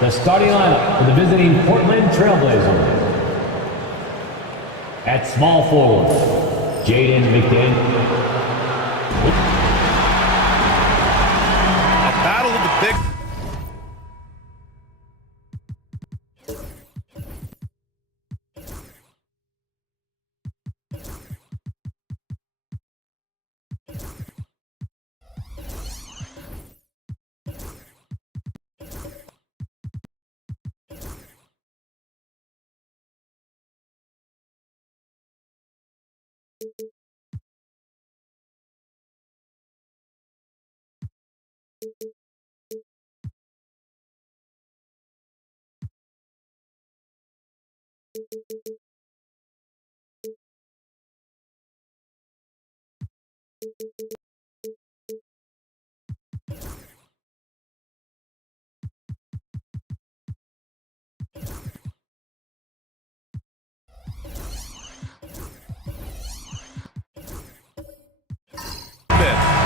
The starting lineup for the visiting Portland Trailblazers. At small forward, Jaden McDaniels. A battle of the big...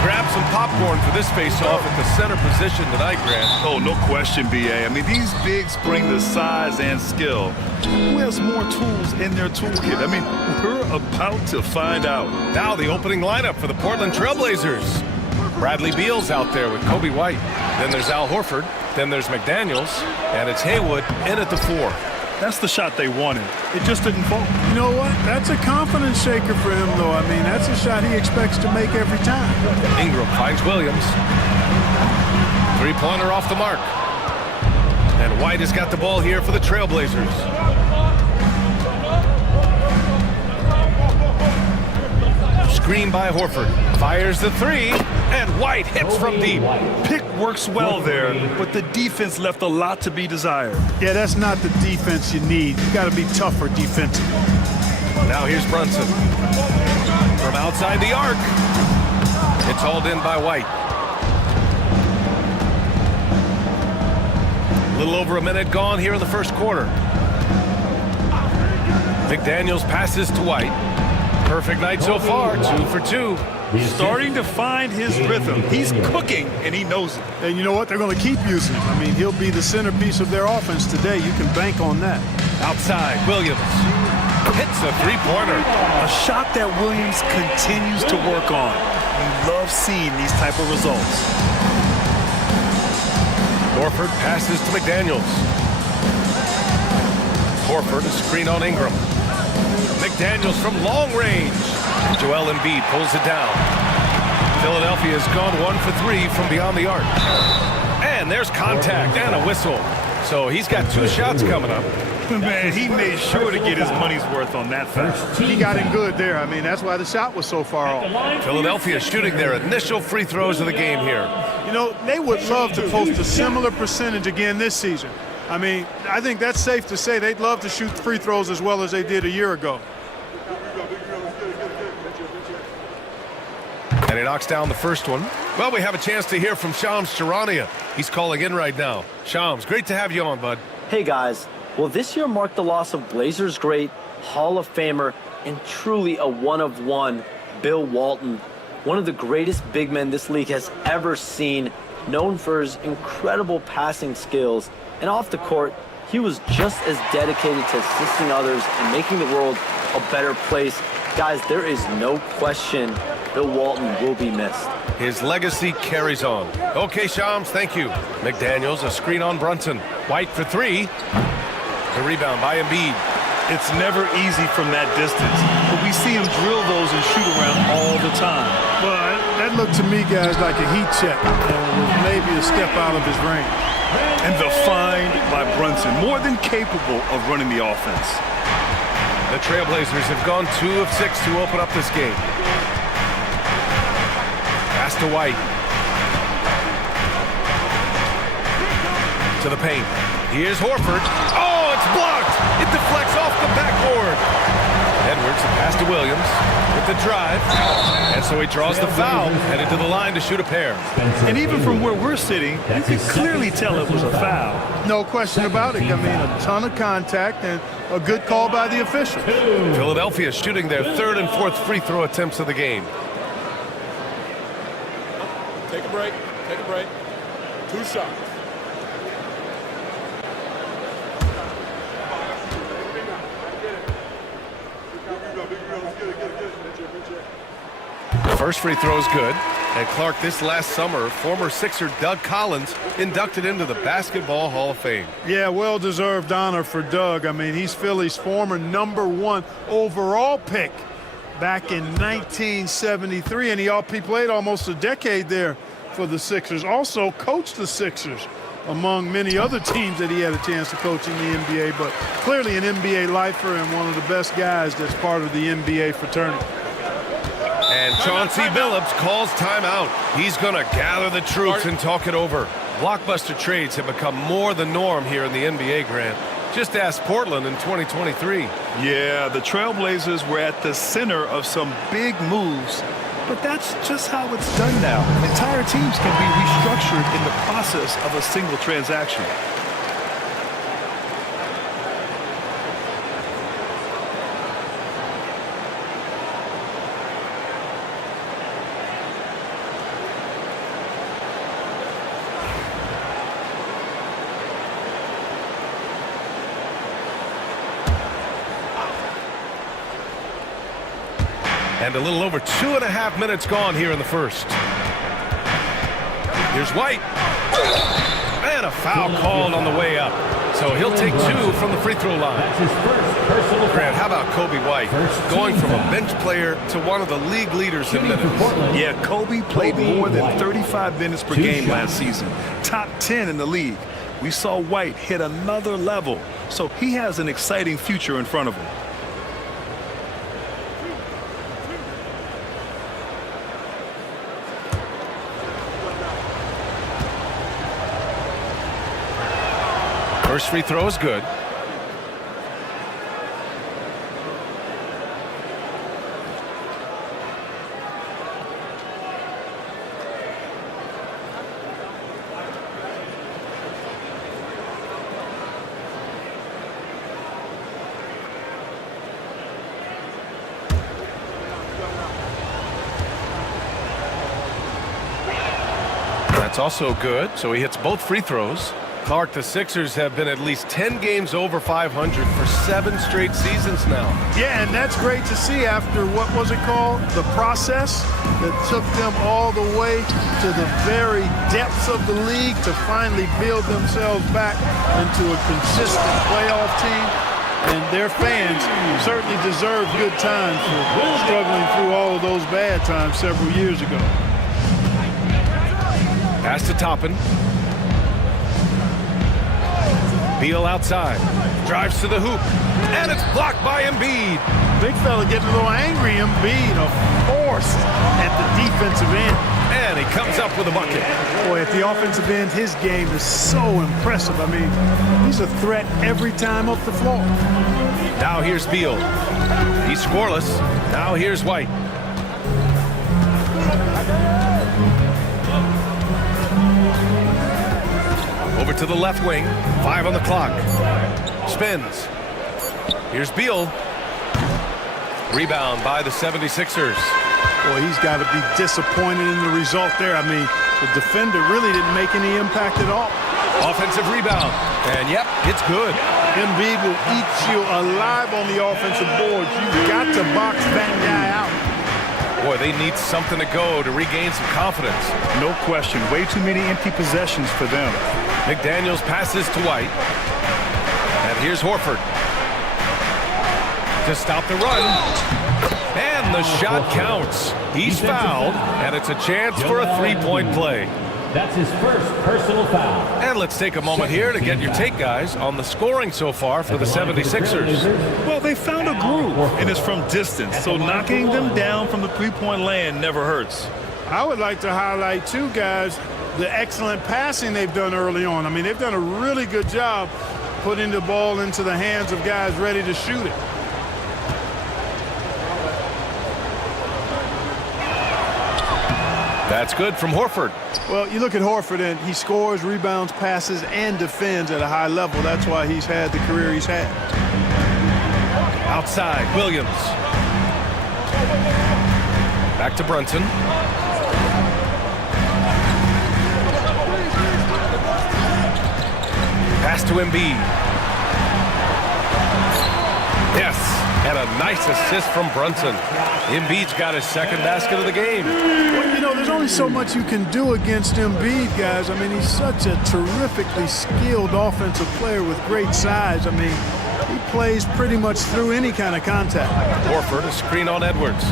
Grab some popcorn for this face-off at the center position tonight, Grant. Oh, no question, B.A. I mean, these bigs bring the size and skill. Who has more tools in their toolkit? I mean, we're about to find out. Now the opening lineup for the Portland Trailblazers. Bradley Beal's out there with Kobe White. Then there's Al Horford. Then there's McDaniels. And it's Haywood in at the 4. That's the shot they wanted. It just didn't fall. You know what? That's a confidence shaker for him, though. I mean, that's a shot he expects to make every time. Ingram finds Williams. Three-pointer off the mark. And White has got the ball here for the Trailblazers. Screen by Horford. Fires the 3. And White hits from deep. Pick works well there, but the defense left a lot to be desired. Yeah, that's not the defense you need. You got to be tougher defensively. Now here's Brunson. From outside the arc. It's hauled in by White. A little over a minute gone here in the first quarter. McDaniels passes to White. Perfect night so far, 2 for 2. Starting to find his rhythm. He's cooking, and he knows it. And you know what? They're going to keep using him. I mean, he'll be the centerpiece of their offense today. You can bank on that. Outside, Williams hits a three-pointer. A shot that Williams continues to work on. You love seeing these type of results. Horford passes to McDaniels. Horford, a screen on Ingram. McDaniels from long range. Joel Embiid pulls it down. Philadelphia has gone 1 for 3 from beyond the arc. And there's contact and a whistle. So he's got 2 shots coming up. Man, he made sure to get his money's worth on that foul. He got him good there. I mean, that's why the shot was so far off. Philadelphia shooting their initial free throws of the game here. You know, they would love to post a similar percentage again this season. I mean, I think that's safe to say they'd love to shoot free throws as well as they did a year ago. And he knocks down the first one. Well, we have a chance to hear from Shams Charania. He's calling in right now. Shams, great to have you on, bud. Hey, guys. Well, this year marked the loss of Blazers great, Hall of Famer, and truly a one-of-one, Bill Walton. One of the greatest big men this league has ever seen, known for his incredible passing skills. And off the court, he was just as dedicated to assisting others and making the world a better place. Guys, there is no question Bill Walton will be missed. His legacy carries on. Okay, Shams, thank you. McDaniels, a screen on Brunson. White for 3. The rebound by Embiid. It's never easy from that distance, but we see him drill those and shoot around all the time. Well, that looked to me, guys, like a heat check. Maybe a step out of his range. And the find by Brunson, more than capable of running the offense. The Trailblazers have gone 2 of 6 to open up this game. Pass to White. To the paint. Here's Horford. Oh, it's blocked. It deflects off the backboard. Edwards, a pass to Williams with the drive. And so he draws the foul, headed to the line to shoot a pair. And even from where we're sitting, you can clearly tell it was a foul. No question about it. I mean, a ton of contact and a good call by the official. Philadelphia shooting their 3rd and 4th free throw attempts of the game. Take a break. Take a break. 2 shots. The first free throw is good. And Clark, this last summer, former Sixer Doug Collins inducted into the Basketball Hall of Fame. Yeah, well-deserved honor for Doug. I mean, he's Philly's former #1 overall pick back in 1973, and he played almost a decade there for the Sixers. Also coached the Sixers, among many other teams that he had a chance to coach in the NBA, but clearly an NBA lifer and one of the best guys that's part of the NBA fraternity. And Chauncey Billups calls timeout. He's going to gather the troops and talk it over. Blockbuster trades have become more the norm here in the NBA, Grant. Just ask Portland in 2023. Yeah, the Trailblazers were at the center of some big moves, but that's just how it's done now. Entire teams can be restructured in the process of a single transaction. And a little over 2.5 minutes gone here in the first. Here's White. And a foul called on the way up. So he'll take 2 from the free throw line. That's his first personal Grant, how foul. about Kobe White? Going from a bench player to one of the league leaders in minutes. Yeah, Kobe played more than White. 35 minutes per game last season. Top 10 in the league. We saw White hit another level, so he has an exciting future in front of him. First free throw is good. That's also good, so he hits both free throws. Clark, the Sixers have been at least 10 games over 500 for 7 straight seasons now. Yeah, and that's great to see after, what was it called? The process that took them all the way to the very depths of the league to finally build themselves back into a consistent playoff team. And their fans certainly deserve good times for struggling through all of those bad times several years ago. Pass to Toppin. Beal outside. Drives to the hoop. And it's blocked by Embiid. Big fella getting a little angry. Embiid, a force at the defensive end. And he comes up with a bucket. Boy, at the offensive end, his game is so impressive. I mean, he's a threat every time up the floor. Now here's Beal. He's scoreless. Now here's White. Over to the left wing. 5 on the clock. Spins. Here's Beal. Rebound by the 76ers. Boy, he's got to be disappointed in the result there. I mean, the defender really didn't make any impact at all. Offensive rebound. And yep, it's good. Embiid will eat you alive on the offensive boards. You've got to box that guy out. Boy, they need something to go to regain some confidence. No question. Way too many empty possessions for them. McDaniels passes to White. And here's Horford. To stop the run. And the shot counts. He's fouled, and it's a chance for a three-point play. That's his first personal foul. And let's take a moment here to get your take, guys, on the scoring so far for the 76ers. Well, they found a groove, and it's from distance, so knocking them down from the three-point land never hurts. I would like to highlight, too, guys, the excellent passing they've done early on. I mean, they've done a really good job putting the ball into the hands of guys ready to shoot it. That's good from Horford. Well, you look at Horford, and he scores, rebounds, passes, and defends at a high level. That's why he's had the career he's had. Outside, Williams. Back to Brunson. Pass to Embiid. Yes, and a nice assist from Brunson. Embiid's got his second basket of the game. Well, you know, there's only so much you can do against Embiid, guys. I mean, he's such a terrifically skilled offensive player with great size. I mean, he plays pretty much through any kind of contact. Horford, a screen on Edwards.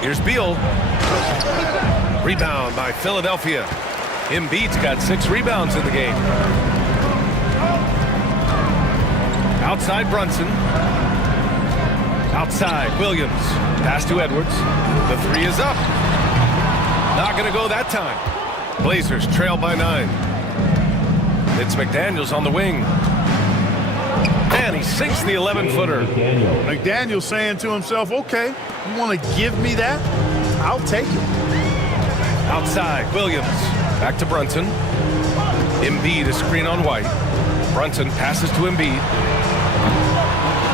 Here's Beal. Rebound by Philadelphia. Embiid's got 6 rebounds in the game. Outside Brunson. Outside Williams. Pass to Edwards. The 3 is up. Not going to go that time. Blazers trail by 9. It's McDaniels on the wing. And he sinks the 11-footer. McDaniels saying to himself, okay, you want to give me that? I'll take it. Outside Williams. Back to Brunson. Embiid, a screen on White. Brunson passes to Embiid.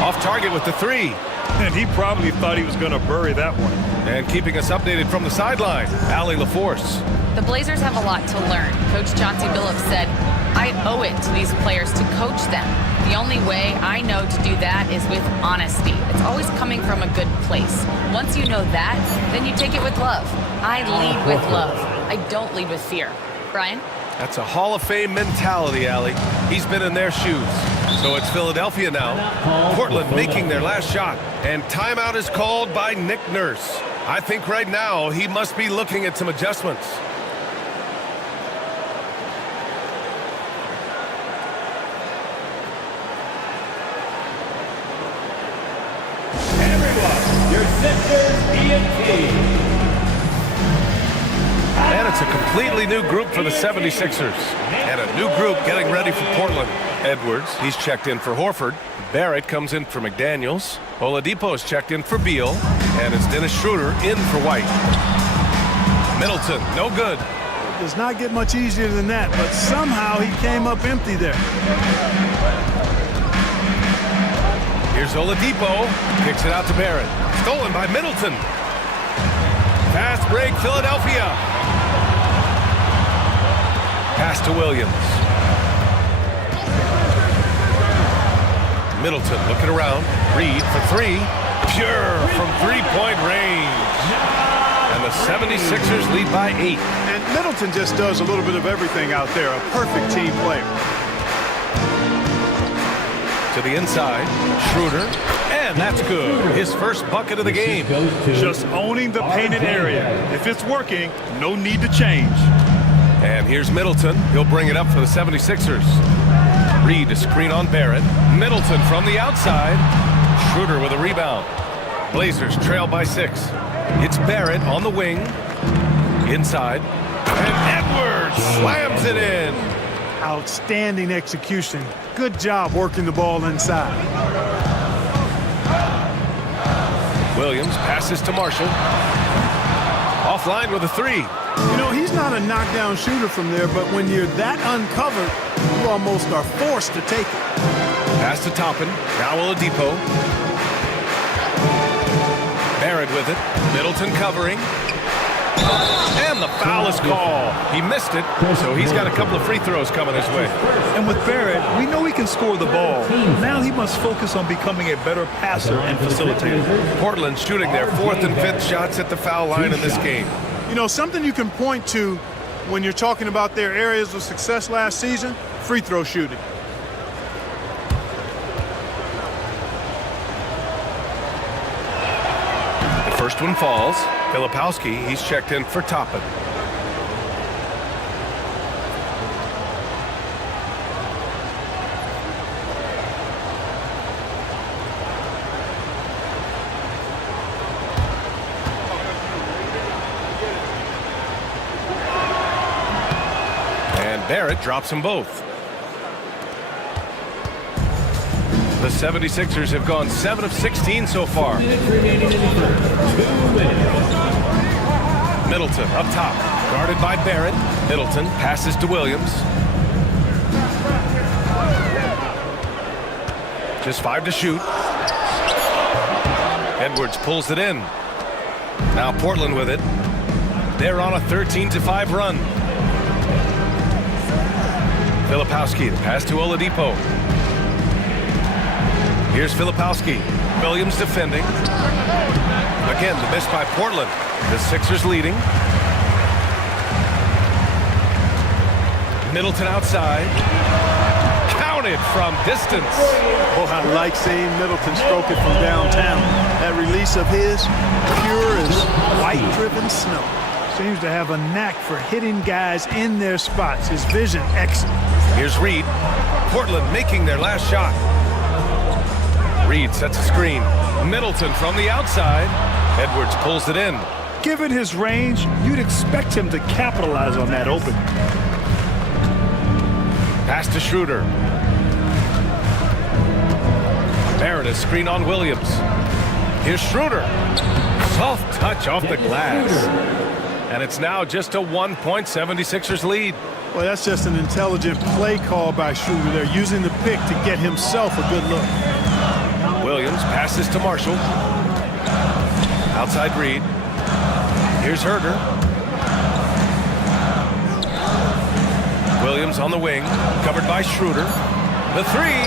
Off target with the 3. And he probably thought he was going to bury that one. And keeping us updated from the sideline, Allie LaForce. The Blazers have a lot to learn. Coach Chauncey Billups said, I owe it to these players to coach them. The only way I know to do that is with honesty. It's always coming from a good place. Once you know that, then you take it with love. I lead with love. I don't lead with fear. Brian? That's a Hall of Fame mentality, Allie. He's been in their shoes. So it's Philadelphia now. Portland making their last shot. And timeout is called by Nick Nurse. I think right now he must be looking at some adjustments. Everyone, your Sixers ENT. And it's a completely new group for the 76ers. And a new group getting ready for Portland. Edwards, he's checked in for Horford. Barrett comes in for McDaniels. Oladipo's checked in for Beal. And it's Dennis Schroeder in for White. Middleton, no good. It does not get much easier than that, but somehow he came up empty there. Here's Oladipo. Kicks it out to Barrett. Stolen by Middleton. Fast break, Philadelphia. Pass to Williams. Middleton looking around. Reed for three. Pure from three-point range. And the 76ers lead by 8. And Middleton just does a little bit of everything out there. A perfect team player. To the inside. Schroeder. And that's good. His first bucket of the game. Just owning the painted area. If it's working, no need to change. And here's Middleton. He'll bring it up for the 76ers. Reed to screen on Barrett. Middleton from the outside. Schroeder with a rebound. Blazers trail by 6. It's Barrett on the wing. Inside. And Edwards slams it in. Outstanding execution. Good job working the ball inside. Williams passes to Marshall. Offline with a 3. You know, he's not a knockdown shooter from there, but when you're that uncovered, you almost are forced to take it. Pass to Toppin. Now Oladipo. Barrett with it. Middleton covering. And the foul is called. He missed it, so he's got a couple of free throws coming his way. And with Barrett, we know he can score the ball. Now he must focus on becoming a better passer and facilitator. Portland shooting their 4th and 5th shots at the foul line in this game. You know, something you can point to when you're talking about their areas of success last season, free throw shooting. The first one falls. Filipowski, he's checked in for Toppin. And Barrett drops them both. The 76ers have gone 7 of 16 so far. Middleton up top, guarded by Barrett. Middleton passes to Williams. Just 5 to shoot. Edwards pulls it in. Now Portland with it. They're on a 13-5 run. Filipowski, the pass to Oladipo. Here's Filipowski. Williams defending. Again, the miss by Portland. The Sixers leading. Middleton outside. Counted from distance. Oh, I like seeing Middleton stroke it from downtown. That release of his, pure as white-driven snow. Seems to have a knack for hitting guys in their spots. His vision, excellent. Here's Reed. Portland making their last shot. Reed sets a screen. Middleton from the outside. Edwards pulls it in. Given his range, you'd expect him to capitalize on that opening. Pass to Schroeder. Barrett, a screen on Williams. Here's Schroeder. Soft touch off the glass. And it's now just a 1-point 76ers lead. Well, that's just an intelligent play call by Schroeder. They're using the pick to get himself a good look. Williams passes to Marshall. Outside Reed. Here's Herder. Williams on the wing, covered by Schroeder. The 3.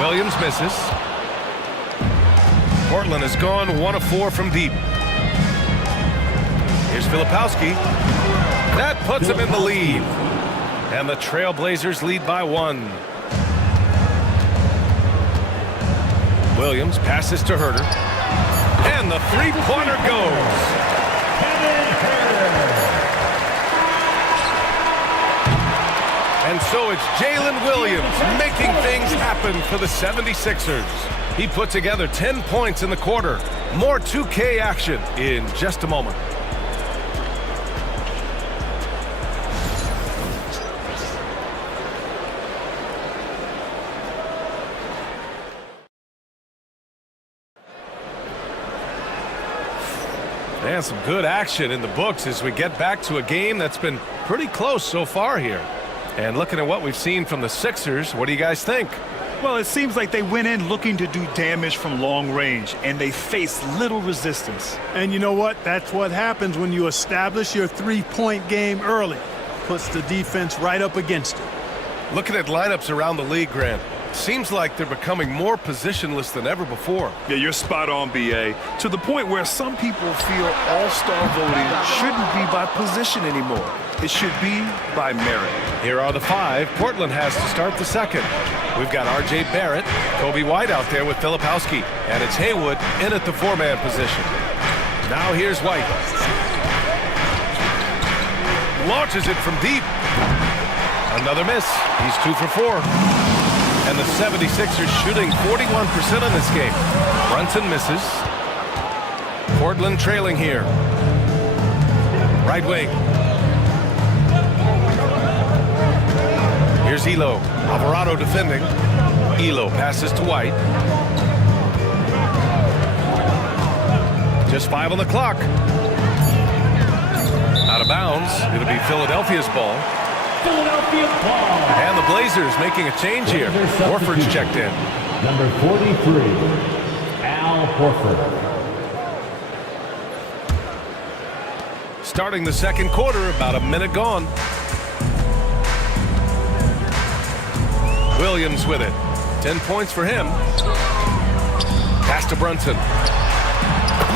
Williams misses. Portland has gone 1 of 4 from deep. Here's Filipowski. That puts him in the lead. And the Trailblazers lead by 1. Williams passes to Herder. And the three-pointer goes. And so it's Jalen Williams making things happen for the 76ers. He put together 10 points in the quarter. More 2K action in just a moment. And some good action in the books as we get back to a game that's been pretty close so far here. And looking at what we've seen from the Sixers, what do you guys think? Well, it seems like they went in looking to do damage from long range, and they faced little resistance. And you know what? That's what happens when you establish your three-point game early. puts the defense right up against it. Looking at lineups around the league, Grant, seems like they're becoming more positionless than ever before. Yeah, you're spot on, B.A. To the point where some people feel all-star voting shouldn't be by position anymore. It should be by merit. Here are the five Portland has to start the second. We've got R.J. Barrett, Kobe White out there with Filipowski, and it's Haywood in at the four-man position. Now here's White. Launches it from deep. Another miss. He's 2 for 4. And the 76ers shooting 41% in this game. Brunson misses. Portland trailing here. Right wing. Here's Elo. Alvarado defending. Elo passes to White. Just 5 on the clock. Out of bounds. It'll be Philadelphia's ball. Philadelphia ball. And the Blazers making a change here. Horford's checked in. Number 43, Al Horford. Starting the second quarter, about a minute gone. Williams with it. 10 points for him. Pass to Brunson.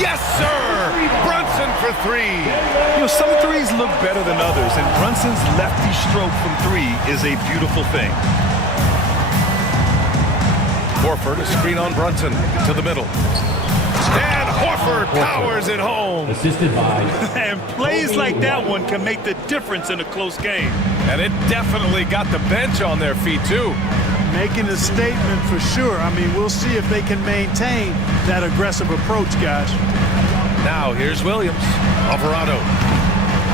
Yes, sir! Brunson for 3. You know, some threes look better than others, and Brunson's lefty stroke from 3 is a beautiful thing. Horford, a screen on Brunson to the middle. And Horford powers it home. Assisted by And plays like that one can make the difference in a close game. And it definitely got the bench on their feet, too. Making a statement for sure. I mean, we'll see if they can maintain that aggressive approach, guys. Now here's Williams. Alvarado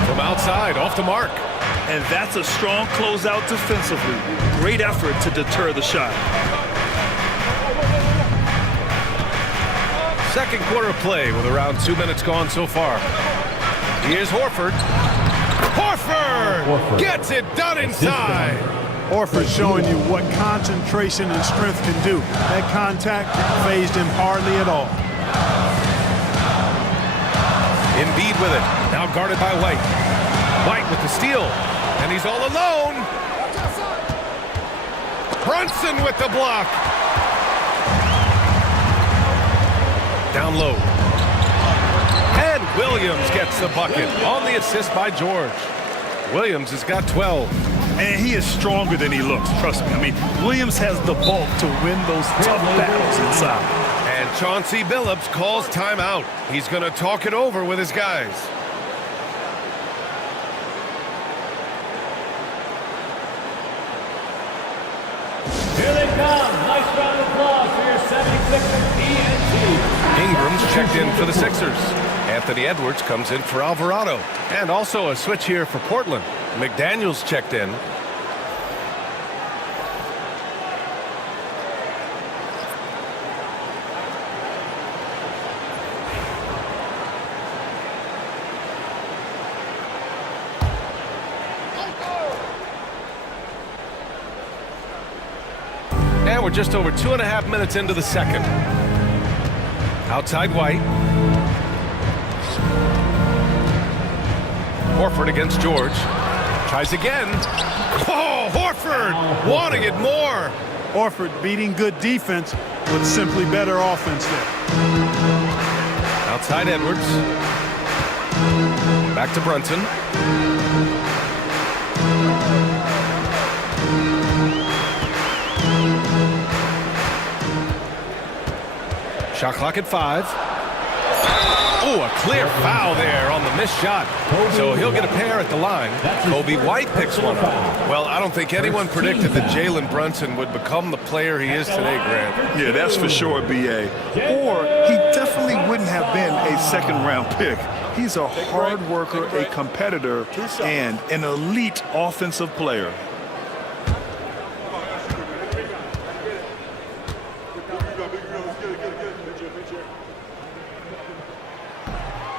from outside, off the mark. And that's a strong closeout defensively. Great effort to deter the shot. Second quarter play with around 2 minutes gone so far. Here's Horford. Horford gets it done inside. Horford showing you what concentration and strength can do. That contact phased him hardly at all. Embiid with it. Now guarded by White. White with the steal. And he's all alone. Brunson with the block. Down low. And Williams gets the bucket on the assist by George. Williams has got 12. And he is stronger than he looks, trust me. I mean, Williams has the bulk to win those tough battles inside. And Chauncey Billups calls timeout. He's going to talk it over with his guys. Here they come. Nice round of applause for your 76ers TNT. Ingram's checked in for the Sixers. Anthony Edwards comes in for Alvarado. And also a switch here for Portland. McDaniels checked in. And we're just over 2.5 minutes into the second. Outside White. Horford against George. Tries again. Oh, Horford wanting it more. Horford beating good defense with simply better offense there. Outside Edwards. Back to Brunson. Shot clock at 5. Oh, a clear foul there on the missed shot. So he'll get a pair at the line. Kobe White picks one up. Well, I don't think anyone predicted that Jalen Brunson would become the player he is today, Grant. Yeah, that's for sure, B.A. Or he definitely wouldn't have been a second-round pick. He's a hard worker, a competitor, and an elite offensive player.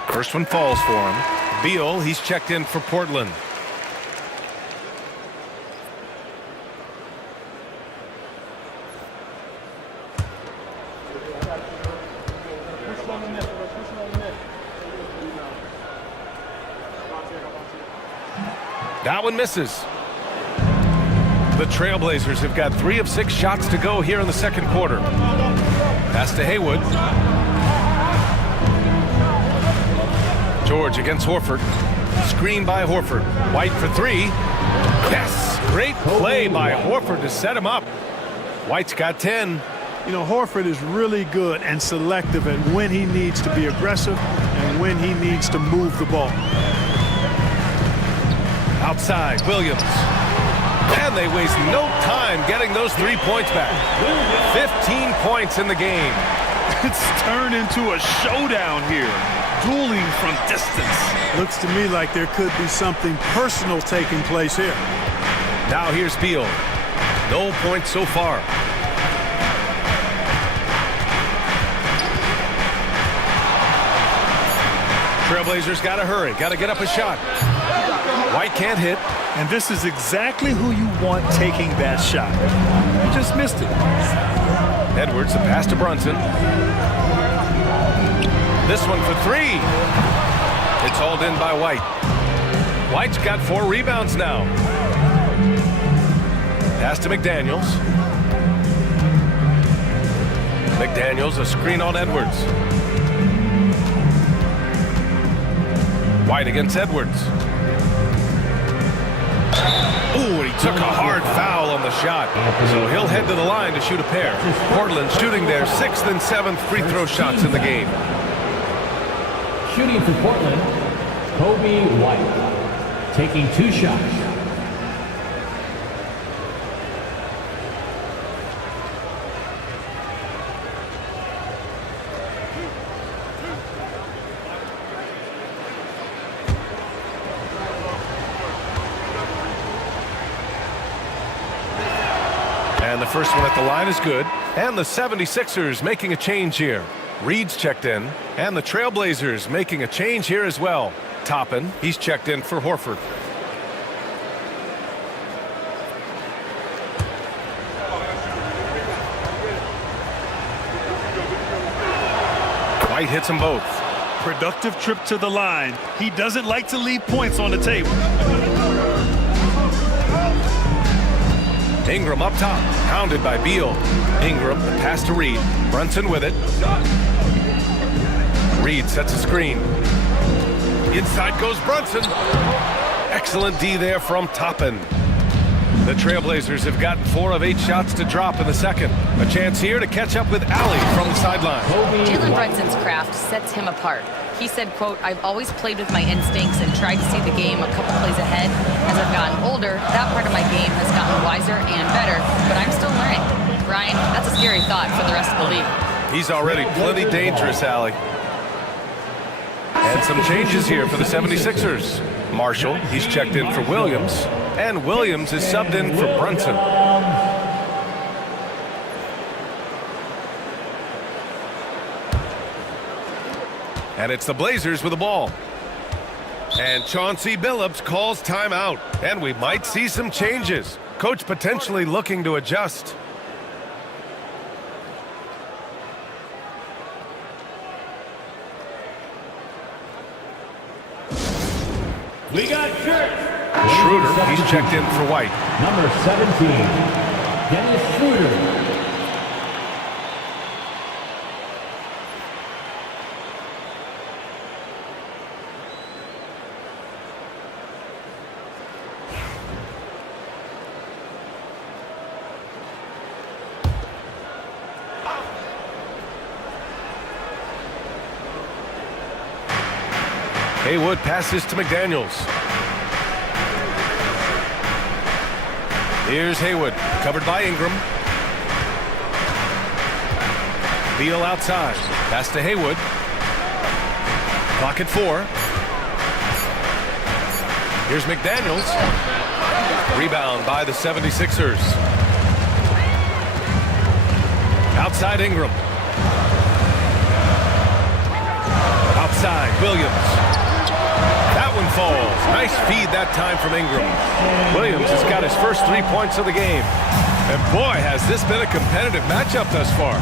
First one falls for him. Beal, he's checked in for Portland. That one misses. The Trailblazers have got 3 of 6 shots to go here in the second quarter. Pass to Haywood. George against Horford. Screen by Horford. White for 3. Yes! Great play by Horford to set him up. White's got 10. You know, Horford is really good and selective at when he needs to be aggressive and when he needs to move the ball. Outside, Williams. And they waste no time getting those 3 points back. 15 points in the game. It's turned into a showdown here. Dueling from distance. Looks to me like there could be something personal taking place here. Now here's Beal. No points so far. Trailblazers got to hurry. Got to get up a shot. White can't hit. And this is exactly who you want taking that shot. You just missed it. Edwards, the pass to Brunson. This one for 3. It's hauled in by White. White's got 4 rebounds now. Pass to McDaniels. McDaniels, a screen on Edwards. White against Edwards. Ooh, and he took a hard foul on the shot. So he'll head to the line to shoot a pair. Portland shooting their 6th and 7th free throw shots in the game. Shooting for Portland, Kobe White. Taking 2 shots. And the first one at the line is good. And the 76ers making a change here. Reed's checked in. And the Trailblazers making a change here as well. Toppin, he's checked in for Horford. White hits them both. Productive trip to the line. He doesn't like to leave points on the table. Ingram up top, pounded by Beal. Ingram, the pass to Reed. Brunson with it. Reed sets a screen. Inside goes Brunson. Excellent D there from Toppin. The Trailblazers have gotten 4 of 8 shots to drop in the second. A chance here to catch up with Allie from the sideline. Jalen Brunson's craft sets him apart. He said, quote, "I've always played with my instincts and tried to see the game a couple plays ahead. As I've gotten older, that part of my game has gotten wiser and better, but I'm still learning." Brian, that's a scary thought for the rest of the league. He's already plenty dangerous, Allie. And some changes here for the 76ers. Marshall, he's checked in for Williams. And Williams is subbed in for Brunson. And it's the Blazers with the ball. And Chauncey Billups calls timeout. And we might see some changes. Coach potentially looking to adjust. We got Church. Schroeder, he's checked in for White. Number 17, Dennis Schroeder. Haywood passes to McDaniels. Here's Haywood, covered by Ingram. Beal outside. Pass to Haywood. Clock at 4. Here's McDaniels. Rebound by the 76ers. Outside Ingram. Outside Williams. That one falls. Nice feed that time from Ingram. Williams has got his first 3 points of the game. And boy, has this been a competitive matchup thus far.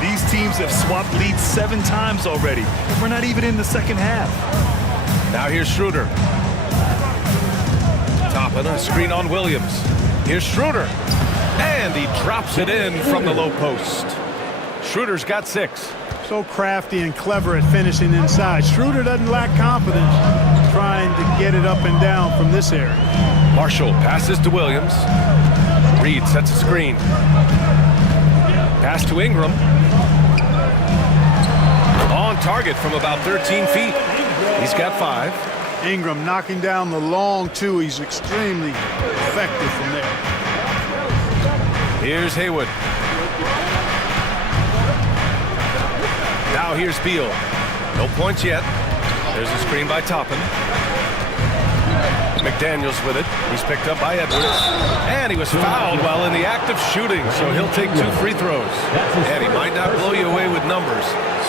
These teams have swapped leads 7 times already. We're not even in the second half. Now here's Schroeder. Top Toppin, a screen on Williams. Here's Schroeder. And he drops it in from the low post. Schroeder's got 6. So crafty and clever at finishing inside. Schroeder doesn't lack confidence trying to get it up and down from this area. Marshall passes to Williams. Reed sets a screen. Pass to Ingram. On target from about 13 feet. He's got 5. Ingram knocking down the long 2. He's extremely effective from there. Here's Haywood. Now here's Beal. No points yet. There's a screen by Toppin. McDaniels with it. He's picked up by Edwards. And he was fouled while in the act of shooting, so he'll take 2 free throws. And he might not blow you away with numbers,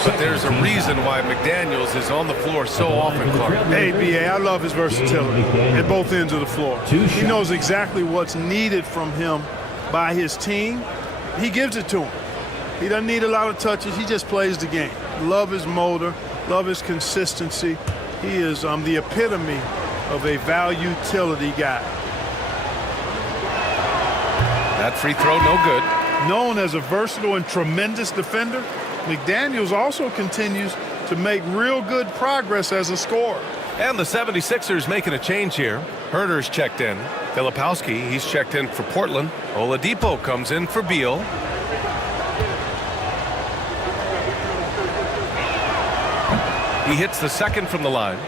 but there's a reason why McDaniels is on the floor so often, Clark. Hey, B.A., I love his versatility at both ends of the floor. He knows exactly what's needed from him by his team. He gives it to him. He doesn't need a lot of touches. He just plays the game. Love his motor. Love his consistency. He is the epitome of a value-utility guy. That free throw, no good. Known as a versatile and tremendous defender, McDaniels also continues to make real good progress as a scorer. And the 76ers making a change here. Herter's checked in. Filipowski, he's checked in for Portland. Oladipo comes in for Beal. He hits the second from the line.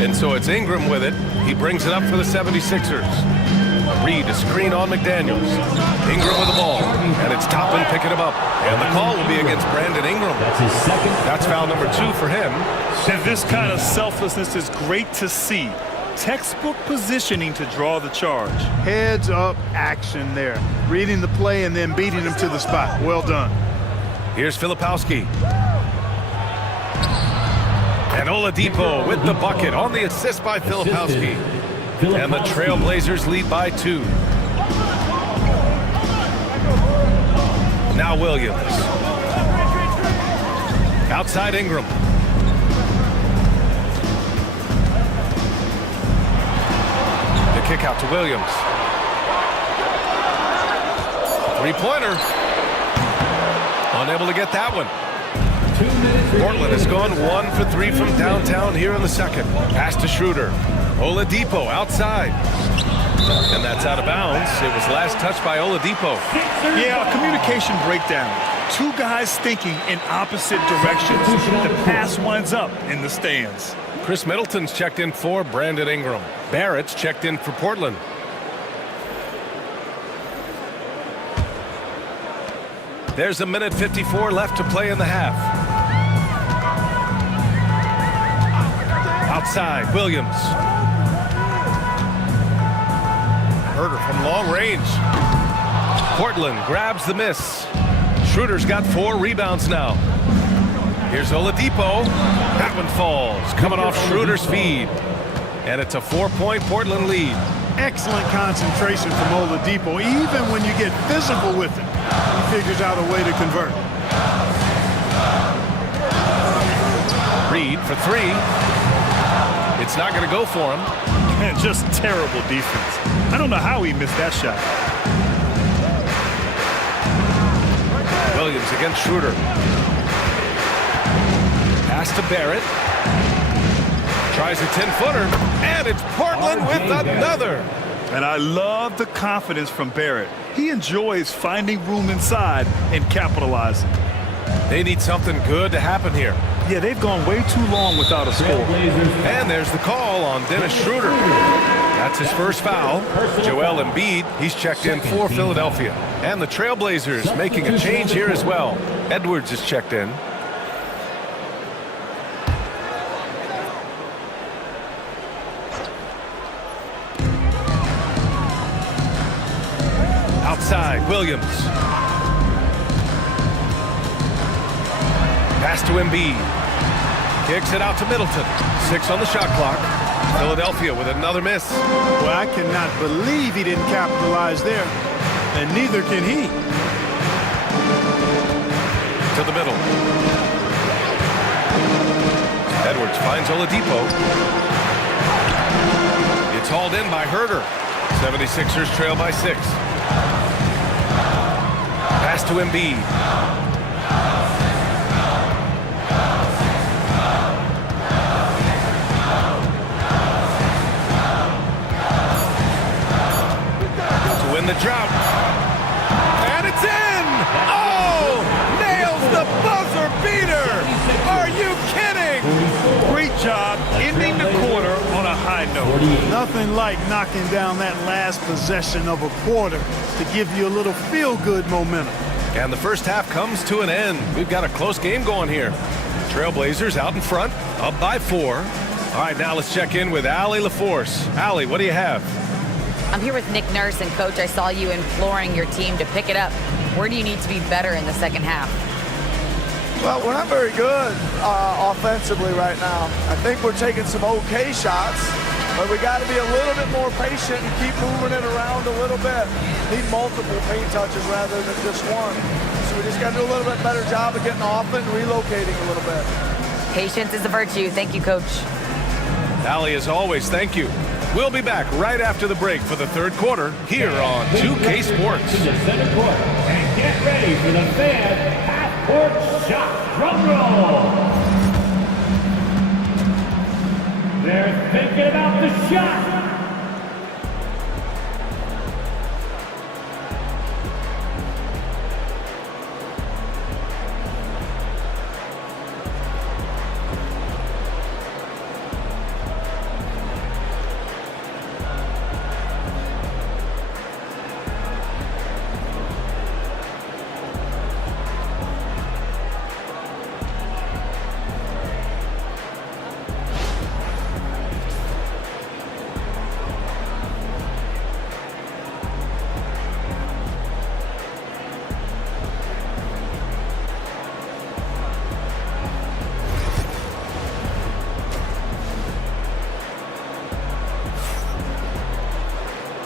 And so it's Ingram with it. He brings it up for the 76ers. Reed, a screen on McDaniels. Ingram with the ball. And it's Toppin picking him up. And the call will be against Brandon Ingram. That's his second. That's foul number 2 for him. And this kind of selflessness is great to see. Textbook positioning to draw the charge. Heads up action there. Reading the play and then beating him to the spot. Well done. Here's Filipowski. And Oladipo with the bucket on the assist by Filipowski. And the Trailblazers lead by 2. Now Williams. Outside Ingram. The kick out to Williams. 3-pointer. Unable to get that one. Portland has gone 1 for 3 from downtown here in the second. Pass to Schroeder. Oladipo outside. And that's out of bounds. It was last touched by Oladipo. Yeah, a communication breakdown. 2 guys thinking in opposite directions. The pass winds up in the stands. Chris Middleton's checked in for Brandon Ingram. Barrett's checked in for Portland. There's a minute 54 left to play in the half. Outside, Williams. Herter from long range. Portland grabs the miss. Schroeder's got 4 rebounds now. Here's Oladipo. That one falls, coming off Schroeder's feed. And it's a 4-point Portland lead. Excellent concentration from Oladipo. Even when you get physical with him, he figures out a way to convert. Reed for 3. It's not going to go for him. And just terrible defense. I don't know how he missed that shot. Williams against Schroeder. Pass to Barrett. Tries a 10-footer. And it's Portland with another. And I love the confidence from Barrett. He enjoys finding room inside and capitalizing. They need something good to happen here. Yeah, they've gone way too long without a score. And there's the call on Dennis Schroeder. That's his first foul. Joel Embiid, he's checked in for Philadelphia. And the Trailblazers making a change here as well. Edwards is checked in. Outside, Williams. Pass to Embiid. Kicks it out to Middleton. 6 on the shot clock. Philadelphia with another miss. Well, I cannot believe he didn't capitalize there. And neither can he. To the middle. Edwards finds Oladipo. It's hauled in by Herter. 76ers trail by 6. Pass to Embiid. To win the drought. And it's in! Oh! Nails the buzzer beater! Are you kidding? Great job ending the quarter on a high note. Nothing like knocking down that last possession of a quarter to give you a little feel-good momentum. And the first half comes to an end. We've got a close game going here. Trailblazers out in front, up by 4. All right, now let's check in with Allie LaForce. Allie, what do you have? I'm here with Nick Nurse, and Coach, I saw you imploring your team to pick it up. Where do you need to be better in the second half? Well, we're not very good offensively right now. I think we're taking some okay shots, but we got to be a little bit more patient and keep moving it around a little bit. Need multiple paint touches rather than just one. So we just got to do a little bit better job of getting off it and relocating a little bit. Patience is a virtue. Thank you, Coach. Allie, as always, thank you. We'll be back right after the break for the third quarter here on 2K Sports. To the center court. And get ready for the fan half-court shot. Drum roll. They're thinking about the shot.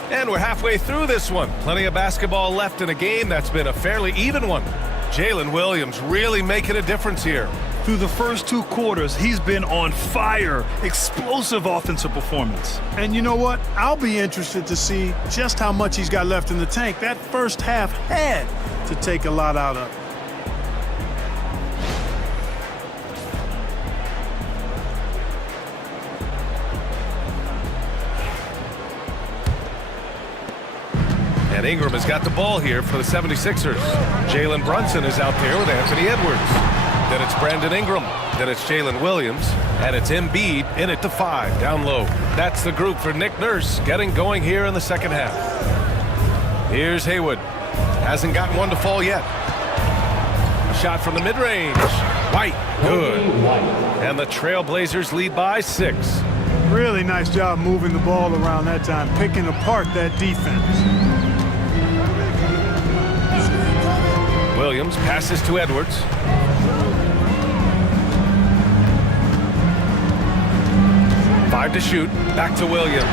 And we're halfway through this one. Plenty of basketball left in a game that's been a fairly even one. Jalen Williams really making a difference here. Through the first 2 quarters, he's been on fire. Explosive offensive performance. And you know what? I'll be interested to see just how much he's got left in the tank. That first half had to take a lot out of it. And Ingram has got the ball here for the 76ers. Jalen Brunson is out there with Anthony Edwards. Then it's Brandon Ingram. Then it's Jalen Williams. And it's Embiid in at the 5, down low. That's the group for Nick Nurse getting going here in the second half. Here's Haywood. Hasn't gotten one to fall yet. A shot from the mid-range. White, good. And the Trailblazers lead by 6. Really nice job moving the ball around that time, picking apart that defense. Williams passes to Edwards. Five to shoot. Back to Williams.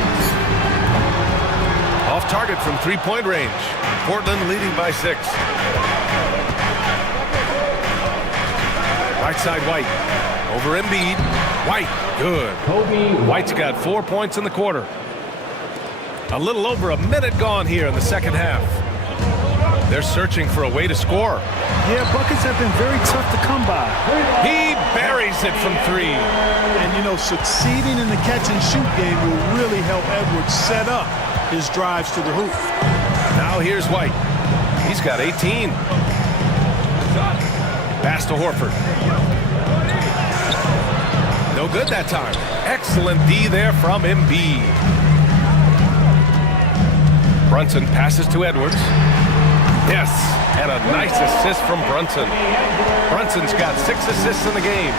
Off target from three-point range. Portland leading by 6. Right side White. Over Embiid. White. Good. White's got 4 points in the quarter. A little over a minute gone here in the second half. They're searching for a way to score. Yeah, buckets have been very tough to come by. He buries it from 3. And, you know, succeeding in the catch-and-shoot game will really help Edwards set up his drives to the hoop. Now here's White. He's got 18. Pass to Horford. No good that time. Excellent D there from Embiid. Brunson passes to Edwards. Yes, and a nice assist from Brunson. Brunson's got 6 assists in the game.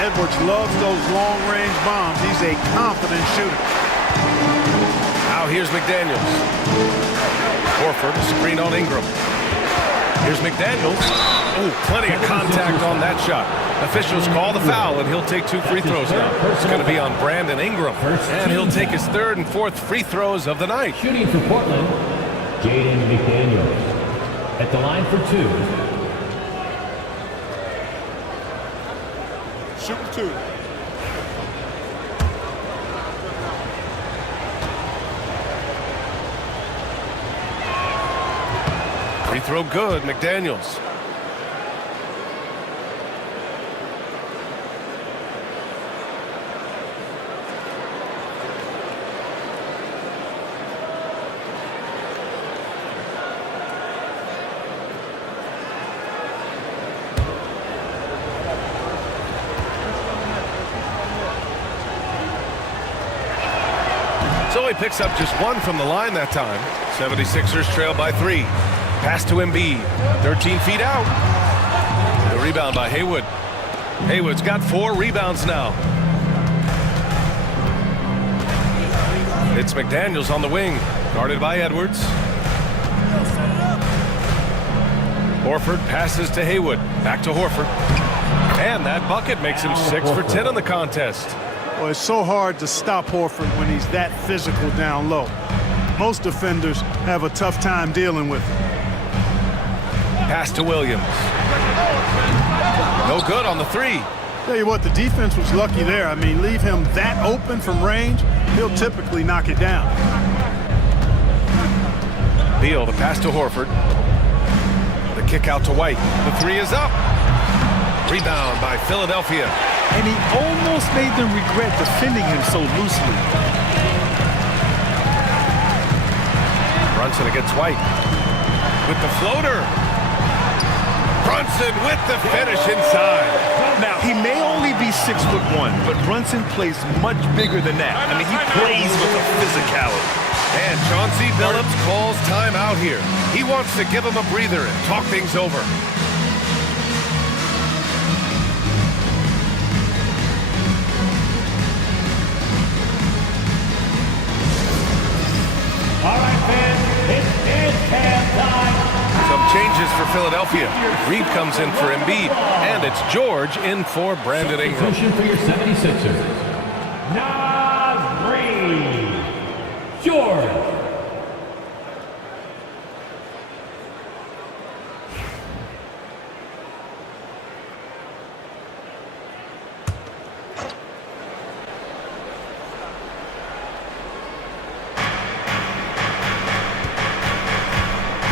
Edwards loves those long-range bombs. He's a confident shooter. Now here's McDaniels. Horford, screen on Ingram. Here's McDaniels. Oh, plenty of contact on that shot. Officials call the foul, and he'll take 2 free throws now. It's going to be on Brandon Ingram, and he'll take his 3rd and 4th free throws of the night. Shooting for Portland, Jaden McDaniels. At the line for 2. Shoot 2. Free throw good, McDaniels. So he picks up just one from the line that time. 76ers trail by 3. Pass to Embiid. 13 feet out. The rebound by Haywood. Haywood's got 4 rebounds now. It's McDaniels on the wing. Guarded by Edwards. Horford passes to Haywood. Back to Horford. And that bucket makes him 6 for 10 in the contest. Well, it's so hard to stop Horford when he's that physical down low. Most defenders have a tough time dealing with him. Pass to Williams. No good on the 3. Tell you what, the defense was lucky there. I mean, leave him that open from range, he'll typically knock it down. Beal, the pass to Horford. The kick out to White. The 3 is up. Rebound by Philadelphia. And he almost made them regret defending him so loosely. Brunson against White. With the floater. Brunson with the finish inside. Now, he may only be 6'1", but Brunson plays much bigger than that. I mean, he plays with a physicality. And Chauncey Billups calls timeout here. He wants to give him a breather and talk things over. All right, fans, it is halftime. Some changes for Philadelphia. Reed comes in for Embiid, and it's George in for Brandon Ingram. Substitution for your 76ers. Naz Reid. George.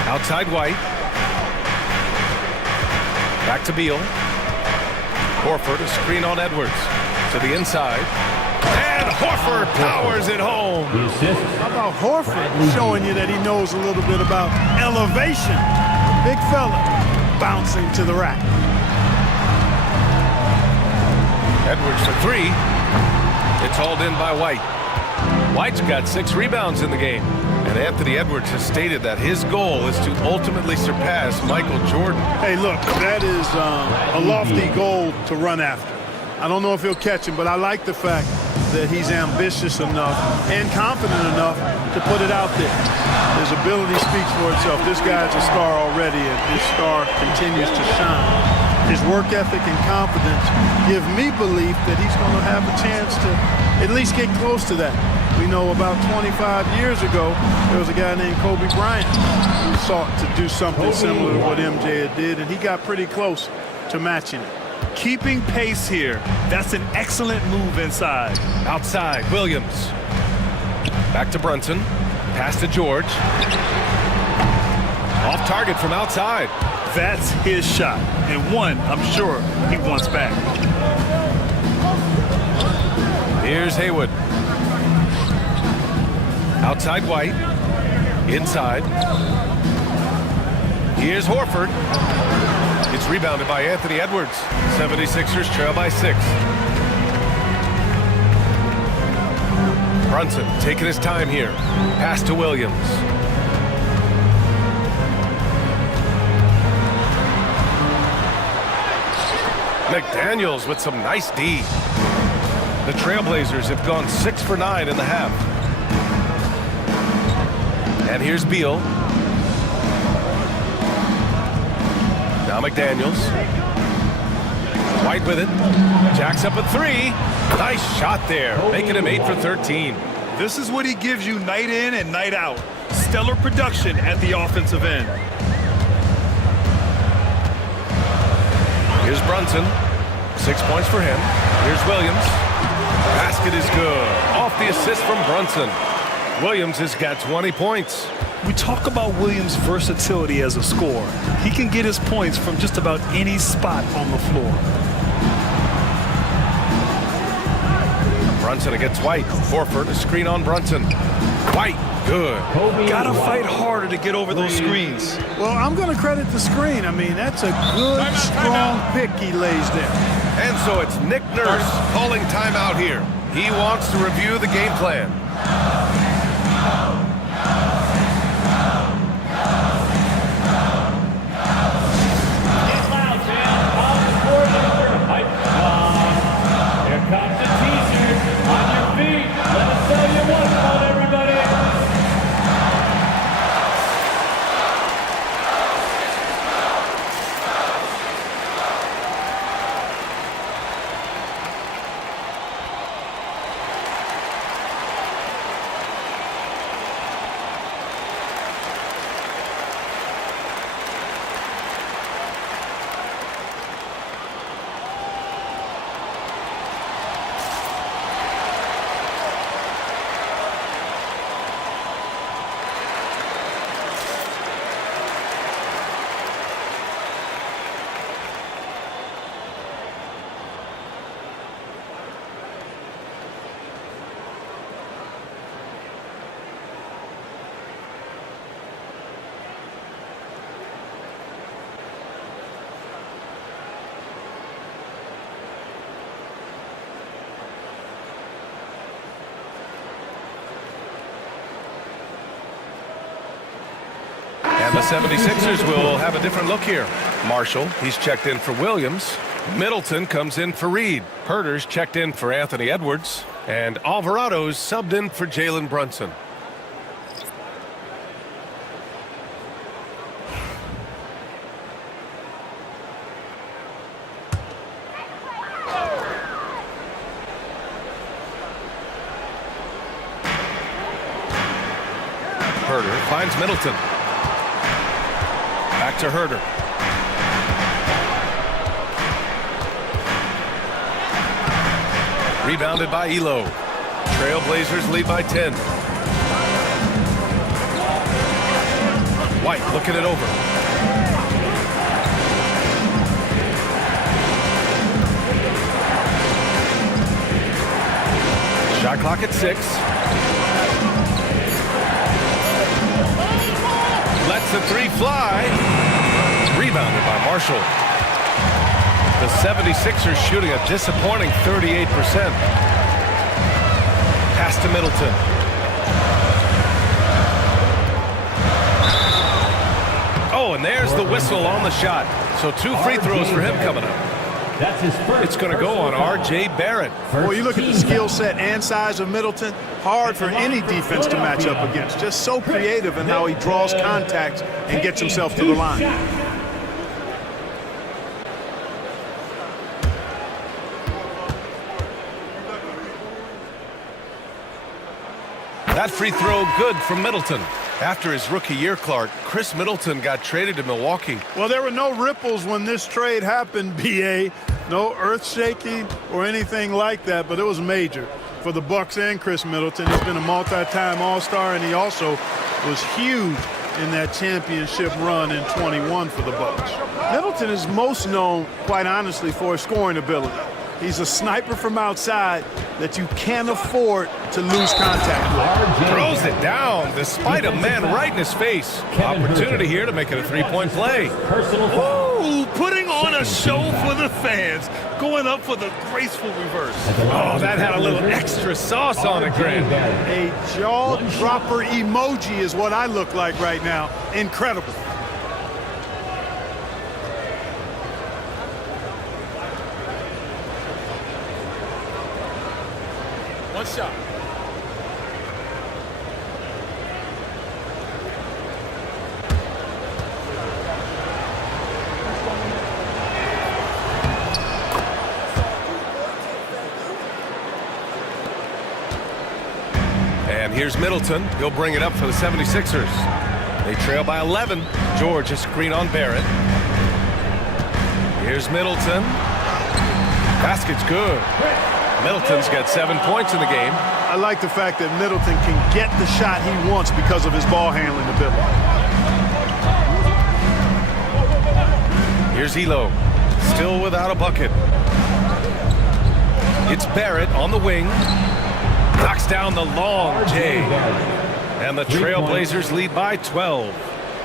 Outside White. Back to Beal. Horford, a screen on Edwards. To the inside. And Horford powers it home. The assist. How about Horford showing you that he knows a little bit about elevation? Big fella bouncing to the rack. Edwards for 3. It's hauled in by White. White's got 6 rebounds in the game. And Anthony Edwards has stated that his goal is to ultimately surpass Michael Jordan. Hey, look, that is a lofty goal to run after. I don't know if he'll catch him, but I like the fact that he's ambitious enough and confident enough to put it out there. His ability speaks for itself. This guy's a star already, and his star continues to shine. His work ethic and confidence give me belief that he's going to have a chance to at least get close to that. We know about 25 years ago, there was a guy named Kobe Bryant who sought to do something similar to what MJ did, and he got pretty close to matching it. Keeping pace here. That's an excellent move inside. Outside, Williams. Back to Brunson. Pass to George. Off target from outside. That's his shot, and one I'm sure he wants back. Here's Haywood. Outside White. Inside. Here's Horford. It's rebounded by Anthony Edwards. 76ers trail by 6. Brunson taking his time here. Pass to Williams. McDaniels with some nice D. The Trailblazers have gone 6 for 9 in the half. And here's Beal. Now McDaniels. White with it. Jacks up a 3. Nice shot there, making him 8 for 13. This is what he gives you night in and night out. Stellar production at the offensive end. Here's Brunson. 6 points for him. Here's Williams. Basket is good. Off the assist from Brunson. Williams has got 20 points. We talk about Williams' versatility as a scorer. He can get his points from just about any spot on the floor. Brunson against White. Horford, a screen on Brunson. White, good. Gotta fight harder to get over those screens. Well, I'm going to credit the screen. I mean, that's a good, strong pick he lays there. And so it's Nick Nurse calling timeout here. He wants to review the game plan. Get loud, man. On the court, pipes on. Here comes the teaser. On your feet. Let us tell you what's on, everybody. And the 76ers will have a different look here. Marshall, he's checked in for Williams. Middleton comes in for Reed. Herter's checked in for Anthony Edwards. And Alvarado's subbed in for Jalen Brunson. Herter finds Middleton. Back to Herter. Rebounded by Elo. Trailblazers lead by 10. White looking it over. Shot clock at 6. Lets the three fly. Rebounded by Marshall. The 76ers shooting a disappointing 38%. Pass to Middleton. Oh, and there's the whistle on the shot. So 2 free throws for him coming up. That's his first. It's going to go on R.J. Barrett. Well, you look at the skill set and size of Middleton, hard for any defense to match up against. Just so creative in how he draws contacts and gets himself to the line. That free throw good from Middleton. After his rookie year, Clark, Chris Middleton got traded to Milwaukee. Well, there were no ripples when this trade happened, B.A. No earth-shaking or anything like that, but it was major for the Bucks and Chris Middleton. He's been a multi-time All-Star, and he also was huge in that championship run in 21 for the Bucks. Middleton is most known, quite honestly, for his scoring ability. He's a sniper from outside that you can't afford to lose contact with. Throws it down despite a man right in his face. Opportunity here to make it a three-point play. Personal foul. Ooh, putting on a show for the fans. Going up for the graceful reverse. Oh, that had a little extra sauce on it, Grant. A jaw-dropper emoji is what I look like right now. Incredible. One shot. And here's Middleton. He'll bring it up for the 76ers. They trail by 11. George, a screen on Barrett. Here's Middleton. Basket's good. Middleton's got 7 points in the game. I like the fact that Middleton can get the shot he wants because of his ball handling ability. Here's Elo, still without a bucket. It's Barrett on the wing. Knocks down the long J. And the Trailblazers lead by 12.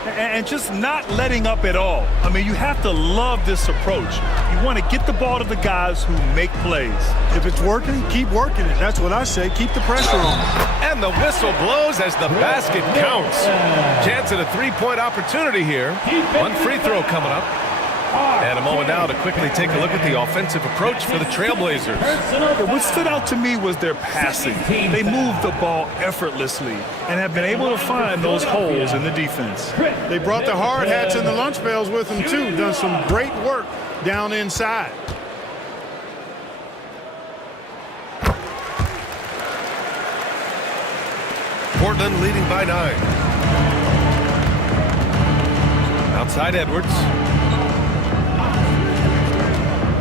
And just not letting up at all. I mean, you have to love this approach. You want to get the ball to the guys who make plays. If it's working, keep working it. That's what I say. Keep the pressure on. And the whistle blows as the basket counts. Chance at a three-point opportunity here. One free throw coming up. And a moment now to quickly take a look at the offensive approach for the Trailblazers. What stood out to me was their passing. They moved the ball effortlessly and have been able to find those holes in the defense. They brought the hard hats and the lunch pails with them, too. Done some great work down inside. Portland leading by 9. Outside Edwards.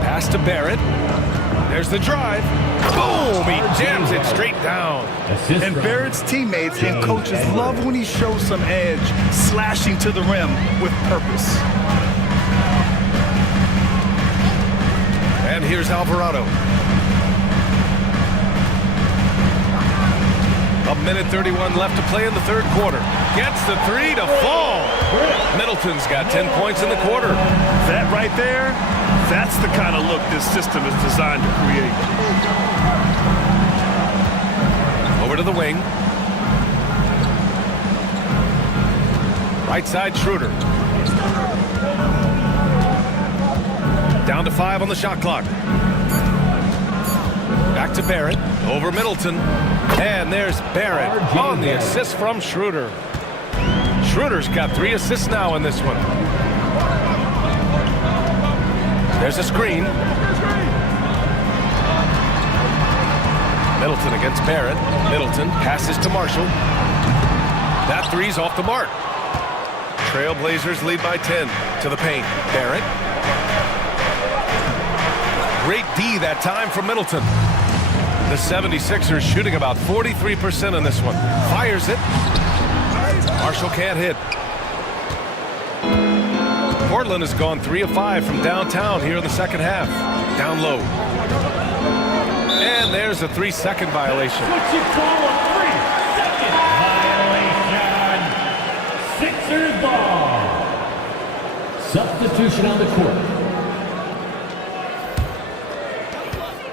Pass to Barrett. There's the drive. Boom! He jams it straight down. And Barrett's teammates and coaches love when he shows some edge, slashing to the rim with purpose. And here's Alvarado. A minute 31 left to play in the third quarter. Gets the three to fall. Middleton's got 10 points in the quarter. That right there, that's the kind of look this system is designed to create. Over to the wing. Right side, Schroeder. Down to 5 on the shot clock. Back to Barrett. Over Middleton. And there's Barrett on the assist from Schroeder. Schroeder's got 3 assists now in this one. There's a screen. Middleton against Barrett. Middleton passes to Marshall. That three's off the mark. Trailblazers lead by 10 to the paint. Barrett. Great D that time from Middleton. The 76ers shooting about 43% in this one. Fires it. Marshall can't hit. Portland has gone 3 of 5 from downtown here in the second half. Down low. And there's a 3-second violation. What you call a 3-second violation. Sixers ball. Substitution on the court.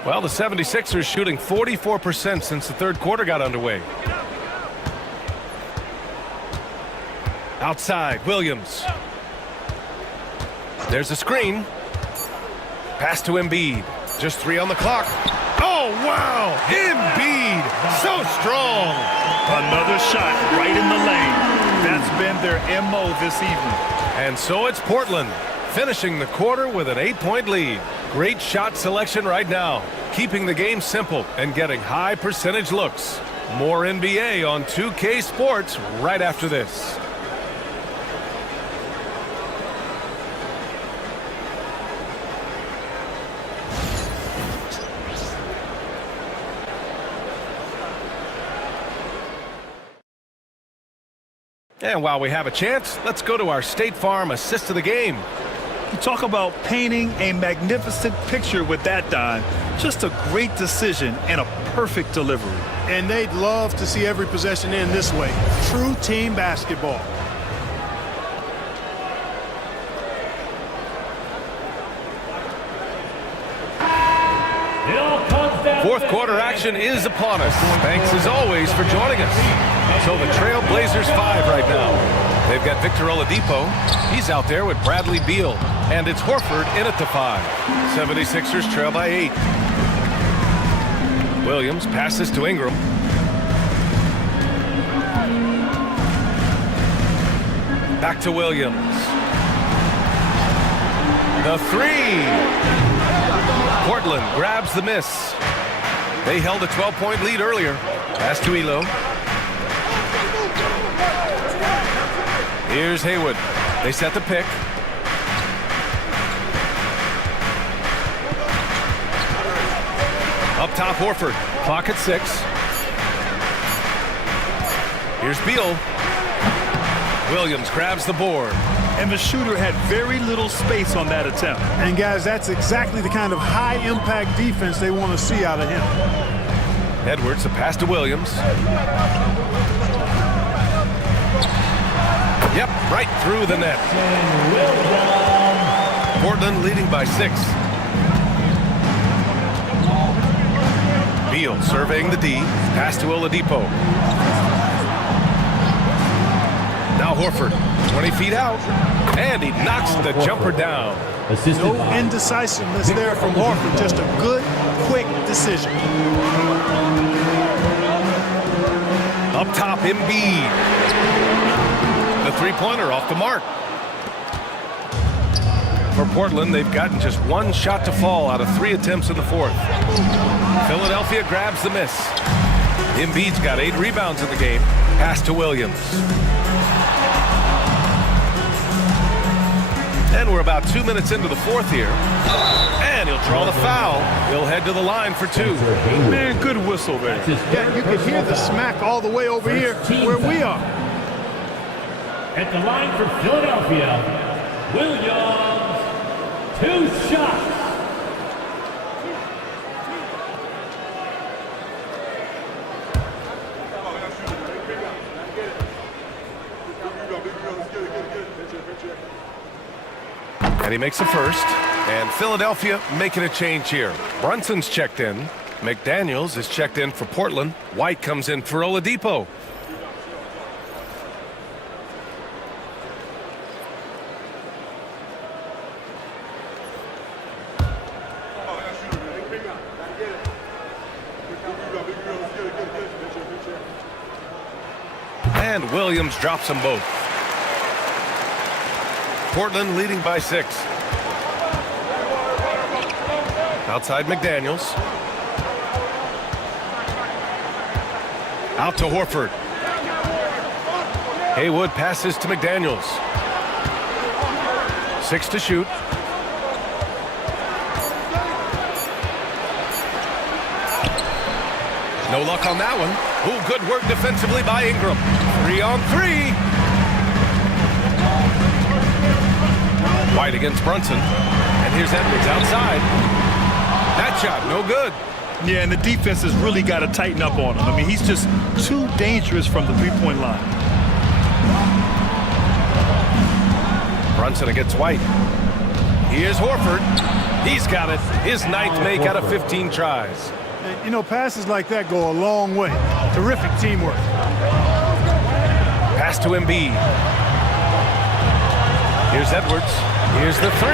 Well, the 76ers shooting 44% since the third quarter got underway. Outside, Williams. There's a screen. Pass to Embiid. Just 3 on the clock. Oh, wow! Embiid! So strong! Another shot right in the lane. That's been their MO this evening. And so it's Portland, finishing the quarter with an 8-point lead. Great shot selection right now, keeping the game simple and getting high percentage looks. More NBA on 2K Sports right after this. And while we have a chance, let's go to our State Farm assist of the game. You talk about painting a magnificent picture with that dime. Just a great decision and a perfect delivery. And they'd love to see every possession end this way. True team basketball. Fourth quarter action is upon us. Thanks as always for joining us. So the Trailblazers 5 right now. They've got Victor Oladipo. He's out there with Bradley Beal. And it's Horford in at the 5. 76ers trail by 8. Williams passes to Ingram. Back to Williams. The 3. Portland grabs the miss. They held a 12-point lead earlier. Pass to Elo. Here's Haywood. They set the pick. Up Up top, Horford. Clock at 6. Here's Beal. Williams grabs the board. And the shooter had very little space on that attempt. And guys, that's exactly the kind of high-impact defense they want to see out of him. Edwards, a pass to Williams. Yep, right through the net. Portland leading by 6. Beal surveying the D. Pass to Oladipo. Now Horford, 20 feet out, and he knocks the jumper down. No indecisiveness there from Horford, just a good, quick decision. Up top, Embiid. The three-pointer off the mark. For Portland, they've gotten just 1 shot to fall out of 3 attempts in the 4th. Philadelphia grabs the miss. Embiid's got 8 rebounds in the game. Pass to Williams. And we're about 2 minutes into the 4th here. And he'll draw the foul. He'll head to the line for 2. Man, good whistle there. Yeah, you can hear the smack all the way over here where we are. At the line for Philadelphia, Williams, 2 shots. And he makes a first. And Philadelphia making a change here. Brunson's checked in. McDaniels is checked in for Portland. White comes in for Oladipo. And Williams drops them both. Portland leading by 6. Outside McDaniels. Out to Horford. Haywood passes to McDaniels. 6 to shoot. No luck on that one. Ooh, good work defensively by Ingram. 3 on 3. White against Brunson. And here's Edwards outside. That shot, no good. Yeah, and the defense has really got to tighten up on him. I mean, he's just too dangerous from the three-point line. Brunson against White. Here's Horford. He's got it. His 9th make out of 15 tries. And, you know, passes like that go a long way. Terrific teamwork. Pass to Embiid. Here's Edwards. Here's the 3.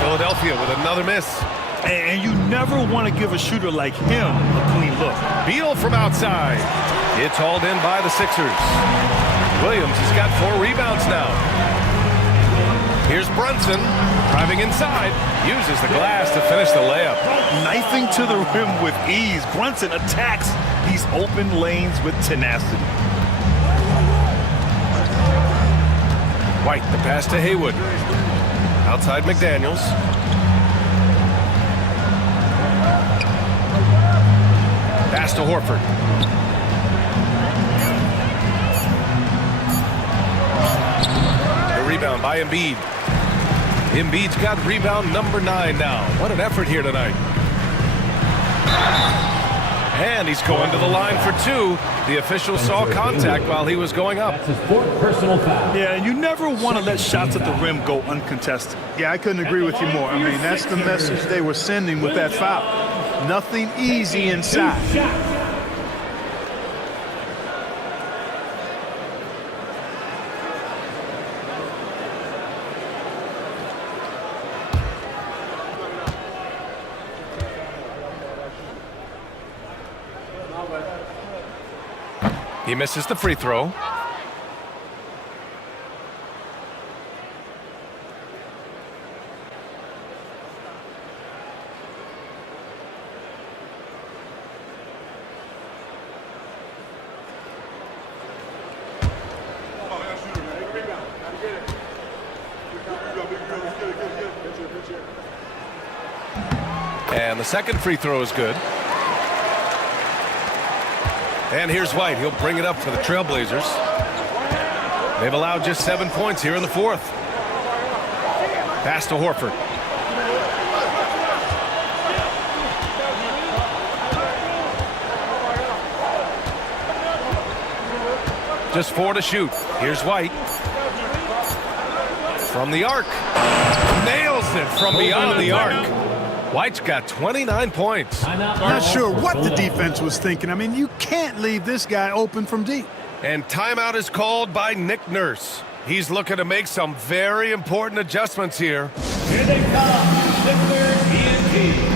Philadelphia with another miss. And you never want to give a shooter like him a clean look. Beal from outside. It's hauled in by the Sixers. Williams has got 4 rebounds now. Here's Brunson driving inside. Uses the glass to finish the layup. Knifing to the rim with ease. Brunson attacks these open lanes with tenacity. White, the pass to Haywood. Outside McDaniels. Pass to Horford. The rebound by Embiid. Embiid's got rebound number 9 now. What an effort here tonight. And he's going to the line for 2. The official saw contact while he was going up. That's his 4th personal foul. Yeah, and you never want to let shots at the rim go uncontested. Yeah, I couldn't agree with you more. I mean, that's the message they were sending with that foul. Nothing easy inside. He misses the free throw. And the second free throw is good. And here's White. He'll bring it up for the Trailblazers. They've allowed just 7 points here in the fourth. Pass to Horford. Just 4 to shoot. Here's White. From the arc. Nails it from beyond the arc. White's got 29 points. Not sure what the defense was thinking. I mean, you can't leave this guy open from deep. And timeout is called by Nick Nurse. He's looking to make some very important adjustments here. Here they come, Ziegler ENT.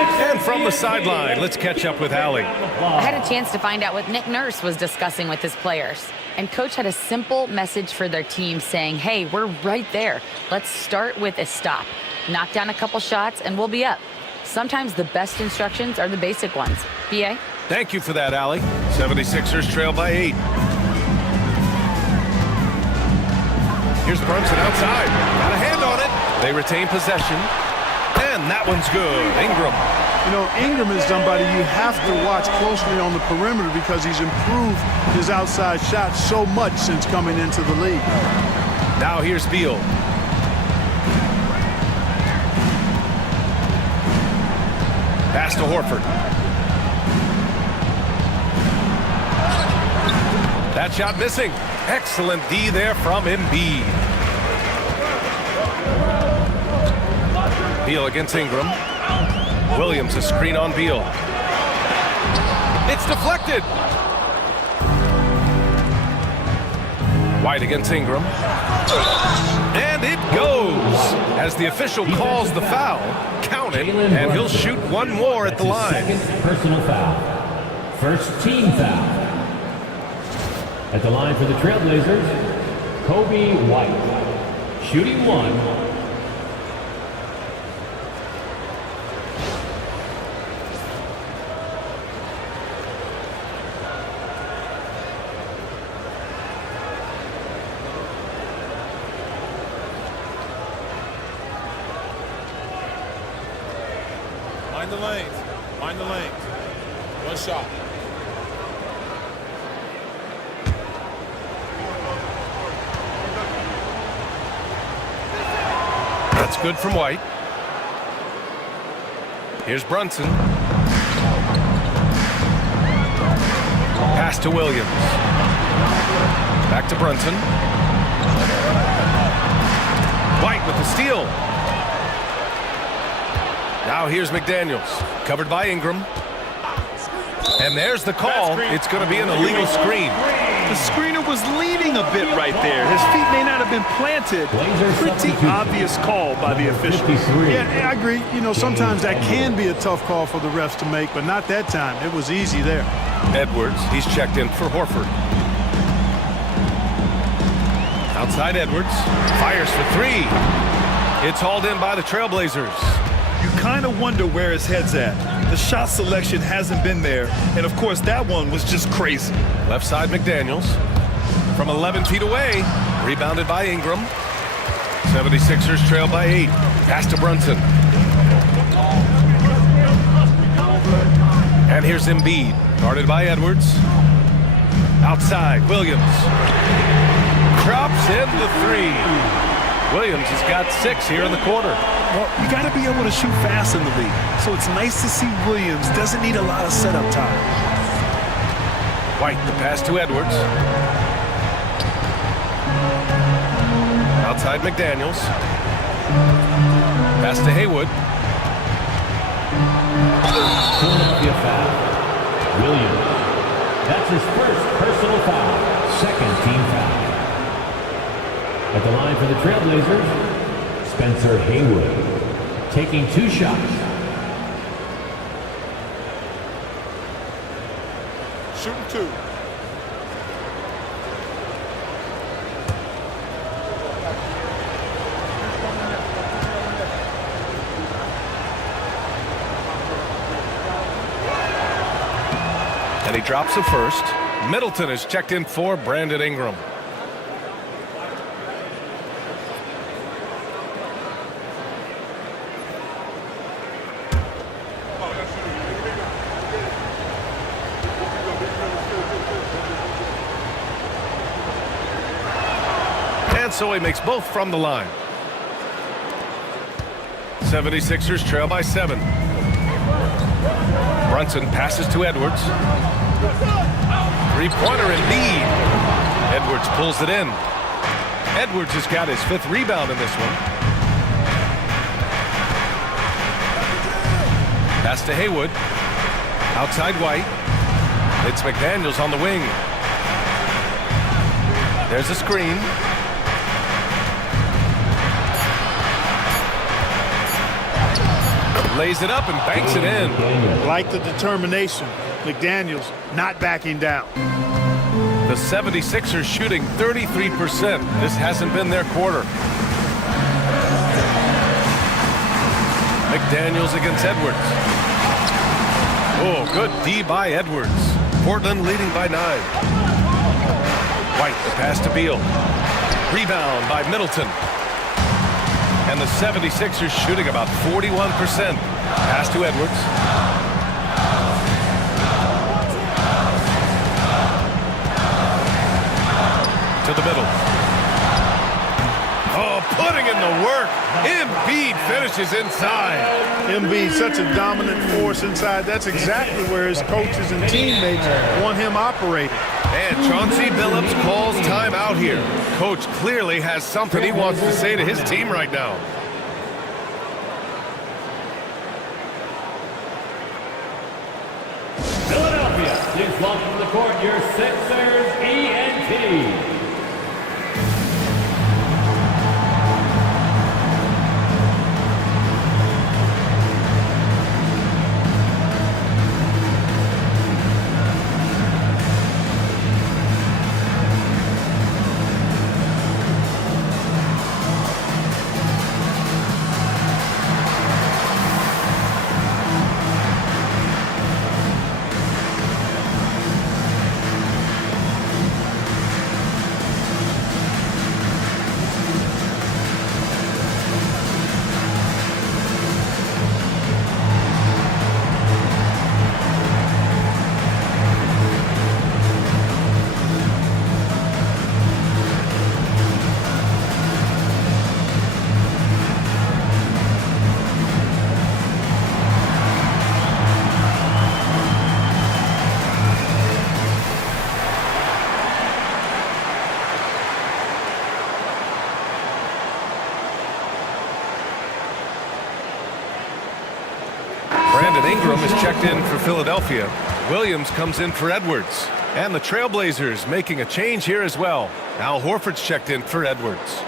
And from the sideline, let's catch up with Allie. I had a chance to find out what Nick Nurse was discussing with his players. And coach had a simple message for their team saying, hey, we're right there. Let's start with a stop. Knock down a couple shots and we'll be up. Sometimes the best instructions are the basic ones. B.A.? Thank you for that, Allie. 76ers trail by 8. Here's Brunson outside. Got a hand on it. They retain possession. And that one's good. Ingram. You know, Ingram is somebody you have to watch closely on the perimeter because he's improved his outside shot so much since coming into the league. Now here's Beal. Pass to Horford. That shot missing. Excellent D there from Embiid. Beal against Ingram. Williams a screen on Beal. It's deflected. White against Ingram. And it goes. As the official calls the foul, count it, and he'll shoot one more at the line. Second personal foul. First team foul. At the line for the Trailblazers, Kobe White. Shooting one. Mind the lanes. Mind the lanes. One shot. That's good from White. Here's Brunson. Pass to Williams. Back to Brunson. White with the steal. Now here's McDaniels, covered by Ingram. And there's the call. It's going to be an illegal screen. The screener was leaning a bit right there. His feet may not have been planted. Pretty obvious call by the official. Yeah, I agree. You know, sometimes that can be a tough call for the refs to make, but not that time. It was easy there. Edwards, he's checked in for Horford. Outside Edwards, fires for three. It's hauled in by the Trailblazers. You kind of wonder where his head's at. The shot selection hasn't been there, and of course that one was just crazy. Left side McDaniels from 11 feet away, rebounded by Ingram. 76ers trail by 8. Pass to Brunson. And here's Embiid, guarded by Edwards. Outside, Williams. Drops in the three. Williams has got 6 here in the quarter. Well, you got to be able to shoot fast in the league. So it's nice to see Williams doesn't need a lot of setup time. White, the pass to Edwards. Outside McDaniels. Pass to Haywood. Philadelphia foul. Williams. That's his first personal foul. Second team foul. At the line for the Trailblazers, Spencer Haywood. Taking 2 shots. Shooting 2. And he drops the first. Middleton is checked in for Brandon Ingram. And so he makes both from the line. 76ers trail by 7. Brunson passes to Edwards. Three-pointer indeed. Edwards pulls it in. Edwards has got his 5th rebound in this one. Pass to Haywood. Outside White. It's McDaniels on the wing. There's a screen. Lays it up and banks it in. Like the determination. McDaniels not backing down. The 76ers shooting 33%. This hasn't been their quarter. McDaniels against Edwards. Oh, good D by Edwards. Portland leading by 9. White, the pass to Beal. Rebound by Middleton. And the 76ers shooting about 41%. Pass to Edwards. To the middle. Oh, putting in the work. Embiid finishes inside. Embiid, such a dominant force inside. That's exactly where his coaches and teammates want him operating. And Chauncey Billups calls timeout here. Coach clearly has something he wants to say to his team right now. Philadelphia, please welcome to the court your Sixers ENT. Brandon Ingram is checked in for Philadelphia. Williams comes in for Edwards. And the Trailblazers making a change here as well. Al Horford's checked in for Edwards.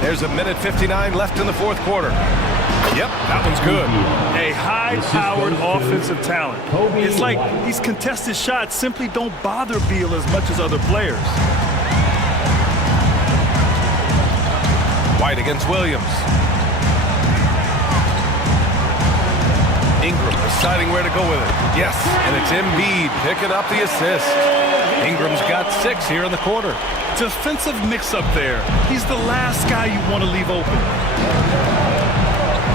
There's a minute 59 left in the 4th quarter. Yep, that one's good. A high-powered offensive talent. It's like these contested shots simply don't bother Beal as much as other players. White against Williams. Ingram deciding where to go with it. Yes, and it's Embiid picking up the assist. Ingram's got 6 here in the quarter. Defensive mix-up there. He's the last guy you want to leave open.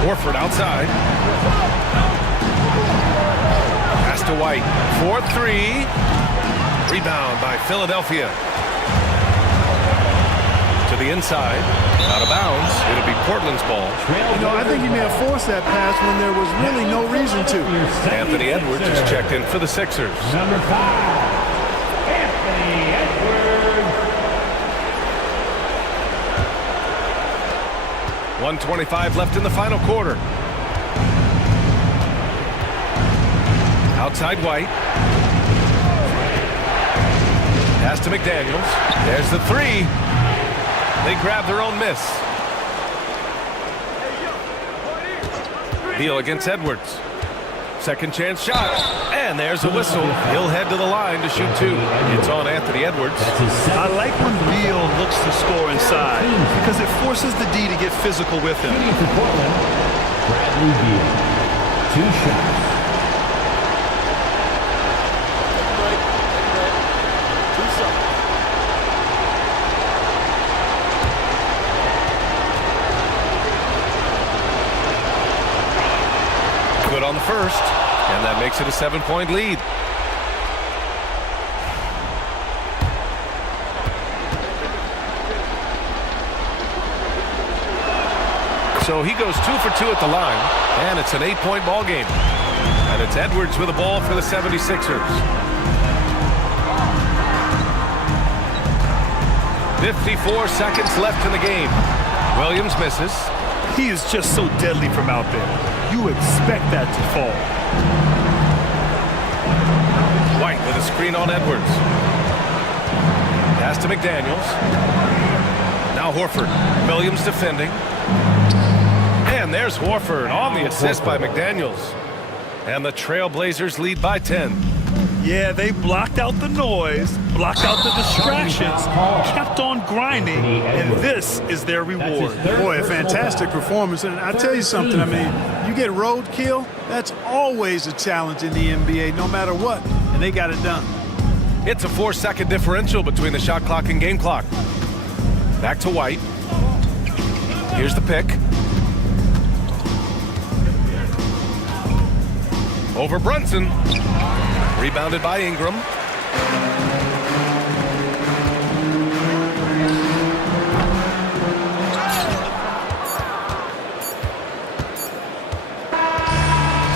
Horford outside. Pass to White. 4-3. Rebound by Philadelphia. To the inside. Out of bounds. It'll be Portland's ball. You know, I think he may have forced that pass when there was really no reason to. Anthony Edwards is checked in for the Sixers. Number 5, Anthony Edwards. 1:25 left in the final quarter. Outside White. Pass to McDaniels. There's the 3. They grab their own miss. Beal against Edwards. Second chance shot. And there's a whistle. He'll head to the line to shoot 2. It's on Anthony Edwards. I like when Beal looks to score inside because it forces the D to get physical with him. Shooting for Portland, Bradley Beal. 2 shots. Good on the first, and that makes it a 7-point lead. So he goes 2 for 2 at the line, and it's an 8-point ball game. And it's Edwards with the ball for the 76ers. 54 seconds left in the game. Williams misses. He is just so deadly from out there. You expect that to fall. White with a screen on Edwards. Pass to McDaniels. Now Horford. Williams defending. And there's Horford on the assist by McDaniels. And the Trailblazers lead by 10. Yeah, they blocked out the noise, blocked out the distractions, kept on grinding, and this is their reward. Boy, a fantastic performance. And I tell you something, I mean, you get roadkill, that's always a challenge in the NBA, no matter what, and they got it done. It's a 4-second differential between the shot clock and game clock. Back to White. Here's the pick. Over Brunson. Rebounded by Ingram.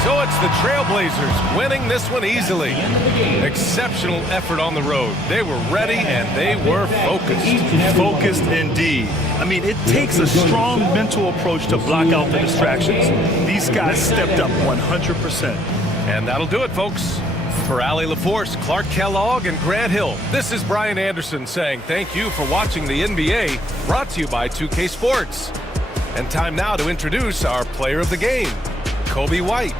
So it's the Trailblazers winning this one easily. Exceptional effort on the road. They were ready and they were focused. Focused indeed. I mean, it takes a strong mental approach to block out the distractions. These guys stepped up 100%. And that'll do it, folks. For Allie LaForce, Clark Kellogg, and Grant Hill, this is Brian Anderson saying thank you for watching the NBA, brought to you by 2K Sports. And time now to introduce our player of the game, Coby White.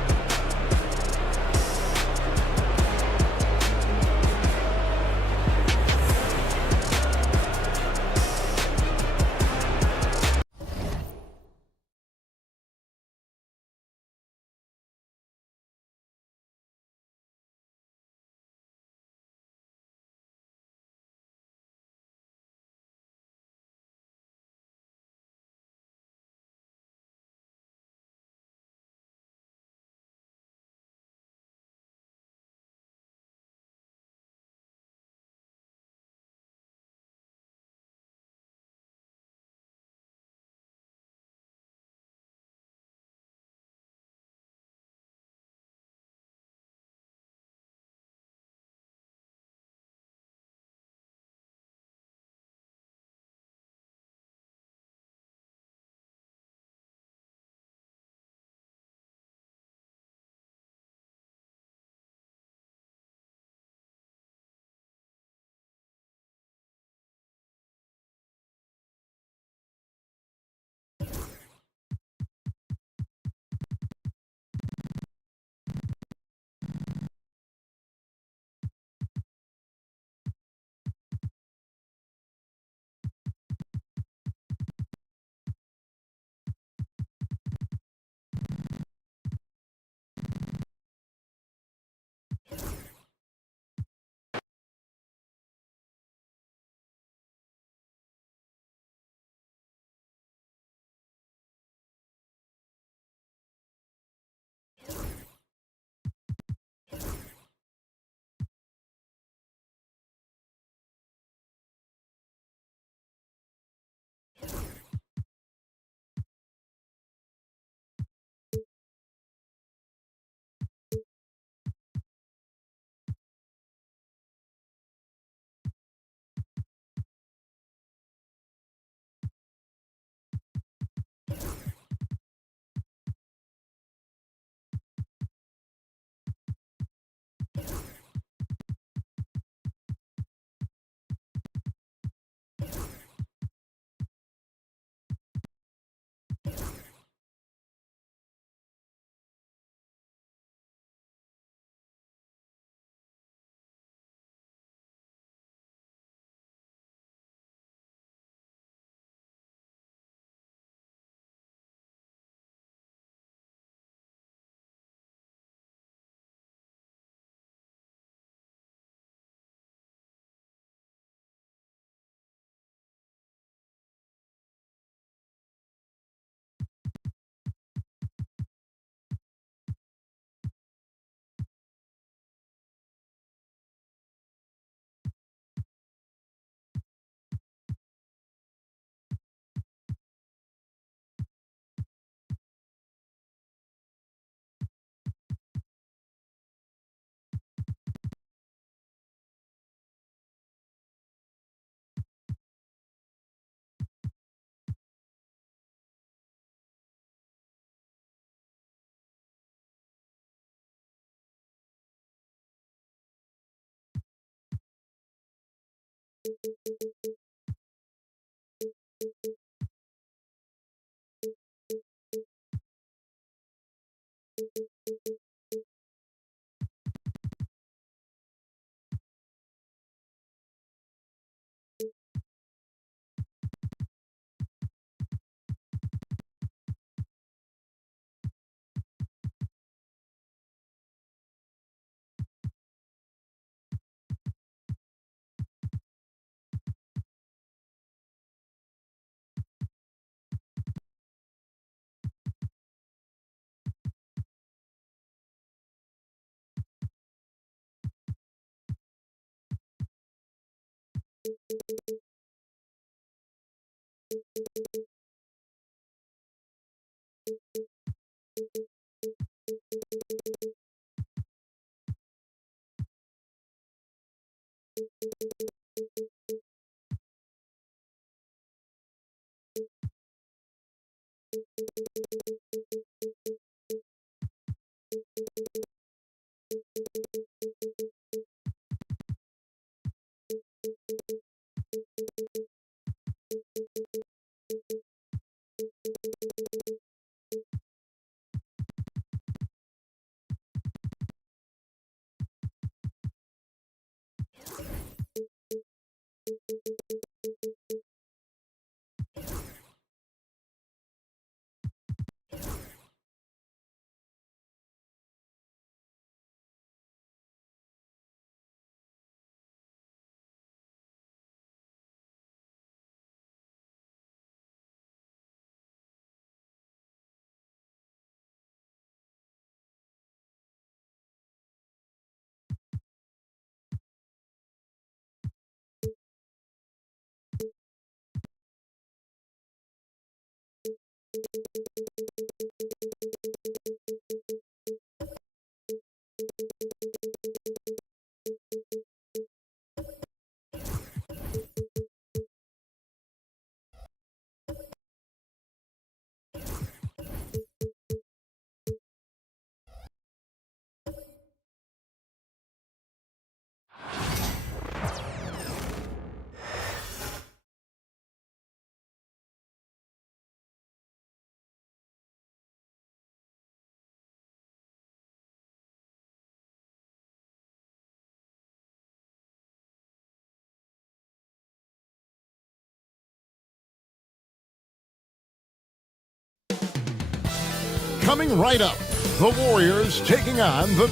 Coming right up, the Warriors taking on the...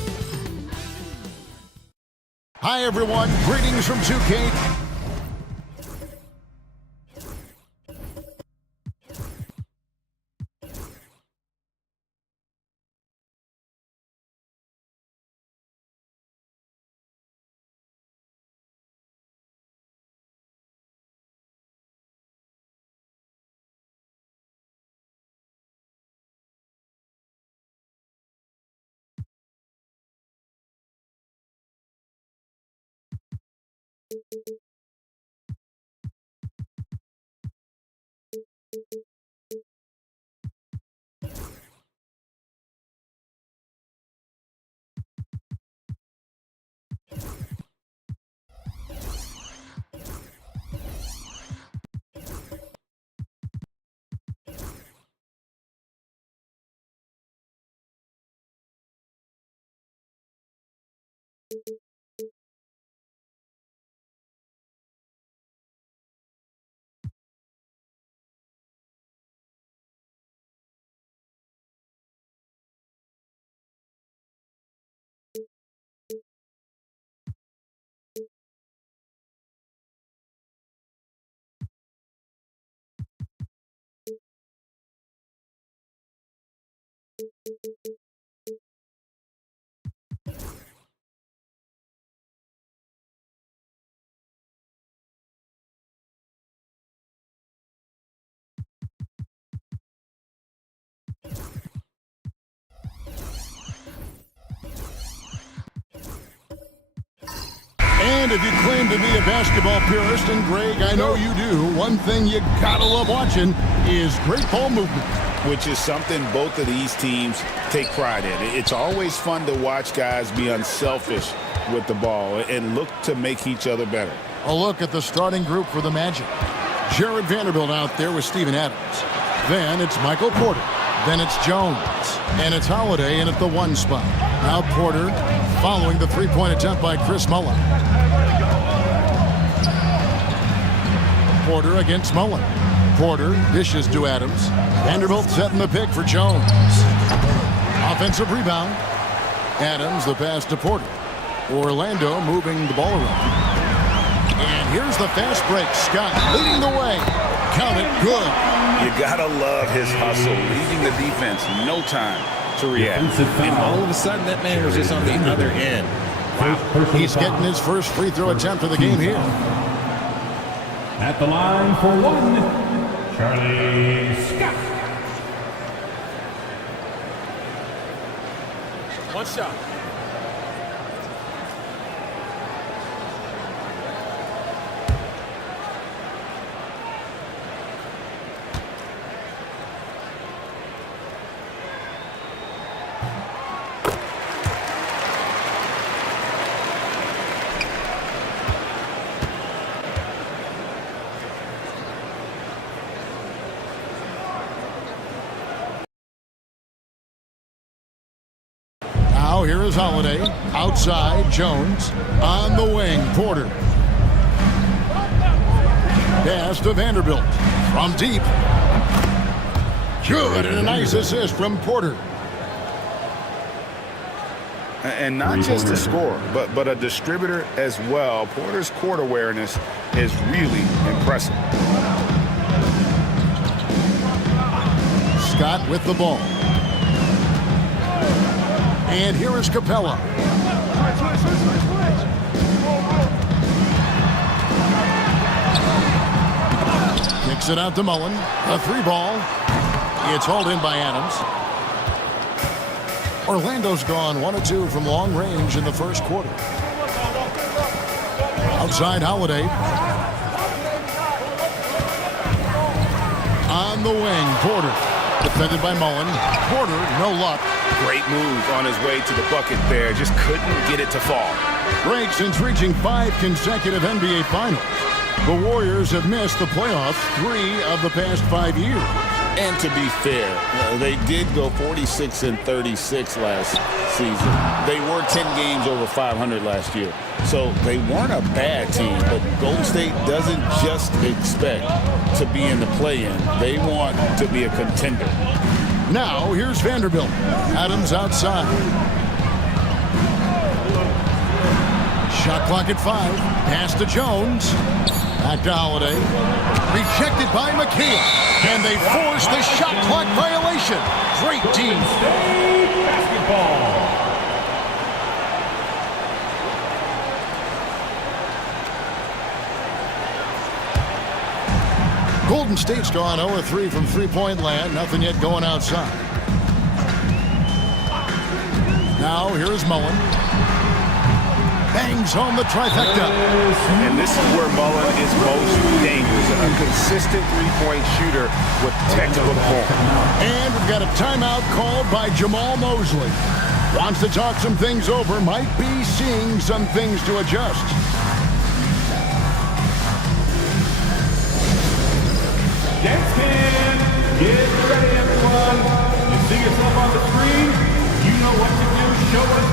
Hi, everyone. Greetings from 2K. And if you claim to be a basketball purist, and Greg, I know you do, one thing you gotta love watching is great ball movement. Which is something both of these teams take pride in. It's always fun to watch guys be unselfish with the ball and look to make each other better. A look at the starting group for the Magic. Jared Vanderbilt out there with Steven Adams. Then it's Michael Porter. Then it's Jones. And it's Holiday in at the 1 spot. Now Porter following the three-point attempt by Chris Mullin. Porter against Mullin. Porter dishes to Adams. Vanderbilt setting the pick for Jones. Offensive rebound. Adams the pass to Porter. Orlando moving the ball around. And here's the fast break. Scott leading the way. Count it. Good. You gotta love his hustle, leaving the defense no time to react. And all of a sudden, that man was just on the other end. Wow. He's getting his first free throw attempt of the game here. At the line for 1, Charlie Scott. One shot. is Holiday. Outside, Jones. On the wing, Porter. Pass to Vanderbilt. From deep. Good, and a nice assist from Porter. And not just a scorer, but a distributor as well. Porter's court awareness is really impressive. Scott with the ball. And here is Capella. Kicks it out to Mullen. A 3-ball. It's hauled in by Adams. Orlando's gone 1 of 2 from long range in the first quarter. Outside Holiday. On the wing, Porter. Defended by Mullen. Porter, no luck. Great move on his way to the bucket there. Just couldn't get it to fall. Greg, since reaching 5 consecutive NBA Finals, the Warriors have missed the playoffs 3 of the past 5 years. And to be fair, they did go 46-36 last season. They were 10 games over 500 last year. So they weren't a bad team, but Golden State doesn't just expect to be in the play-in. They want to be a contender. Now, here's Vanderbilt. Adams outside. Shot clock at 5. Pass to Jones. Back to Holiday. Rejected by McHale. And they force the shot clock violation. Great team. Basketball. Golden State's gone 0-3 from three-point land. Nothing yet going outside. Now, here's Mullen. Bangs home the trifecta. And this is where Mullen is most dangerous. A consistent three-point shooter with textbook form. And we've got a timeout called by Jamal Mosley. Wants to talk some things over. Might be seeing some things to adjust. Dance Can. Get ready, everyone. You see yourself on the screen. You know what to do. Show us.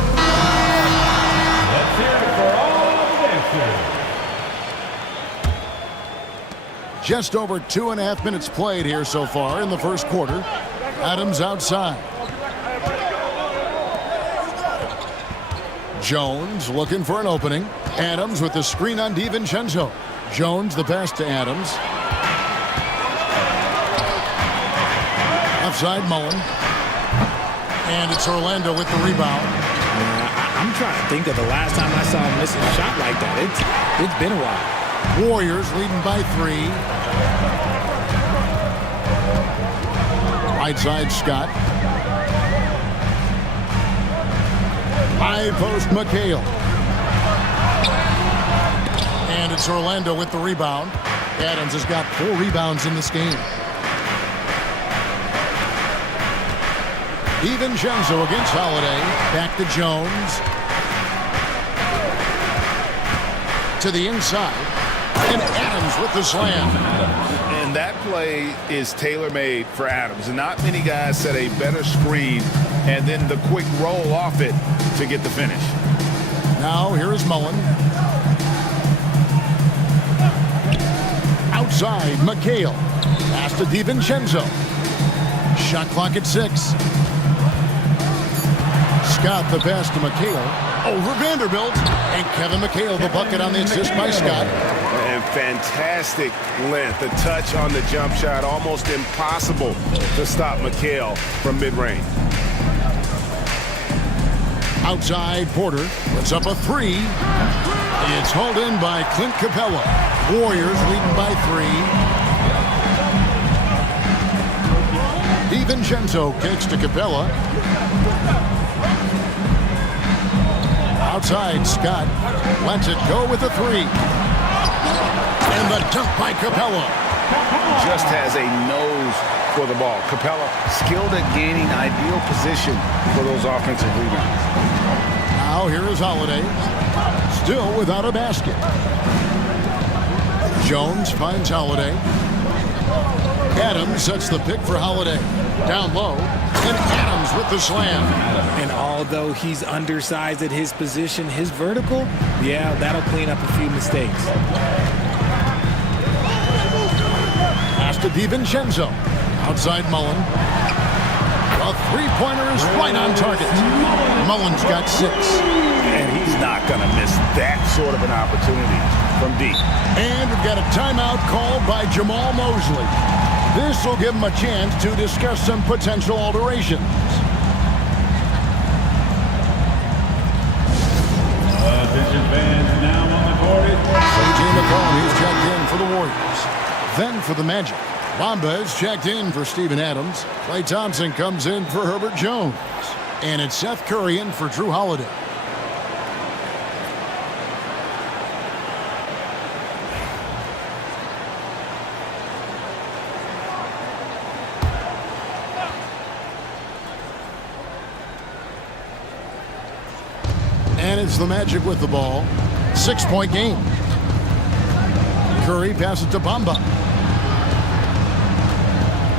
Let's hear it for all the dancers. Just over 2.5 minutes played here so far in the first quarter. Adams outside. Jones looking for an opening. Adams with the screen on DiVincenzo. Jones the pass to Adams. Outside Mullen. And it's Orlando with the rebound. I'm trying to think of the last time I saw him miss a shot like that. It's been a while. Warriors leading by 3. Right side Scott. High post McHale. And it's Orlando with the rebound. Adams has got 4 rebounds in this game. DiVincenzo against Holiday. Back to Jones. To the inside. And Adams with the slam. And that play is tailor-made for Adams. Not many guys set a better screen and then the quick roll off it to get the finish. Now here is Mullen. Outside, McHale. Pass to DiVincenzo. Shot clock at 6. Scott the pass to McHale. Over Vanderbilt. And Kevin McHale the bucket on the assist by Scott. And fantastic length. The touch on the jump shot. Almost impossible to stop McHale from mid-range. Outside, Porter puts up a 3. It's hauled in by Clint Capella. Warriors leading by 3. DiVincenzo kicks to Capella. Outside, Scott lets it go with a 3. And the dunk by Capella. Just has a nose for the ball. Capella skilled at gaining ideal position for those offensive rebounds. Now here is Holiday. Still without a basket. Jones finds Holiday. Adams sets the pick for Holiday. Down low, and Adams with the slam. And although he's undersized at his position, his vertical, yeah, that'll clean up a few mistakes. Pass to DiVincenzo. Outside Mullen. A three-pointer is right on target. Mullen's got 6. And he's not going to miss that sort of an opportunity from deep. And we've got a timeout called by Jamal Mosley. This will give him a chance to discuss some potential alterations. Attention fans, now on the court is A.J. McCollum, he's checked in for the Warriors. Then for the Magic, Bamba is checked in for Steven Adams. Klay Thompson comes in for Herbert Jones. And it's Seth Curry in for Drew Holiday. And it's the Magic with the ball. 6-point game. Curry passes to Bamba.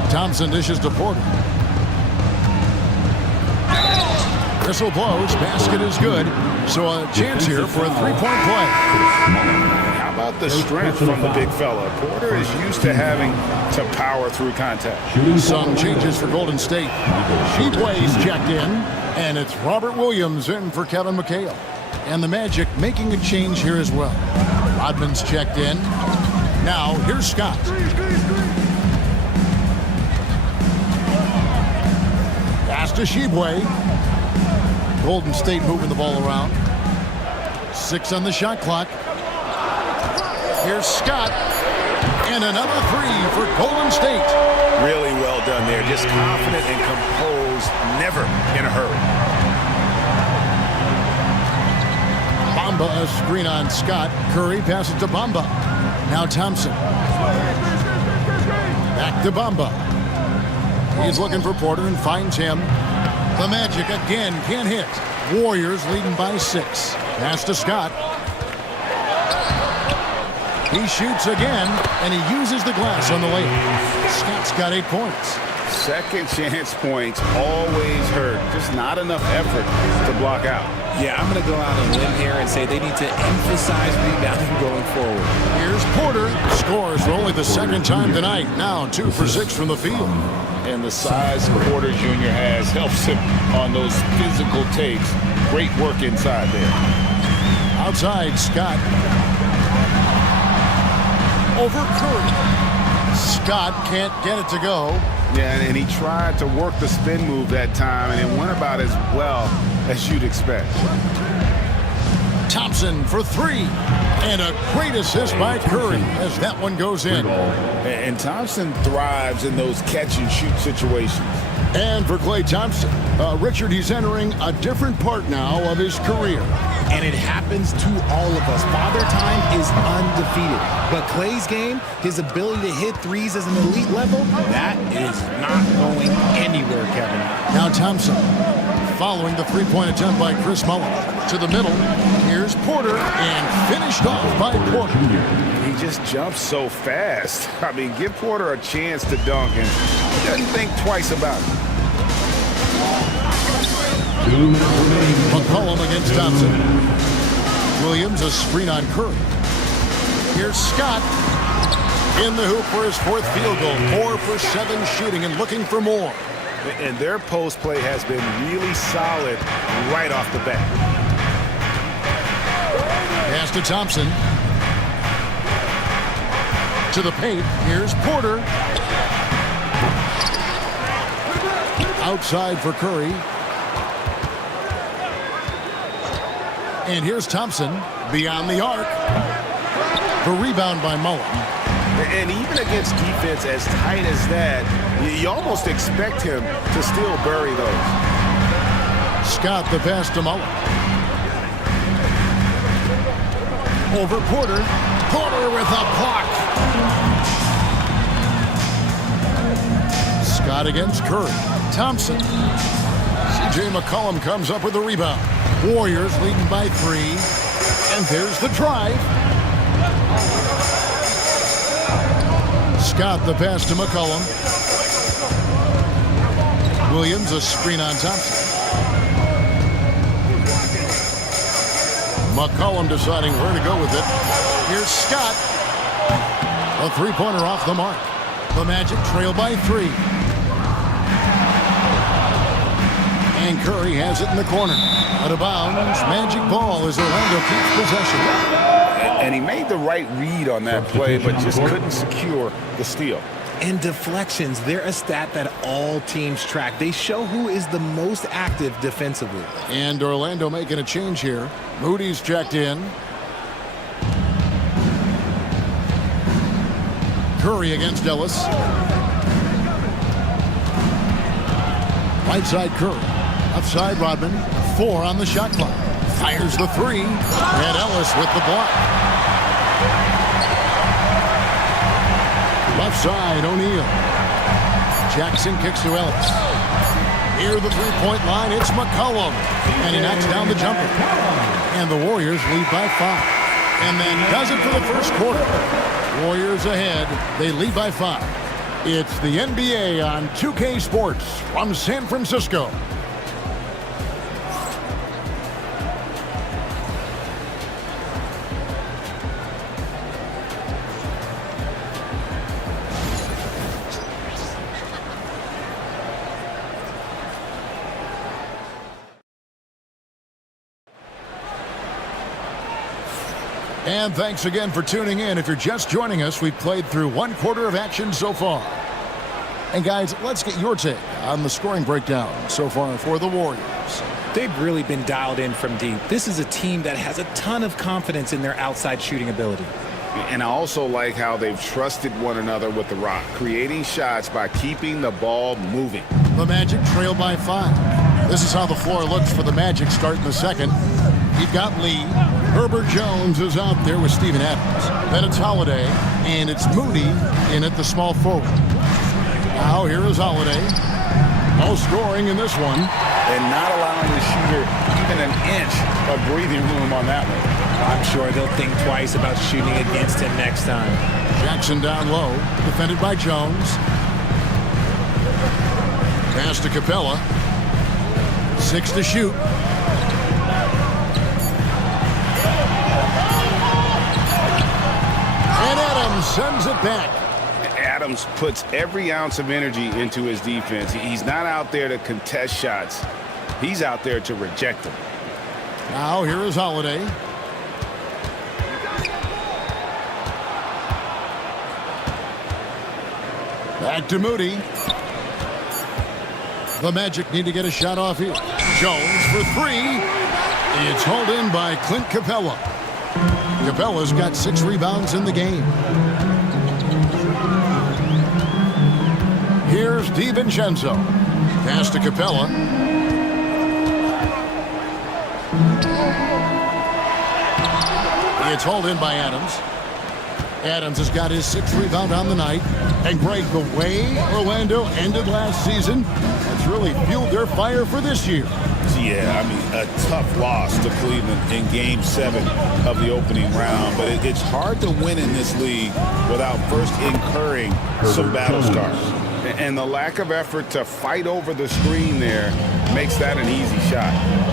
Thompson dishes to Porter. Whistle blows. Basket is good. So a chance here for a three-point play. How about the strength from the big fella? Porter is used to having to power through contact. Some changes for Golden State. Sheepway's checked in, and it's Robert Williams in for Kevin McHale. And the Magic making a change here as well. Rodman's checked in. Now, here's Scott. Pass to Sheepway. Golden State moving the ball around. 6 on the shot clock. Here's Scott. And another 3 for Golden State. Really well done there. Just confident and composed, never in a hurry. Bamba, a screen on Scott. Curry passes to Bamba. Now Thompson. Back to Bamba. He's looking for Porter and finds him. The Magic again can't hit. Warriors leading by 6. Pass to Scott. He shoots again, and he uses the glass on the layup. Scott's got 8 points. Second chance points always hurt. Just not enough effort to block out. Yeah, I'm going to go out on a limb here and say they need to emphasize rebounding going forward. Here's Porter. Scores for only the second time tonight. Now 2 for 6 from the field. And the size Porter Jr. has helps him on those physical takes. Great work inside there. Outside, Scott. Over Curry. Scott can't get it to go. Yeah, and he tried to work the spin move that time, and it went about as well as you'd expect. Thompson for 3. And a great assist by Curry as that one goes in. And Thompson thrives in those catch-and-shoot situations. And for Klay Thompson, Richard, he's entering a different part now of his career. And it happens to all of us. Father Time is undefeated. But Klay's game, his ability to hit threes as an elite level, that is not going anywhere, Kevin. Now Thompson, following the three-point attempt by Chris Mullin. To the middle, here's Porter, and finished off by Porter. He just jumps so fast. I mean, give Porter a chance to dunk, and he doesn't think twice about it. 2 minutes remaining. McCollum against Thompson. Williams a screen on Curry. Here's Scott in the hoop for his 4th field goal. 4 for 7 shooting and looking for more. And their post play has been really solid right off the bat. Pass to Thompson. To the paint. Here's Porter. Outside for Curry. And here's Thompson beyond the arc. The rebound by Mullen. And even against defense as tight as that, you almost expect him to still bury those. Scott the pass to Mullen. Over Porter. Porter with a block. Scott against Curry. Thompson. C.J. McCollum comes up with the rebound. Warriors leading by 3. And there's the drive. Scott the pass to McCollum. Williams a screen on Thompson. McCollum deciding where to go with it. Here's Scott. A three-pointer off the mark. The Magic trail by 3. And Curry has it in the corner. Out of bounds. Magic ball as Orlando keeps possession. And he made the right read on that play, but just couldn't secure the steal. And deflections, they're a stat that all teams track. They show who is the most active defensively. And Orlando making a change here. Moody's checked in. Curry against Ellis. Right side Curry. Outside Rodman. 4 on the shot clock. Fires the 3. And Ellis with the block. Left side O'Neal. Jackson kicks to Ellis. Near the three-point line, it's McCollum. And he knocks down the jumper. And the Warriors lead by 5. And then does it for the first quarter. Warriors ahead. They lead by 5. It's the NBA on 2K Sports from San Francisco. And thanks again for tuning in. If you're just joining us, we've played through 1 quarter of action so far. And guys, let's get your take on the scoring breakdown so far for the Warriors. They've really been dialed in from deep. This is a team that has a ton of confidence in their outside shooting ability. And I also like how they've trusted one another with the rock, creating shots by keeping the ball moving. The Magic trail by 5. This is how the floor looks for the Magic starting the second. You've got Lee. Herbert Jones is out there with Steven Adams. Then it's Holiday, and it's Moody in at the small forward. Now here is Holiday. No scoring in this one. And not allowing the shooter even an inch of breathing room on that one. I'm sure they'll think twice about shooting against him next time. Jackson down low, defended by Jones. Pass to Capella. 6 to shoot. And Adams sends it back. Adams puts every ounce of energy into his defense. He's not out there to contest shots. He's out there to reject them. Now here is Holiday. Back to Moody. The Magic need to get a shot off here. Jones for 3. It's hauled in by Clint Capella. Capella's got 6 rebounds in the game. Here's DiVincenzo. Pass to Capella. It's hauled in by Adams. Adams has got his 6th rebound on the night. And Greg, the way Orlando ended last season, has really fueled their fire for this year. Yeah, I mean, a tough loss to Cleveland in Game 7 of the opening round. But it's hard to win in this league without first incurring some battle scars. And the lack of effort to fight over the screen there makes that an easy shot.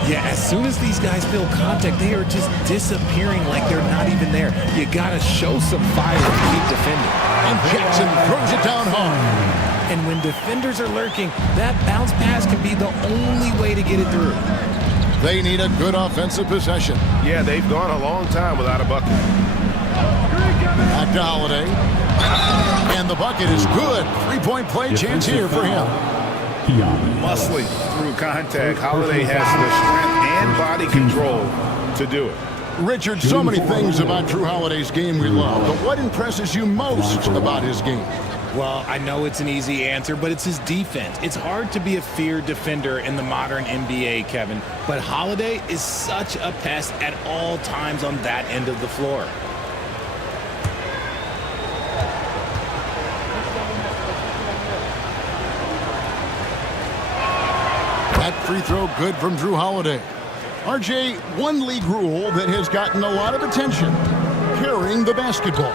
Yeah, as soon as these guys feel contact, they are just disappearing like they're not even there. You got to show some fire and keep defending. And Jackson throws it down hard. And when defenders are lurking, that bounce pass can be the only way to get it through. They need a good offensive possession. Yeah, they've gone a long time without a bucket. Back to Holiday. And the bucket is good. 3-point play chance here for him. Muscling through contact. Holiday has the strength and body control to do it. Richard, so many things about Drew Holiday's game we love, but what impresses you most about his game? Well, I know it's an easy answer, but it's his defense. It's hard to be a feared defender in the modern NBA, Kevin, but Holiday is such a pest at all times on that end of the floor. That free throw good from Drew Holiday. RJ, one league rule that has gotten a lot of attention: carrying the basketball.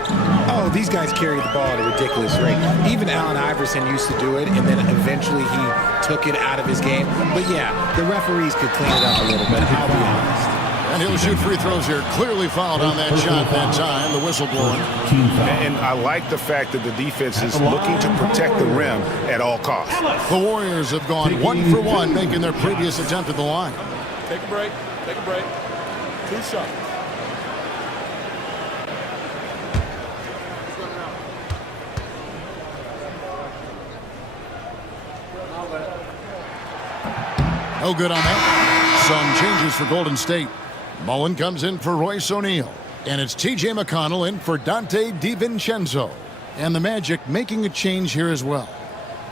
Oh, Oh, these guys carry the ball at a ridiculous rate. Even Allen Iverson used to do it, and then eventually he took it out of his game. But yeah, the referees could clean it up a little bit, I'll be honest. And he'll shoot free throws here. Clearly fouled on that shot that time. The whistle blowing. And I like the fact that the defense is looking to protect the rim at all costs. The Warriors have gone 1 for 1, making their previous attempt at the line. Take a break. Take a break. 2 shots. No good on that. Some changes for Golden State. Mullen comes in for Royce O'Neal. And it's T.J. McConnell in for Dante DiVincenzo. And the Magic making a change here as well.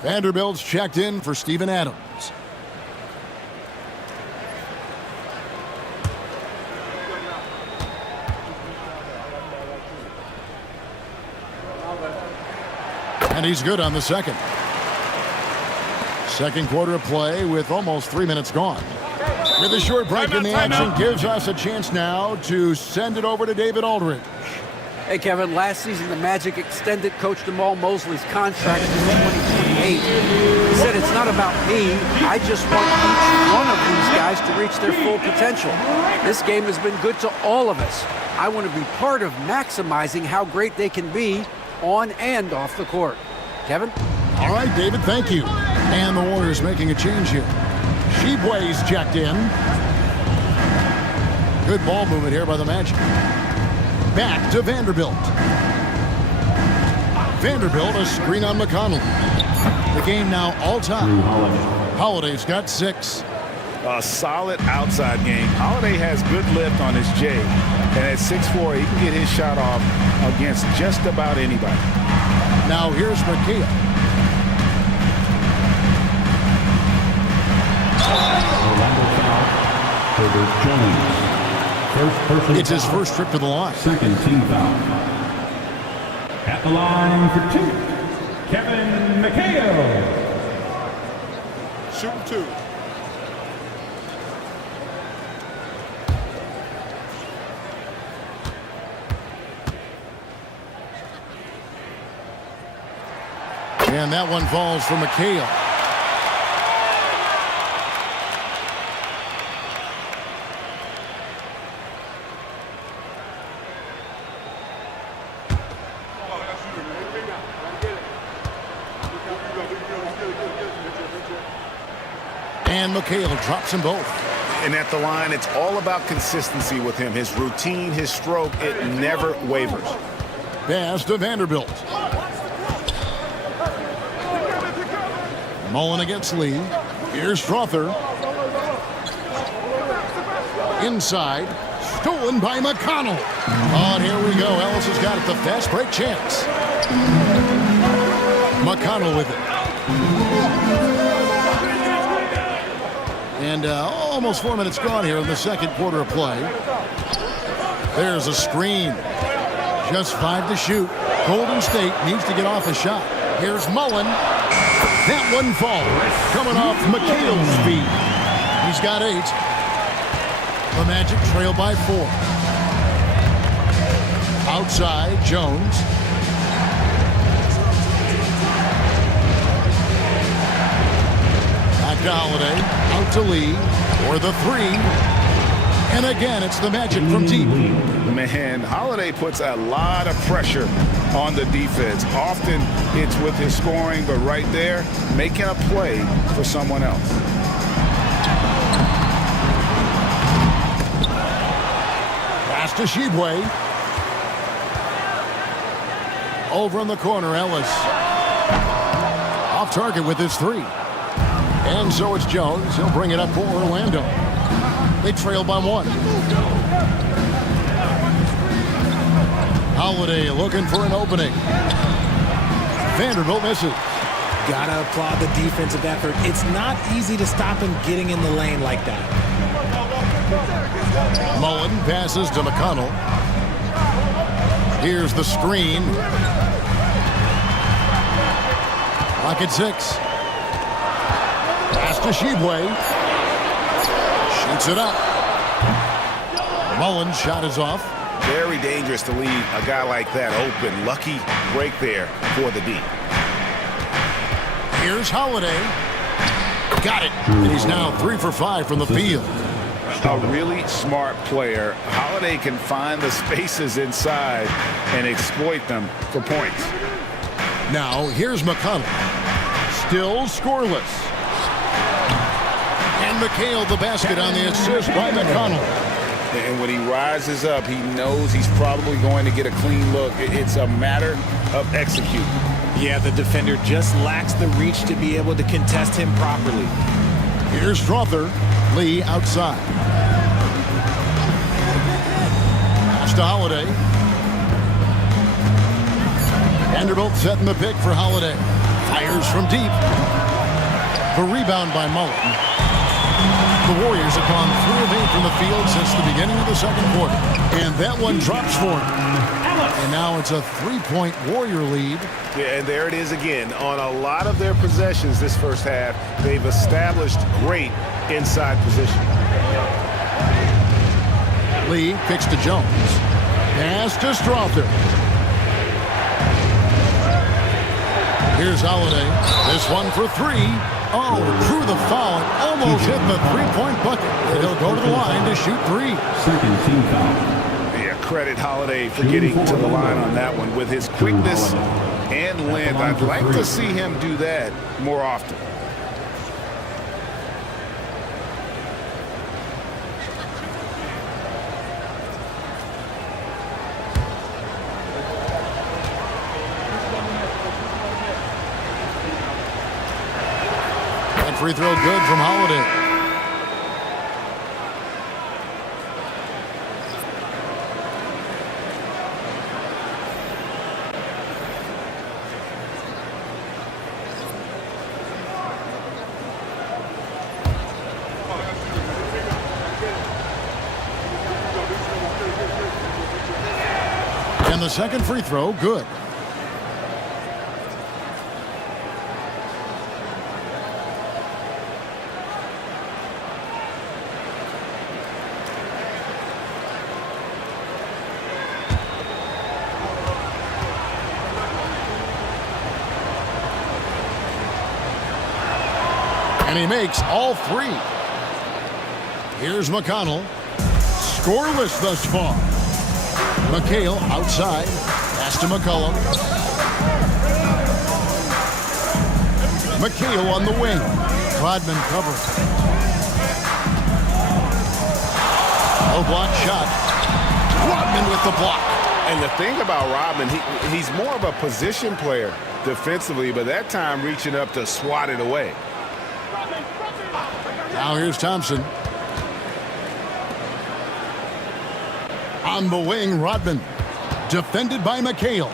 Vanderbilt's checked in for Steven Adams. And he's good on the second. Second quarter of play with almost 3 minutes gone. With a short break in the action, gives us a chance now to send it over to David Aldridge. Hey, Kevin, last season the Magic extended Coach Jamal Mosley's contract to 2028. He said, it's not about me. I just want each one of these guys to reach their full potential. This game has been good to all of us. I want to be part of maximizing how great they can be on and off the court. Kevin? All right, David, thank you. And the Warriors making a change here. Shibwe's checked in. Good ball movement here by the Magic. Back to Vanderbilt. Vanderbilt, a screen on McConnell. The game now all-time. Holiday's got 6. A solid outside game. Holiday has good lift on his J. And at 6'4", he can get his shot off against just about anybody. Now here's McKay. It's his first trip to the line. Second team foul. At the line for 2, Kevin McHale. Shooting 2. And that one falls for McHale. And McHale drops them both. And at the line, it's all about consistency with him. His routine, his stroke, it never wavers. Pass to Vanderbilt. Mullen against Lee. Here's Strother. Inside. Stolen by McConnell. Oh, and here we go. Ellis has got it. The fast break chance. McConnell with it. And almost 4 minutes gone here in the second quarter of play. There's a screen. Just 5 to shoot. Golden State needs to get off a shot. Here's Mullen. That one falls. Coming off McHale's feet. He's got 8. The Magic trail by 4. Outside, Jones. Back to Holiday. Out to Lee. For the 3. And again, it's the Magic from deep. Man, Holiday puts a lot of pressure on the defense. Often it's with his scoring, but right there, making a play for someone else. Pass to Shibwe. Over in the corner, Ellis. Off target with his 3. And so it's Jones. He'll bring it up for Orlando. They trail by 1. Holiday looking for an opening. Vanderbilt misses. Gotta applaud the defensive effort. It's not easy to stop him getting in the lane like that. Mullen passes to McConnell. Here's the screen. Clock at 6. Pass to Shibwe. Shoots it up. Mullen's shot is off. Very dangerous to leave a guy like that open. Lucky break there for the D. Here's Holiday. Got it. And he's now 3 for 5 from the field. A really smart player. Holiday can find the spaces inside and exploit them for points. Now, here's McConnell. Still scoreless. And McHale the basket on the assist by McConnell. And when he rises up, he knows he's probably going to get a clean look. It's a matter of executing. Yeah, the defender just lacks the reach to be able to contest him properly. Here's Strother. Lee outside. Pass to Holiday. Vanderbilt setting the pick for Holiday. Fires from deep. The rebound by Mullen. The Warriors have gone 3 of 8 from the field since the beginning of the second quarter. And that one drops for him. And now it's a 3-point Warrior lead. Yeah, and there it is again. On a lot of their possessions this first half, they've established great inside position. Lee kicks to Jones. Pass to Strother. Here's Holiday. This one for 3. Oh, drew the foul and almost hit the 3-point bucket. He'll go to the line to shoot 3. Second team foul. Yeah, credit Holiday for getting to the line on that one. With his quickness and length, I'd like to see him do that more often. Free throw good from Holiday. And the second free throw, good. And he makes all 3. Here's McConnell. Scoreless thus far. McHale outside. Pass to McCollum. McHale on the wing. Rodman covering. No block shot. Rodman with the block. And the thing about Rodman, he's more of a position player defensively, but that time reaching up to swat it away. Now here's Thompson. On the wing, Rodman. Defended by McHale.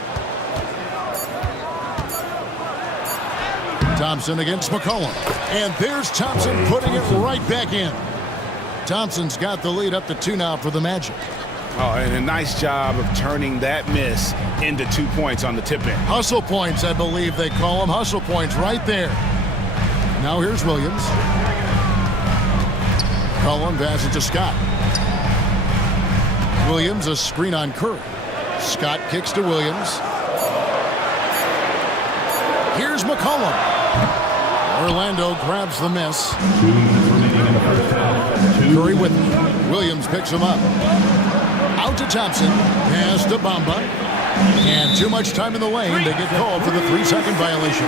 Thompson against McCollum. And there's Thompson putting it right back in. Thompson's got the lead up to 2 now for the Magic. Oh, and a nice job of turning that miss into 2 points on the tip in. Hustle points, I believe they call them. Hustle points right there. Now here's Williams. Cullen passes to Scott. Williams a screen on Curry. Scott kicks to Williams. Here's McCollum. Orlando grabs the miss. Curry with it. Williams picks him up. Out to Thompson. Pass to Bamba. And too much time in the lane. They get called for the 3-second violation.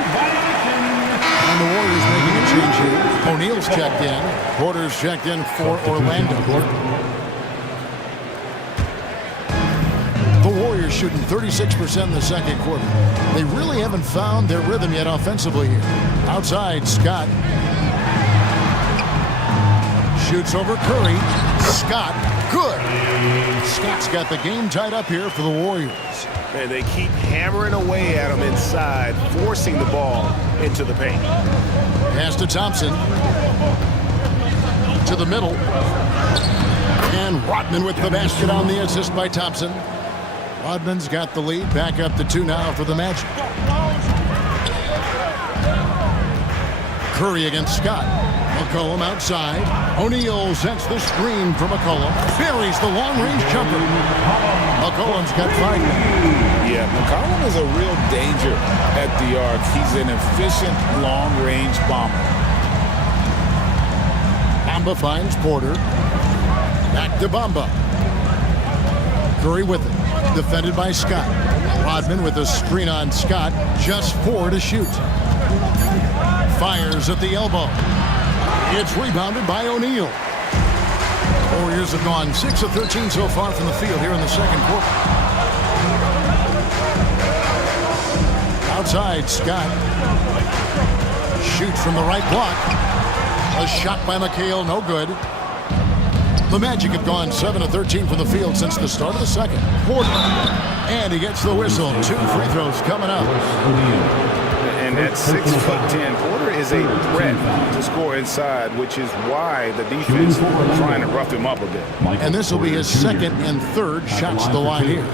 And the Warriors making a change here. O'Neal's checked in. Porter's checked in for Orlando. The Warriors shooting 36% in the second quarter. They really haven't found their rhythm yet offensively here. Outside, Scott. Shoots over Curry. Scott, good. Scott's got the game tied up here for the Warriors. And they keep hammering away at him inside, forcing the ball into the paint. Pass to Thompson. To the middle. And Rodman with the basket on the assist by Thompson. Rodman's got the lead. Back up to 2 now for the Magic. Curry against Scott. McCollum outside. O'Neal sets the screen for McCollum. Buries the long-range jumper. McCollum's got 5 now. Yeah, McCollum is a real danger at the arc. He's an efficient long-range bomber. Bamba finds Porter. Back to Bamba. Curry with it. Defended by Scott. Rodman with a screen on Scott. Just 4 to shoot. Fires at the elbow. It's rebounded by O'Neal. Warriors have gone 6 of 13 so far from the field here in the second quarter. Outside, Scott. Shoots from the right block. A shot by McHale, no good. The Magic have gone 7 of 13 from the field since the start of the second. Porter. And he gets the whistle. 2 free throws coming up. And at 6'10", Porter is a threat to score inside, which is why the defense is trying to rough him up a bit. And this will be his second and third shots to the line here.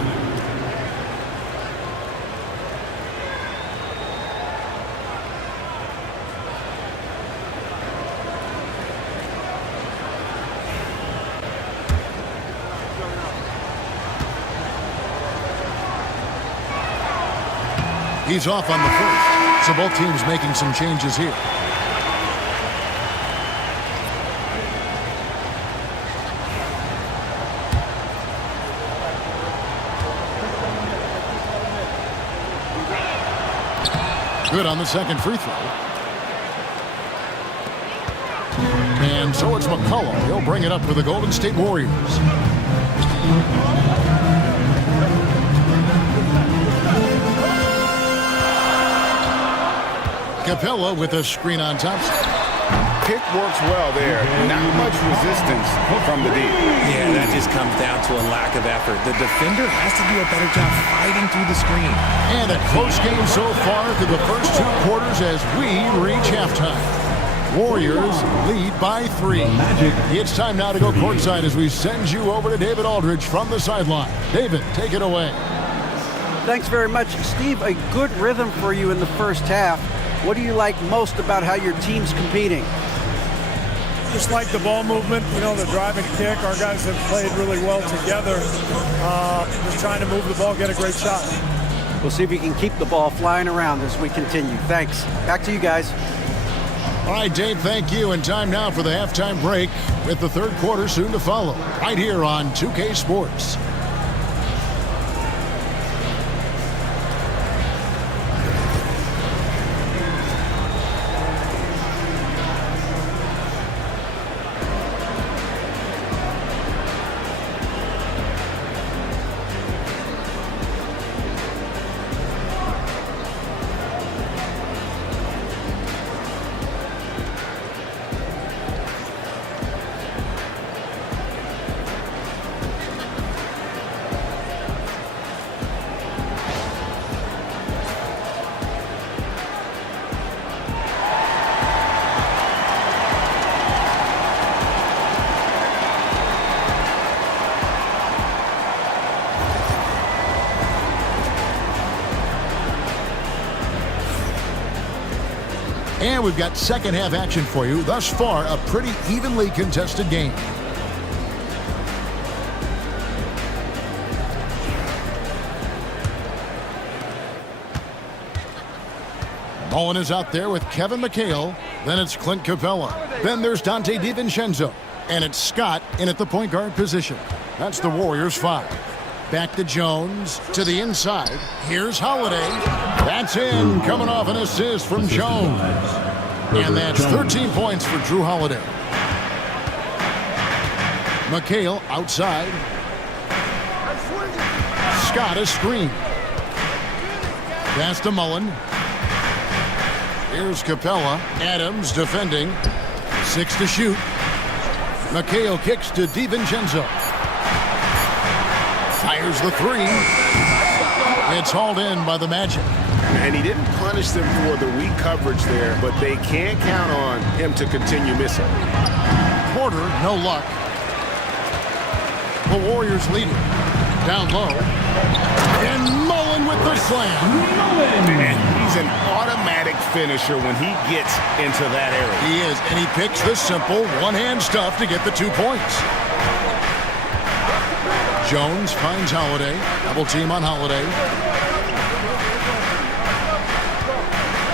He's off on the first, so both teams making some changes here. Good on the second free throw. And so it's McCollum. He'll bring it up for the Golden State Warriors. Capella with a screen on top. Pick works well there. Not much resistance from the D. Yeah, that just comes down to a lack of effort. The defender has to do a better job fighting through the screen. And a close game so far through the first 2 quarters as we reach halftime. Warriors lead by 3. It's time now to go courtside as we send you over to David Aldridge from the sideline. David, take it away. Thanks very much, Steve. A good rhythm for you in the first half. What do you like most about how your team's competing? Just like the ball movement, the drive and kick. Our guys have played really well together. Just trying to move the ball, get a great shot. We'll see if you can keep the ball flying around as we continue. Thanks. Back to you guys. All right, Dave, thank you. And time now for the halftime break with the third quarter soon to follow right here on 2K Sports. And we've got second half action for you. Thus far, a pretty evenly contested game. Mullen is out there with Kevin McHale. Then it's Clint Capella. Then there's Dante DiVincenzo. And it's Scott in at the point guard position. That's the Warriors 5. Back to Jones, to the inside. Here's Holiday. That's in, coming off an assist from Jones. And that's 13 points for Drew Holiday. McHale outside. Scott a screen. Pass to Mullen. Here's Capella. Adams defending. 6 to shoot. McHale kicks to DiVincenzo. Fires the 3. It's hauled in by the Magic. And he didn't punish them for the weak coverage there, but they can't count on him to continue missing. Porter, no luck. The Warriors leading. Down low. And Mullen with the slam. Man, He's an automatic finisher when he gets into that area. He is, and he picks the simple one-hand stuff to get the 2 points. Jones finds Holiday. Double team on Holiday.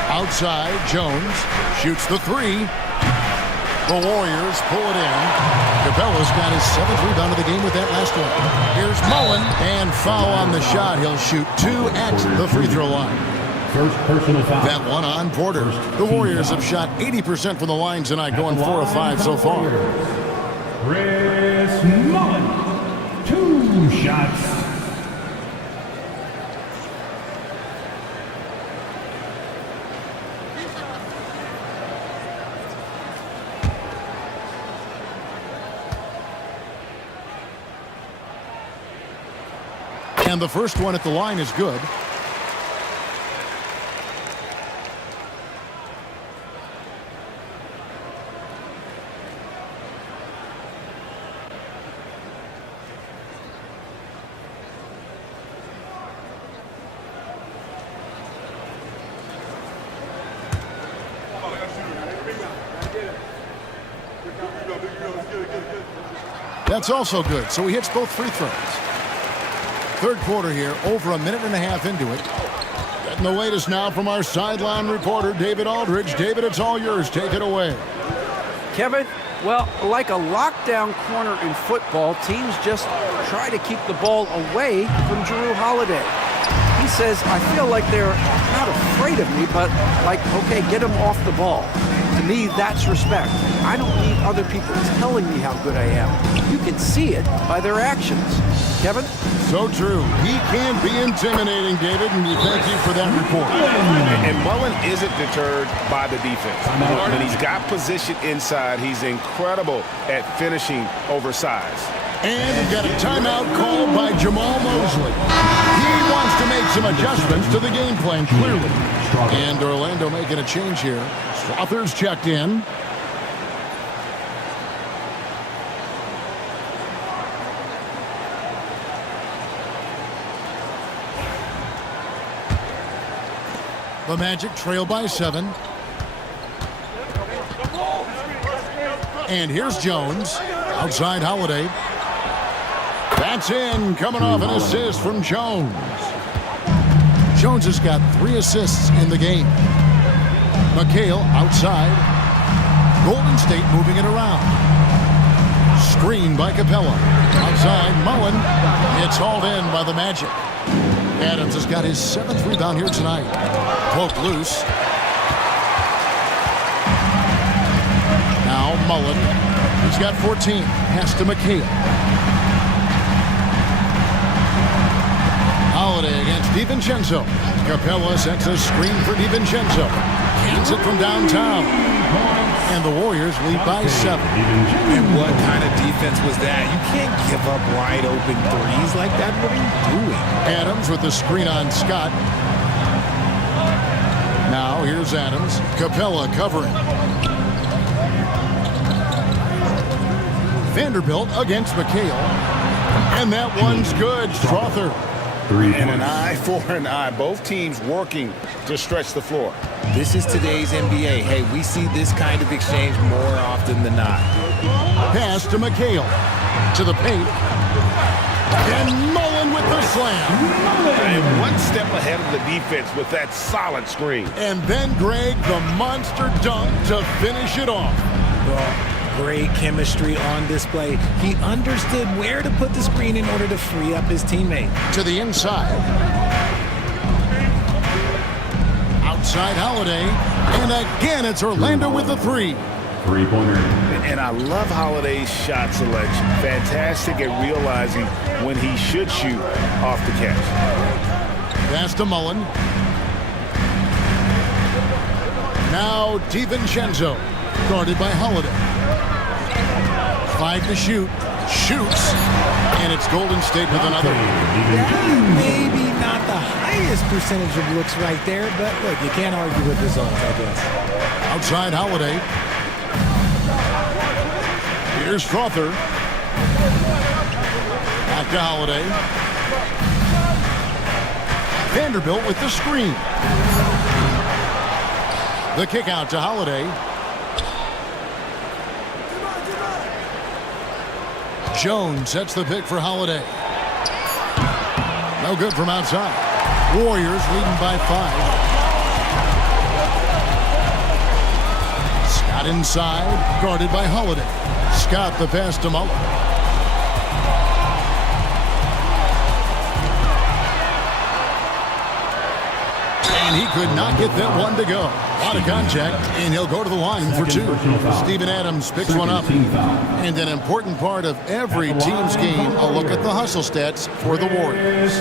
Outside, Jones shoots the 3. The Warriors pull it in. Capella's got his 7th rebound of the game with that last one. Here's Mullen, and foul on the shot. He'll shoot 2 at the free throw line. First personal foul. That one on Porter. The Warriors have shot 80% from the line tonight, going 4 of 5 so far. Chris Mullen, 2 shots. And the first one at the line is good. That's also good, so he hits both free throws. Third quarter here, over a minute and a half into it. Getting the latest now from our sideline reporter, David Aldridge. David, it's all yours. Take it away. Kevin, well, like a lockdown corner in football, teams just try to keep the ball away from Jrue Holiday. He says, I feel like they're not afraid of me, but like, okay, get him off the ball. To me, that's respect. I don't need other people telling me how good I am. You can see it by their actions. Kevin? So true. He can be intimidating, David, and we thank you for that report. And Mullen isn't deterred by the defense. When he's got position inside, he's incredible at finishing oversized. And we got a timeout called by Jamal Mosley. He wants to make some adjustments to the game plan, clearly. And Orlando making a change here. Strother's checked in. The Magic trail by 7. And here's Jones. Outside Holiday. That's in. Coming off an assist from Jones. Jones has got 3 assists in the game. McHale outside. Golden State moving it around. Screen by Capella. Outside Mullen. It's hauled in by the Magic. Adams has got his 7th rebound here tonight. Poked loose. Now Mullen. He's got 14. Pass to McHale. Holiday against DiVincenzo. Capella sets a screen for DiVincenzo. Cans it from downtown. And the Warriors lead by 7. And what kind of defense was that? You can't give up wide open threes like that. What are you doing? Adams with the screen on Scott. Now here's Adams. Capella covering. Vanderbilt against McHale. And that one's good. Strother. And an eye for an eye. Both teams working to stretch the floor. This is today's NBA. Hey, we see this kind of exchange more often than not. Pass to McHale. To the paint. And Mullen with the slam. And one step ahead of the defense with that solid screen. And then Greg, the monster dunk to finish it off. Great chemistry on display. He understood where to put the screen in order to free up his teammate. To the inside. Outside Holiday. And again, it's Orlando with the 3. Three-pointer. And I love Holiday's shot selection. Fantastic at realizing when he should shoot off the catch. Pass to Mullen. Now DiVincenzo. Guarded by Holiday. 5 to shoot. Shoots. And it's Golden State with another. Maybe not the highest percentage of looks right there, but look, you can't argue with results, I guess. Outside Holiday. Here's Strother. Back to Holiday. Vanderbilt with the screen. The kick out to Holiday. Jones sets the pick for Holiday. No good from outside. Warriors leading by 5. Scott inside, guarded by Holiday. Scott the pass to Mullen. And he could not get that one to go. A lot of contact, and he'll go to the line for 2. Steven Adams picks one up. And an important part of every team's game, a look at the hustle stats for the Warriors.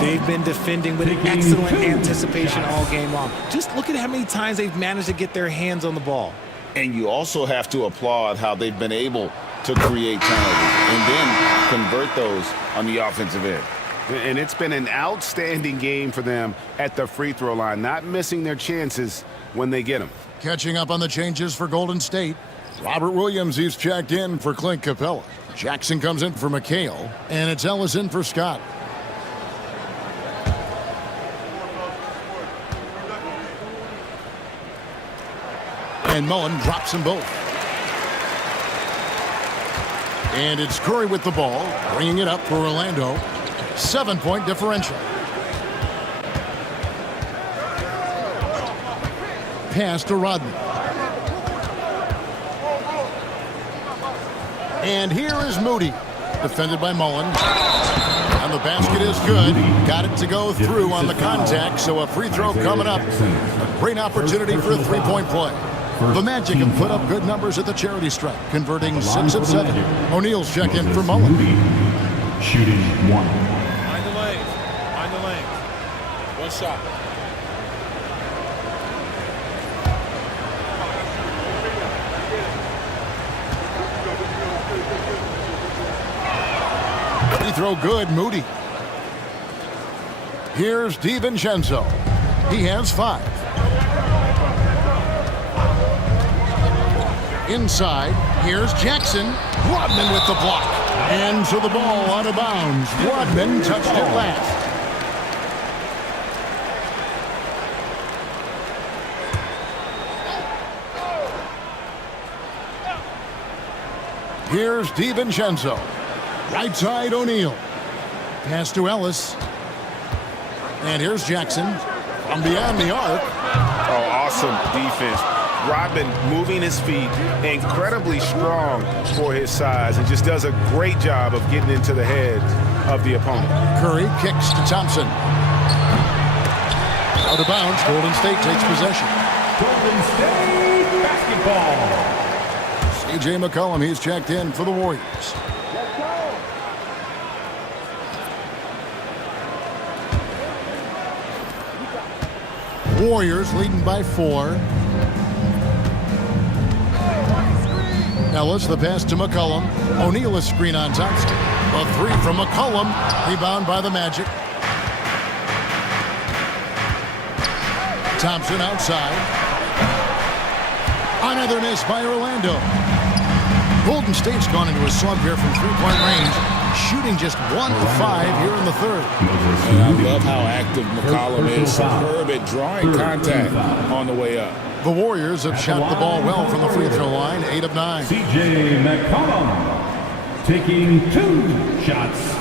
They've been defending with excellent anticipation all game long. Just look at how many times they've managed to get their hands on the ball. And you also have to applaud how they've been able to create turnovers and then convert those on the offensive end. And it's been an outstanding game for them at the free throw line, not missing their chances when they get them. Catching up on the changes for Golden State. Robert Williams, he's checked in for Clint Capella. Jackson comes in for McHale, and it's Ellis in for Scott. And Mullen drops them both. And it's Curry with the ball, bringing it up for Orlando. 7-point differential. Pass to Rodman. And here is Moody, defended by Mullen. And the basket is good. Got it to go through on the contact, so a free throw coming up. A great opportunity for a three-point play. The Magic have put up good numbers at the charity stripe, converting 6 of 7. O'Neal's check in for Mullen. Shooting 1. Find the lane. Find the lane. One shot. Free throw good, Moody. Here's DiVincenzo. He has 5. Inside, here's Jackson. Rodman with the block. And so the ball out of bounds. Rodman touched it last. Here's DiVincenzo. Right side, O'Neal. Pass to Ellis. And here's Jackson from beyond the arc. Oh, awesome defense. Rodman moving his feet, incredibly strong for his size, and just does a great job of getting into the head of the opponent. Curry kicks to Thompson. Out of bounds, Golden State takes possession. Golden State basketball. C.J. McCollum, he's checked in for the Warriors. Warriors leading by 4. Ellis, the pass to McCollum. O'Neal, a screen on Thompson. A 3 from McCollum. Rebound by the Magic. Thompson outside. Another miss by Orlando. Golden State's gone into a slump here from three-point range, shooting just 1 of 5 here in the third. And I love how active McCollum is. Superb at drawing contact on the way up. The Warriors have shot the ball well from the free throw line, 8 of 9. C.J. McCollum taking 2 shots.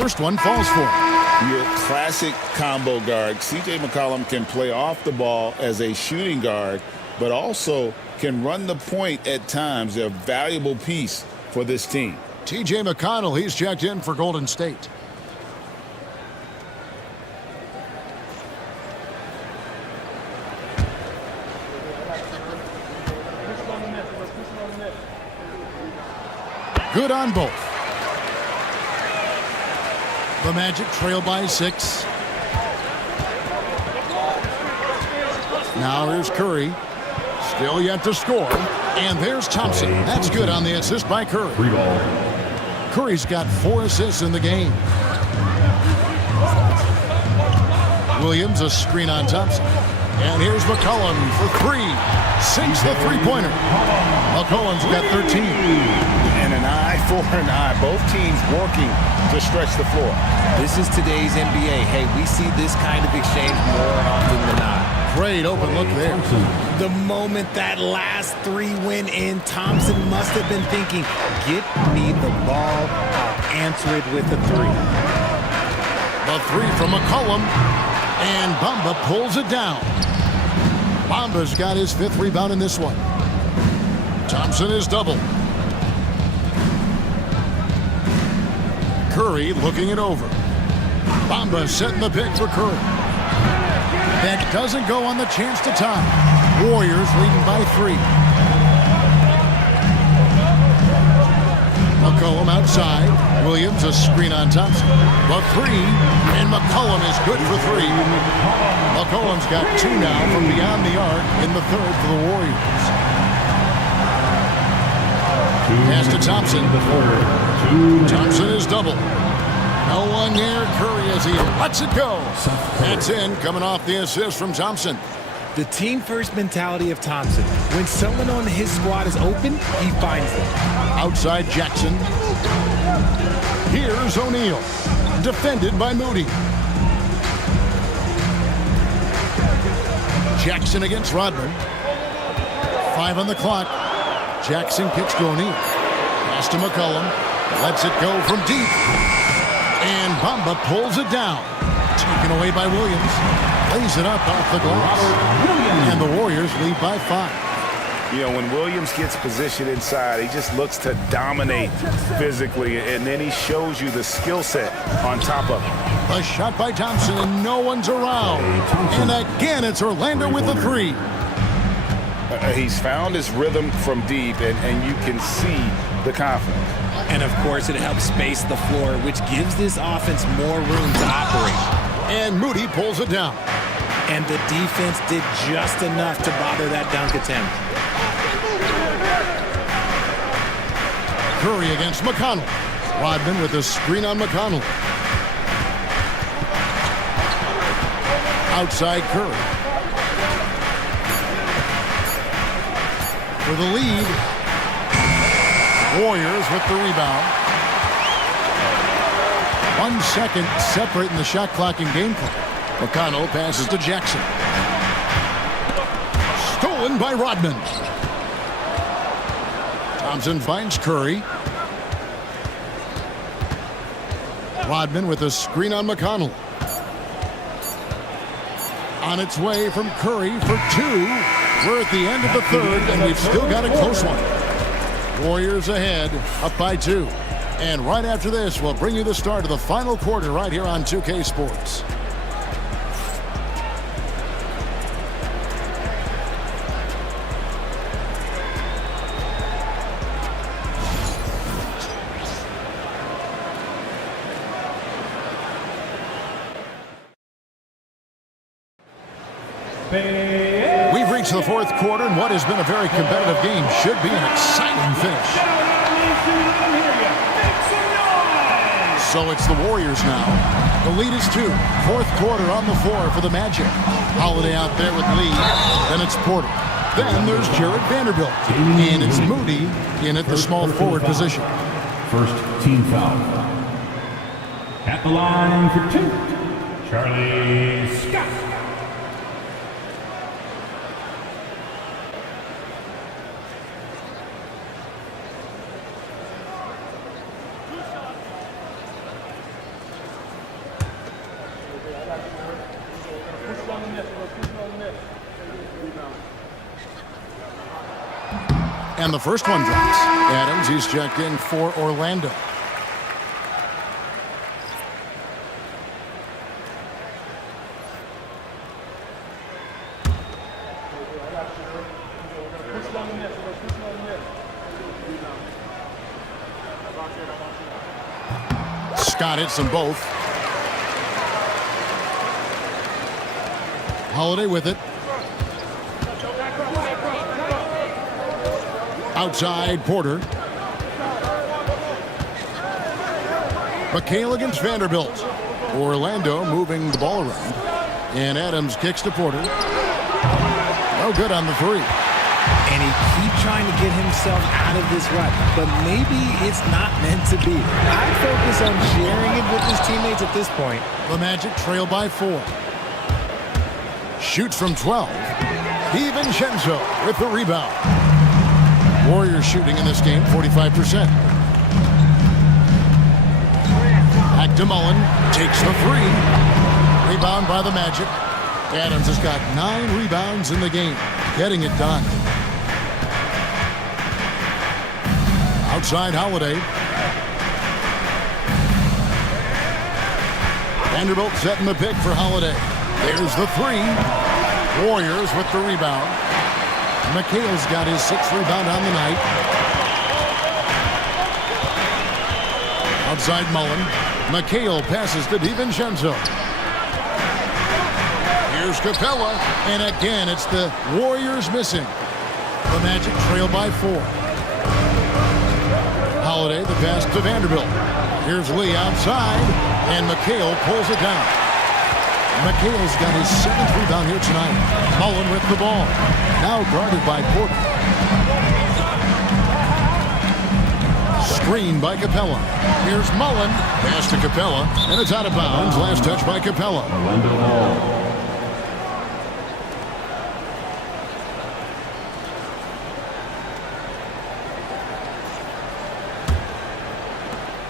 First one falls for him. Your classic combo guard. C.J. McCollum can play off the ball as a shooting guard, but also can run the point at times. They're a valuable piece for this team. T.J. McConnell, he's checked in for Golden State. Good on both. The Magic trail by 6. Now here's Curry. Still yet to score. And there's Thompson. That's good on the assist by Curry. Curry's got 4 assists in the game. Williams, a screen on Thompson. And here's McCollum for 3. Sinks the three-pointer. McCollum's got 13. And an eye for an eye. Both teams working to stretch the floor. This is today's NBA. Hey, we see this kind of exchange more often than not. Great open look there. The moment that last 3 went in, Thompson must have been thinking, get me the ball, I'll answer it with a 3. The 3 from McCollum. And Bamba pulls it down. Bamba's got his 5th rebound in this one. Thompson is double. Curry looking it over. Bamba setting the pick for Curry. That doesn't go on the chance to tie. Warriors leading by 3. McCollum outside. Williams a screen on Thompson. The 3, and McCollum is good for 3. McCollum's got 2 now from beyond the arc in the 3rd for the Warriors. Pass to Thompson. Thompson is double. No one near Curry as he lets it go. That's in, coming off the assist from Thompson. The team-first mentality of Thompson. When someone on his squad is open, he finds them. Outside Jackson. Here's O'Neal. Defended by Moody. Jackson against Rodman. 5 on the clock. Jackson kicks to O'Neal. Pass to McCollum. Lets it go from deep. And Bamba pulls it down. Taken away by Williams. Lays it up off the glass. And the Warriors lead by 5. You know, when Williams gets positioned inside, he just looks to dominate physically, and then he shows you the skill set on top of it. A shot by Thompson, and no one's around. And again, it's Orlando with a 3. He's found his rhythm from deep, and you can see the confidence. And, of course, it helps space the floor, which gives this offense more room to operate. And Moody pulls it down. And the defense did just enough to bother that dunk attempt. Curry against McConnell. Rodman with a screen on McConnell. Outside Curry. For the lead. Warriors with the rebound. 1 second separating the shot clock and game clock. McConnell passes to Jackson. Stolen by Rodman. Thompson finds Curry. Rodman with a screen on McConnell. On its way from Curry for 2. We're at the end of the 3rd, and we've still got a close one. Warriors ahead, up by 2. And right after this, we'll bring you the start of the final quarter right here on 2K Sports. We've reached the 4th quarter, and what has been a very competitive game should be an exciting finish. So it's the Warriors now. The lead is 2. 4th quarter on the floor for the Magic. Holiday out there with Lee. Then it's Porter. Then there's Jared Vanderbilt. And it's Moody in at the small forward position. First team foul. At the line for 2, Charlie Scott. And the first one drops. Adams, he's checked in for Orlando. Scott hits them both. Holiday with it. Outside Porter. McHale against Vanderbilt. Orlando moving the ball around. And Adams kicks to Porter. No good on the three. And he keeps trying to get himself out of this rut, but maybe it's not meant to be. I focus on sharing it with his teammates at this point. The Magic trail by 4. Shoots from 12. DiVincenzo with the rebound. Warriors shooting in this game 45%. Back to Mullen. Takes the 3. Rebound by the Magic. Adams has got 9 rebounds in the game. Getting it done. Outside Holiday. Vanderbilt setting the pick for Holiday. There's the 3. Warriors with the rebound. McHale's got his 6th rebound on the night. Outside Mullen. McHale passes to DiVincenzo. Here's Capella. And again, it's the Warriors missing. The Magic trail by 4. Holiday, the pass to Vanderbilt. Here's Lee outside. And McHale pulls it down. McHale's got his 7th rebound here tonight. Mullen with the ball. Now guarded by Porter. Screen by Capella. Here's Mullen. Pass to Capella. And it's out of bounds. Last touch by Capella.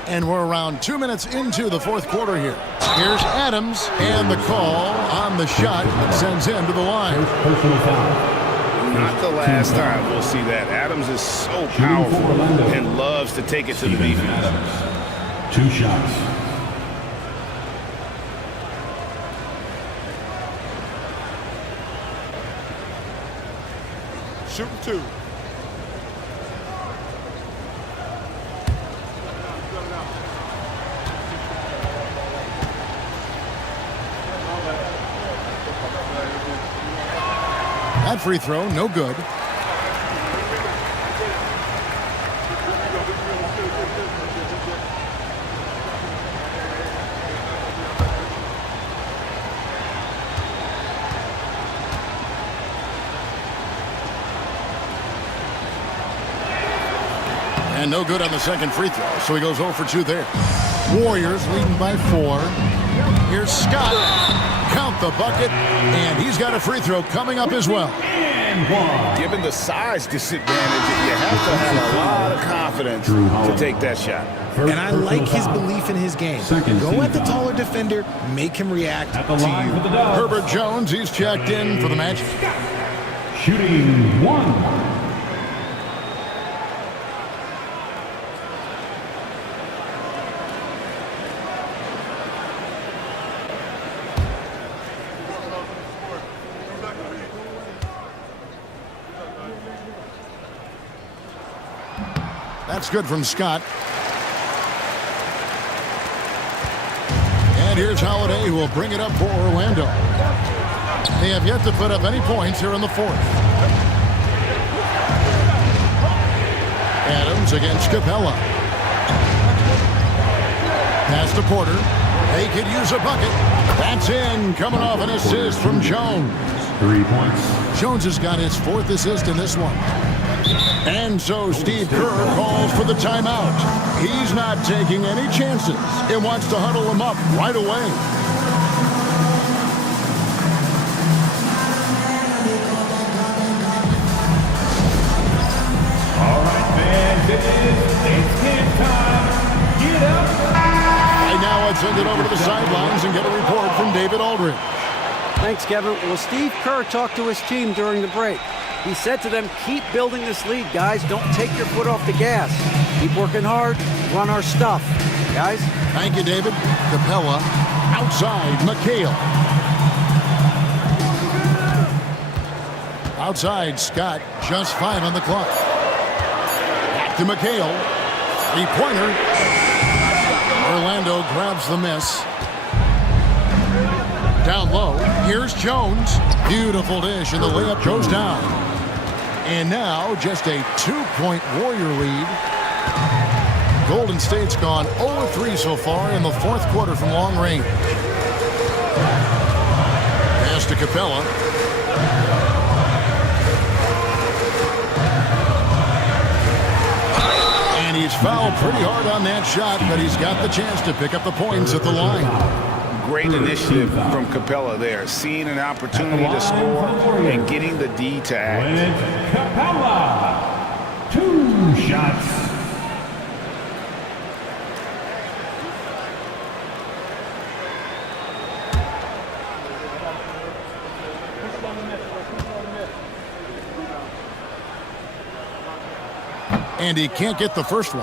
And we're around 2 minutes into the 4th quarter here. Here's Adams, and the call on the shot sends him to the line. Not the last time we'll see that. Adams is so powerful and loves to take it to the defense. 2 shots. Shooting 2. That free throw, no good. And no good on the second free throw, so he goes 0 for 2 there. Warriors leading by 4. Here's Scott. Count the bucket, and he's got a free throw coming up as well. Given the size disadvantage, you have to have a lot of confidence to take that shot. And I like his belief in his game. Go at the taller defender, make him react to you. Herbert Jones, he's checked in for the Magic. Shooting 1. That's good from Scott. And here's Holiday, who will bring it up for Orlando. They have yet to put up any points here in the 4th. Adams against Capella. Pass to Porter. They could use a bucket. That's in, coming off an assist from Jones. 3 points. Jones has got his 4th assist in this one. And so Steve Kerr calls for the timeout. He's not taking any chances and wants to huddle him up right away. All right, fans, it's game time. Get up. Right now, I'd send it over to the sidelines and get a report from David Aldridge. Thanks, Kevin. Well, Steve Kerr talked to his team during the break. He said to them, keep building this lead, guys. Don't take your foot off the gas. Keep working hard. Run our stuff. Guys? Thank you, David. Capella outside. McHale. Outside, Scott. Just 5 on the clock. Back to McHale. 3-pointer. Orlando grabs the miss. Down low. Here's Jones. Beautiful dish, and the layup goes down. And now just a 2-point Warrior lead. Golden State's gone 0-3 so far in the fourth quarter from long range. Pass to Capella. And he's fouled pretty hard on that shot, but he's got the chance to pick up the points at the line. Great initiative from Capella there, seeing an opportunity to score and getting the D to act. Capella, 2 shots. And he can't get the first one.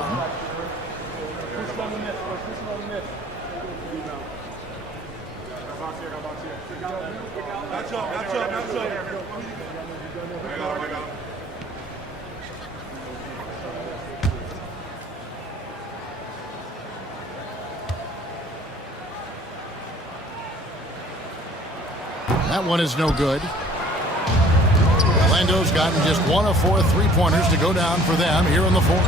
That one is no good. Orlando's gotten just 1 of 4 3-pointers to go down for them here in the fourth.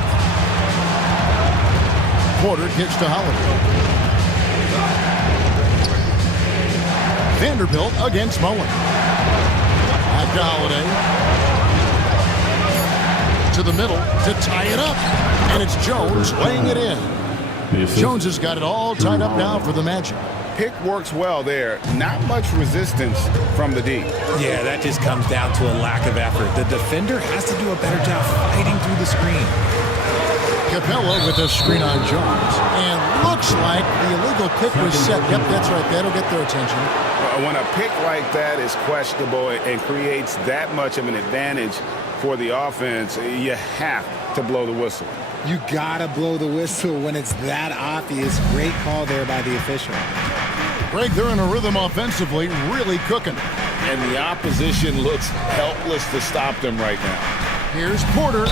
Porter kicks to Holiday. Vanderbilt against Mullen. Back to Holiday. To the middle to tie it up. And it's Jones laying it in. Jones has got it all tied up now for the Magic. Pick works well there. Not much resistance from the D. Yeah, that just comes down to a lack of effort. The defender has to do a better job fighting through the screen. Capella with a screen on Jones. And looks like the illegal pick was set. Yep, that's right. That'll get their attention. When a pick like that is questionable and creates that much of an advantage for the offense, you have to blow the whistle. You gotta blow the whistle when it's that obvious. Great call there by the official. Greg, they're in a rhythm offensively, really cooking. And the opposition looks helpless to stop them right now. Here's Porter.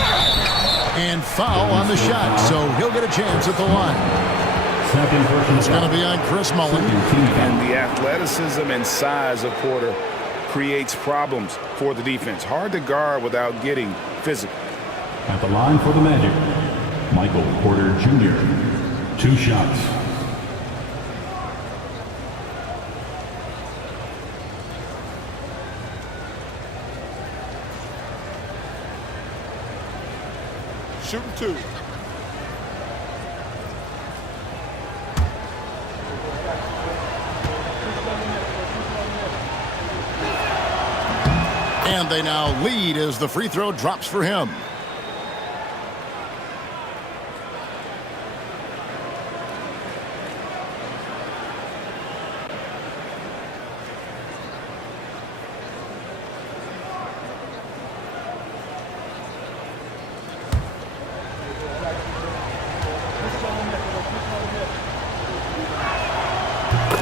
And foul on the shot, so he'll get a chance at the line. It's going to be on Chris Mullen. And the athleticism and size of Porter creates problems for the defense. Hard to guard without getting physical. At the line for the Magic, Michael Porter Jr., 2 shots. Shooting 2. And they now lead as the free throw drops for him.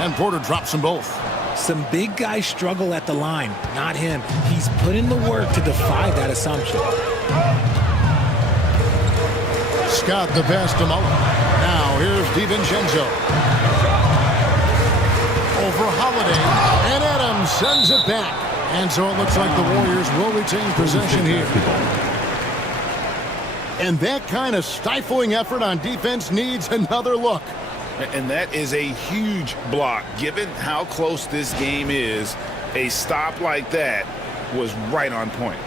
And Porter drops them both. Some big guys struggle at the line, not him. He's put in the work to defy that assumption. Scott the pass to Mullen. Now here's DiVincenzo. Over Holiday. And Adams sends it back. And so it looks like the Warriors will retain possession here. And that kind of stifling effort on defense needs another look. And that is a huge block. Given how close this game is, a stop like that was right on point.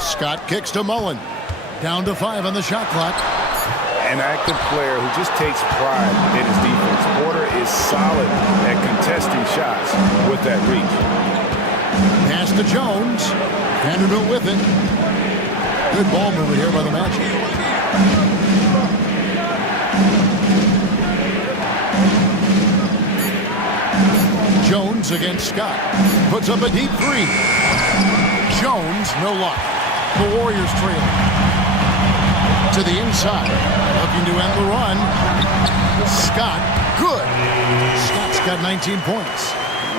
Scott kicks to Mullen. Down to 5 on the shot clock. An active player who just takes pride in his defense. Porter is solid at contesting shots with that reach. Pass to Jones. Vanderbilt with it. Good ball movement here by the Magic. Jones against Scott. Puts up a deep 3. Jones, no luck. The Warriors trail. To the inside. Looking to end the run. Scott, good. Scott's got 19 points.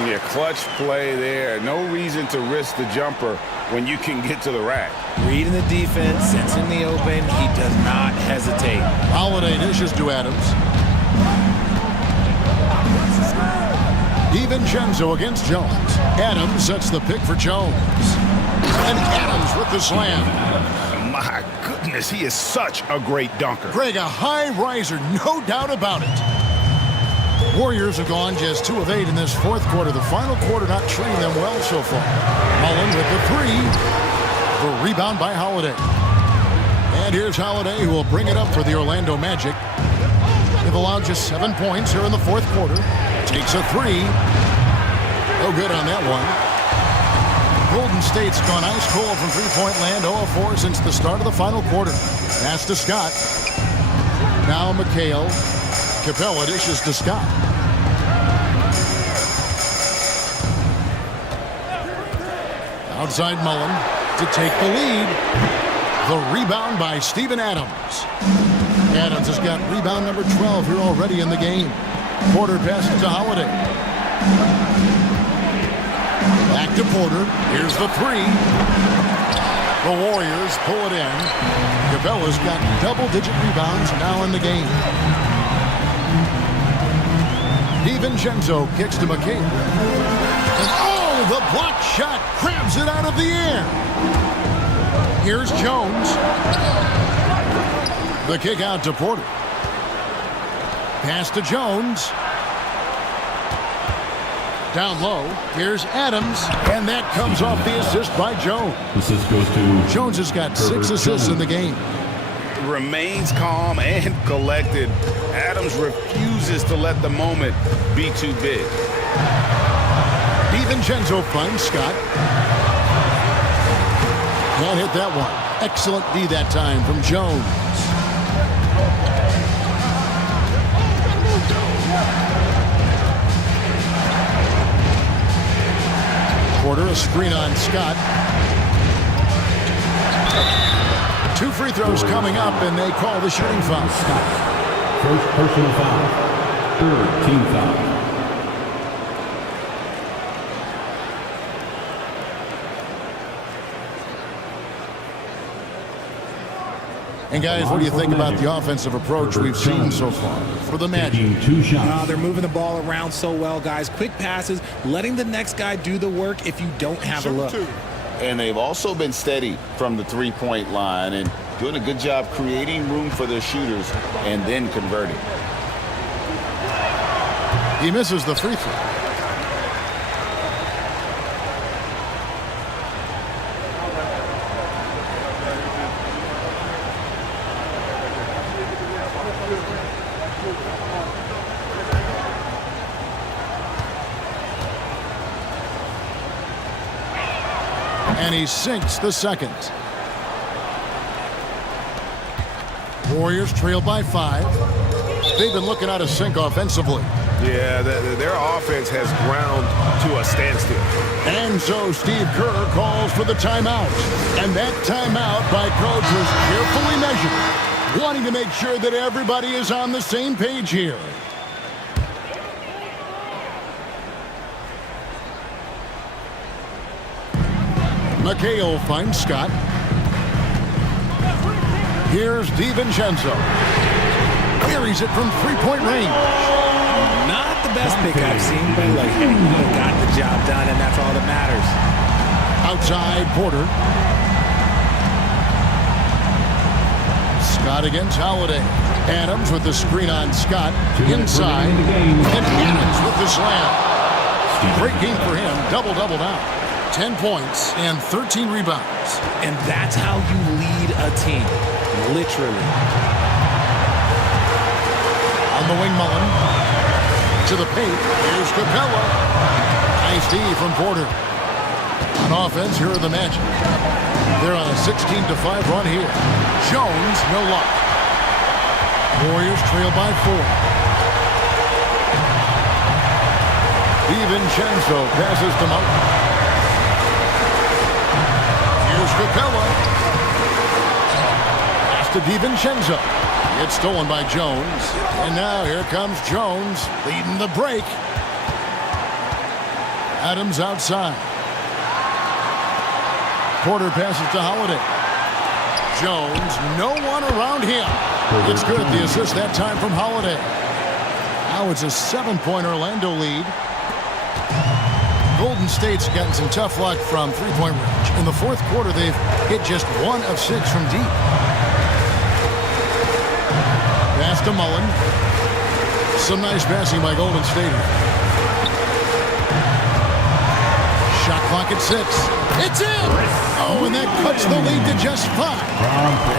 Yeah, clutch play there. No reason to risk the jumper when you can get to the rack. Reading the defense, sensing the open, he does not hesitate. Holiday dishes to Adams. DiVincenzo against Jones. Adams sets the pick for Jones. And Adams with the slam. My goodness, he is such a great dunker. Greg, a high riser, no doubt about it. Warriors have gone just 2 of 8 in this fourth quarter. The final quarter not treating them well so far. Mullen with the 3. The rebound by Holiday. And here's Holiday, who will bring it up for the Orlando Magic. They've allowed just 7 points here in the fourth quarter. Takes a 3. No good on that one. Golden State's gone ice cold from three-point land, 0 of 4 since the start of the final quarter. Pass to Scott. Now McHale. Capella dishes to Scott. Outside Mullen to take the lead. The rebound by Steven Adams. Adams has got rebound number 12 here already in the game. Porter passes to Holiday. Back to Porter. Here's the 3. The Warriors pull it in. Capella's got double-digit rebounds now in the game. DiVincenzo kicks to McCabe. And oh, the block shot grabs it out of the air. Here's Jones. The kick out to Porter. Pass to Jones. Down low. Here's Adams. And that comes off the assist by Jones. Assist goes to Jones has got 6 assists in the game. Remains calm and collected. Adams refuses to let the moment be too big. DiVincenzo finds Scott. Can't hit that one. Excellent D that time from Jones. Porter, a screen on Scott. 2 free throws coming up, and they call the shooting foul. first personal foul. 3rd team foul. And guys, what do you think about the offensive approach we've seen so far for the Magic? 2 shots. They're moving the ball around so well, guys. Quick passes, letting the next guy do the work if you don't have a look. And they've also been steady from the three-point line and doing a good job creating room for their shooters and then converting. He misses the free throw. And he sinks the second. Warriors trail by 5. They've been looking out of sync offensively. Yeah, their offense has ground to a standstill. And so Steve Kerr calls for the timeout. And that timeout by coach was carefully measured, wanting to make sure that everybody is on the same page here. McHale finds Scott. Here's DiVincenzo. Carries it from three-point range. Not the best pick I've seen, but like, hey, he got the job done, and that's all that matters. Outside Porter. Scott against Holiday. Adams with the screen on Scott. Inside. And Adams with the slam. Great game for him. Double-double now. 10 points and 13 rebounds. And that's how you lead a team. Literally. On the wing, Mullen. To the paint. Here's Capella. Nice D from Porter. On offense, here are the Magic. They're on a 16-5 run here. Jones, no luck. Warriors trail by 4. DiVincenzo passes to Mullen. Capella. Pass to DiVincenzo. It's stolen by Jones. And now here comes Jones leading the break. Adams outside. Porter passes to Holiday. Jones, no one around him. It's good. The assist that time from Holiday. Now it's a 7-point Orlando lead. Golden State's gotten some tough luck from three-point range. In the fourth quarter, they've hit just 1 of 6 from deep. Pass to Mullen. Some nice passing by Golden State. Shot clock at 6. It's in! Oh, and that cuts the lead to just 5.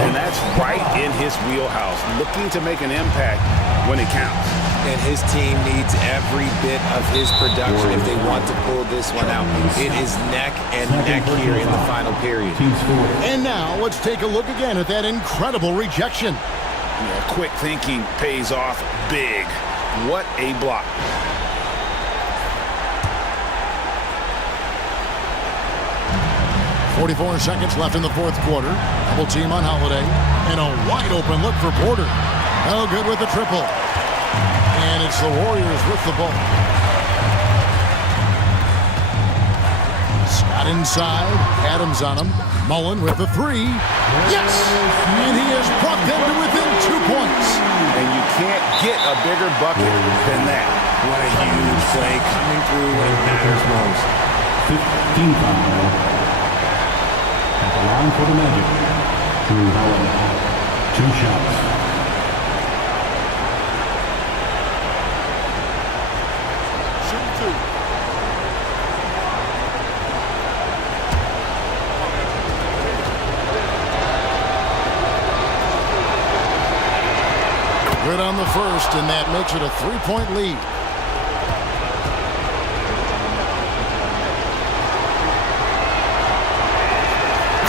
And that's right in his wheelhouse, looking to make an impact when it counts. And his team needs every bit of his production if they want to pull this one out. It is neck and neck here in the final period. And now let's take a look again at that incredible rejection. Yeah, quick thinking pays off big. What a block. .44 seconds left in the fourth quarter. Double team on Holiday. And a wide open look for Porter. Oh, good with the triple. And it's the Warriors with the ball. Scott inside. Adams on him. Mullen with the 3. Yes! And he has brought them to within 2 points. And you can't get a bigger bucket than that. What a huge play coming through when it matters most. 15 foul. At the line for the Magic. Drew Holiday. 2 shots. Good on the first, and that makes it a 3-point lead.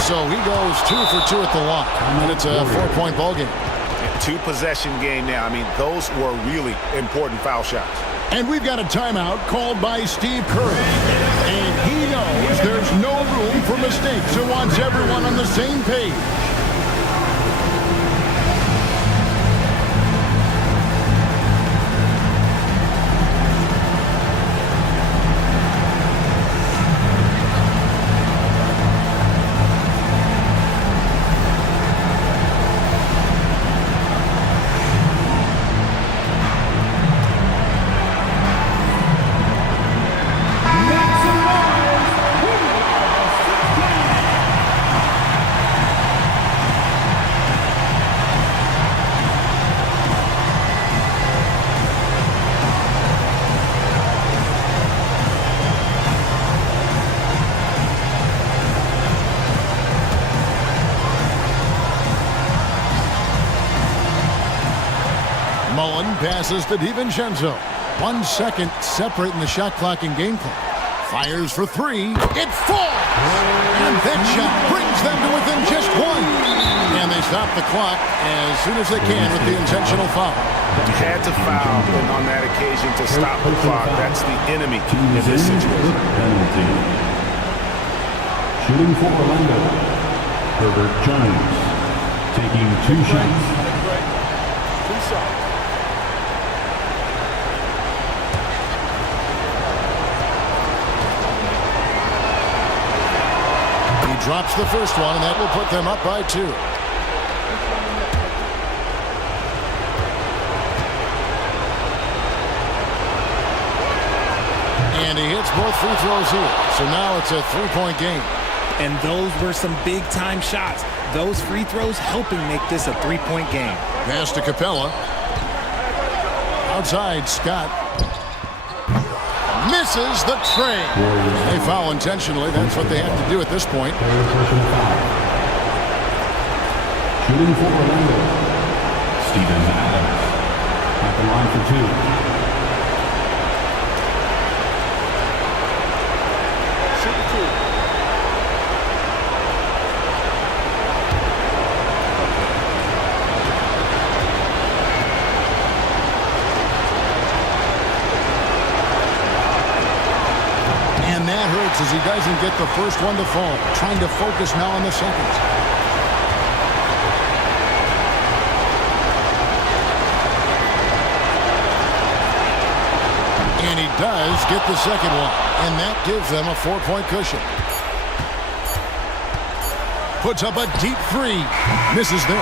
So he goes 2 for 2 at the line, and it's a 4-point ball game. 2-possession game now. I mean, those were really important foul shots. And we've got a timeout called by Steve Kerr. And he knows there's no room for mistakes and wants everyone on the same page. Mullen passes to DiVincenzo. 1 second separating the shot clock and game clock. Fires for 3. It falls! And that shot brings them to within just 1. And they stop the clock as soon as they can with the intentional foul. You had to foul on that occasion to stop the clock. That's the enemy in this situation. Shooting for Orlando, Herbert Jones, taking 2 shots. He drops the first one, and that will put them up by 2. And he hits both free throws here. So now it's a 3-point game. And those were some big-time shots. Those free throws helping make this a 3-point game. Pass to Capella. Outside, Scott. Misses the tray. They foul intentionally. That's what they have to do at this point. Shooting for Orlando, Steven Adams. At the line for 2. As he doesn't get the first one to fall. Trying to focus now on the second. And he does get the second one. And that gives them a 4-point cushion. Puts up a deep 3. Misses there.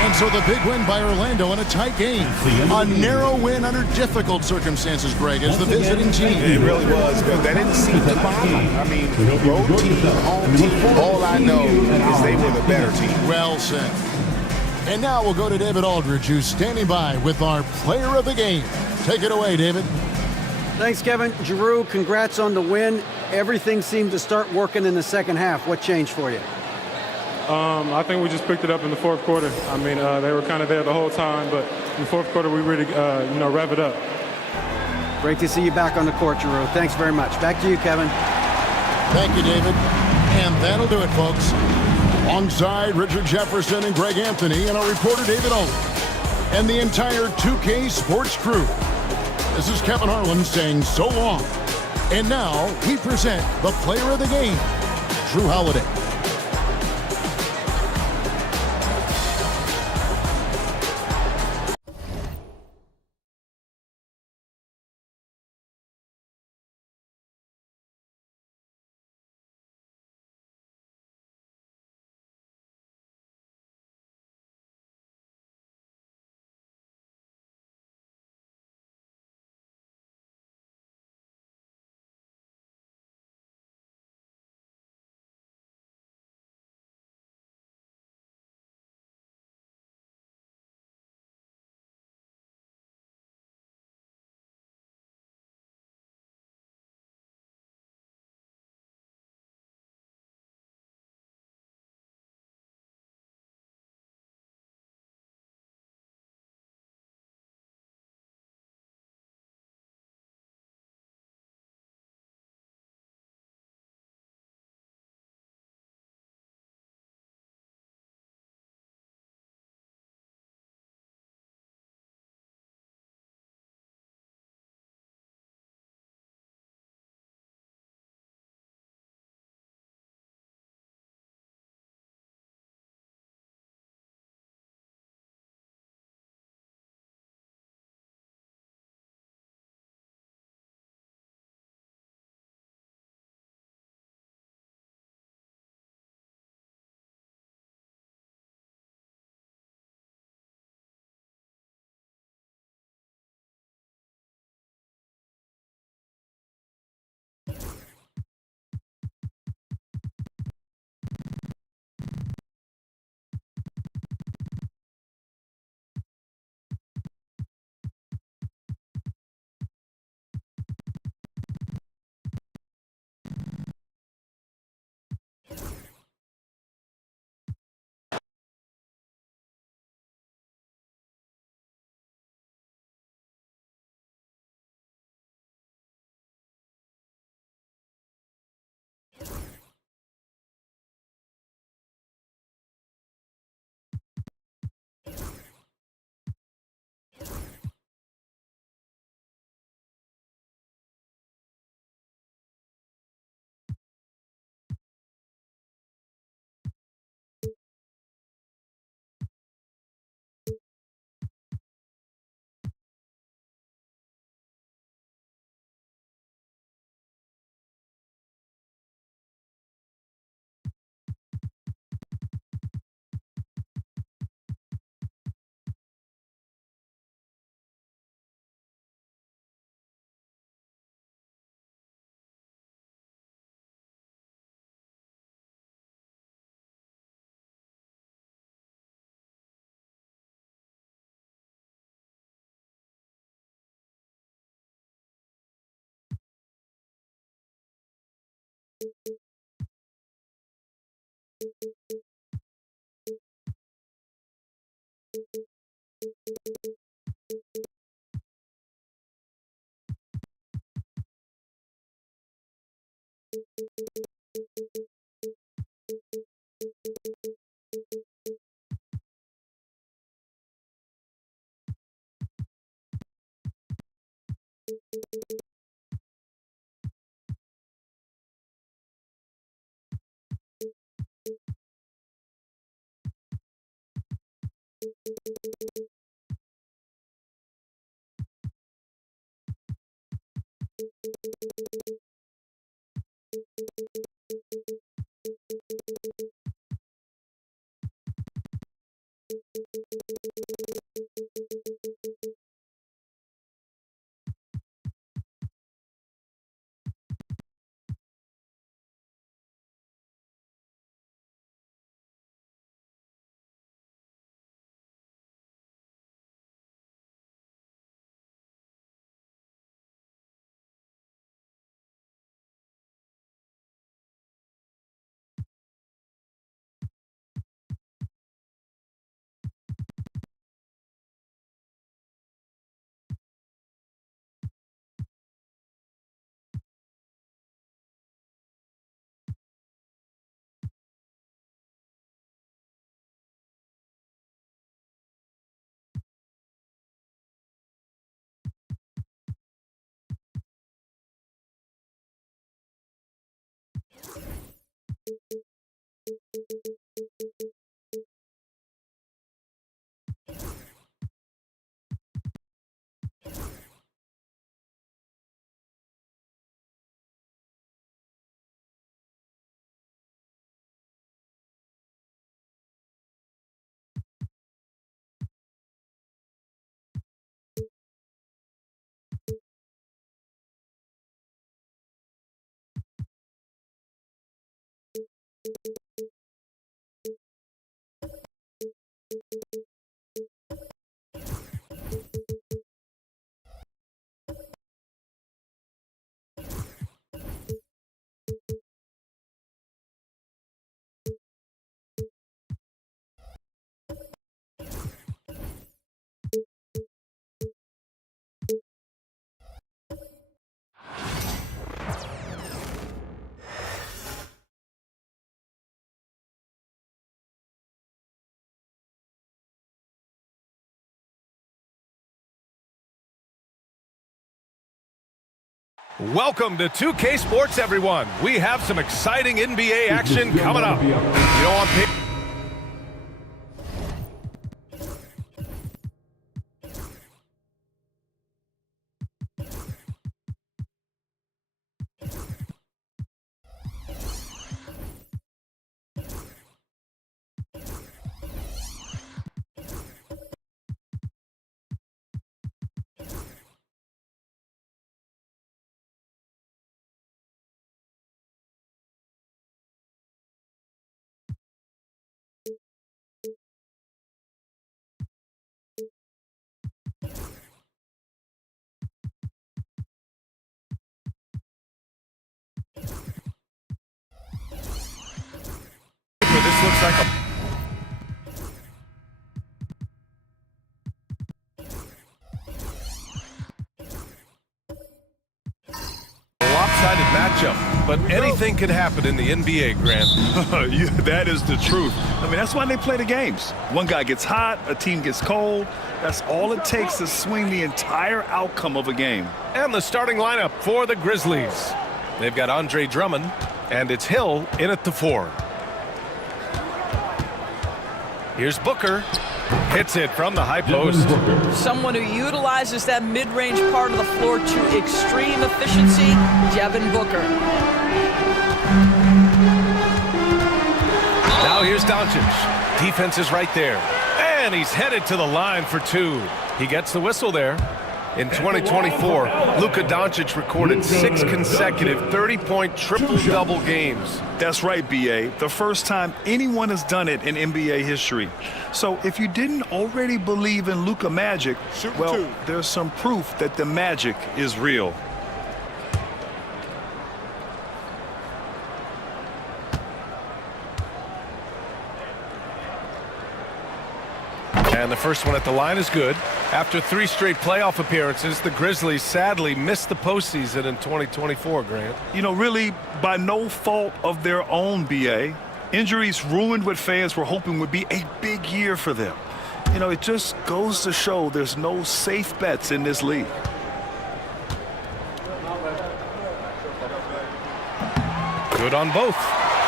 And so the big win by Orlando in a tight game. A narrow win under difficult circumstances, Greg, as the visiting team. It really was, but that didn't seem to bother them. I mean, road team, home team, all I know is they were the better team. Well said. And now we'll go to David Aldridge, who's standing by with our player of the game. Take it away, David. Thanks, Kevin. Giroux, congrats on the win. Everything seemed to start working in the second half. What changed for you? I think we just picked it up in the fourth quarter. I mean, they were kind of there the whole time, but in the fourth quarter, we really, rev it up. Great to see you back on the court, Giroux. Thanks very much. Back to you, Kevin. Thank you, David. And that'll do it, folks. Alongside Richard Jefferson and Greg Anthony and our reporter, David Aldridge, and the entire 2K Sports crew. This is Kevin Harlan saying so long. And now we present the player of the game, Jrue Holiday. Welcome to 2K Sports, everyone. We have some exciting NBA action coming up. You know, on paper, this looks like a lopsided matchup, but anything can happen in the NBA, Grant. Yeah, that is the truth. I mean, that's why they play the games. One guy gets hot, a team gets cold. That's all it takes to swing the entire outcome of a game. And the starting lineup for the Grizzlies. They've got Andre Drummond, and it's Hill in at the 4. Here's Booker. Hits it from the high post. Someone who utilizes that mid-range part of the floor to extreme efficiency, Devin Booker. Now here's Doncic. Defense is right there. And he's headed to the line for 2. He gets the whistle there. In 2024, Luka Doncic recorded 6 consecutive 30-point triple-double games. That's right, B.A. The first time anyone has done it in NBA history. So if you didn't already believe in Luka Magic, well, there's some proof that the magic is real. And the first one at the line is good. After 3 straight playoff appearances, the Grizzlies sadly missed the postseason in 2024, Grant. You know, really, by no fault of their own, B.A. Injuries ruined what fans were hoping would be a big year for them. You know, it just goes to show there's no safe bets in this league. Good on both.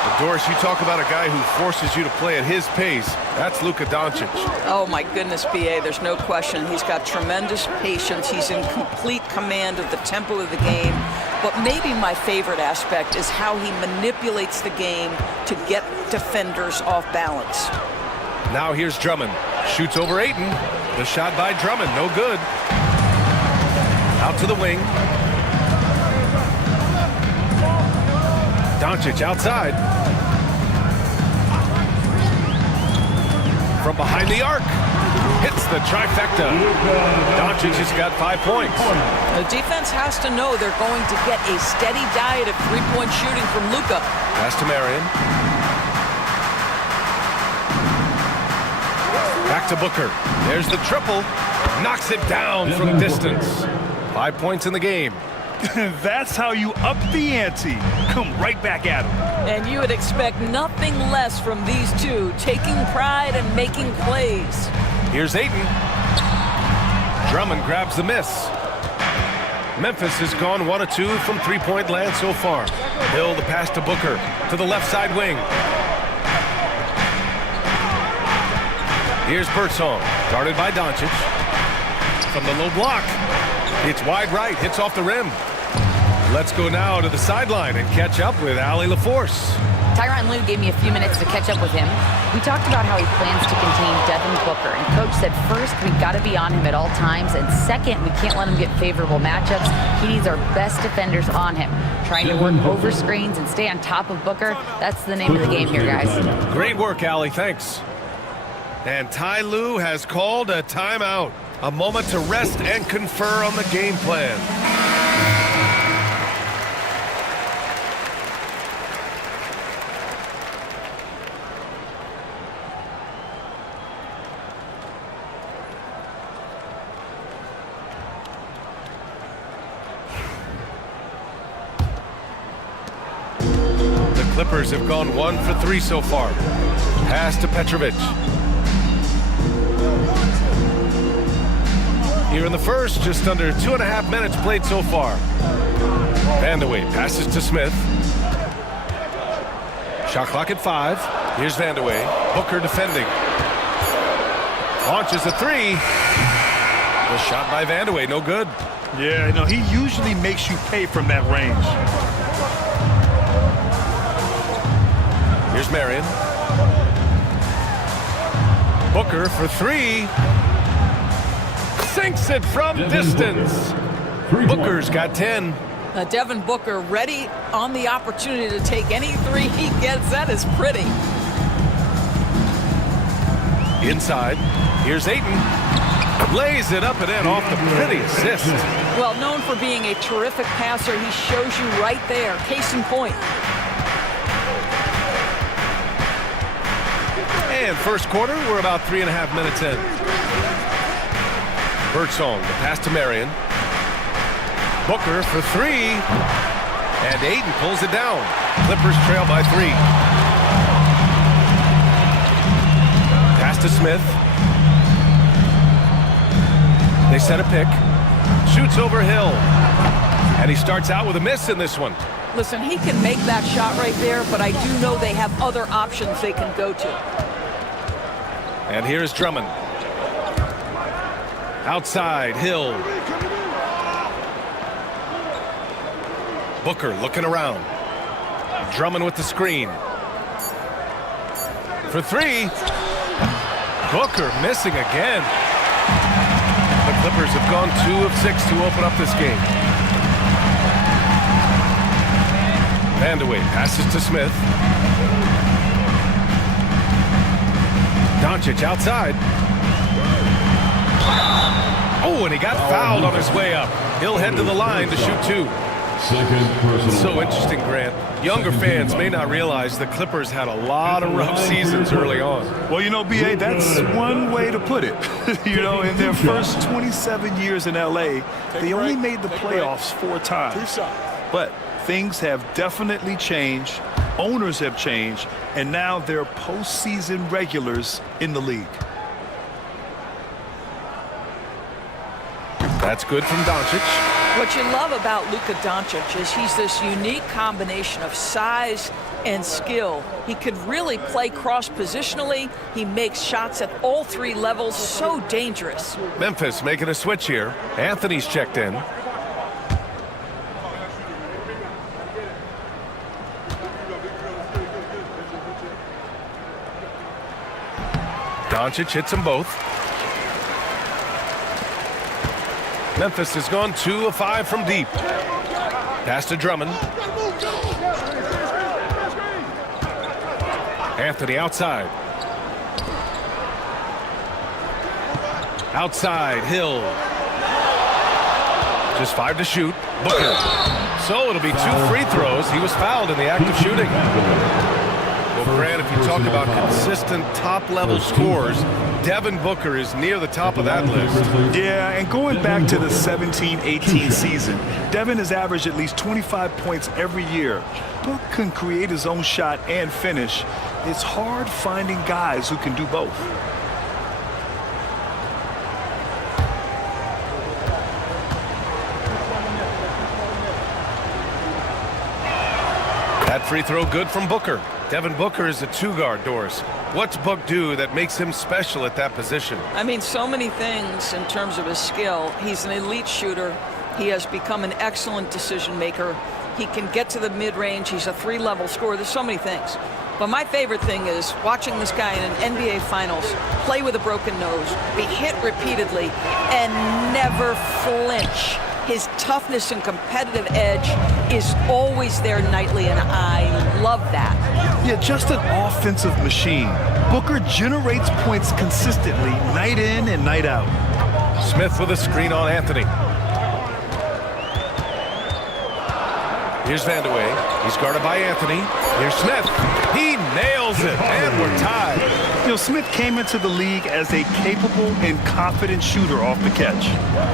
But Doris, you talk about a guy who forces you to play at his pace. That's Luka Doncic. Oh, my goodness, B.A., there's no question. He's got tremendous patience. He's in complete command of the tempo of the game. But maybe my favorite aspect is how he manipulates the game to get defenders off balance. Now here's Drummond. Shoots over Ayton. The shot by Drummond, no good. Out to the wing. Doncic outside. From behind the arc. Hits the trifecta. Doncic has got 5 points. The defense has to know they're going to get a steady diet of three-point shooting from Luka. Pass to Marion. Back to Booker. There's the triple. Knocks it down from distance. 5 points in the game. That's how you up the ante. Come right back at him. And you would expect nothing less from these two, taking pride and making plays. Here's Ayton. Drummond grabs the miss. Memphis has gone 1 of 2 from three-point land so far. Hill, the pass to Booker, to the left side wing. Here's Birdsong, guarded by Doncic. From the low block. It's wide right, hits off the rim. Let's go now to the sideline and catch up with Allie LaForce. Tyronn Lue gave me a few minutes to catch up with him. We talked about how he plans to contain Devin Booker, and Coach said first, we've got to be on him at all times, and second, we can't let him get favorable matchups. He needs our best defenders on him. Trying to work over screens and stay on top of Booker, that's the name of the game here, guys. Great work, Allie, thanks. And Ty Lue has called a timeout. A moment to rest and confer on the game plan. The Clippers have gone 1 for 3 so far. Pass to Petrovic. Here in the first, just under 2.5 minutes played so far. Vandeweghe passes to Smith. Shot clock at 5. Here's Vandeweghe. Booker defending. Launches a 3. The shot by Vandeweghe, no good. Yeah, you know, he usually makes you pay from that range. Here's Marion. Booker for 3. Sinks it from distance. Booker's got 10. Devin Booker ready on the opportunity to take any 3 he gets. That is pretty. Inside. Here's Ayton. Lays it up and in off the pretty assist. Well, known for being a terrific passer, he shows you right there. Case in point. And first quarter, we're about 3.5 minutes in. Birdsong, the pass to Marion. Booker for 3. And Ayton pulls it down. Clippers trail by 3. Pass to Smith. They set a pick. Shoots over Hill. And he starts out with a miss in this one. Listen, he can make that shot right there, but I do know they have other options they can go to. And here's Drummond. Outside, Hill. Booker looking around. Drummond with the screen. For 3. Booker missing again. The Clippers have gone 2 of 6 to open up this game. Vandeweghe passes to Smith. Doncic outside. Oh, and he got fouled on his way up. He'll head to the line to shoot 2. So interesting, Grant. Younger fans may not realize the Clippers had a lot of rough seasons early on. Well, you know, B.A., that's one way to put it. You know, in their first 27 years in L.A., they only made the playoffs 4 times. But things have definitely changed. Owners have changed. And now they're postseason regulars in the league. That's good from Doncic. What you love about Luka Doncic is he's this unique combination of size and skill. He could really play cross-positionally. He makes shots at all 3 levels. So dangerous. Memphis making a switch here. Anthony's checked in. Doncic hits them both. Memphis has gone 2 of 5 from deep. Pass to Drummond. Anthony outside. Outside, Hill. Just 5 to shoot. Booker. So it'll be 2 free throws. He was fouled in the act of shooting. Well, Grant, if you talk about consistent top-level scores, Devin Booker is near the top of that list. Yeah, and going back to the 17-18 season, Devin has averaged at least 25 points every year. Book can create his own shot and finish. It's hard finding guys who can do both. free throw good from Booker. Devin Booker is a two-guard, Doris. What's Book do that makes him special at that position? I mean, so many things in terms of his skill. He's an elite shooter. He has become an excellent decision maker. He can get to the mid-range. He's a three-level scorer. There's so many things. But my favorite thing is watching this guy in an NBA Finals play with a broken nose, be hit repeatedly, and never flinch. His toughness and competitive edge is always there nightly, and I love that. Yeah, just an offensive machine. Booker generates points consistently, night in and night out. Smith with a screen on Anthony. Here's Vandeweghe. He's guarded by Anthony. Here's Smith. He nails it, and we're tied. You know, Smith came into the league as a capable and confident shooter off the catch.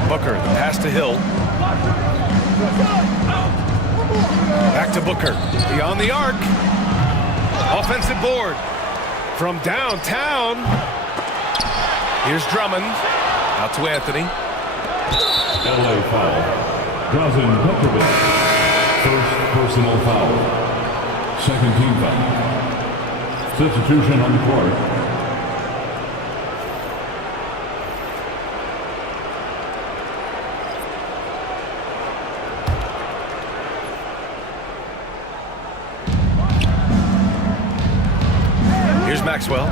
Booker, the pass to Hill. Back to Booker. Beyond the arc. Offensive board. From downtown. Here's Drummond. Out to Anthony. LA foul. Drazen Petrovic. First personal foul. Second team foul. Substitution on the court. Here's Maxwell.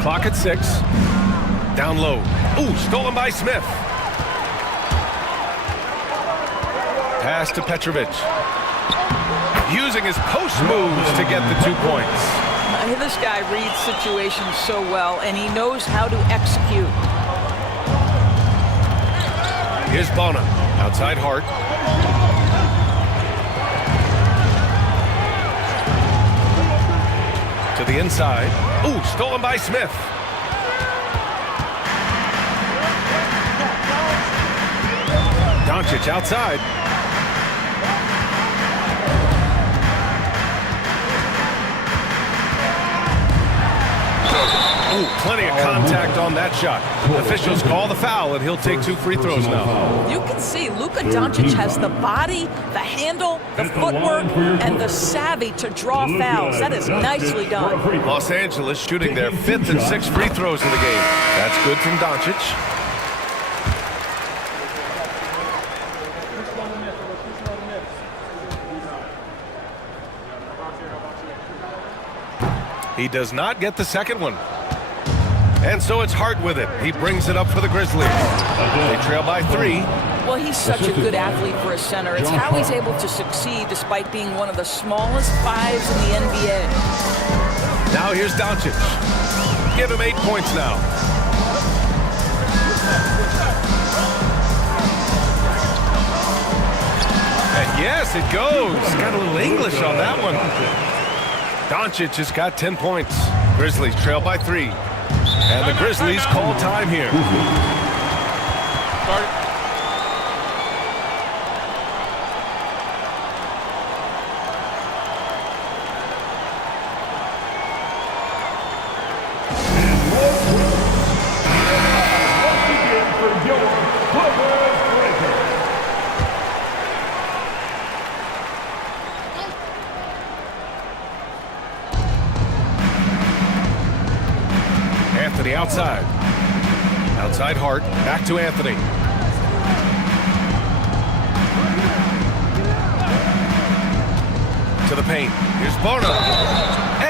Clock at 6. Down low. Ooh, stolen by Smith. Pass to Petrovic. Using his post moves to get the 2 points. This guy reads situations so well, and he knows how to execute. Here's Bona. Outside Hart. To the inside. Ooh, stolen by Smith. Doncic outside. Ooh, plenty of contact on that shot. Officials call the foul, and he'll take 2 free throws now. You can see Luka Doncic has the body, the handle, the footwork, and the savvy to draw fouls. That is nicely done. Los Angeles shooting their 5th and 6th free throws in the game. That's good from Doncic. He does not get the second one. And so it's Hart with it. He brings it up for the Grizzlies. They trail by 3. Well, he's such a good athlete for a center. It's how he's able to succeed despite being one of the smallest 5s in the NBA. Now here's Doncic. Give him 8 points now. And yes, it goes. Got a little English on that one. Doncic has got 10 points. Grizzlies trail by 3. And the Grizzlies call time here. Anthony outside. Outside Hart. Back to Anthony. To the paint. Here's Bona.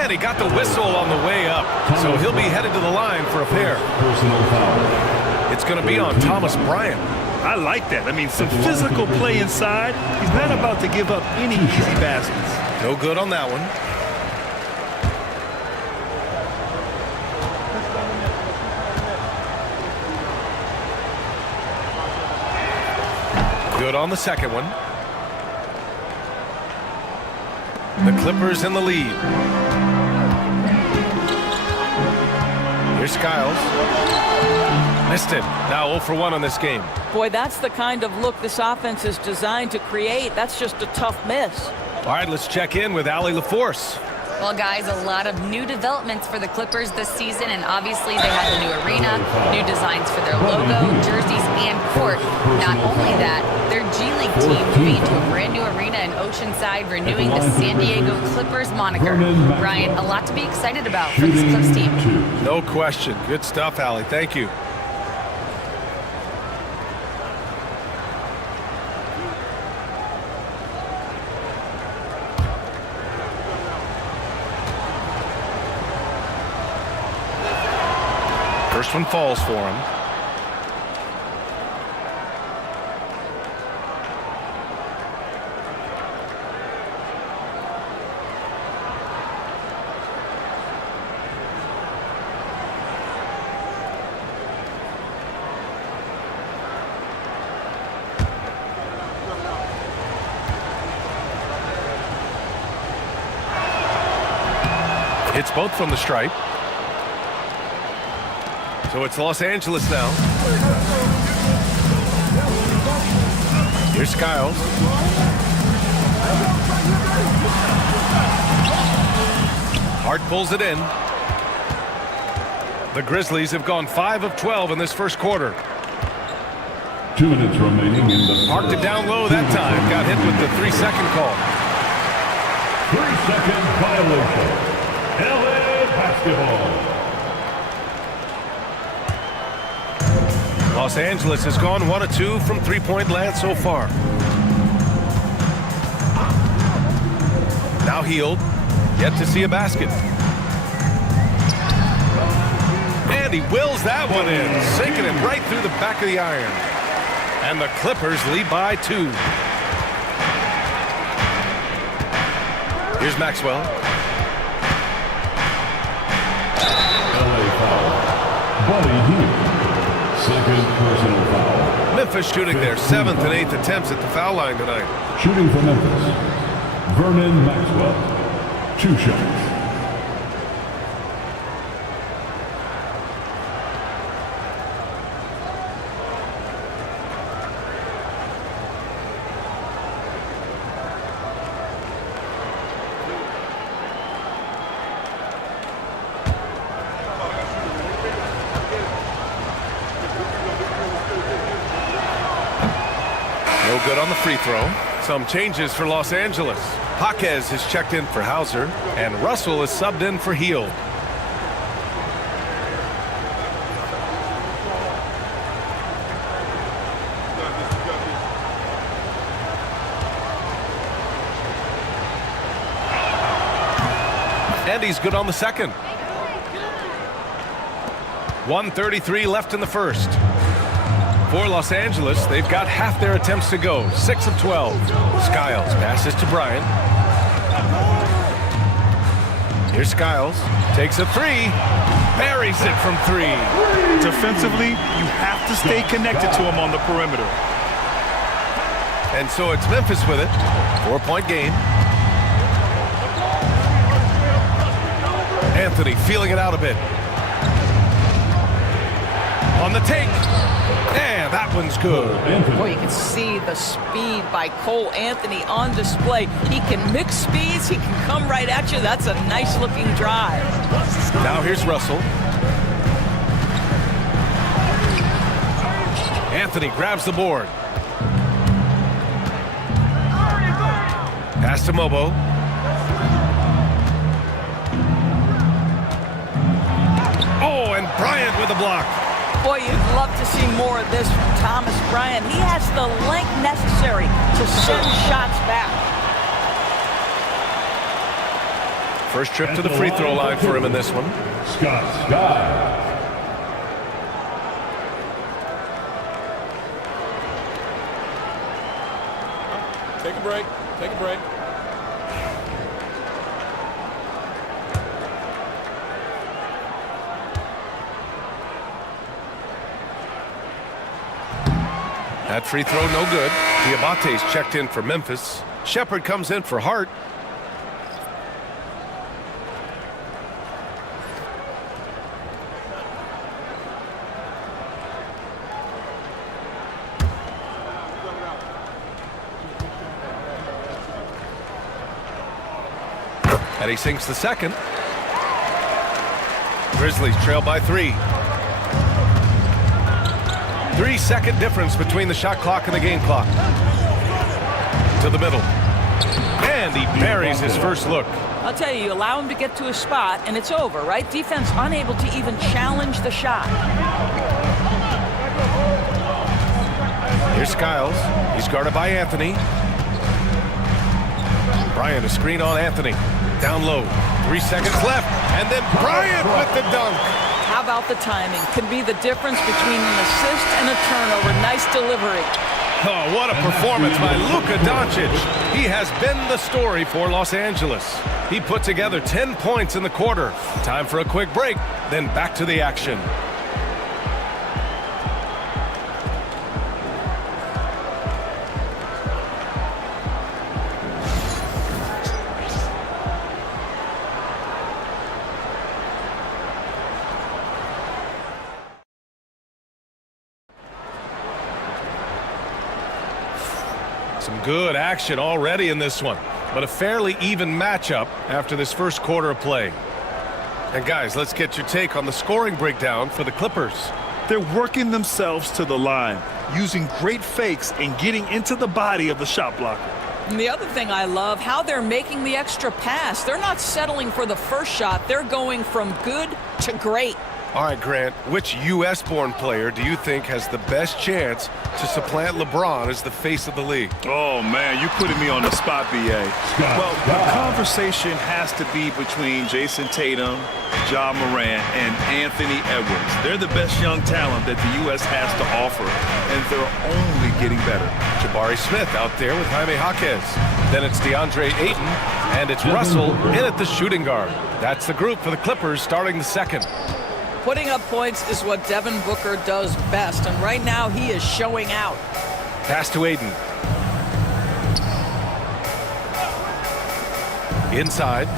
And he got the whistle on the way up. So he'll be headed to the line for a pair. Personal foul. It's going to be on Thomas Bryant. I like that. I mean, some physical play inside. He's not about to give up any easy baskets. No good on that one. Good on the second one. The Clippers in the lead. Here's Skiles. Missed it. Now 0 for 1 on this game. Boy, that's the kind of look this offense is designed to create. That's just a tough miss. All right, let's check in with Allie LaForce. Well, guys, a lot of new developments for the Clippers this season, and obviously they have the new arena, new designs for their logo, jerseys, and court. Not only that, their G League team moving to a brand new arena in Oceanside, renewing the San Diego Clippers moniker. Brian, a lot to be excited about for this Clips team. No question. Good stuff, Allie. Thank you. First one falls for him. Hits both from the stripe. So it's Los Angeles now. Here's Skiles. Hart pulls it in. The Grizzlies have gone 5 of 12 in this first quarter. 2 minutes remaining in the Parked it down low that time. Got hit with the 3-second call. 3-second violation. LA basketball. Los Angeles has gone 1 of 2 from three-point land so far. Now Hield, yet to see a basket. And he wills that one in, sinking it right through the back of the iron. And the Clippers lead by 2. Here's Maxwell. LA foul. Buddy Hield. Second personal foul. Memphis shooting their 7th and 8th attempts at the foul line tonight. Shooting for Memphis, Vernon Maxwell. 2 shots. No good on the free throw. Some changes for Los Angeles. Jaquez has checked in for Hauser, and Russell is subbed in for Hield. And he's good on the second. 1:33 left in the first. For Los Angeles, they've got half their attempts to go. 6 of 12. Skiles passes to Bryant. Here's Skiles. Takes a 3. Buries it from 3. Defensively, you have to stay connected to him on the perimeter. And so it's Memphis with it. 4-point game. Anthony feeling it out a bit. On the take. And that one's good. Boy, you can see the speed by Cole Anthony on display. He can mix speeds. He can come right at you. That's a nice-looking drive. Now here's Russell. Anthony grabs the board. Pass to Mobo. Oh, and Bryant with the block. Boy, you'd love to see more of this from Thomas Bryant. He has the length necessary to send shots back. First trip to the free throw line for him in this one. Scott Skiles. Take a break. Take a break. That free throw no good. Diabate's checked in for Memphis. Shepard comes in for Hart. And he sinks the second. Grizzlies trail by 3. 3-second difference between the shot clock and the game clock. To the middle. And he buries his first look. I'll tell you, you allow him to get to a spot, and it's over, right? Defense unable to even challenge the shot. Here's Skiles. He's guarded by Anthony. Bryant, a screen on Anthony. Down low. 3 seconds left. And then Bryant with the dunk. How about the timing? Can be the difference between an assist and a turnover. Nice delivery. Oh, what a performance by Luka Doncic. He has been the story for Los Angeles. He put together 10 points in the quarter. Time for a quick break, then back to the action. Some good action already in this one, but a fairly even matchup after this first quarter of play. And guys, let's get your take on the scoring breakdown for the Clippers. They're working themselves to the line, using great fakes and getting into the body of the shot blocker. And the other thing I love, how they're making the extra pass. They're not settling for the first shot. They're going from good to great. All right, Grant, which U.S.-born player do you think has the best chance to supplant LeBron as the face of the league? Oh, man, you putting me on the spot, B.A. Well, the conversation has to be between Jason Tatum, Ja Morant, and Anthony Edwards. They're the best young talent that the U.S. has to offer, and they're only getting better. Jabari Smith out there with Jaime Jaquez. Then it's DeAndre Ayton, and it's Russell in at the shooting guard. That's the group for the Clippers starting the second. Putting up points is what Devin Booker does best, and right now he is showing out. Pass to Ayton. Inside.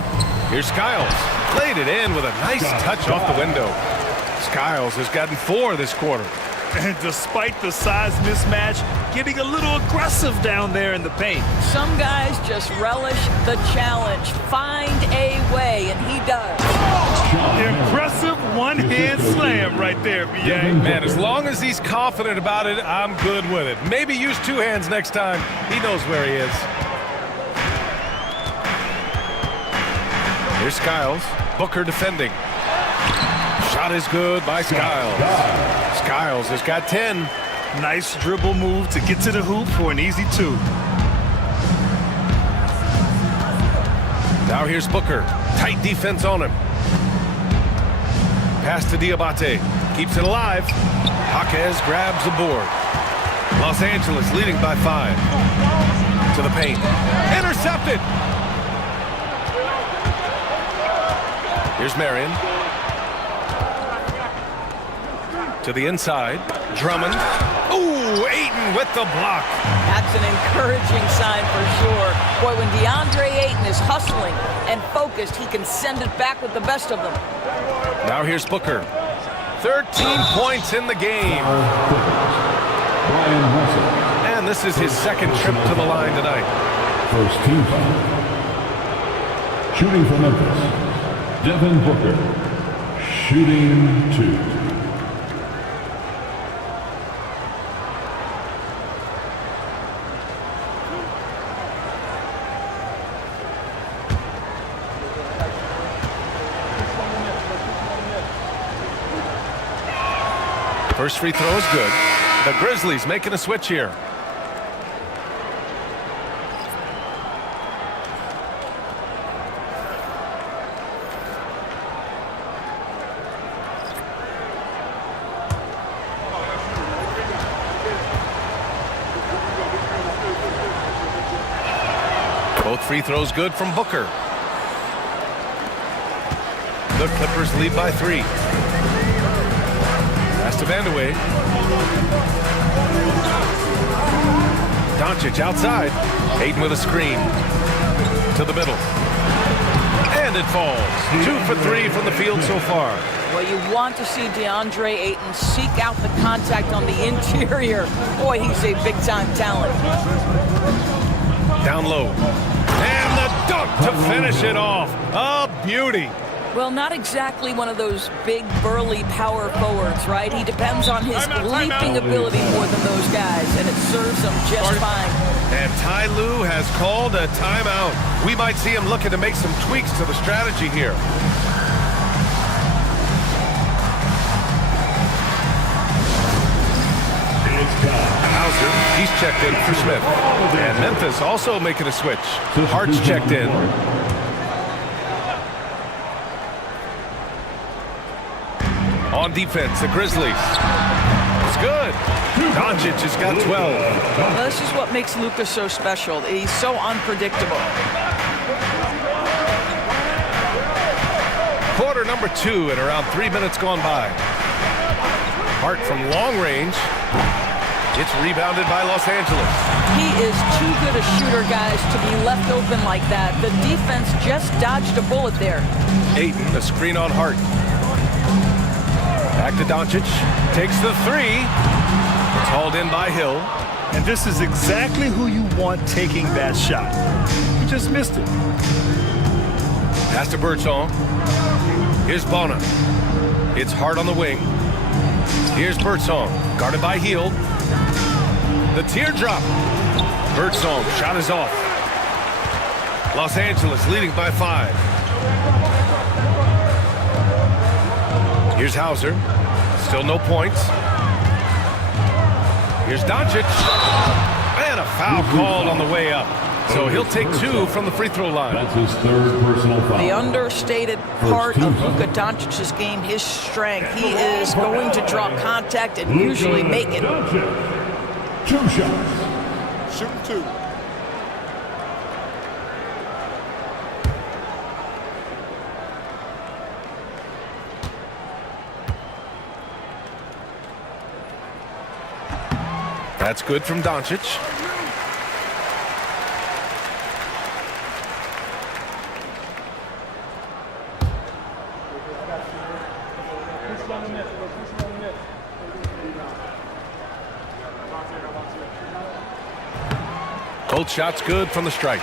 Here's Skiles. Played it in with a nice touch off the window. Skiles has gotten 4 this quarter. And despite the size mismatch, getting a little aggressive down there in the paint. Some guys just relish the challenge. Find a way, and he does. Impressive one-hand slam right there, B.A. Man, as long as he's confident about it, I'm good with it. Maybe use 2 hands next time. He knows where he is. Here's Skiles. Booker defending. Shot is good by Skiles. Skiles has got 10. Nice dribble move to get to the hoop for an easy 2. Now here's Booker. Tight defense on him. Pass to Diabate. Keeps it alive. Jaquez grabs the board. Los Angeles leading by 5. To the paint. Intercepted. Here's Marion. To the inside. Drummond. Ooh, Ayton with the block. That's an encouraging sign for sure. Boy, when DeAndre Ayton is hustling and focused, he can send it back with the best of them. Now here's Booker. 13 points in the game. And this is his second trip to the line tonight. First team foul. Shooting for Memphis, Devin Booker. Shooting 2. First free throw is good. The Grizzlies making a switch here. Both free throws good from Booker. The Clippers lead by 3. Pass to Vandeweghe. Doncic outside. Ayton with a screen. To the middle. And it falls. 2 for 3 from the field so far. Well, you want to see DeAndre Ayton seek out the contact on the interior. Boy, he's a big-time talent. Down low. And the dunk to finish it off. A beauty. Well, not exactly one of those big, burly power forwards, right? He depends on his leaping ability more than those guys, and it serves him just fine. And Ty Lue has called a timeout. We might see him looking to make some tweaks to the strategy here. Hauser, he's checked in for Smith. And Memphis also making a switch. Hart's checked in. On defense, the Grizzlies. It's good. Doncic has got 12. Well, this is what makes Luka so special. He's so unpredictable. Quarter number 2 and around 3 minutes gone by. Hart from long range. It's rebounded by Los Angeles. He is too good a shooter, guys, to be left open like that. The defense just dodged a bullet there. Ayton, a screen on Hart. Back to Doncic. Takes the 3. It's hauled in by Hill. And this is exactly who you want taking that shot. He just missed it. Pass to Birdsong. Here's Bona. It's Hart on the wing. Here's Birdsong. Guarded by Hield. The teardrop. Birdsong. Shot is off. Los Angeles leading by 5. Here's Hauser. Still no points. Here's Doncic. And a foul called on the way up. So he'll take 2 from the free throw line. That's his 3rd personal foul. The understated part of Luka Doncic's game, his strength. He is going to draw contact and usually make it. 2 shots. Shooting 2. That's good from Doncic. Both shots good from the stripe.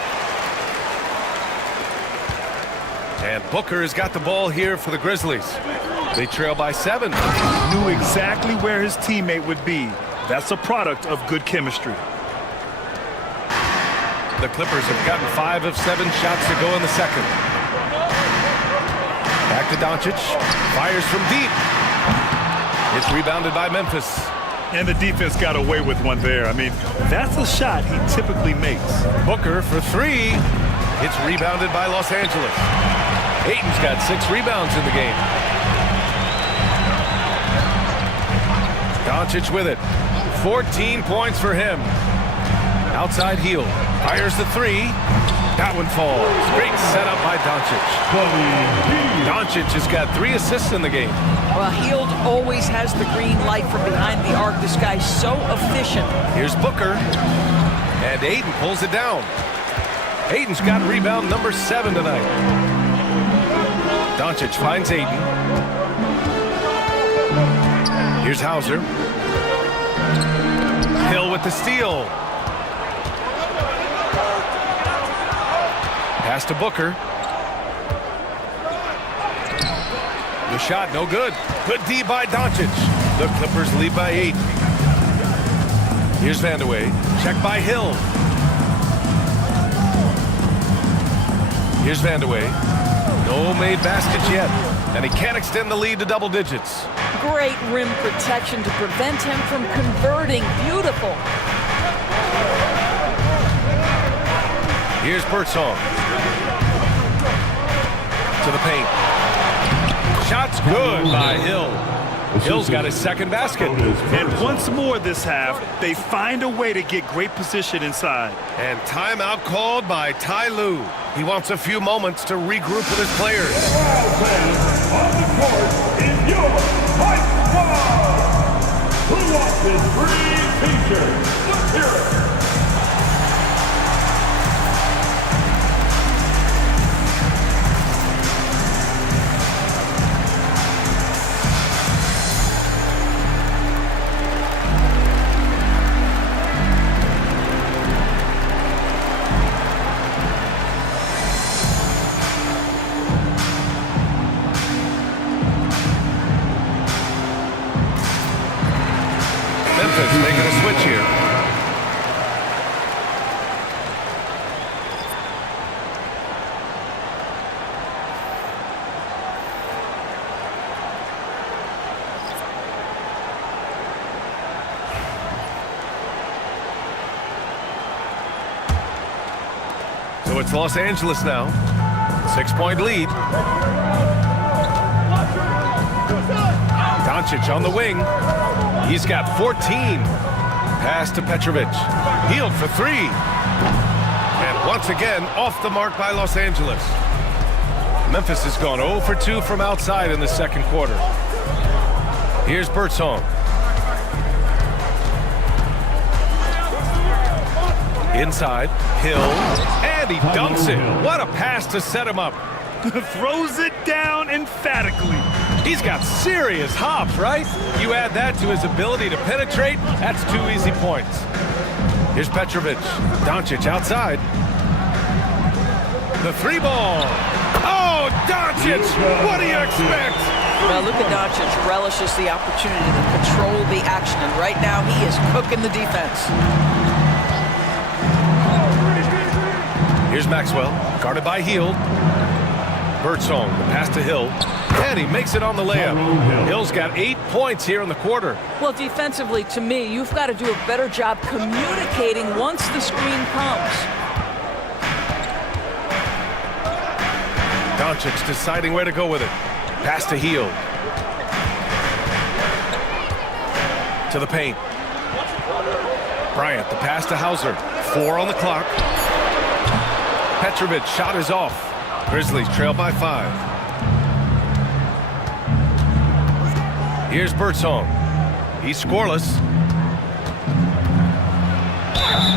And Booker has got the ball here for the Grizzlies. They trail by 7. Knew exactly where his teammate would be. That's a product of good chemistry. The Clippers have gotten 5 of 7 shots to go in the second. Back to Doncic. Fires from deep. It's rebounded by Memphis. And the defense got away with one there. I mean, that's a shot he typically makes. Booker for 3. It's rebounded by Los Angeles. Ayton's got 6 rebounds in the game. Doncic with it. 14 points for him. Outside Hield. Fires the 3. That one falls. Great setup by Doncic. Doncic has got 3 assists in the game. Well, Hield always has the green light from behind the arc. This guy's so efficient. Here's Booker. And Ayton pulls it down. Ayton's got rebound number 7 tonight. Doncic finds Ayton. Here's Hauser. Hill with the steal. Pass to Booker. The shot, no good. Good D by Doncic. The Clippers lead by 8. Here's Vandeweghe. Check by Hill. Here's Vandeweghe. No made baskets yet. And he can't extend the lead to double digits. Great rim protection to prevent him from converting. Beautiful. Here's Birdsong. To the paint. Shot's good by Hill. Hill's got his second basket. And once more this half, they find a way to get great position inside. And timeout called by Ty Lue. He wants a few moments to regroup with his players. On the court in your Fight Squad. Who wants his free t-shirt? Let's hear it. So it's Los Angeles now. 6-point lead. Doncic on the wing. He's got 14. Pass to Petrovic. Hield for 3. And once again, off the mark by Los Angeles. Memphis has gone 0 for 2 from outside in the second quarter. Here's Birdsong. Inside, Hill, and he dunks it. What a pass to set him up. Throws it down emphatically. He's got serious hops, right? You add that to his ability to penetrate, that's 2 easy points. Here's Petrovic. Doncic outside. The 3-ball. Oh, Doncic! What do you expect? Well, Luka Doncic relishes the opportunity to control the action, and right now he is cooking the defense. Here's Maxwell, guarded by Hield. Birdsong, the pass to Hill, and he makes it on the layup. Hill's got 8 points here in the quarter. Well, defensively, to me, you've got to do a better job communicating once the screen comes. Doncic deciding where to go with it. Pass to Hield. To the paint. Bryant, the pass to Hauser. 4 on the clock. Petrovic, shot is off. Grizzlies trail by 5. Here's Birdsong. He's scoreless.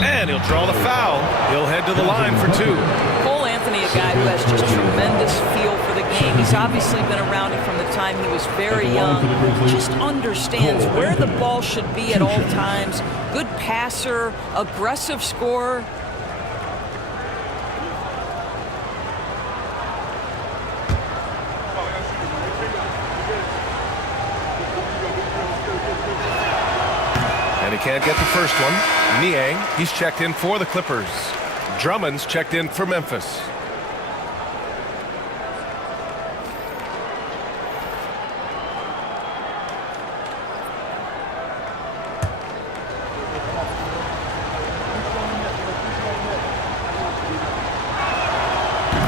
And he'll draw the foul. He'll head to the line for 2. Cole Anthony, a guy who has just tremendous feel for the game. He's obviously been around it from the time he was very young. Just understands where the ball should be at all times. Good passer, aggressive scorer. And he can't get the first one. Niang, he's checked in for the Clippers. Drummond's checked in for Memphis.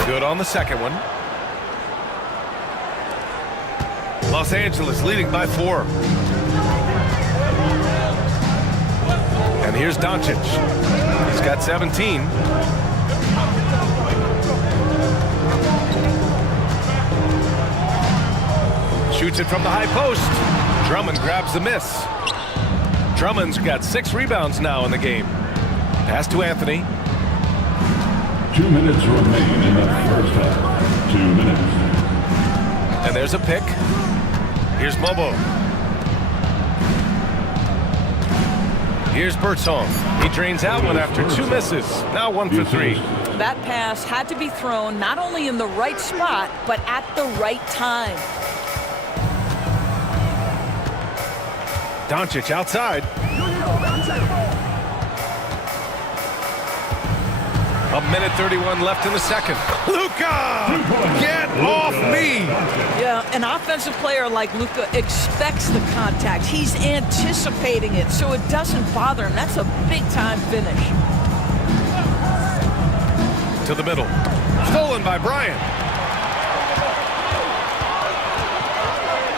Good on the second one. Los Angeles leading by 4. And here's Doncic. He's got 17. Shoots it from the high post. Drummond grabs the miss. Drummond's got 6 rebounds now in the game. Pass to Anthony. 2 minutes remain in the first half. 2 minutes. And there's a pick. Here's Mobo. Here's Birdsong. He drains out one after 2 misses. Now 1 for 3. That pass had to be thrown not only in the right spot, but at the right time. Doncic outside. A minute 31 left in the second. Luka! Get off me! Yeah, an offensive player like Luka expects the contact. He's anticipating it, so it doesn't bother him. That's a big-time finish. To the middle. Stolen by Bryant.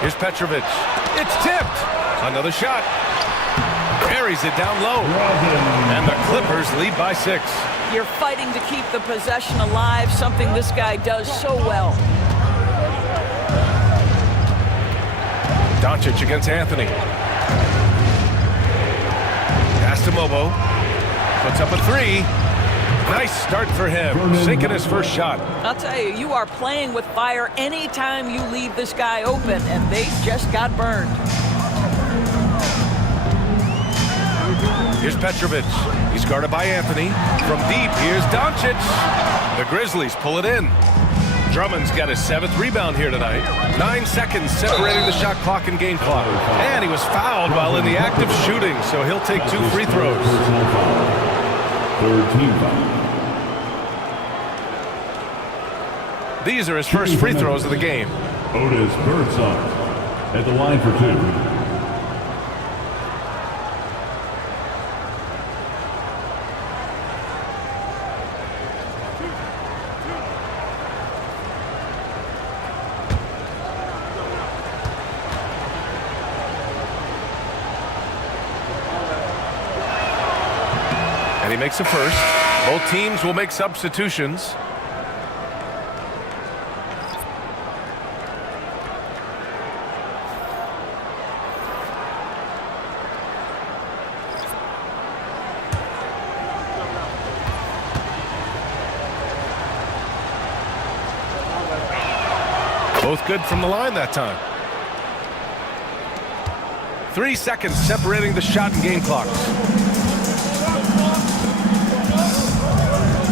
Here's Petrovic. It's tipped. Another shot. Carries it down low. And the Clippers lead by 6. You're fighting to keep the possession alive, something this guy does so well. Doncic against Anthony. Pass to Mobo. Puts up a 3. Nice start for him. Sinking his first shot. I'll tell you, you are playing with fire anytime you leave this guy open, and they just got burned. Here's Petrovic. He's guarded by Anthony. From deep, here's Doncic. The Grizzlies pull it in. Drummond's got his 7th rebound here tonight. 9 seconds separating the shot clock and game clock. And he was fouled while in the act of shooting, so he'll take 2 free throws. Third team foul. These are his first free throws of the game. Otis Birdsong at the line for 2. And he makes a first. Both teams will make substitutions. Both good from the line that time. 3 seconds separating the shot and game clocks.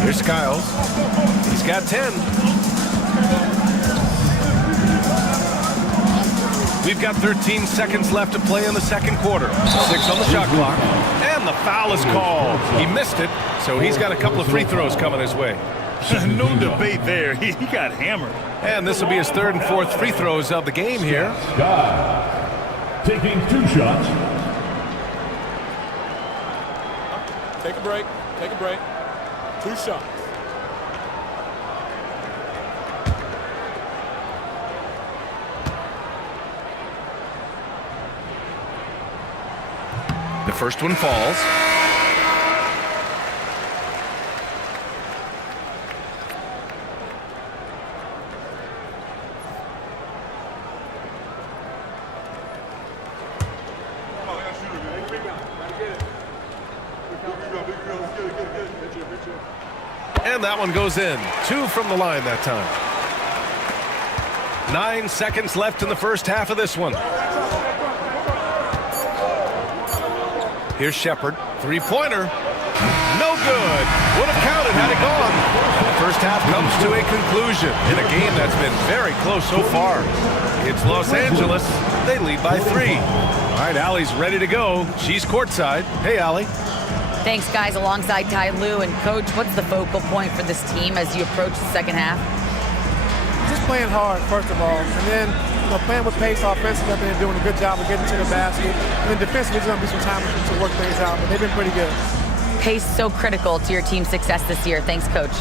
Here's Skiles. He's got 10. We've got 13 seconds left to play in the second quarter. 6 on the shot clock. And the foul is called. He missed it, so he's got a couple of free throws coming his way. No debate there. He got hammered. And this will be his third and fourth free throws of the game here. Scott taking 2 shots. Take a break. Take a break. 2 shots. The first one falls. And that one goes in. 2 from the line that time. 9 seconds left in the first half of this one. Here's Shepard. 3-pointer. No good. Would have counted had it gone. And the first half comes to a conclusion in a game that's been very close so far. It's Los Angeles. They lead by 3. All right, Allie's ready to go. She's courtside. Hey, Allie. Thanks, guys, alongside Ty Lue. And, Coach, what's the focal point for this team as you approach the second half? Just playing hard, first of all. And then, playing with pace offensively. I've been doing a good job of getting to the basket. And then defensively, there's going to be some time to work things out. But they've been pretty good. Pace so critical to your team's success this year. Thanks, Coach.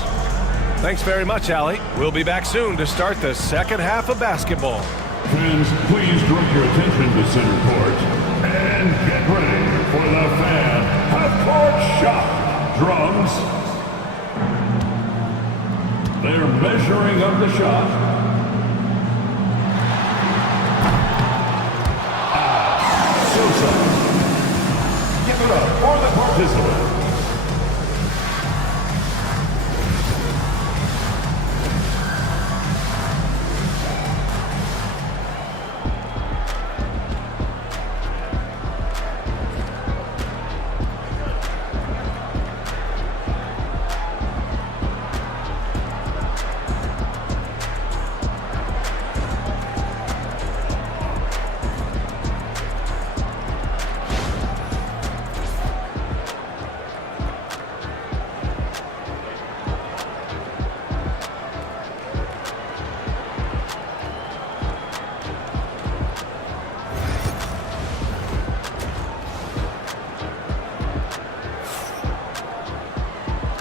Thanks very much, Allie. We'll be back soon to start the second half of basketball. Fans, please direct your attention to center court and get ready for the fan half-court shot. Drums. They're measuring of the shot. Sosa. Give it up for the participant.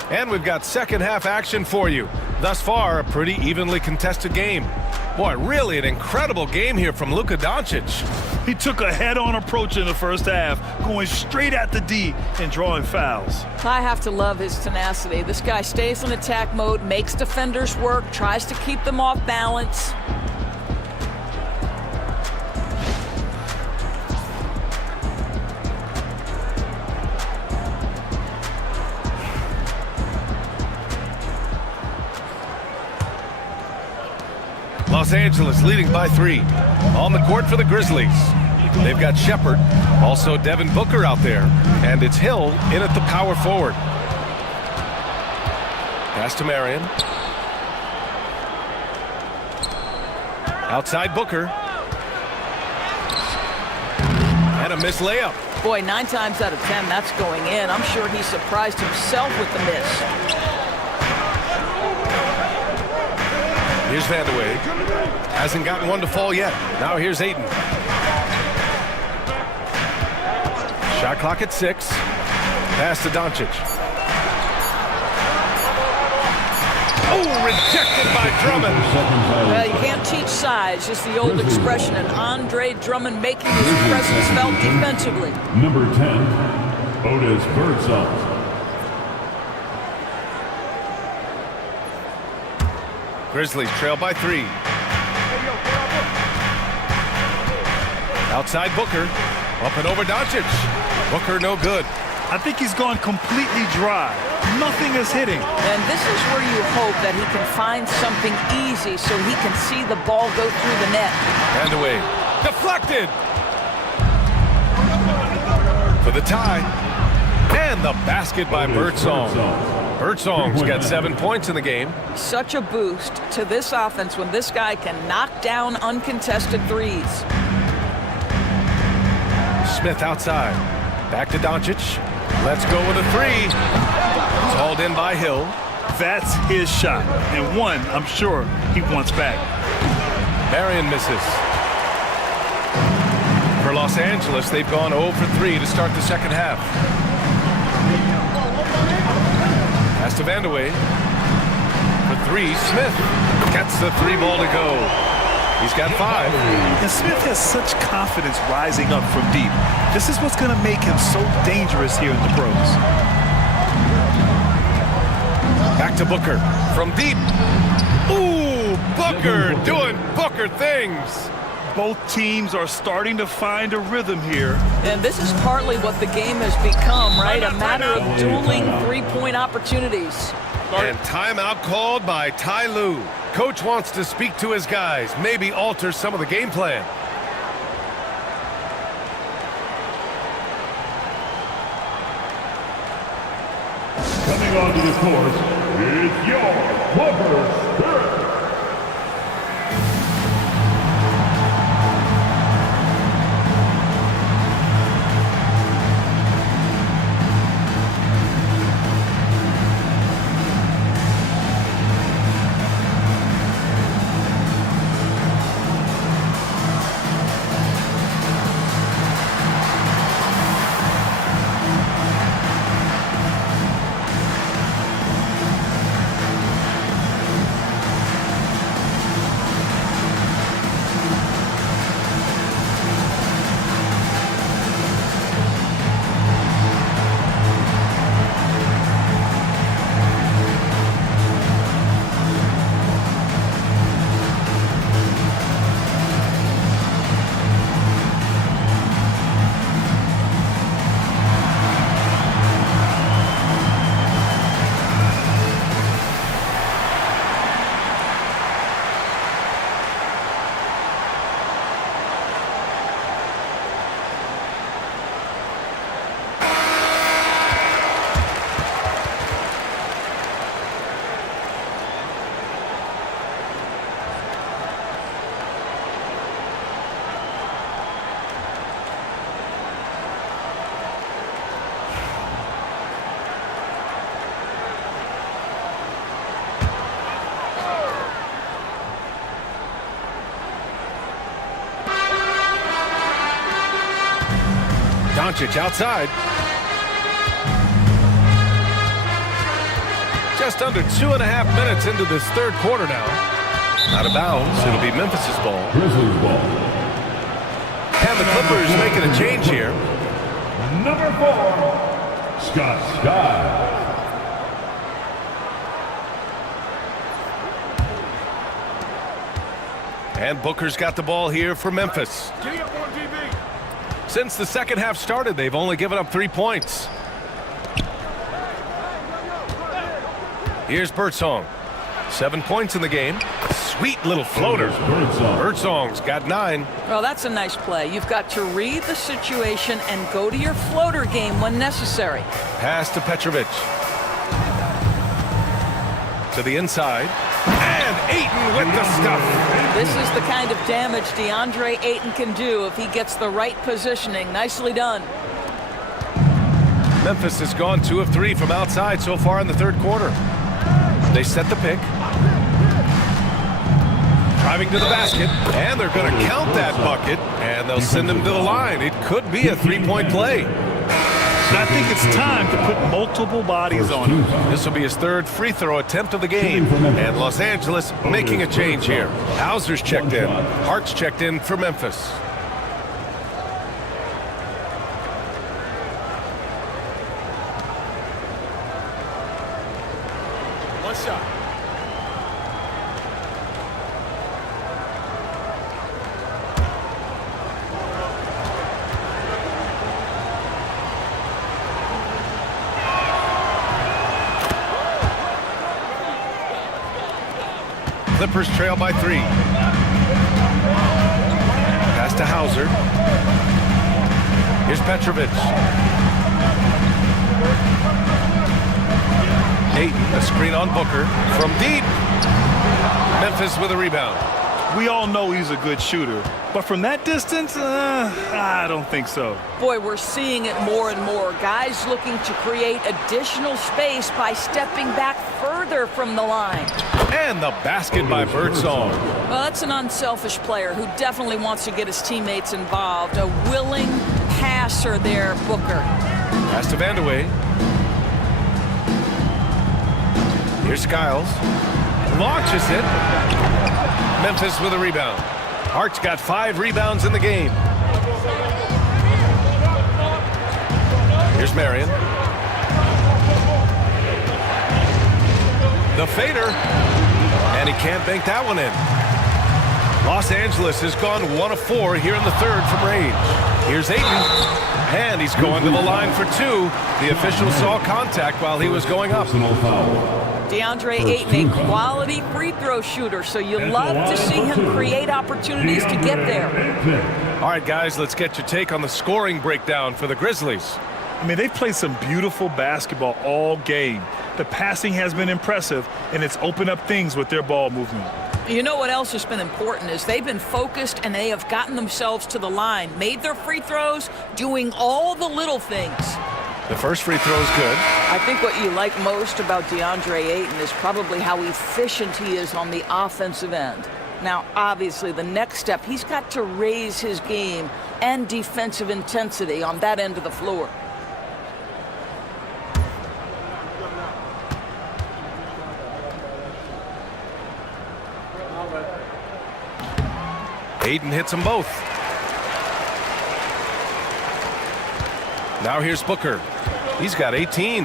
And we've got second half action for you. Thus far, a pretty evenly contested game. Boy, really an incredible game here from Luka Doncic. He took a head-on approach in the first half, going straight at the D and drawing fouls. I have to love his tenacity. This guy stays in attack mode, makes defenders work, tries to keep them off balance. Los Angeles leading by 3. On the court for the Grizzlies. They've got Shepard, also Devin Booker out there, and it's Hill in at the power forward. Pass to Marion. Outside Booker. And a missed layup. Boy, 9 times out of 10, that's going in. I'm sure he surprised himself with the miss. Here's Vandeweghe. Hasn't gotten one to fall yet. Now here's Ayton. Shot clock at 6. Pass to Doncic. Oh, rejected by Drummond. Well, you can't teach size. Just the old expression. And Andre Drummond making his presence felt defensively. Number 10, Otis Birdsall. Grizzlies trail by 3. Outside Booker. Up and over Doncic. Booker no good. I think he's gone completely dry. Nothing is hitting. And this is where you hope that he can find something easy so he can see the ball go through the net. And away. Deflected. For the tie. And the basket by Birdsong. Birdsong's got 7 points in the game. Such a boost to this offense when this guy can knock down uncontested threes. Smith outside. Back to Doncic. Let's go with a 3. It's hauled in by Hill. That's his shot, and one I'm sure he wants back. Marion misses. For Los Angeles, they've gone 0 for 3 to start the second half. Pass to Vandeweghe. For 3, Smith gets the 3 ball to go. He's got 5. And Smith has such confidence rising up from deep. This is what's going to make him so dangerous here in the pros. Back to Booker from deep. Ooh, Booker doing Booker things. Both teams are starting to find a rhythm here. And this is partly what the game has become, right? A matter of dueling three-point opportunities. And timeout called by Ty Lue. Coach wants to speak to his guys, maybe alter some of the game plan. Coming onto the court is your Booker Spirit. Doncic outside. Just under 2.5 minutes into this third quarter now. Out of bounds. It'll be Memphis' ball. Grizzlies ball. And the Clippers making a change here. Number 4, Scott Scott. And Booker's got the ball here for Memphis. Since the second half started, they've only given up 3 points. Here's Birdsong. 7 points in the game. Sweet little floater. Birdsong's got 9. Well, that's a nice play. You've got to read the situation and go to your floater game when necessary. Pass to Petrovic. To the inside. And Ayton with the stuff. This is the kind of damage DeAndre Ayton can do if he gets the right positioning. Nicely done. Memphis has gone 2 of 3 from outside so far in the third quarter. They set the pick. Driving to the basket. And they're going to count that bucket. And they'll send him to the line. It could be a 3-point play. And I think it's time to put multiple bodies on him. This will be his third free throw attempt of the game. And Los Angeles making a change here. Hauser's checked in. Hart's checked in for Memphis. One shot. Clippers trail by 3. Pass to Hauser. Here's Petrovic. Ayton, a screen on Booker. From deep. Memphis with a rebound. We all know he's a good shooter, but from that distance, I don't think so. Boy, we're seeing it more and more. Guys looking to create additional space by stepping back further from the line. And the basket by Birdsong. Well, that's an unselfish player who definitely wants to get his teammates involved. A willing passer there, Booker. Pass to Vandeweghe. Here's Skiles. Launches it. Memphis with a rebound. Hart's got 5 rebounds in the game. Here's Marion. The fader. And he can't bank that one in. Los Angeles has gone 1 of 4 here in the third from range. Here's Ayton. And he's going to the line for 2. The official saw contact while he was going up. DeAndre Ayton, a quality free throw shooter, so you love to see him create opportunities to get there. All right, guys, let's get your take on the scoring breakdown for the Grizzlies. I mean, they've played some beautiful basketball all game. The passing has been impressive, and it's opened up things with their ball movement. You know what else has been important is they've been focused and they have gotten themselves to the line, made their free throws, doing all the little things. The first free throw is good. I think what you like most about DeAndre Ayton is probably how efficient he is on the offensive end. Now, obviously, the next step, he's got to raise his game and defensive intensity on that end of the floor. Ayton hits them both. Now here's Booker. He's got 18.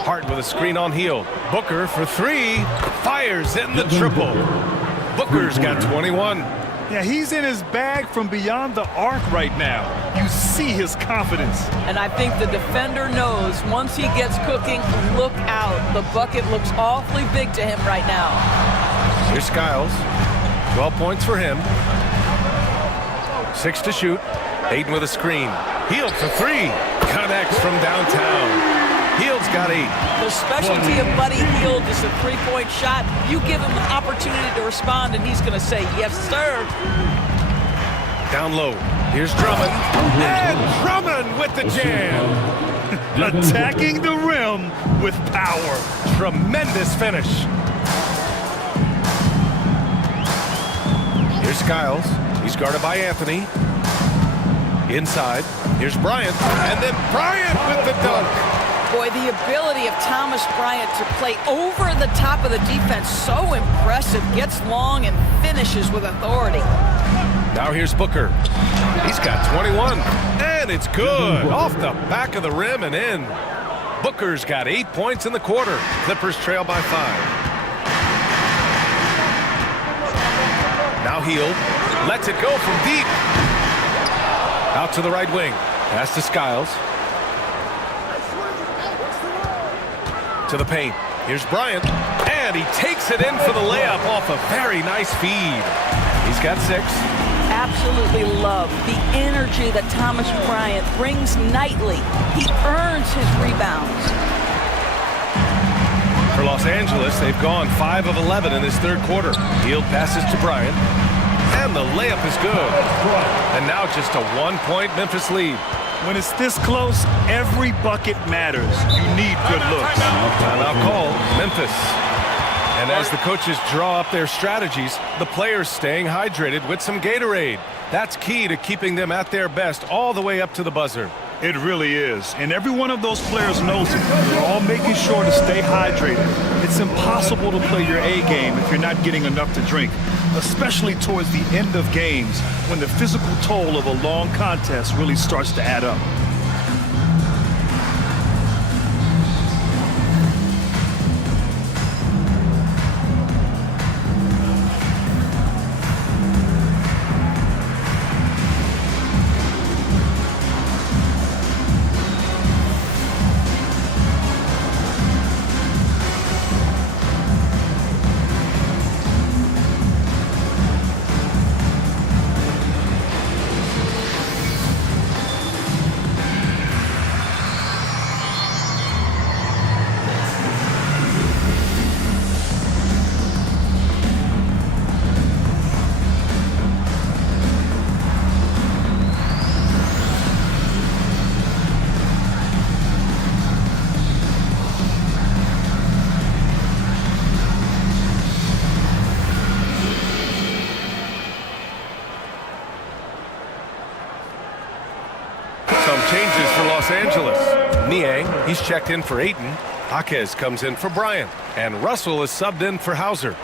Hart with a screen on Hield. Booker for 3. Fires in the triple. Booker's got 21. Yeah, he's in his bag from beyond the arc right now. You see his confidence. And I think the defender knows once he gets cooking, look out. The bucket looks awfully big to him right now. Here's Skiles. 12 points for him. 6 to shoot. Ayton with a screen. Hield for 3. Connects from downtown. Hield's got 8. The specialty of Buddy Hield is a three-point shot. You give him an opportunity to respond, and he's going to say, yes, sir. Down low. Here's Drummond. And Drummond with the jam. Attacking the rim with power. Tremendous finish. Here's Skiles. He's guarded by Anthony. Inside. Here's Bryant. And then Bryant with the dunk. Boy, the ability of Thomas Bryant to play over the top of the defense, so impressive. Gets long and finishes with authority. Now here's Booker. He's got 21. And it's good. Off the back of the rim and in. Booker's got 8 points in the quarter. Clippers trail by 5. Now Hield. Lets it go from deep. Out to the right wing. Pass to Skiles. To the paint. Here's Bryant. And he takes it in for the layup off a very nice feed. He's got 6. Absolutely love the energy that Thomas Bryant brings nightly. He earns his rebounds. For Los Angeles, they've gone 5 of 11 in this third quarter. Hield passes to Bryant. And the layup is good. And now just a 1-point Memphis lead. When it's this close, every bucket matters. You need good looks. Timeout call, Memphis. And as the coaches draw up their strategies, the players staying hydrated with some Gatorade. That's key to keeping them at their best all the way up to the buzzer. It really is. And every one of those players knows it. They're all making sure to stay hydrated. It's impossible to play your A game if you're not getting enough to drink, especially towards the end of games when the physical toll of a long contest really starts to add up. changes for Los Angeles. Niang, he's checked in for Ayton. Jaquez comes in for Bryant. And Russell is subbed in for Hauser.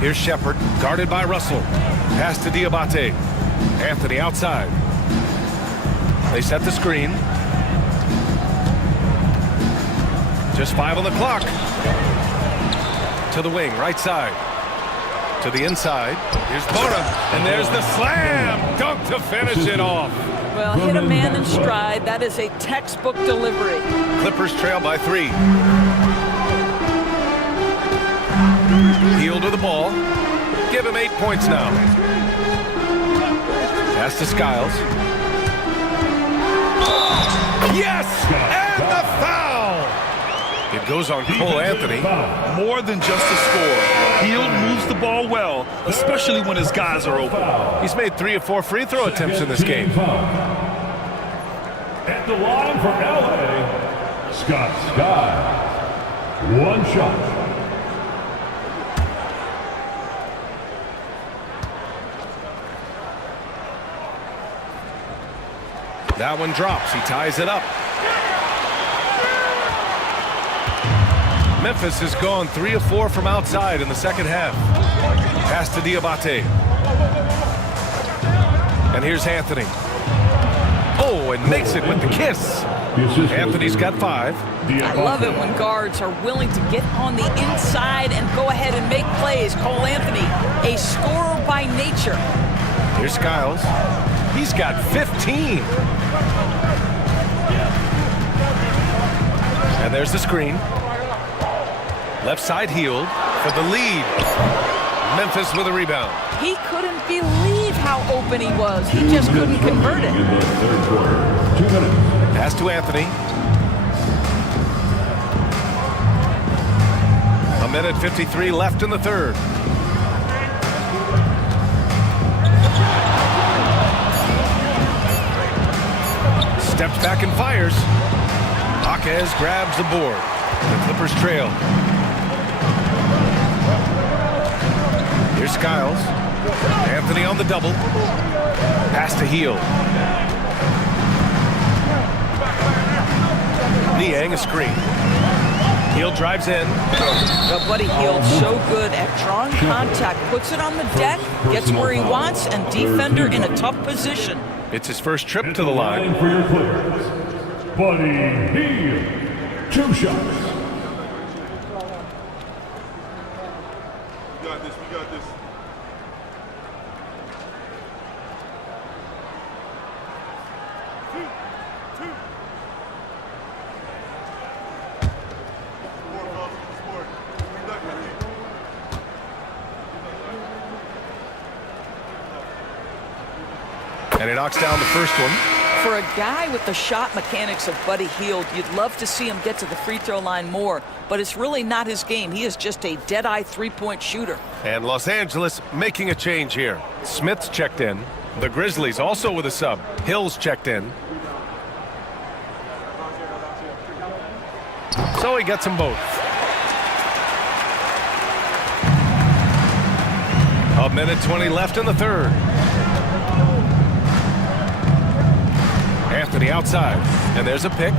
Here's Shepard, guarded by Russell. Pass to Diabate. Anthony outside. They set the screen. Just 5 on the clock. To the wing, right side. To the inside. Here's Bona. And there's the slam dunk to finish it off. Well, hit a man in stride. That is a textbook delivery. Clippers trail by 3. Hield to the ball. Give him 8 points now. Pass to Skiles. Yes! And the foul! It goes on Cole Anthony. More than just a score. Hield moves the ball well, especially when his guys are open. He's made 3 of 4 free throw attempts in this game. At the line for LA, Scott Skiles. 1 shot. That one drops. He ties it up. Memphis has gone 3 of 4 from outside in the second half. Pass to Diabate. And here's Anthony. Oh, and makes it with the kiss. Anthony's got 5. I love it when guards are willing to get on the inside and go ahead and make plays. Cole Anthony, a scorer by nature. Here's Skiles. He's got 15. And there's the screen. Left side Hield for the lead. Memphis with a rebound. He couldn't believe how open he was. He just couldn't convert it. In the third quarter. 2 minutes. Pass to Anthony. 1:53 left in the third. Steps back and fires. Jaquez grabs the board. The Clippers trail. Here's Skiles. Anthony on the double. Pass to Hield. Niang a screen. Hield drives in. But Buddy Hield so good at drawing contact. Puts it on the deck. Gets where he wants. And defender in a tough position. It's his first trip to the line. For your Clippers, Buddy Hield. 2 shots. We got this. We got this. And he knocks down the first one. For a guy with the shot mechanics of Buddy Hield, you'd love to see him get to the free throw line more, but it's really not his game. He is just a dead-eye three-point shooter. And Los Angeles making a change here. Smith's checked in. The Grizzlies also with a sub. Hill's checked in. So he gets them both. A minute 20 left in the third. Anthony outside, and there's a pick.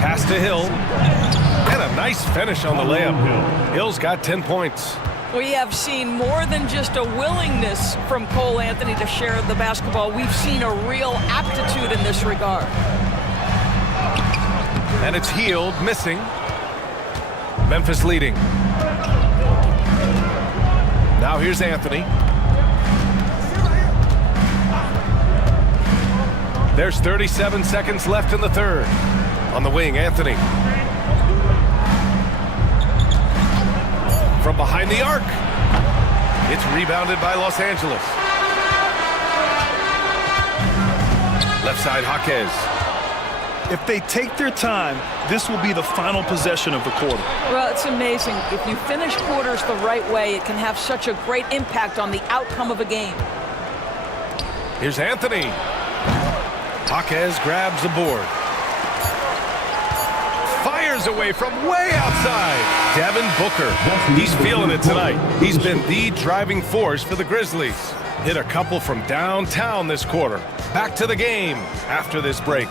Pass to Hill, and a nice finish on the layup. Hill's got 10 points. We have seen more than just a willingness from Cole Anthony to share the basketball. We've seen a real aptitude in this regard. And it's Hield missing. Memphis leading. Now here's Anthony. There's 37 seconds left in the third. On the wing, Anthony. From behind the arc. It's rebounded by Los Angeles. Left side, Jaquez. If they take their time, this will be the final possession of the quarter. Well, it's amazing. If you finish quarters the right way, it can have such a great impact on the outcome of a game. Here's Anthony. Jaquez grabs the board. Fires away from way outside. Devin Booker. He's feeling it tonight. He's been the driving force for the Grizzlies. Hit a couple from downtown this quarter. Back to the game after this break.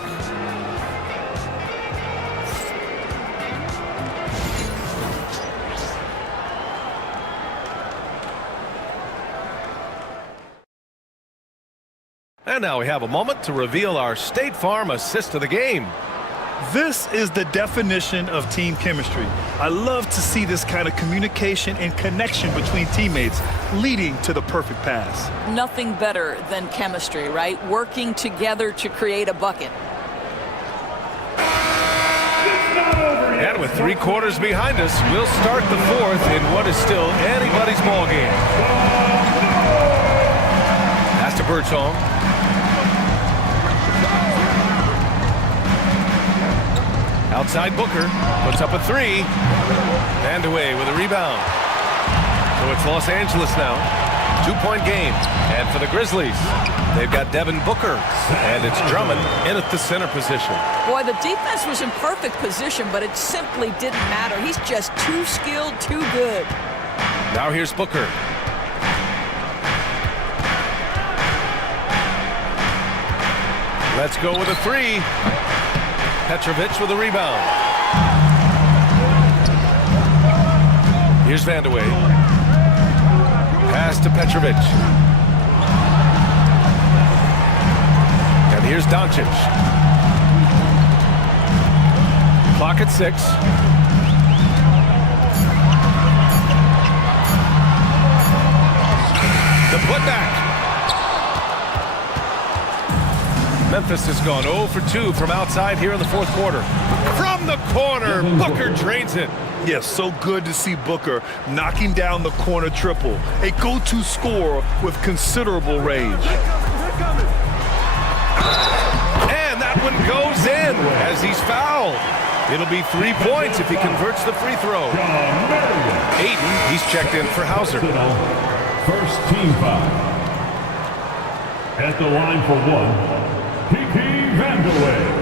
And now we have a moment to reveal our State Farm assist of the game. This is the definition of team chemistry. I love to see this kind of communication and connection between teammates leading to the perfect pass. Nothing better than chemistry, right? Working together to create a bucket. And with 3 quarters behind us, we'll start the 4th in what is still anybody's ball game. Pass to Birdsong. Outside Booker, puts up a 3. Vandeweghe with a rebound. So it's Los Angeles now. 2-point game. And for the Grizzlies, they've got Devin Booker. And it's Drummond in at the center position. Boy, the defense was in perfect position, but it simply didn't matter. He's just too skilled, too good. Now here's Booker. Let's go with a 3. Petrovic with a rebound. Here's Vandeweghe. Pass to Petrovic. And here's Doncic. Clock at 6. The putback. Memphis has gone 0 for 2 from outside here in the 4th quarter. From the corner, Booker drains it. Yes, so good to see Booker knocking down the corner triple. A go-to scorer with considerable range. And that one goes in as he's fouled. It'll be 3 points if he converts the free throw. Ayton, he's checked in for Hauser. First team foul. At the line for 1. Kiki Vandeweghe.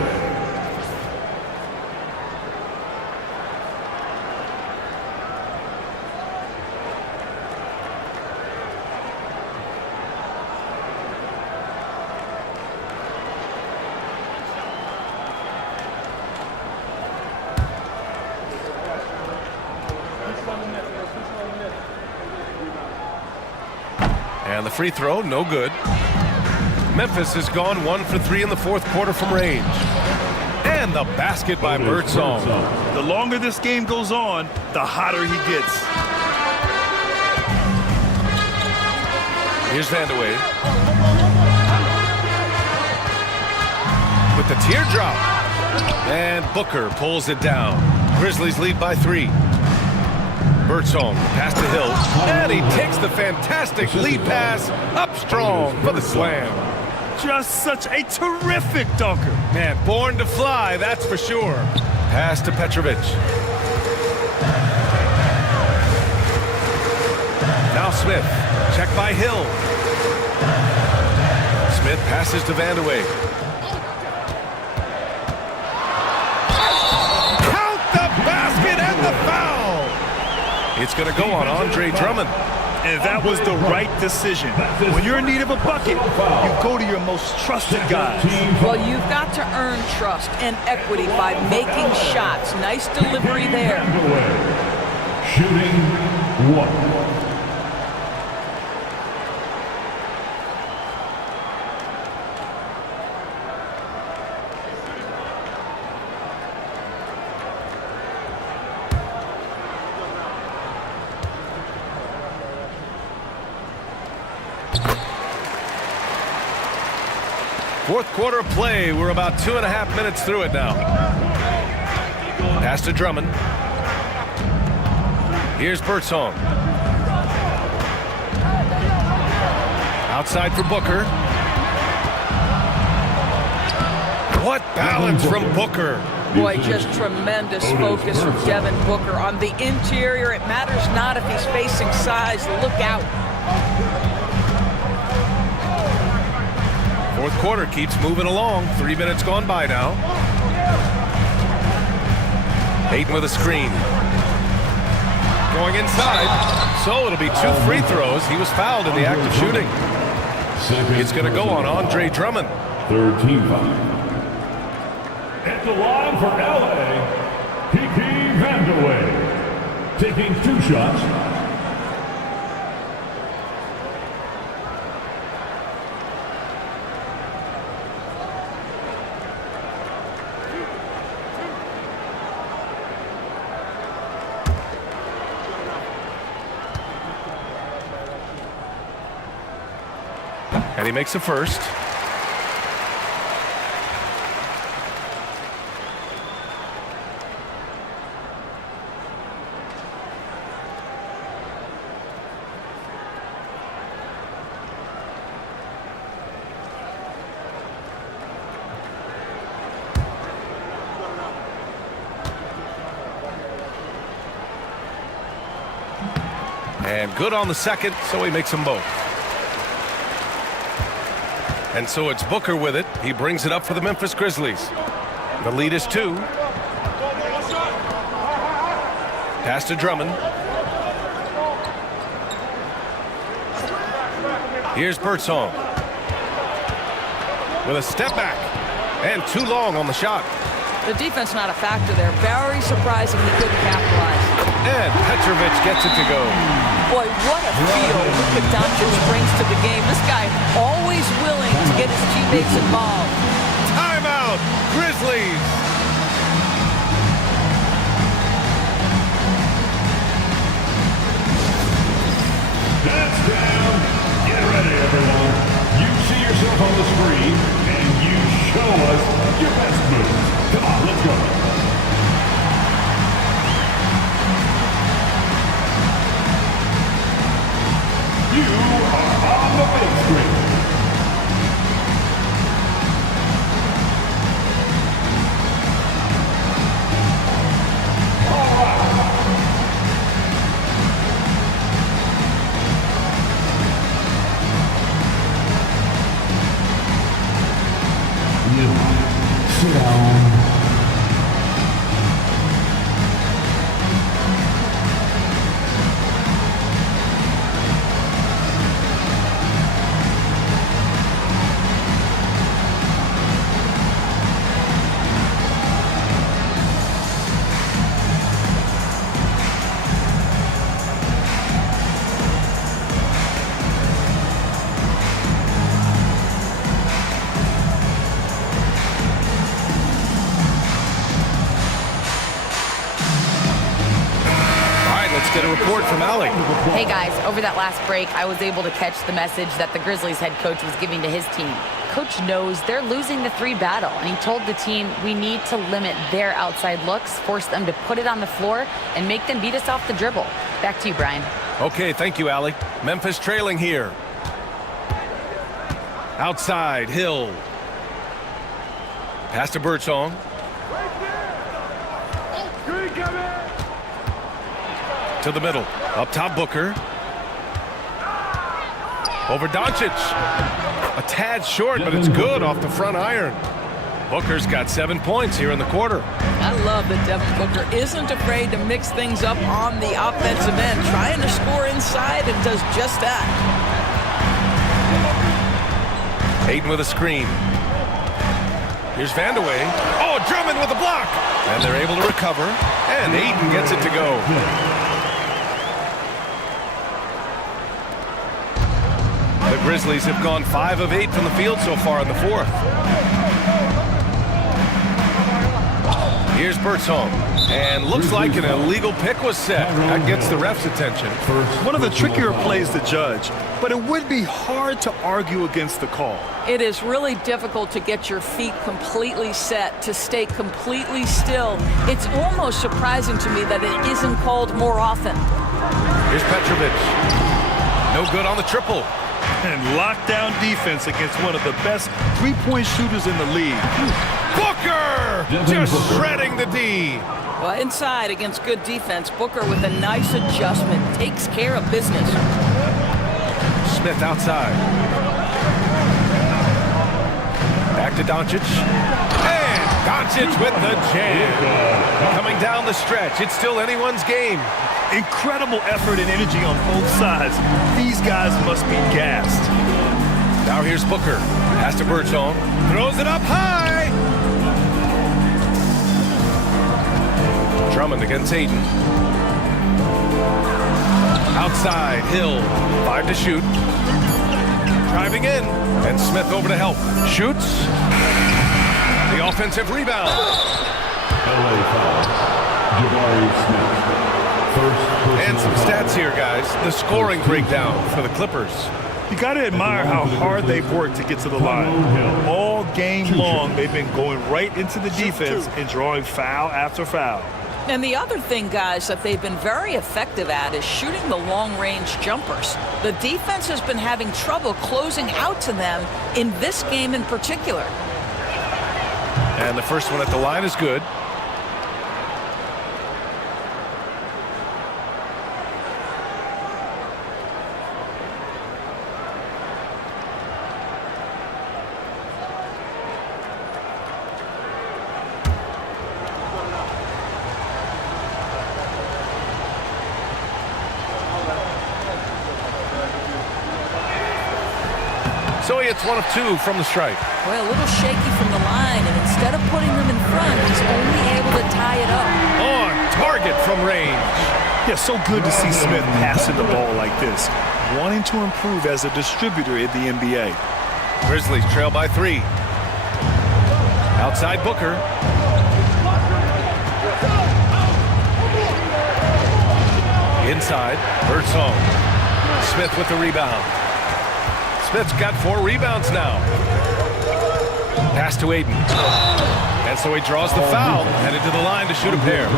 And the free throw, no good. Memphis has gone 1 for 3 in the 4th quarter from range. And the basket by Birdsong. The longer this game goes on, the hotter he gets. Here's Vandeweghe. With the teardrop. And Booker pulls it down. Grizzlies lead by 3. Birdsong, pass to Hill. And he takes the fantastic lead pass up strong for the slam. Just such a terrific dunker. Man, born to fly, that's for sure. Pass to Petrovic. Now Smith, check by Hill. Smith passes to Vandeweghe. Count the basket and the foul! It's going to go on Andre Drummond. And that was the right decision. When you're in need of a bucket, you go to your most trusted guys. Well, you've got to earn trust and equity by making shots. Nice delivery there. Shooting 1. Fourth quarter of play. We're about 2.5 minutes through it now. Pass to Drummond. Here's Birdsong. Outside for Booker. What balance from Booker. Boy, just tremendous focus from Devin Booker. On the interior, it matters not if he's facing size. Look out. Fourth quarter keeps moving along. 3 minutes gone by now. Ayton with a screen. Going inside. So it'll be 2 free throws. He was fouled in the act of shooting. It's going to go on Andre Drummond. Third team foul. At the line for LA, Kiki Vandeweghe, taking 2 shots. And he makes the first. And good on the second, so he makes them both. And so it's Booker with it. He brings it up for the Memphis Grizzlies. The lead is 2. Pass to Drummond. Here's Birdsong. With a step back. And too long on the shot. The defense not a factor there. Very surprising he couldn't capitalize. And Petrovic gets it to go. Boy, what a feel Luka Doncic brings to the game. This guy always willing to get his teammates involved. Timeout, Grizzlies. That's down. Get ready, everyone. You see yourself on the screen, and you show us your best move. Come on, let's go. You are on the big screen. All right. Sit down. Get a report from Allie. Hey guys, over that last break, I was able to catch the message that the Grizzlies head coach was giving to his team. Coach knows they're losing the 3 battle, and he told the team we need to limit their outside looks, force them to put it on the floor, and make them beat us off the dribble. Back to you, Brian. Okay, thank you, Allie. Memphis trailing here. Outside, Hill. Pass to Birdsong. To the middle. Up top, Booker. Over Doncic. A tad short, but it's good off the front iron. Booker's got 7 points here in the quarter. I love that Devin Booker isn't afraid to mix things up on the offensive end, trying to score inside and does just that. Ayton with a screen. Here's Vandeweghe. Oh, Drummond with a block. And they're able to recover. And Ayton gets it to go. The Grizzlies have gone 5 of 8 from the field so far in the fourth. Here's Birdsong. And looks like an illegal pick was set. That gets the ref's attention. One of the trickier plays to judge, but it would be hard to argue against the call. It is really difficult to get your feet completely set, to stay completely still. It's almost surprising to me that it isn't called more often. Here's Petrovic. No good on the triple. And lockdown defense against one of the best three-point shooters in the league. Booker just shredding the D. Well, inside against good defense, Booker with a nice adjustment takes care of business. Smith outside. Back to Doncic. And Doncic with the jam. Coming down the stretch. It's still anyone's game. Incredible effort and energy on both sides. These guys must be gassed. Now here's Booker. Pass to Birdsong. Throws it up high. Drummond against Ayton. Outside, Hill. 5 to shoot. Driving in. And Smith over to help. Shoots. The offensive rebound. LA foul. Jabari Smith. And some stats here, guys. The scoring breakdown for the Clippers. You got to admire how hard they've worked to get to the line. All game long, they've been going right into the defense and drawing foul after foul. And the other thing, guys, that they've been very effective at is shooting the long-range jumpers. The defense has been having trouble closing out to them in this game in particular. And the first one at the line is good. So he hits 1 of 2 from the stripe. Well, a little shaky from the line, and instead of putting them in front, he's only able to tie it up. On target from range. Yeah, so good to see Smith passing the ball like this, wanting to improve as a distributor in the NBA. Grizzlies trail by 3. Outside Booker. Inside, Birdsong. Smith with the rebound. Smith's got 4 rebounds now. Pass to Ayton. And so he draws the foul, headed to the line to shoot a pair.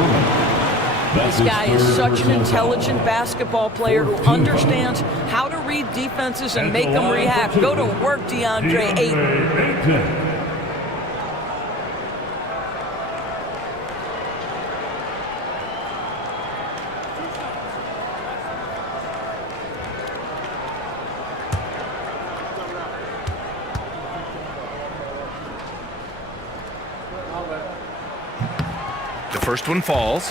This guy is such an intelligent basketball player who understands how to read defenses and make them react. Go to work, DeAndre Ayton. The first one falls.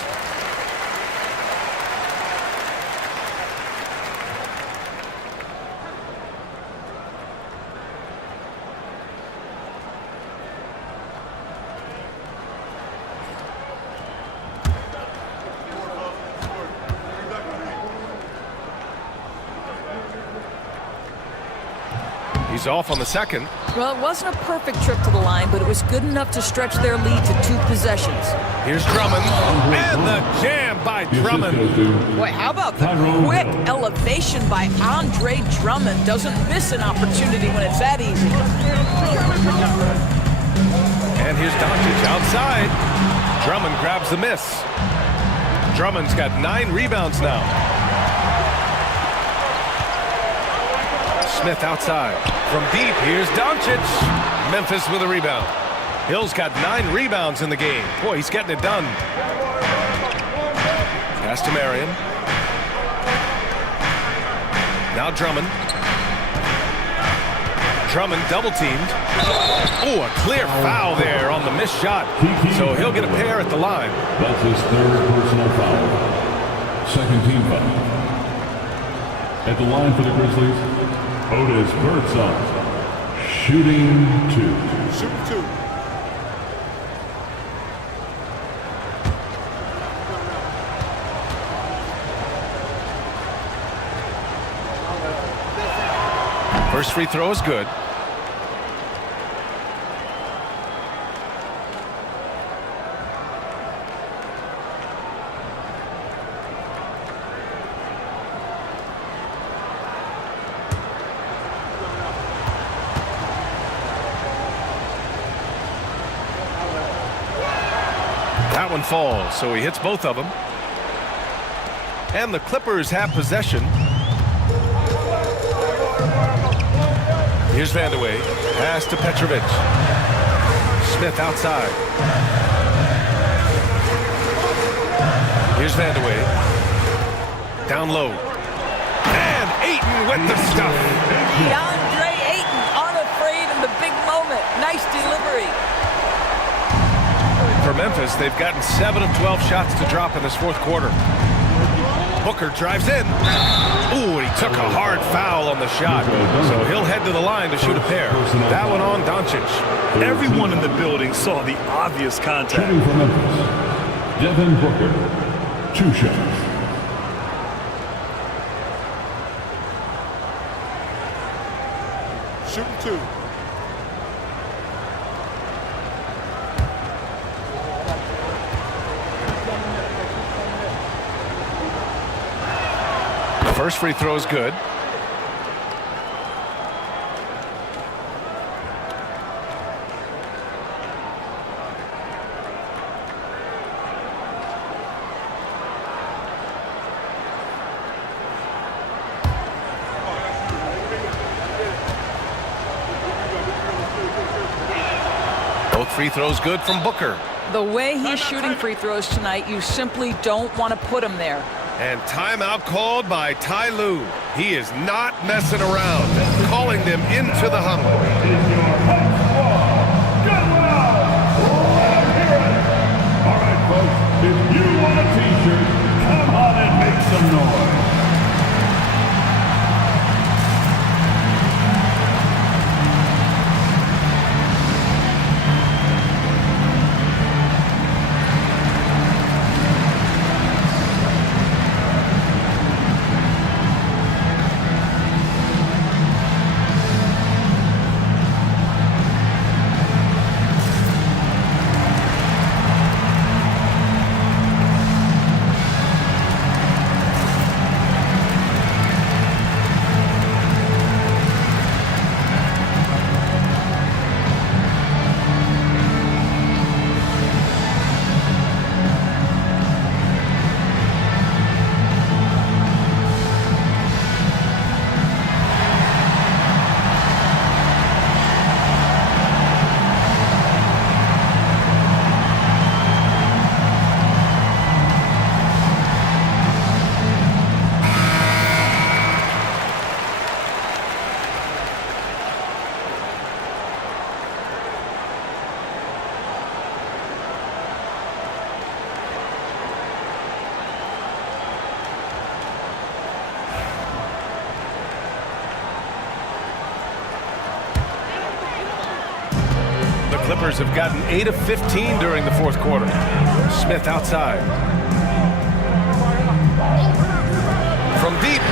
He's off on the second. Well, it wasn't a perfect trip to the line, but it was good enough to stretch their lead to 2 possessions. Here's Drummond, and the jam by Drummond. Boy, how about the quick elevation by Andre Drummond? Doesn't miss an opportunity when it's that easy. And here's Doncic outside. Drummond grabs the miss. Drummond's got 9 rebounds now. Smith outside. From deep, here's Doncic. Memphis with a rebound. Hill's got 9 rebounds in the game. Boy, he's getting it done. Pass to Marion. Now Drummond. Drummond double teamed. Oh, a clear foul there on the missed shot. So he'll get a pair at the line. That's his 3rd personal foul. 2nd team foul. At the line for the Grizzlies, Otis Birdsong, shooting 2. Shooting 2. First free throw is good. That one falls, so he hits both of them. And the Clippers have possession. Here's Vandeweghe. Pass to Petrovic. Smith outside. Here's Vandeweghe. Down low. And Ayton with the stuff. DeAndre Ayton unafraid in the big moment. Nice delivery. For Memphis, they've gotten 7 of 12 shots to drop in this fourth quarter. Booker drives in. Ooh, he took a hard foul on the shot. So he'll head to the line to shoot a pair. That one on Doncic. Everyone in the building saw the obvious contact. Shooting for Memphis, Devin Booker, 2 shots. Shooting 2. First free throw is good. Both free throws good from Booker. The way he's shooting free throws tonight, you simply don't want to put him there. And timeout called by Ty Lue. He is not messing around, calling them into the huddle. All right, folks, if you want a t-shirt, come on and make some noise. Clippers have gotten 8 of 15 during the fourth quarter. Smith outside. From deep.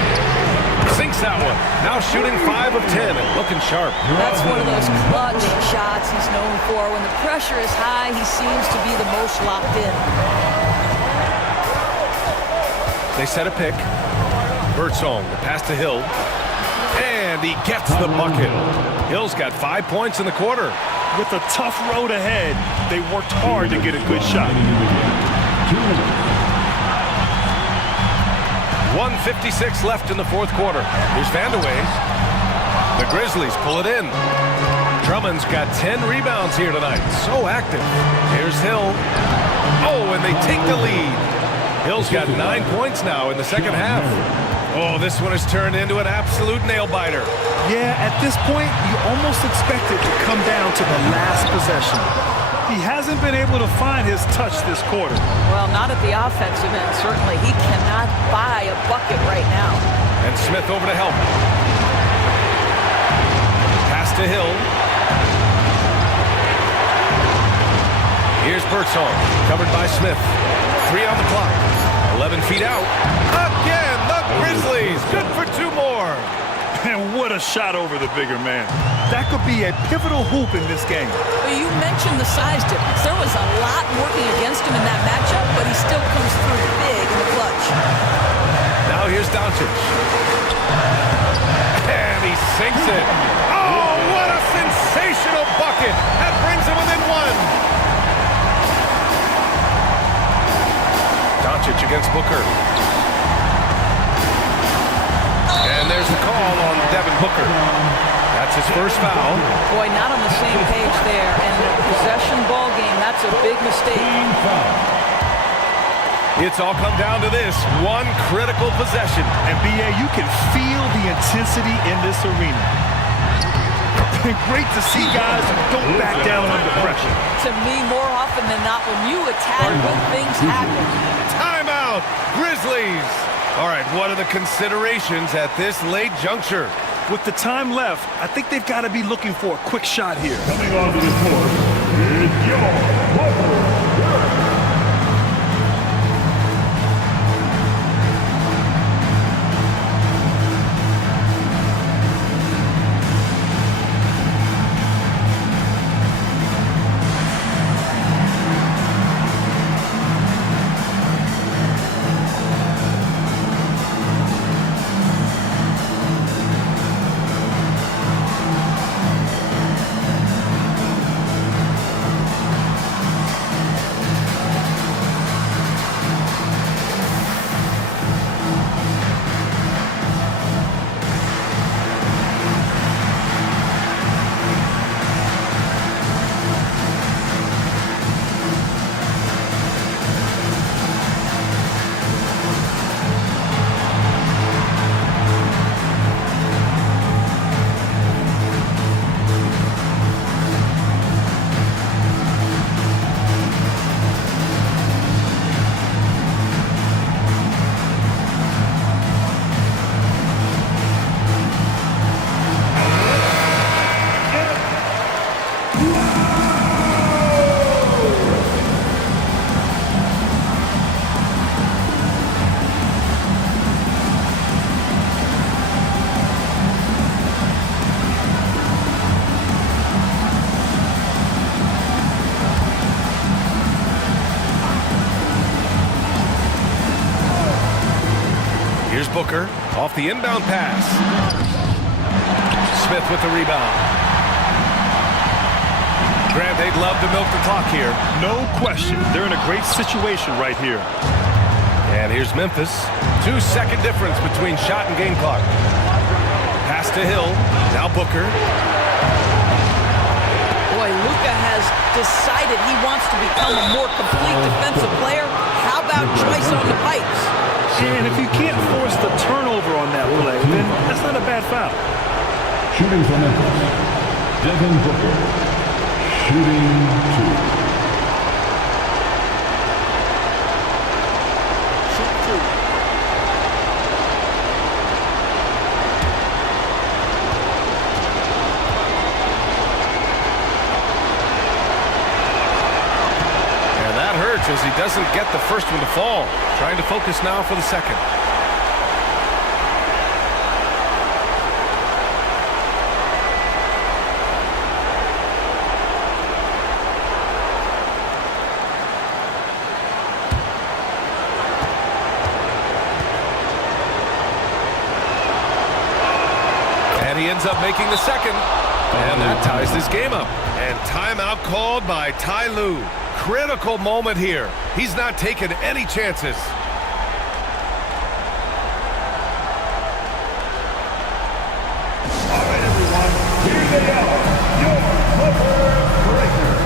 Sinks that one. Now shooting 5 of 10 and looking sharp. That's one of those clutch shots he's known for. When the pressure is high, he seems to be the most locked in. They set a pick. Birdsong, the pass to Hill. And he gets the bucket. Hill's got 5 points in the quarter. With a tough road ahead, they worked hard to get a good shot. 1:56 left in the fourth quarter. Here's Vandeweghe. The Grizzlies pull it in. Drummond's got 10 rebounds here tonight. So active. Here's Hill. Oh, and they take the lead. Hill's got 9 points now in the second half. Oh, this one has turned into an absolute nail-biter. Yeah, at this point, you almost expect it to come down to the last possession. He hasn't been able to find his touch this quarter. Well, not at the offensive end, certainly. He cannot buy a bucket right now. And Smith over to help. Pass to Hill. Here's Birdsong, covered by Smith. 3 on the clock. 11 feet out. Again, the Grizzlies. Good for 2 more. And what a shot over the bigger man. That could be a pivotal hoop in this game. Well, you mentioned the size difference. There was a lot working against him in that matchup, but he still comes through big in the clutch. Now here's Doncic. And he sinks it. Oh, what a sensational bucket. That brings him within 1. Doncic against Booker. And there's the call on Devin Booker. That's his first foul. Boy, not on the same page there. And in a possession ball game, that's a big mistake. It's all come down to this one critical possession. And B.A., you can feel the intensity in this arena. Great to see guys who don't back down under pressure. To me, more often than not, when you attack, good things happen. Timeout, Grizzlies. All right, what are the considerations at this late juncture? With the time left, I think they've got to be looking for a quick shot here. Coming onto the court is John Butler. Here's Booker off the inbound pass. Smith with the rebound. Grant, they'd love to milk the clock here. No question. They're in a great situation right here. And here's Memphis. 2-second difference between shot and game clock. Pass to Hill. Now Booker. Boy, Luka has decided he wants to become a more complete defensive player. How about twice on the pipes? And if you can't force the turnover on that play, then that's not a bad foul. Shooting for Memphis, Devin Booker. Shooting 2. As he doesn't get the first one to fall. Trying to focus now for the second. And he ends up making the second. And that ties this game up. And timeout called by Ty Lue. Critical moment here. He's not taking any chances. All right, everyone. Here they are. Your Butler Breakers.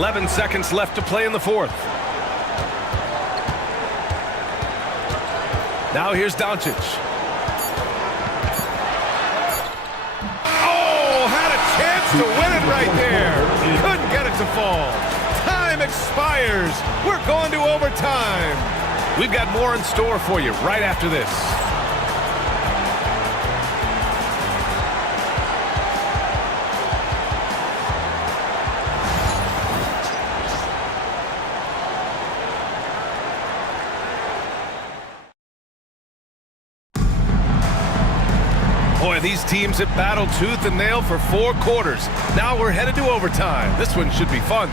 11 seconds left to play in the fourth. Now here's Doncic. Oh, had a chance to win it right there. Couldn't get it to fall. Time expires. We're going to overtime. We've got more in store for you right after this. Boy, these teams have battled tooth and nail for 4 quarters. Now we're headed to overtime. This one should be fun.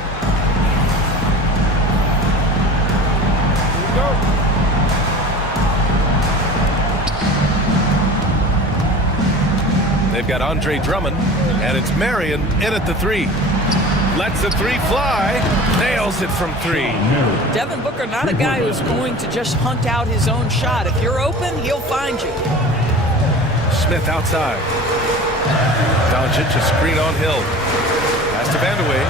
Here we go. They've got Andre Drummond, and it's Marion in at the 3. Lets the 3 fly. Nails it from 3. Devin Booker, not a guy who's going to just hunt out his own shot. If you're open, he'll find you. Smith outside. Doncic a screen on Hill. Pass to Vandeweghe.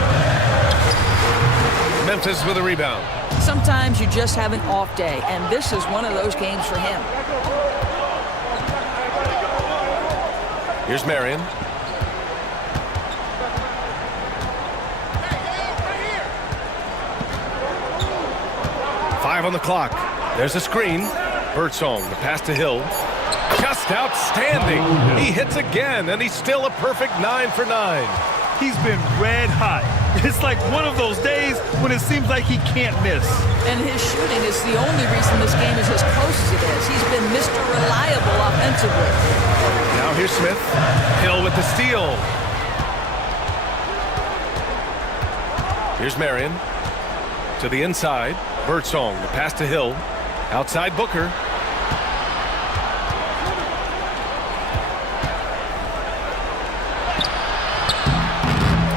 Memphis with a rebound. Sometimes you just have an off day, and this is one of those games for him. Here's Marion. Five on the clock. There's a screen. Birdsong, the pass to Hill. Just outstanding. He hits again, and he's still a perfect 9 for 9. He's been red hot. It's like one of those days when it seems like he can't miss. And his shooting is the only reason this game is as close as it is. He's been Mr. Reliable offensively. Now here's Smith. Hill with the steal. Here's Marion. To the inside. Birdsong, the pass to Hill. Outside Booker.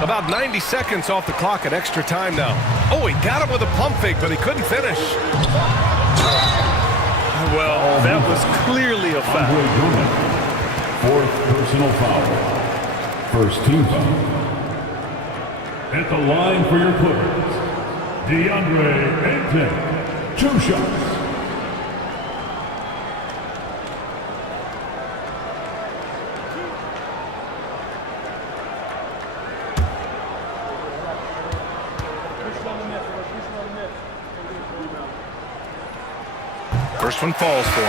About 90 seconds off the clock at extra time now. Oh, he got him with a pump fake, but he couldn't finish. Well, that was clearly a foul. 4th personal foul. First team foul. At the line for your Clippers, DeAndre Ayton. 2 shots. First one falls for him.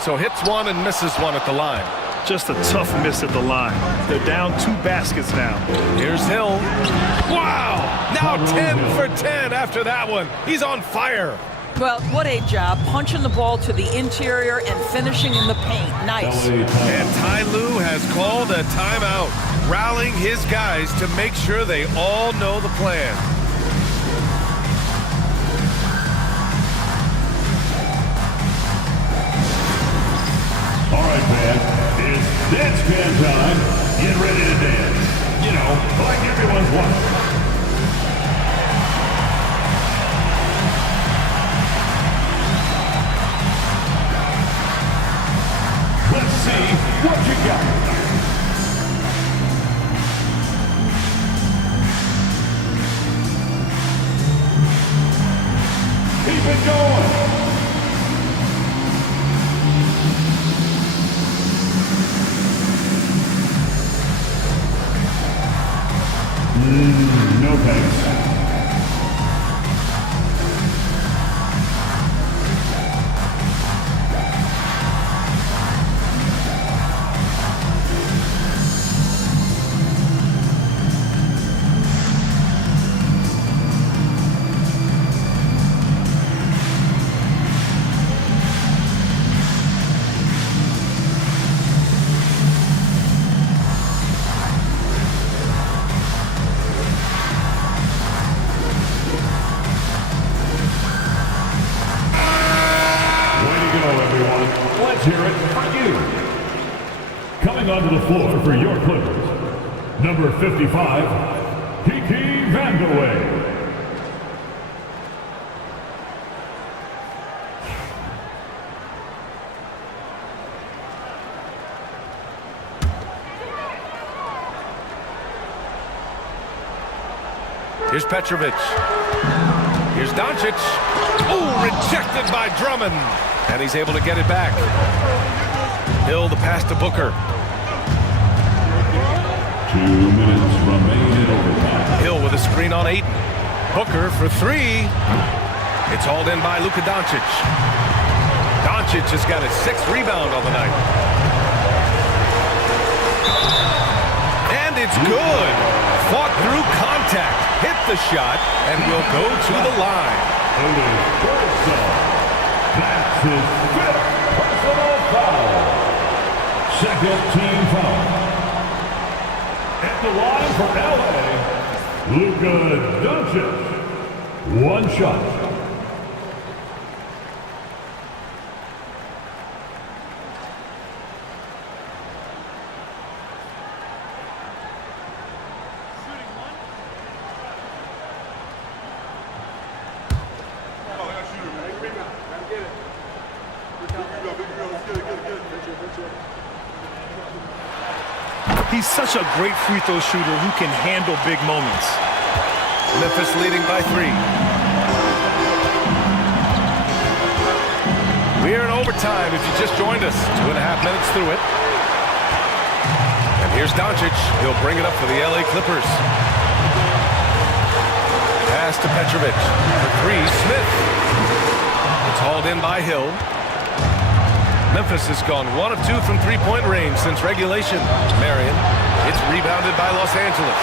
So hits one and misses one at the line. Just a tough miss at the line. They're down 2 baskets now. Here's Hill. Wow! Now 10 for 10 after that one. He's on fire. Well, what a job. Punching the ball to the interior and finishing in the paint. Nice. And Ty Lue has called a timeout, rallying his guys to make sure they all know the plan. All right, man. It's dance band time. Get ready to dance. You know, like everyone's watching. Let's see what you got. Keep it going. No thanks. Coming onto the floor for your Clippers, number 55, Kiki Vandeweghe. Here's Petrovic. Here's Doncic. Oh, rejected by Drummond. And he's able to get it back. Hill, the pass to Booker. 2 minutes remain in overtime. Hill with a screen on Ayton. Booker for three. It's hauled in by Luka Doncic. Doncic has got his 6th rebound on the night. And it's good. Fought through contact. Hit the shot and will go to the line. That's his 5th personal foul. 2nd team foul. At the line for LA, Luka Doncic. 1 shot. He's such a great free throw shooter who can handle big moments. Memphis leading by 3. We're in overtime if you just joined us. 2.5 minutes through it. And here's Doncic. He'll bring it up for the LA Clippers. Pass to Petrovic. For 3, Smith. It's hauled in by Hill. Memphis has gone 1 of 2 from 3-point range since regulation. Marion. It's rebounded by Los Angeles.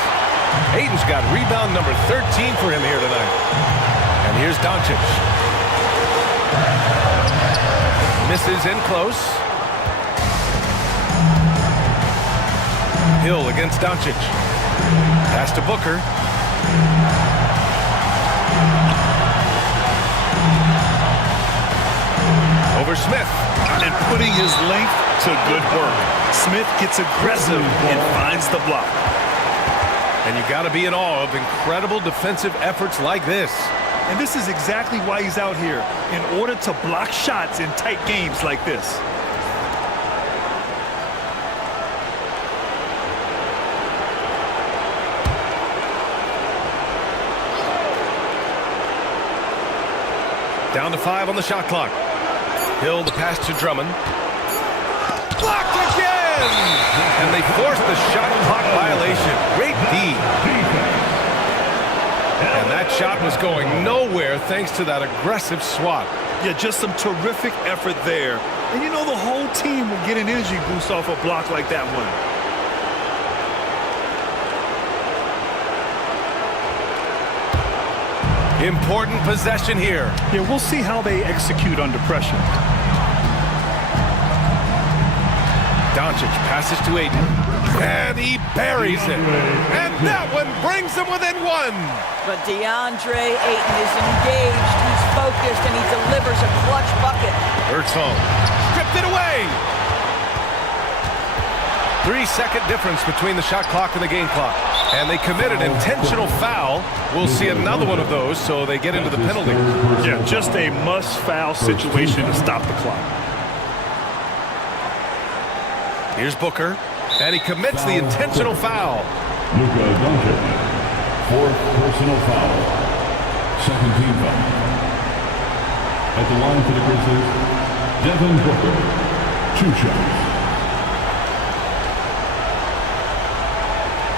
Ayton's got rebound number 13 for him here tonight. And here's Doncic. Misses in close. Hill against Doncic. Pass to Booker. Over Smith. And putting his length to good work. Smith gets aggressive and finds the block. And you got to be in awe of incredible defensive efforts like this. And this is exactly why he's out here, in order to block shots in tight games like this. Down to 5 on the shot clock. Hill, the pass to Drummond. Blocked again! And they forced the shot clock violation. Great D. And that shot was going nowhere thanks to that aggressive swat. Yeah, just some terrific effort there. And you know the whole team will get an energy boost off a block like that one. Important possession here. Yeah, we'll see how they execute under pressure. Doncic passes to Ayton. And he buries it. And that one brings him within 1. But DeAndre Ayton is engaged, he's focused, and he delivers a clutch bucket. Ertzone stripped it away. 3-second difference between the shot clock and the game clock. And they committed intentional foul. We'll see another one of those, so they get into the penalty. Yeah, just a must-foul situation to stop the clock. Here's Booker, and he commits the intentional foul. Luka Doncic, 4th personal foul. 2nd team foul. At the line for the Grizzlies, Devin Booker, 2 shots.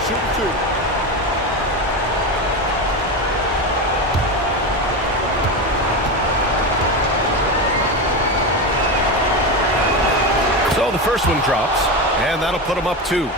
Shoot 2. So the first one drops, and that'll put him up 2.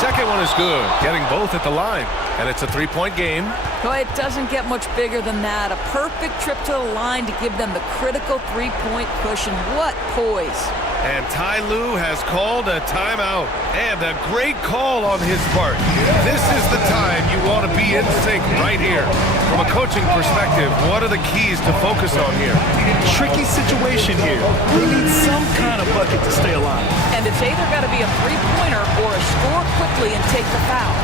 Second one is good, getting both at the line, and it's a 3-point game. Well, it doesn't get much bigger than that. A perfect trip to the line to give them the critical 3-point cushion. What poise. And Ty Lue has called a timeout. And a great call on his part. This is the time you want to be in sync right here. From a coaching perspective, what are the keys to focus on here? Tricky situation here. We need some kind of bucket to stay alive. And it's either got to be a three-pointer or a score quickly and take the foul.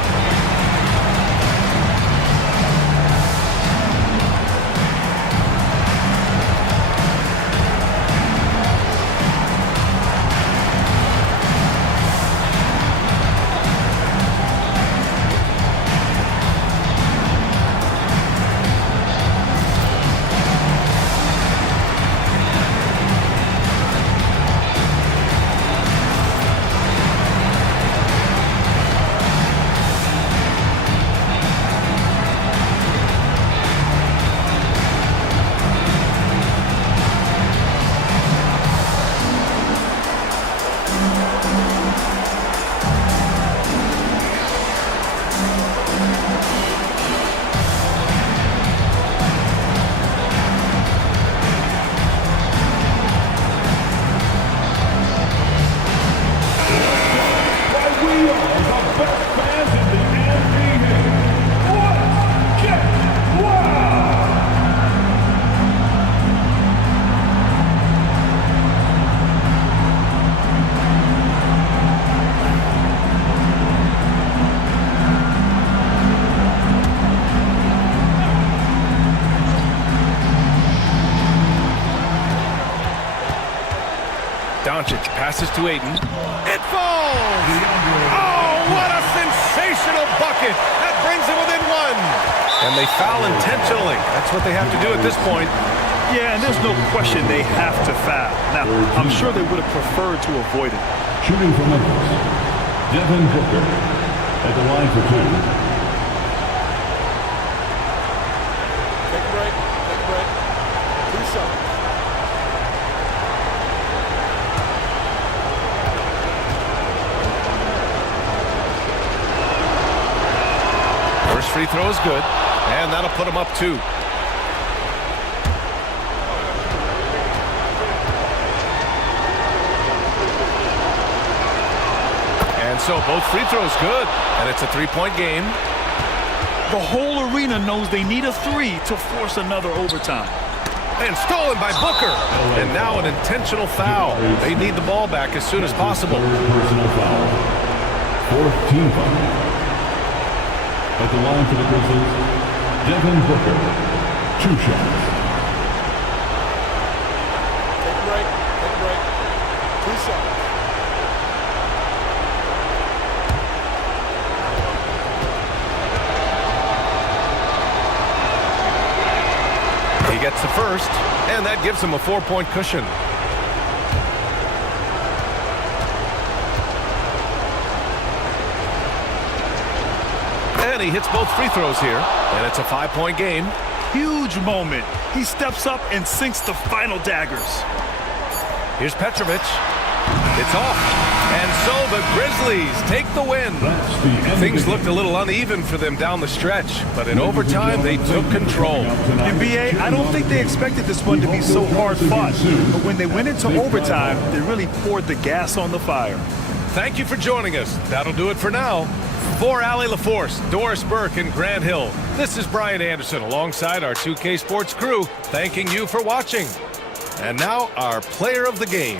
Doncic passes to Ayton. It falls! Oh, what a sensational bucket! That brings him within one. And they foul intentionally. That's what they have to do at this point. Yeah, and there's no question they have to foul. Now, I'm sure they would have preferred to avoid it. Shooting for Memphis, Devin Booker at the line for two. Take a break. Take a break. 2 shots. First free throw is good, and that'll put him up 2. And so both free throws good, and it's a 3-point game. The whole arena knows they need a 3 to force another overtime. And stolen by Booker. And now an intentional foul. They need the ball back as soon as possible. Personal foul. 4th team foul. At the line for the Grizzlies, Devin Booker. 2 shots. Take a break. Take a break. 2 shots. He gets the first, and that gives him a 4-point cushion. And he hits both free throws here, and it's a 5-point game. Huge moment. He steps up and sinks the final daggers. Here's Petrovic. It's off. And so the Grizzlies take the win. Things looked a little uneven for them down the stretch, but in overtime they took control. NBA, I don't think they expected this one to be so hard fought, but when they went into overtime, they really poured the gas on the fire. Thank you for joining us. That'll do it for now. For Allie LaForce, Doris Burke, and Grant Hill, this is Brian Anderson alongside our 2K Sports crew, thanking you for watching. And now our player of the game.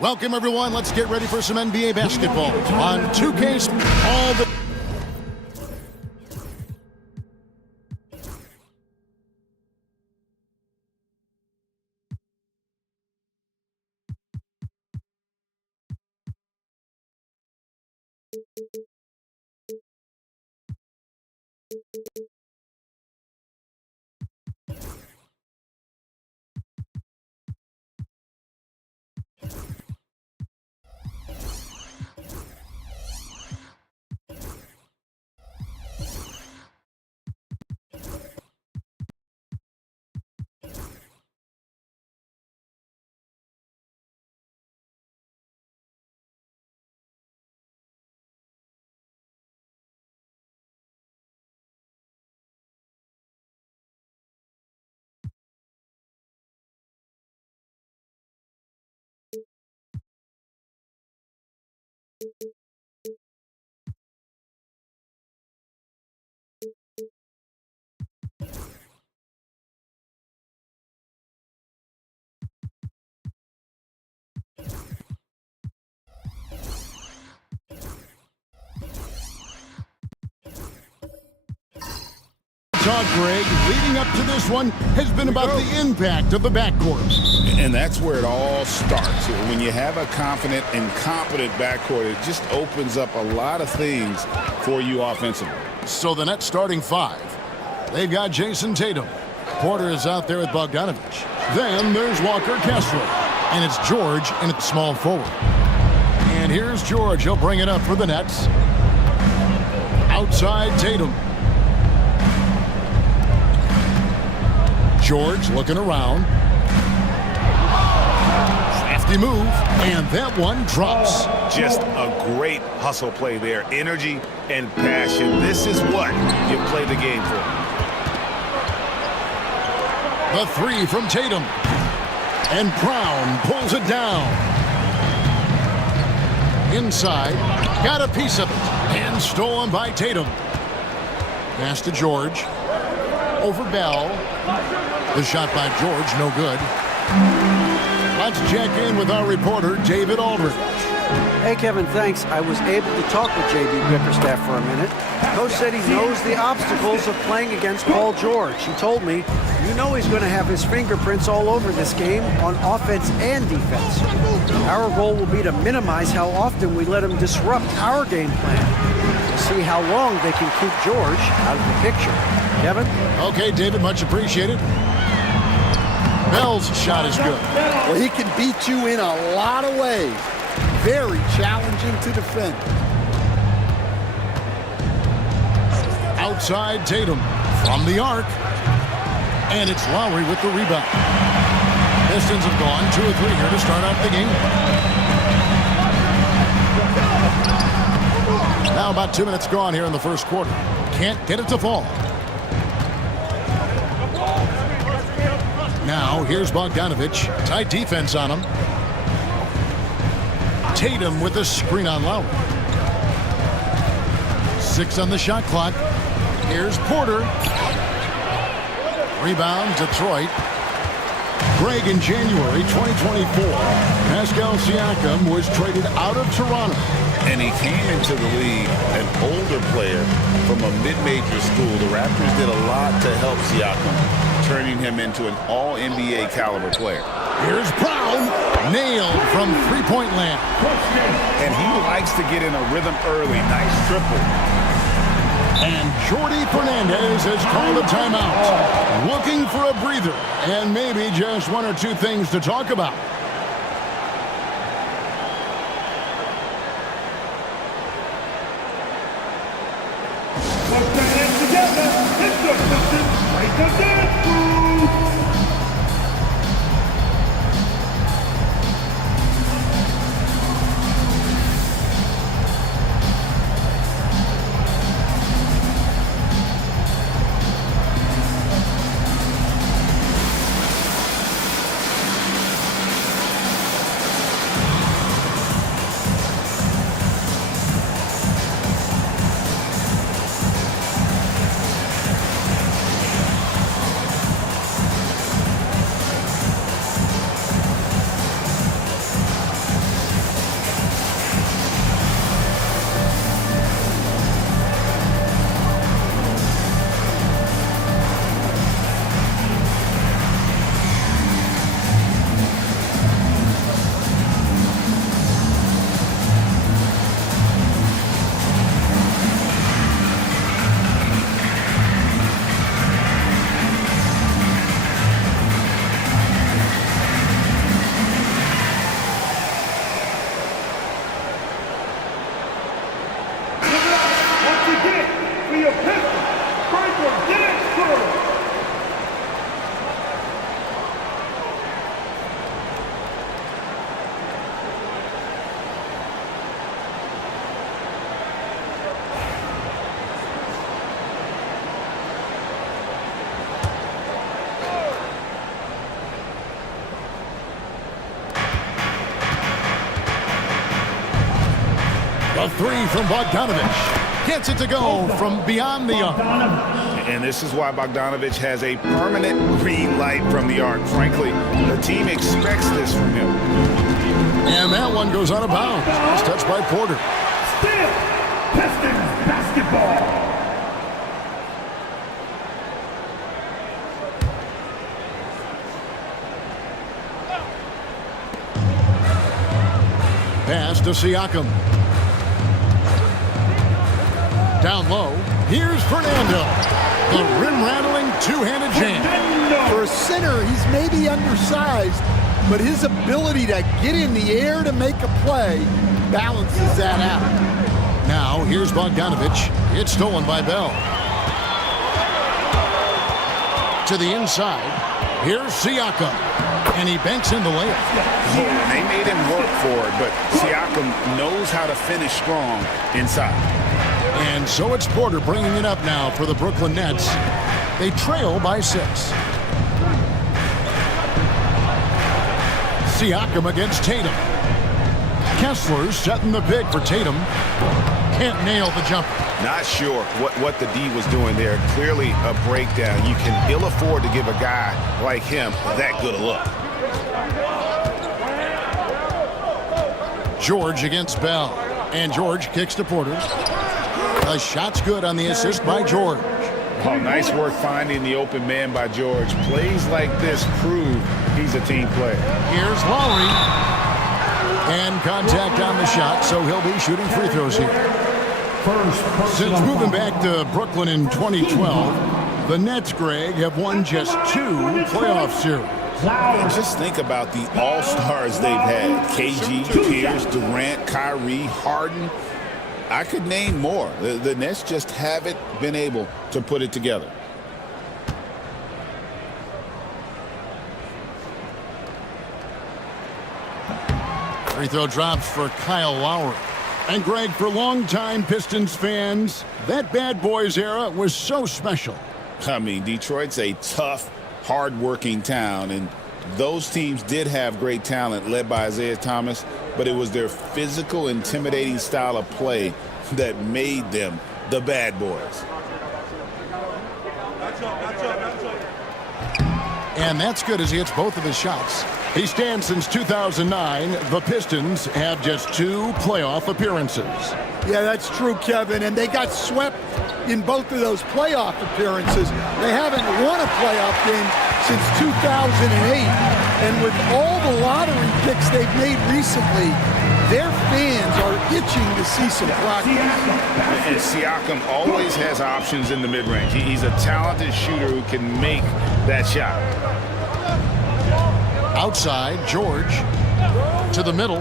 Welcome, everyone. Let's get ready for some NBA basketball on 2K. All the talk, Greg, leading up to this one has been about the impact of the backcourt. And that's where it all starts. When you have a confident and competent backcourt, it just opens up a lot of things for you offensively. So the Nets starting five. They've got Jason Tatum. Porter is out there with Bogdanovich. Then there's Walker Kessler. And it's George in at small forward. And here's George. He'll bring it up for the Nets. Outside Tatum. George looking around. Crafty move, and that one drops. Just a great hustle play there. Energy and passion. This is what you play the game for. The three from Tatum. And Brown pulls it down. Inside, got a piece of it. And stolen by Tatum. Pass to George. Over Bell. The shot by George, no good. Let's check in with our reporter, David Aldridge. Hey, Kevin, thanks. I was able to talk with J.B. Bickerstaff for a minute. Coach said he knows the obstacles of playing against Paul George. He told me, you know he's going to have his fingerprints all over this game on offense and defense. Our goal will be to minimize how often we let him disrupt our game plan. We'll see how long they can keep George out of the picture. Kevin? Okay, David, much appreciated. Bell's shot is good. Well, he can beat you in a lot of ways. Very challenging to defend. Outside Tatum from the arc. And it's Lowry with the rebound. Pistons have gone 2 of 3 here to start out the game. Now about 2 minutes gone here in the first quarter. Can't get it to fall. Now, here's Bogdanovich. Tight defense on him. Tatum with a screen on Lowry. 6 on the shot clock. Here's Porter. Rebound, Detroit. Greg, in January 2024, Pascal Siakam was traded out of Toronto. And he came into the league an older player from a mid-major school. The Raptors did a lot to help Siakam, turning him into an all-NBA caliber player. Here's Brown, nailed from three-point land. And he likes to get in a rhythm early. Nice triple. And Jordi Fernandez has called a timeout. Looking for a breather and maybe just one or two things to talk about. Put your hands together. It's the Pistons break the dance move. A three from Bogdanovich. Gets it to go from beyond the arc. And this is why Bogdanovich has a permanent green light from the arc. Frankly, the team expects this from him. And that one goes out of bounds. It's touched by Porter. Still, Pistons basketball. Pass to Siakam. Down low, here's Fernando. The rim-rattling two-handed jam. For a center, he's maybe undersized, but his ability to get in the air to make a play balances that out. Now, here's Bogdanovich. It's stolen by Bell. To the inside, here's Siakam. And he banks in the layup. Oh, they made him work for it, but Siakam knows how to finish strong inside. And so it's Porter bringing it up now for the Brooklyn Nets. They trail by 6. Siakam against Tatum. Kessler's setting the pick for Tatum. Can't nail the jumper. Not sure what the D was doing there. Clearly a breakdown. You can ill afford to give a guy like him that good a look. George against Bell. And George kicks to Porter. The shot's good on the assist by George. Oh, nice work finding the open man by George. Plays like this prove he's a team player. Here's Lowry. And contact on the shot, so he'll be shooting free throws here. Since moving back to Brooklyn in 2012, the Nets, Greg, have won just 2 playoff series. And just think about the all-stars they've had. KG, Pierce, Durant, Kyrie, Harden. I could name more. The Nets just haven't been able to put it together. Free throw drops for Kyle Lowry. And Greg, for longtime Pistons fans, that Bad Boys era was so special. I mean, Detroit's a tough, hard-working town, and those teams did have great talent led by Isaiah Thomas, but it was their physical, intimidating style of play that made them the Bad Boys. And that's good as he hits both of his shots. He stands since 2009. The Pistons have just 2 playoff appearances. Yeah, that's true, Kevin. And they got swept in both of those playoff appearances. They haven't won a playoff game since 2008. And with all the lottery picks they've made recently, their fans are itching to see some progress. And Siakam always has options in the mid-range. He's a talented shooter who can make that shot. Outside, George to the middle.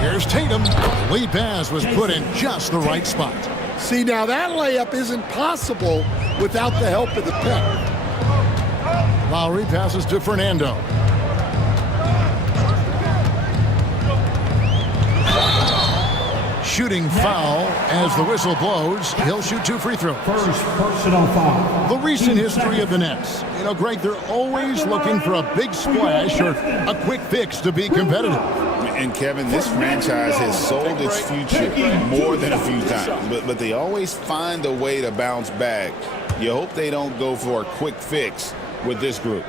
Here's Tatum. The lead pass was put in just the right spot. See, now that layup isn't possible without the help of the pick. Lowry passes to Fernando. Shooting foul as the whistle blows. He'll shoot 2 free throws. First personal foul. The recent history of the Nets. You know, Greg, they're always looking for a big splash or a quick fix to be competitive. And Kevin, this franchise has sold its future more than a few times, but they always find a way to bounce back. You hope they don't go for a quick fix with this group.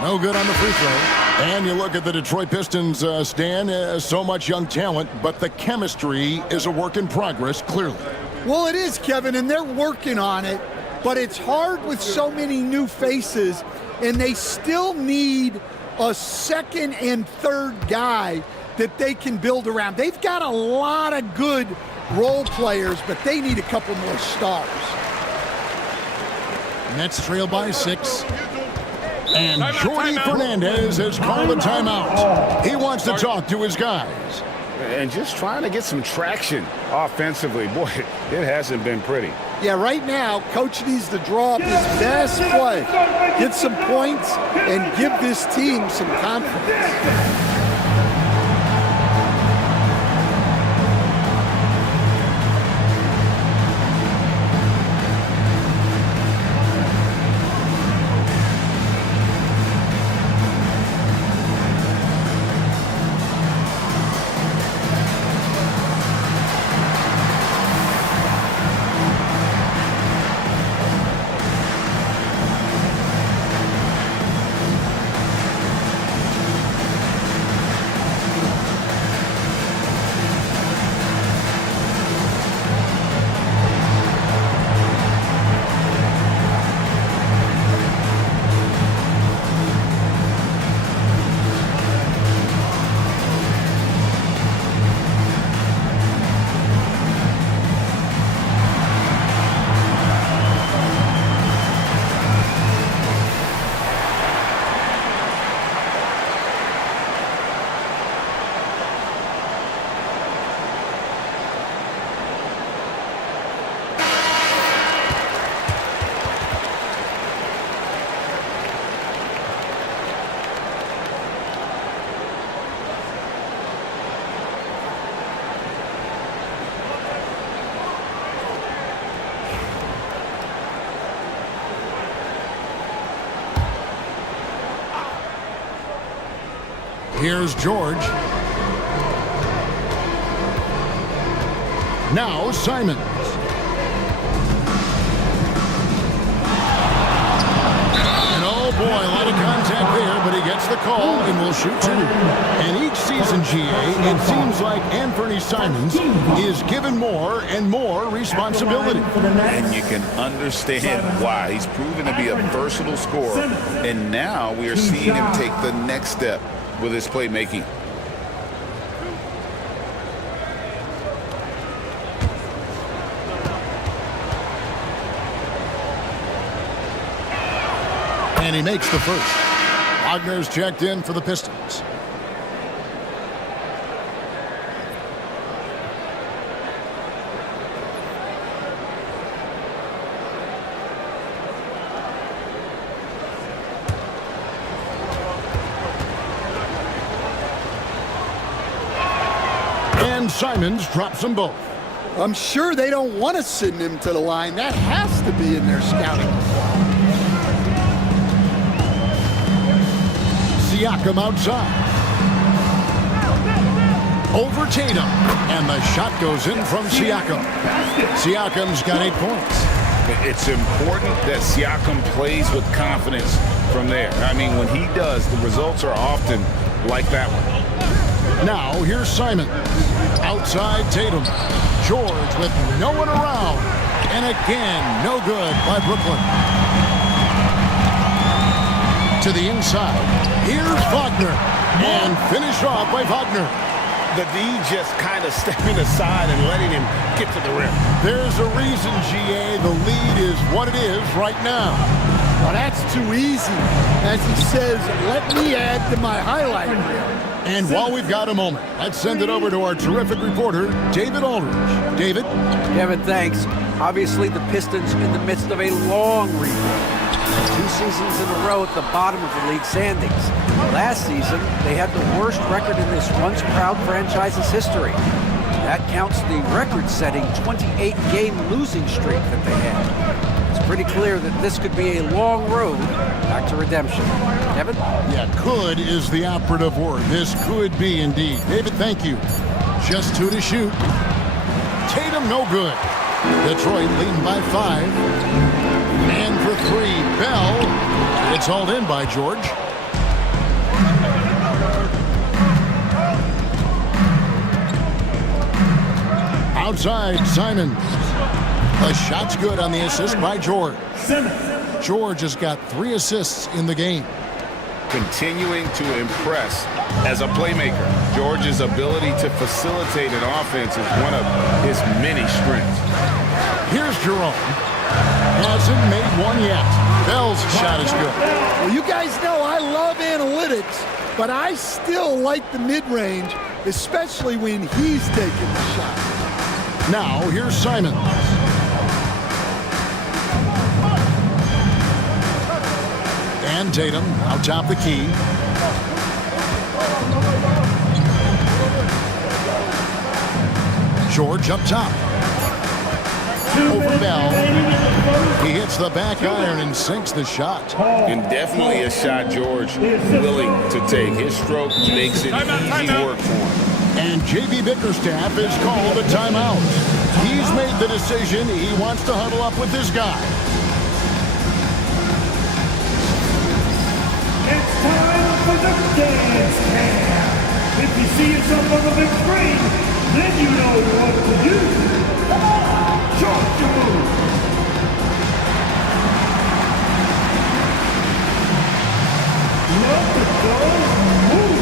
No good on the free throw. And you look at the Detroit Pistons, Stan, so much young talent, but the chemistry is a work in progress, clearly. Well, it is, Kevin, and they're working on it, but it's hard with so many new faces, and they still need a second and third guy that they can build around. They've got a lot of good role players, but they need a couple more stars. Nets trail by 6. And Jordi Fernandez has called a timeout. He wants to talk to his guys. And just trying to get some traction offensively. Boy, it hasn't been pretty. Yeah, right now, Coach needs to draw up his best play, get some points, and give this team some confidence. Here's George. Now Simons. And oh boy, a lot of contact there, but he gets the call and will shoot 2. And each season, GA, it seems like Anthony Simons is given more and more responsibility. And you can understand why. He's proven to be a versatile scorer. And now we are seeing him take the next step with his playmaking. And he makes the first. Wagner's checked in for the Pistons. And Simons drops them both. I'm sure they don't want to send him to the line. That has to be in their scouting. Siakam outside. Over Tatum. And the shot goes in from Siakam. Siakam's got 8 points. It's important that Siakam plays with confidence from there. I mean, when he does, the results are often like that one. Now, here's Simons. Outside Tatum. George with no one around. And again, no good by Brooklyn. To the inside. Here's Wagner. And finished off by Wagner. The D just kind of stepping aside and letting him get to the rim. There's a reason, GA, the lead is what it is right now. Well, that's too easy. As he says, let me add to my highlight reel. And while we've got a moment, let's send it over to our terrific reporter, David Aldridge. David? Kevin, thanks. Obviously, the Pistons in the midst of a long rebuild. 2 seasons in a row at the bottom of the league standings. Last season, they had the worst record in this once-proud franchise's history. That counts the record-setting 28-game losing streak that they had. It's pretty clear that this could be a long road back to redemption. Kevin? Yeah, could is the operative word. This could be indeed. David, thank you. Just 2 to shoot. Tatum, no good. Detroit leading by 5. Man for 3, Bell. It's hauled in by George. Outside, Simon. The shot's good on the assist by George. George has got 3 assists in the game. Continuing to impress as a playmaker. George's ability to facilitate an offense is one of his many strengths. Here's Jerome. Hasn't made one yet. Bell's shot is good. Well, you guys know I love analytics, but I still like the mid-range, especially when he's taking the shot. Now, here's Simon. And Tatum out top the key. George up top. Over Bell. He hits the back iron and sinks the shot. And definitely a shot George willing to take. His stroke makes it easy work for him. And J.B. Bickerstaff is called a timeout. He's made the decision. He wants to huddle up with this guy. It's time for the dance cam. If you see yourself on the big screen, then you know what to do. Come on, show your move. Love to go move.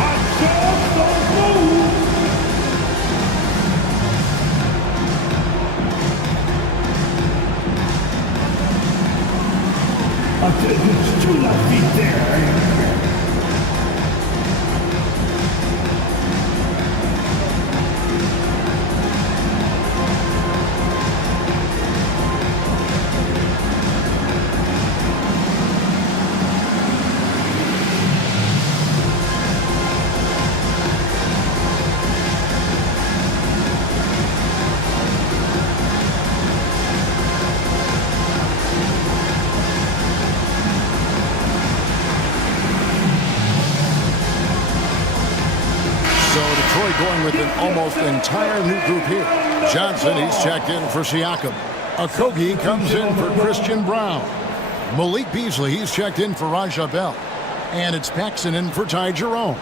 I just don't move. It's too left feet there. Going with an almost entire new group here. Johnson, he's checked in for Siakam. Okogie comes in for Christian Brown. Malik Beasley, he's checked in for Raja Bell. And it's Paxson in for Ty Jerome.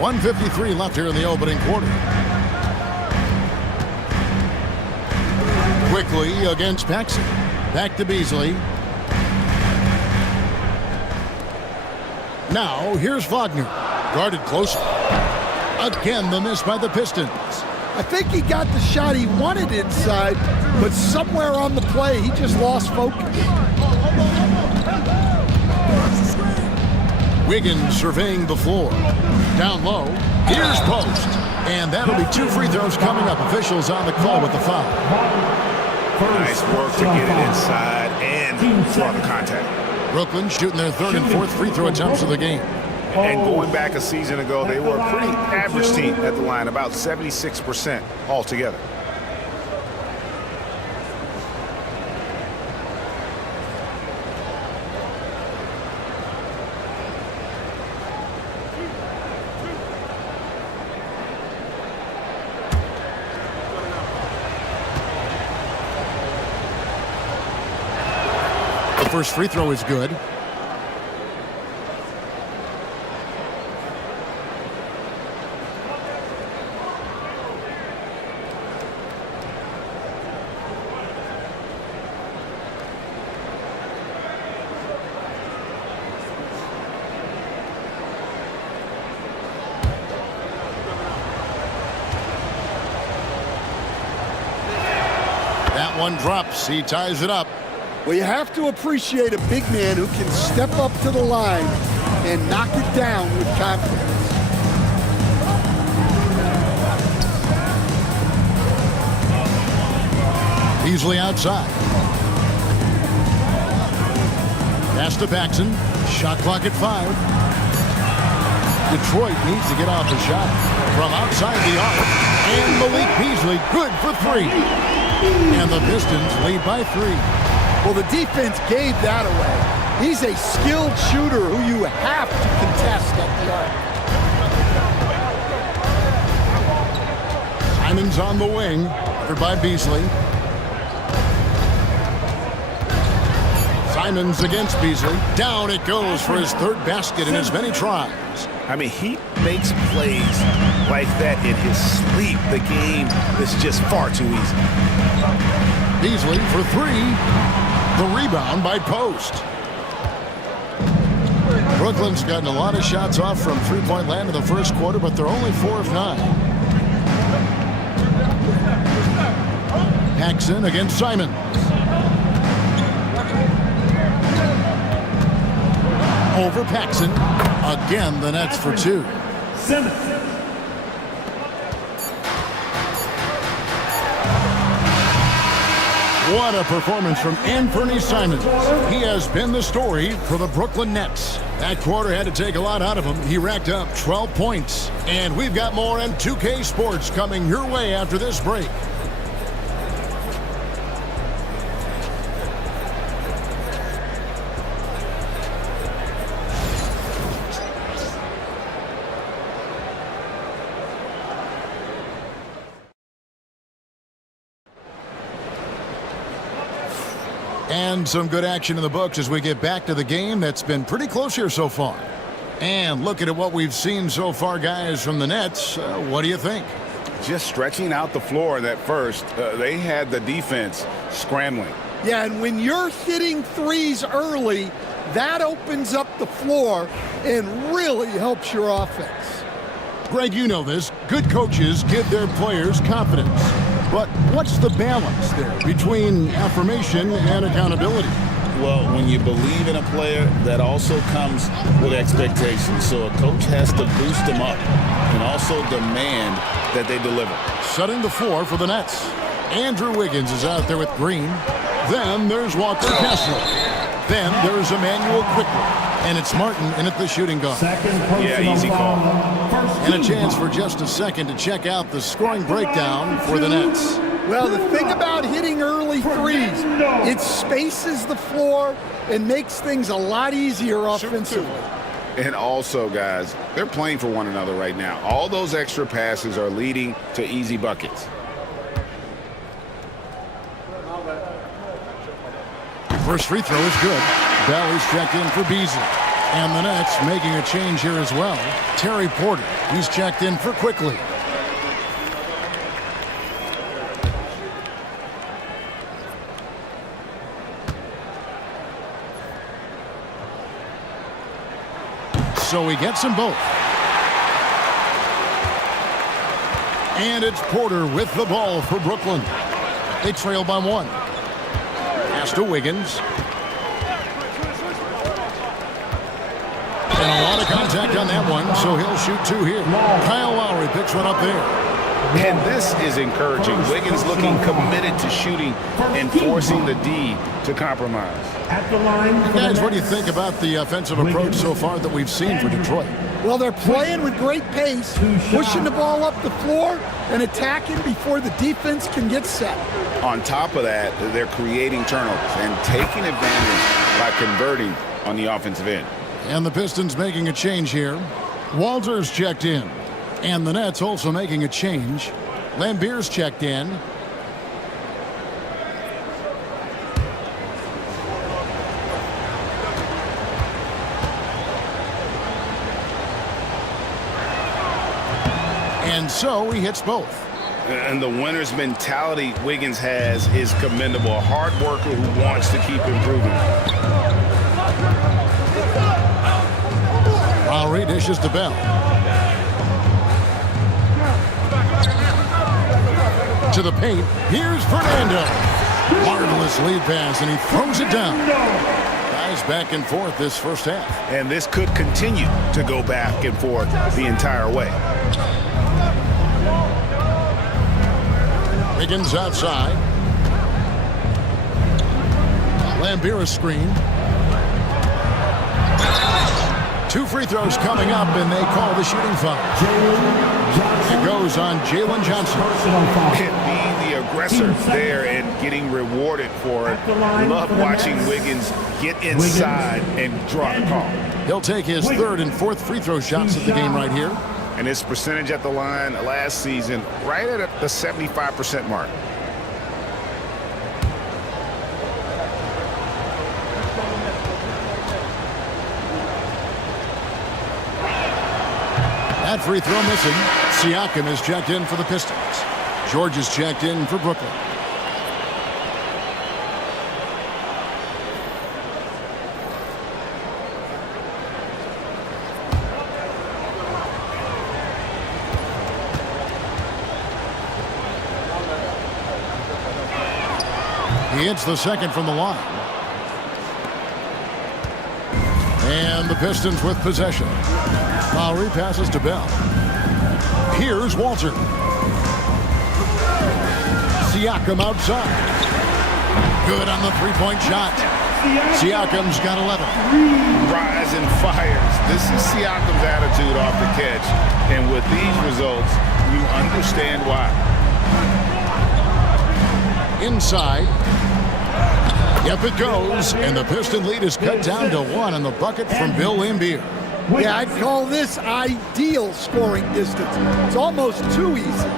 .153 left here in the opening quarter. Quickly against Paxson. Back to Beasley. Now, here's Wagner. Guarded closely. Again, the miss by the Pistons. I think he got the shot he wanted inside, but somewhere on the play, he just lost focus. Wiggins surveying the floor. Down low. Here's Post. And that'll be 2 free throws coming up. Officials on the call with the foul. Nice work to get it inside and draw the contact. Brooklyn shooting their 3rd and 4th free throw attempts of the game. And going back a season ago, they were a pretty average team at the line, about 76% altogether. First free throw is good. That one drops. He ties it up. Well, you have to appreciate a big man who can step up to the line and knock it down with confidence. Beasley outside. Pass to Paxson. Shot clock at 5. Detroit needs to get off the shot from outside the arc. And Malik Beasley good for 3. And the Pistons lead by 3. Well, the defense gave that away. He's a skilled shooter who you have to contest at the arc. Simons on the wing, covered by Beasley. Simons against Beasley. Down it goes for his 3rd basket in as many tries. I mean, he makes plays like that in his sleep. The game is just far too easy. Beasley for 3. The rebound by Post. Brooklyn's gotten a lot of shots off from three-point land in the first quarter, but they're only 4 of 9. Paxson against Simons. Over Paxson. Again, the Nets for 2. Simmons. What a performance from Anthony Simons. He has been the story for the Brooklyn Nets. That quarter had to take a lot out of him. He racked up 12 points. And we've got more on 2K Sports coming your way after this break. And some good action in the books as we get back to the game that's been pretty close here so far. And looking at what we've seen so far, guys, from the Nets, what do you think? Just stretching out the floor at first. They had the defense scrambling. Yeah, and when you're hitting threes early, that opens up the floor and really helps your offense. Greg, you know this. Good coaches give their players confidence. But what's the balance there between affirmation and accountability? Well, when you believe in a player, that also comes with expectations. So a coach has to boost them up and also demand that they deliver. Setting the floor for the Nets. Andrew Wiggins is out there with Green. Then there's Walker Kessler. Then there's Emmanuel Quickly. And it's Martin in at the shooting guard. Yeah, easy call. And a chance for just a second to check out the scoring breakdown for the Nets. Well, the thing about hitting early threes, it spaces the floor and makes things a lot easier offensively. And also, guys, they're playing for one another right now. All those extra passes are leading to easy buckets. First free throw is good. Bell is checked in for Beasley. And the Nets making a change here as well. Terry Porter, he's checked in for Quickly. So he gets them both. And it's Porter with the ball for Brooklyn. They trail by 1. Pass to Wiggins. And a lot of contact on that one, so he'll shoot 2 here. Kyle Lowry picks one up there. And this is encouraging. Wiggins looking committed to shooting and forcing the D to compromise. At the line, guys, what do you think about the offensive approach so far that we've seen for Detroit? Well, they're playing with great pace, pushing the ball up the floor and attacking before the defense can get set. On top of that, they're creating turnovers and taking advantage by converting on the offensive end. And the Pistons making a change here. Walters checked in. And the Nets also making a change. Lambier's checked in. And so he hits both. And the winner's mentality Wiggins has is commendable. A hard worker who wants to keep improving. Lowry dishes to Bell. To the paint. Here's Fernando. Marvelous lead pass, and he throws it down. Guys back and forth this first half. And this could continue to go back and forth the entire way. Wiggins outside. Lambier screen. 2 free throws coming up, and they call the shooting foul. It goes on Jalen Johnson. Being the aggressor there and getting rewarded for it. Love watching Wiggins get inside and draw the call. He'll take his 3rd and 4th free throw shots of the game right here. And his percentage at the line last season right at the 75% mark. That free throw missing. Siakam is checked in for the Pistons. George is checked in for Brooklyn. He hits the second from the line. And the Pistons with possession. Lowry passes to Bell. Here's Walter. Siakam outside. Good on the three-point shot. Siakam's got 11. Rise and fires. This is Siakam's attitude off the catch. And with these results, you understand why. Inside. Yep, it goes. And the Piston lead is cut down to 1 on the bucket from Bill Laimbeer. Yeah, I'd call this ideal scoring distance. It's almost too easy.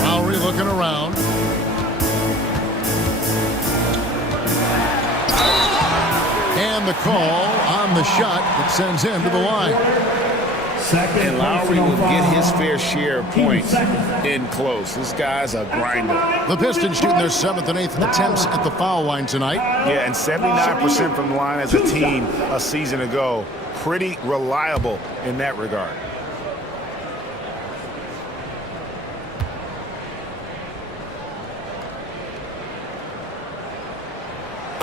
Lowry looking around. And the call on the shot that sends him to the line. And Lowry will get his fair share of points in close. This guy's a grinder. The Pistons shooting their 7th and 8th attempts at the foul line tonight. Yeah, and 79% from the line as a team a season ago. Pretty reliable in that regard.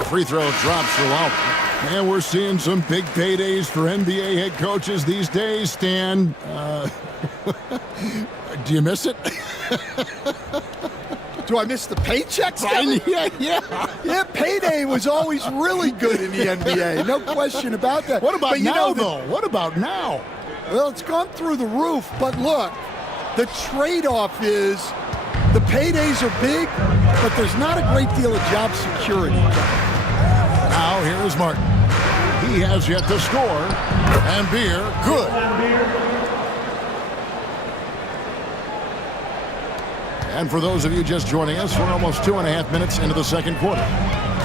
Free throw drops for Lowry. And we're seeing some big paydays for NBA head coaches these days, Stan. Do you miss it? Do I miss the paychecks? Yeah. Payday was always really good in the NBA. No question about that. What about but now, though? What about now? Well, it's gone through the roof. But look, the trade-off is the paydays are big, but there's not a great deal of job security. Now here's Martin. He has yet to score. And Beer, good. And for those of you just joining us, we're almost 2.5 minutes into the second quarter.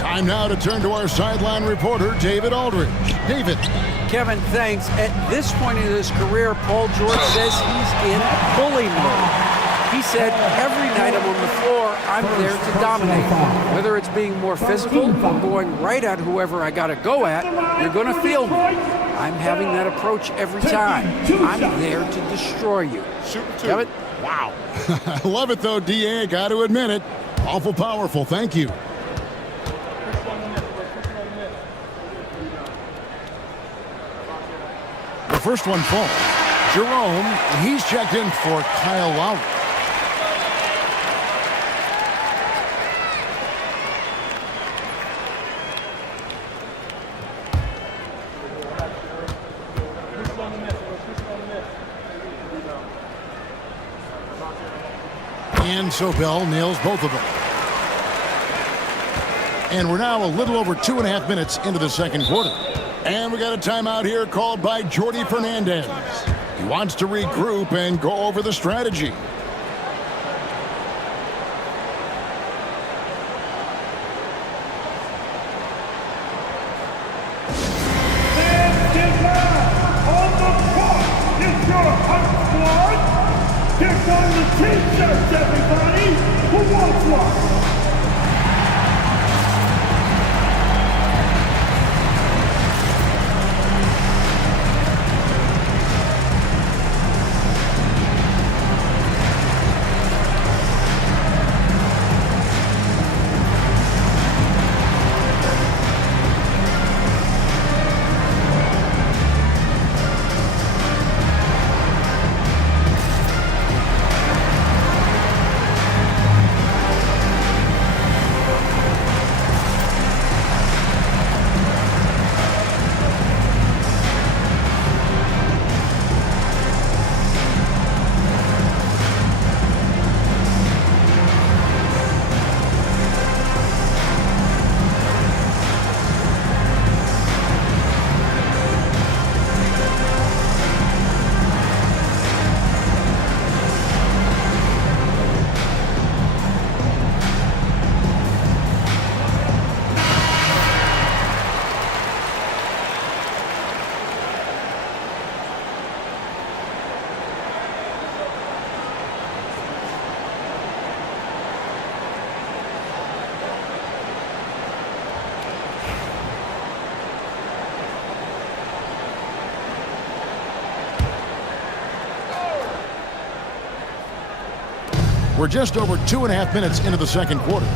Time now to turn to our sideline reporter, David Aldridge. David. Kevin, thanks. At this point in his career, Paul George says he's in bully mode. He said, every night I'm on the floor, I'm there to dominate. Whether it's being more physical or going right at whoever I got to go at, you're going to feel me. I'm having that approach every time. I'm there to destroy you. Kevin? Wow. I love it, though, D.A. I got to admit it. Awful powerful. Thank you. The first one falls. Jerome, he's checked in for Kyle Lowry. And so Bell nails both of them. And we're now a little over 2.5 minutes into the second quarter. And we got a timeout here called by Jordi Fernandez. He wants to regroup and go over the strategy. On the your hot squad. Here come the T-shirts, everybody. Who wants one? We're just over 2.5 minutes into the second quarter.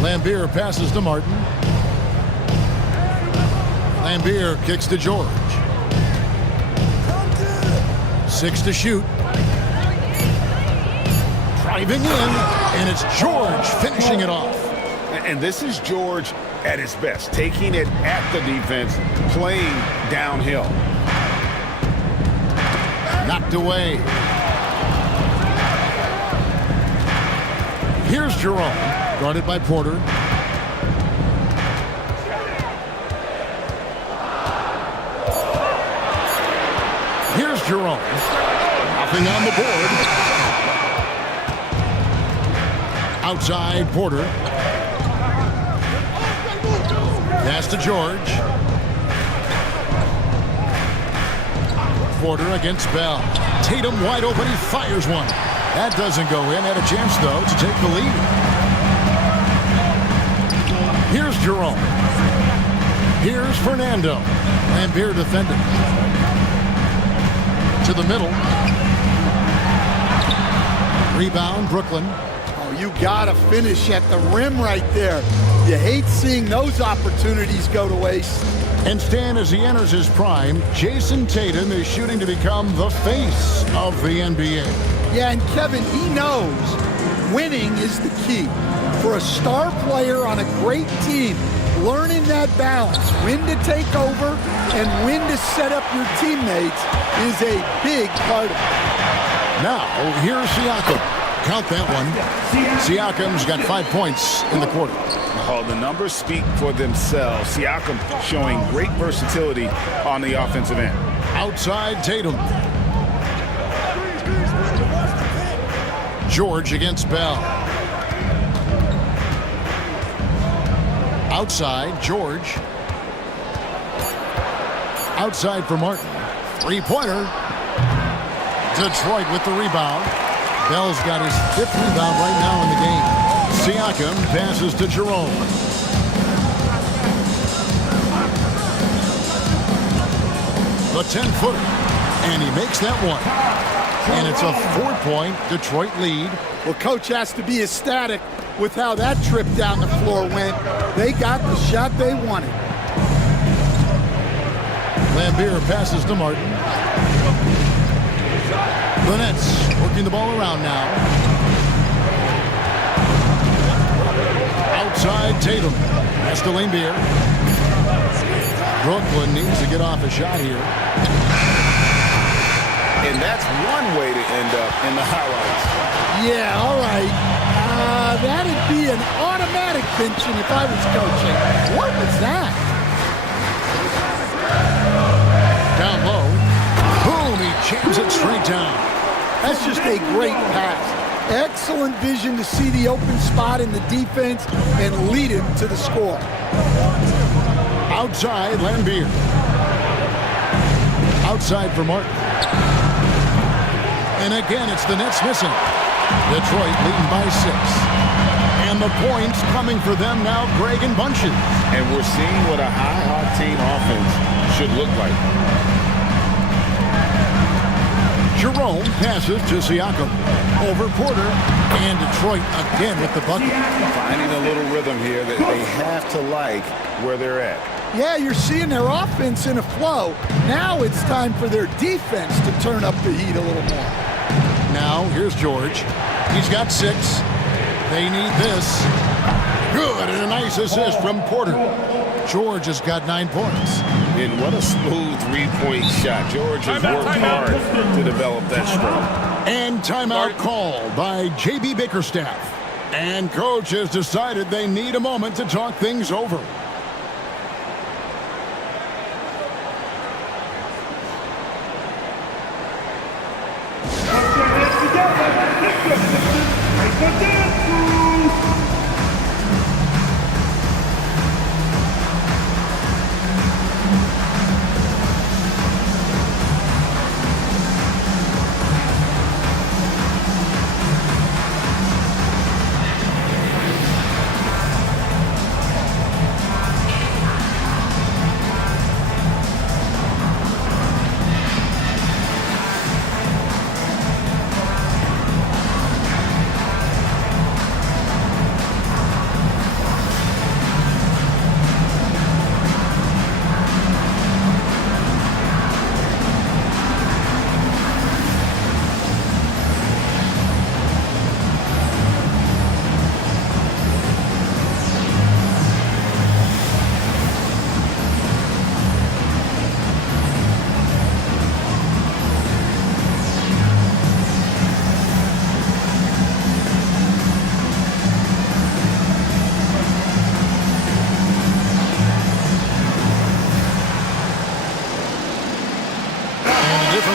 Lambier passes to Martin. Lambier kicks to George. 6 to shoot. Driving in, and it's George finishing it off. And this is George at his best, taking it at the defense, playing downhill. Knocked away. Here's Jerome, guarded by Porter. Here's Jerome, nothing on the board. Outside, Porter. Pass to George. Porter against Bell. Tatum wide open, he fires one. That doesn't go in. Had a chance, though, to take the lead. Here's Jerome. Here's Fernando. Lambier defending. To the middle. Rebound, Brooklyn. Oh, you got to finish at the rim right there. You hate seeing those opportunities go to waste. And Stan, as he enters his prime, Jason Tatum is shooting to become the face of the NBA. Yeah, and Kevin, he knows winning is the key. For a star player on a great team, learning that balance, when to take over and when to set up your teammates is a big part of it. Now, here's Siakam. Count that one. Siakam's got 5 points in the quarter. Oh, the numbers speak for themselves. Siakam showing great versatility on the offensive end. Outside, Tatum. George against Bell. Outside, George. Outside for Martin. Three-pointer. Detroit with the rebound. Bell's got his 5th rebound right now in the game. Siakam passes to Jerome. The 10-footer. And he makes that one. And it's a 4-point Detroit lead. Well, Coach has to be ecstatic with how that trip down the floor went. They got the shot they wanted. Lambier passes to Martin. The Nets working the ball around now. Outside Tatum. That's to Lambier. Brooklyn needs to get off a shot here. And that's one way to end up in the highlights. Yeah, all right. That'd be an automatic benching if I was coaching. What was that? Down low. Boom, he jams it straight down. That's just a great pass. Excellent vision to see the open spot in the defense and lead him to the score. Outside, Lambier. Outside for Martin. And again, it's the Nets missing. Detroit leading by 6. And the points coming for them now, Greg, in bunches. And we're seeing what a high-octane offense should look like. Jerome passes to Siakam. Over Porter. And Detroit again with the bucket. Finding a little rhythm here that they have to like where they're at. Yeah, you're seeing their offense in a flow. Now it's time for their defense to turn up the heat a little more. Now, here's George. He's got 6. They need this. Good, and a nice assist from Porter. George has got 9 points. And what a smooth three-point shot. George has worked hard to develop that stroke. And timeout called by J.B. Bickerstaff. And coach has decided they need a moment to talk things over.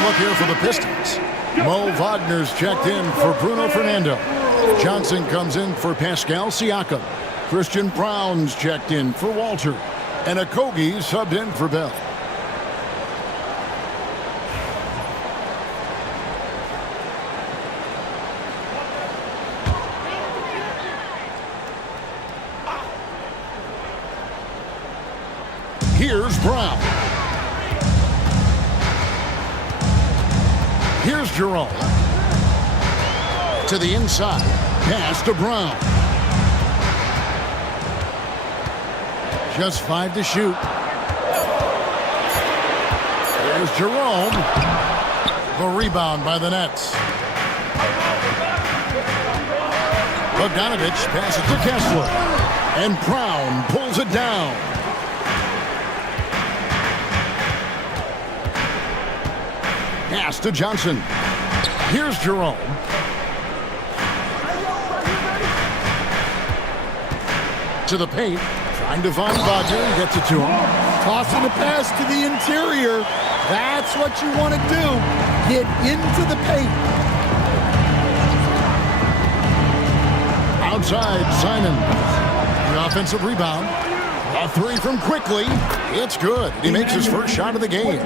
Look here for the Pistons. Mo Wagner's checked in for Bruno Fernando. Johnson comes in for Pascal Siakam. Christian Brown's checked in for Walter. And Okogie subbed in for Bell. Here's Brown. Here's Jerome. To the inside. Pass to Brown. Just 5 to shoot. There's Jerome. The rebound by the Nets. Bogdanovich passes to Kessler. And Brown pulls it down. Pass to Johnson. Here's Jerome. To the paint. Trying to find Bodger. Gets it to him. Tossing the pass to the interior. That's what you want to do. Get into the paint. Outside, Simon. The offensive rebound. A 3 from Quickly. It's good. He makes his first shot of the game.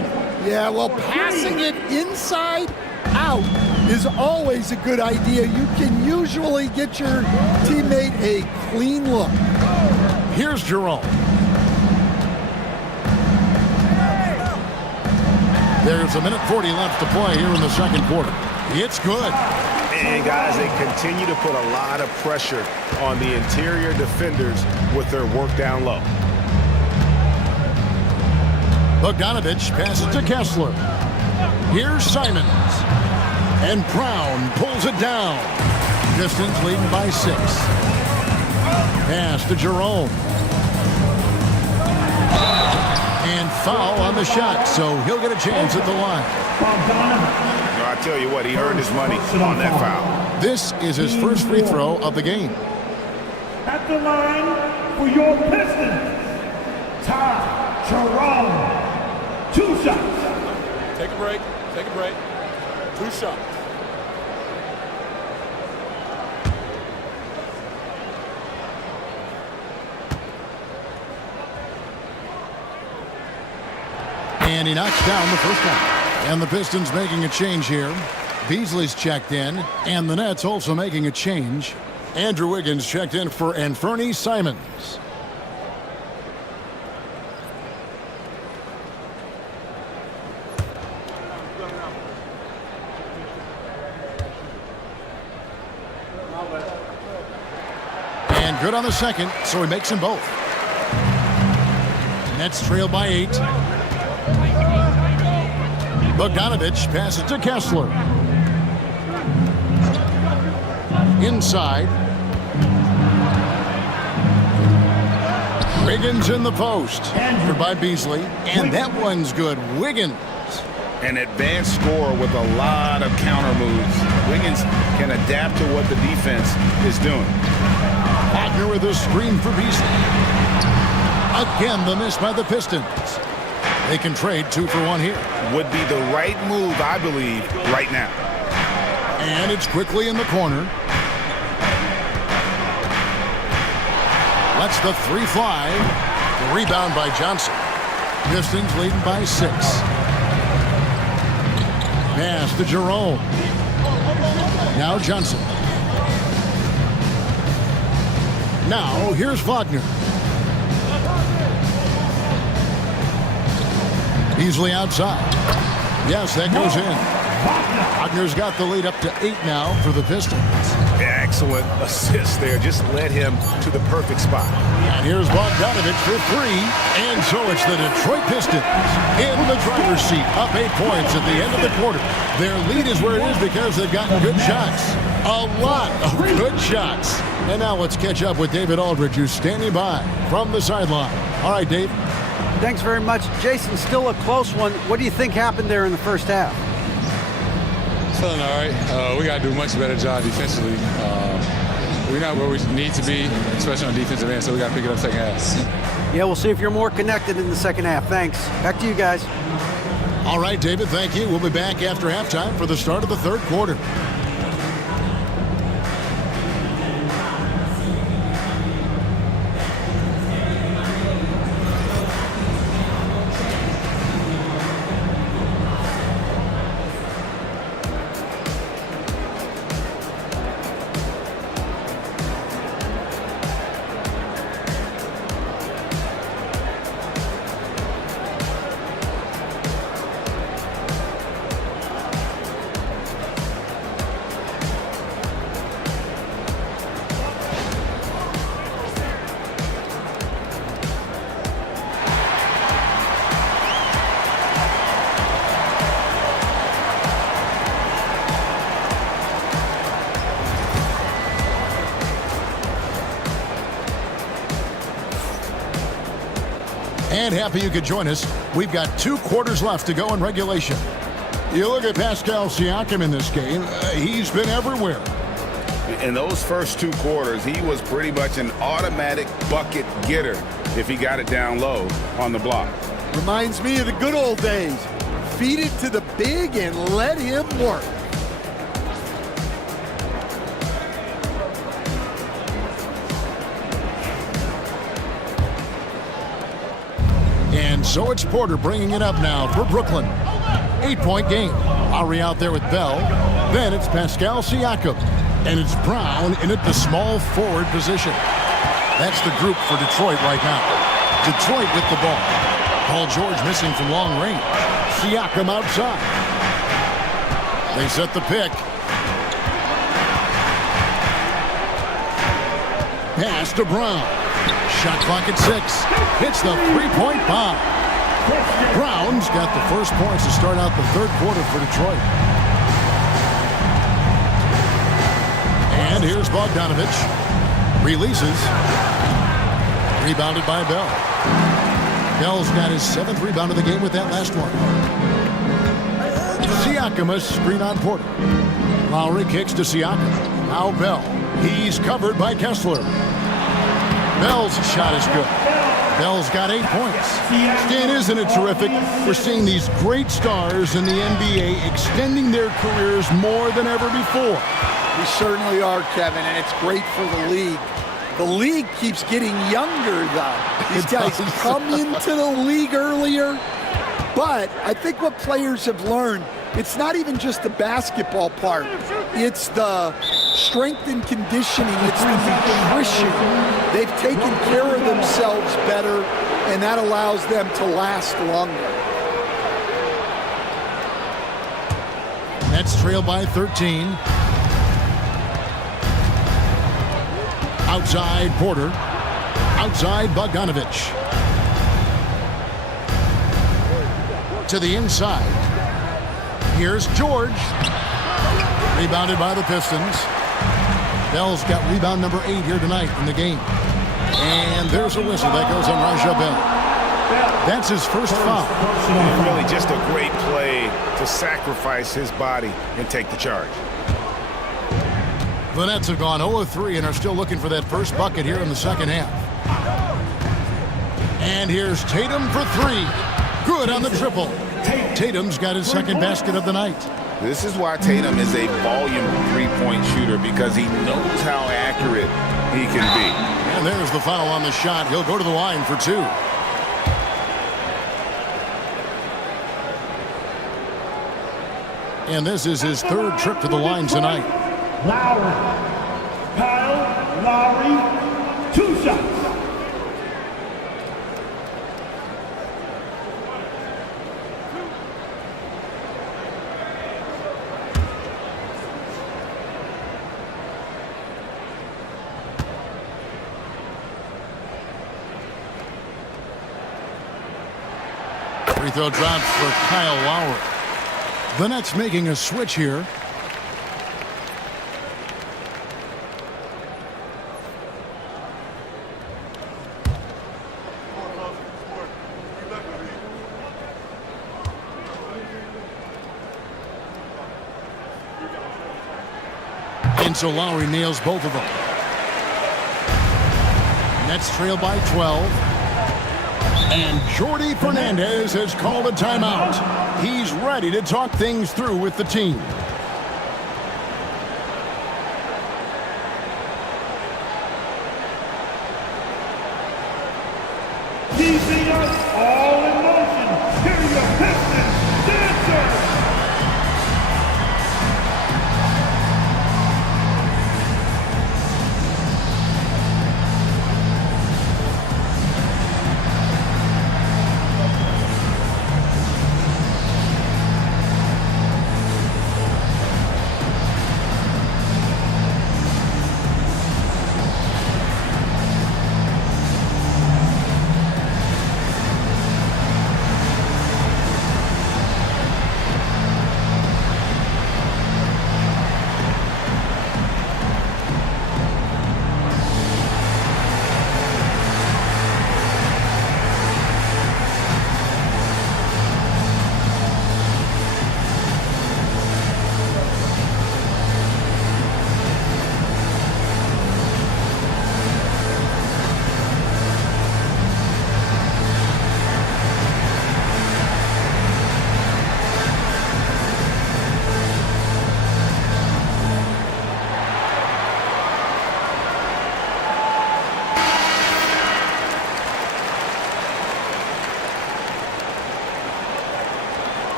Yeah, well, passing it inside out is always a good idea. You can usually get your teammate a clean look. Here's Jerome. There's 1:40 left to play here in the second quarter. It's good. And guys, they continue to put a lot of pressure on the interior defenders with their work down low. Bogdanovich passes to Kessler. Here's Simons. And Brown pulls it down. Pistons leading by 6. Pass to Jerome. And foul on the shot, so he'll get a chance at the line. I tell you what, he earned his money on that foul. This is his first free throw of the game. At the line for your Pistons, Ty Jerome. 2 shots. Take a break. Take a break. 2 shots. And he knocks down the first one. And the Pistons making a change here. Beasley's checked in, and the Nets also making a change. Andrew Wiggins checked in for Anfernee Simons. And good on the second, so he makes them both. Nets trail by 8. Bogdanovich passes to Kessler. Inside. Wiggins in the post. Covered by Beasley. And that one's good. Wiggins. An advanced scorer with a lot of counter moves. Wiggins can adapt to what the defense is doing. Wagner with a screen for Beasley. Again, the miss by the Pistons. They can trade 2 for 1 here. Would be the right move, I believe, right now. And it's quickly in the corner. Lets the 3 fly. The rebound by Johnson. Pistons leading by 6. Pass to Jerome. Now Johnson. Now here's Wagner. Beasley outside. Yes, that goes in. Wagner's got the lead up to 8 now for the Pistons. Excellent assist there. Just led him to the perfect spot. And here's Bogdanovich for 3. And so it's the Detroit Pistons in the driver's seat, up 8 points at the end of the quarter. Their lead is where it is because they've gotten good shots. A lot of good shots. And now let's catch up with David Aldridge, who's standing by from the sideline. All right, Dave. Thanks very much. Jason, still a close one. What do you think happened there in the first half? Feeling all right. We got to do a much better job defensively. We're not where we need to be, especially on defensive end, so we got to pick it up second half. Yeah, we'll see if you're more connected in the second half. Thanks. Back to you guys. All right, David, thank you. We'll be back after halftime for the start of the third quarter. And happy you could join us. We've got 2 quarters left to go in regulation. You look at Pascal Siakam in this game, he's been everywhere. In those first 2 quarters, he was pretty much an automatic bucket getter if he got it down low on the block. Reminds me of the good old days. Feed it to the big and let him work. And so it's Porter bringing it up now for Brooklyn. 8-point game. Lowry out there with Bell. Then it's Pascal Siakam. And it's Brown in at the small forward position. That's the group for Detroit right now. Detroit with the ball. Paul George missing from long range. Siakam outside. They set the pick. Pass to Brown. Shot clock at 6. Hits the 3-point bomb. Brown's got the first points to start out the third quarter for Detroit. And here's Bogdanovich. Releases. Rebounded by Bell. Bell's got his 7th rebound of the game with that last one. Siakam a screen on Porter. Lowry kicks to Siakam. Now Bell. He's covered by Kessler. Bell's shot is good. Bell's got 8 points. Stan, isn't it terrific? We're seeing these great stars in the NBA extending their careers more than ever before. We certainly are, Kevin, and it's great for the league. The league keeps getting younger, though. These guys come into the league earlier, But I think what players have learned, it's not even just the basketball part. It's the strength and conditioning. It's the nutrition. They've taken care of themselves better, and that allows them to last longer. Nets trail by 13. Outside Porter. Outside Bogdanovich. To the inside. Here's George. Rebounded by the Pistons. Bell's got rebound number 8 here tonight in the game. And there's a whistle that goes on Raja Bell. That's his first foul. And really just a great play to sacrifice his body and take the charge. The Nets have gone 0 of 3 and are still looking for that first bucket here in the second half. And here's Tatum for 3. Good on the triple. Tatum's got his second basket of the night. This is why Tatum is a volume three-point shooter, because he knows how accurate he can be. And there's the foul on the shot. He'll go to the line for 2. And this is his third trip to the line tonight. Lowry. Kyle Lowry, 2 shots. Free throw drops for Kyle Lowry. The Nets making a switch here. And so Lowry nails both of them. Nets trail by 12. And Jordi Fernandez has called a timeout. He's ready to talk things through with the team. Keeping us all in motion. Here are your Pistons dancers.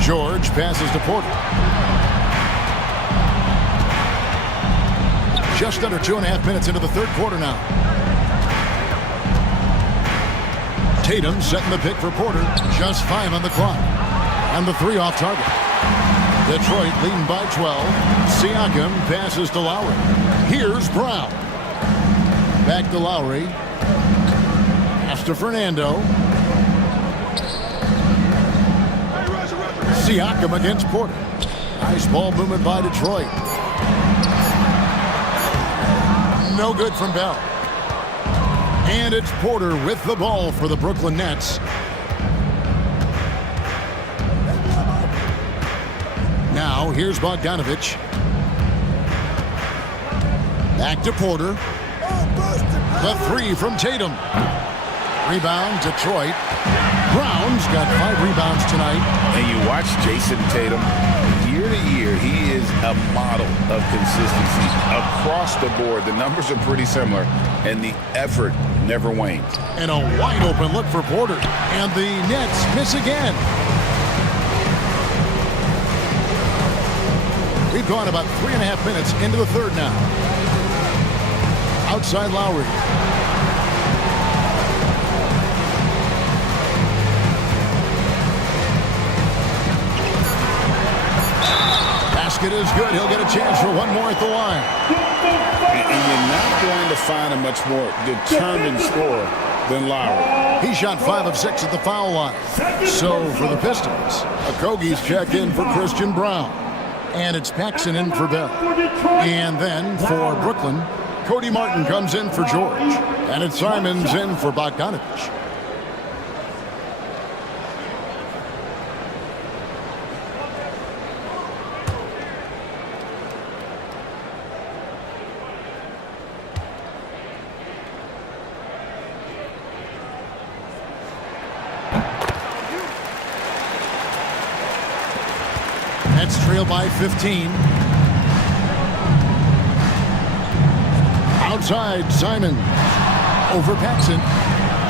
George passes to Porter. Just under 2.5 minutes into the third quarter now. Tatum setting the pick for Porter. Just 5 on the clock. And the 3 off target. Detroit leading by 12. Siakam passes to Lowry. Here's Brown. Back to Lowry. Pass to Fernando. Siakam against Porter. Nice ball movement by Detroit. No good from Bell. And it's Porter with the ball for the Brooklyn Nets. Now here's Bogdanovich. Back to Porter. The 3 from Tatum. Rebound, Detroit. Brown's got 5 rebounds tonight. And you watch Jason Tatum. Year to year, he is a model of consistency. Across the board, the numbers are pretty similar, and the effort never wanes. And a wide open look for Porter. And the Nets miss again. We've gone about 3.5 minutes into the third now. Outside Lowry. Basket is good. He'll get a chance for one more at the line. And you're not going to find a much more determined scorer than Lowry. He shot 5 of 6 at the foul line. So for the Pistons, Okogie's checked in for Christian Brown. And it's Paxson in for Bell. And then for Brooklyn, Cody Martin comes in for George. And it's Simons in for Bogdanovich. Nets trail by 15. Outside, Simon over Paxson.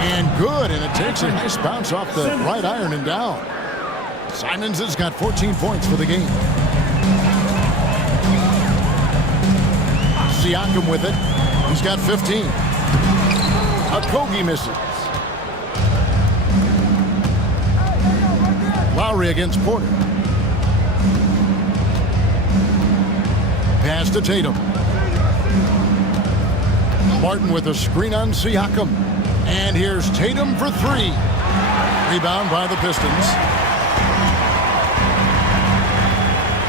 And good, and it takes a nice bounce off the right iron and down. Simons has got 14 points for the game. Siakam with it. He's got 15. Okogie misses. Lowry against Porter. Pass to Tatum. Martin with a screen on Siakam. And here's Tatum for 3. Rebound by the Pistons.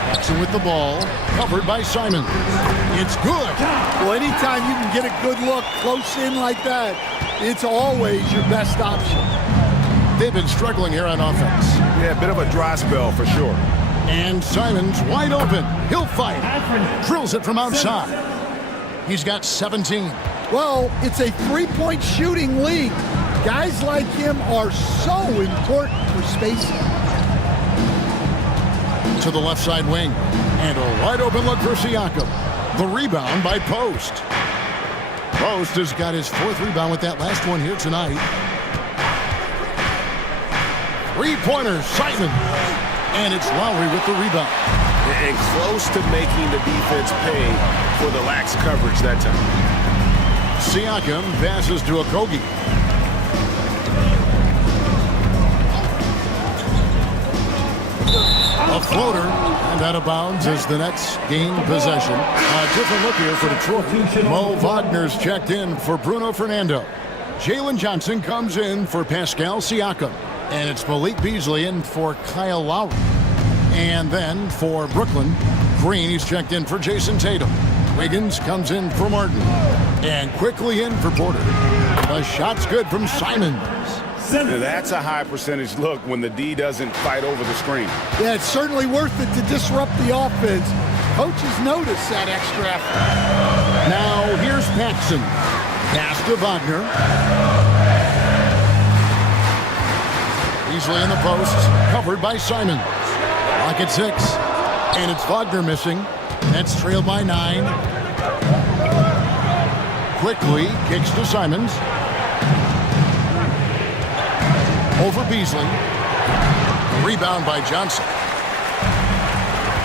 Paxson with the ball. Covered by Simon. It's good. Well, anytime you can get a good look close in like that, it's always your best option. They've been struggling here on offense. Yeah, a bit of a dry spell for sure. And Simons wide open. He'll fight. Drills it from outside. He's got 17. Well, it's a three-point shooting league. Guys like him are so important for spacing. To the left side wing. And a wide open look for Siakam. The rebound by Post. Post has got his 4th rebound with that last one here tonight. 3-pointers, Simon. And it's Lowry with the rebound. And close to making the defense pay for the lax coverage that time. Siakam passes to Okogie. A floater, and out of bounds as the Nets gain possession. A different look here for Detroit. Mo Wagner's checked in for Bruno Fernando. Jalen Johnson comes in for Pascal Siakam. And it's Malik Beasley in for Kyle Lowry. And then for Brooklyn, Green, he's checked in for Jason Tatum. Wiggins comes in for Martin. And quickly in for Porter. The shot's good from Simons. Now that's a high percentage look when the D doesn't fight over the screen. Yeah, it's certainly worth it to disrupt the offense. Coaches notice that extra effort. Now here's Paxson. Pass to Wagner. Beasley in the post, covered by Simons. Lock at 6. And it's Wagner missing. Nets trail by 9. Quickly kicks to Simons. Over Beasley. Rebound by Johnson.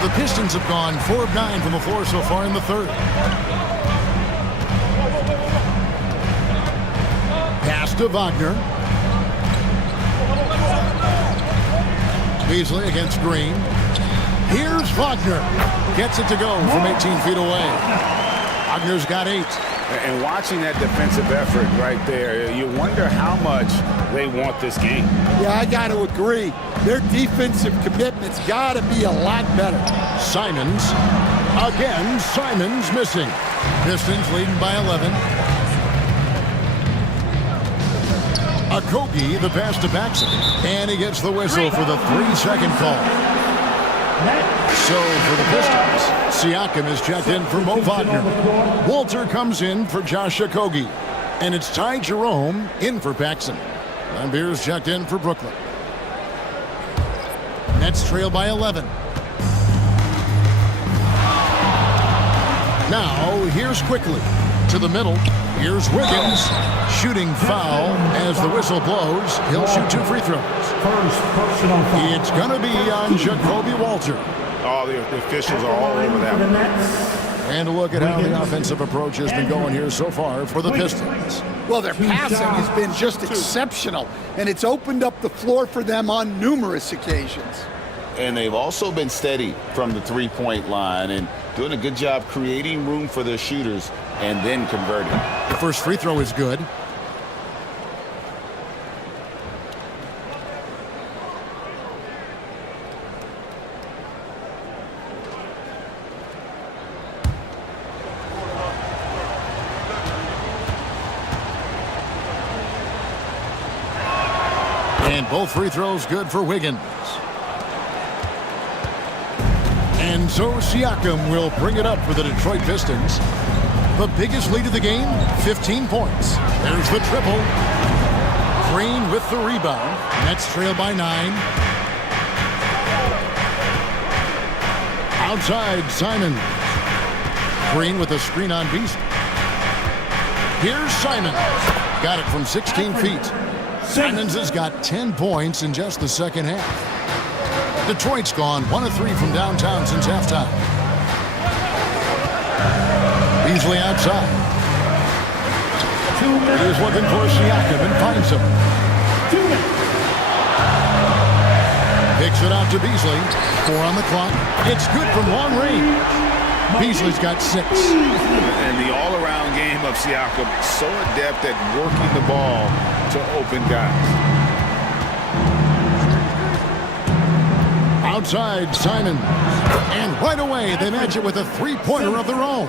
The Pistons have gone 4 of 9 from the floor so far in the third. Pass to Wagner. Beasley against Green. Here's Wagner. Gets it to go from 18 feet away. Wagner's got 8. And watching that defensive effort right there, you wonder how much they want this game. Yeah, I got to agree. Their defensive commitment's got to be a lot better. Simons. Again, Simons missing. Pistons leading by 11. Okogie, the pass to Paxson. And he gets the whistle for the 3-second call. So for the Pistons, Siakam is checked in for Mo Wagner. Walter comes in for Josh Okogie. And it's Ty Jerome in for Paxson. Lambeer's checked in for Brooklyn. Nets trail by 11. Now, here's Quickly. To the middle. Here's Wiggins. Shooting foul as the whistle blows. He'll shoot 2 free throws. First personal foul. It's going to be on Jacoby Walter. Oh, the officials are all over that one. And a look at how the offensive approach has been going here so far for the Pistons. Well, their passing has been just exceptional, and it's opened up the floor for them on numerous occasions. And they've also been steady from the three-point line and doing a good job creating room for their shooters and then converting. The first free throw is good. And both free throws good for Wiggins. And so Siakam will bring it up for the Detroit Pistons. The biggest lead of the game, 15 points. There's the triple. Green with the rebound. Nets trail by 9. Outside, Simons. Green with a screen on Beasley. Here's Simons. Got it from 16 feet. Simons has got 10 points in just the second half. Detroit's gone 1 of 3 from downtown since halftime. Beasley outside. He's looking for Siakam and finds him. Picks it out to Beasley. 4 on the clock. It's good from long range. Beasley's got 6. And the all-around game of Siakam, so adept at working the ball to open guys. Outside, Simon. And right away, they match it with a three-pointer of their own.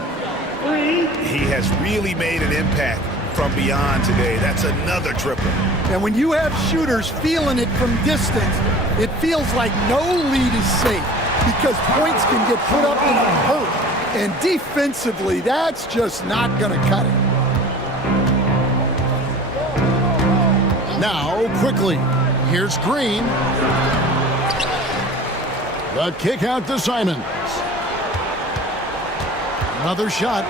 He has really made an impact from beyond today. That's another triple. And when you have shooters feeling it from distance, it feels like no lead is safe because points can get put up in a hurt. And defensively, that's just not going to cut it. Now, quickly, here's Green. The kick out to Simons. Another shot.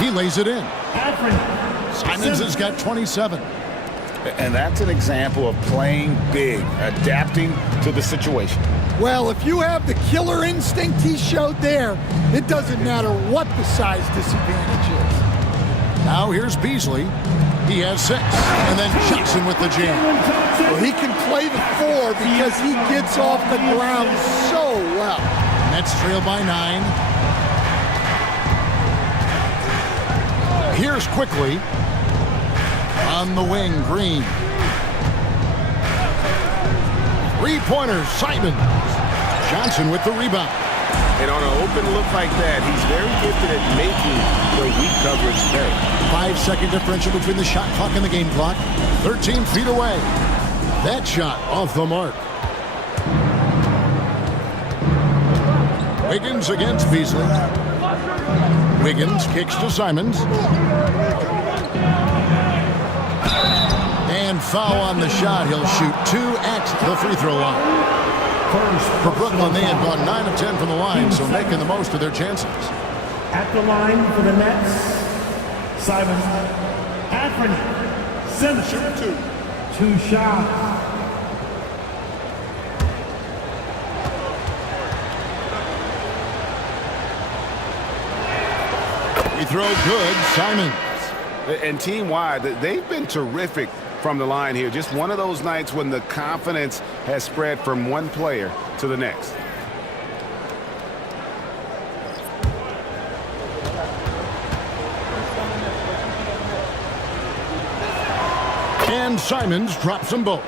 He lays it in. Simons has got 27. And that's an example of playing big, adapting to the situation. Well, if you have the killer instinct he showed there, it doesn't matter what the size disadvantage is. Now here's Beasley. He has 6. And then Jackson with the jam. Well, he can play the 4 because he gets off the ground so well. Nets trail by 9. Here's quickly. On the wing, Green. Three-pointer, Simons. Johnson with the rebound. And on an open look like that, he's very gifted at making the weak coverage pay. 5-second differential between the shot clock and the game clock. 13 feet away. That shot off the mark. Wiggins against Beasley. Wiggins kicks to Simons. And foul on the shot. He'll shoot 2 at the free throw line. For Brooklyn, they had gone 9 of 10 from the line, so making the most of their chances. At the line for the Nets, Simon Anthony Simmons. 2 shots. Free throw good, Simons. And team-wide, they've been terrific from the line here. Just one of those nights when the confidence has spread from one player to the next. And Simons drops them both.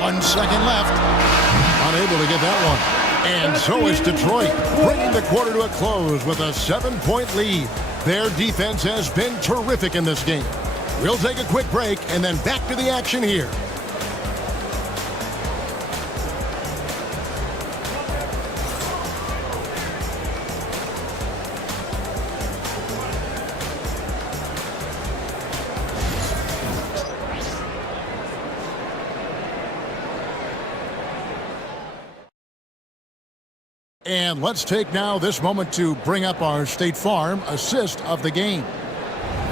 1 second left. Unable to get that one. And so is Detroit, bringing the quarter to a close with a 7-point lead. Their defense has been terrific in this game. We'll take a quick break and then back to the action here. And let's take now this moment to bring up our State Farm assist of the game.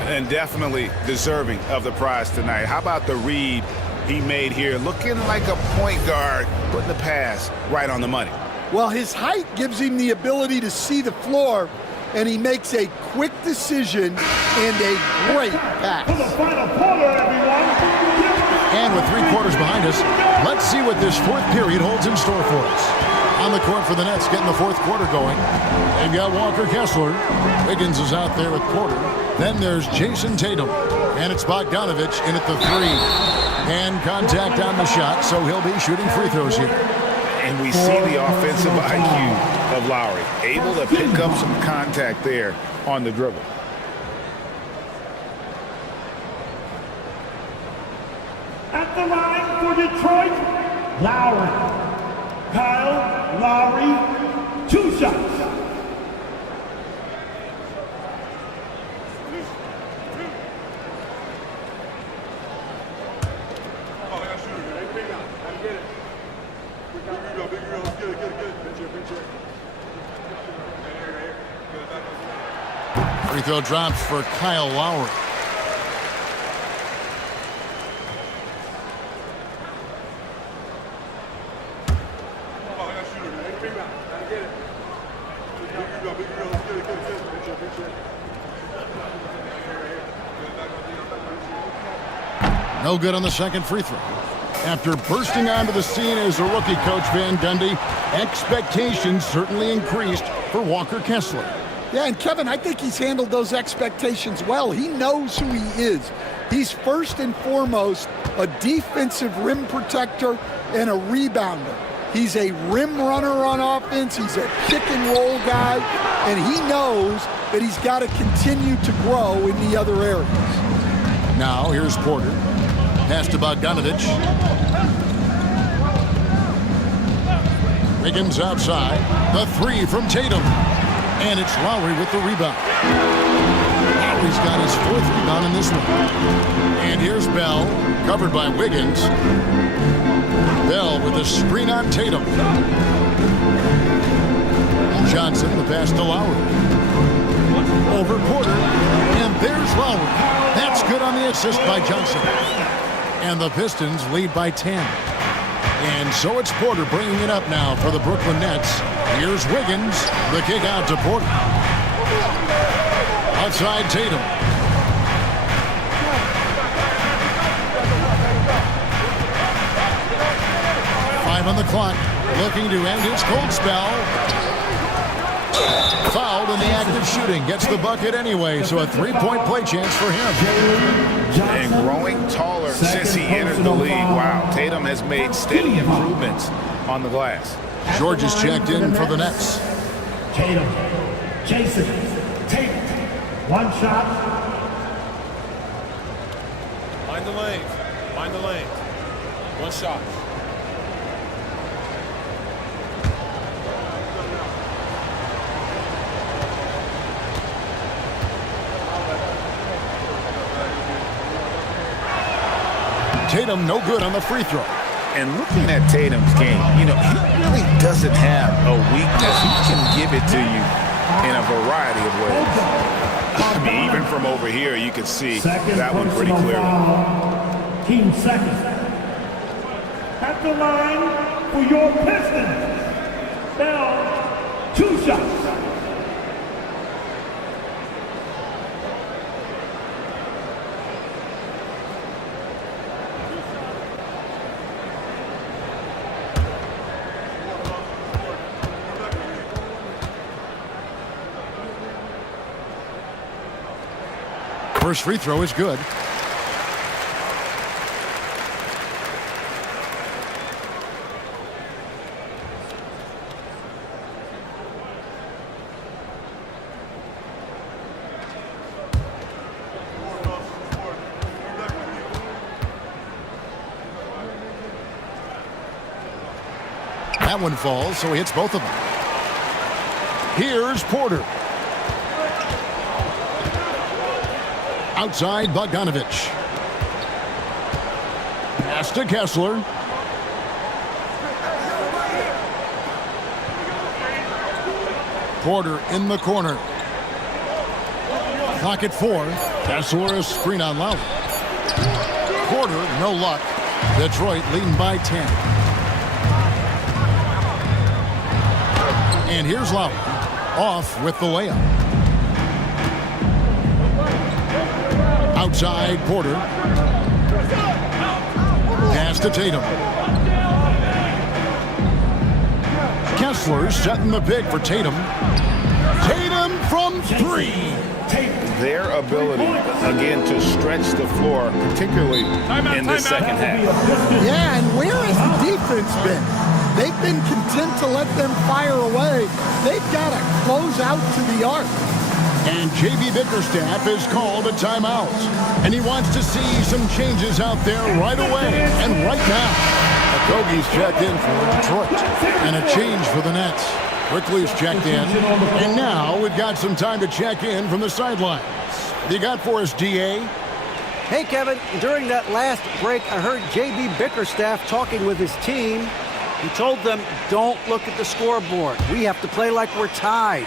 And definitely deserving of the prize tonight. How about the read he made here? Looking like a point guard, putting the pass right on the money. Well, his height gives him the ability to see the floor, and he makes a quick decision and a great pass. For the final quarter, everyone. And with 3 quarters behind us, let's see what this 4th period holds in store for us. On the court for the Nets, getting the 4th quarter going. They've got Walker Kessler. Wiggins is out there with Porter. Then there's Jason Tatum. And it's Bogdanovich in at the 3. Hand contact on the shot, so he'll be shooting free throws here. And we see the offensive IQ of Lowry. Able to pick up some contact there on the dribble. At the line for Detroit, Lowry. Kyle Lowry, 2 shots. Free throw drops for Kyle Lowry. No good on the second free throw. After bursting onto the scene as a rookie, Coach Van Gundy, expectations certainly increased for Walker Kessler. Yeah, and Kevin, I think he's handled those expectations well. He knows who he is. He's first and foremost a defensive rim protector and a rebounder. He's a rim runner on offense. He's a pick and roll guy, and he knows that he's got to continue to grow in the other areas. Now here's Porter. Pass to Bogdanovich. Wiggins outside. The 3 from Tatum. And it's Lowry with the rebound. Lowry's got his 4th rebound in this one. And here's Bell, covered by Wiggins. Bell with a screen on Tatum. Johnson, the pass to Lowry. Over Porter. And there's Lowry. That's good on the assist by Johnson. And the Pistons lead by 10. And so it's Porter bringing it up now for the Brooklyn Nets. Here's Wiggins. The kick out to Porter. Outside Tatum. On the clock, looking to end his cold spell. Fouled in the act of shooting. Gets the bucket anyway, so a 3-point play chance for him. And growing taller since he entered the league. Wow, Tatum has made steady improvements on the glass. George is checked in for the Nets. Tatum, Jason, Tatum, 1 shot. Mind the lanes. Mind the lanes. 1 shot. Tatum no good on the free throw. And looking at Tatum's game, you know, he really doesn't have a weakness. He can give it to you in a variety of ways. I mean, even from over here, you can see that one pretty clearly. Team second. At the line for your Pistons, Bell, 2 shots. First free throw is good. That one falls, so he hits both of them. Here's Porter. Outside Bogdanovich. Pass to Kessler. Porter in the corner. Clock at 4. Kessler screen on Lowry. Porter, no luck. Detroit leading by 10. And here's Lowry. Off with the layup. Outside, Porter. Pass to Tatum. Kessler setting the pick for Tatum. Tatum from 3. Their ability, again, to stretch the floor, particularly in the second half. Yeah, and where has the defense been? They've been content to let them fire away. They've got to close out to the arc. And J.B. Bickerstaff has called a timeout. And he wants to see some changes out there right away and right now. Okogie's checked in for Detroit. And a change for the Nets. Quickley's checked in. And now we've got some time to check in from the sidelines. What you got for us, D.A.? Hey, Kevin, during that last break, I heard J.B. Bickerstaff talking with his team. He told them, don't look at the scoreboard. We have to play like we're tied.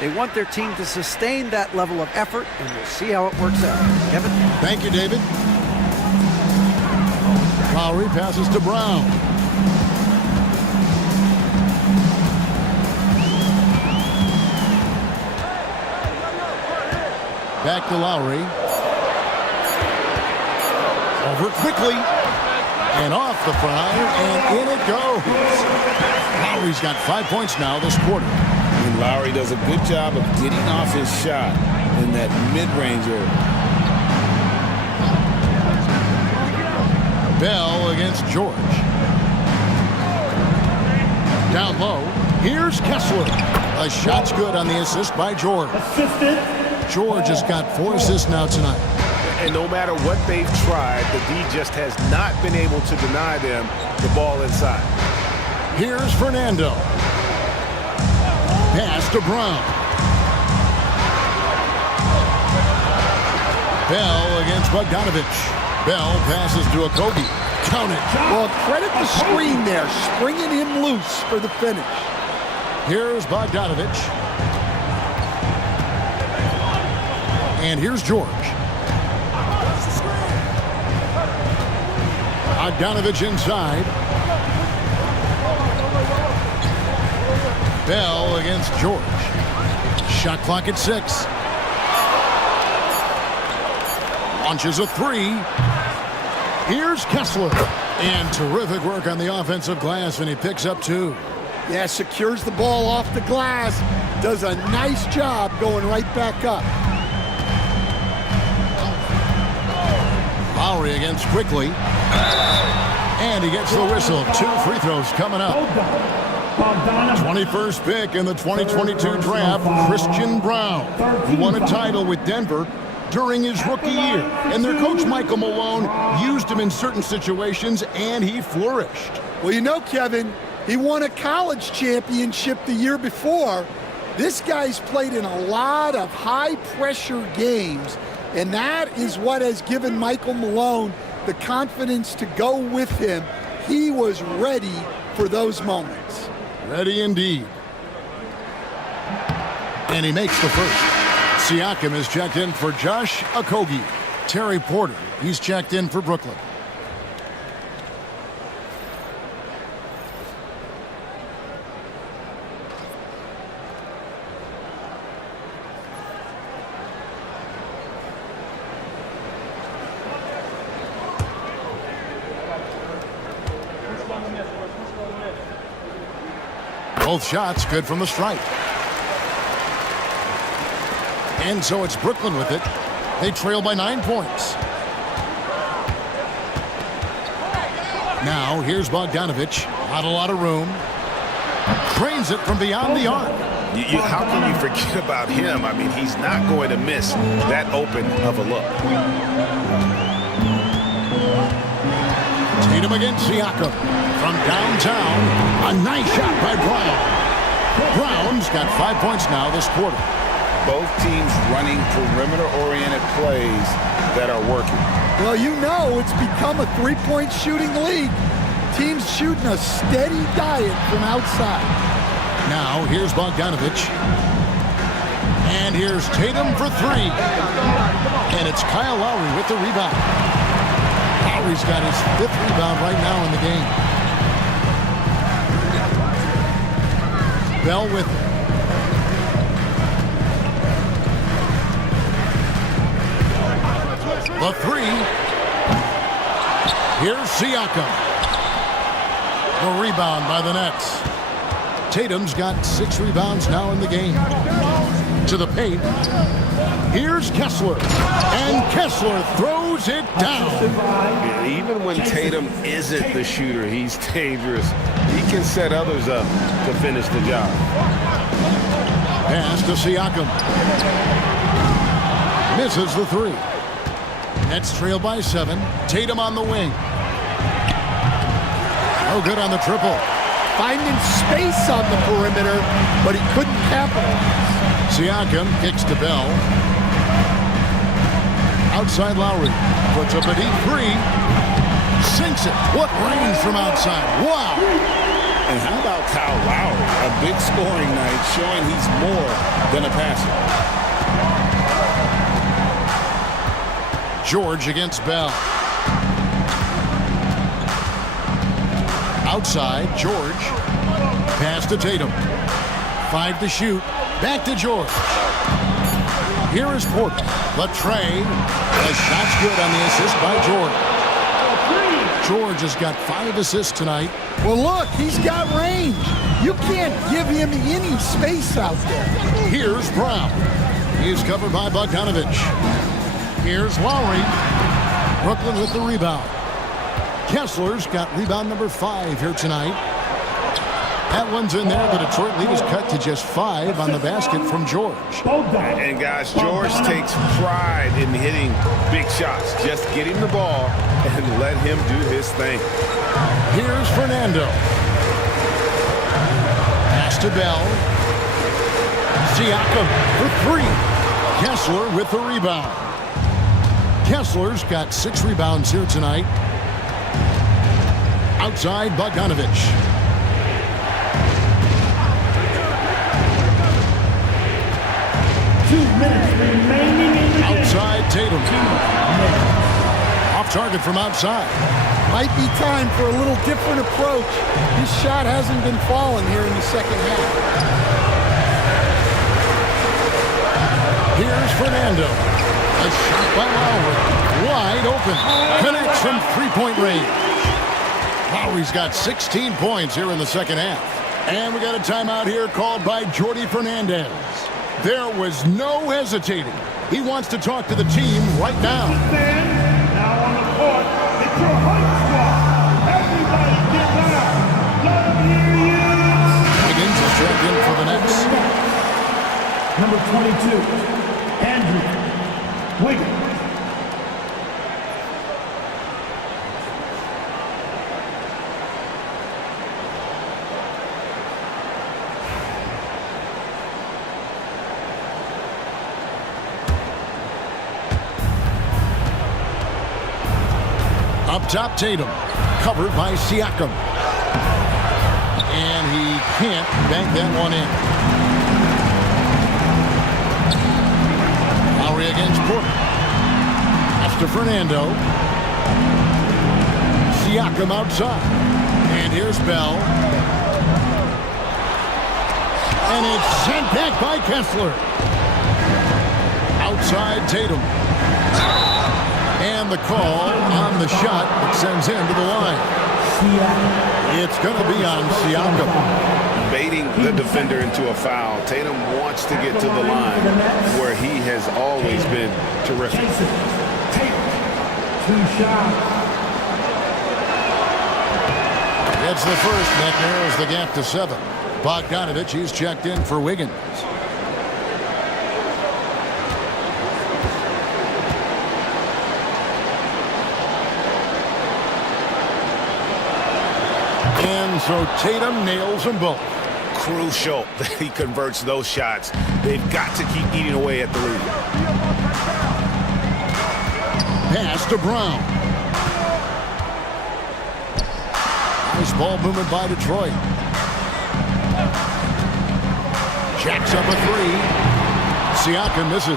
They want their team to sustain that level of effort, and we'll see how it works out. Kevin? Thank you, David. Lowry passes to Brown. Back to Lowry. Over quickly. And off the front, and in it goes. Lowry's got 5 points now this quarter. And Lowry does a good job of getting off his shot in that mid-range area. Bell against George. Down low. Here's Kessler. A shot's good on the assist by George. George has got 4 assists now tonight. And no matter what they've tried, the D just has not been able to deny them the ball inside. Here's Fernando. Pass to Brown. Bell against Bogdanovich. Bell passes to Okogie. Count it. Well, credit the screen there, springing him loose for the finish. Here's Bogdanovich. And here's George. Bogdanovich inside. Bell against George. Shot clock at 6. Launches a 3. Here's Kessler. And terrific work on the offensive glass, and he picks up 2. Yeah, secures the ball off the glass. Does a nice job going right back up. Lowry against Quickley. And he gets the whistle. 2 free throws coming up. 21st pick in the 2022 draft, Christian Brown, who won a title with Denver during his rookie year. And their coach, Michael Malone, used him in certain situations, and he flourished. Well, you know, Kevin, he won a college championship the year before. This guy's played in a lot of high-pressure games, and that is what has given Michael Malone the confidence to go with him. He was ready for those moments. Ready indeed. And he makes the first. Siakam is checked in for Josh Okogie. Terry Porter, he's checked in for Brooklyn. Both shots good from the stripe. And so it's Brooklyn with it. They trail by 9 points. Now here's Bogdanovich. Not a lot of room. Cranes it from beyond the arc. How can you forget about him? I mean, he's not going to miss that open of a look. Tatum against Siakam. From downtown, a nice shot by Brown. Brown's got 5 points now this quarter. Both teams running perimeter-oriented plays that are working. Well, you know it's become a three-point shooting league. Teams shooting a steady diet from outside. Now here's Bogdanovich. And here's Tatum for three. And it's Kyle Lowry with the rebound. Lowry's got his 5th rebound right now in the game. Bell with it. The three. Here's Siakam. The rebound by the Nets. Tatum's got 6 rebounds now in the game. To the paint. Here's Kessler. And Kessler throws it down. Yeah, even when Tatum isn't the shooter, he's dangerous. He can set others up to finish the job. Pass to Siakam. Misses the three. Nets trail by 7. Tatum on the wing. No good on the triple. Finding space on the perimeter, but he couldn't capitalize. Siakam kicks to Bell. Outside Lowry. Puts up a deep three. Sinks it. What range from outside. Wow. And how about Kyle Lowry? A big scoring night showing he's more than a passer. George against Bell. Outside, George. Pass to Tatum. 5 to shoot. Back to George. Here is Porter. Latrey. The shot's good on the assist by George. George has got 5 assists tonight. Well, look, he's got range. You can't give him any space out there. Here's Brown. He's covered by Bogdanovich. Here's Lowry. Brooklyn with the rebound. Kessler's got rebound number 5 here tonight. That one's in there. The Detroit lead is cut to just 5 on the basket from George. And guys, George takes pride in hitting big shots. Just get him the ball and let him do his thing. Here's Fernando. Pass to Bell. Siakam for 3. Kessler with the rebound. Kessler's got 6 rebounds here tonight. Outside, Bogdanovich. Outside, Tatum. Off target from outside. Might be time for a little different approach. His shot hasn't been falling here in the second half. Here's Fernando. A shot by Lowry. Wide open. Connects from 3-point range. Lowry's got 16 points here in the second half. And we got a timeout here called by Jordi Fernandez. There was no hesitating. He wants to talk to the team right now. Now on the court, it's your hype squad. Everybody get down. Let them hear you. Higgins is checked in for the Nets. Number 22, Andrew Wiggins. Up top, Tatum. Covered by Siakam. And he can't bank that one in. Lowry against Porter. That's to Fernando. Siakam outside. And here's Bell. And it's sent back by Kessler. Outside, Tatum. And the call on the shot that sends him to the line. It's going to be on Siakam. Baiting the defender into a foul. Tatum wants to get to the line where he has always been terrific. It's the first that narrows the gap to 7. Bogdanovich, he's checked in for Wiggins. And so Tatum nails them both. Crucial that he converts those shots. They've got to keep eating away at the lead. Pass to Brown. Nice ball movement by Detroit. Jacks up a 3. Siakam misses.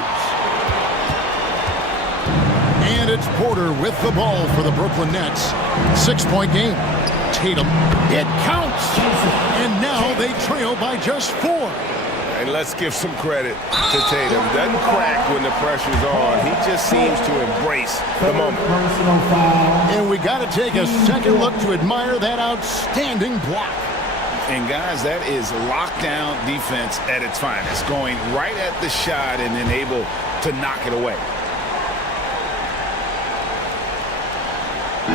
And it's Porter with the ball for the Brooklyn Nets. 6-point game. Tatum. It counts. And now they trail by just 4. And let's give some credit to Tatum. Doesn't crack when the pressure's on. He just seems to embrace the moment. And we got to take a second look to admire that outstanding block. And guys, that is lockdown defense at its finest. Going right at the shot and then able to knock it away.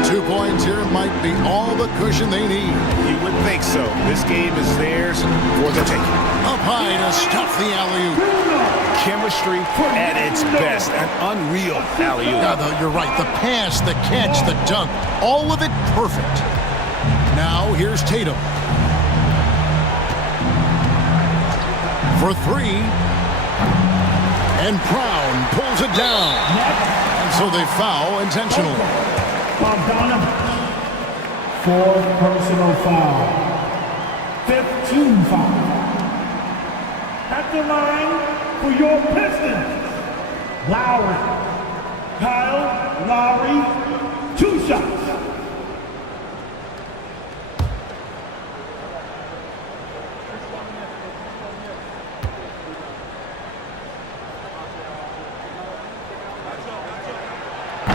2 points here might be all the cushion they need. You would think so. This game is theirs for the taking. Up high to stuff the alley-oop. Chemistry at its best. An unreal alley-oop. Yeah, you're right. The pass, the catch, the dunk, all of it perfect. Now here's Tatum. For 3. And Brown pulls it down. And so they foul intentionally. Bogdanovich, 4th personal foul. 5th team foul. At the line for your Pistons, Lowry. Kyle Lowry, 2 shots.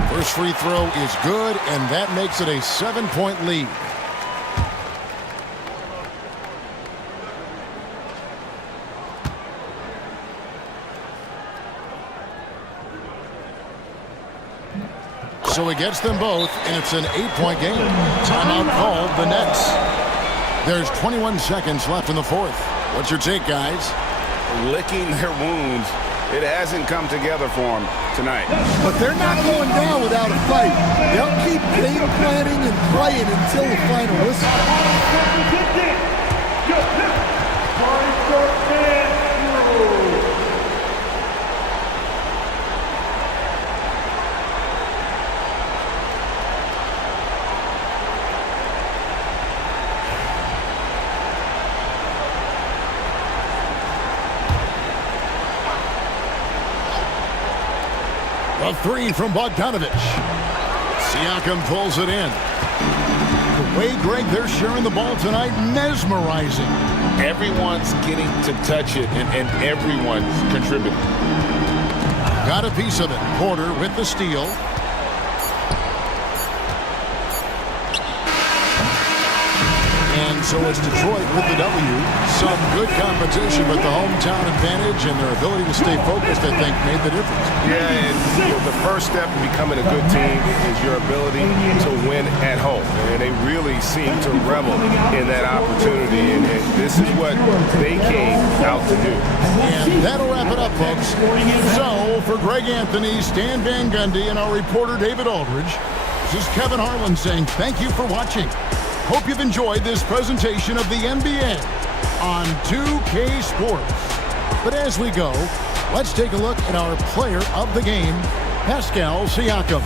First free throw is good, and that makes it a 7-point lead. So he gets them both, and it's an 8-point game. Timeout called the Nets. There's 21 seconds left in the 4th. What's your take, guys? Licking their wounds. It hasn't come together for them tonight. But they're not going down without a fight. They'll keep game planning and playing until the final whistle. A 3 from Bogdanovich. Siakam pulls it in. The way, Greg, they're sharing the ball tonight, mesmerizing. Everyone's getting to touch it, and everyone's contributing. Got a piece of it. Porter with the steal. And so it's Detroit with the W. Some good competition, but the hometown advantage and their ability to stay focused, I think, made the difference. Yeah, and the first step in becoming a good team is your ability to win at home. And they really seem to revel in that opportunity, and this is what they came out to do. And that'll wrap it up, folks. So, for Greg Anthony, Stan Van Gundy, and our reporter David Aldridge, this is Kevin Harlan saying thank you for watching. Hope you've enjoyed this presentation of the NBA on 2K Sports. But as we go, let's take a look at our player of the game, Pascal Siakam.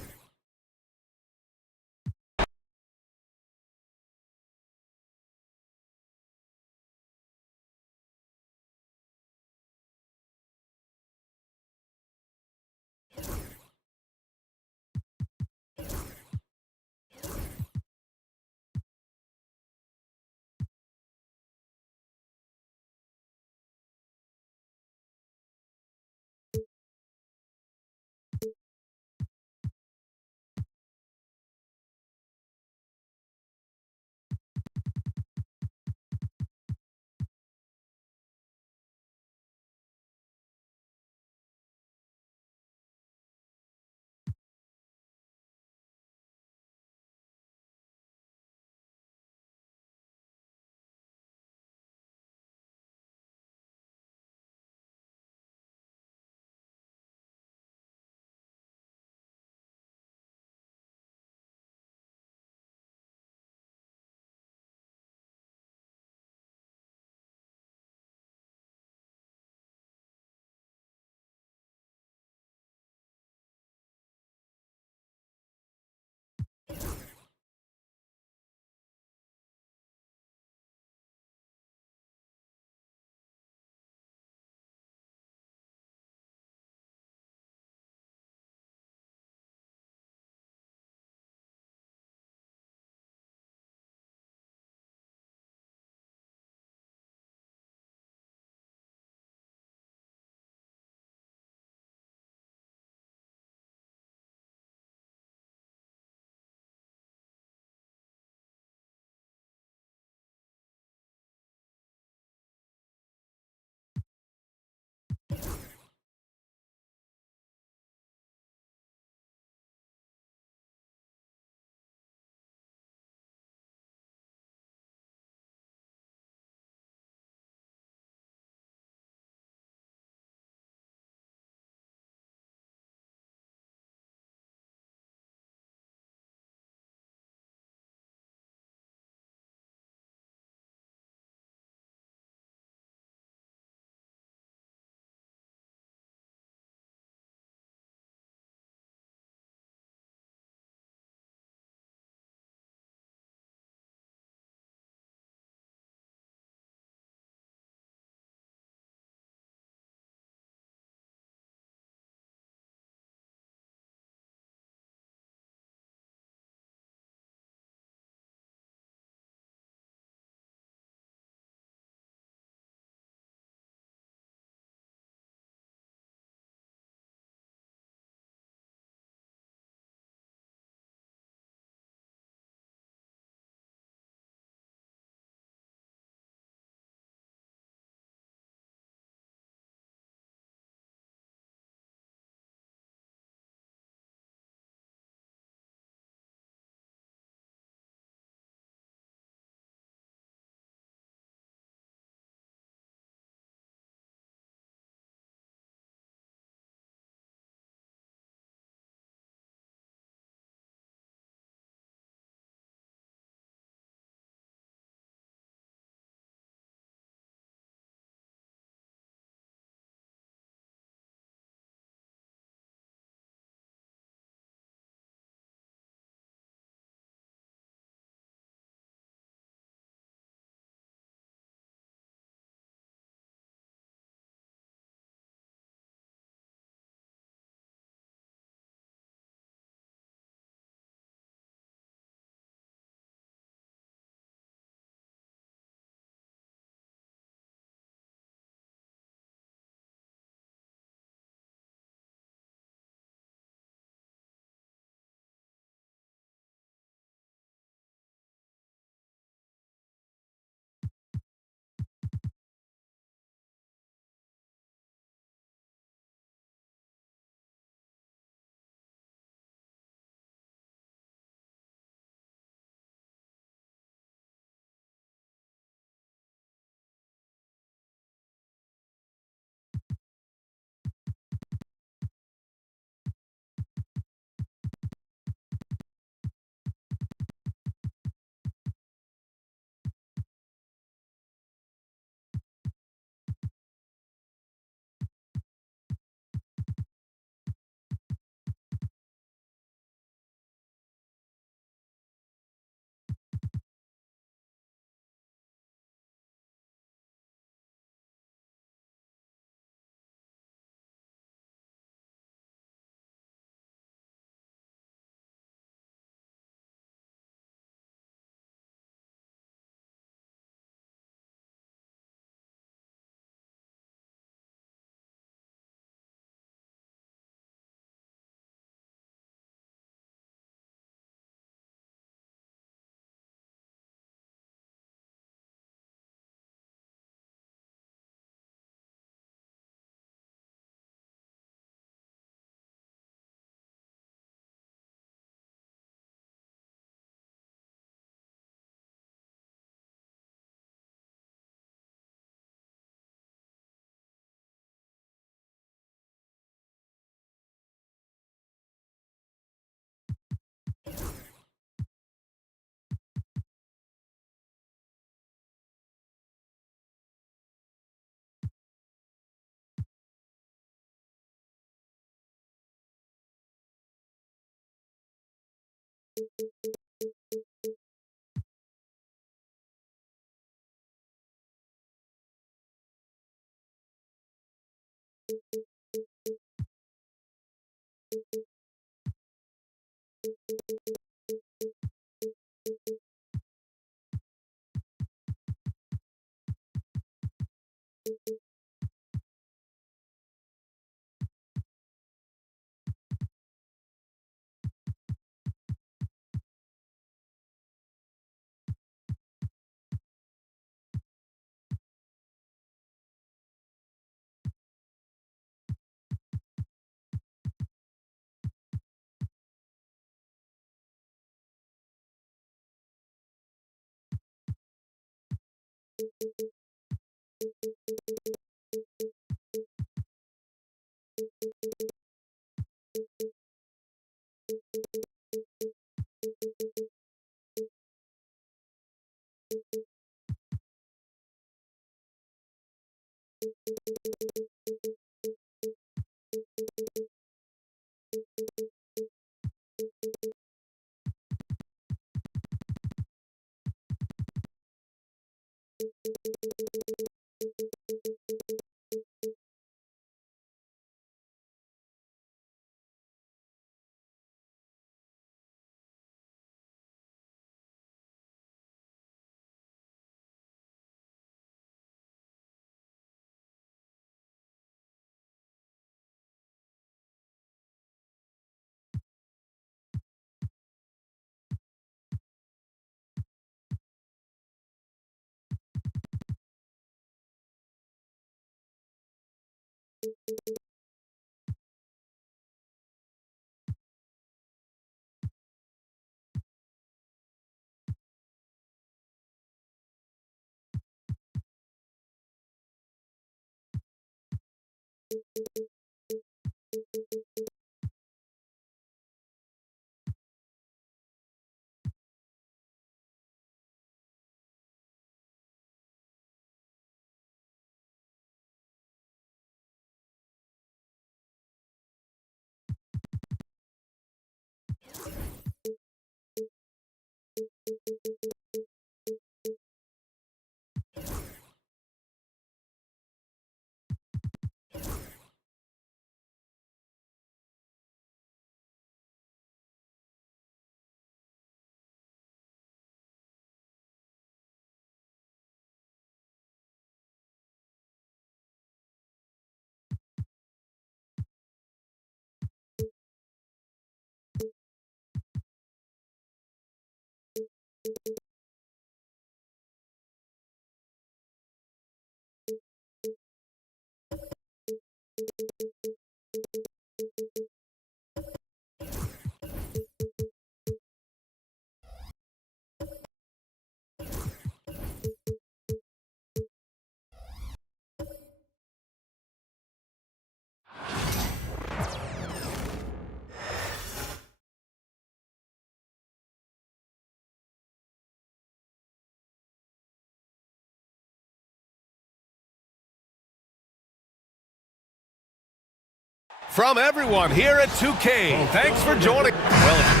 From everyone here at 2K, thanks for joining. Well,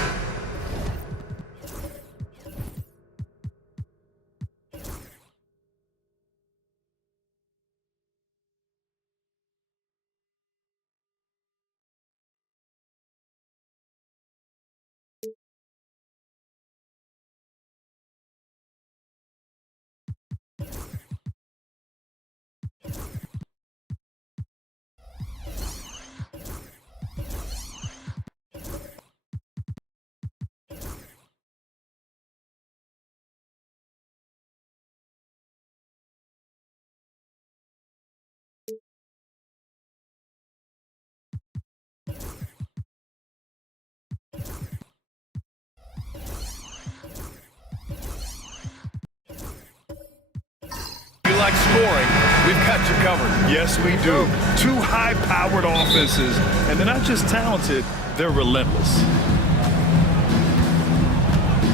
you like scoring, we've got you covered. Yes, we do. Two high-powered offenses, and they're not just talented, they're relentless.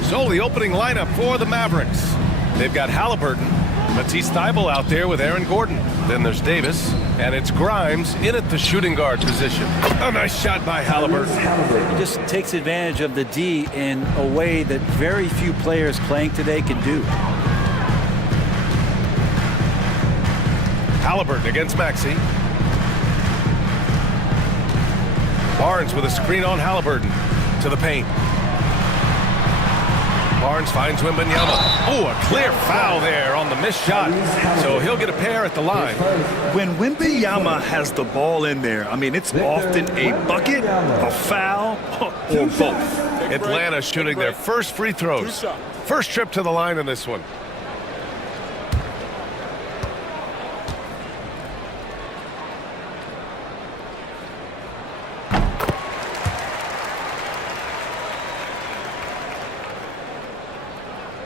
So the opening lineup for the Mavericks. They've got Halliburton, Matisse Thybulle out there with Aaron Gordon. Then there's Davis, and it's Grimes in at the shooting guard position. A nice shot by Halliburton. He just takes advantage of the D in a way that very few players playing today can do. Halliburton against Maxey. Barnes with a screen on Halliburton to the paint. Barnes finds Wembanyama. Oh, a clear foul there on the missed shot. So he'll get a pair at the line. When Wembanyama has the ball in there, I mean, it's often a bucket, a foul, or both. Atlanta shooting their first free throws. First trip to the line in this one.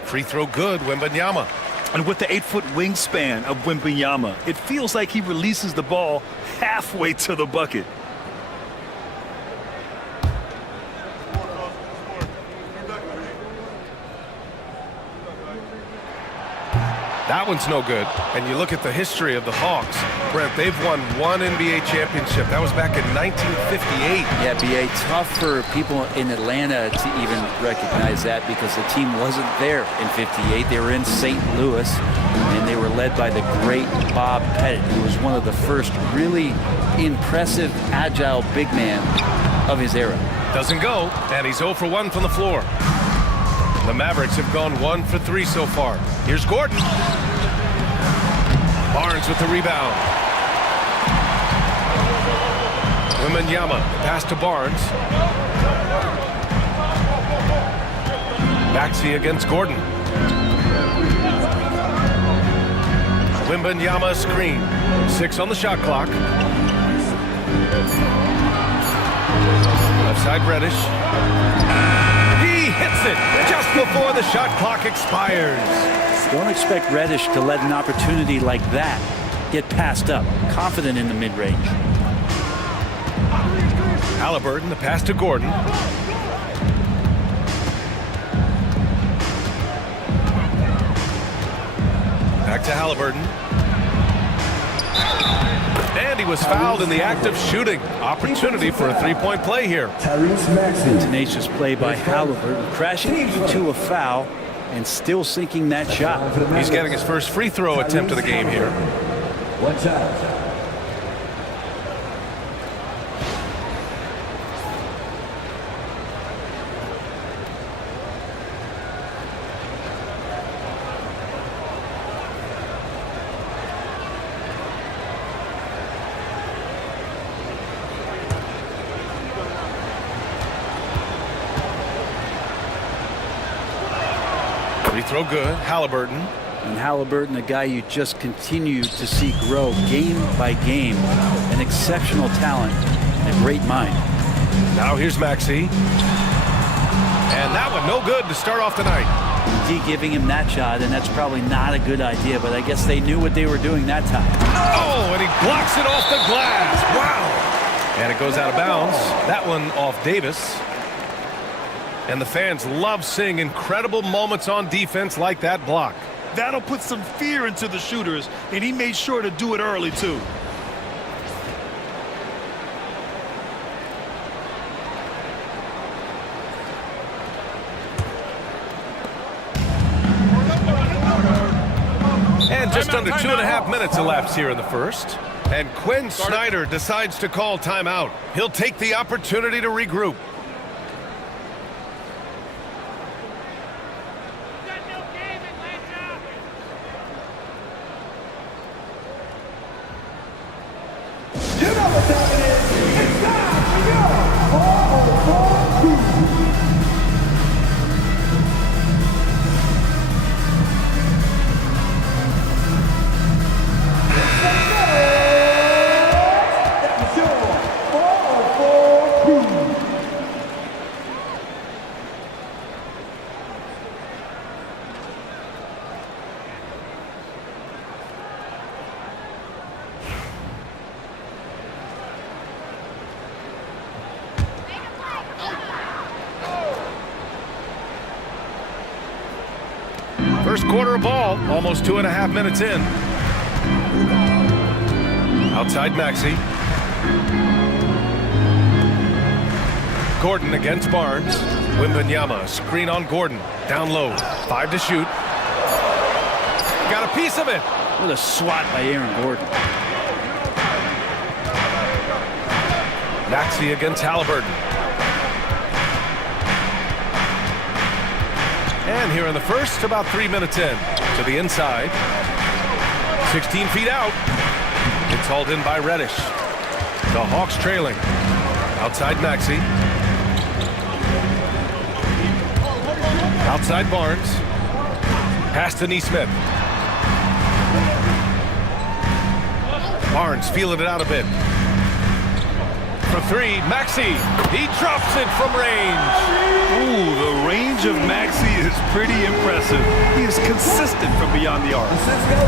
Free throw good, Wembanyama. And with the 8-foot wingspan of Wembanyama, it feels like he releases the ball halfway to the bucket. That one's no good. And you look at the history of the Hawks. Brent, they've won one NBA championship. That was back in 1958. Yeah, B.A., tough for people in Atlanta to even recognize that because the team wasn't there in 58. They were in St. Louis, and they were led by the great Bob Pettit, who was one of the first really impressive, agile big man of his era. Doesn't go, and he's 0 for 1 from the floor. The Mavericks have gone 1 for 3 so far. Here's Gordon. Barnes with the rebound. Wembanyama, pass to Barnes. Maxey against Gordon. Wembanyama screen. 6 on the shot clock. Left side Reddish. He hits it just before the shot clock expires. Don't expect Reddish to let an opportunity like that get passed up. Confident in the mid-range. Halliburton, the pass to Gordon. Back to Halliburton. And he was fouled in the act of shooting. Opportunity for a three-point play here. Tenacious play by Halliburton, crashing into a foul and still sinking that shot. He's getting his first free throw attempt of the game here. Watch out. Free throw good. Halliburton. And Halliburton, a guy you just continue to see grow game by game. An exceptional talent and a great mind. Now here's Maxey. And that one no good to start off the night. D giving him that shot, and that's probably not a good idea, but I guess they knew what they were doing that time. Oh, and he blocks it off the glass. Wow. And it goes out of bounds. That one off Davis. And the fans love seeing incredible moments on defense like that block. That'll put some fear into the shooters, and he made sure to do it early, too. And just under 2.5 minutes elapsed here in the first. And Quinn Snyder decides to call timeout. He'll take the opportunity to regroup. First quarter of ball, almost 2.5 minutes in. Outside Maxey. Gordon against Barnes. Wembanyama, screen on Gordon. Down low, 5 to shoot. Got a piece of it. What a swat by Aaron Gordon. Maxey against Halliburton. And here in the first, about 3 minutes in. To the inside. 16 feet out. It's hauled in by Reddish. The Hawks trailing. Outside Maxey. Outside Barnes. Pass to Neesmith. Barnes feeling it out a bit. For three, Maxey. He drops it from range. Ooh, the range of Maxey is pretty impressive. He is consistent from beyond the arc.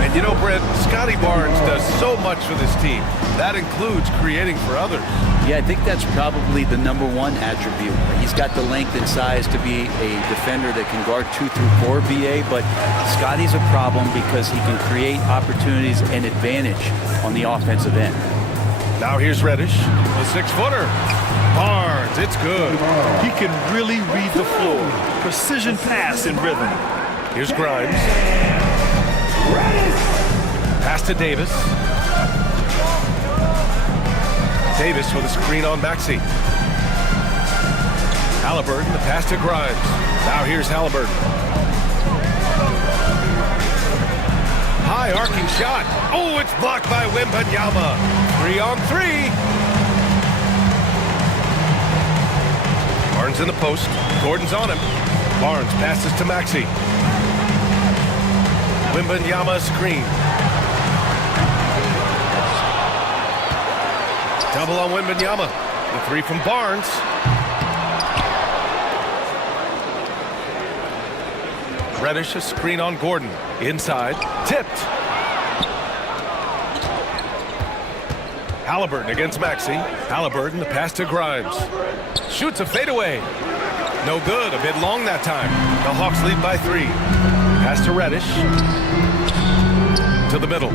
And you know, Brent, Scotty Barnes does so much for this team. That includes creating for others. Yeah, I think that's probably the #1 attribute. He's got the length and size to be a defender that can guard 2 through 4 BA, but Scotty's a problem because he can create opportunities and advantage on the offensive end. Now here's Reddish, a 6-footer. Barnes, it's good. He can really read the floor. Precision pass in rhythm. Here's Grimes. Pass to Davis. Davis with a screen on Maxey. Halliburton, the pass to Grimes. Now here's Halliburton. High arcing shot. Oh, it's blocked by Wembanyama. 3-on-3. Barnes in the post. Gordon's on him. Barnes passes to Maxey. Wembanyama screen. Double on Wembanyama. The three from Barnes. Reddish, a screen on Gordon. Inside. Tipped. Halliburton against Maxey. Halliburton, the pass to Grimes. Shoots a fadeaway. No good. A bit long that time. The Hawks lead by 3. Pass to Reddish. To the middle.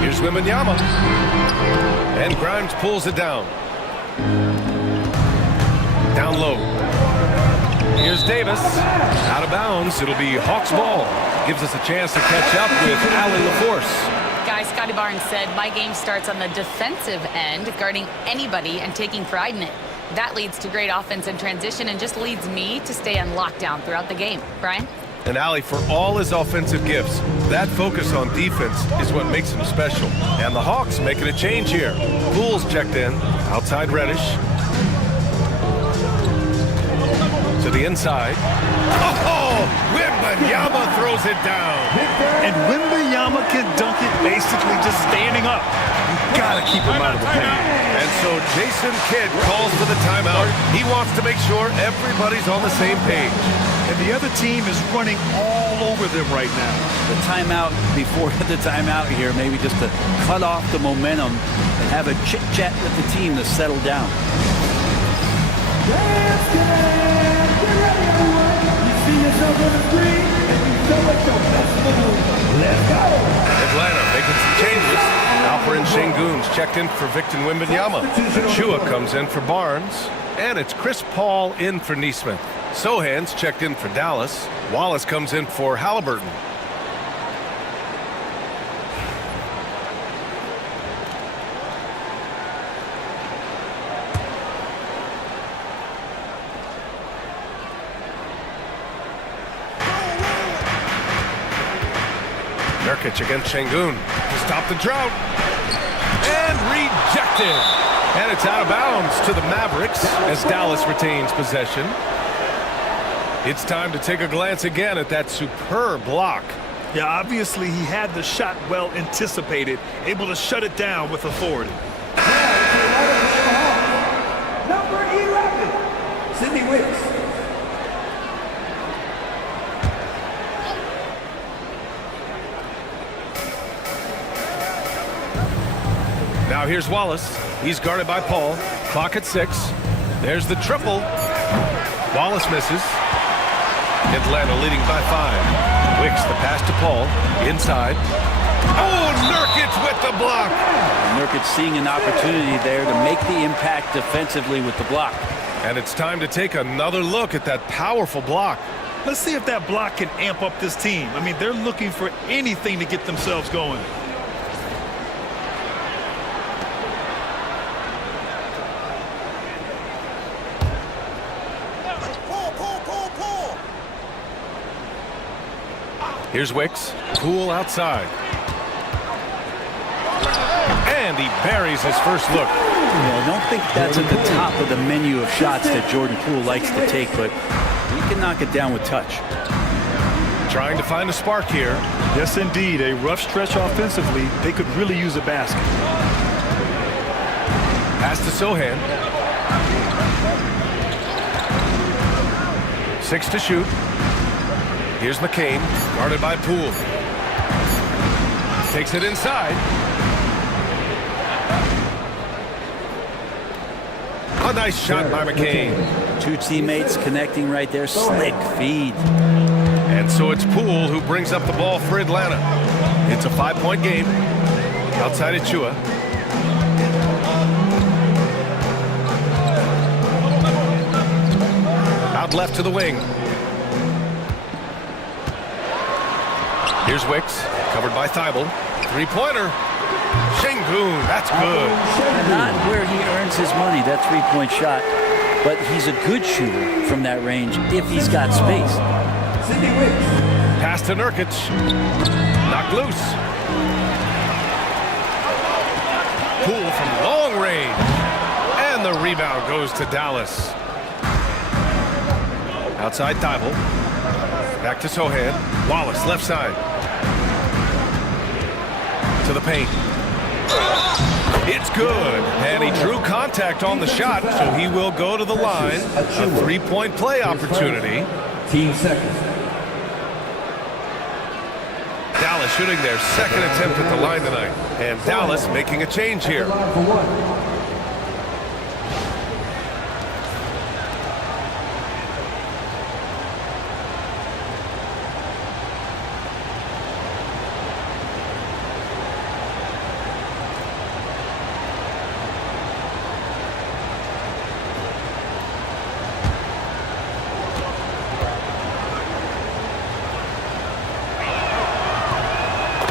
Here's Wembanyama. And Grimes pulls it down. Down low. Here's Davis. Out of bounds. It'll be Hawks ball. Gives us a chance to catch up with Allie LaForce. Guys, Scotty Barnes said, my game starts on the defensive end, guarding anybody and taking pride in it. That leads to great offense in transition and just leads me to stay on lockdown throughout the game. Brian? And Allie, for all his offensive gifts, that focus on defense is what makes him special. And the Hawks making a change here. Poole's checked in. Outside Reddish. To the inside. Oh! Wembanyama throws it down. And Wembanyama can dunk it basically just standing up. You gotta keep him out of the paint. And so Jason Kidd calls for the timeout. He wants to make sure everybody's on the same page. And the other team is running all over them right now. The timeout before the timeout here, maybe just to cut off the momentum and have a chit-chat with the team to settle down. Atlanta making some changes. Alperen Sengun's checked in for Victor Wembanyama. Chua comes in for Barnes. And it's Chris Paul in for Neesmith. Sohan's checked in for Dallas. Wallace comes in for Halliburton. Nurkic against Sengun to stop the drought. And rejected. And it's out of bounds to the Mavericks as Dallas retains possession. It's time to take a glance again at that superb block. Yeah, obviously he had the shot well anticipated, able to shut it down with authority. Number 11, Sidney Wicks. Now here's Wallace. He's guarded by Paul. Clock at 6. There's the triple. Wallace misses. Atlanta leading by 5. Wicks the pass to Paul. Inside. Oh, Nurkic with the block. Nurkic seeing an opportunity there to make the impact defensively with the block. And it's time to take another look at that powerful block. Let's see if that block can amp up this team. I mean, they're looking for anything to get themselves going. Here's Wicks. Poole outside. And he buries his first look. I don't think that's at the top of the menu of shots that Jordan Poole likes to take, but he can knock it down with touch. Trying to find a spark here. Yes, indeed. A rough stretch offensively. They could really use a basket. Pass to Sohan. 6 to shoot. Here's McCain, guarded by Poole. Takes it inside. A nice shot by McCain. Two teammates connecting right there. Slick feed. And so it's Poole who brings up the ball for Atlanta. It's a 5-point game. Outside Achua. Out left to the wing. Here's Wicks, covered by Thibault. Three-pointer. Şengün, that's good. Not where he earns his money, that three-point shot, but he's a good shooter from that range if he's got space. Pass to Nurkic. Knocked loose. Poole from long range. And the rebound goes to Dallas. Outside Thibault. Back to Sohan. Wallace, left side. To the paint. It's good. And he drew contact on the shot, so he will go to the line. A three-point play opportunity. Team seconds. Dallas shooting their second attempt at the line tonight. And Dallas making a change here.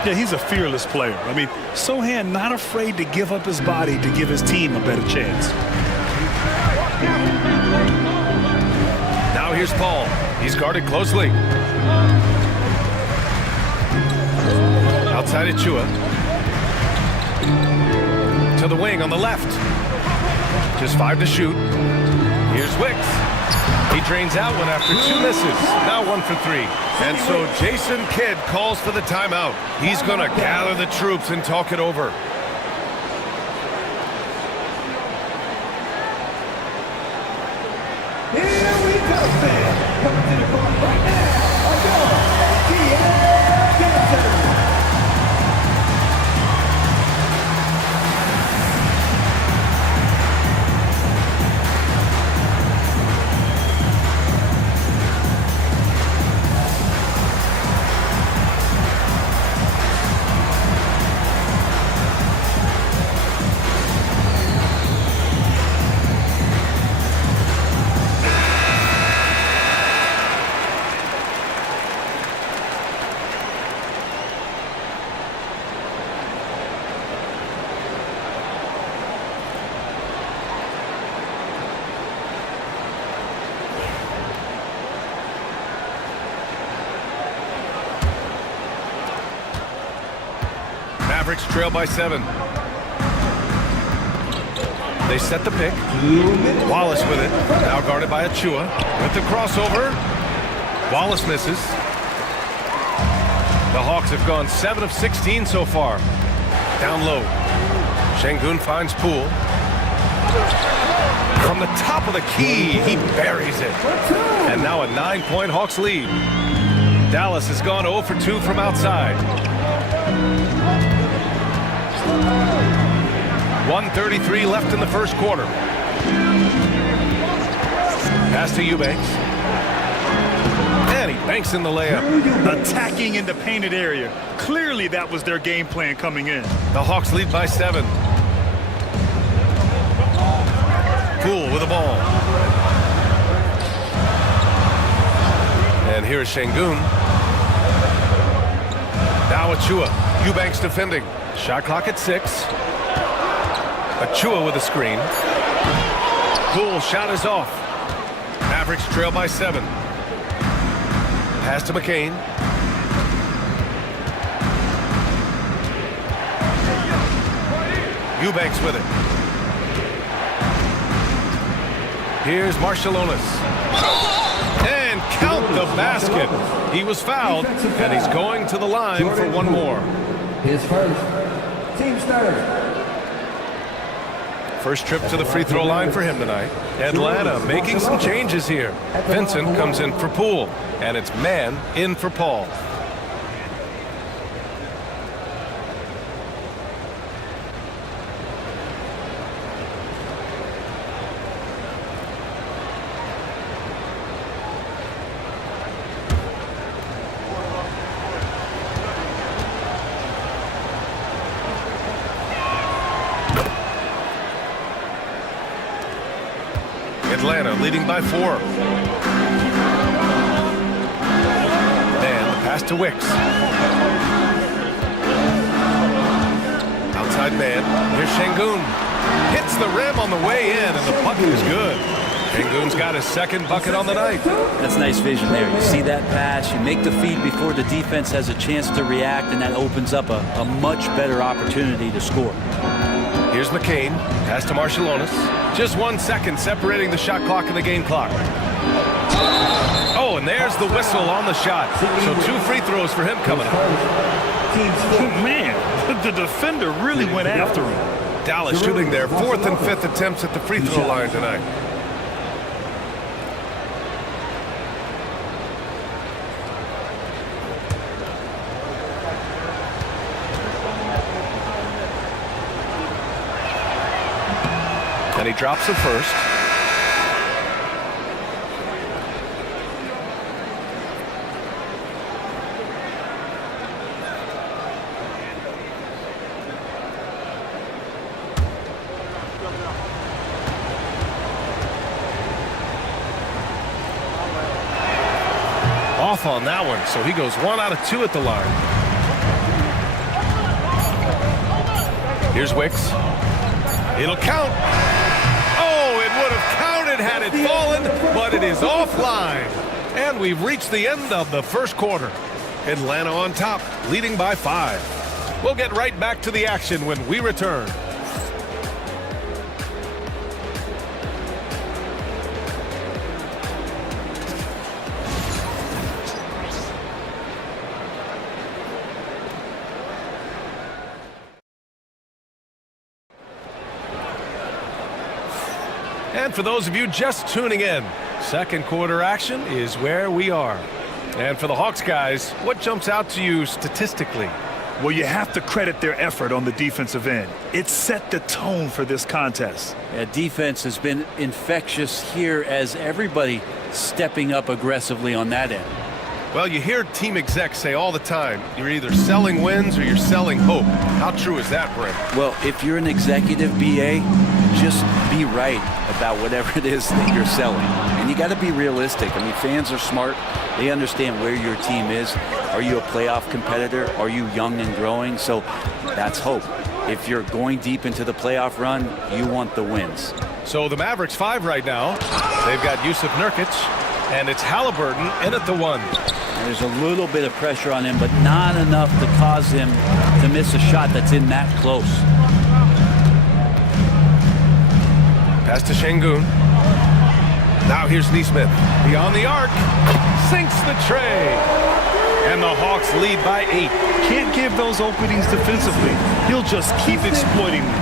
Yeah, he's a fearless player. I mean, Sohan not afraid to give up his body to give his team a better chance. Now here's Paul. He's guarded closely. Outside Achua. To the wing on the left. Just 5 to shoot. Here's Wicks. He drains out one after 2 misses. Now 1 for 3. And so Jason Kidd calls for the timeout. He's going to gather the troops and talk it over. Here we go, fans. Coming to the court right now are your NBA dancers. Mavericks trail by 7. They set the pick. Wallace with it. Now guarded by Achua. With the crossover. Wallace misses. The Hawks have gone 7 of 16 so far. Down low. Şengün finds Poole. From the top of the key, he buries it. And now a 9-point Hawks lead. Dallas has gone 0 for 2 from outside. 1:33 left in the first quarter. Pass to Eubanks. And he banks in the layup. Attacking in the painted area. Clearly that was their game plan coming in. The Hawks lead by 7. Poole with the ball. And here's Şengün. Now Achua. Eubanks defending. Shot clock at 6. Achua with a screen. Poole shot is off. Mavericks trail by 7. Pass to McCain. Eubanks with it. Here's Marciulionis. And count the basket. He was fouled, and he's going to the line for one more. His first. Team's third. First trip to the free throw line for him tonight. Atlanta making some changes here. Vincent comes in for Poole, and it's Mann in for Paul. Atlanta leading by 4. And the pass to Wicks. Outside man. Here's Şengün. Hits the rim on the way in, and the bucket is good. Şengün's got his second bucket on the night. That's nice vision there. You see that pass, you make the feed before the defense has a chance to react, and that opens up a much better opportunity to score. Here's McCain. Pass to Marciulionis. Just 1 second separating the shot clock and the game clock. Oh, and there's the whistle on the shot. So 2 free throws for him coming up. Man, the defender really went after him. Dallas shooting their 4th and 5th attempts at the free throw line tonight. And he drops it first. Off on that one, so he goes 1 out of 2 at the line. Here's Wicks. It'll count. Would have counted had it fallen, but it is offline. And we've reached the end of the first quarter. Atlanta on top, leading by 5. We'll get right back to the action when we return. And for those of you just tuning in, second quarter action is where we are. And for the Hawks guys, what jumps out to you statistically? Well, you have to credit their effort on the defensive end. It set the tone for this contest. Yeah, defense has been infectious here as everybody stepping up aggressively on that end. Well, you hear team execs say all the time, you're either selling wins or you're selling hope. How true is that, Brent? Well, if you're an executive BA, just be right about whatever it is that you're selling. And you got to be realistic. I mean, fans are smart. They understand where your team is. Are you a playoff competitor? Are you young and growing? So that's hope. If you're going deep into the playoff run, you want the wins. So the Mavericks 5 right now. They've got Jusuf Nurkic, and it's Halliburton in at the 1. There's a little bit of pressure on him, but not enough to cause him to miss a shot that's in that close. Pass to Şengün. Now here's Nesmith. Beyond the arc. Sinks the tray. And the Hawks lead by 8. Can't give those openings defensively. He'll just keep exploiting them.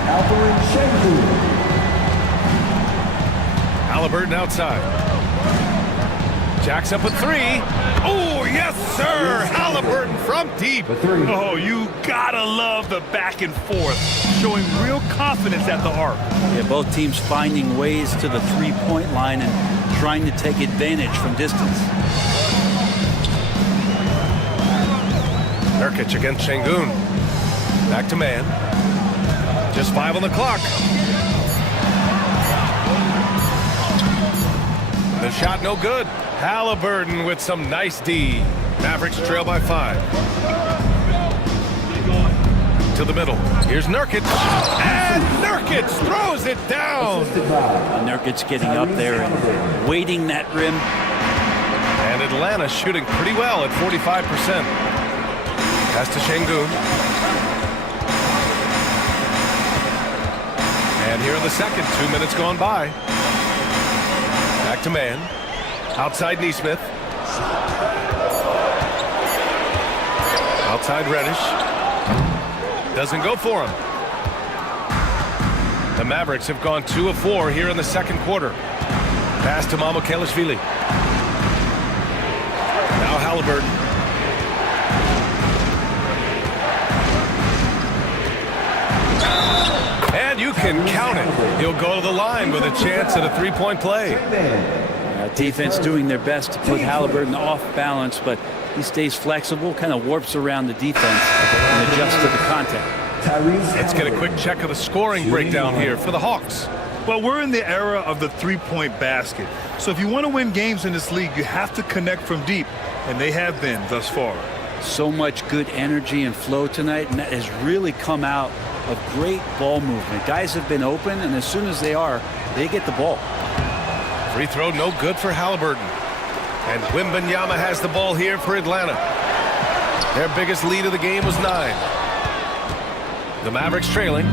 Halliburton outside. Jacks up a 3. Oh, yes, sir. Halliburton from deep. Oh, you gotta love the back and forth, showing real confidence at the arc. Yeah, both teams finding ways to the three-point line and trying to take advantage from distance. Nurkic against Şengün. Back to man. Just 5 on the clock. The shot no good. Halliburton with some nice D. Mavericks trail by 5. To the middle. Here's Nurkic. And Nurkic throws it down. Nurkic getting up there and waiting that rim. And Atlanta shooting pretty well at 45%. Pass to Şengün. And here in the second, 2 minutes gone by. Back to man. Outside Neesmith. Outside Reddish. Doesn't go for him. The Mavericks have gone 2 of 4 here in the second quarter. Pass to Mamukelashvili. Now Halliburton. And you can count it. He'll go to the line with a chance at a three-point play. Defense doing their best to put Halliburton off balance, but he stays flexible, kind of warps around the defense and adjusts to the contact. Let's get a quick check of the scoring breakdown here for the Hawks. Well, we're in the era of the three-point basket. So if you want to win games in this league, you have to connect from deep, and they have been thus far. So much good energy and flow tonight, and that has really come out of great ball movement. Guys have been open, and as soon as they are, they get the ball. Free throw no good for Halliburton. And Wembanyama has the ball here for Atlanta. Their biggest lead of the game was 9. The Mavericks trailing.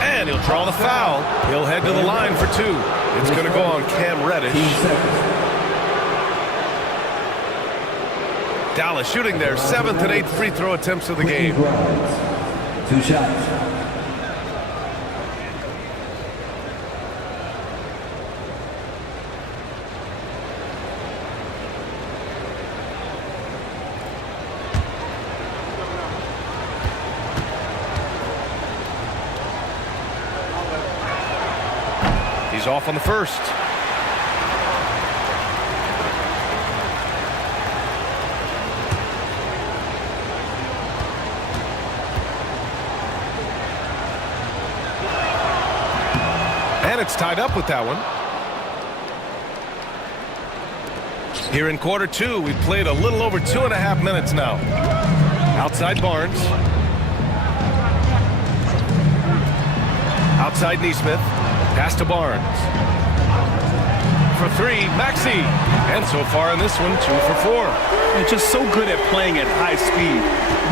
And he'll draw the foul. He'll head to the line for 2. It's going to go on Cam Reddish. Dallas shooting their 7th and 8th free throw attempts of the game. 2 shots. He's off on the first. And it's tied up with that one. Here in quarter 2, we've played a little over 2.5 minutes now. Outside Barnes. Outside Neesmith. Pass to Barnes. For 3, Maxey. And so far in this one, 2 for 4. And just so good at playing at high speed.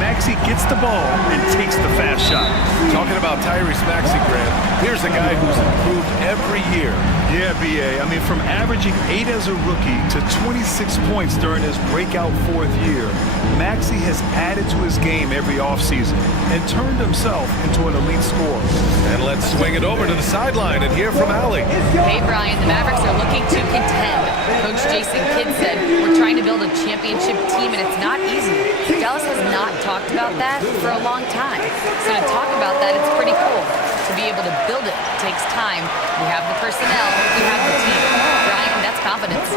Maxey gets the ball and takes the fast shot. Talking about Tyrese Maxey, Grant, here's a guy who's improved every year. Yeah, B.A. I mean, from averaging 8 as a rookie to 26 points during his breakout 4th year, Maxey has added to his game every offseason and turned himself into an elite scorer. And let's swing it over to the sideline and hear from Allie. Hey, Brian, the Mavericks are looking to contend. Coach Jason Kidd said, we're trying to build a championship team, and it's not easy. Dallas has not talked about that for a long time. So to talk about that, it's pretty cool. To be able to build it takes time. We have the personnel, we have the team. Brian, that's confidence.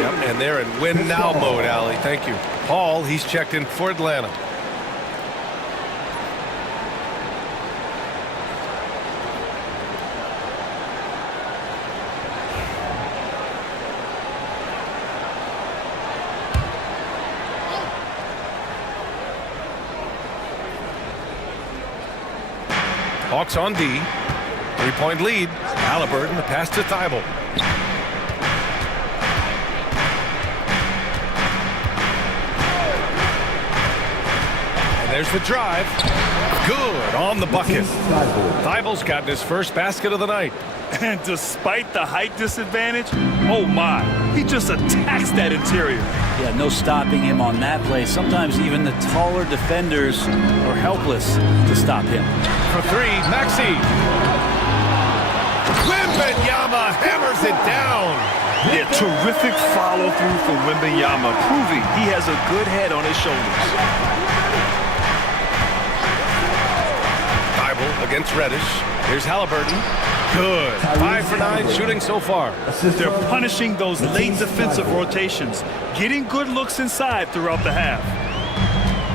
Yep, and they're in win now mode, Allie. Thank you. Paul, he's checked in for Atlanta. Hawks on D. 3-point lead. Halliburton, the pass to Thibault. And there's the drive. Good on the bucket. Thibault's gotten his first basket of the night. And despite the height disadvantage, oh my, he just attacks that interior. Yeah, no stopping him on that play. Sometimes even the taller defenders are helpless to stop him. For 3, Maxey. Wembanyama hammers it down. Yeah, terrific follow through from Wembanyama, proving he has a good head on his shoulders. Thibault against Reddish. Here's Halliburton. Good. 5 for 9 shooting so far. They're punishing those late defensive rotations, getting good looks inside throughout the half.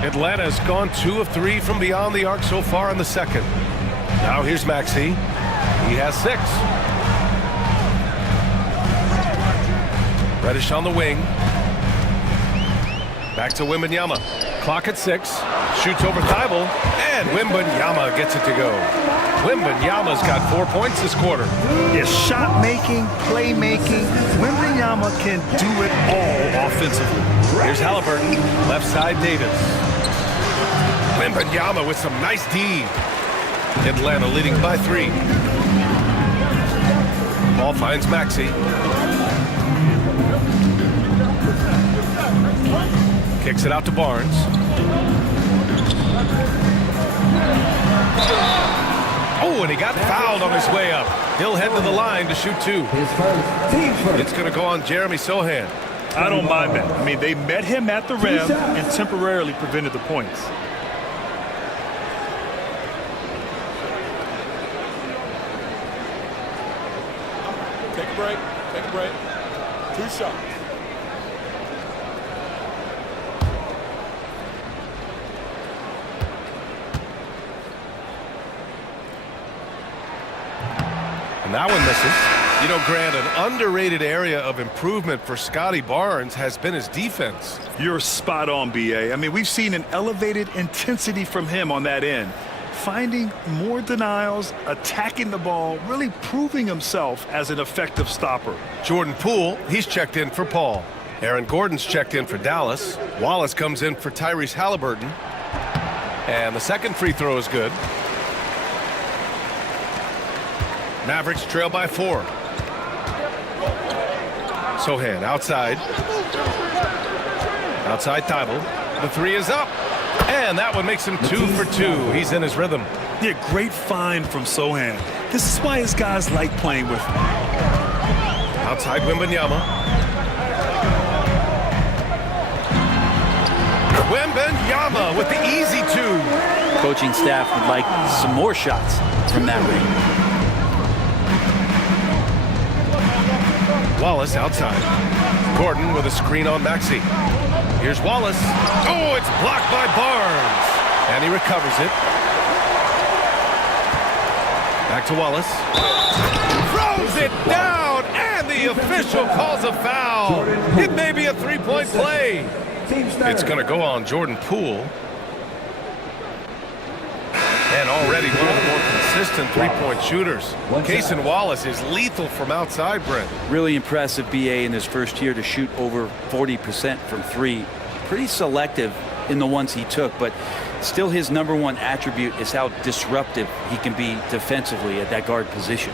Atlanta has gone 2 of 3 from beyond the arc so far in the second. Now here's Maxey. He has 6. Reddish on the wing. Back to Wembanyama. Clock at 6. Shoots over Thibault. And Wembanyama gets it to go. Wembanyama's got 4 points this quarter. Yeah, shot making, play making. Wembanyama can do it all offensively. Here's Halliburton. Left side Davis. Wembanyama with some nice D. Atlanta leading by 3. Ball finds Maxey. Kicks it out to Barnes. Oh, and he got fouled on his way up. He'll head to the line to shoot 2. It's going to go on Jeremy Sohan. I don't mind that. I mean, they met him at the rim and temporarily prevented the points. Take a break. Take a break. 2 shots. And that one misses. You know, Grant, an underrated area of improvement for Scotty Barnes has been his defense. You're spot on, B.A. I mean, we've seen an elevated intensity from him on that end. Finding more denials, attacking the ball, really proving himself as an effective stopper. Jordan Poole, he's checked in for Paul. Aaron Gordon's checked in for Dallas. Wallace comes in for Tyrese Halliburton. And the second free throw is good. Mavericks trail by 4. Sohan outside. Outside Thibault. The 3 is up. And that one makes him 2 for 2. He's in his rhythm. Yeah, great find from Sohan. This is why his guys like playing with him. Outside Wembanyama. Wembanyama with the easy 2. Coaching staff would like some more shots from that range. Wallace outside. Gordon with a screen on Maxey. Here's Wallace. Oh, it's blocked by Barnes. And he recovers it. Back to Wallace. Throws it down, and the official calls a foul. It may be a 3-point play. It's going to go on Jordan Poole. And already one of the more consistent three-point shooters. Cason Wallace is lethal from outside, Brent. Really impressive BA in his first year to shoot over 40% from 3. Pretty selective in the ones he took, but still his #1 attribute is how disruptive he can be defensively at that guard position.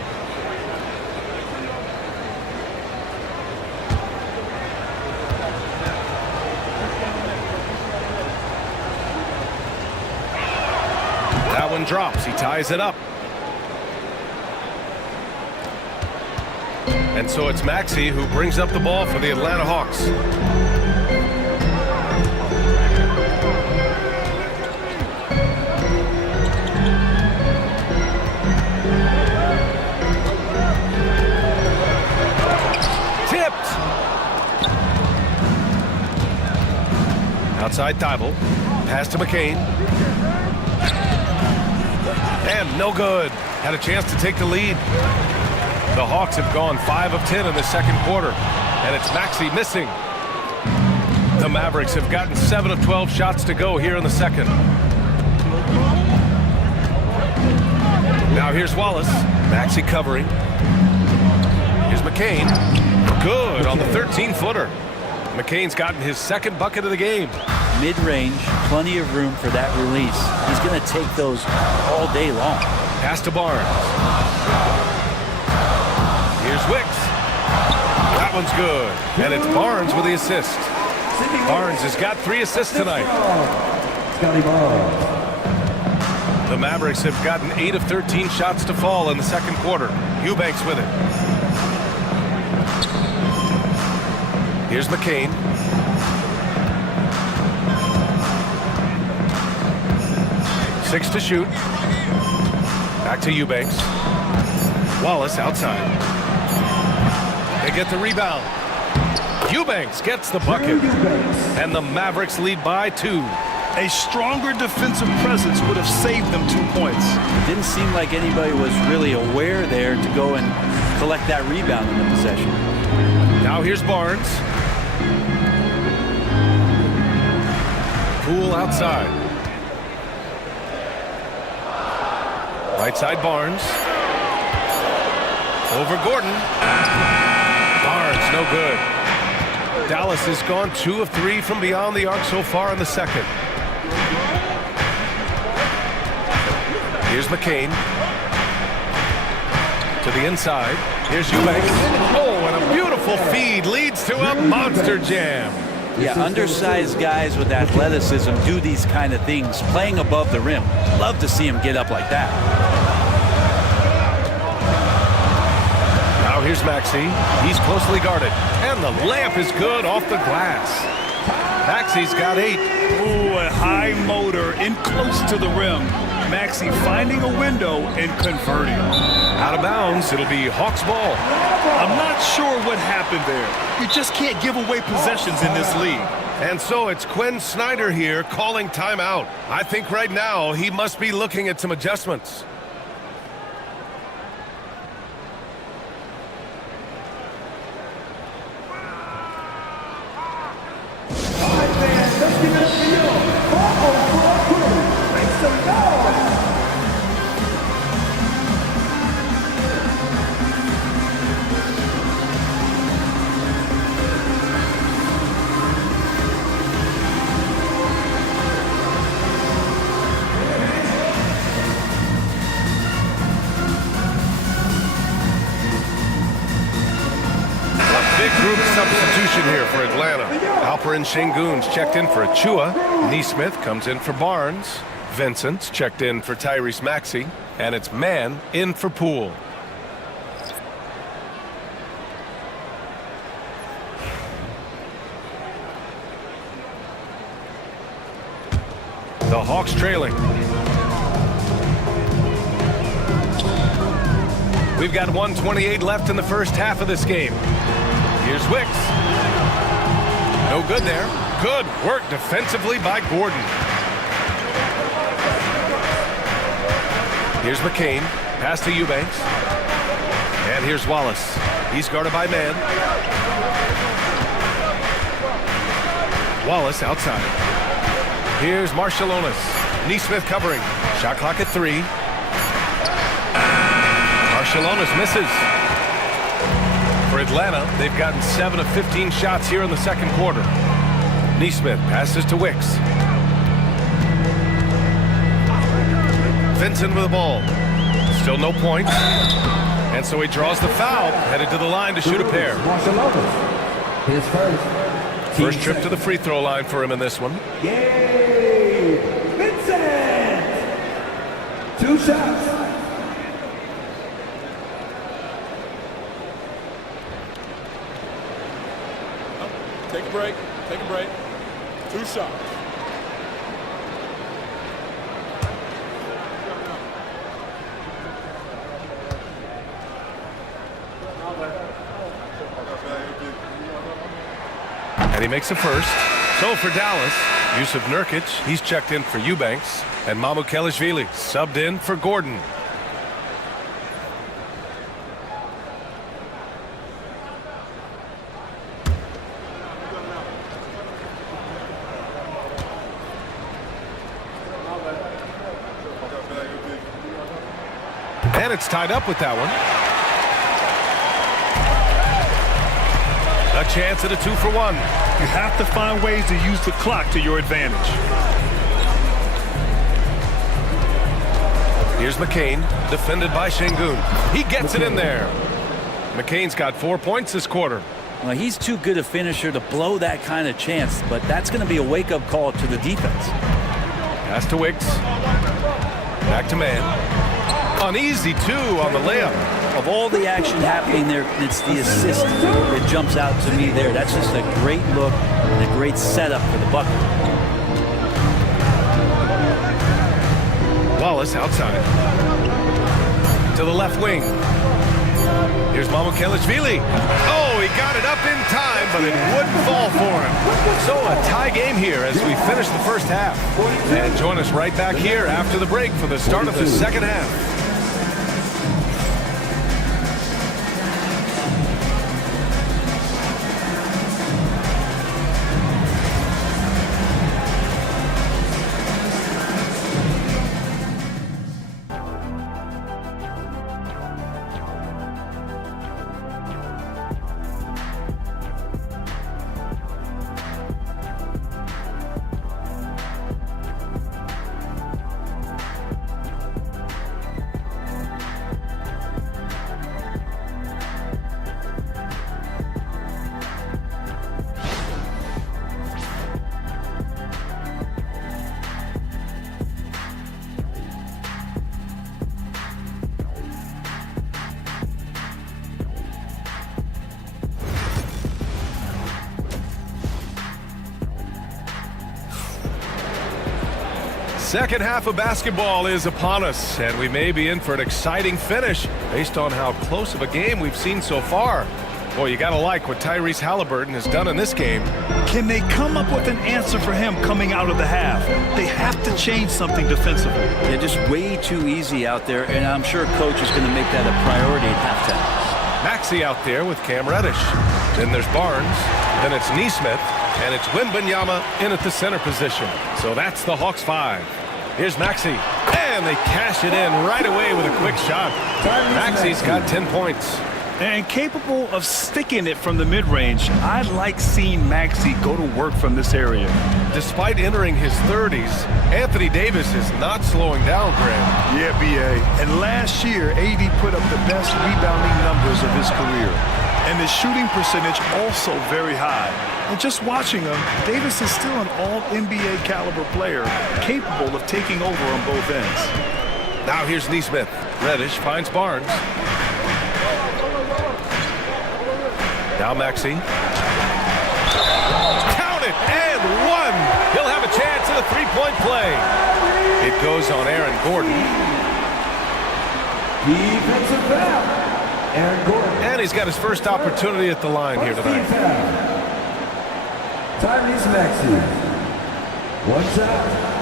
That one drops. He ties it up. And so it's Maxey who brings up the ball for the Atlanta Hawks. Tipped. Outside Thibault. Pass to McCain. And no good. Had a chance to take the lead. The Hawks have gone 5 of 10 in the second quarter, and it's Maxey missing. The Mavericks have gotten 7 of 12 shots to go here in the second. Now here's Wallace. Maxey covering. Here's McCain. Good on the 13-footer. McCain's gotten his second bucket of the game. Mid-range, plenty of room for that release. He's going to take those all day long. Pass to Barnes. Here's Wicks. That one's good. And it's Barnes with the assist. Barnes has got 3 assists tonight. Scotty Barnes. The Mavericks have gotten 8 of 13 shots to fall in the second quarter. Eubanks with it. Here's McCain. Six to shoot. Back to Eubanks. Wallace outside. They get the rebound. Eubanks gets the bucket. And the Mavericks lead by 2. A stronger defensive presence would have saved them 2 points. It didn't seem like anybody was really aware there to go and collect that rebound in the possession. Now here's Barnes. Poole outside. Right side Barnes. Over Gordon. Barnes, no good. Dallas has gone 2 of 3 from beyond the arc so far in the second. Here's McCain. To the inside. Here's Eubanks. Oh, and a beautiful feed leads to a monster jam. Yeah, undersized guys with athleticism do these kind of things, playing above the rim. Love to see him get up like that. Now here's Maxey. He's closely guarded. And the layup is good off the glass. Maxey's got 8. Ooh, a high motor in close to the rim. Maxey finding a window and converting. Out of bounds, it'll be Hawks ball. I'm not sure what happened there. You just can't give away possessions in this league. And so it's Quinn Snyder here calling timeout. I think right now he must be looking at some adjustments. Substitution here for Atlanta. Alper and Şengün's checked in for Achua. Neesmith comes in for Barnes. Vincent's checked in for Tyrese Maxey. And it's Mann in for Poole. The Hawks trailing. We've got 1:28 left in the first half of this game. Here's Wicks. No good there. Good work defensively by Gordon. Here's McCain. Pass to Eubanks. And here's Wallace. He's guarded by Mann. Wallace outside. Here's Marciulionis. Neesmith covering. Shot clock at 3. Marciulionis misses. For Atlanta, they've gotten 7 of 15 shots here in the second quarter. Neesmith passes to Wicks. Vincent with the ball. Still no points. And so he draws the foul, headed to the line to shoot a pair. His First trip to the free throw line for him in this one. Yay! Vincent! 2 shots. Take a break. Take a break. 2 shots. And he makes a first. So for Dallas, Yusuf Nurkic, he's checked in for Eubanks. And Mamukelashvili subbed in for Gordon. And it's tied up with that one. A chance at a 2-for-1. You have to find ways to use the clock to your advantage. Here's McCain, defended by Şengün. He gets it in there. McCain's got 4 points this quarter. Well, he's too good a finisher to blow that kind of chance, but that's going to be a wake-up call to the defense. Pass to Wicks. Back to Mann. An easy 2 on the layup. Of all the action happening there, it's the assist that jumps out to me there. That's just a great look and a great setup for the bucket. Wallace outside. To the left wing. Here's Mamukelashvili. Oh, he got it up in time, but it wouldn't fall for him. So a tie game here as we finish the first half. And join us right back here after the break for the start of the second half. Second half of basketball is upon us, and we may be in for an exciting finish based on how close of a game we've seen so far. Boy, you got to like what Tyrese Halliburton has done in this game. Can they come up with an answer for him coming out of the half? They have to change something defensively. They're just way too easy out there, and I'm sure coach is going to make that a priority at halftime. Maxey out there with Cam Reddish. Then there's Barnes. Then it's Neesmith. And it's Wembanyama in at the center position. So that's the Hawks 5. Here's Maxey. And they cash it in right away with a quick shot. Maxey's got 10 points. And capable of sticking it from the mid-range, I like seeing Maxey go to work from this area. Despite entering his 30s, Anthony Davis is not slowing down, Graham. Yeah, B.A. And last year, AD put up the best rebounding numbers of his career. And the shooting percentage also very high. And just watching him, Davis is still an all-NBA caliber player, capable of taking over on both ends. Now here's Neesmith. Reddish finds Barnes. Now Maxey. Count it, and one. He'll have a chance at a three-point play. It goes on Aaron Gordon. Defensive foul. Aaron Gordon. And he's got his first opportunity at the line here tonight. Tyrese Maxey. One shot.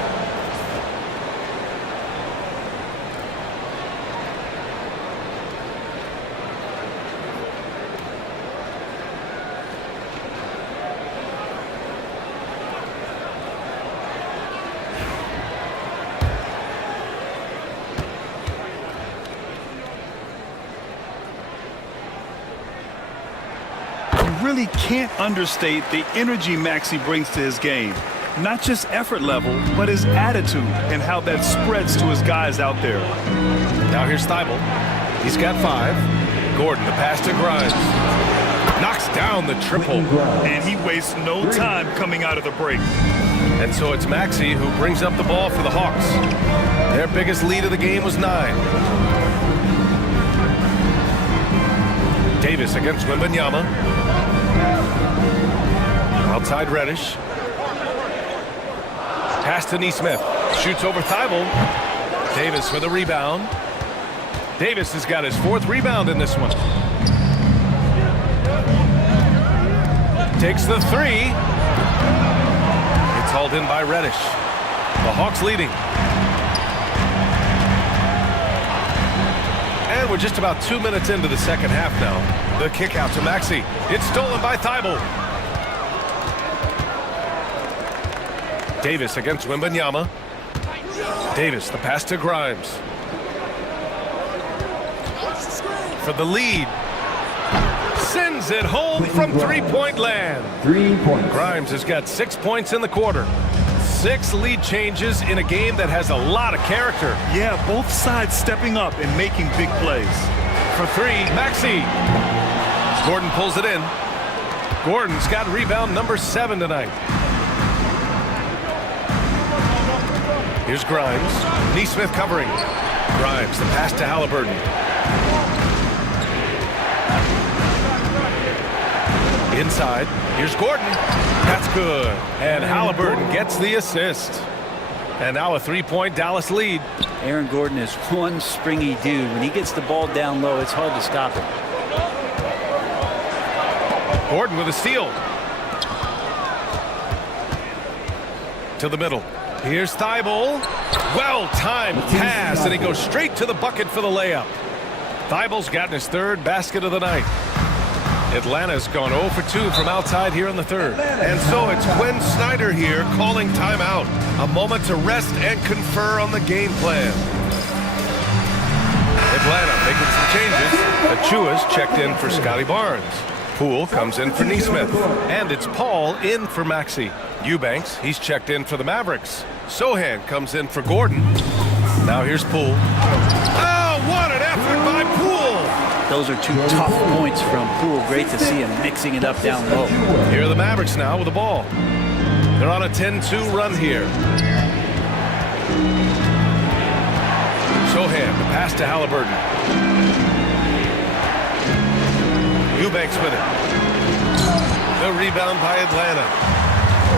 Really can't understate the energy Maxey brings to his game. Not just effort level, but his attitude and how that spreads to his guys out there. Now here's Thibault. He's got 5. Gordon, the pass to Grimes. Knocks down the triple. And he wastes no time coming out of the break. And so it's Maxey who brings up the ball for the Hawks. Their biggest lead of the game was 9. Davis against Wembanyama. Outside Reddish. Pass to Neesmith. Shoots over Thibault. Davis with a rebound. Davis has got his 4th rebound in this one. Takes the 3. It's hauled in by Reddish. The Hawks leading. And we're just about 2 minutes into the second half now. The kick out to Maxey. It's stolen by Thibault. Davis against Wembanyama. Davis, the pass to Grimes. For the lead. Sends it home from three-point land. 3 points. Grimes has got 6 points in the quarter. 6 lead changes in a game that has a lot of character. Yeah, both sides stepping up and making big plays. For 3, Maxey. Gordon pulls it in. Gordon's got rebound number 7 tonight. Here's Grimes. Neesmith covering. Grimes, the pass to Halliburton. Inside. Here's Gordon. That's good. And Halliburton gets the assist. And now a 3-point Dallas lead. Aaron Gordon is one springy dude. When he gets the ball down low, it's hard to stop him. Gordon with a steal. To the middle. Here's Thibault. Well-timed pass, and he goes straight to the bucket for the layup. Thibault's gotten his 3rd basket of the night. Atlanta's gone 0 for 2 from outside here in the 3rd. And so it's Quinn Snyder here calling timeout. A moment to rest and confer on the game plan. Atlanta making some changes. Achua's checked in for Scotty Barnes. Poole comes in for Neesmith. And it's Paul in for Maxey. Eubanks, he's checked in for the Mavericks. Sohan comes in for Gordon. Now here's Poole. Oh, what an effort by Poole! Those are 2 tough points from Poole. Great to see him mixing it up down low. Here are the Mavericks now with the ball. They're on a 10-2 run here. Sohan, the pass to Halliburton. Eubanks with it. The rebound by Atlanta.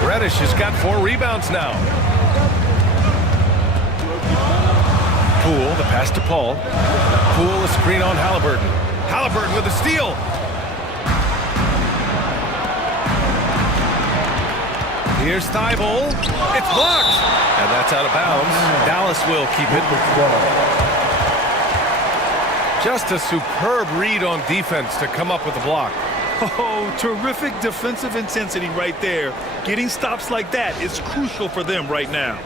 Reddish has got 4 rebounds now. Poole, the pass to Paul. Poole, a screen on Halliburton. Halliburton with a steal. Here's Thibault. It's blocked. And that's out of bounds. Dallas will keep it. Just a superb read on defense to come up with the block. Oh, terrific defensive intensity right there. Getting stops like that is crucial for them right now.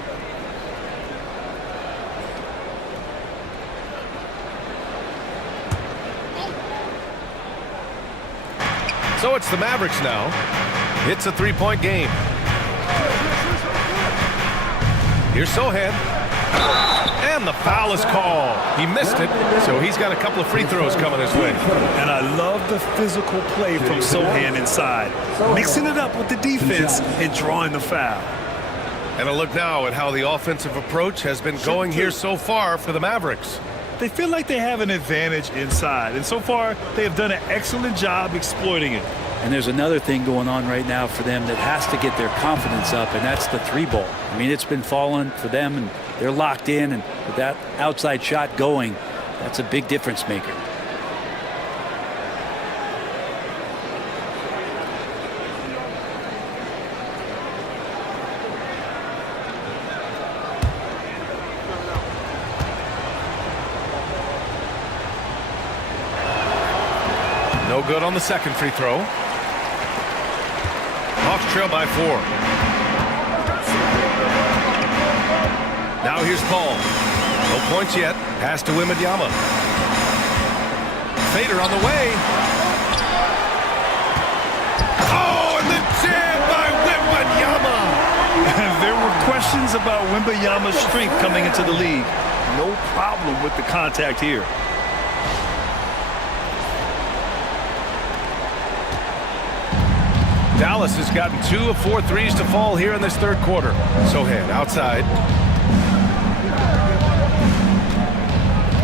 So it's the Mavericks now. It's a three-point game. Here's Sohan. And the foul is called. He missed it, so he's got a couple of free throws coming his way. And I love the physical play from Sohan inside. Mixing it up with the defense and drawing the foul. And a look now at how the offensive approach has been going here so far for the Mavericks. They feel like they have an advantage inside, and so far they have done an excellent job exploiting it. And there's another thing going on right now for them that has to get their confidence up, and that's the three ball. I mean, it's been falling for them, and they're locked in, and with that outside shot going, that's a big difference maker. No good on the second free throw. Hawks trail by 4. Now here's Paul. No points yet. Pass to Wembanyama. Fader on the way. Oh, and the jam by Wembanyama. There were questions about Wembanyama's strength coming into the league. No problem with the contact here. Dallas has gotten 2 of 4 threes to fall here in this third quarter. Sohan outside.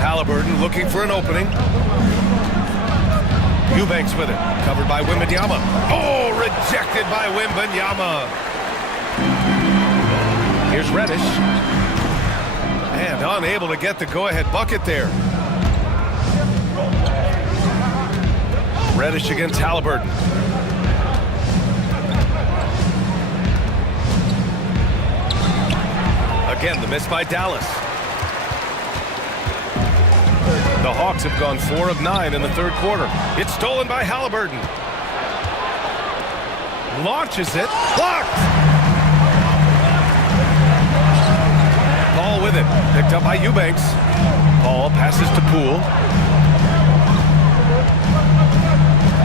Halliburton looking for an opening. Eubanks with it. Covered by Wembanyama. Oh, rejected by Wembanyama. Here's Reddish. And unable to get the go-ahead bucket there. Reddish against Halliburton. Again, the miss by Dallas. The Hawks have gone 4 of 9 in the third quarter. It's stolen by Halliburton. Launches it. Blocked! Paul with it. Picked up by Eubanks. Paul passes to Poole.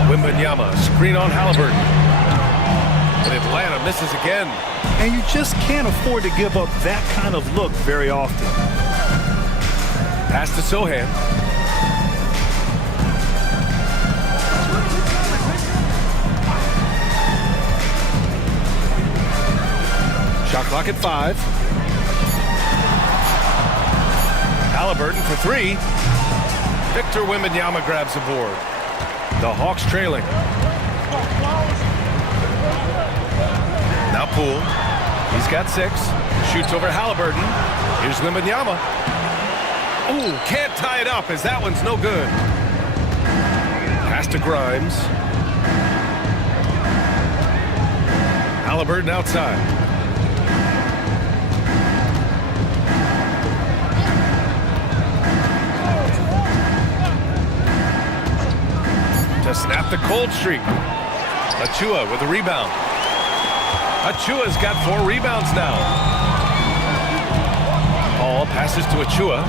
Wembanyama, screen on Halliburton. And Atlanta misses again. And you just can't afford to give up that kind of look very often. Pass to Sohan. Shot clock at 5. Halliburton for 3. Victor Wembanyama grabs the board. The Hawks trailing. Now Poole. He's got 6. Shoots over Halliburton. Here's Wembanyama. Ooh, can't tie it up as that one's no good. Pass to Grimes. Halliburton outside. To snap the cold streak. Achua with a rebound. Achua's got 4 rebounds now. Paul passes to Achua.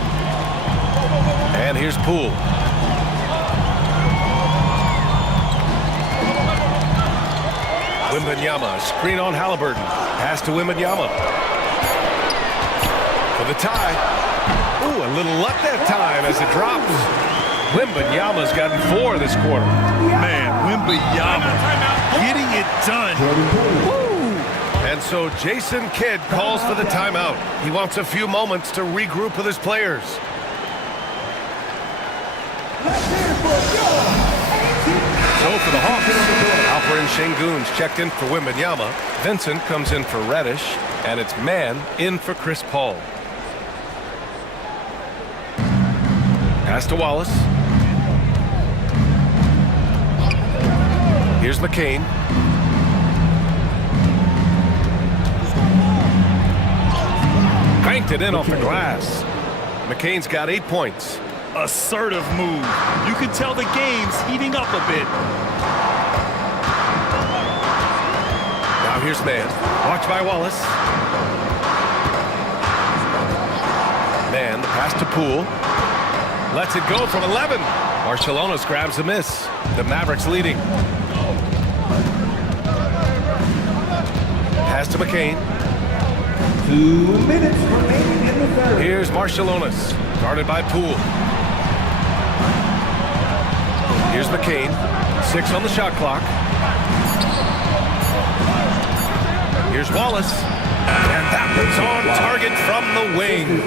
And here's Poole. Wembanyama, screen on Halliburton. Pass to Wembanyama. For the tie. Ooh, a little luck that time as it drops. Wembanyama's gotten 4 this quarter. Man, Wembanyama getting it done. Woo! And so Jason Kidd calls for the timeout. He wants a few moments to regroup with his players. So for the Hawks, Alperen Şengün's checked in for Wembanyama. Vincent comes in for Reddish. And it's Mann in for Chris Paul. Pass to Wallace. Here's McCain. Cranked it in off the glass. McCain's got 8 points. Assertive move. You can tell the game's heating up a bit. Now here's Mann. Watched by Wallace. Mann, the pass to Poole. Lets it go from 11. Marciulionis grabs the miss. The Mavericks leading. Pass to McCain. 2 minutes remaining in the third. Here's Marciulionis, guarded by Poole. Here's McCain, 6 on the shot clock. Here's Wallace, and that one's on target from the wing.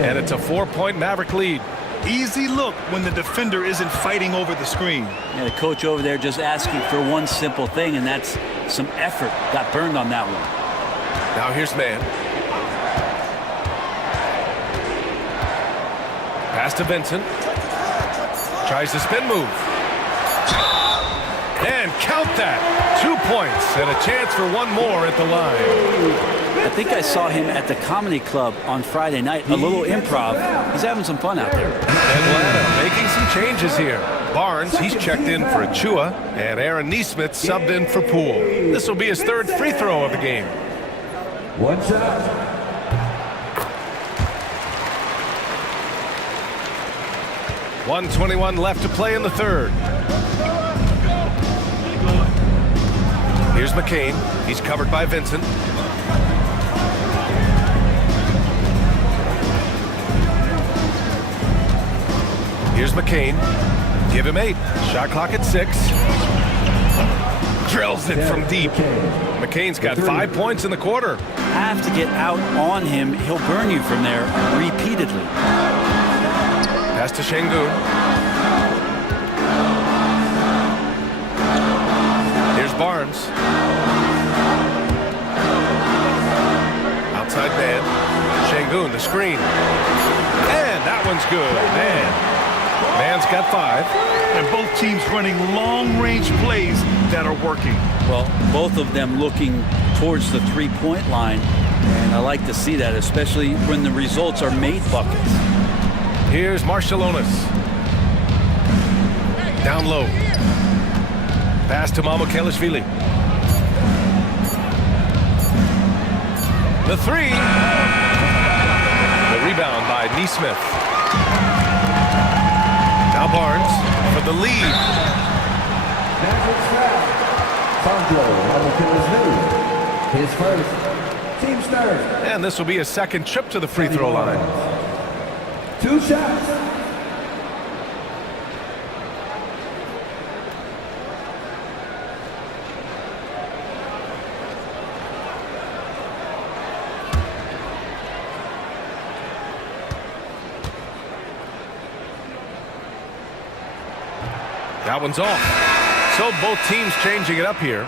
And it's a 4-point Maverick lead. Easy look when the defender isn't fighting over the screen. Yeah, the coach over there just asking for one simple thing, and that's some effort. Got burned on that one. Now here's Mann. Pass to Vincent. Tries the spin move. And count that. 2 points and a chance for one more at the line. I think I saw him at the Comedy Club on Friday night. A little improv. He's having some fun out there. Atlanta making some changes here. Barnes, he's checked in for Achua, and Aaron Nesmith subbed in for Poole. This will be his 3rd free throw of the game. 1 shot. .121 left to play in the 3rd. Here's McCain. He's covered by Vincent. Here's McCain. Give him 8. Shot clock at 6. Drills it from deep. McCain's got 5 points in the quarter. Have to get out on him. He'll burn you from there repeatedly. Pass to Şengün. Here's Barnes. Outside man. Şengün, the screen. And that one's good. Mann's got 5. And both teams running long-range plays that are working. Well, both of them looking towards the three-point line. And I like to see that, especially when the results are made buckets. Here's Marciulionis. Down low. Pass to Mamukelashvili. The 3. The rebound by Nesmith. Now Barnes for the lead. His first. Team's 3rd. And this will be a 2nd trip to the free throw line. 2 shots. That one's off. So both teams changing it up here.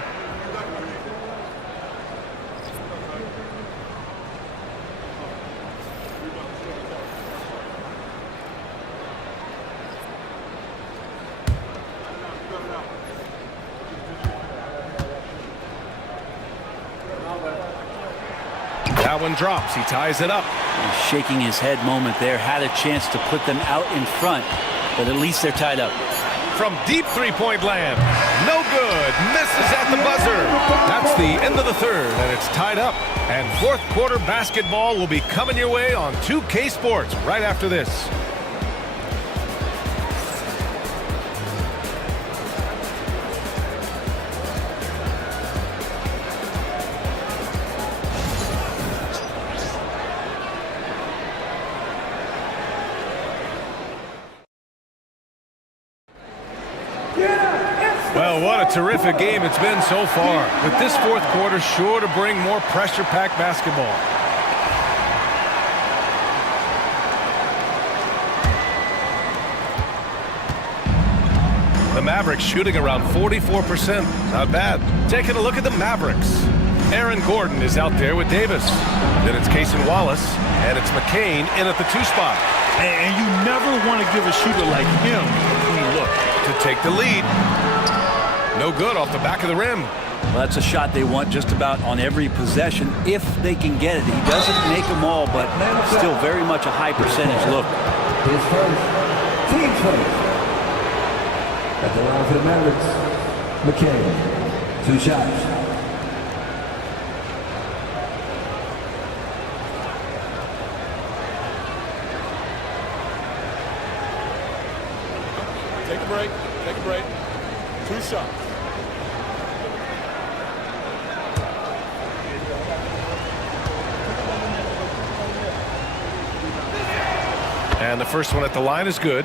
That one drops. He ties it up. He's shaking his head moment there. Had a chance to put them out in front, but at least they're tied up. From deep three-point land. No good. Misses at the buzzer. That's the end of the 3rd, and it's tied up. And 4th quarter basketball will be coming your way on 2K Sports right after this. Well, what a terrific game it's been so far. With this 4th quarter sure to bring more pressure-packed basketball. The Mavericks shooting around 44%. Not bad. Taking a look at the Mavericks. Aaron Gordon is out there with Davis. Then it's Cason Wallace, and it's McCain in at the 2 spot. And you never want to give a shooter like him a clean look. To take the lead. No good off the back of the rim. Well, that's a shot they want just about on every possession if they can get it. He doesn't make them all, but still very much a high percentage look. His first, team's first. At the line for the Mavericks, McKay, 2 shots. Take a break. Take a break. 2 shots. And the first one at the line is good.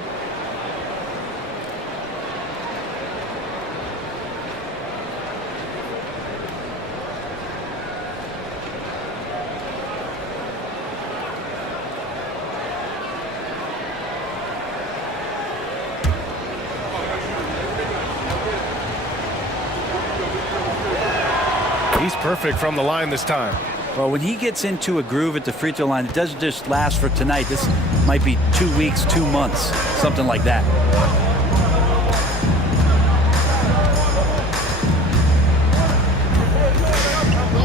He's perfect from the line this time. Well, when he gets into a groove at the free throw line, it doesn't just last for tonight. This might be 2 weeks, 2 months, something like that.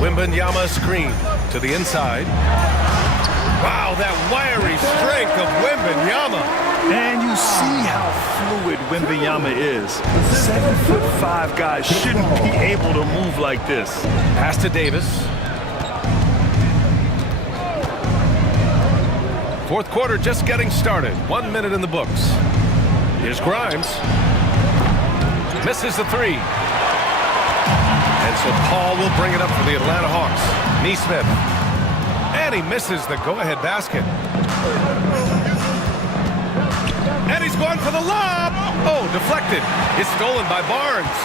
Wembanyama screen to the inside. Wow, that wiry strength of Wembanyama. And you see how fluid Wembanyama is. 7'5" guys shouldn't be able to move like this. Pass to Davis. Fourth quarter just getting started. 1 minute in the books. Here's Grimes. Misses the 3. And so Paul will bring it up for the Atlanta Hawks. Nesmith. And he misses the go-ahead basket. And he's going for the lob. Oh, deflected. It's stolen by Barnes.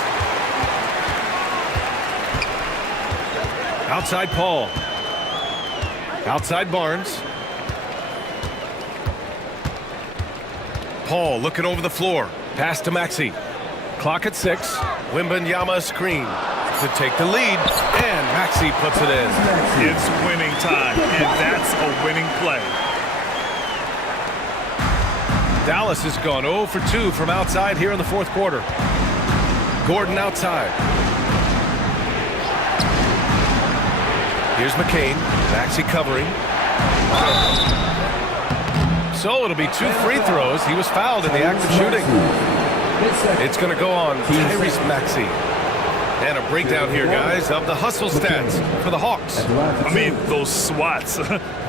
Outside Paul. Outside Barnes. Paul looking over the floor. Pass to Maxey. Clock at 6. Wembanyama screen to take the lead. And Maxey puts it in. It's winning time, and that's a winning play. Dallas has gone 0 for 2 from outside here in the fourth quarter. Gordon outside. Here's McCain. Maxey covering. So it'll be 2 free throws. He was fouled in the act of shooting. It's going to go on Tyrese Maxey. And a breakdown here, guys, of the hustle stats for the Hawks. I mean, those swats,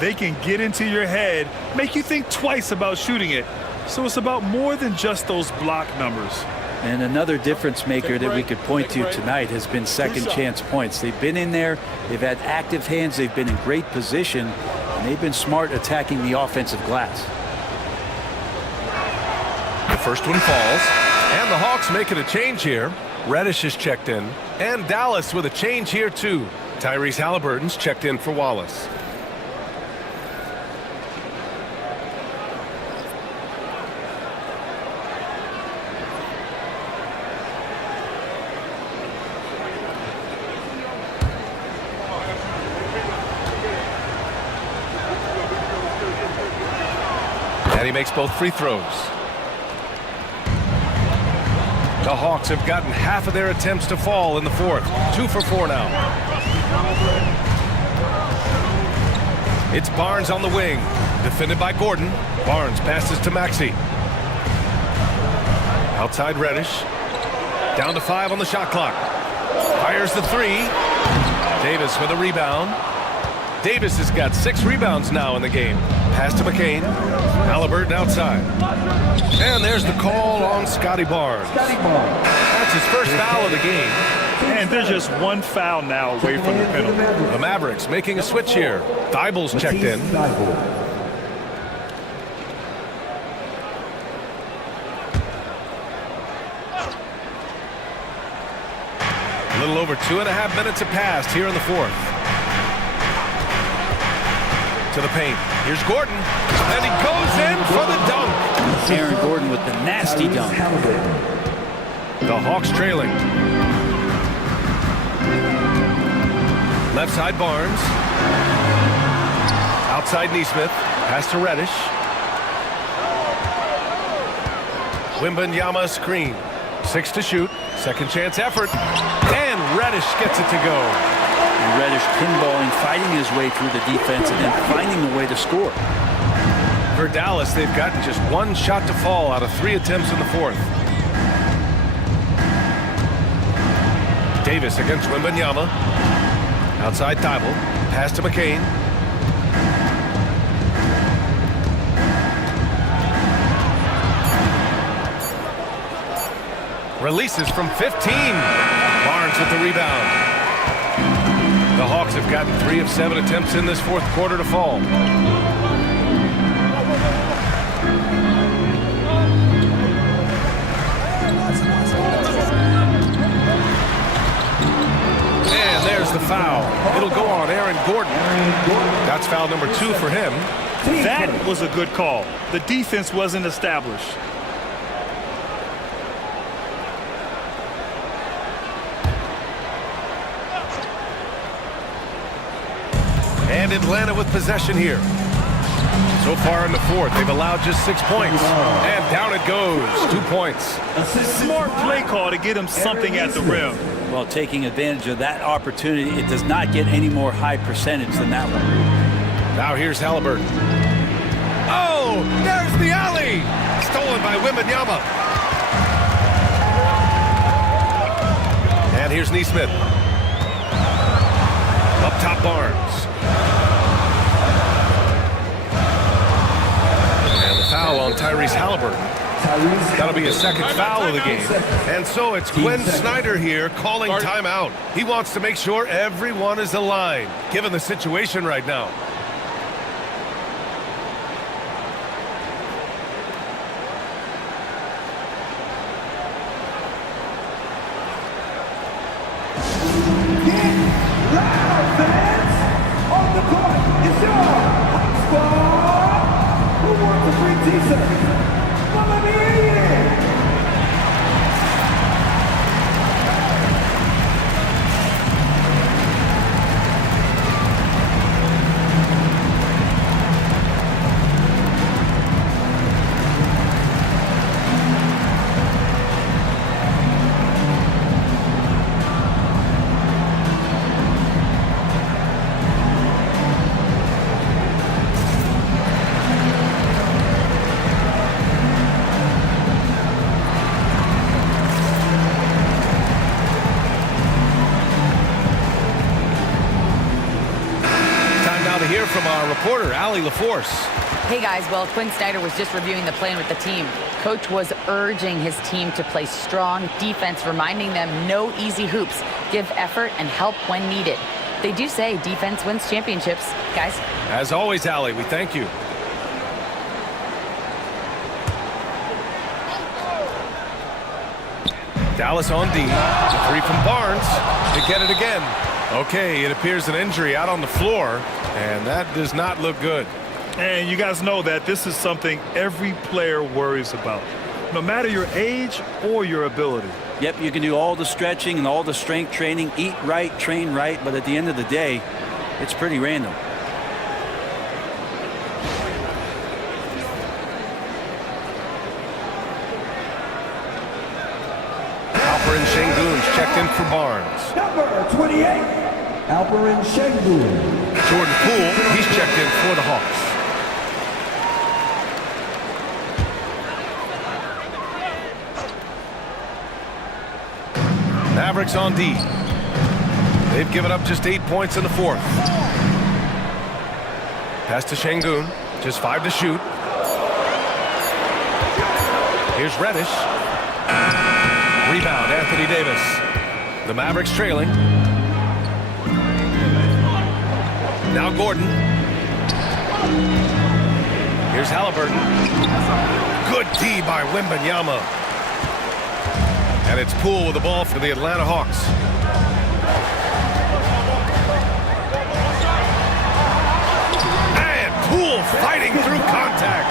they can get into your head, make you think twice about shooting it. So it's about more than just those block numbers. And another difference maker that we could point to tonight has been second chance points. They've been in there, they've had active hands, they've been in great position, and they've been smart attacking the offensive glass. The first one falls, and the Hawks making a change here. Reddish is checked in, and Dallas with a change here too. Tyrese Halliburton's checked in for Wallace. And he makes both free throws. The Hawks have gotten half of their attempts to fall in the fourth. 2 for 4 now. It's Barnes on the wing. Defended by Gordon. Barnes passes to Maxey. Outside Reddish. Down to 5 on the shot clock. Fires the 3. Davis with a rebound. Davis has got 6 rebounds now in the game. Pass to McCain. Halliburton outside. And there's the call on Scotty Barnes. That's his first foul of the game. And there's just 1 foul now away from the penalty. The Mavericks making a switch here. Thybulle's checked in. A little over 2.5 minutes have passed here in the fourth. To the paint. Here's Gordon. And he goes in for the dunk. Aaron Gordon with the nasty dunk. The Hawks trailing. Left side Barnes. Outside Nesmith. Pass to Reddish. Wembanyama screen. 6 to shoot. Second chance effort. And Reddish gets it to go. And Reddish pinballing, fighting his way through the defense, and then finding a way to score. For Dallas, they've gotten just 1 shot to fall out of 3 attempts in the fourth. Davis against Wembanyama. Outside Thibault. Pass to McCain. Releases from 15. Barnes with the rebound. The Hawks have gotten 3 of 7 attempts in this fourth quarter to fall. And there's the foul. It'll go on Aaron Gordon. That's foul number 2 for him. That was a good call. The defense wasn't established. And Atlanta with possession here. So far in the fourth, they've allowed just 6 points. And down it goes. 2 points. Smart play call to get him something at the rim. Well, taking advantage of that opportunity, it does not get any more high percentage than that one. Now here's Halliburton. Oh, there's the alley. Stolen by Wembanyama. And here's Nesmith. Up top Barnes. And the foul on Tyrese Halliburton. That'll be a second foul of the game. And so it's Quinn Snyder here calling timeout. He wants to make sure everyone is aligned, given the situation right now. From our reporter, Allie LaForce. Hey guys, well, Quinn Snyder was just reviewing the plan with the team. Coach was urging his team to play strong defense, reminding them no easy hoops, give effort and help when needed. They do say defense wins championships, guys. As always, Allie, we thank you. Dallas on D. The 3 from Barnes. They get it again. Okay, it appears an injury out on the floor, and that does not look good. And you guys know that this is something every player worries about, no matter your age or your ability. Yep, you can do all the stretching and all the strength training, eat right, train right, but at the end of the day, it's pretty random. Alperen Sengun's checked in for Barnes. Number 28. Alperen Sengun. Jordan Poole, he's checked in for the Hawks. Mavericks on D. They've given up just 8 points in the fourth. Pass to Sengun, just 5 to shoot. Here's Reddish. Rebound, Anthony Davis. The Mavericks trailing. Now Gordon. Here's Halliburton. Good D by Wembanyama. And it's Poole with the ball for the Atlanta Hawks. And Poole fighting through contact.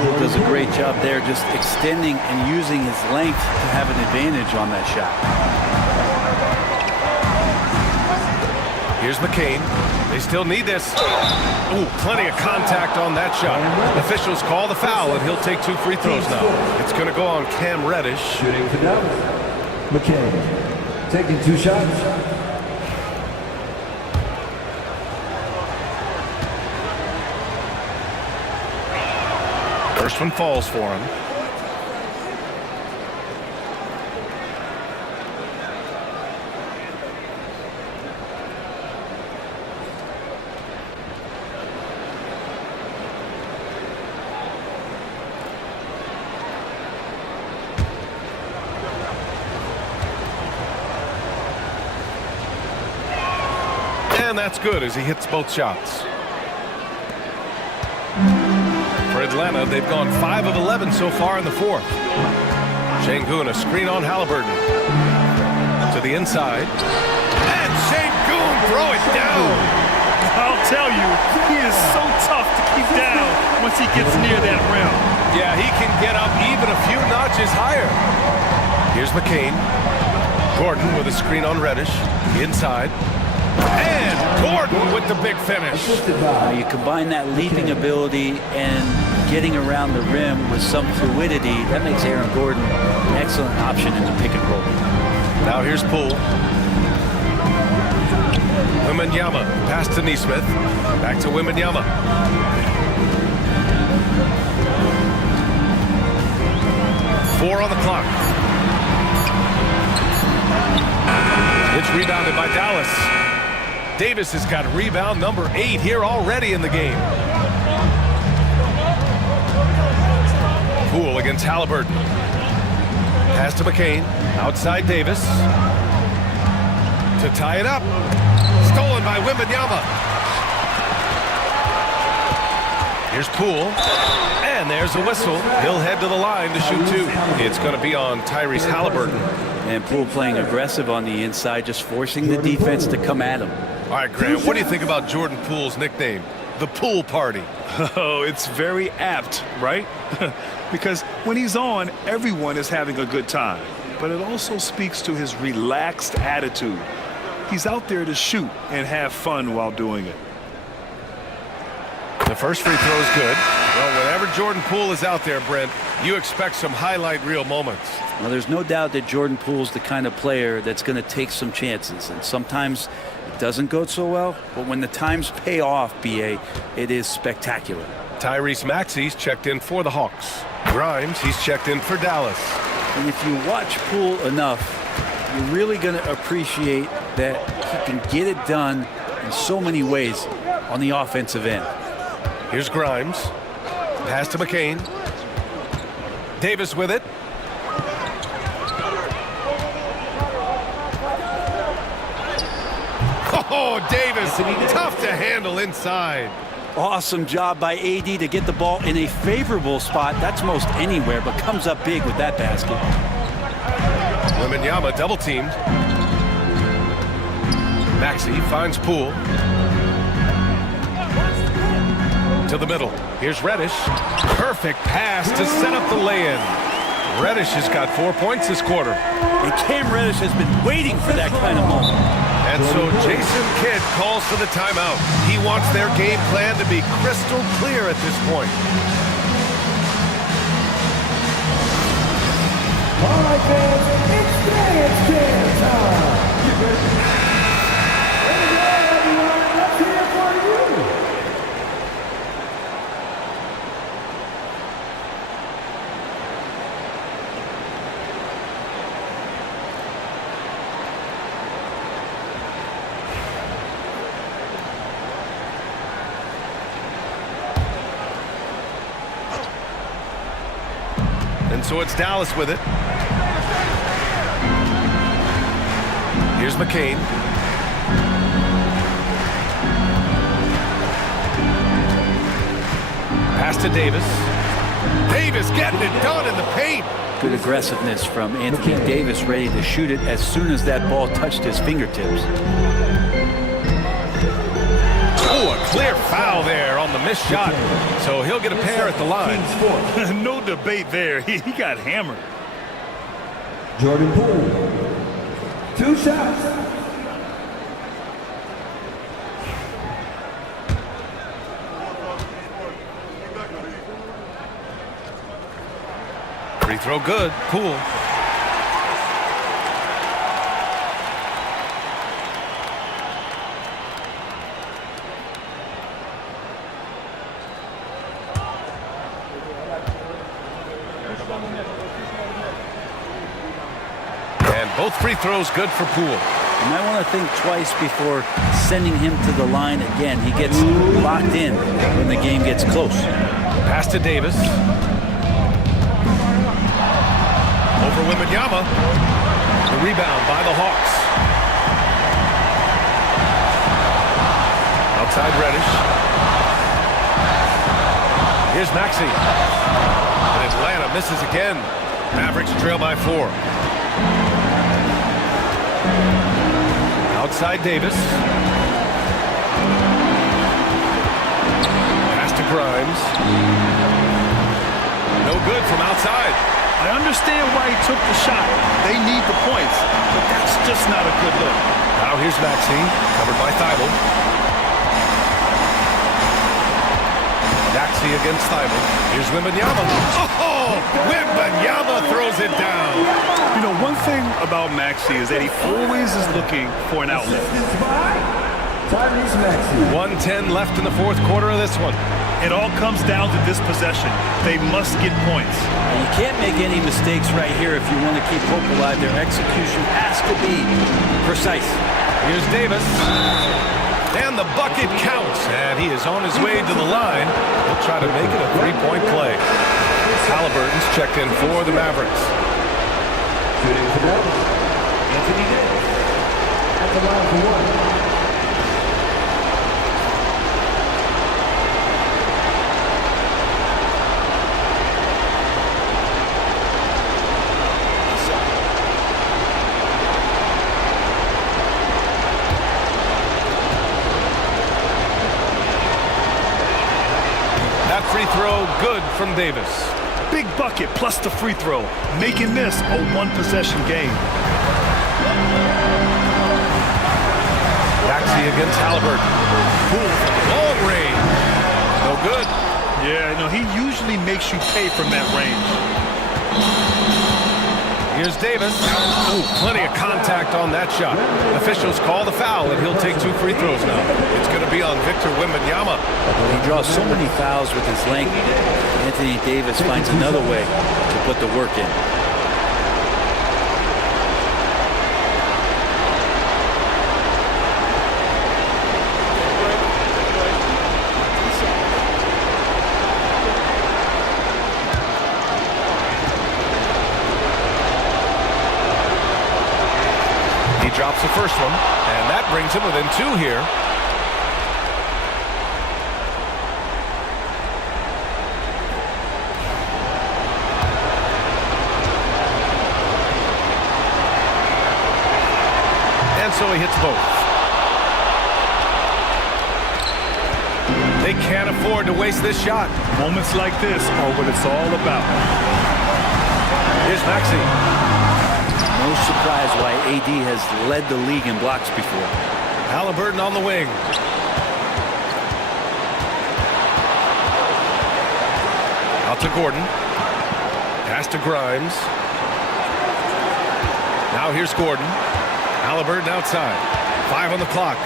Poole does a great job there, just extending and using his length to have an advantage on that shot. Here's McCain. They still need this. Ooh, plenty of contact on that shot. Officials call the foul, and he'll take 2 free throws now. It's going to go on Cam Reddish. Shooting for Dallas. McCain taking 2 shots. First one falls for him. And that's good as he hits both shots. For Atlanta, they've gone 5 of 11 so far in the fourth. Sengun, a screen on Halliburton. To the inside. And Sengun throw it down. I'll tell you, he is so tough to keep down once he gets near that rim. Yeah, he can get up even a few notches higher. Here's McCain. Gordon with a screen on Reddish. Inside. And Gordon with the big finish. You combine that leaping ability and getting around the rim with some fluidity, that makes Aaron Gordon an excellent option in the pick and roll. Now here's Poole. Wembanyama pass to Nesmith. Back to Wembanyama. Four on the clock. It's rebounded by Dallas. Davis has got rebound number 8 here already in the game. Poole against Halliburton. Pass to McCain. Outside Davis. To tie it up. Stolen by Wembanyama. Here's Poole. And there's a whistle. He'll head to the line to shoot 2. It's going to be on Tyrese Halliburton. And Poole playing aggressive on the inside, just forcing the defense to come at him. All right, Grant, what do you think about Jordan Poole's nickname, the Pool Party? Oh, it's very apt, right? Because when he's on, everyone is having a good time. But it also speaks to his relaxed attitude. He's out there to shoot and have fun while doing it. The first free throw is good. Well, whenever Jordan Poole is out there, Brent, you expect some highlight reel moments. Well, there's no doubt that Jordan Poole's the kind of player that's going to take some chances. And sometimes it doesn't go so well. But when the times pay off, B.A., it is spectacular. Tyrese Maxey's checked in for the Hawks. Grimes, he's checked in for Dallas. And if you watch Poole enough, you're really going to appreciate that he can get it done in so many ways on the offensive end. Here's Grimes. Pass to McCain. Davis with it. Oh, Davis, tough to handle inside. Awesome job by AD to get the ball in a favorable spot. That's most anywhere, but comes up big with that basket. Wembanyama double teamed. Maxey finds Poole. To the middle. Here's Reddish. Perfect pass to set up the lay-in. Reddish has got 4 points this quarter. And Cam Reddish has been waiting for that kind of moment. And so Jason Kidd calls for the timeout. He wants their game plan to be crystal clear at this point. All right, fans, it's dance time. Get ready. There you go, everyone. Let's hear it for you. And so it's Dallas with it. Here's McCain. Pass to Davis. Davis getting it done in the paint. Good aggressiveness from Anthony Davis, ready to shoot it as soon as that ball touched his fingertips. Oh, a clear foul there on the missed shot. So he'll get a pair at the line. No debate there. He got hammered. Jordan Poole, 2 shots. throw good. Poole. And both free throws good for Poole. You might want to think twice before sending him to the line again. He gets locked in when the game gets close. Pass to Davis. Over Wembanyama. The rebound by the Hawks. Outside Reddish. Here's Maxey. And Atlanta misses again. Mavericks trail by 4. Outside Davis. Pass to Grimes. No good from outside. I understand why he took the shot. They need the points, but that's just not a good look. Now here's Maxey, covered by Thibault. Maxey against Thibault. Here's Wembanyama. Oh, Wembanyama throws it down. You know, one thing about Maxey is that he always is looking for an outlet. 1:10 left in the fourth quarter of this one. It all comes down to this possession. They must get points. You can't make any mistakes right here if you want to keep hope alive. Their execution has to be precise. Here's Davis. And the bucket counts. And he is on his way to the line. He'll try to make it a three-point play. Halliburton's checked in for the Mavericks. Shooting for Dallas, Anthony Davis. At the line for 1. Free throw good from Davis. Big bucket plus the free throw, making this a one-possession game. Maxey against Halliburton. Poole from long range. No good. Yeah, no, he usually makes you pay from that range. Here's Davis. Ooh, plenty of contact on that shot. Officials call the foul, and he'll take 2 free throws now. It's going to be on Victor Wembanyama. He draws so many fouls with his length. Anthony Davis finds another way to put the work in. Drops the first one, and that brings him within 2 here. And so he hits both. They can't afford to waste this shot. Moments like this are what it's all about. Here's Maxey. No surprise why AD has led the league in blocks before. Halliburton on the wing. Out to Gordon. Pass to Grimes. Now here's Gordon. Halliburton outside. 5 on the clock.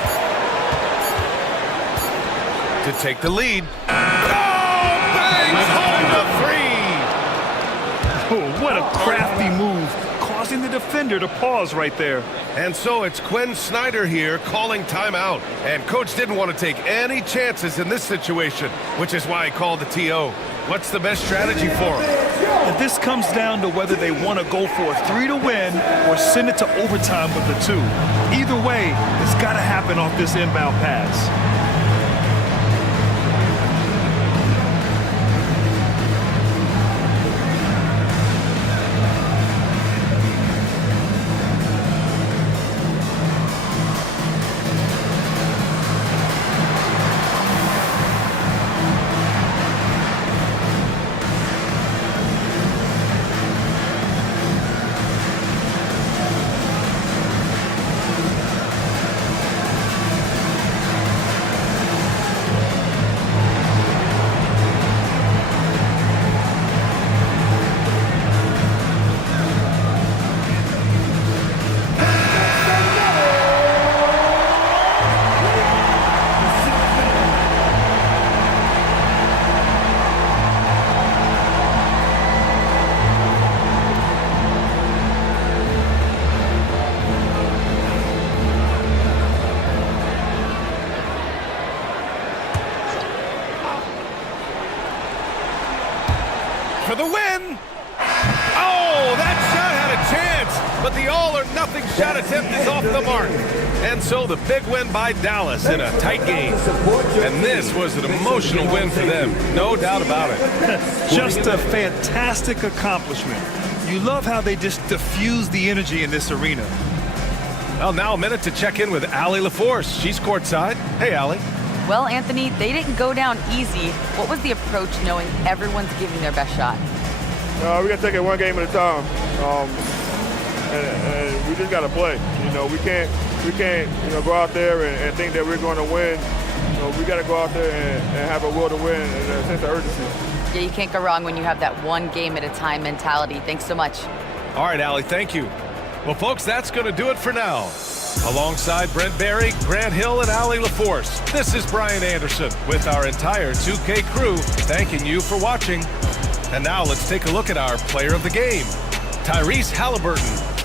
To take the lead. Oh, bangs home the 3! Oh, what a crafty move. Causing the defender to pause right there. And so it's Quinn Snyder here calling timeout. And coach didn't want to take any chances in this situation, which is why he called the TO. What's the best strategy for him? And this comes down to whether they want to go for a 3 to win or send it to overtime with the 2. Either way, it's got to happen off this inbound pass. but the all-or-nothing shot attempt is off the mark. And so the big win by Dallas in a tight game. And this was an emotional win for them, no doubt about it. Just a fantastic accomplishment. You love how they just diffuse the energy in this arena. Well, now a minute to check in with Allie LaForce. She's courtside. Hey, Allie. Well, Anthony, they didn't go down easy. What was the approach knowing everyone's giving their best shot? We got to take it one game at a time, and we just got to play. You know, we can't, go out there and think that we're going to win. You know, we got to go out there and have a will to win and a sense of urgency. Yeah, you can't go wrong when you have that one game at a time mentality. Thanks so much. All right, Allie, thank you. Well, folks, that's going to do it for now. Alongside Brent Barry, Grant Hill, and Allie LaForce, this is Brian Anderson with our entire 2K crew thanking you for watching. And now let's take a look at our player of the game, Tyrese Halliburton.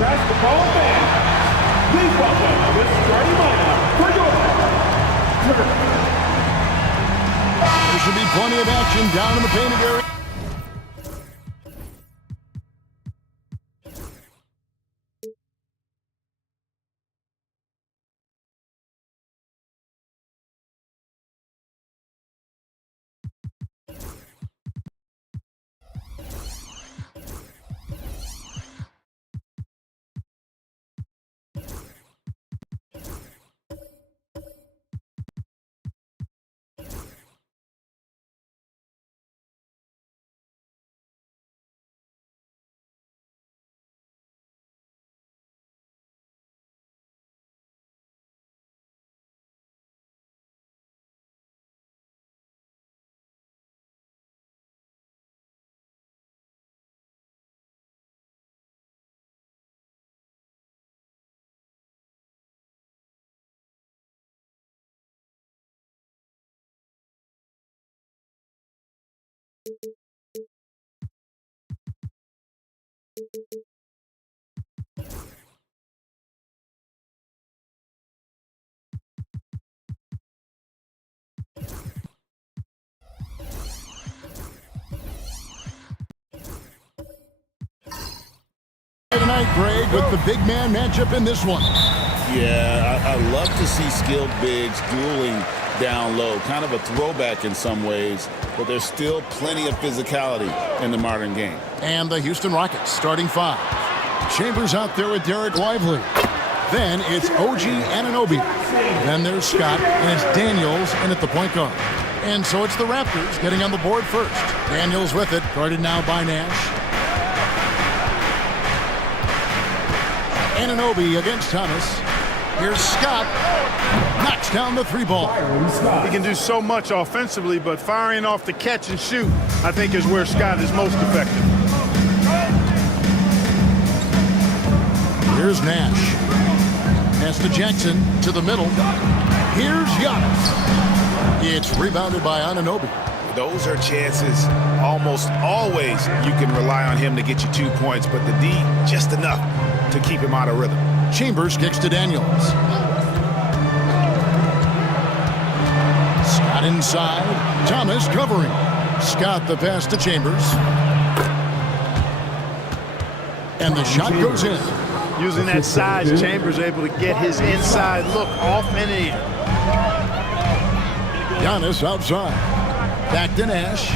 Basketball fans, please welcome the starting lineup for your There should be plenty of action down in the painted area. Tonight, Greg, with the big man matchup in this one. Yeah, I love to see skilled bigs dueling down low. Kind of a throwback in some ways, but there's still plenty of physicality in the modern game. And the Houston Rockets starting five. Chambers out there with Derek Lively. Then it's OG Anunoby. Then there's Scott, and it's Daniels in at the point guard. And so it's the Raptors getting on the board first. Daniels with it, guarded now by Nash. Anunoby against Thomas. Here's Scott. Knocks down the three ball. He can do so much offensively, but firing off the catch and shoot, I think, is where Scott is most effective. Here's Nash. Pass to Jackson to the middle. Here's Giannis. It's rebounded by Anunoby. Those are chances almost always you can rely on him to get you 2 points, but the D just enough to keep him out of rhythm. Chambers kicks to Daniels. Scott inside. Thomas covering. Scott the pass to Chambers. And the shot goes in. Using that size, Chambers able to get his inside look off and in. Giannis outside. Back to Nash.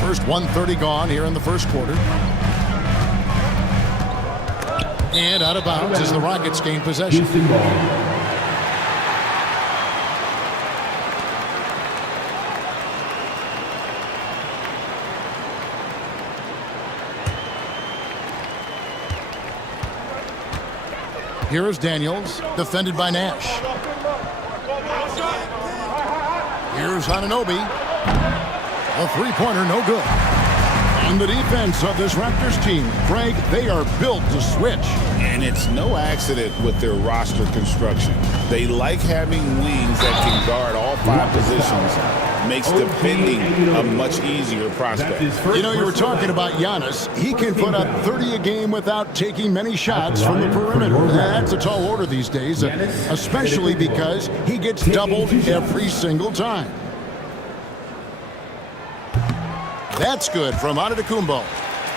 First 1:30 gone here in the first quarter. And out of bounds as the Rockets gain possession. Here is Daniels, defended by Nash. Here's Anunoby. A three-pointer, no good. And the defense of this Raptors team, Greg, they are built to switch. And it's no accident with their roster construction. They like having wings that can guard all 5 positions. Makes defending a much easier prospect. You know, you were talking about Giannis. He can put up 30 a game without taking many shots from the perimeter. That's a tall order these days, especially because he gets doubled every single time. That's good from Antetokounmpo.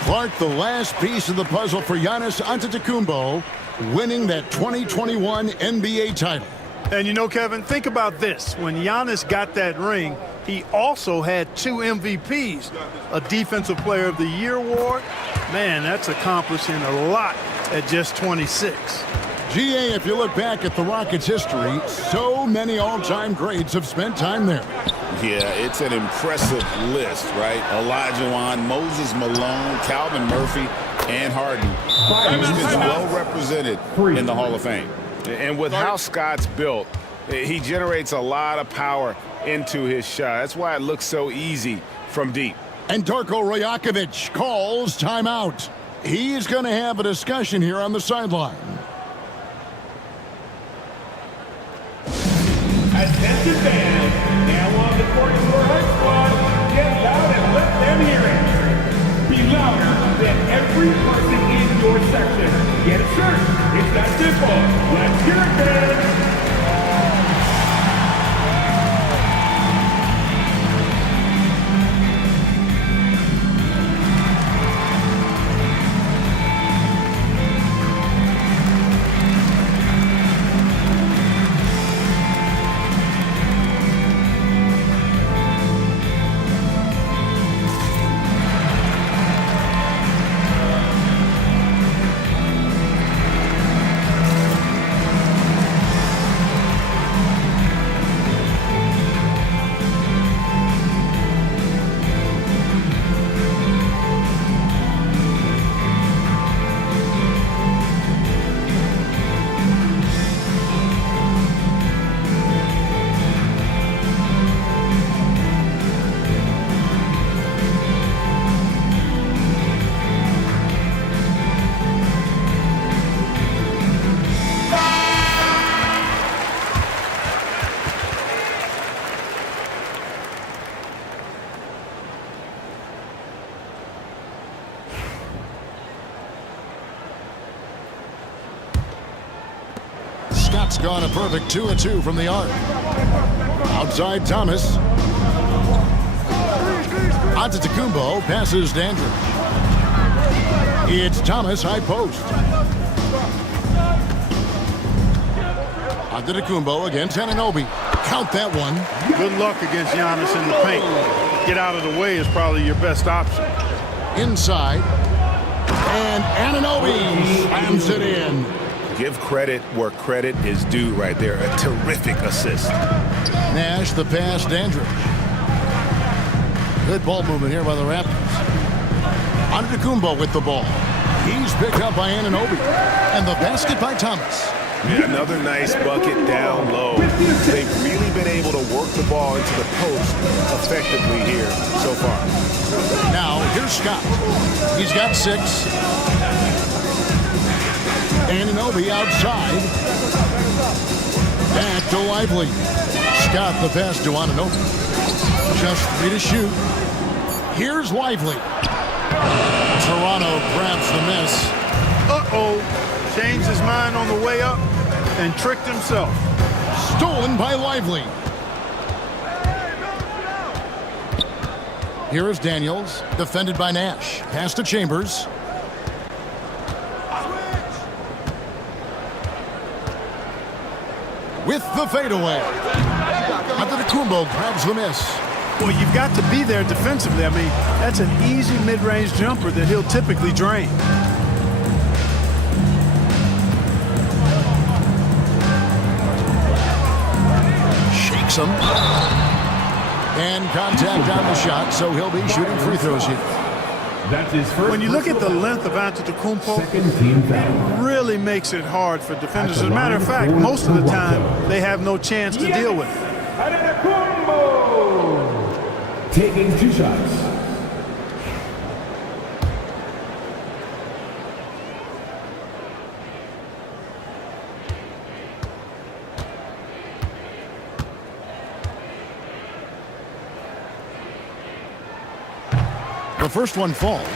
Clark, the last piece of the puzzle for Giannis Antetokounmpo, winning that 2021 NBA title. And you know, Kevin, think about this. When Giannis got that ring, he also had 2 MVPs, a Defensive Player of the Year award. Man, that's accomplishing a lot at just 26. GA, if you look back at the Rockets' history, so many all-time greats have spent time there. Yeah, it's an impressive list, right? Olajuwon, Moses Malone, Calvin Murphy, and Harden. Houston's well represented in the Hall of Fame. And with how Scott's built, he generates a lot of power into his shot. That's why it looks so easy from deep. And Darko Rajakovic calls timeout. He's going to have a discussion here on the sideline. Attention fans, now on the court for our squad. Get loud and let them hear it. Be louder than every person in your section. Get a shirt. It's that simple. Let's hear it, fans. Scott's gone a perfect 2 of 2 from the arc. Outside Thomas. Antetokounmpo passes Dandridge. It's Thomas high post. Antetokounmpo against Anunoby. Count that one. Good luck against Giannis in the paint. Get out of the way is probably your best option. Inside. And Anunoby slams it in. Give credit where credit is due right there. A terrific assist. Nash the pass, Dandridge. Good ball movement here by the Raptors. Antetokounmpo with the ball. He's picked up by Anunoby. And the basket by Thomas. Yeah, another nice bucket down low. They've really been able to work the ball into the post effectively here so far. Now, here's Scott. He's got 6. Anunoby outside. Back to Lively. Scott the pass to Anunoby. Just 3 to shoot. Here's Lively. Toronto grabs the miss. Uh-oh. Changed his mind on the way up and tricked himself. Stolen by Lively. Here is Daniels, defended by Nash. Pass to Chambers. With the fadeaway. Antetokounmpo grabs the miss. Well, you've got to be there defensively. I mean, that's an easy mid-range jumper that he'll typically drain. Shakes him. And contact on the shot, so he'll be shooting free throws here. That's his first. When you look at the length of Antetokounmpo, it really makes it hard for defenders. As a matter of fact, most of the time, they have no chance to deal with it. Antetokounmpo taking 2 shots. The first one falls.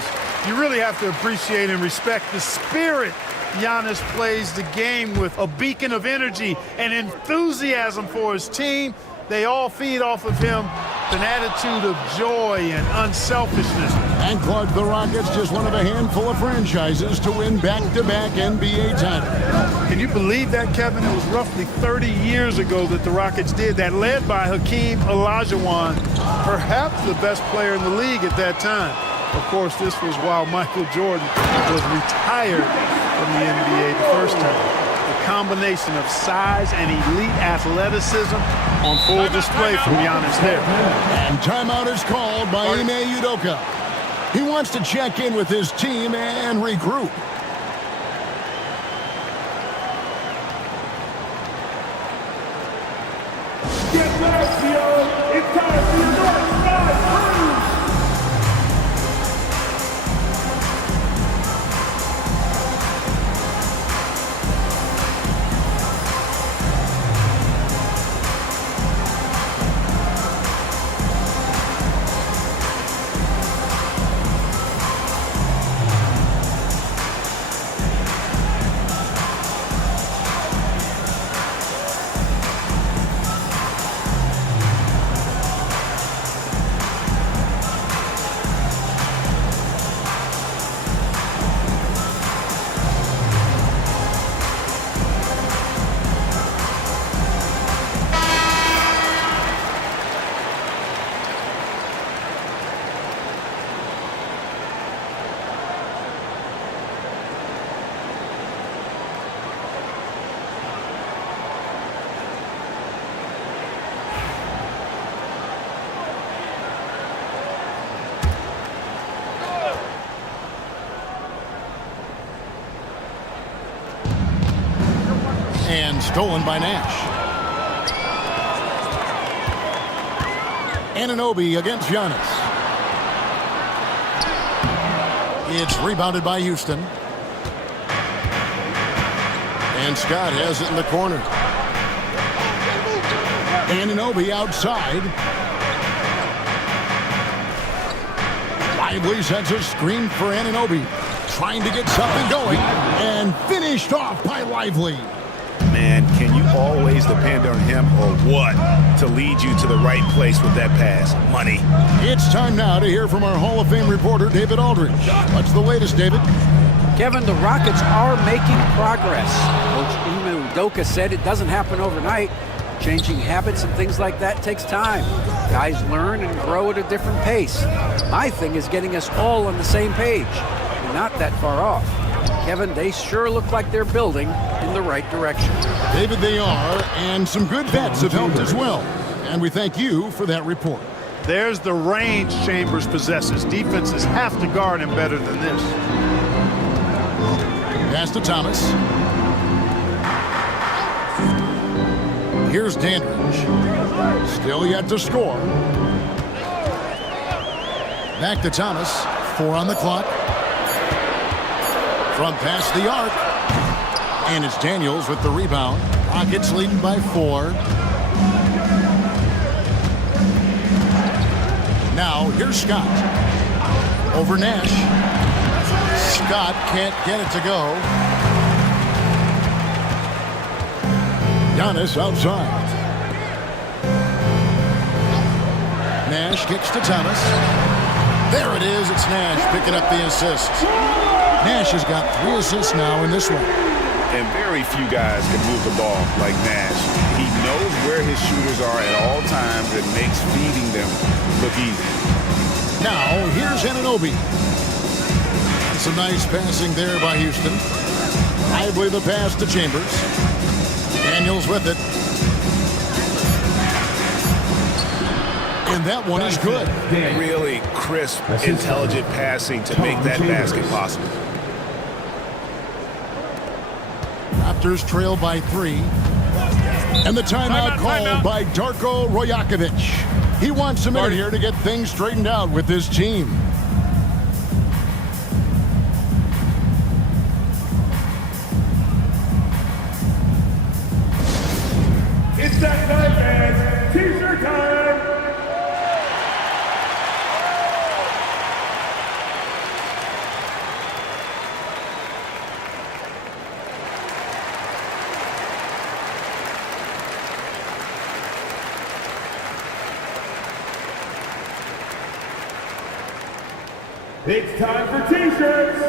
You really have to appreciate and respect the spirit Giannis plays the game with, a beacon of energy and enthusiasm for his team. They all feed off of him, an attitude of joy and unselfishness. And Clark, the Rockets, just one of a handful of franchises to win back-to-back NBA titles. Can you believe that, Kevin? It was roughly 30 years ago that the Rockets did that, led by Hakeem Olajuwon, perhaps the best player in the league at that time. Of course, this was while Michael Jordan was retired from the NBA the first time. A combination of size and elite athleticism on full display from Giannis there. And timeout is called by Ime Udoka. He wants to check in with his team and regroup. Get ready, yo. It's time for your North Side Crew. And stolen by Nash. Anunoby against Giannis. It's rebounded by Houston. And Scott has it in the corner. Anunoby outside. Lively sets a screen for Anunoby. Trying to get something going. And finished off by Lively. Man, can you always depend on him or what to lead you to the right place with that pass? Money. It's time now to hear from our Hall of Fame reporter, David Aldridge. What's the latest, David? Kevin, the Rockets are making progress. Coach Ime Udoka said it doesn't happen overnight. Changing habits and things like that takes time. Guys learn and grow at a different pace. My thing is getting us all on the same page. We're not that far off. Kevin, they sure look like they're building in the right direction. David, they are, and some good vets have helped as well. And we thank you for that report. There's the range Chambers possesses. Defenses have to guard him better than this. Pass to Thomas. Here's Dandridge. Still yet to score. Back to Thomas. 4 on the clock. From past the arc. And it's Daniels with the rebound. Rockets leading by 4. Now, here's Scott. Over Nash. Scott can't get it to go. Giannis outside. Nash kicks to Thomas. There it is. It's Nash picking up the assist. Nash has got 3 assists now in this one. And very few guys can move the ball like Nash. He knows where his shooters are at all times and makes feeding them look easy. Now, here's Anunoby. Some nice passing there by Houston. Lively the pass to Chambers. Daniels with it. And that one is good. Really crisp, intelligent passing to make that basket possible. Raptors trail by 3. And the timeout called by Darko Rajakovic. He wants a minute here to get things straightened out with his team. It's that time, fans. T-shirt time. It's time for T-shirts.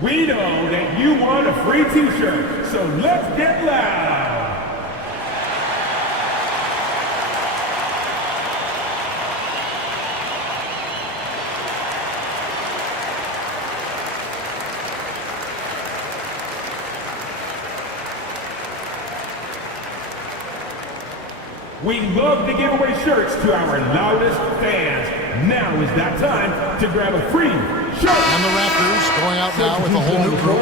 We know that you want a free T-shirt, so let's get loud. We love to give away shirts to our loudest fans. Now is that time to grab a free shirt. And the Raptors going out now with a whole new group.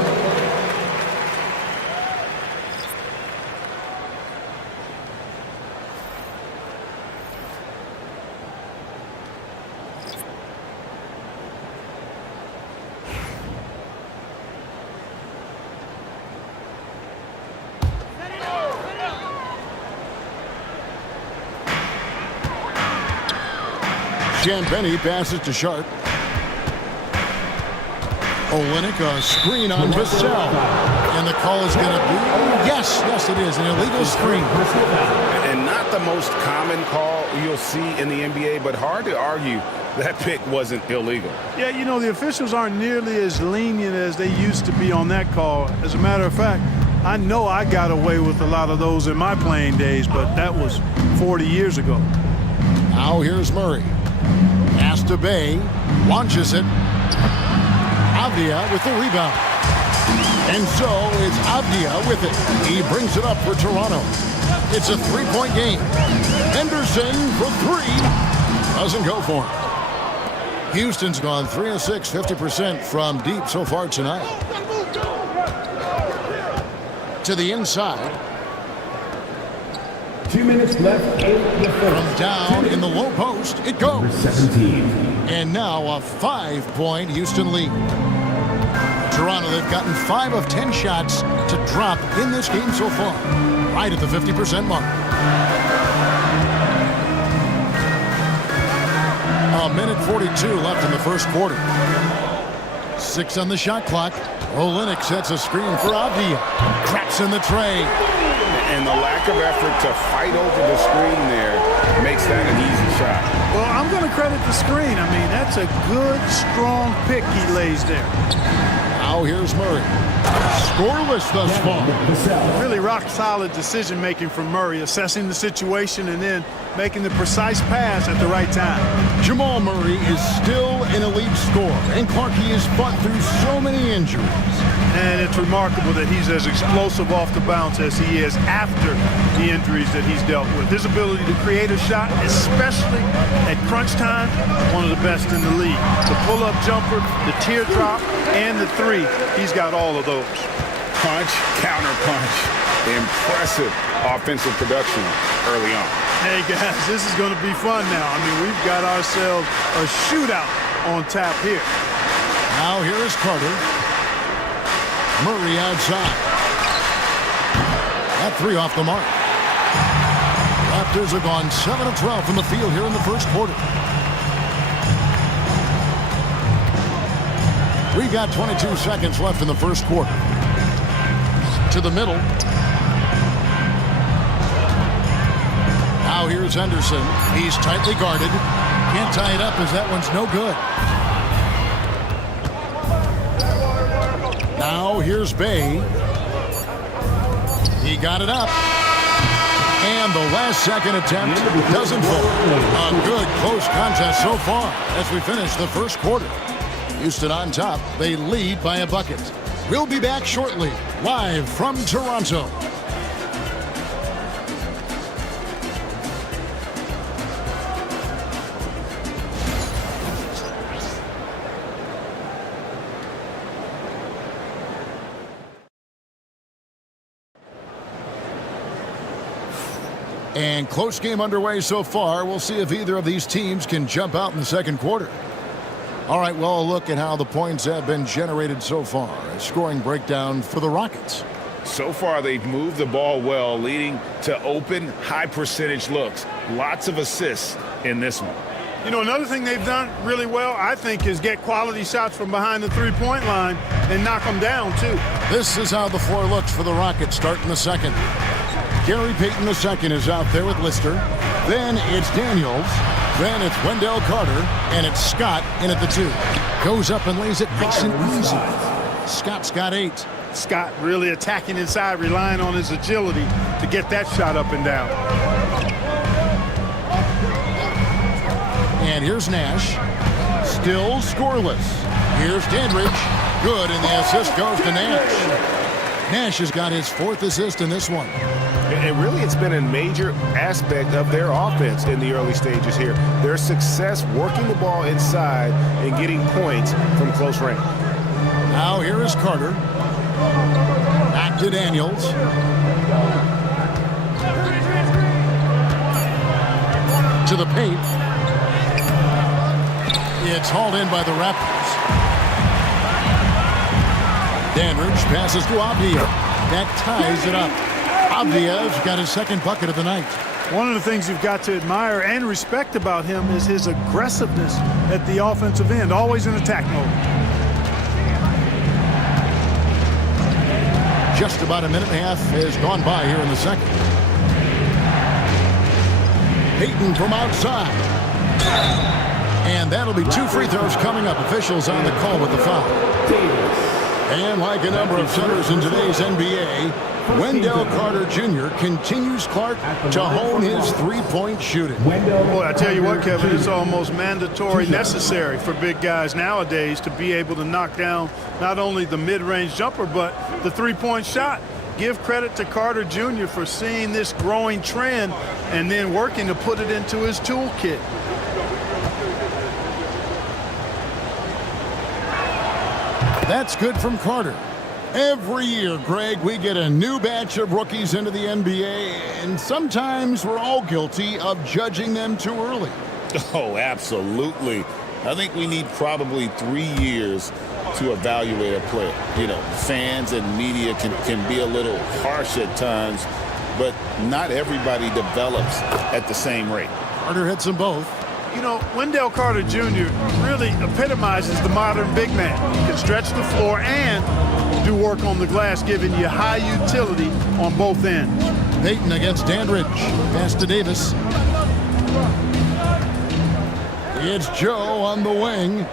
Benny passes to Sharp. Olynyk, a screen on Vassell. And the call is going to be, yes, it is, an illegal screen. And not the most common call you'll see in the NBA, but hard to argue that pick wasn't illegal. Yeah, you know, the officials aren't nearly as lenient as they used to be on that call. As a matter of fact, I know I got away with a lot of those in my playing days, but that was 40 years ago. Now here's Murray. Pass to Bay, launches it. Avdia with the rebound. And so it's Avdia with it. He brings it up for Toronto. It's a three-point game. Henderson for 3. Doesn't go for him. Houston's gone 3 of 6, 50% from deep so far tonight. To the inside. 2 minutes left in the first. From down in the low post, it goes. 17. And now a 5-point Houston lead. Toronto, they've gotten 5 of 10 shots to drop in this game so far. Right at the 50% mark. A minute 42 left in the first quarter. 6 on the shot clock. Olynyk sets a screen for Avdia. Cracks in the tray. And the lack of effort to fight over the screen there makes that an easy shot. Well, I'm going to credit the screen. I mean, that's a good, strong pick he lays there. Now here's Murray. Scoreless thus far. Really rock-solid decision-making from Murray, assessing the situation and then making the precise pass at the right time. Jamal Murray is still an elite scorer, and Clarkie has fought through so many injuries. And it's remarkable that he's as explosive off the bounce as he is after the injuries that he's dealt with. His ability to create a shot, especially at crunch time, one of the best in the league. The pull-up jumper, the teardrop, and the 3, he's got all of those. Punch, counter punch. Impressive offensive production early on. Hey guys, this is going to be fun now. I mean, we've got ourselves a shootout on tap here. Now here is Carter. Murray outside. That 3 off the mark. Raptors have gone 7 of 12 from the field here in the first quarter. We've got 22 seconds left in the first quarter. To the middle. Now here's Henderson. He's tightly guarded. Can't tie it up as that one's no good. Now here's Bay. He got it up. And the last-second attempt doesn't fall. A good, close contest so far as we finish the first quarter. Houston on top. They lead by a bucket. We'll be back shortly, live from Toronto. And close game underway so far. We'll see if either of these teams can jump out in the second quarter. All right, well, a look at how the points have been generated so far. A scoring breakdown for the Rockets. So far, they've moved the ball well, leading to open, high-percentage looks. Lots of assists in this one. You know, another thing they've done really well, I think, is get quality shots from behind the three-point line and knock them down, too. This is how the floor looks for the Rockets starting the second. Gary Payton II is out there with Lister. Then it's Daniels. Then it's Wendell Carter. And it's Scott in at the 2. Goes up and lays it nice and easy. Scott's got 8. Scott really attacking inside, relying on his agility to get that shot up and down. And here's Nash. Still scoreless. Here's Dandridge. Good, and the assist goes to Nash. Nash has got his 4th assist in this one. And really, it's been a major aspect of their offense in the early stages here. Their success working the ball inside and getting points from close range. Now here is Carter. Back to Daniels. To the paint. It's hauled in by the Raptors. Dandridge passes to Avdia. That ties it up. Avdia's got his 2nd bucket of the night. One of the things you've got to admire and respect about him is his aggressiveness at the offensive end, always in attack mode. Just about a minute and a half has gone by here in the second. Payton from outside. And that'll be 2 free throws coming up. Officials on the call with the foul. And like a number of centers in today's NBA, Wendell Carter Jr. continues, Clark, to hone his three-point shooting. Boy, I tell you what, Kevin, it's almost mandatory necessary for big guys nowadays to be able to knock down not only the mid-range jumper, but the three-point shot. Give credit to Carter Jr. for seeing this growing trend and then working to put it into his toolkit. That's good from Carter. Every year, Greg, we get a new batch of rookies into the NBA, and sometimes we're all guilty of judging them too early. Oh, absolutely. I think we need probably 3 years to evaluate a player. You know, fans and media can be a little harsh at times, but not everybody develops at the same rate. Carter hits them both. You know, Wendell Carter Jr. really epitomizes the modern big man. He can stretch the floor and do work on the glass, giving you high utility on both ends. Payton against Dandridge. Pass to Davis. It's Joe on the wing.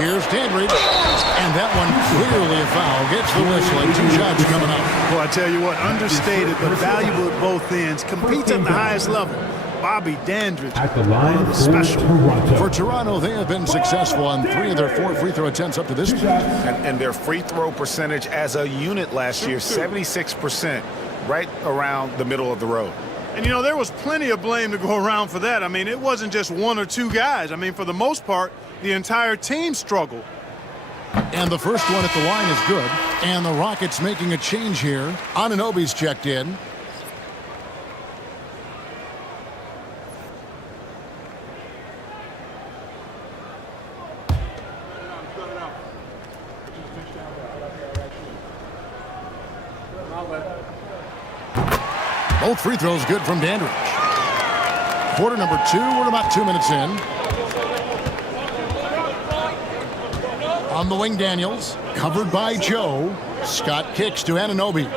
Here's Dandridge. And that one clearly a foul. Gets the whistle and 2 shots coming up. Well, I tell you what, understated but valuable at both ends. Competes at the highest level. Bobby Dandridge, at the line special. For Toronto, they have been successful on 3 of their 4 free throw attempts up to this point. And their free throw percentage as a unit last year, 76%, right around the middle of the road. And, you know, there was plenty of blame to go around for that. I mean, it wasn't just 1 or 2 guys. I mean, for the most part, the entire team struggled. And the first one at the line is good. And the Rockets making a change here. Anunoby's checked in. Both free throws good from Dandridge. Quarter number 2, we're about 2 minutes in. On the wing, Daniels, covered by Joe. Scott kicks to Anunoby.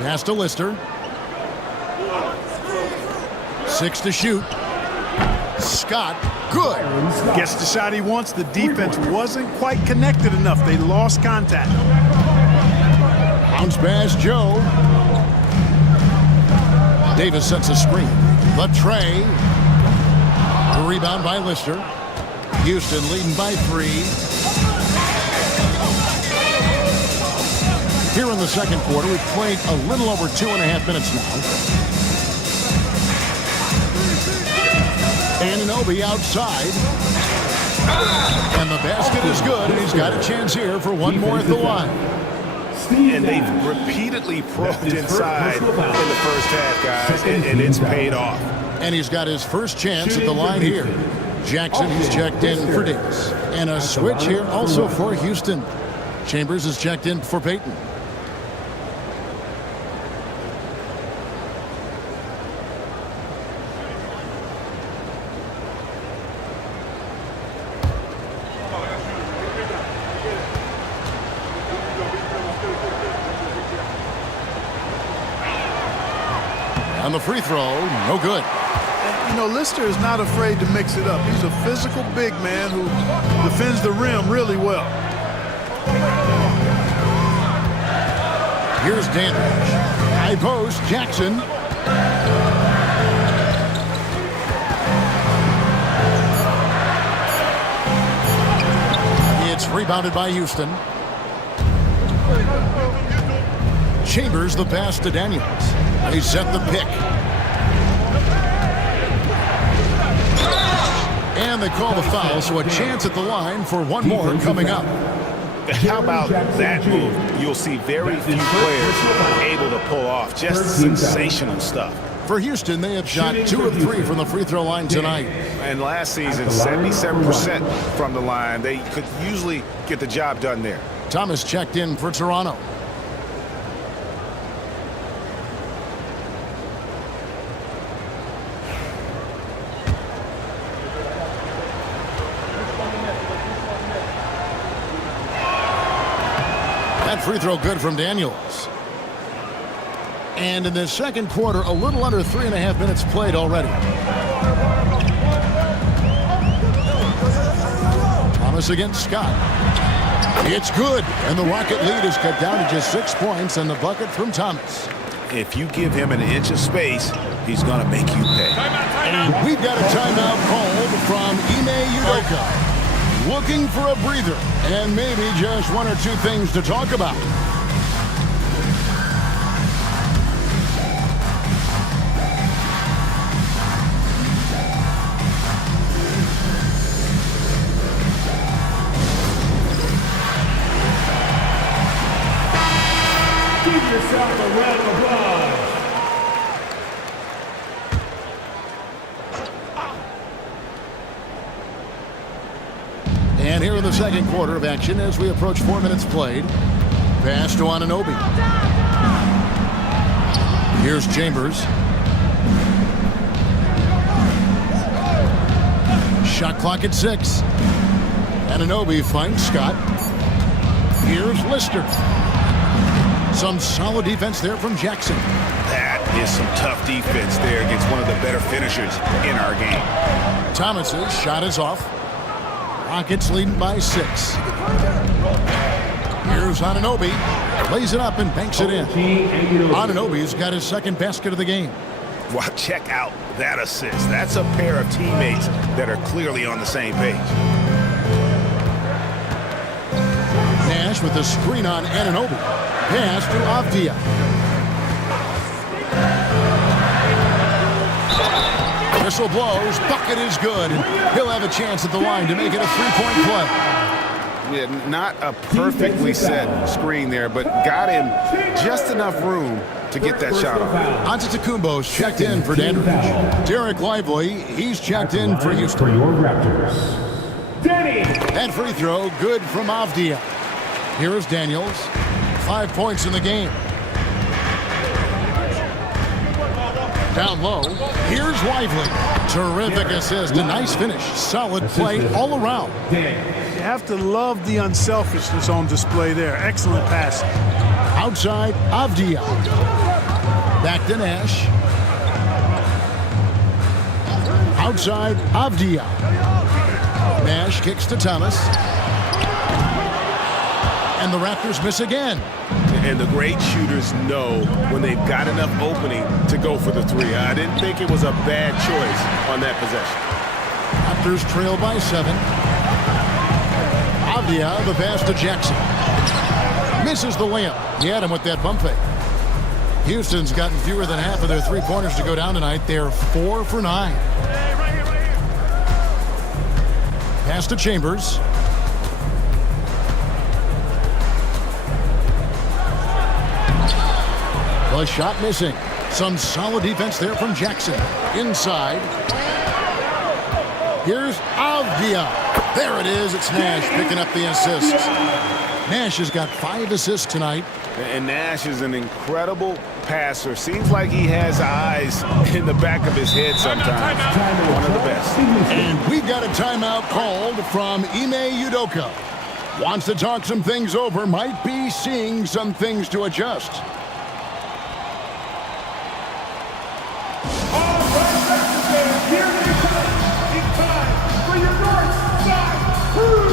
Pass to Lister. 6 to shoot. Scott, good. Gets the shot he wants. The defense wasn't quite connected enough. They lost contact. Bounce pass, Joe. Davis sets a screen. Latrey. Rebound by Lister. Houston leading by 3. Here in the second quarter, we've played a little over 2.5 minutes now. Anunoby outside. And the basket is good, and he's got a chance here for one more at the line. And they've repeatedly probed inside in the first half, guys, and it's paid off. And he's got his first chance at the line here. Jackson, he's checked in for Davis. And a switch here also for Houston. Chambers is checked in for Payton. On the free throw, no good. And, you know, Lister is not afraid to mix it up. He's a physical big man who defends the rim really well. Here's Dandridge. High post, Jackson. It's rebounded by Houston. Chambers the pass to Daniels. They set the pick. And they call the foul, so a chance at the line for one more coming up. How about that move? You'll see very few players able to pull off. Just sensational stuff. For Houston, they have shot 2 of 3 from the free throw line tonight. And last season, 77% from the line. They could usually get the job done there. Thomas checked in for Toronto. That free throw good from Daniels. And in the second quarter, a little under 3.5 minutes played already. Thomas against Scott. It's good, and the Rocket lead is cut down to just 6 points, and the bucket from Thomas. If you give him an inch of space, he's going to make you pay. And we've got a timeout called from Ime Udoka. Looking for a breather, and maybe just 1 or 2 things to talk about. Give yourself a round of applause. And here in the second quarter of action as we approach 4 minutes played. Pass to Anunoby. Here's Chambers. Shot clock at 6. Anunoby finds Scott. Here's Lister. Some solid defense there from Jackson. That is some tough defense there against one of the better finishers in our game. Thomas's shot is off. Rockets leading by 6. Here's Anunoby. Lays it up and banks it in. Anunoby's got his second basket of the game. Well, check out that assist. That's a pair of teammates that are clearly on the same page. Nash with the screen on Anunoby. Pass to Avdia. Whistle blows. Bucket is good. And he'll have a chance at the line to make it a 3-point play. Yeah, not a perfectly set screen there, but got him just enough room to get that shot off. Antetokounmpo's checked in for Dandridge. Derek Lively, he's checked in for Houston. For your Raptors. Danny. That free throw good from Avdia. Here is Daniels. 5 points in the game. Down low. Here's Lively. Terrific assist. A nice finish. Solid play all around. You have to love the unselfishness on display there. Excellent pass. Outside, Avdia. Back to Nash. Outside, Avdia. Nash kicks to Thomas. And the Raptors miss again. And the great shooters know when they've got enough opening to go for the three. I didn't think it was a bad choice on that possession. Raptors trail by 7. Avdia, the pass to Jackson. Misses the layup. He had him with that bump fake. Houston's gotten fewer than half of their three-pointers to go down tonight. They're 4 for 9. Pass to Chambers. The shot missing. Some solid defense there from Jackson. Inside. Here's Avdia. There it is. It's Nash picking up the assist. Nash has got 5 assists tonight. And Nash is an incredible passer. Seems like he has eyes in the back of his head sometimes. One of the best. And we've got a timeout called from Ime Udoka. Wants to talk some things over. Might be seeing some things to adjust. Here they come. It's time for your North Side Crew.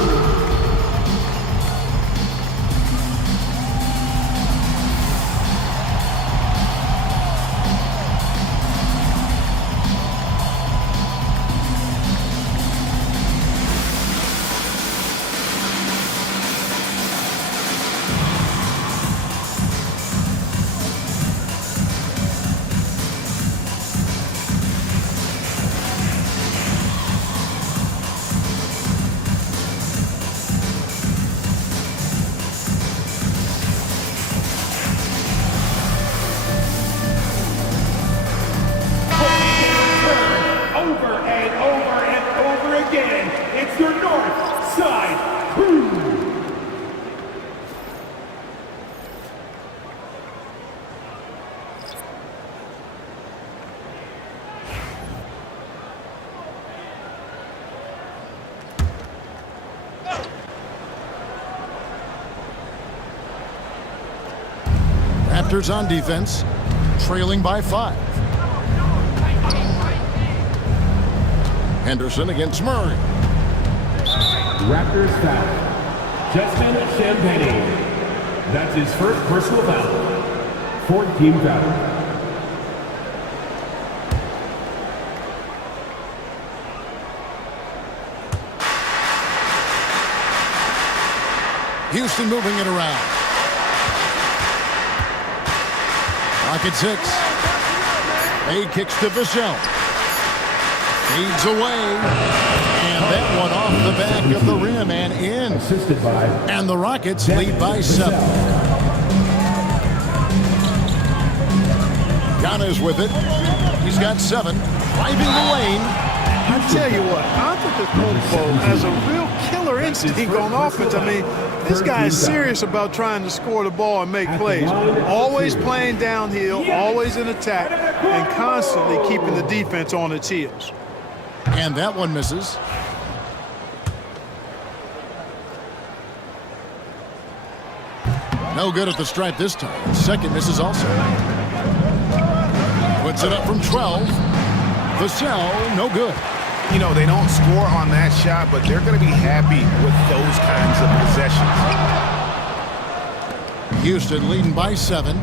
It's your North Side Crew. Raptors on defense, trailing by 5. Henderson against Murray. Raptors foul. Justin Champagnie. That's his first personal foul. 4th team foul. Houston moving it around. Rocket 6. A kicks to Vassell. Feeds away. And that one off the back of the rim and in. Assisted by. And the Rockets lead by 7. Giannis with it. He's got 7. Driving the lane. I tell you what, Antetokounmpo has a real killer instinct on offense. I mean, this guy is serious about trying to score the ball and make plays. Always playing downhill, always in attack, and constantly keeping the defense on its heels. And that one misses. No good at the stripe this time. Second misses also. Puts it up from 12. Vassell, no good. You know, they don't score on that shot, but they're going to be happy with those kinds of possessions. Houston leading by 7.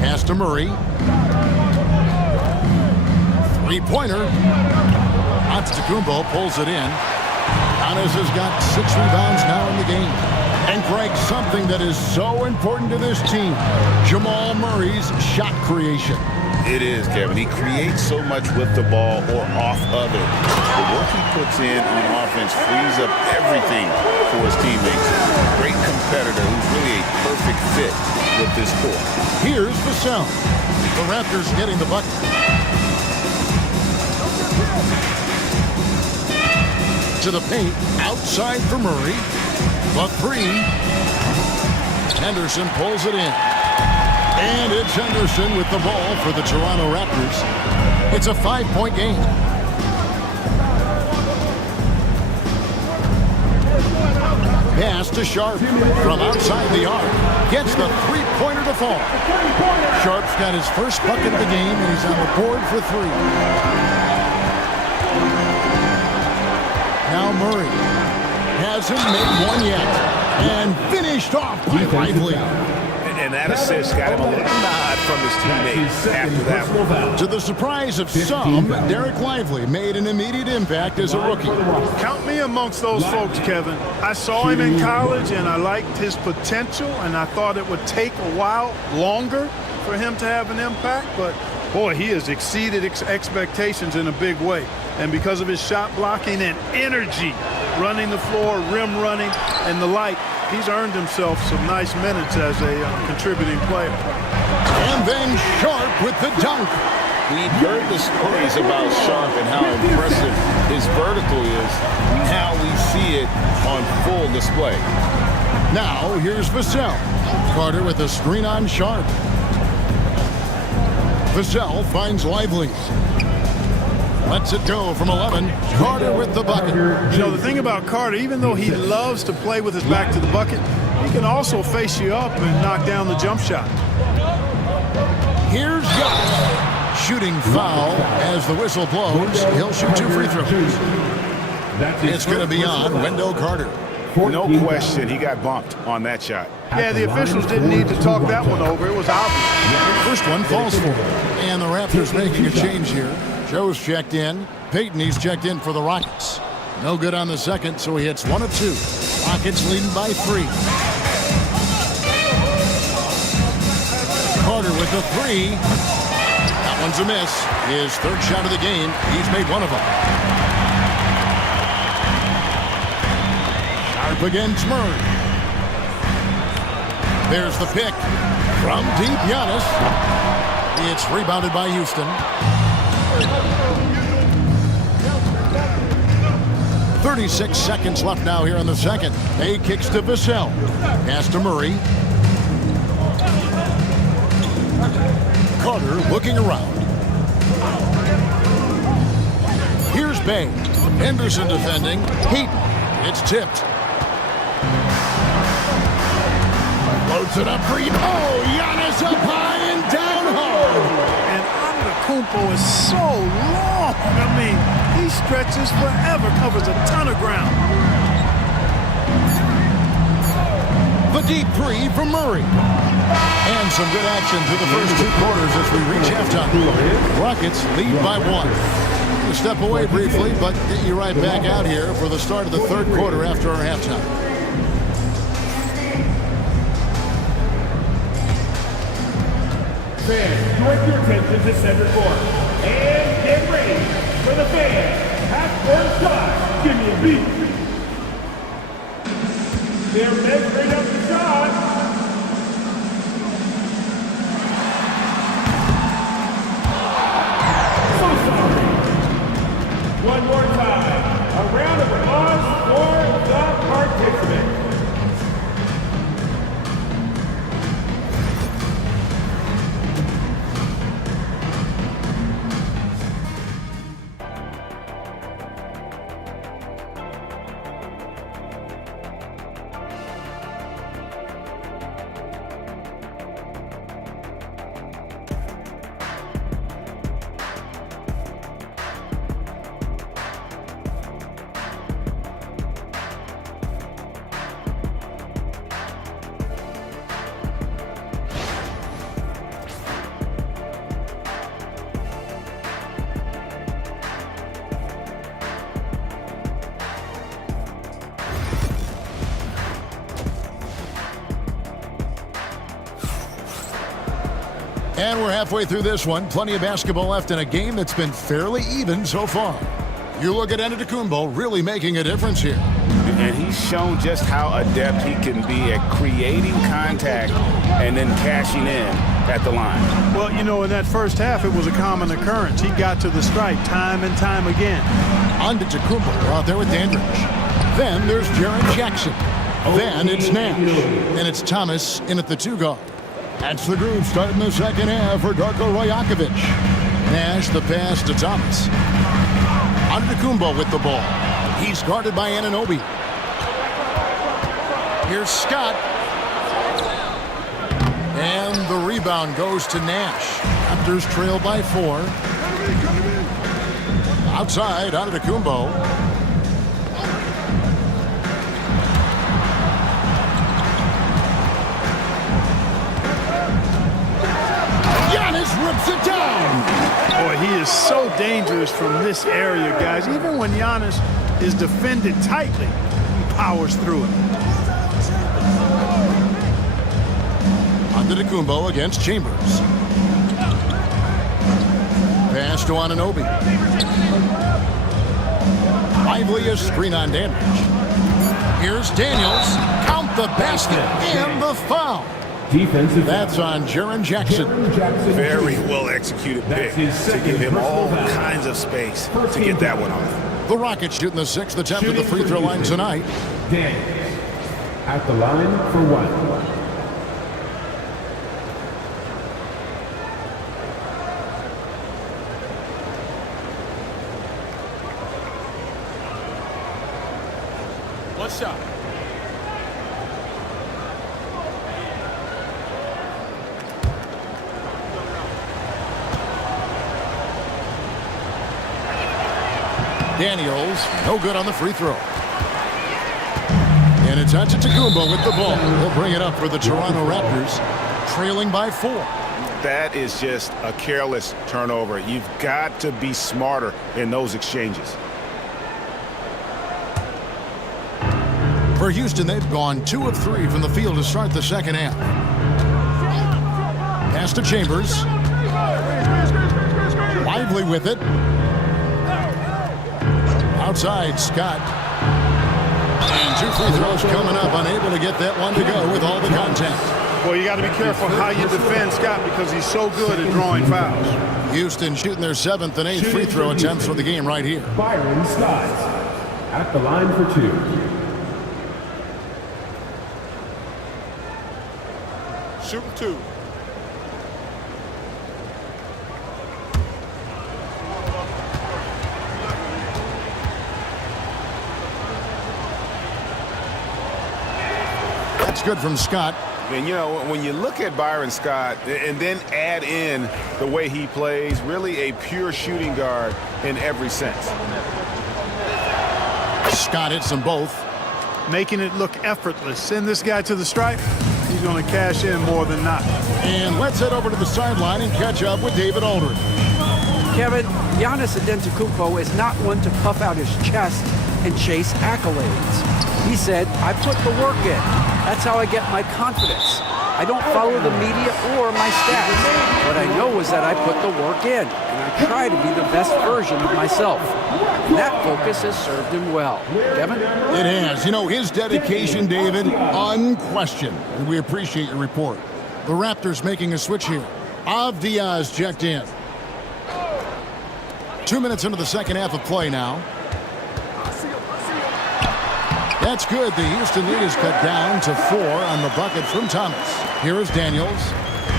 Pass to Murray. Three-pointer. Antetokounmpo pulls it in. Giannis has got 6 rebounds now in the game. And Greg, something that is so important to this team, Jamal Murray's shot creation. It is, Kevin. He creates so much with the ball or off of it. The work he puts in on offense frees up everything for his teammates. Great competitor who's really a perfect fit with this core. Here's Vassell. The Raptors getting the bucket. To the paint, outside for Murray. The 3. Henderson pulls it in. And it's Henderson with the ball for the Toronto Raptors. It's a 5-point game. Pass to Sharp from outside the arc. Gets the three-pointer to fall. Sharp's got his first bucket of the game, and he's on the board for 3. Now Murray. hasn't made one yet. And finished off by Lively. And that assist got him a little nod from his teammates after that one. To the surprise of some, Derek Lively made an immediate impact as a rookie. Count me amongst those folks, Kevin. I saw him in college, and I liked his potential, and I thought it would take a while longer for him to have an impact, but boy, he has exceeded expectations in a big way. And because of his shot blocking and energy, running the floor, rim running, and the like, he's earned himself some nice minutes as a contributing player. And then Sharp with the dunk. We've heard the stories about Sharp and how impressive his vertical is. Now we see it on full display. Now here's Vassell. Carter with a screen on Sharp. Vassell finds Lively. Lets it go from 11. Carter with the bucket. You know, the thing about Carter, even though he loves to play with his back to the bucket, he can also face you up and knock down the jump shot. Here's Giannis. Shooting foul as the whistle blows. He'll shoot 2 free throws. It's going to be on Wendell Carter. No question, he got bumped on that shot. Yeah, the officials didn't need to talk that one over. It was obvious. First one falls for him. And the Raptors making a change here. Joe's checked in. Peyton, he's checked in for the Rockets. No good on the second, so he hits 1 of 2. Rockets leading by 3. Carter with the 3. That one's a miss. His third shot of the game. He's made 1 of them. Sharp against Murray. There's the pick from deep. Giannis. It's rebounded by Houston. 36 seconds left now here in the second. A kicks to Vassell. Pass to Murray. Carter looking around. Here's Bay. Henderson defending. Heaton. It's tipped. Loads it up for you. Oh, Giannis up high and down hard. And Antetokounmpo is so long. I mean, he stretches forever, covers a ton of ground. The deep 3 from Murray. And some good action through the first 2 quarters as we reach halftime. Rockets lead by 1. We'll step away briefly, but get you right back out here for the start of the third quarter after our halftime. Fans, direct your attention to center court. And get ready for the fans. Half-court shot. Give me a beat. They're measuring up the shot. One more time, a round of applause for the participants. And we're halfway through this one. Plenty of basketball left in a game that's been fairly even so far. You look at Antetokounmpo really making a difference here. And he's shown just how adept he can be at creating contact and then cashing in at the line. Well, you know, in that first half, it was a common occurrence. He got to the stripe time and time again. Antetokounmpo out there with Dandridge. Then there's Jaren Jackson. Then it's Nash. And it's Thomas in at the 2 guard. That's the groove starting the second half for Darko Rajakovic. Nash the pass to Thomas. Antetokounmpo with the ball. He's guarded by Anunoby. Here's Scott. And the rebound goes to Nash. Raptors trail by 4. Outside, Antetokounmpo. dangerous from this area, guys. Even when Giannis is defended tightly, he powers through it. Antetokounmpo against Chambers. Pass to Anunoby. Lively a screen on damage. Here's Daniels. Count the basket and the foul. Defensive. That's on Jaren Jackson. Very well executed pick to give him all kinds of space to get that one off. The Rockets shooting the 6th attempt at the free throw line tonight. Daniels at the line for 1. One shot. Daniels, no good on the free throw. And it's Antetokounmpo with the ball. He'll bring it up for the Toronto Raptors, trailing by 4. That is just a careless turnover. You've got to be smarter in those exchanges. For Houston, they've gone 2 of 3 from the field to start the second half. Pass to Chambers. Lively with it. Outside, Scott. And 2 free throws coming up, unable to get that one to go with all the contact. Well, you got to be careful how you defend Scott because he's so good at drawing fouls. Houston shooting their 7th and 8th free throw attempts for the game right here. Byron Scott at the line for 2. Shooting 2. That's good from Scott. And, you know, when you look at Byron Scott and then add in the way he plays, really a pure shooting guard in every sense. Scott hits them both. Making it look effortless. Send this guy to the stripe. He's going to cash in more than not. And let's head over to the sideline and catch up with David Aldridge. Kevin, Giannis Antetokounmpo is not one to puff out his chest and chase accolades. He said, I put the work in. That's how I get my confidence. I don't follow the media or my stats. What I know is that I put the work in, and I try to be the best version of myself. And that focus has served him well. Kevin? It has. You know, his dedication, David, unquestioned. And we appreciate your report. The Raptors making a switch here. Avdia's checked in. 2 minutes into the second half of play now. That's good. The Houston lead is cut down to 4 on the bucket from Thomas. Here is Daniels.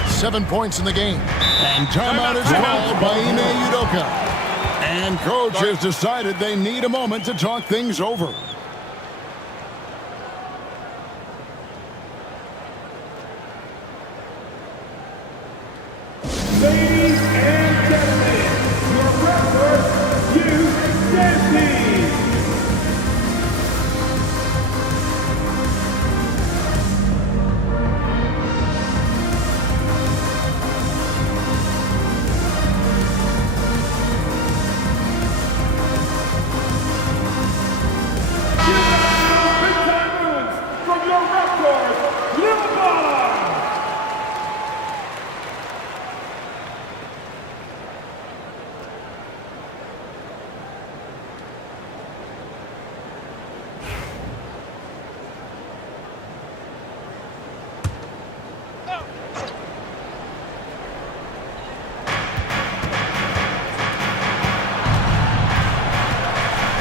7 points in the game. And timeout is called by Ime Udoka. And coach has decided they need a moment to talk things over. Ladies and gentlemen, your Raptors, Hugh Dansby.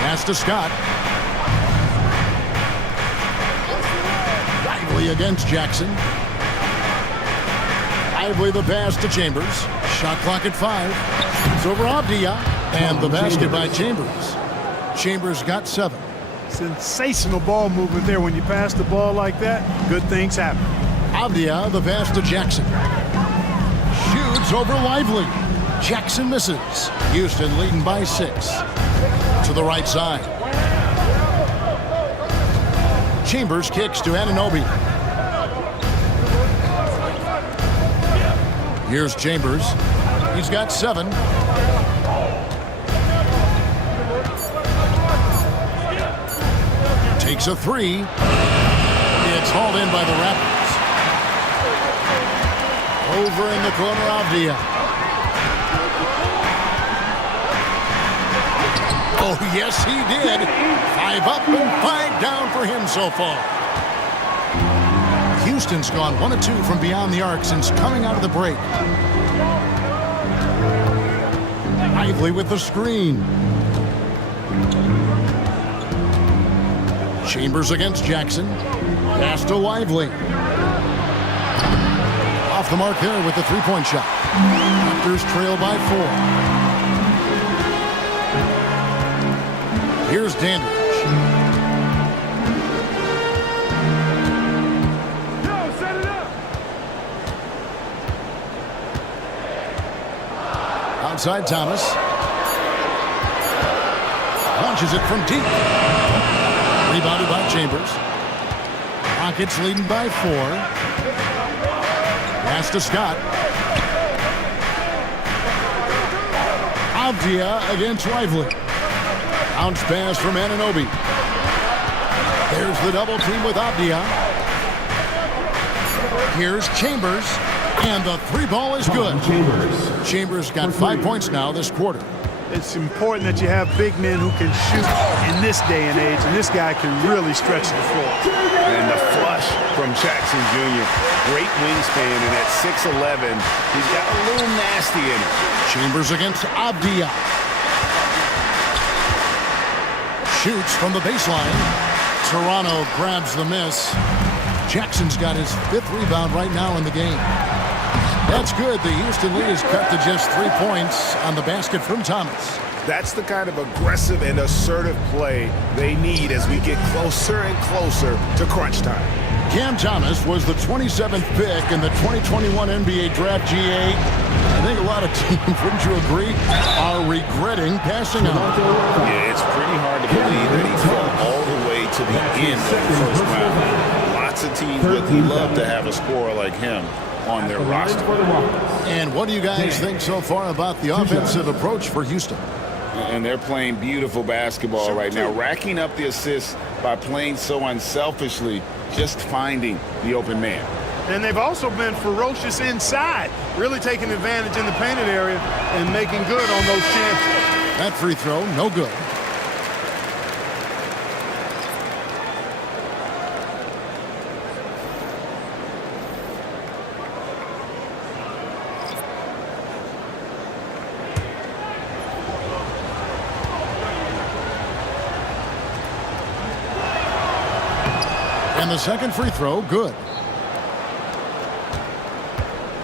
Pass to Scott. Lively against Jackson. Lively the pass to Chambers. Shot clock at 5. It's over Avdia. And the basket by Chambers. Chambers got 7. Sensational ball movement there. When you pass the ball like that, good things happen. Avdia, the pass to Jackson. Shoots over Lively. Jackson misses. Houston leading by 6. To the right side. Chambers kicks to Anunoby. Here's Chambers. He's got 7. Takes a three. It's hauled in by the Raptors. Over in the corner, Avdia. Oh, yes, he did. 5 up and 5 down for him so far. Houston's gone 1 of 2 from beyond the arc since coming out of the break. Lively with the screen. Chambers against Jackson. Pass to Lively. Off the mark there with the three-point shot. Raptors trail by 4. Here's Dandridge. Outside Thomas. Launches it from deep. Rebounded by Chambers. Rockets leading by 4. Pass to Scott. Avdia against Lively. Bounce pass from Anunoby. There's the double team with Avdia. Here's Chambers. And the three ball is good. Chambers got 5 points now this quarter. It's important that you have big men who can shoot in this day and age, and this guy can really stretch the floor. And the flush from Jackson Jr. Great wingspan, and at 6'11", he's got a little nasty in it. Chambers against Avdia. Shoots from the baseline. Toronto grabs the miss. Jackson's got his 5th rebound right now in the game. That's good. The Houston lead is cut to just 3 points on the basket from Thomas. That's the kind of aggressive and assertive play they need as we get closer and closer to crunch time. Cam Thomas was the 27th pick in the 2021 NBA Draft. GA. I think a lot of teams, wouldn't you agree, are regretting passing on. Yeah, it's pretty hard to believe that he fell all the way to the end of the first round. Lots of teams would love to have a scorer like him on their roster. And what do you guys think so far about the offensive approach for Houston? And they're playing beautiful basketball right now, racking up the assists by playing so unselfishly, just finding the open man. And they've also been ferocious inside, really taking advantage in the painted area and making good on those chances. That free throw, no good. And the second free throw, good.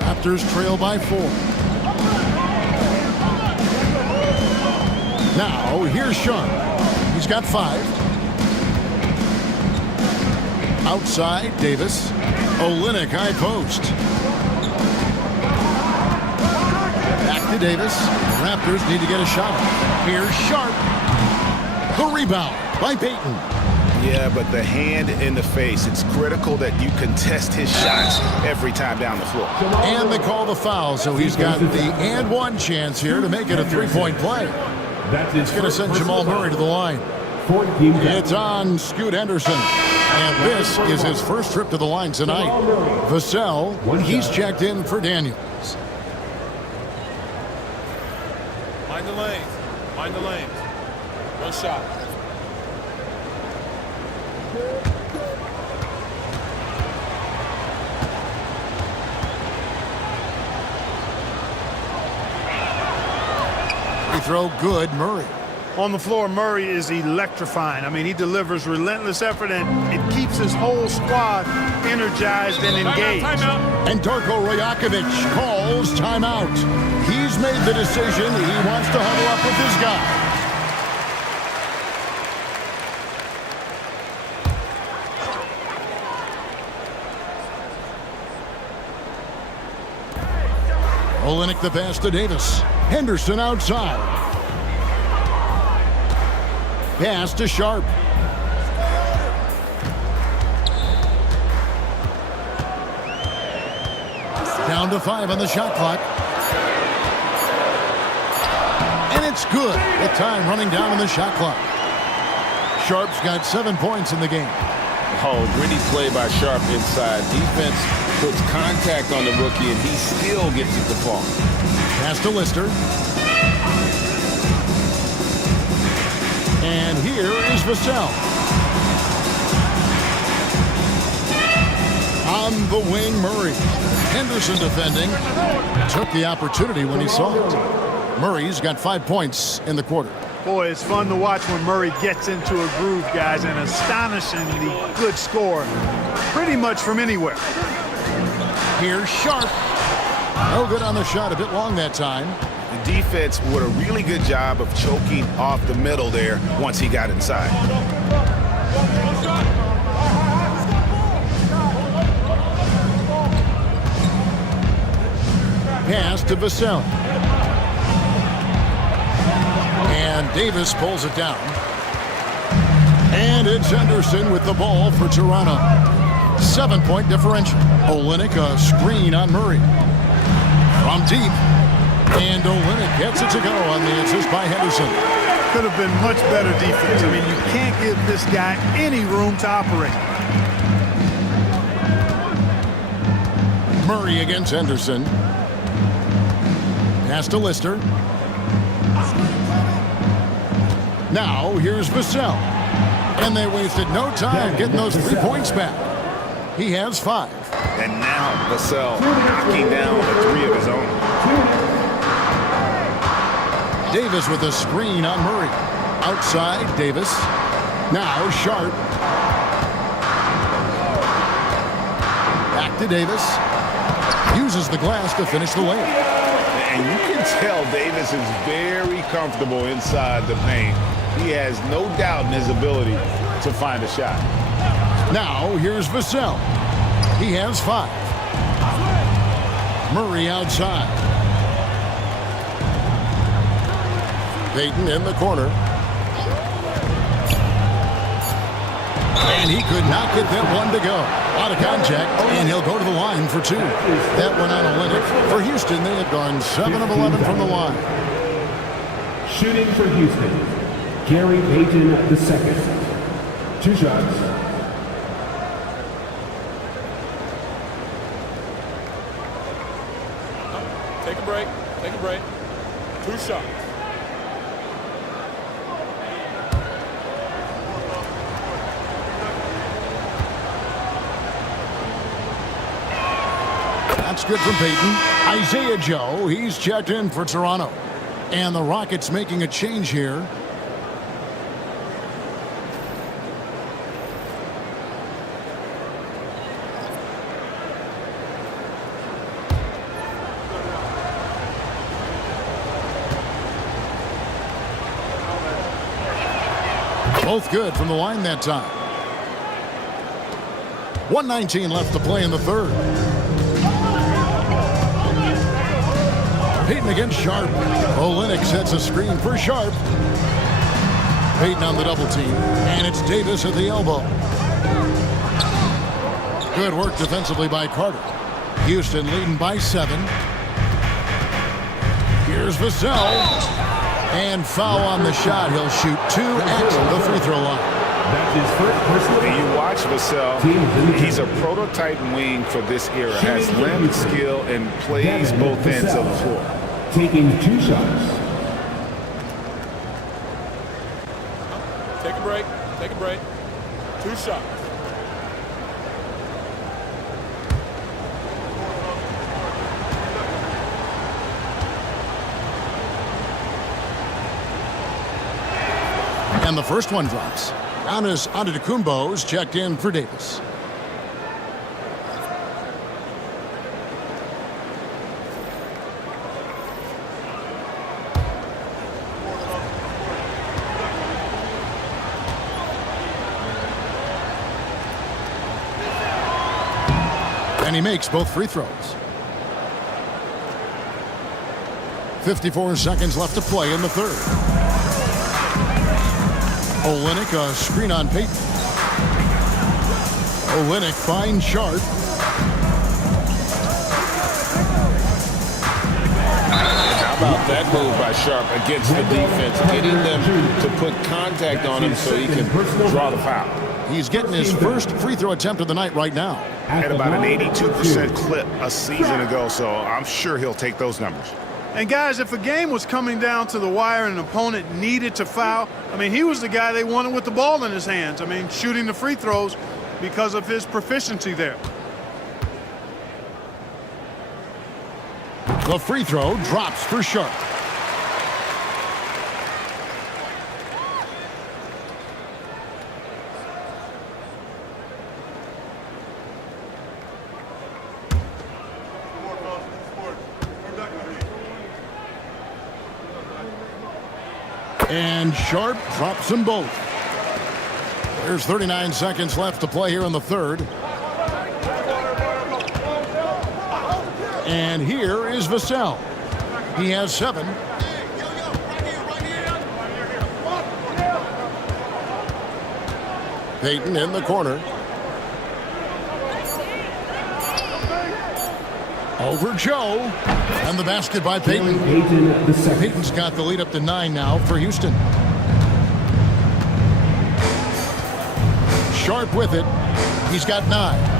Raptors trail by 4. Now, here's Sean. He's got 5. Outside, Davis. Olynyk, high post. Back to Davis. Raptors need to get a shot. Here's Sharp. The rebound by Payton. Yeah, but the hand in the face, it's critical that you contest his shots every time down the floor. And they call the foul, so he's got the and one chance here to make it a 3-point play. It's going to send Jamal Murray to the line. It's on Scoot Henderson. And this is his first trip to the line tonight. Vassell, he's checked in for Daniels. Mind the lanes. Mind the lanes. One shot. Throw good, Murray. On the floor, Murray is electrifying. I mean, he delivers relentless effort, and it keeps his whole squad energized and engaged. Timeout. And Darko Rajakovic calls timeout. He's made the decision. He wants to huddle up with his guys. Olynyk the pass to Davis. Henderson outside. Pass to Sharp. Down to 5 on the shot clock. And it's good with time running down on the shot clock. Sharp's got 7 points in the game. Oh, gritty play by Sharp inside. Defense puts contact on the rookie, and he still gets it to fall. Pass to Lister. And here is Vassell. On the wing, Murray. Henderson defending. Took the opportunity when he saw it. Murray's got 5 points in the quarter. Boy, it's fun to watch when Murray gets into a groove, guys. An astonishingly good score, pretty much from anywhere. Here's Sharp. No good on the shot, a bit long that time. The defense did a really good job of choking off the middle there once he got inside. Pass to Vassell. And Davis pulls it down. And it's Henderson with the ball for Toronto. 7-point differential. Olynyk a screen on Murray. From deep. And Olynyk gets it to go on the assist by Henderson. Could have been much better defense. I mean, you can't give this guy any room to operate. Murray against Henderson. Pass to Lister. Now here's Vassell. And they wasted no time getting those 3 points back. He has 5. And now Vassell knocking down the 3 of his own. Davis with a screen on Murray. Outside, Davis. Now Sharp. Back to Davis. Uses the glass to finish the layup. And you can tell Davis is very comfortable inside the paint. He has no doubt in his ability to find a shot. Now here's Vassell. He has 5. Murray outside. Payton in the corner. And he could not get that one to go. Out of contact, and he'll go to the line for 2. That went on Olynyk. For Houston, they have gone 7 of 11 from the line. Shooting for Houston, Gary Payton II. 2 shots. Take a break. Take a break. 2 shots. That's good from Payton. Isaiah Joe, he's checked in for Toronto. And the Rockets making a change here. Both good from the line that time. 1:19 left to play in the third. Payton against Sharp. Olynyk sets a screen for Sharp. Payton on the double team. And it's Davis at the elbow. Good work defensively by Carter. Houston leading by 7. Here's Vassell. And foul on the shot. He'll shoot 2 at the free throw line. That's his first personal. And you watch Vassell. He's a prototype wing for this era. Has length, skill, and plays both ends of the floor. Taking 2 shots. Take a break. Take a break. 2 shots. And the first one drops. Giannis Antetokounmpo's checked in for Davis. And he makes both free throws. 54 seconds left to play in the third. Olynyk a screen on Payton. Olynyk finds Sharp. Now How about that move by Sharp against the defense, getting them to put contact on him so he can draw the foul. He's getting his first free throw attempt of the night right now. Had about an 82% clip a season ago, so I'm sure he'll take those numbers. And guys, if a game was coming down to the wire and an opponent needed to foul, I mean, he was the guy they wanted with the ball in his hands. I mean, shooting the free throws because of his proficiency there. The free throw drops for Sharp. And Sharp drops them both. There's 39 seconds left to play here in the third. And here is Vassell. He has 7. Payton in the corner. Over Joe. And the basket by Payton. Payton's got the lead up to 9 now for Houston. Sharp with it. He's got 9.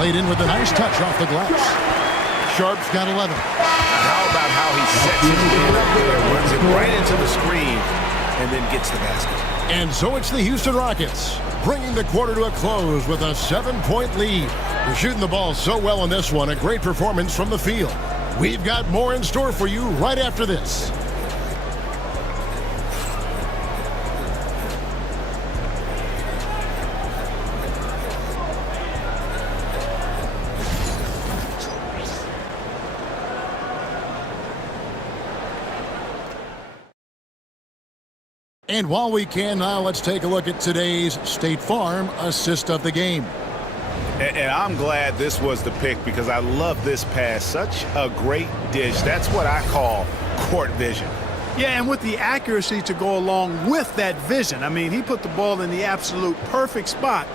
Laid in with a nice touch off the glass. Sharp's got 11. How about how he sets his man up there, runs it right into the screen, and then gets the basket. And so it's the Houston Rockets, bringing the quarter to a close with a 7-point lead. They're shooting the ball so well in this one, a great performance from the field. We've got more in store for you right after this. And while we can now, let's take a look at today's State Farm assist of the game. And I'm glad this was the pick because I love this pass. Such a great dish. That's what I call court vision. Yeah, and with the accuracy to go along with that vision. I mean, he put the ball in the absolute perfect spot.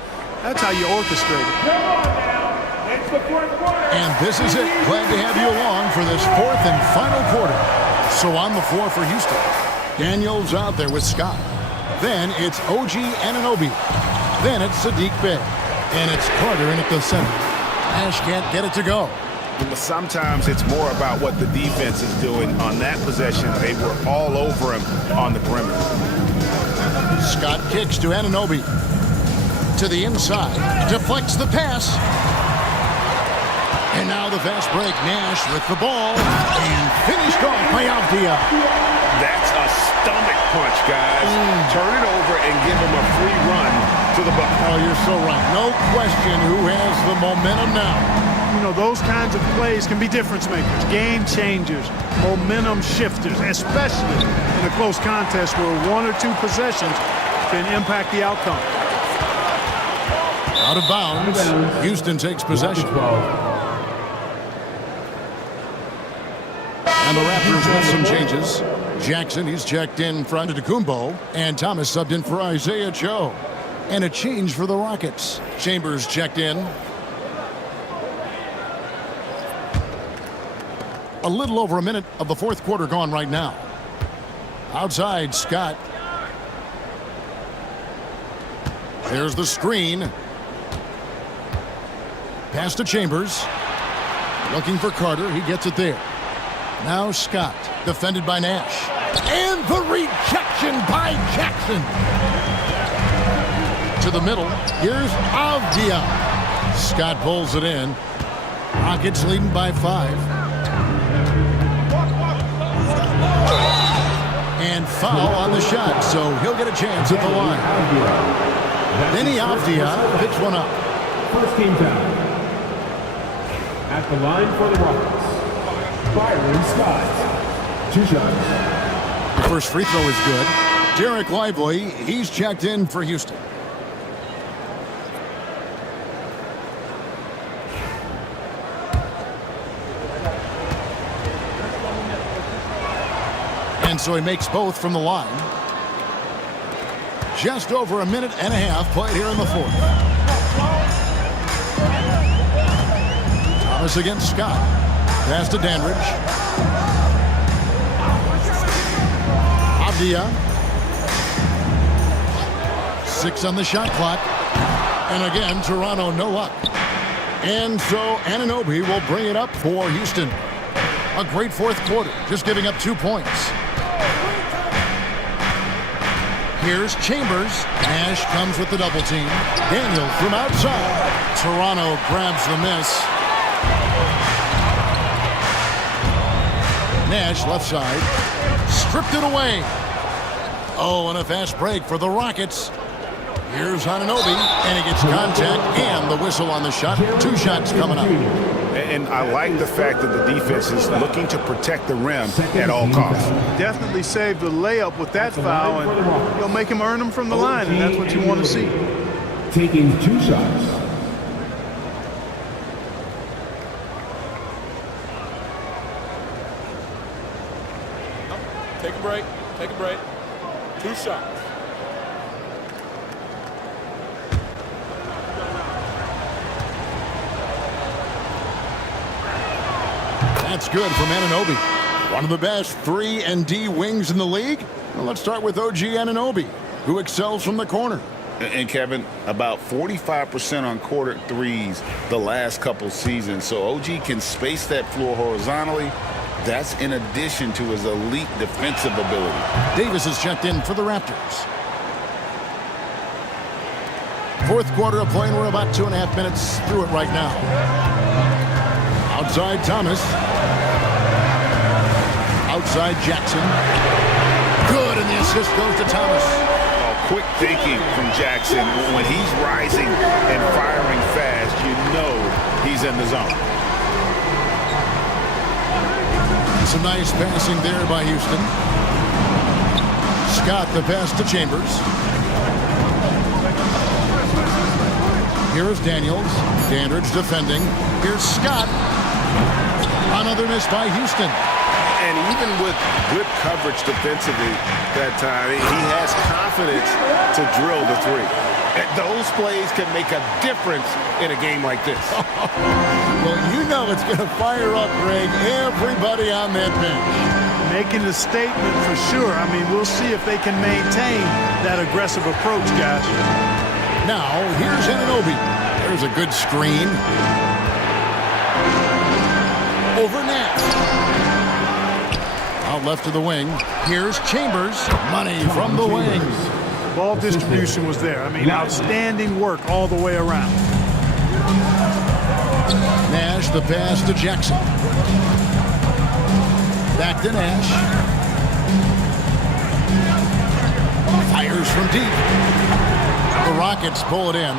That's how you orchestrate it. Come on now. It's the fourth quarter. And this is it. Glad to have you along for this fourth and final quarter. So on the floor for Houston, Daniels out there with Scott. Then it's OG Anunoby. Then it's Sadiq Bey. And it's Carter in at the center. Nash can't get it to go. But sometimes it's more about what the defense is doing. On that possession, they were all over him on the perimeter. Scott kicks to Anunoby. To the inside. Deflects the pass. And now the fast break. Nash with the ball. And finished off by Avdia. That's a stomach punch, guys. Turn it over and give him a free run to the bucket. Oh, you're so right. No question who has the momentum now. You know, those kinds of plays can be difference makers, game changers, momentum shifters, especially in a close contest where 1 or 2 possessions can impact the outcome. Out of bounds. Houston takes possession. And the Raptors with some changes. Jackson, he's checked in for Antetokounmpo, and Thomas subbed in for Isaiah Joe. And a change for the Rockets. Chambers checked in. A little over a minute of the fourth quarter gone right now. Outside, Scott. There's the screen. Pass to Chambers. Looking for Carter. He gets it there. Now Scott, defended by Nash. And the rejection by Jackson. To the middle. Here's Avdia. Scott pulls it in. Rockets leading by 5. And foul on the shot, so he'll get a chance at the line. Denny Avdia picks one up. First team foul. At the line for the Rockets, Byron Scott. 2 shots. The first free throw is good. Derek Lively, he's checked in for Houston. And so he makes both from the line. Just over a minute and a half played here in the fourth. Thomas against Scott. Pass to Dandridge. Avdia. 6 on the shot clock. And again, Toronto no luck. And so Anunoby will bring it up for Houston. A great fourth quarter, just giving up 2 points. Here's Chambers. Nash comes with the double team. Daniel from outside. Toronto grabs the miss. Nash left side. Stripped it away. Oh, and a fast break for the Rockets. Here's Anunoby, and he gets contact and the whistle on the shot. 2 shots coming up. And I like the fact that the defense is looking to protect the rim at all costs. Definitely saved the layup with that foul, and you'll make him earn them from the line, and that's what you want to see. Taking 2 shots. Take a break. Take a break. 2 shots. That's good from Anunoby. One of the best 3-and-D wings in the league. Well, let's start with OG Anunoby, who excels from the corner. And Kevin, about 45% on quarter threes the last couple seasons. So OG can space that floor horizontally. That's in addition to his elite defensive ability. Davis is checked in for the Raptors. Fourth quarter of play, and we're about 2.5 minutes through it right now. Outside Thomas. Outside Jackson. Good, and the assist goes to Thomas. Quick thinking from Jackson. When he's rising and firing fast, you know he's in the zone. Some nice passing there by Houston. Scott the pass to Chambers. Here's Daniels. Dandridge defending. Here's Scott. Another miss by Houston. And even with good coverage defensively that time, he has confidence to drill the 3. And those plays can make a difference in a game like this. Well, you know it's going to fire up, Greg, everybody on that bench. Making a statement for sure. I mean, we'll see if they can maintain that aggressive approach, guys. Now, here's Anunoby. There's a good screen. Over Nash. Out left to the wing. Here's Chambers. Money from the wings. Ball distribution was there. I mean, outstanding work all the way around. Nash the pass to Jackson. Back to Nash. Fires from deep. The Rockets pull it in.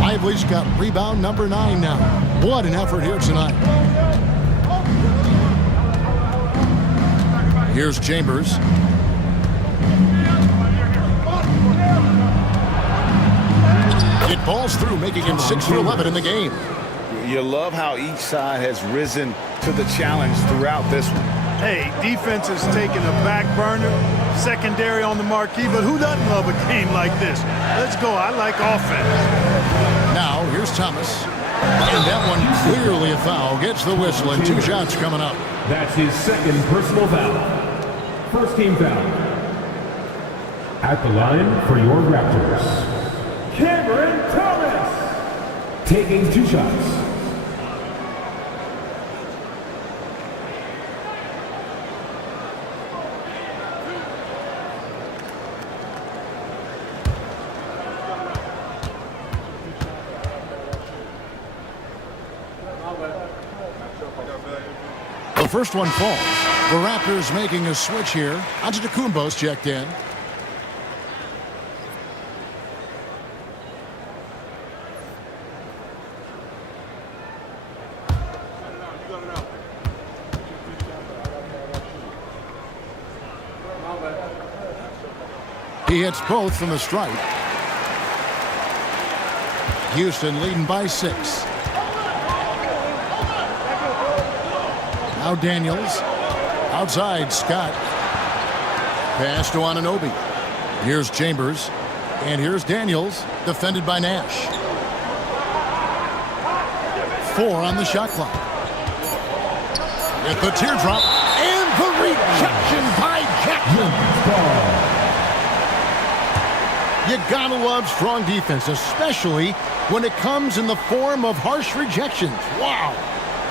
Lively's got rebound number 9 now. What an effort here tonight. Here's Chambers. It balls through, making him 6 for 11 in the game. You love how each side has risen to the challenge throughout this one. Hey, defense is taking a back burner, secondary on the marquee, but who doesn't love a game like this? Let's go. I like offense. Now, here's Thomas. And that one clearly a foul. Gets the whistle, and 2 shots coming up. That's his 2nd personal foul. First team foul. At the line for your Raptors, Cameron Thomas. Taking 2 shots. The first one falls. The Raptors making a switch here. Antetokounmpo's checked in. He hits both from the stripe. Houston leading by 6. Now Daniels. Outside, Scott. Pass to Anunoby. Here's Chambers. And here's Daniels, defended by Nash. 4 on the shot clock. With the teardrop and the rejection by Jackson. You gotta love strong defense, especially when it comes in the form of harsh rejections. Wow.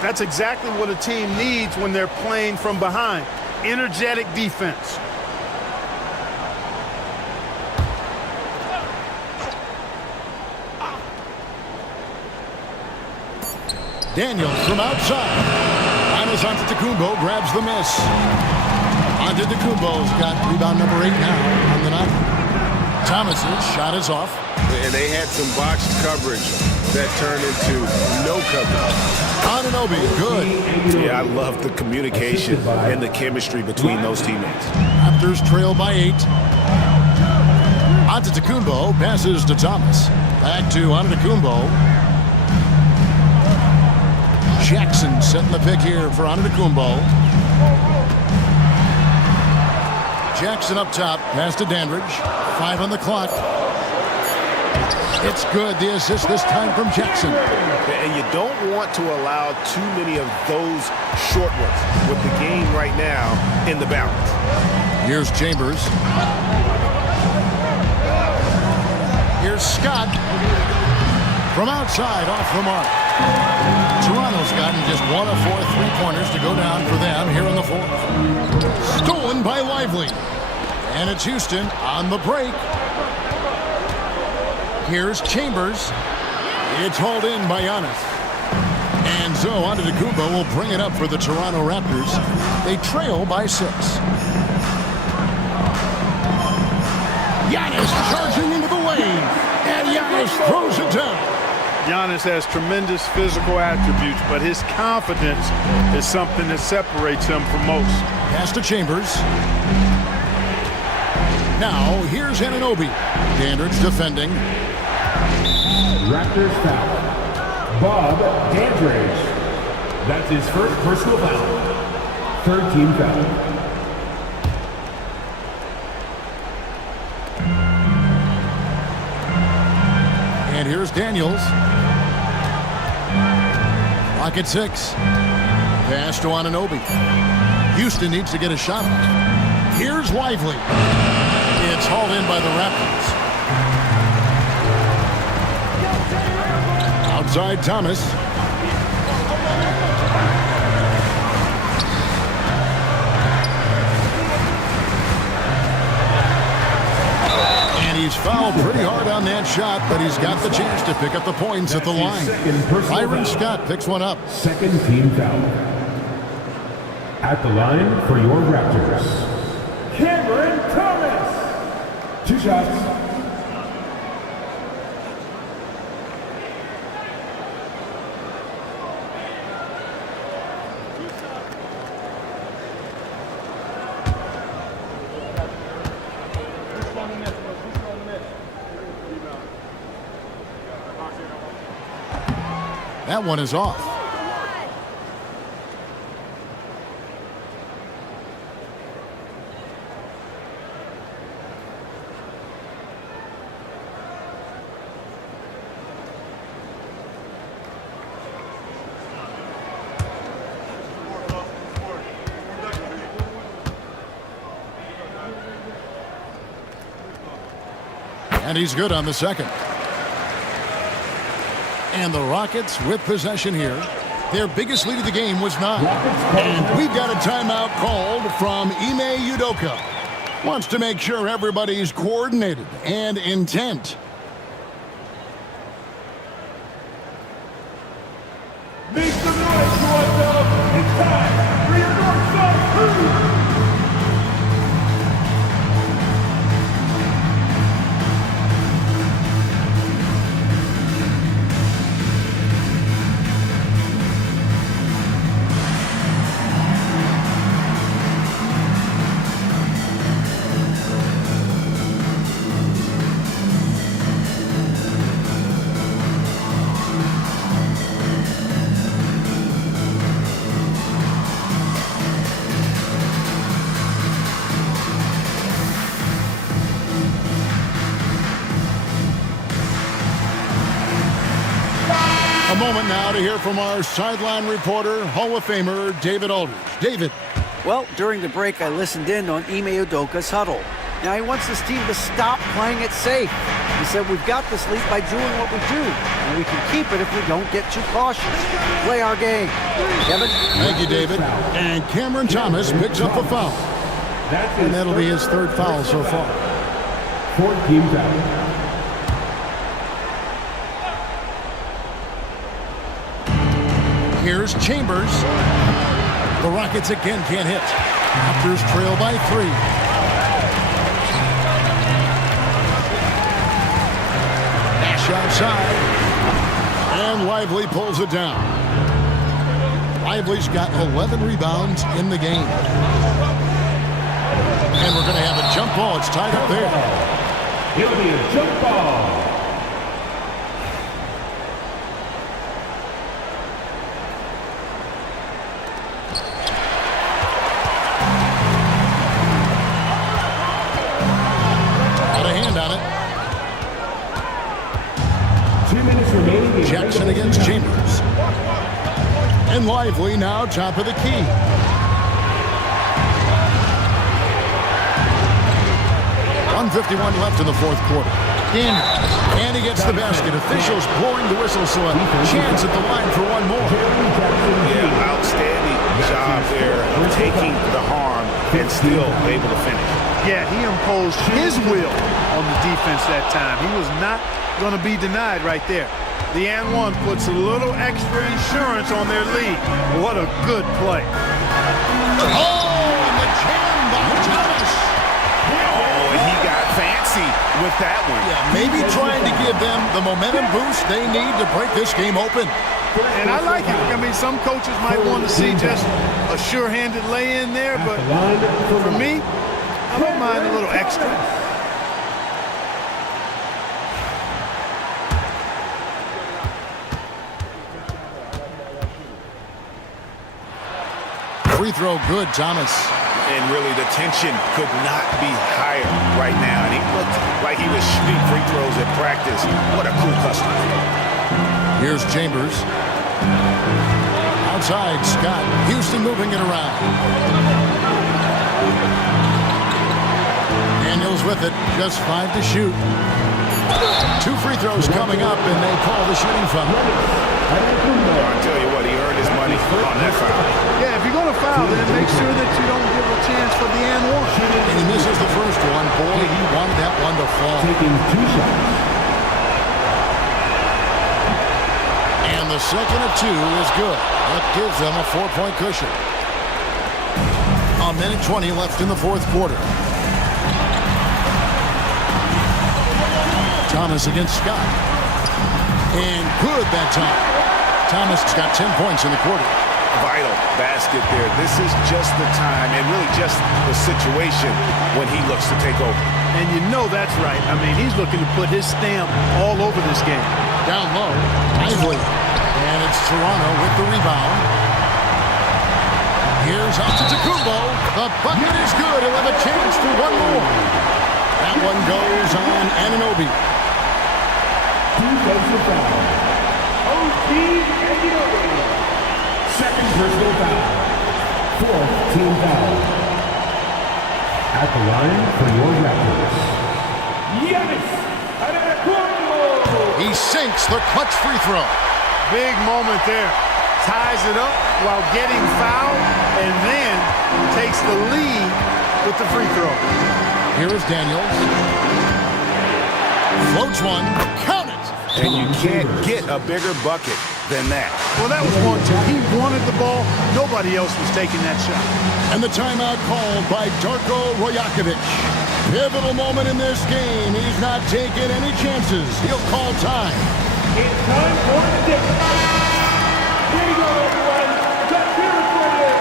That's exactly what a team needs when they're playing from behind. Energetic defense. Daniels from outside. Giannis Antetokounmpo grabs the miss. Antetokounmpo's got rebound number 8 now on the night. Thomas's shot is off. And they had some boxed coverage that turned into no coverage. Anunoby, good. Yeah, I love the communication and the chemistry between those teammates. Raptors trail by 8. Antetokounmpo passes to Thomas. Back to Antetokounmpo. Jackson setting the pick here for Antetokounmpo. Jackson up top, pass to Dandridge. 5 on the clock. It's good, the assist this time from Jackson. And you don't want to allow too many of those short ones with the game right now in the balance. Here's Chambers. Here's Scott. From outside, off the mark. Toronto's gotten just 1 of 4 3-pointers to go down for them here in the 4th. Stolen by Lively. And it's Houston on the break. Here's Chambers. It's hauled in by Giannis. And so Antetokounmpo will bring it up for the Toronto Raptors. They trail by 6. Giannis charging into the lane. And Giannis throws it down. Giannis has tremendous physical attributes, but his confidence is something that separates him from most. Pass to Chambers. Now, here's Anunoby. Dandridge defending. Raptors foul. Bob Dandridge. That's his first personal foul. 3rd team foul. And here's Daniels. Clock at 6. Pass to Anunoby. Houston needs to get a shot off. Here's Lively. It's hauled in by the Raptors. Outside Thomas. And he's fouled pretty hard on that shot, but he's got the chance to pick up the points at the line. Byron Scott picks one up. 2nd team foul. At the line for your Raptors, Cameron Thomas. 2 shots. That one is off. And he's good on the second. And the Rockets with possession here. Their biggest lead of the game was 9. And we've got a timeout called from Ime Udoka. Wants to make sure everybody's coordinated and intent. Make some noise, Toronto. It's time for your Northside Crew. A moment now to hear from our sideline reporter, Hall of Famer David Aldridge. David. Well, during the break, I listened in on Ime Udoka's huddle. Now, he wants his team to stop playing it safe. He said, we've got this lead by doing what we do, and we can keep it if we don't get too cautious. Play our game. Kevin? Thank you, David. And Cameron Thomas picks up the foul. And that'll be his third foul so far. 14 foul. Here's Chambers. The Rockets again can't hit. Raptors trail by 3. Dash outside. And Lively pulls it down. Lively's got 11 rebounds in the game. And we're going to have a jump ball. It's tied up there. It'll be a jump ball. Jackson against Chambers. And Lively now top of the key. 1:51 left in the fourth quarter. And he gets the basket. Officials blowing the whistle, so a chance at the line for one more. Yeah, outstanding job there of taking the harm and still able to finish. Yeah, he imposed his will on the defense that time. He was not going to be denied right there. The and one puts a little extra insurance on their lead. What a good play. Oh, and the jam by Thomas. Oh, and he got fancy with that one. Yeah, maybe trying to give them the momentum boost they need to break this game open. And I like it. I mean, some coaches might want to see just a sure-handed lay-in there, but for me, I don't mind a little extra. Free throw good, Thomas. And really the tension could not be higher right now. And he looked like he was shooting free throws at practice. What a cool customer. Here's Chambers. Outside, Scott. Houston moving it around. Daniels with it. Just 5 to shoot. 2 free throws coming up, and they call the shooting foul. I'll tell you what, he earned his money on that foul. Yeah, if you're going to foul, then make sure that you don't give a chance for the and one. And he misses the first one. Boy, he wanted that one to fall. Taking 2 shots. And the second of 2 is good. That gives them a 4-point cushion. A minute 20 left in the fourth quarter. Thomas against Scott. And good that time. Thomas has got 10 points in the quarter. Vital basket there. This is just the time and really just the situation when he looks to take over. And you know that's right. I mean, he's looking to put his stamp all over this game. Down low, Lively. And it's Toronto with the rebound. Here's Antetokounmpo. The bucket is good. He'll have a chance for one more. That one goes on Anunoby. Defensive foul. OG Anunoby. Second personal foul. 4th team foul. At the line for your Raptors, Giannis Antetokounmpo. He sinks the clutch free throw. Big moment there. Ties it up while getting fouled and then takes the lead with the free throw. Here is Daniels. Floats one. Count it. And you can't get a bigger bucket than that. Well, that was 1-2. He wanted the ball. Nobody else was taking that shot. And the timeout called by Darko Rajakovic. Pivotal moment in this game. He's not taking any chances. He'll call time. It's time for the dip. Here you go, everyone. Let's hear it for you.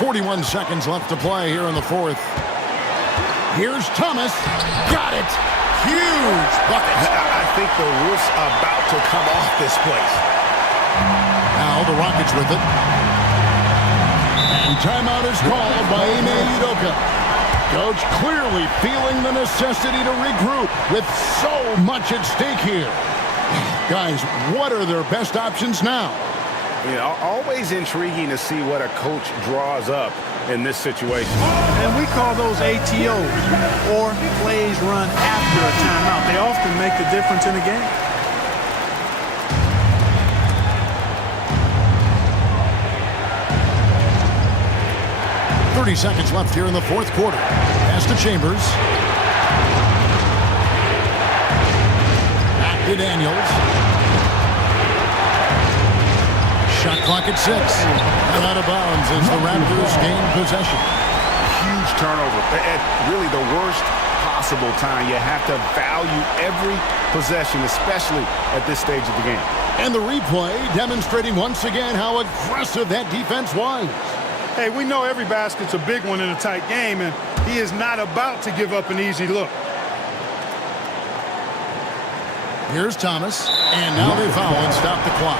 41 seconds left to play here in the fourth. Here's Thomas. Got it. Huge bucket. I think the roof's about to come off this place. Now the Rockets with it. And timeout is called by Ime Udoka. Coach clearly feeling the necessity to regroup with so much at stake here. Guys, what are their best options now? Yeah, always intriguing to see what a coach draws up in this situation. And we call those ATOs, or plays run after a timeout. They often make the difference in a game. Seconds left here in the fourth quarter. Pass to Chambers. Back to Daniels. Shot clock at 6. And out of bounds as the Raptors gain possession. Huge turnover. At really the worst possible time. You have to value every possession, especially at this stage of the game. And the replay demonstrating once again how aggressive that defense was. Hey, we know every basket's a big one in a tight game, and he is not about to give up an easy look. Here's Thomas, and now they foul and stop the clock.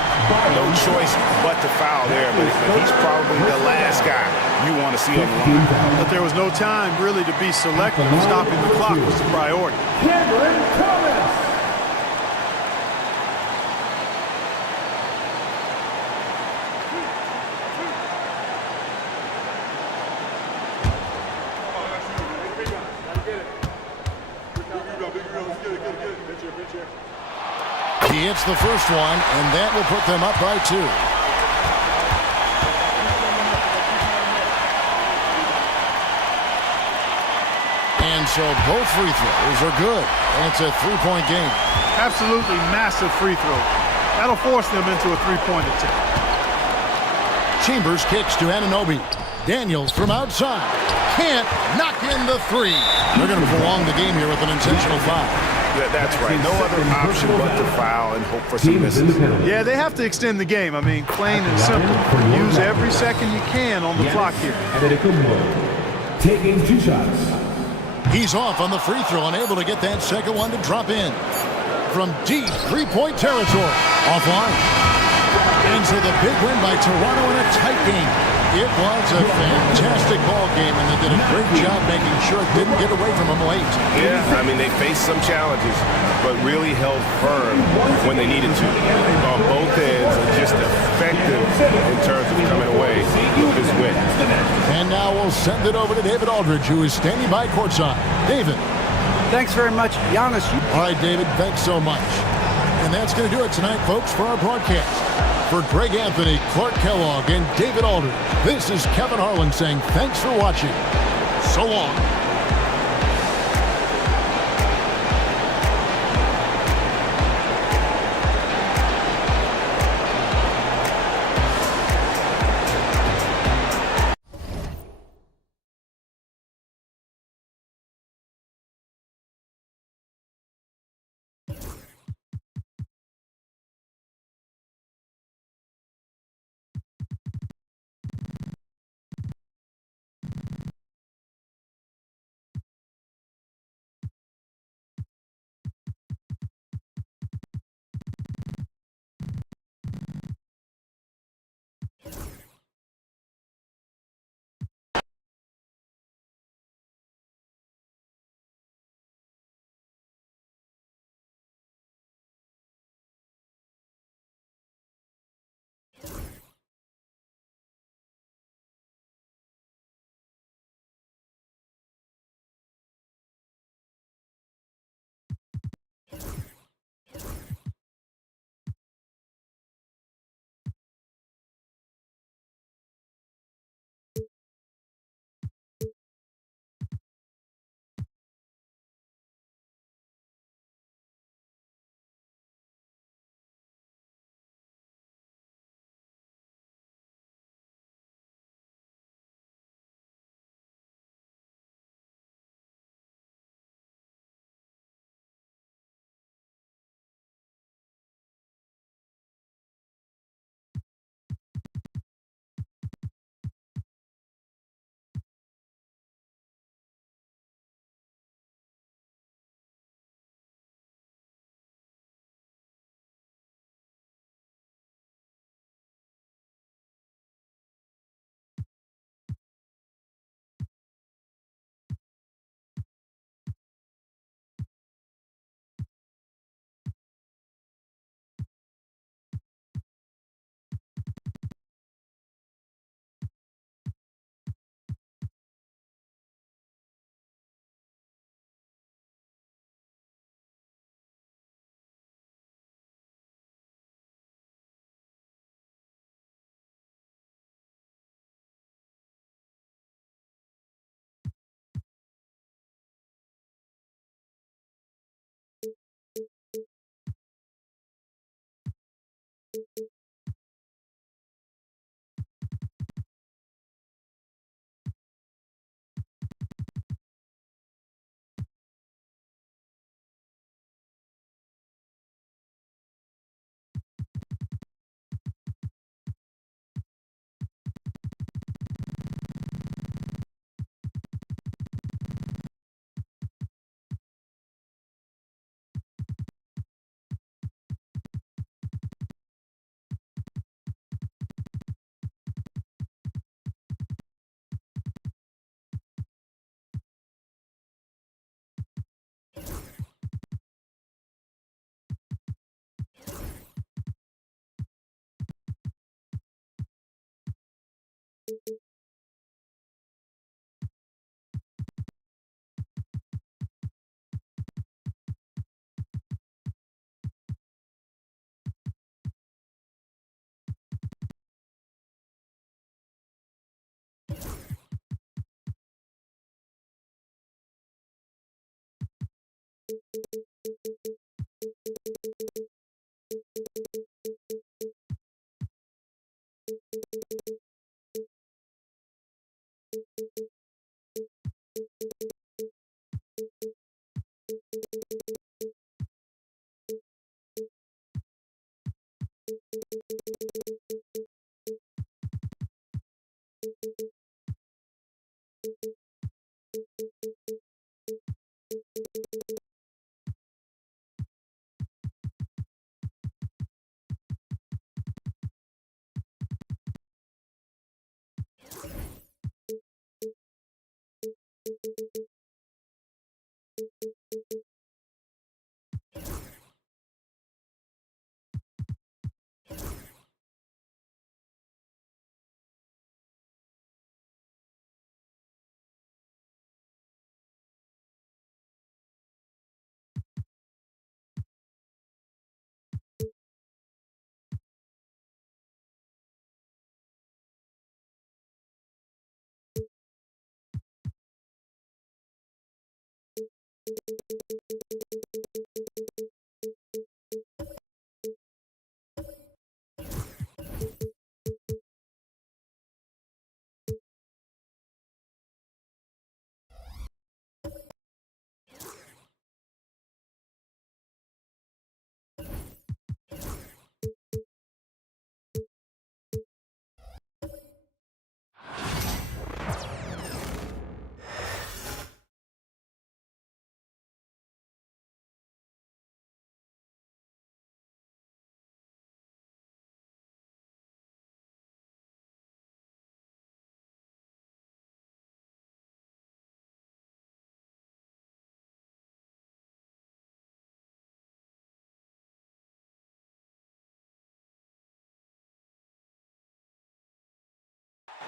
No choice but to foul there, but he's probably the last guy you want to see on the line. But there was no time really to be selective. Stopping the clock was the priority. Cameron Thomas. He hits the first one, and that will put them up by 2. And so both free throws are good, and it's a 3-point game. Absolutely massive free throw. That'll force them into a 3-point attempt. Chambers kicks to Anunoby. Daniels from outside. Can't knock in the 3. They're going to prolong the game here with an intentional foul. That's right. No other option but to foul and hope for some misses. Yeah, they have to extend the game. I mean, plain and simple. Use every second you can on the clock here. Taking 2 shots. He's off on the free throw, unable to get that second one to drop in. From deep 3-point territory. Offline. And so the big win by Toronto in a tight game. It was a fantastic ball game, and they did a great job making sure it didn't get away from them late. Yeah, I mean, they faced some challenges, but really held firm when they needed to. On both ends, and just effective in terms of coming away with this win. And now we'll send it over to David Aldridge, who is standing by courtside. David. Thanks very much, Giannis. All right, David, thanks so much. And that's going to do it tonight, folks, for our broadcast. For Greg Anthony, Clark Kellogg, and David Aldridge, this is Kevin Harlan saying thanks for watching. So long.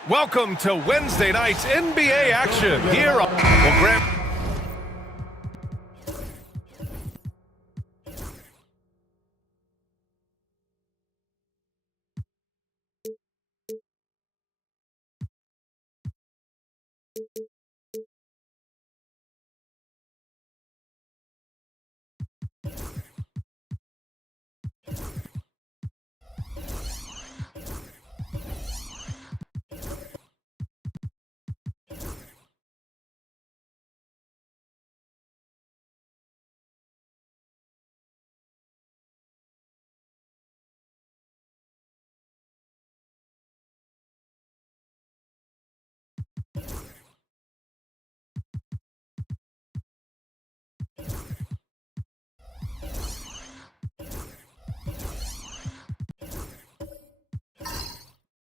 Welcome to Wednesday night's NBA action here on Grant.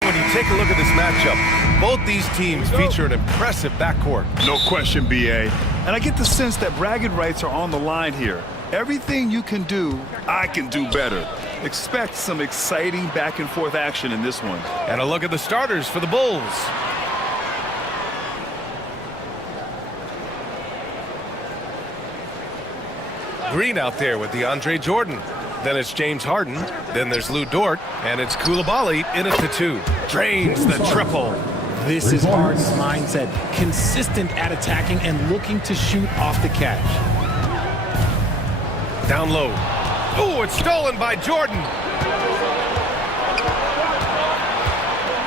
When you take a look at this matchup, both these teams feature an impressive backcourt. No question, BA. And I get the sense that bragging rights are on the line here. Everything you can do, I can do better. Expect some exciting back and forth action in this one. And a look at the starters for the Bulls. Green out there with DeAndre Jordan. Then it's James Harden. Then there's Lou Dort. And it's Coulibaly in at the 2. Drains the triple. This is Harden's mindset. Consistent at attacking and looking to shoot off the catch. Down low. Oh, it's stolen by Jordan.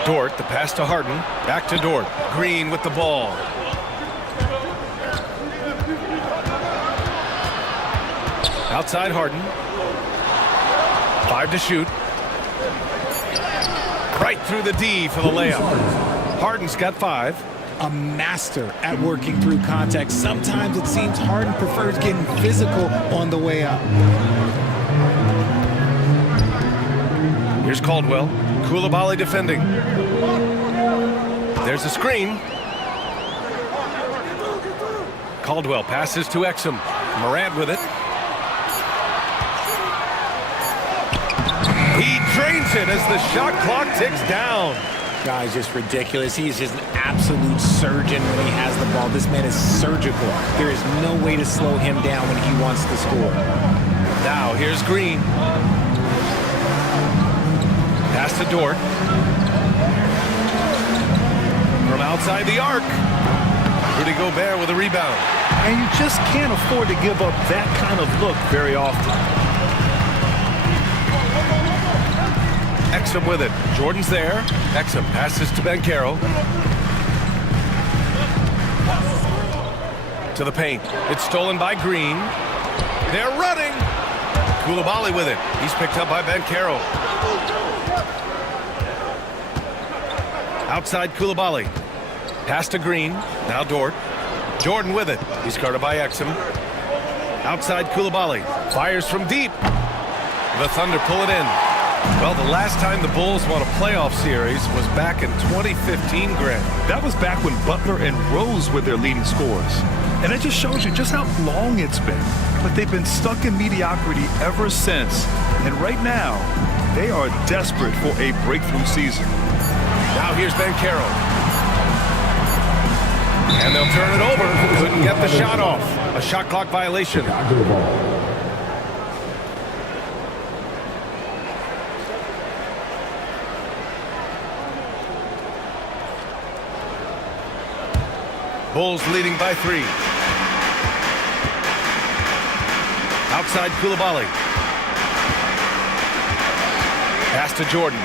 Dort, the pass to Harden. Back to Dort. Green with the ball. Outside Harden. 5 to shoot. Right through the D for the layup. Harden's got 5. A master at working through contact. Sometimes it seems Harden prefers getting physical on the way up. Here's Caldwell. Coulibaly defending. There's a screen. Caldwell passes to Exum. Morant with it. He drains it as the shot clock ticks down. Guy's just ridiculous. He's just an absolute surgeon when he has the ball. This man is surgical. There is no way to slow him down when he wants to score. Now here's Green. Pass to Dort. From outside the arc. Rudy Gobert with a rebound. And you just can't afford to give up that kind of look very often. Exum with it. Jordan's there. Exum passes to Banchero. To the paint. It's stolen by Green. They're running. Coulibaly with it. He's picked up by Banchero. Outside Coulibaly. Pass to Green. Now Dort. Jordan with it. He's guarded by Exum. Outside Coulibaly. Fires from deep. The Thunder pull it in. Well, the last time the Bulls won a playoff series was back in 2015, Grant. That was back when Butler and Rose were their leading scorers. And it just shows you just how long it's been. But they've been stuck in mediocrity ever since. And right now, they are desperate for a breakthrough season. Now here's Banchero. And they'll turn it over. Couldn't get the shot off. A shot clock violation. Bulls leading by 3. Outside Coulibaly. Pass to Jordan.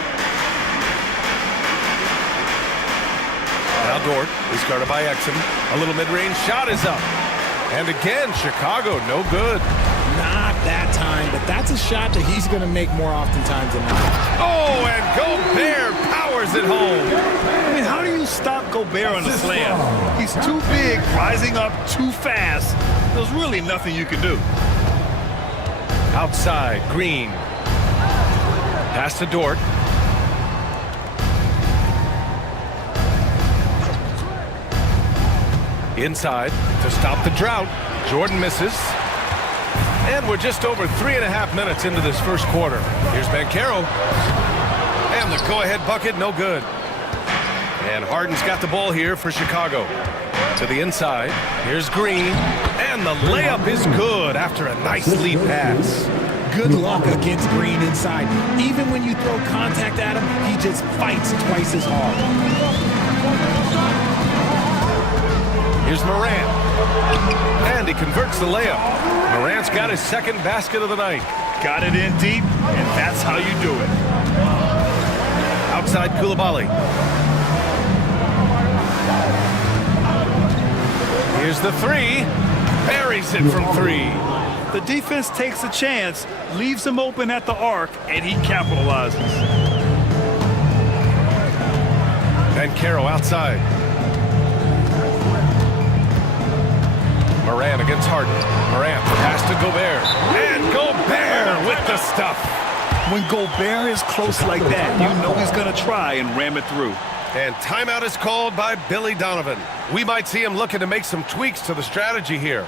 Now Dort is guarded by Exum. A little mid-range shot is up. And again, Chicago, no good. Not that time, but that's a shot that he's going to make more oftentimes than not. Oh, and Gobert powers it home. I mean, how do you stop Gobert on the slam? He's too big, rising up too fast. There's really nothing you can do. Outside, Green. Pass to Dort. Inside to stop the drought. Jordan misses. And we're just over 3.5 minutes into this first quarter. Here's Banchero. And the go-ahead bucket, no good. And Harden's got the ball here for Chicago. To the inside. Here's Green. And the layup is good after a nice lead pass. Good luck against Green inside. Even when you throw contact at him, he just fights twice as hard. Here's Morant. And he converts the layup. Morant's got his second basket of the night. Got it in deep, and that's how you do it. Outside Coulibaly. Here's the 3. Buries it from 3. The defense takes a chance, leaves him open at the arc, and he capitalizes. Banchero outside. Morant against Harden. Morant pass to Gobert. And Gobert with the stuff. When Gobert is close like that, you know he's going to try and ram it through. And timeout is called by Billy Donovan. We might see him looking to make some tweaks to the strategy here.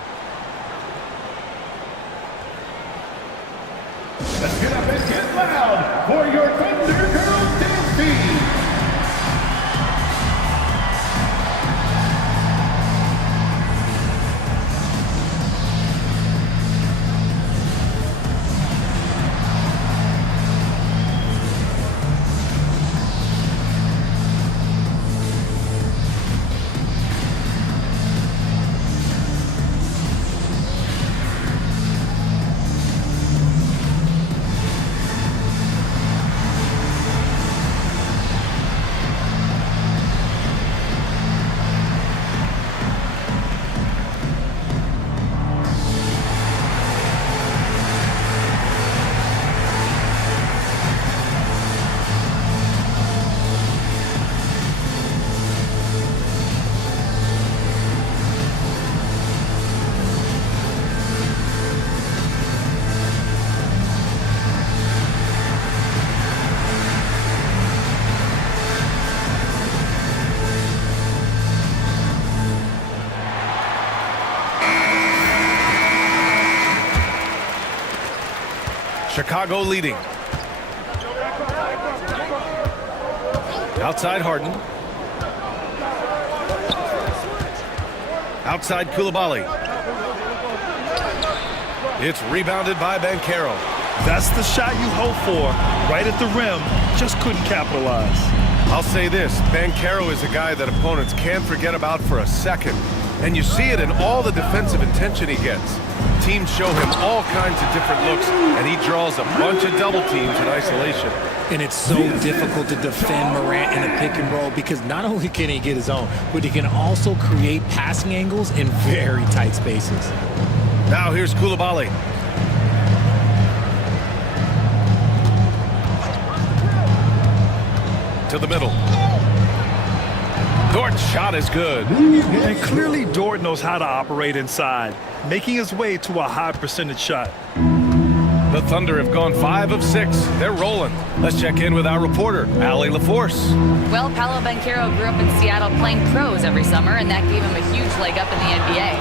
Let's get up and get loud for your Thunder Girls dance team. Chicago leading. Outside Harden. Outside Coulibaly. It's rebounded by Banchero. That's the shot you hope for. Right at the rim. Just couldn't capitalize. I'll say this. Banchero is a guy that opponents can't forget about for a second. And you see it in all the defensive attention he gets. Teams show him all kinds of different looks, and he draws a bunch of double teams in isolation. And it's so difficult to defend Morant in a pick and roll because not only can he get his own, but he can also create passing angles in very tight spaces. Now here's Coulibaly. To the middle. Dort's shot is good. And clearly Dort knows how to operate inside, making his way to a high percentage shot. The Thunder have gone 5 of 6. They're rolling. Let's check in with our reporter, Allie LaForce. Well, Paolo Banchero grew up in Seattle playing pros every summer, and that gave him a huge leg up in the NBA.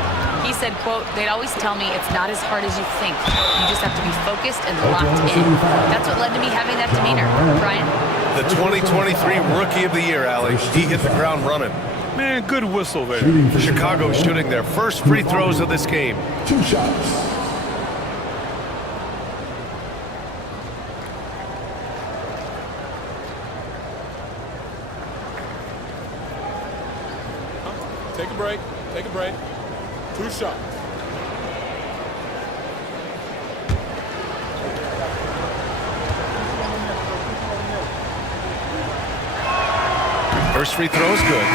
He said, quote, "They'd always tell me it's not as hard as you think. You just have to be focused and locked in." That's what led to me having that demeanor. Brian? The 2023 Rookie of the Year, Allie. He hit the ground running. Man, good whistle there. Chicago shooting their first free throws of this game. 2 shots. Take a break. Take a break. 2 shots. First free throw is good.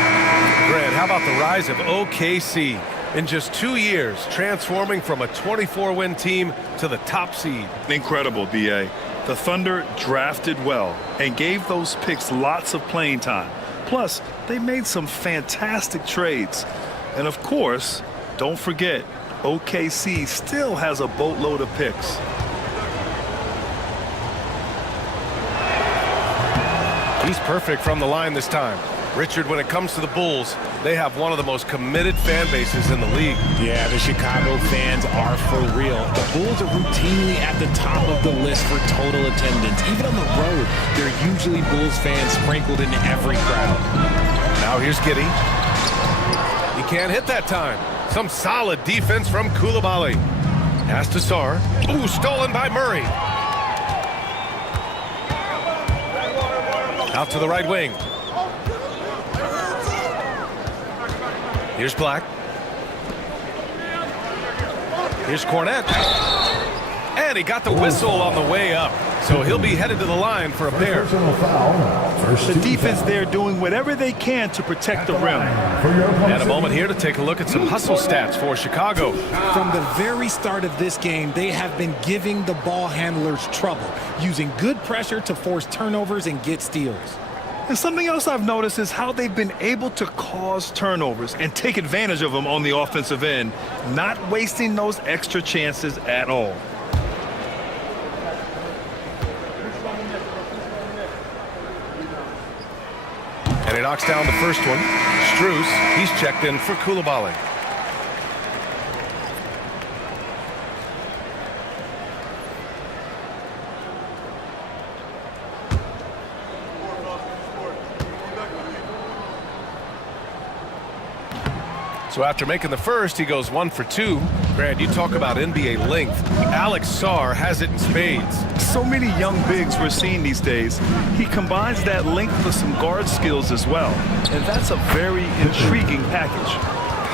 Grant, how about the rise of OKC? In just 2 years, transforming from a 24-win team to the top seed. Incredible, B.A. The Thunder drafted well and gave those picks lots of playing time. Plus, they made some fantastic trades. And of course, don't forget, OKC still has a boatload of picks. He's perfect from the line this time. Richard, when it comes to the Bulls, they have one of the most committed fan bases in the league. Yeah, the Chicago fans are for real. The Bulls are routinely at the top of the list for total attendance. Even on the road, there are usually Bulls fans sprinkled in every crowd. Now here's Giddey. He can't hit that time. Some solid defense from Coulibaly. Pass to Sarr. Ooh, stolen by Murray. Out to the right wing. Here's Black. Here's Cornette. And he got the whistle on the way up. So he'll be headed to the line for a pair. The defense there doing whatever they can to protect the rim. And a moment here to take a look at some hustle stats for Chicago. From the very start of this game, they have been giving the ball handlers trouble, using good pressure to force turnovers and get steals. And something else I've noticed is how they've been able to cause turnovers and take advantage of them on the offensive end, not wasting those extra chances at all. And he knocks down the first one. Strus, he's checked in for Coulibaly. So after making the first, he goes 1 for 2. Grant, you talk about NBA length. Alex Sarr has it in spades. So many young bigs we're seeing these days. He combines that length with some guard skills as well. And that's a very intriguing package.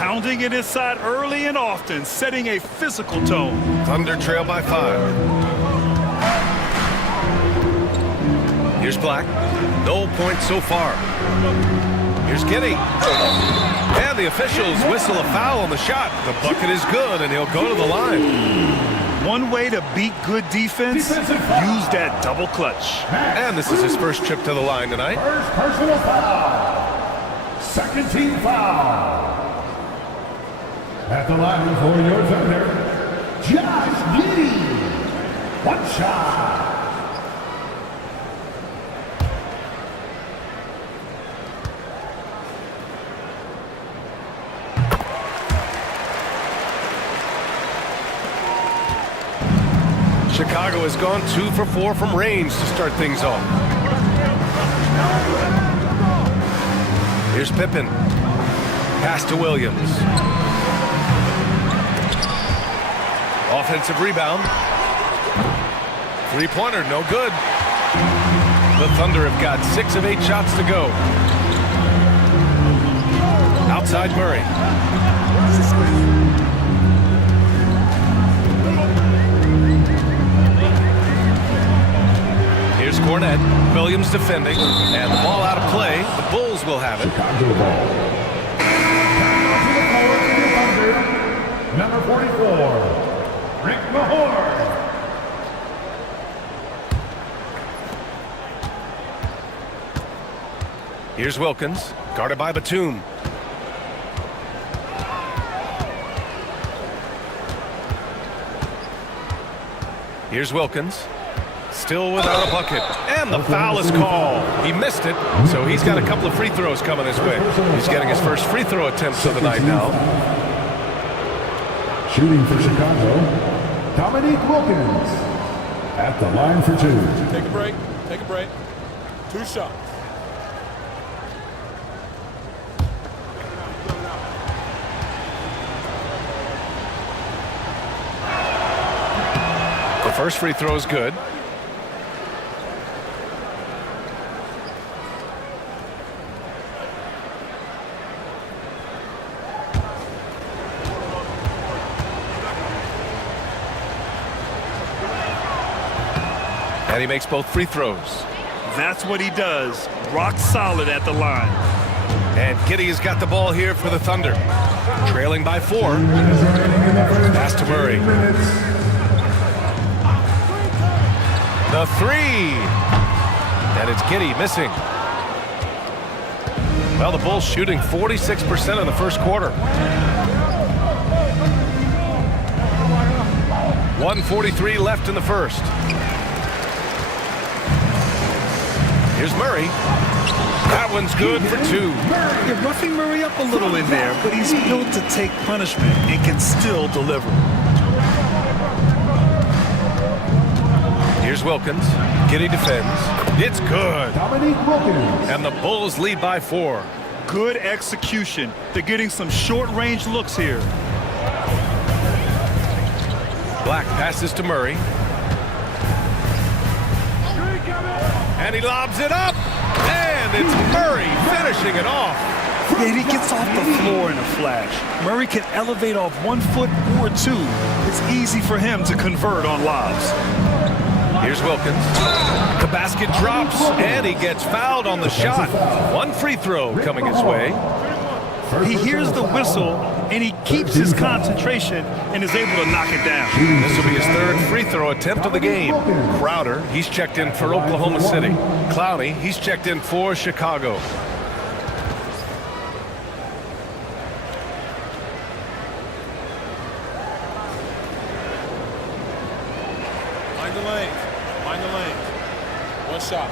Pounding it inside early and often, setting a physical tone. Thunder trail by 5. Here's Black. No points so far. Here's Giddey. And the officials whistle a foul on the shot. The bucket is good, and he'll go to the line. One way to beat good defense, use that double clutch. And this is his first trip to the line tonight. First personal foul. Second team foul. At the line for your Thunder, Josh Giddey. 1 shot. Chicago has gone 2 for 4 from range to start things off. Here's Pippen. Pass to Williams. Offensive rebound. 3-pointer, no good. The Thunder have got 6 of 8 shots to go. Outside Murray. Here's Cornette. Williams defending. And the ball out of play. The Bulls will have it. Chicago ball. Number 44, Rick Mahorn. Here's Wilkins, guarded by Batum. Here's Wilkins, still without a bucket, and the foul is called. He missed it, so he's got a couple of free throws coming his way. He's getting his first free throw attempt of the night now. Shooting for Chicago, Dominique Wilkins. At the line for two. Take a break. Take a break. 2 shots. The first free throw is good. And he makes both free throws. That's what he does. Rock solid at the line. And Giddey has got the ball here for the Thunder. Trailing by 4. Pass to Murray. The 3. And it's Giddey missing. Well, the Bulls shooting 46% in the first quarter. 1:43 left in the first. Here's Murray. That one's good for 2. You're roughing Murray up a little in there, but he's built to take punishment and can still deliver. Here's Wilkins. Giddey defends. It's good. Dominique Wilkins. And the Bulls lead by 4. Good execution. They're getting some short-range looks here. Black passes to Murray. And he lobs it up. And it's Murray finishing it off. Yeah, he gets off the floor in a flash. Murray can elevate off 1 foot or 2. It's easy for him to convert on lobs. Here's Wilkins. The basket drops, and he gets fouled on the shot. 1 free throw coming his way. He hears the whistle, and he keeps his concentration and is able to knock it down. This will be his 3rd free throw attempt of the game. Crowder, he's checked in for Oklahoma City. Clowney, he's checked in for Chicago. Mind the lanes. Mind the lanes. 1 shot.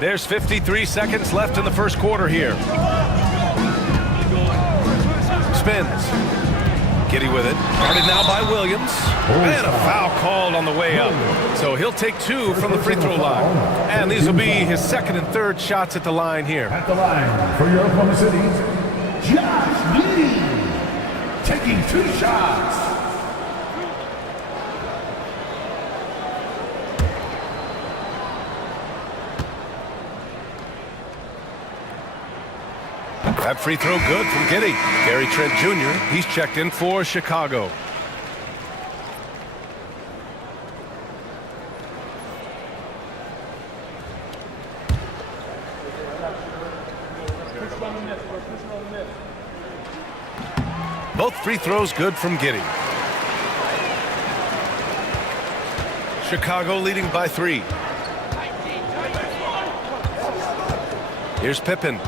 There's 53 seconds left in the first quarter here. Spins. Giddey with it. Guarded now by Williams. And a foul called on the way up. So he'll take 2 from the free throw line. And these will be his 2nd and 3rd shots at the line here. At the line for your Oklahoma City, Josh Giddey. Taking 2 shots. That free throw good from Giddey. Gary Trent Jr., he's checked in for Chicago. Both free throws good from Giddey. Chicago leading by 3. Here's Pippen.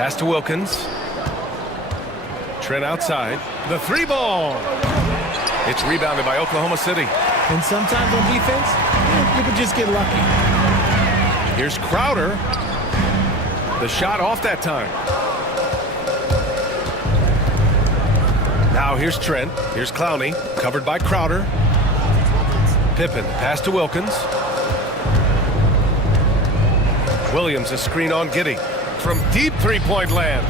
Pass to Wilkins. Trent outside. The 3 ball. It's rebounded by Oklahoma City. And sometimes on defense, you can just get lucky. Here's Crowder. The shot off that time. Now here's Trent. Here's Clowney. Covered by Crowder. Pippen. Pass to Wilkins. Williams, a screen on Giddey. From deep 3-point land.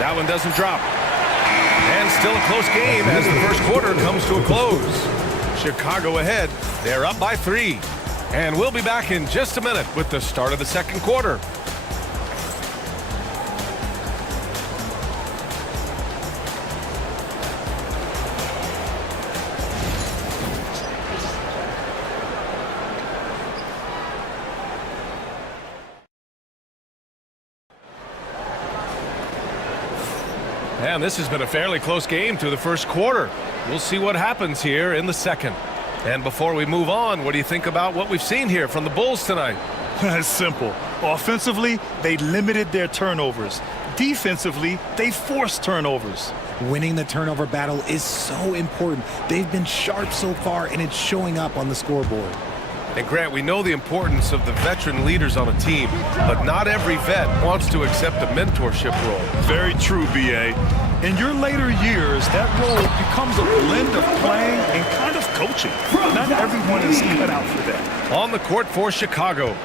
That one doesn't drop. And still a close game as the first quarter comes to a close. Chicago ahead. They're up by 3. And we'll be back in just a minute with the start of the second quarter. And this has been a fairly close game through the first quarter. We'll see what happens here in the second. And before we move on, what do you think about what we've seen here from the Bulls tonight? It's simple. Offensively, they limited their turnovers. Defensively, they forced turnovers. Winning the turnover battle is so important. They've been sharp so far, and it's showing up on the scoreboard. And Grant, we know the importance of the veteran leaders on a team, but not every vet wants to accept a mentorship role. Very true, B.A. In your later years, that role becomes a blend of playing and kind of coaching. Not everyone is cut out for that. On the court for Chicago,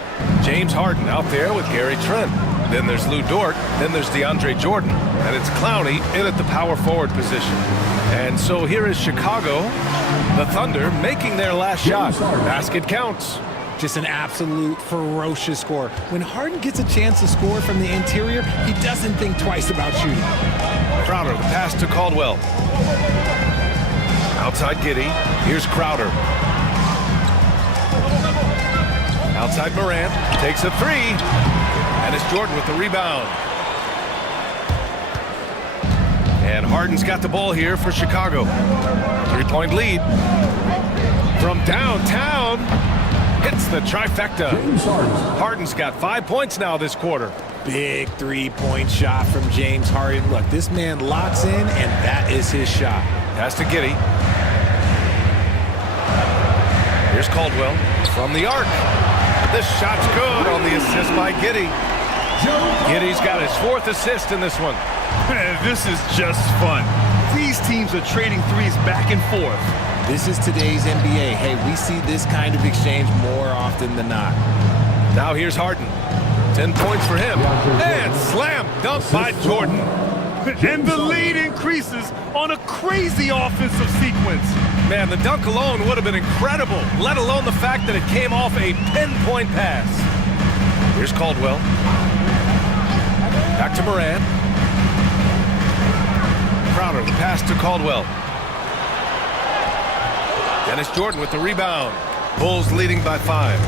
James Harden out there with Gary Trent. Then there's Lou Dort. Then there's DeAndre Jordan. And it's Clowney in at the power forward position. And so here is Chicago, the Thunder, making their last shot. Basket counts. Just an absolute ferocious score. When Harden gets a chance to score from the interior, he doesn't think twice about shooting. Crowder, the pass to Caldwell. Outside Giddey. Here's Crowder. Outside Morant. Takes a 3. And it's Jordan with the rebound. And Harden's got the ball here for Chicago. 3-point lead. From downtown. Hits the trifecta. Harden's got 5 points now this quarter. Big 3-point shot from James Harden. Look, this man locks in, and that is his shot. Pass to Giddey. Here's Caldwell from the arc. This shot's good on the assist by Giddey. Giddey's got his 4th assist in this one. Man, this is just fun. These teams are trading threes back and forth. This is today's NBA. Hey, we see this kind of exchange more often than not. Now here's Harden. 10 points for him. And slam dunk by Jordan. And the lead increases on a crazy offensive sequence. Man, the dunk alone would have been incredible, let alone the fact that it came off a pinpoint pass. Here's Caldwell. Back to Morant. Crowder, the pass to Caldwell. Dennis Jordan with the rebound. Bulls leading by 5.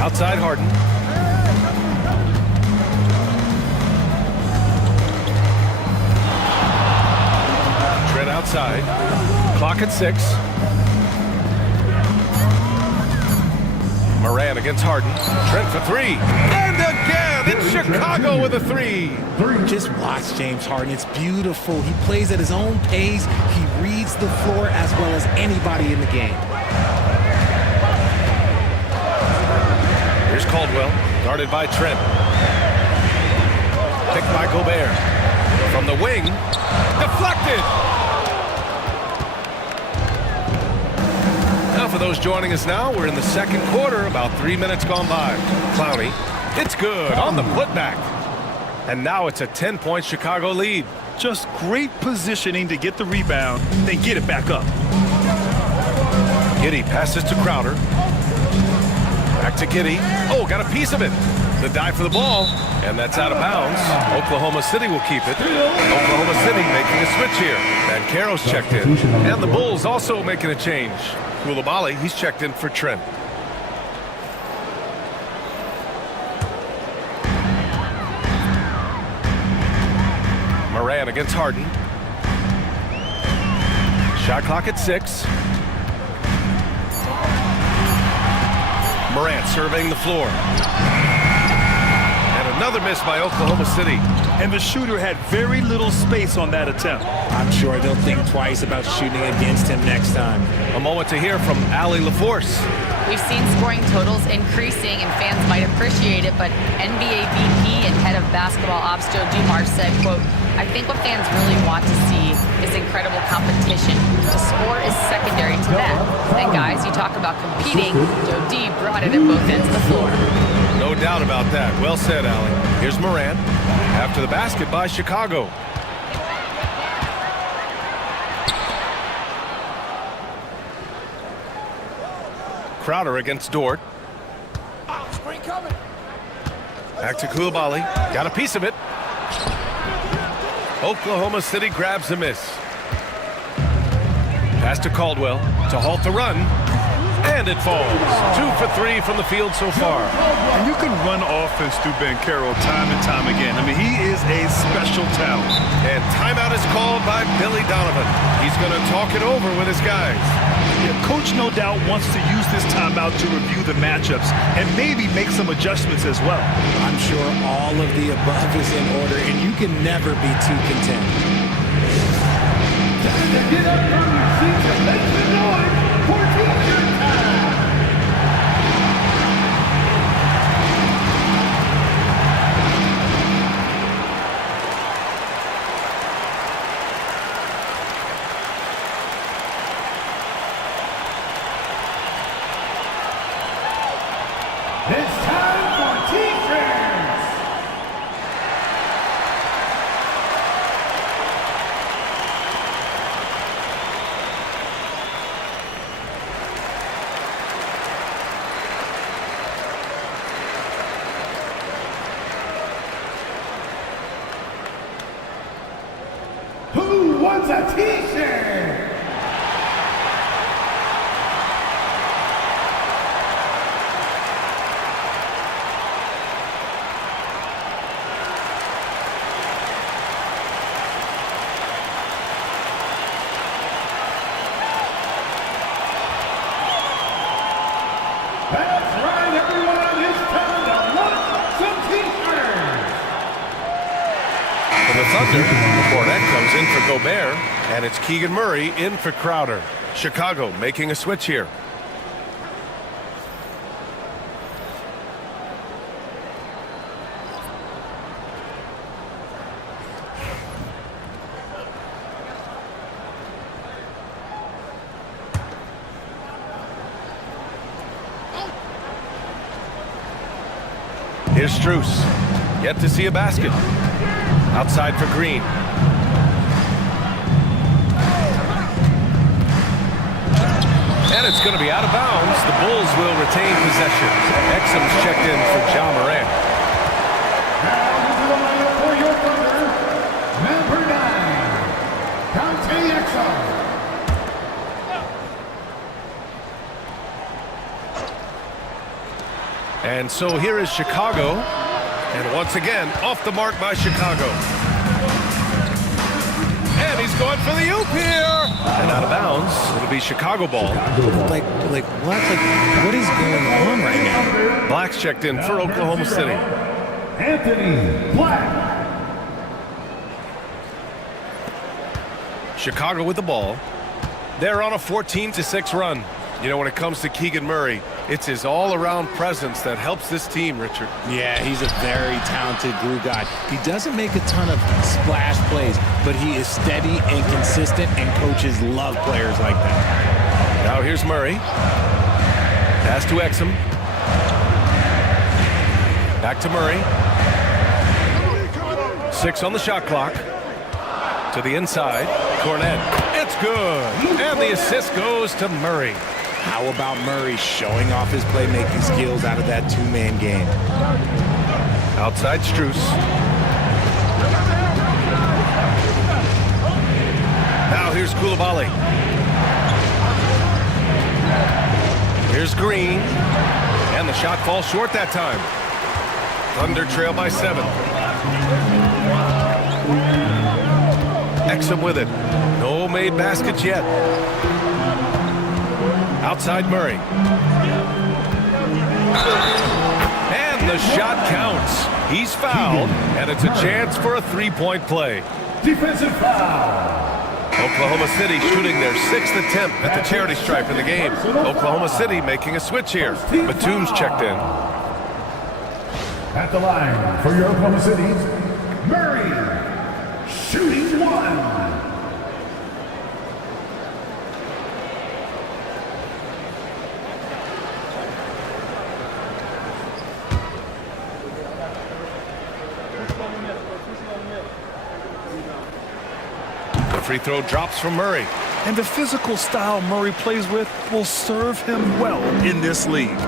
Outside Harden. Trent outside. Clock at 6. Morant against Harden. Trent for 3. And again, it's Chicago with a 3. Just watch James Harden. It's beautiful. He plays at his own pace. He reads the floor as well as anybody in the game. Here's Caldwell, guarded by Trent. Picked by Gobert. From the wing, deflected. Now for those joining us now, we're in the second quarter, about 3 minutes gone by. Clowney, it's good on the putback. And now it's a 10-point Chicago lead. Just great positioning to get the rebound, then get it back up. Giddey passes to Crowder. Back to Giddey. Oh, got a piece of it. The dive for the ball, and that's out of bounds. Oklahoma City will keep it. Oklahoma City making a switch here. And Banchero's checked in. And the Bulls also making a change. Coulibaly, he's checked in for Trent. Morant against Harden. Shot clock at 6. Morant surveying the floor. And another miss by Oklahoma City. And the shooter had very little space on that attempt. I'm sure they'll think twice about shooting against him next time. A moment to hear from Allie LaForce. We've seen scoring totals increasing, and fans might appreciate it, but NBA VP and head of basketball ops Joe Dumars said, quote, I think what fans really want to see is incredible competition. The score is secondary to that. And guys, you talk about competing, Joe D brought it at both ends of the floor. No doubt about that. Well said, Allie. Here's Morant. Have to to the basket by Chicago. Crowder against Dort. Screen coming. Back to Coulibaly. Got a piece of it. Oklahoma City grabs a miss. Pass to Caldwell to halt the run. And it falls. 2 for 3 from the field so far. And you can run offense through Banchero time and time again. I mean, he is a special talent. And timeout is called by Billy Donovan. He's going to talk it over with his guys. Yeah, Coach no doubt wants to use this timeout to review the matchups and maybe make some adjustments as well. I'm sure all of the above is in order, and you can never be too content. Get up from your seats and make some noise for T-shirt time. It's time for T-shirts. Who wants a T-shirt? That's right, everyone. It's time to want some T-shirts. For the Thunder, Fournette comes in for Gobert, and it's Keegan Murray in for Crowder. Chicago making a switch here. Here's Strus. Yet to see a basket. Outside for Green. And it's going to be out of bounds. The Bulls will retain possession. Exum's checked in for John Morant. Now into the lineup for your Thunder, number 9, Dante Exum. And so here is Chicago. And once again, off the mark by Chicago. And he's going for the oop here. And out of bounds. It'll be Chicago ball. Like what is going on right now? Black's checked in for Oklahoma City. Anthony Black. Chicago with the ball. They're on a 14-6 run. You know, when it comes to Keegan Murray, it's his all-around presence that helps this team, Richard. Yeah, he's a very talented glue guy. He doesn't make a ton of splash plays, but he is steady and consistent, and coaches love players like that. Now here's Murray. Pass to Exum. Back to Murray. 6 on the shot clock. To the inside. Cornette. It's good. And the assist goes to Murray. How about Murray showing off his playmaking skills out of that two-man game? Outside Strus. Now here's Coulibaly. Here's Green. And the shot falls short that time. Thunder trail by 7. Exum with it. No made baskets yet. Outside Murray. And the shot counts. He's fouled, and it's a chance for a three-point play. Defensive foul. Oklahoma City shooting their 6th attempt at the charity stripe in the game. Oklahoma City making a switch here. Batum's checked in. At the line for your Oklahoma City, Murray, shooting 1. free throw drops from Murray. And the physical style Murray plays with will serve him well in this league.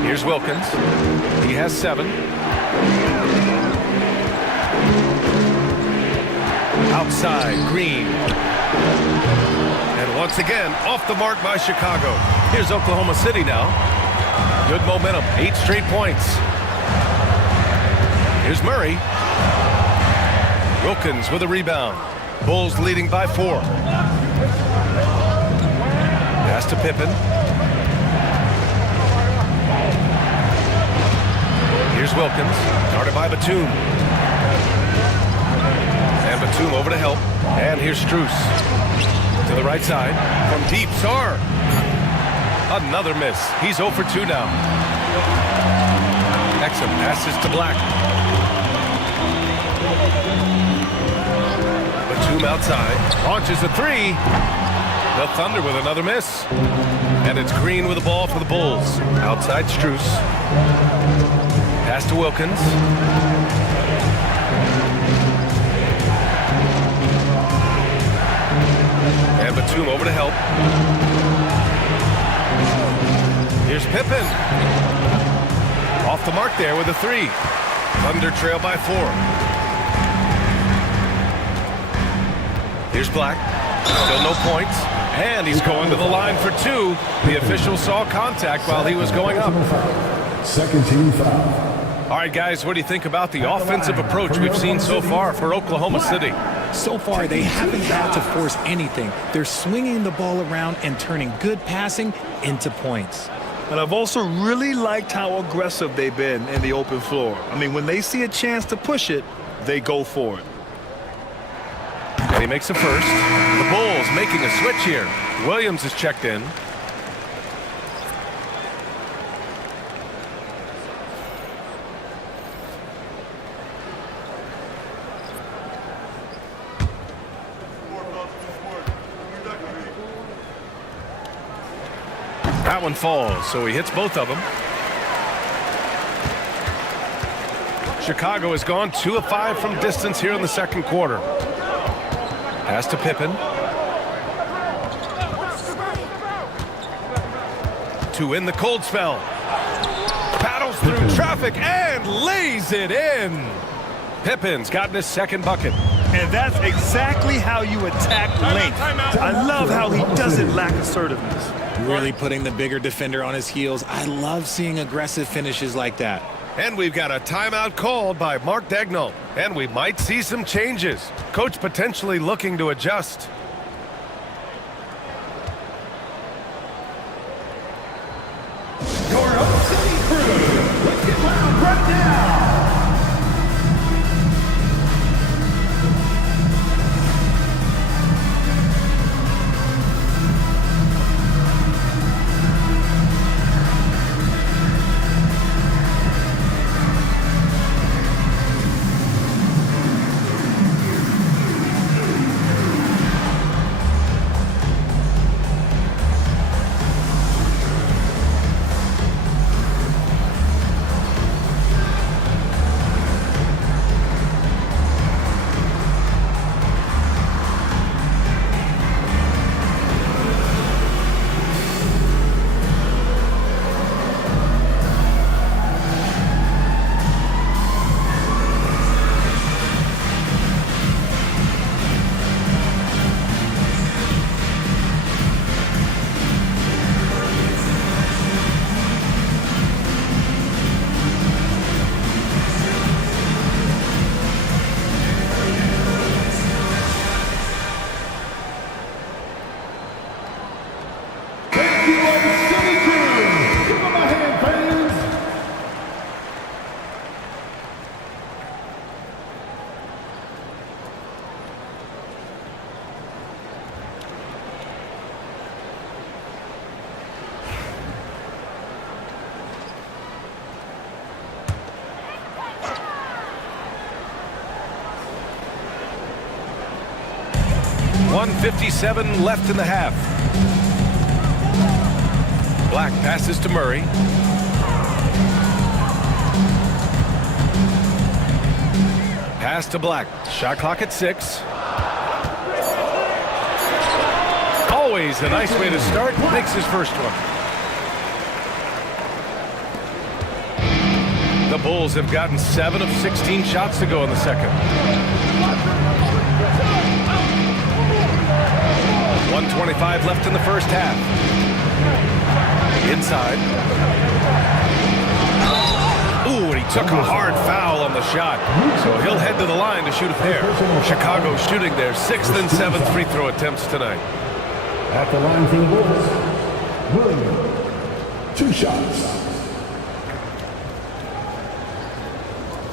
Here's Wilkins. He has 7. Outside, Green. And once again, off the mark by Chicago. Here's Oklahoma City now. Good momentum, 8 straight points. Here's Murray. Wilkins with a rebound. Bulls leading by 4. Pass to Pippen. Here's Wilkins, guarded by Batum. And Batum over to help. And here's Strus. To the right side. From deep, Sarr. Another miss. He's 0 for 2 now. Exum passes to Black. Batum outside. Launches a 3. The Thunder with another miss. And it's Green with the ball for the Bulls. Outside Strus. Pass to Wilkins. And Batum over to help. Here's Pippen. Off the mark there with a 3. Thunder trail by 4. Here's Black. Still no points. And he's going to the line for 2. The official saw contact while he was going up. Second team foul. All right, guys, what do you think about the offensive approach we've seen so far for Oklahoma City? So far, they haven't had to force anything. They're swinging the ball around and turning good passing into points. And I've also really liked how aggressive they've been in the open floor. I mean, when they see a chance to push it, they go for it. And he makes a first. The Bulls making a switch here. Williams is checked in. That one falls, so he hits both of them. Chicago has gone 2 of 5 from distance here in the second quarter. Pass to Pippen. 2 in the cold spell. Paddles through traffic and lays it in. Pippen's gotten his second bucket. And that's exactly how you attack length. I love how he doesn't lack assertiveness. Really putting the bigger defender on his heels. I love seeing aggressive finishes like that. And we've got a timeout called by Mark Daigneault. And we might see some changes. Coach potentially looking to adjust. Your Oak City crew, let's get loud right now. .157 left in the half. Black passes to Murray. Pass to Black. Shot clock at 6. Always a nice way to start. Makes his first one. The Bulls have gotten 7 of 16 shots to go in the second. 1:25 left in the first half. Inside. Ooh, and he took a hard foul on the shot. So he'll head to the line to shoot a pair. Chicago shooting their 6th and 7th free throw attempts tonight. At the line for the Bulls, Williams, 2 shots.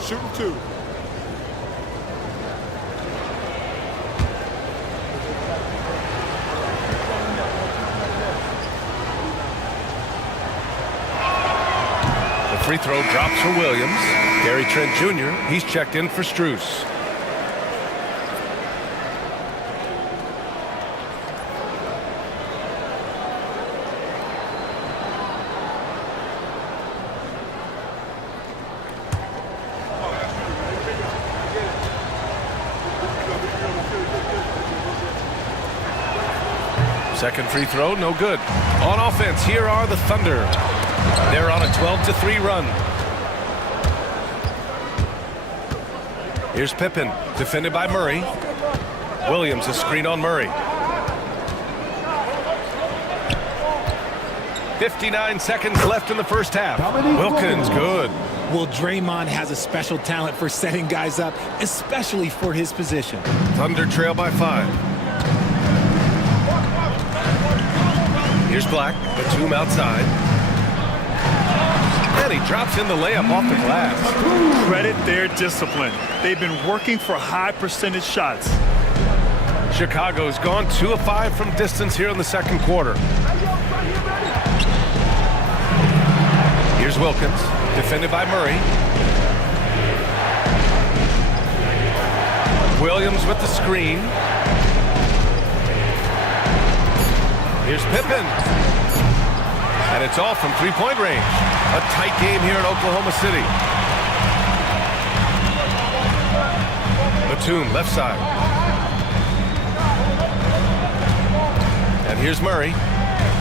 Shooting 2. The free throw drops for Williams. Gary Trent Jr., he's checked in for Strus. Second free throw, no good. On offense, here are the Thunder. They're on a 12-3 run. Here's Pippen, defended by Murray. Williams, a screen on Murray. 59 seconds left in the first half. Wilkins, good. Well, Draymond has a special talent for setting guys up, especially for his position. Thunder trail by 5. Here's Black, Batum outside. And he drops in the layup off the glass. Credit their discipline. They've been working for high percentage shots. Chicago's gone 2 of 5 from distance here in the second quarter. Here's Wilkins, defended by Murray. Williams with the screen. Here's Pippen. And it's all from three-point range. A tight game here in Oklahoma City. Batum, left side. And here's Murray.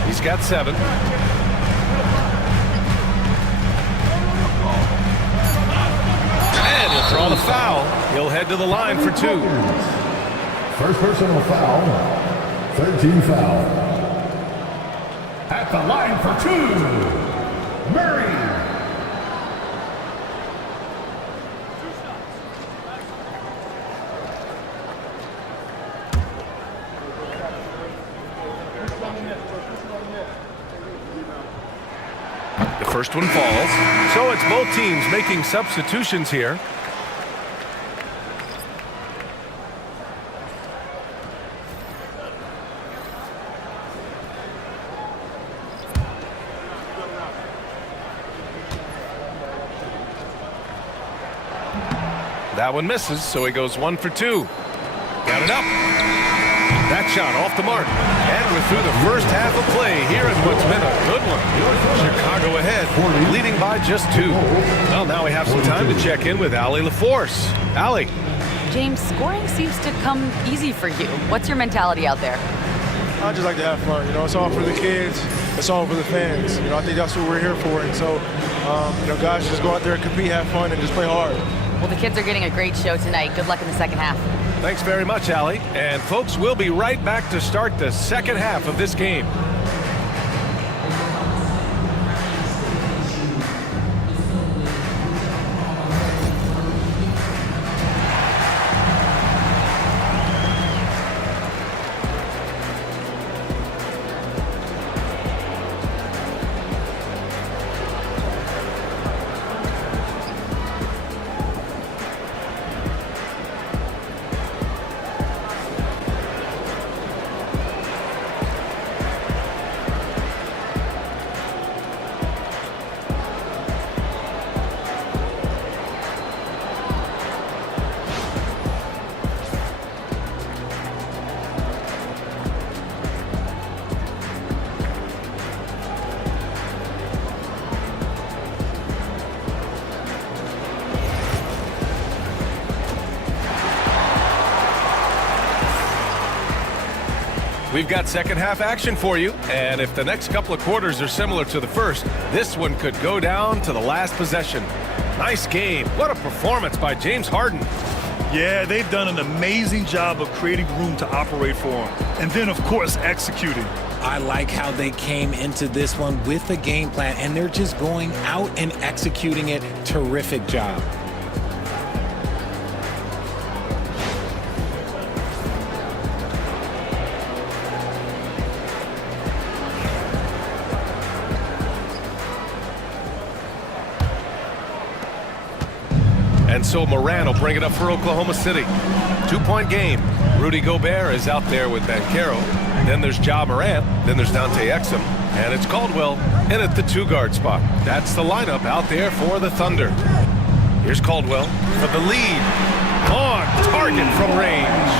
He's got 7. And he'll draw the foul. He'll head to the line for 2. First personal foul, 3rd team foul. At the line for 2, Murray. The first one falls. So it's both teams making substitutions here. That one misses, so he goes 1 for 2. Got it up. That shot off the mark. And we're through the first half of play here in what's been a good one. Chicago ahead, leading by just 2. Well, now we have some time to check in with Allie LaForce. Allie. James, scoring seems to come easy for you. What's your mentality out there? I just like to have fun. You know, it's all for the kids. It's all for the fans. You know, I think that's what we're here for. And so, you know, guys, just go out there and compete, have fun, and just play hard. Well, the kids are getting a great show tonight. Good luck in the second half. Thanks very much, Allie. And folks, we'll be right back to start the second half of this game. We've got second half action for you, and if the next couple of quarters are similar to the first, this one could go down to the last possession. Nice game. What a performance by James Harden. Yeah, they've done an amazing job of creating room to operate for him. And then, of course, executing. I like how they came into this one with a game plan, and they're just going out and executing it. Terrific job. And so Moran will bring it up for Oklahoma City. 2-point game. Rudy Gobert is out there with Banchero. Then there's Ja Morant. Then there's Dante Exum. And it's Caldwell in at the 2-guard spot. That's the lineup out there for the Thunder. Here's Caldwell for the lead. On target from range.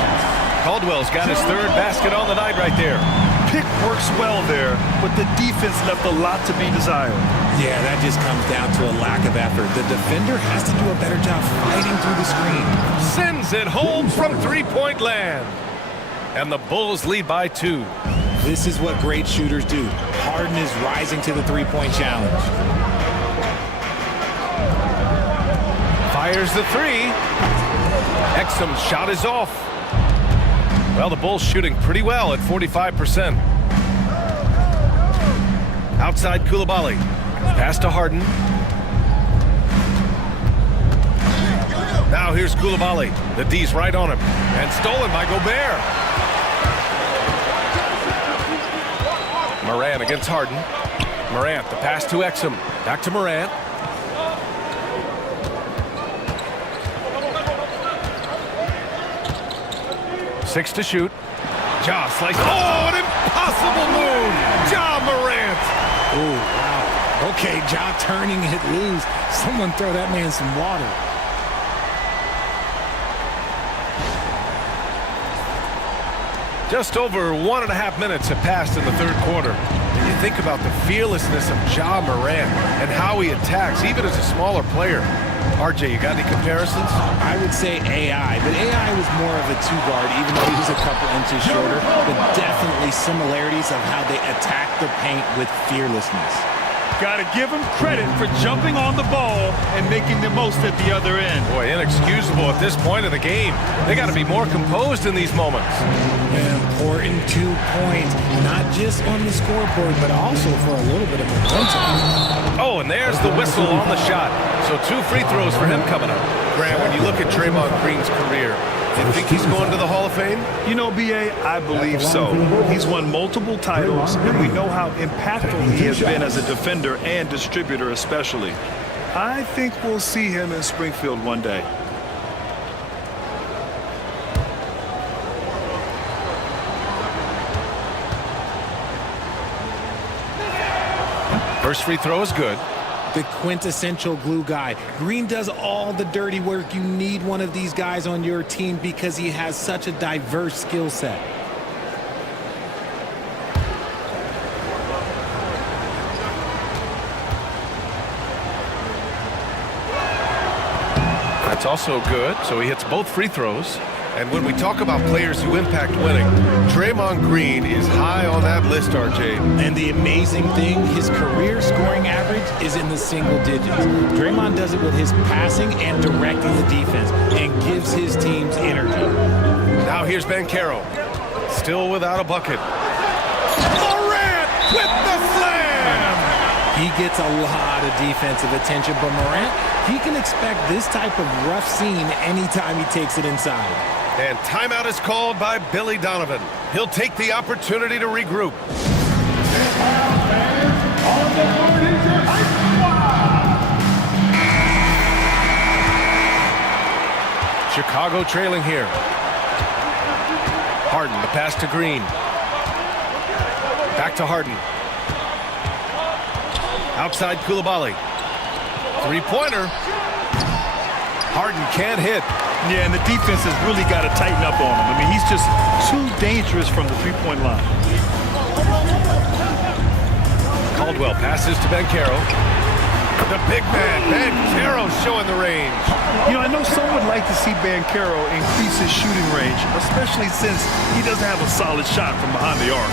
Caldwell's got his third basket on the night right there. Pick works well there, but the defense left a lot to be desired. Yeah, that just comes down to a lack of effort. The defender has to do a better job fighting through the screen. Sends it home from three-point land. And the Bulls lead by 2. This is what great shooters do. Harden is rising to the three-point challenge. Fires the 3. Exum's shot is off. Well, the Bulls shooting pretty well at 45%. Outside Coulibaly. Pass to Harden. Now here's Coulibaly. The D's right on him. And stolen by Gobert. Morant against Harden. Morant, the pass to Exum. Back to Morant. Six to shoot. Ja slice. Oh, an impossible move. Ja Morant. Oh, wow. Okay, Ja turning it loose. Someone throw that man some water. Just over 1.5 minutes have passed in the third quarter. And you think about the fearlessness of Ja Morant and how he attacks, even as a smaller player. RJ, you got any comparisons? I would say AI, but AI was more of a 2-guard, even though he was a couple inches shorter, but definitely similarities of how they attack the paint with fearlessness. Got to give him credit for jumping on the ball and making the most at the other end. Boy, inexcusable at this point of the game. They got to be more composed in these moments. An important 2 points, not just on the scoreboard, but also for a little bit of momentum. Oh, and there's the whistle on the shot. So 2 free throws for him coming up. Grant, when you look at Draymond Green's career, do you think he's going to the Hall of Fame? You know, B.A., I believe so. He's won multiple titles, and we know how impactful he has been as a defender and distributor especially. I think we'll see him in Springfield one day. First free throw is good. The quintessential glue guy. Green does all the dirty work. You need one of these guys on your team because he has such a diverse skill set. That's also good, so he hits both free throws. And when we talk about players who impact winning, Draymond Green is high on that list, RJ. And the amazing thing, his career scoring average is in the single digits. Draymond does it with his passing and directing the defense and gives his teams energy. Now here's Banchero, still without a bucket. Morant with the slam! He gets a lot of defensive attention, but Morant, he can expect this type of rough scene anytime he takes it inside. And timeout is called by Billy Donovan. He'll take the opportunity to regroup. Chicago trailing here. Harden, the pass to Green. Back to Harden. Outside Coulibaly. Three-pointer. Harden can't hit. Yeah, and the defense has really got to tighten up on him. I mean, he's just too dangerous from the three-point line. Caldwell passes to Banchero. The big man, Banchero, showing the range. You know, I know some would like to see Banchero increase his shooting range, especially since he doesn't have a solid shot from behind the arc.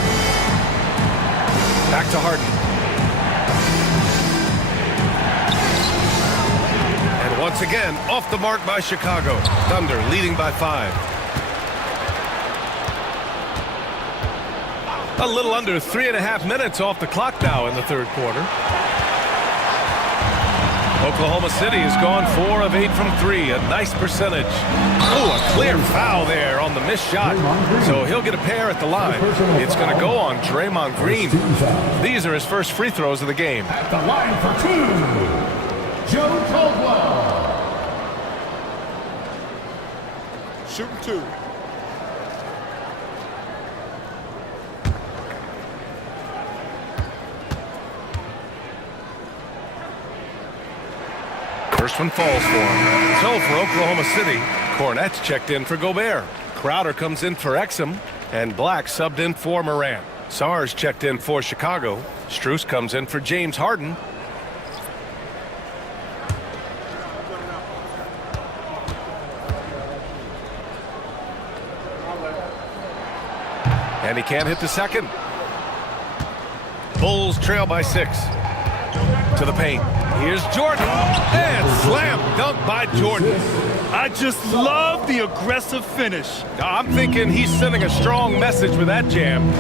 Back to Harden. And once again, off the mark by Chicago. Thunder leading by 5. A little under 3.5 minutes off the clock now in the third quarter. Oklahoma City has gone 4 of 8 from 3. A nice percentage. Oh, a clear foul there on the missed shot. So he'll get a pair at the line. It's going to go on Draymond Green. These are his first free throws of the game. At the line for 2, Joe Caldwell. Shooting 2. First one falls for him. So for Oklahoma City, Cornette's checked in for Gobert. Crowder comes in for Exum, and Black subbed in for Morant. Sars checked in for Chicago. Strus comes in for James Harden. And he can't hit the second. Bulls trail by 6. To the paint. Here's Jordan. And slam dunk by Jordan. I just love the aggressive finish. I'm thinking he's sending a strong message with that jam.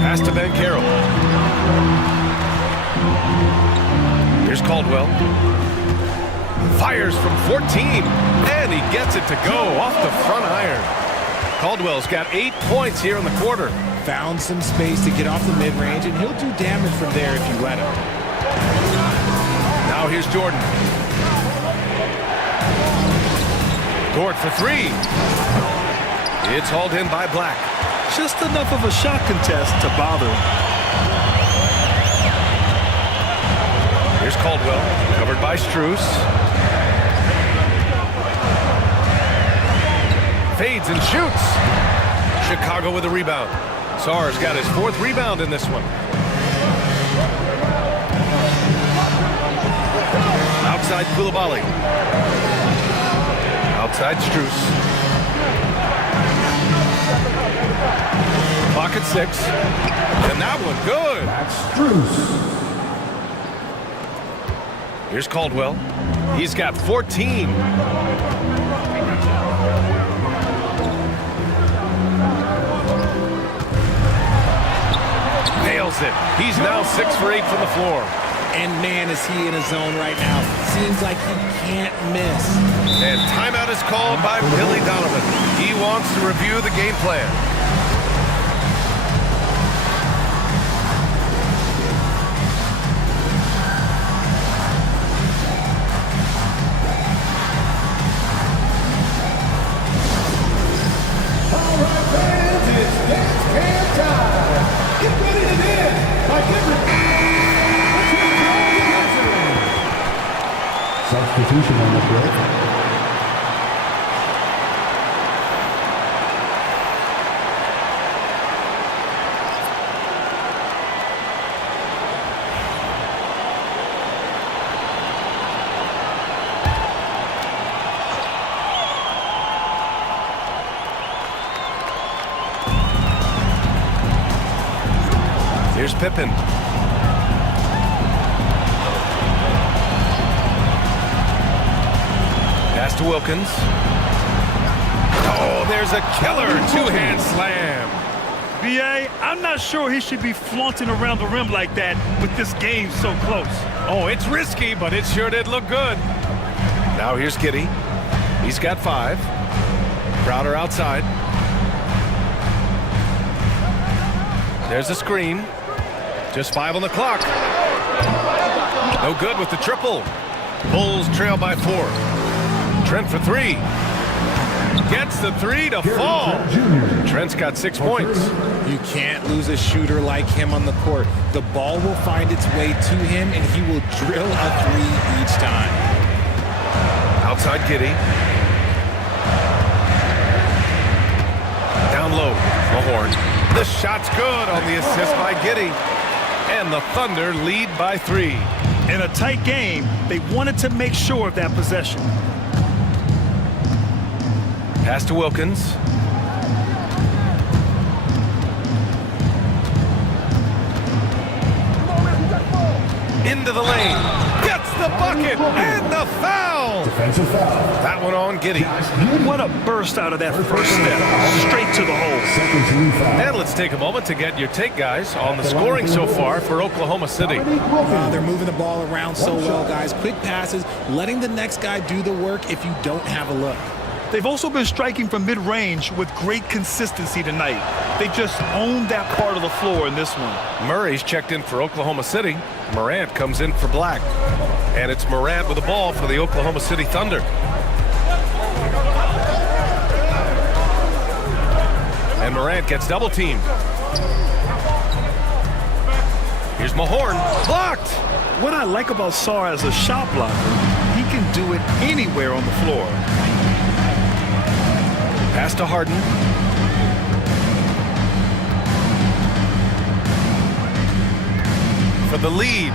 Pass to Banchero. Here's Caldwell. Fires from 14. And he gets it to go off the front iron. Caldwell's got 8 points here in the quarter. Found some space to get off the mid-range, and he'll do damage from there if you let him. Now here's Jordan. Dort for 3. It's hauled in by Black. Just enough of a shot contest to bother him. Here's Caldwell, covered by Strus. Fades and shoots. Chicago with a rebound. Sars got his 4th rebound in this one. Outside Coulibaly. Outside Strus. Clock at 6. And that one good. That's Strus. Here's Caldwell. He's got 14. Nails it. He's now 6 for 8 from the floor. And man, is he in a zone right now. Seems like he can't miss. And timeout is called by Billy Donovan. He wants to review the game plan. All right, fans, it's dance can time. Get ready to dance like every... Substitution on the break. Here's Pippen. Pass to Wilkins. Oh, there's a killer two-hand slam. B.A., I'm not sure he should be flaunting around the rim like that with this game so close. Oh, it's risky, but it sure did look good. Now here's Giddey. He's got 5. Crowder outside. There's a screen. Just 5 on the clock. No good with the triple. Bulls trail by 4. Trent for 3. Gets the 3 to fall. Trent's got 6 points. You can't lose a shooter like him on the court. The ball will find its way to him, and he will drill a 3 each time. Outside Giddey. Down low, Mahorn. The shot's good on the assist by Giddey. And the Thunder lead by 3. In a tight game, they wanted to make sure of that possession. Pass to Wilkins. Into the lane. Gets the bucket and the foul. Defensive foul. That one on Giddey. What a burst out of that first step. Straight to the hole. Second team foul. And let's take a moment to get your take, guys, on the scoring so far for Oklahoma City. They're moving the ball around so well, guys. Quick passes, letting the next guy do the work if you don't have a look. They've also been striking from mid-range with great consistency tonight. They just owned that part of the floor in this one. Murray's checked in for Oklahoma City. Morant comes in for Black. And it's Morant with the ball for the Oklahoma City Thunder. And Morant gets double teamed. Here's Mahorn. Blocked! What I like about Sarr as a shot blocker, he can do it anywhere on the floor. Pass to Harden. For the lead.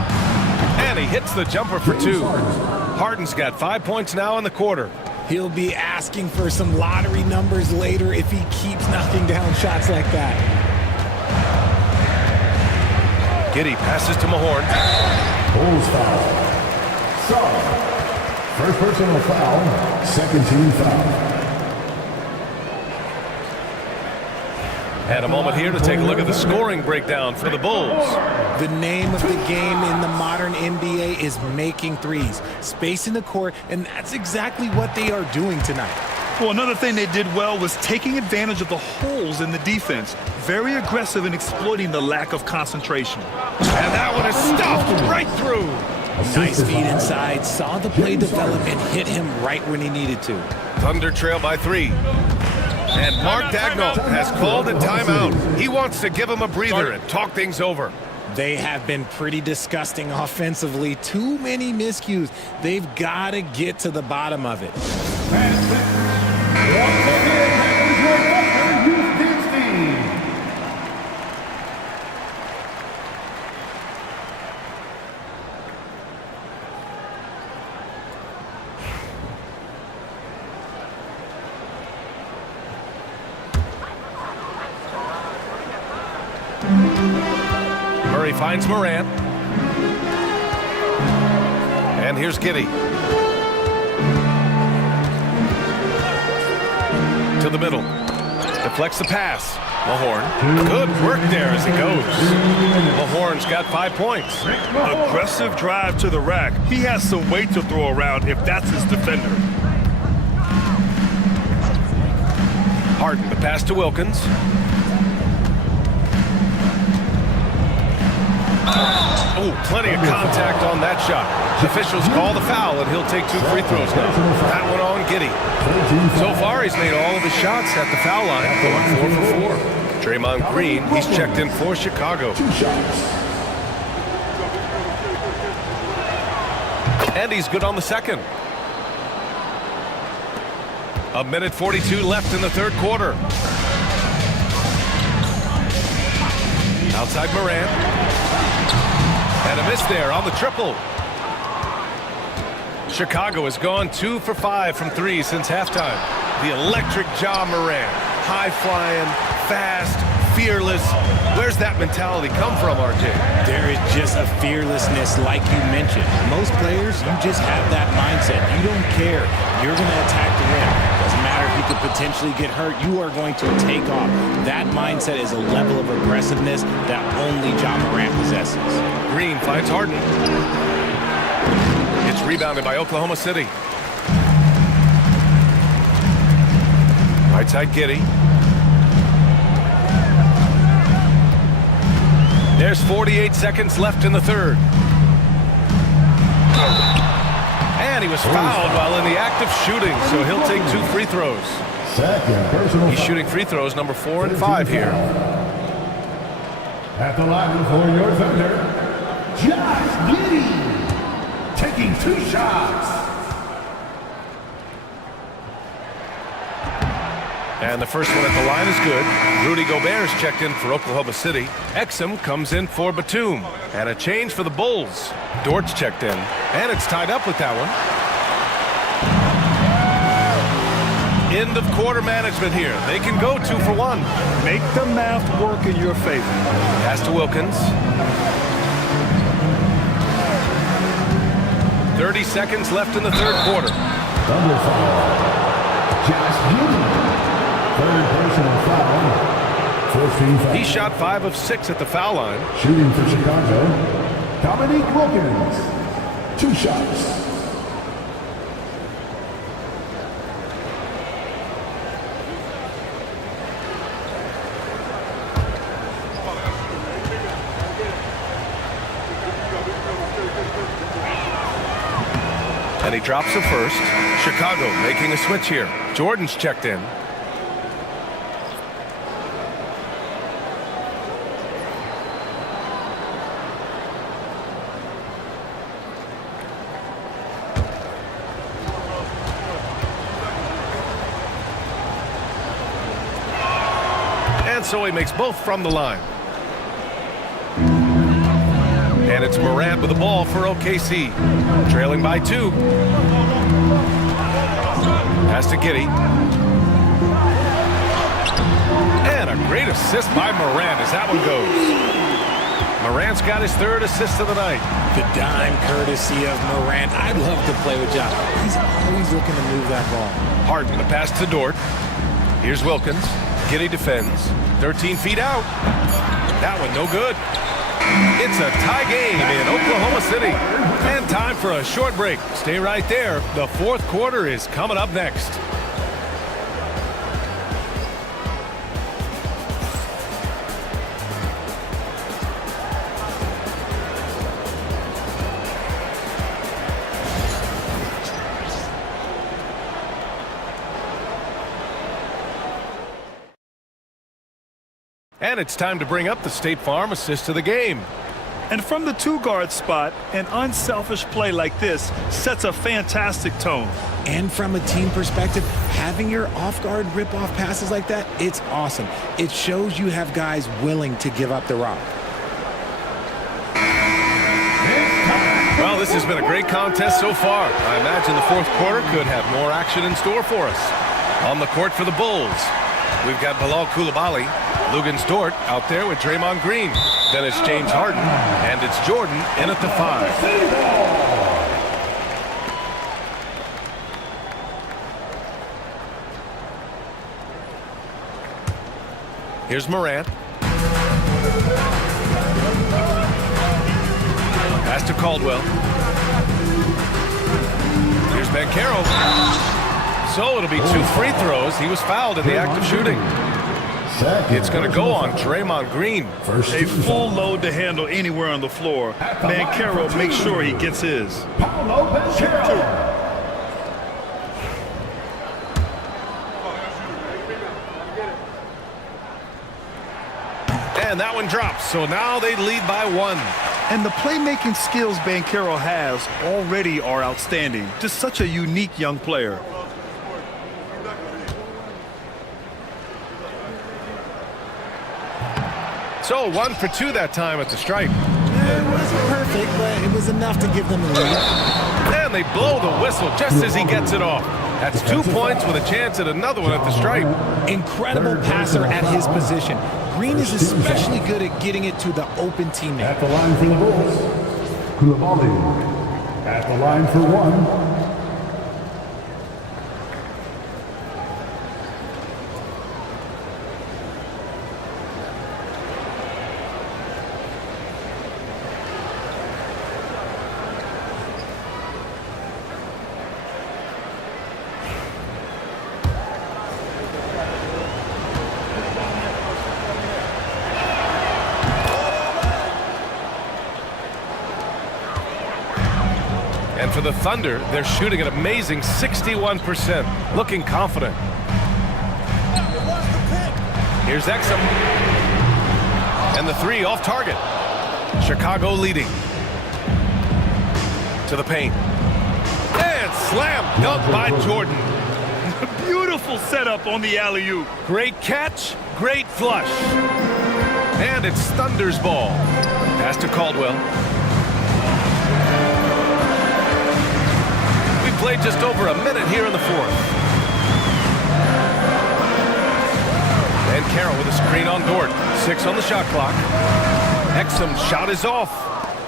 And he hits the jumper for two. Harden's got 5 points now in the quarter. He'll be asking for some lottery numbers later if he keeps knocking down shots like that. Giddey passes to Mahorn. Bulls foul. Sarr. First personal foul. Second team foul. And a moment here to take a look at the scoring breakdown for the Bulls. The name of the game in the modern NBA is making threes, spacing the court, and that's exactly what they are doing tonight. Well, another thing they did well was taking advantage of the holes in the defense. Very aggressive in exploiting the lack of concentration. And that one is stuffed right through. Nice feed inside, saw the play develop and hit him right when he needed to. Thunder trail by 3. And Mark Daigneault has called a timeout. He wants to give him a breather and talk things over. They have been pretty disgusting offensively. Too many miscues. They've got to get to the bottom of it. Murray finds Morant. And here's Giddey. To the middle. Deflects the pass. Mahorn. Good work there as he goes. Mahorn's got 5 points. Aggressive drive to the rack. He has some weight to throw around if that's his defender. Harden, the pass to Wilkins. Oh, plenty of contact on that shot. Officials call the foul, and he'll take 2 free throws now. That one on Giddey. So far, he's made all of his shots at the foul line, going 4 for 4. Draymond Green, he's checked in for Chicago. And he's good on the second. 1:42 left in the third quarter. Outside Morant. And a miss there on the triple. Chicago has gone 2 for 5 from 3 since halftime. The electric Ja Morant. High-flying, fast, fearless. Where's that mentality come from, RJ? There is just a fearlessness like you mentioned. Most players, you just have that mindset. You don't care. You're going to attack the rim. Doesn't matter if you could potentially get hurt. You are going to take off. That mindset is a level of aggressiveness that only Ja Morant possesses. Green finds Harden. It's rebounded by Oklahoma City. Right side Giddey. There's 48 seconds left in the third. And he was fouled while in the act of shooting, so he'll take 2 free throws. He's shooting free throws number 4 and 5 here. At the line for your Thunder, Josh Giddey, taking 2 shots. And the first one at the line is good. Rudy Gobert is checked in for Oklahoma City. Exum comes in for Batum. And a change for the Bulls. Dort's checked in. And it's tied up with that one. End of quarter management here. They can go 2 for 1. Make the math work in your favor. Pass to Wilkins. 30 seconds left in the third quarter. Double foul. Josh Giddey. Third personal foul. First team foul. He shot 5 of 6 at the foul line. Shooting for Chicago, Dominique Wilkins. 2 shots. And he drops the first. Chicago making a switch here. Jordan's checked in. And so he makes both from the line. And it's Morant with the ball for OKC. Trailing by 2. Pass to Giddey. And a great assist by Morant as that one goes. Morant's got his 3rd assist of the night. The dime courtesy of Morant. I'd love to play with Josh. He's always looking to move that ball. Harden, the pass to Dort. Here's Wilkins. Giddey defends. 13 feet out. That one no good. It's a tie game in Oklahoma City. And time for a short break. Stay right there. The fourth quarter is coming up next. And it's time to bring up the State Farm assist of the game. And from the 2-guard spot, an unselfish play like this sets a fantastic tone. And from a team perspective, having your off-guard rip-off passes like that, it's awesome. It shows you have guys willing to give up the rock. Well, this has been a great contest so far. I imagine the fourth quarter could have more action in store for us. On the court for the Bulls, we've got Bilal Coulibaly. Luguentz Dort out there with Draymond Green. Then it's James Harden, and it's Jordan in at the 5. Here's Morant. Pass to Caldwell. Here's Banchero. So it'll be 2 free throws. He was fouled in the act of shooting. It's going to go on Draymond Green. A full load to handle anywhere on the floor. Banchero makes sure he gets his. And that one drops. So now they lead by 1. And the playmaking skills Banchero has already are outstanding. Just such a unique young player. So 1 for 2 that time at the stripe. It wasn't perfect, but it was enough to give them a lead. And they blow the whistle just as he gets it off. That's 2 points with a chance at another one at the stripe. Incredible passer at his position. Green is especially good at getting it to the open teammate. At the line for the Bulls, Coulibaly. At the line for 1. And for the Thunder, they're shooting an amazing 61%, looking confident. Here's Exum. And the 3 off target. Chicago leading. To the paint. And slam dunk by Jordan. Beautiful setup on the alley-oop. Great catch, great flush. And it's Thunder's ball. Pass to Caldwell. We played just over a minute here in the fourth. And Carroll with a screen on Dort. 6 on the shot clock. Exum's shot is off.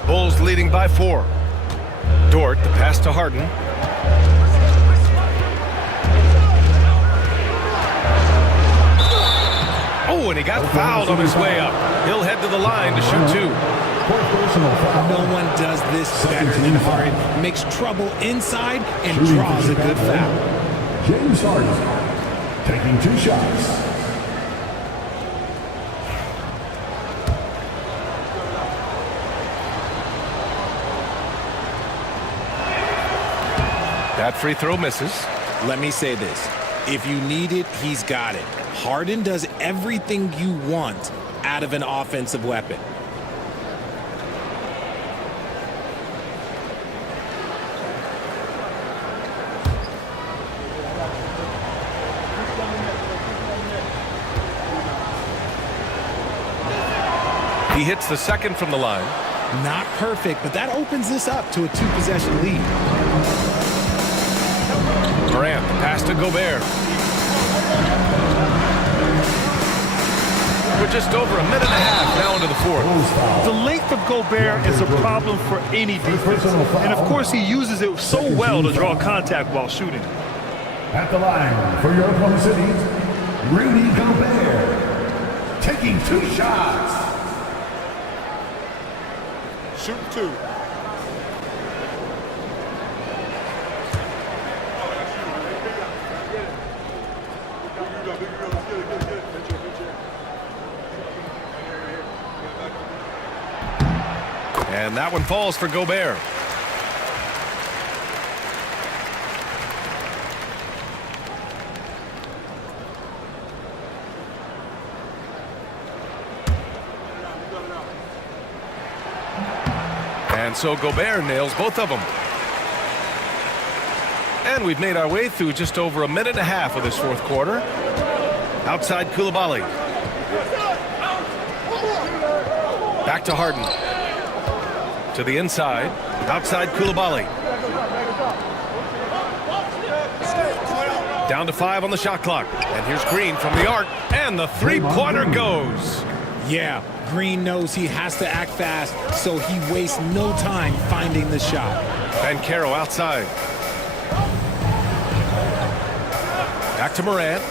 Bulls leading by 4. Dort, the pass to Harden. Oh, and he got fouled on his way up. He'll head to the line to shoot 2. No one does this better than Harden. Makes trouble inside and draws a good foul. James Harden taking 2 shots. That free throw misses. Let me say this. If you need it, he's got it. Harden does everything you want out of an offensive weapon. He hits the second from the line. Not perfect, but that opens this up to a 2-possession lead. Morant, pass to Gobert. We're just over a minute and a half now into the fourth. The length of Gobert is a problem for any defense. And of course, he uses it so well to draw contact while shooting. At the line for your Oklahoma City, Rudy Gobert taking 2 shots. Shoot 2. And that one falls for Gobert. And so Gobert nails both of them. And we've made our way through just over a minute and a half of this fourth quarter. Outside Coulibaly. Back to Harden. To the inside. Outside Coulibaly. Down to 5 on the shot clock. And here's Green from the arc. And the three-pointer goes. Yeah, Green knows he has to act fast, so he wastes no time finding the shot. Banchero outside. Back to Morant.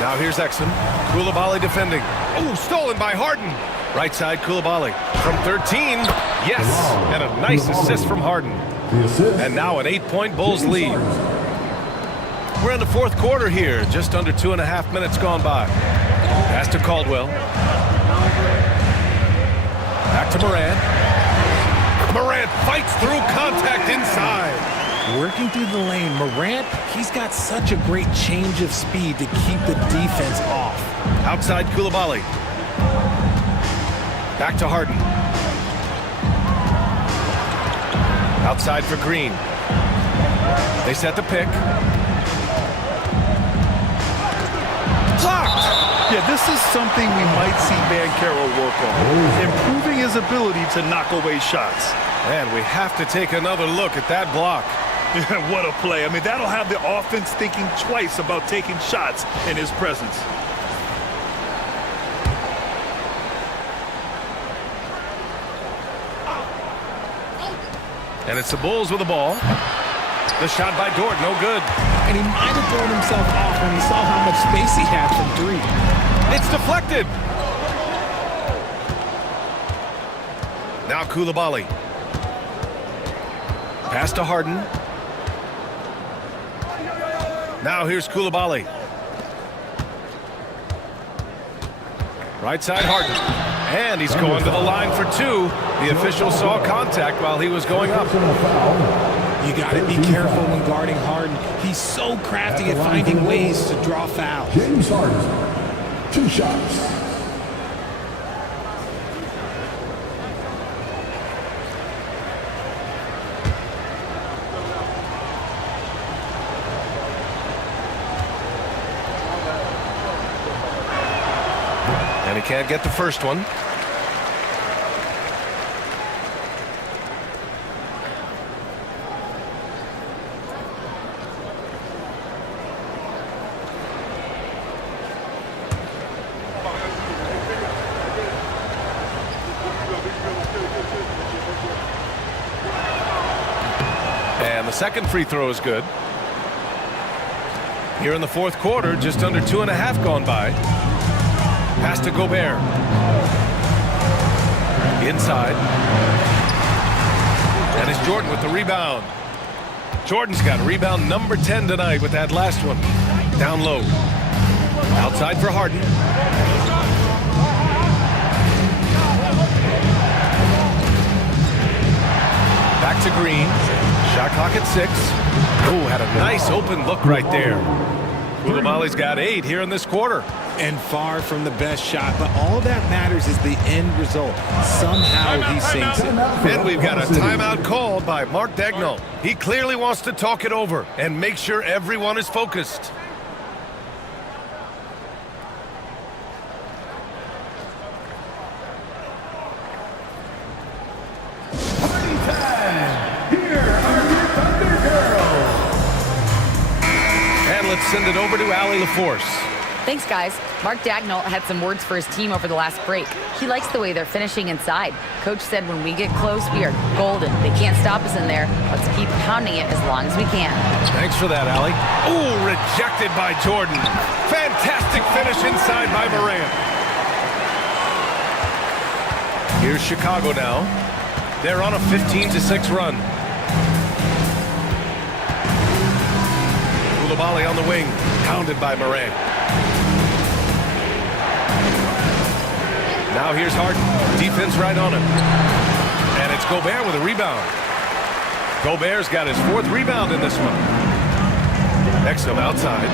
Now here's Exum. Coulibaly defending. Oh, stolen by Harden. Right side Coulibaly. From 13, yes. And a nice assist from Harden. And now an 8-point Bulls lead. We're in the fourth quarter here. Just under 2.5 minutes gone by. Pass to Caldwell. Back to Morant. Morant fights through contact inside. Working through the lane, Morant, he's got such a great change of speed to keep the defense off. Outside Coulibaly. Back to Harden. Outside for Green. They set the pick. Blocked! Yeah, this is something we might see Banchero work on. Improving his ability to knock away shots. And we have to take another look at that block. What a play. I mean, that'll have the offense thinking twice about taking shots in his presence. And it's the Bulls with the ball. The shot by Dort, no good. And he might have thrown himself off when he saw how much space he had from 3. It's deflected. Now Coulibaly. Pass to Harden. Now here's Coulibaly. Right side Harden. And he's going to the line for 2. The official saw contact while he was going up. You got to be careful when guarding Harden. He's so crafty at finding ways to draw fouls. James Harden, 2 shots. They can't get the first one. And the second free throw is good. Here in the fourth quarter, just under 2.5 gone by. Pass to Gobert. Inside. And it's Jordan with the rebound. Jordan's got rebound number 10 tonight with that last one. Down low. Outside for Harden. Back to Green. Shot clock at 6. Oh, had a nice open look right there. Koulibaly's got 8 here in this quarter. And far from the best shot, but all that matters is the end result. Somehow he sinks it. And we've got a timeout called by Mark Daigneault. He clearly wants to talk it over and make sure everyone is focused. And let's send it over to Allie LaForce. Thanks, guys. Mark Daigneault had some words for his team over the last break. He likes the way they're finishing inside. Coach said when we get close, we are golden. They can't stop us in there. Let's keep pounding it as long as we can. Thanks for that, Allie. Oh, rejected by Jordan. Fantastic finish inside by Morant. Here's Chicago now. They're on a 15-6 run. Koulibaly on the wing, pounded by Morant. Now here's Harden. Defense right on him. And it's Gobert with a rebound. Gobert's got his 4th rebound in this one. Exum outside.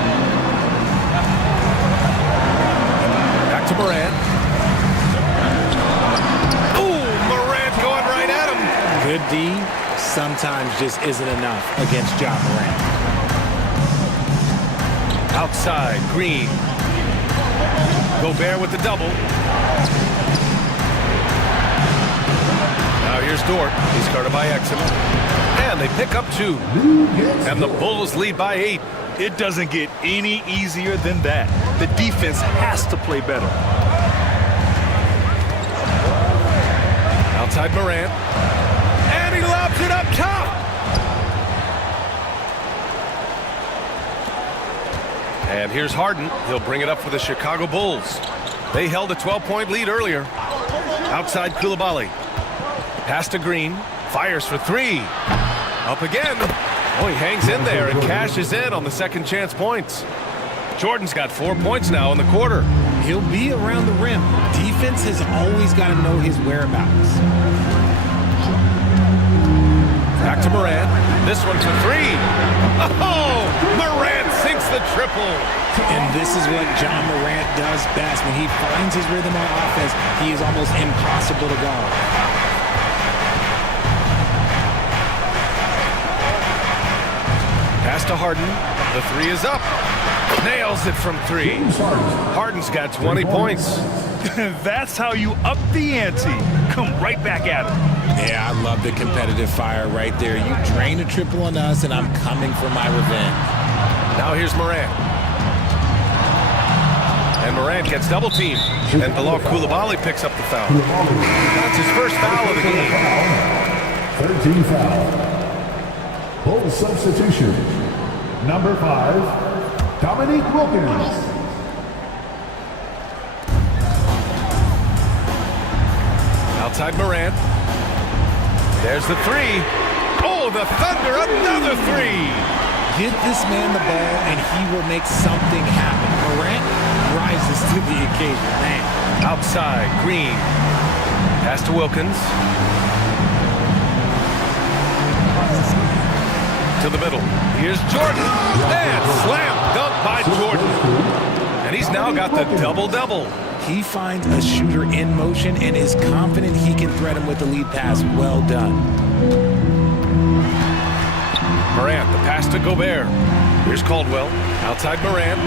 Back to Morant. Ooh, Morant going right at him. Good D sometimes just isn't enough against Ja Morant. Outside, Green. Gobert with the double. Now here's Dort. He's guarded by Exum. And they pick up 2. And the Bulls lead by 8. It doesn't get any easier than that. The defense has to play better. Outside Morant. And he lobs it up top. And here's Harden. He'll bring it up for the Chicago Bulls. They held a 12-point lead earlier. Outside Koulibaly. Pass to Green. Fires for 3. Up again. Oh, he hangs in there and cashes in on the second chance points. Jordan's got 4 points now in the quarter. He'll be around the rim. Defense has always got to know his whereabouts. Back to Morant. This one for 3. Oh, Morant sinks the triple. And this is what Ja Morant does best. When he finds his rhythm on offense, he is almost impossible to guard. Pass to Harden. The 3 is up. Nails it from 3. Harden's got 20 points. That's how you up the ante. Come right back at him. Yeah, I love the competitive fire right there. You drain a triple on us, and I'm coming for my revenge. Now here's Morant. And Morant gets double teamed. And Bilal Koulibaly picks up the foul. That's his first foul of the game. 13 foul. Full substitution. Number 5, Dominique Wilkins. Outside Morant. There's the 3. Oh, the Thunder, another 3. Get this man the ball, and he will make something happen. Morant rises to the occasion, man. Outside, Green. Pass to Wilkins. To the middle. Here's Jordan. And slam dunk by Jordan. And he's now got the double-double. He finds a shooter in motion and is confident he can thread him with the lead pass. Well done. Morant, the pass to Gobert. Here's Caldwell. Outside Morant.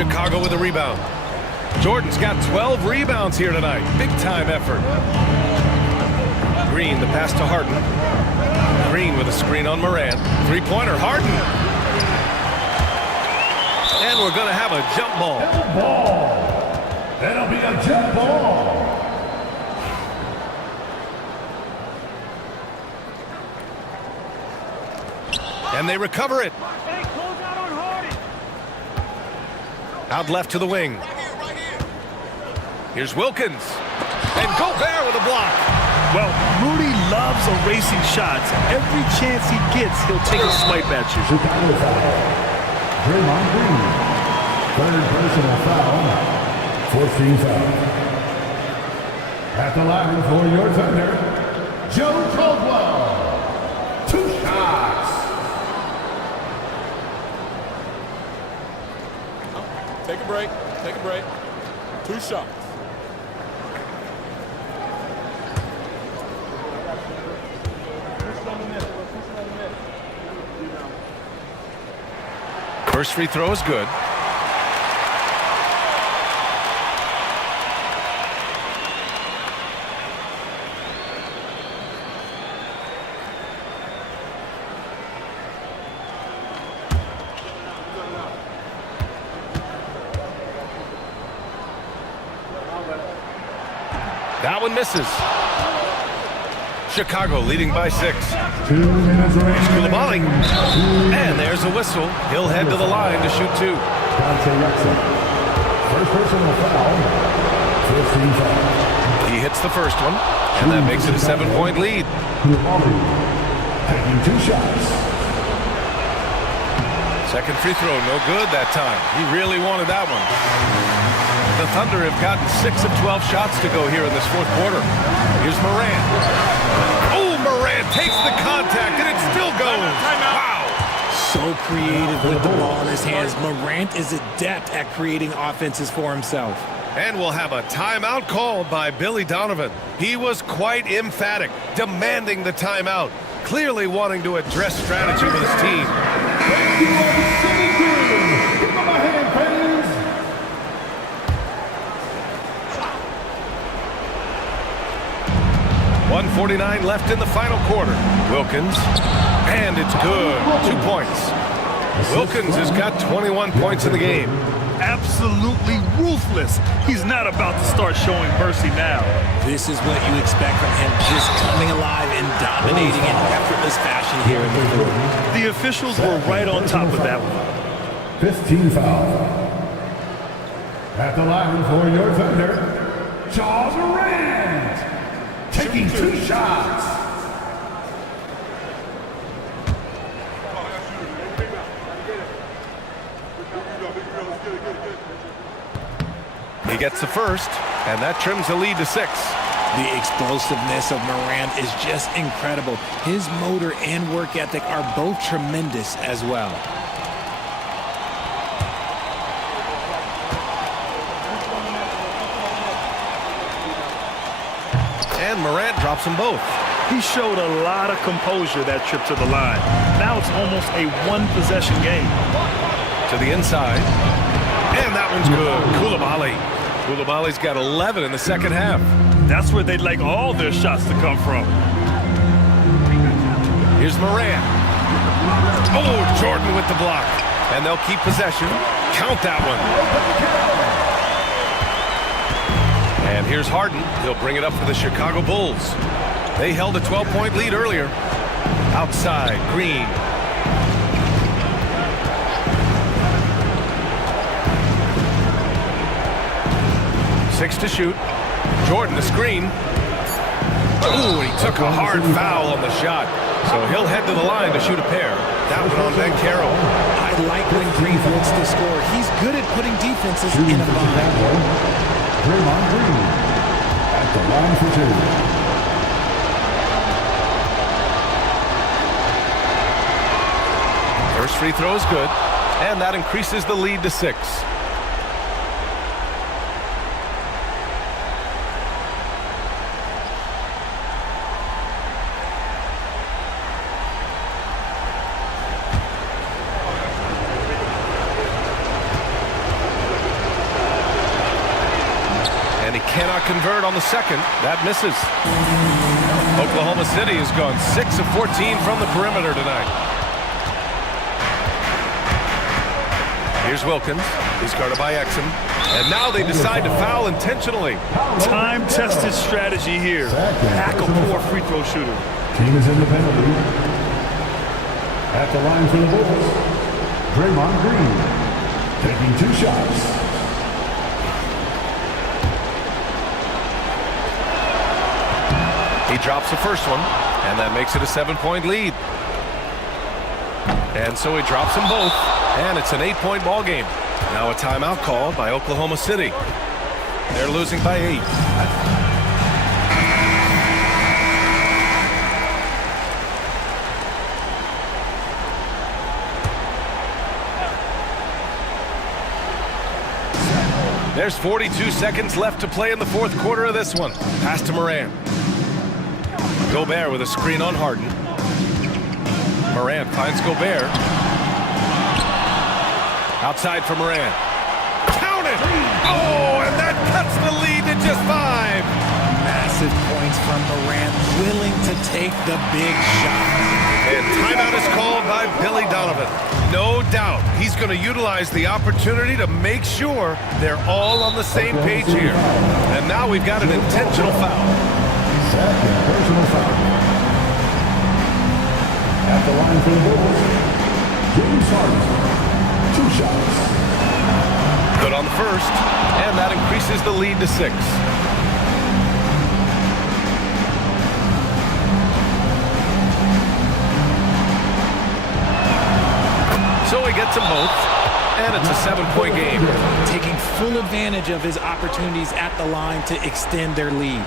Chicago with a rebound. Jordan's got 12 rebounds here tonight. Big-time effort. Green, the pass to Harden. Green with a screen on Morant. Three-pointer, Harden. And we're going to have a jump ball. That'll be a jump ball. And they recover it. Out left to the wing. Here's Wilkins. And Gobert with a block. Well, Rudy loves erasing shots. Every chance he gets, he'll take a swipe at you. Chicago foul. Draymond Green. Third personal foul. Fourth team foul. At the line for your Thunder, Joe Caldwell. 2 shots. Take a break. Take a break. 2 shots. First free throw is good. That one misses. Chicago leading by 6. 2 minutes remaining. Koulibaly. And there's a whistle. He'll head to the line to shoot 2. Dante Exum. First personal foul. First team foul. He hits the first one, and that makes it a 7-point lead. Koulibaly taking 2 shots. Second free throw, no good that time. He really wanted that one. The Thunder have gotten 6 of 12 shots to go here in this fourth quarter. Here's Morant. Oh, Morant takes the contact, and it still goes. Wow. So creative with the ball in his hands. Morant is adept at creating offenses for himself. And we'll have a timeout called by Billy Donovan. He was quite emphatic, demanding the timeout, clearly wanting to address strategy with his team. Give him a hand, fans. 1:49 left in the final quarter. Wilkins, and it's good. 2 points. Wilkins has got 21 points in the game. Absolutely ruthless. He's not about to start showing mercy now. This is what you expect from him, just coming alive and dominating in effortless fashion here in the fourth. The officials were right on top of that one. 5th team foul. At the line for your Thunder, Ja Morant. Taking 2 shots. He gets the first, and that trims the lead to 6. The explosiveness of Morant is just incredible. His motor and work ethic are both tremendous as well. And Morant drops them both. He showed a lot of composure that trip to the line. Now it's almost a one-possession game. To the inside. And that one's good. Koulibaly. Koulibaly's got 11 in the second half. That's where they'd like all their shots to come from. Here's Morant. Oh, Jordan with the block. And they'll keep possession. Count that one. And here's Harden. He'll bring it up for the Chicago Bulls. They held a 12-point lead earlier. Outside, Green. Six to shoot. Jordan the screen. Ooh, he took a hard foul on the shot. So he'll head to the line to shoot a pair. That one on Banchero. I like when Green looks to score. He's good at putting defenses in a bind. Draymond Green at the line for 2. First free throw is good, and that increases the lead to 6. convert on the second. That misses. Oklahoma City has gone 6 of 14 from the perimeter tonight. Here's Wilkins. He's guarded by Exum. And now they decide to foul intentionally. Time-tested strategy here. Hack a poor free throw shooter. Team is in the penalty. At the line for the Bulls, Draymond Green taking 2 shots. He drops the first one, and that makes it a 7-point lead. And so he drops them both, and it's an 8-point ball game. Now a timeout called by Oklahoma City. They're losing by 8. There's 42 seconds left to play in the fourth quarter of this one. Pass to Morant. Gobert with a screen on Harden. Morant finds Gobert. Outside for Morant. Count it! Oh, and that cuts the lead to just 5. Massive points from Morant, willing to take the big shot. And timeout is called by Billy Donovan. No doubt he's going to utilize the opportunity to make sure they're all on the same page here. And now we've got an intentional foul. Second personal foul. At the line for the Bulls, James Harden. 2 shots. Good on the first, and that increases the lead to 6. So he gets them both, and it's a 7-point game. Taking full advantage of his opportunities at the line to extend their lead.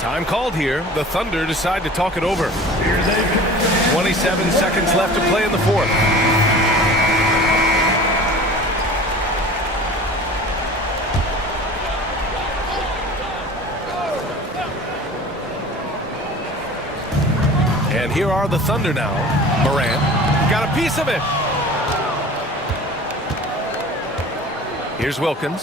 Time called here. The Thunder decide to talk it over. 27 seconds left to play in the fourth. And here are the Thunder now. Morant got a piece of it. Here's Wilkins.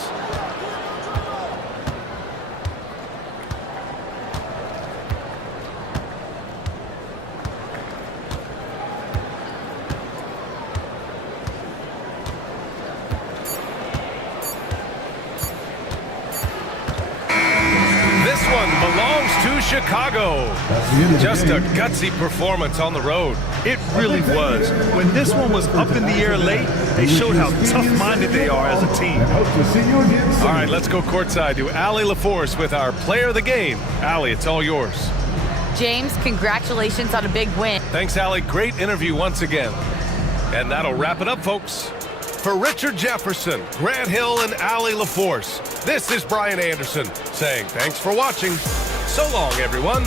This one belongs to Chicago. Just a gutsy performance on the road. It really was. When this one was up in the air late, they showed how tough-minded they are as a team. All right, let's go courtside to Allie LaForce with our player of the game. Allie, it's all yours. James, congratulations on a big win. Thanks, Allie. Great interview once again. And that'll wrap it up, folks. For Richard Jefferson, Grant Hill, and Allie LaForce, this is Brian Anderson saying thanks for watching. So long, everyone.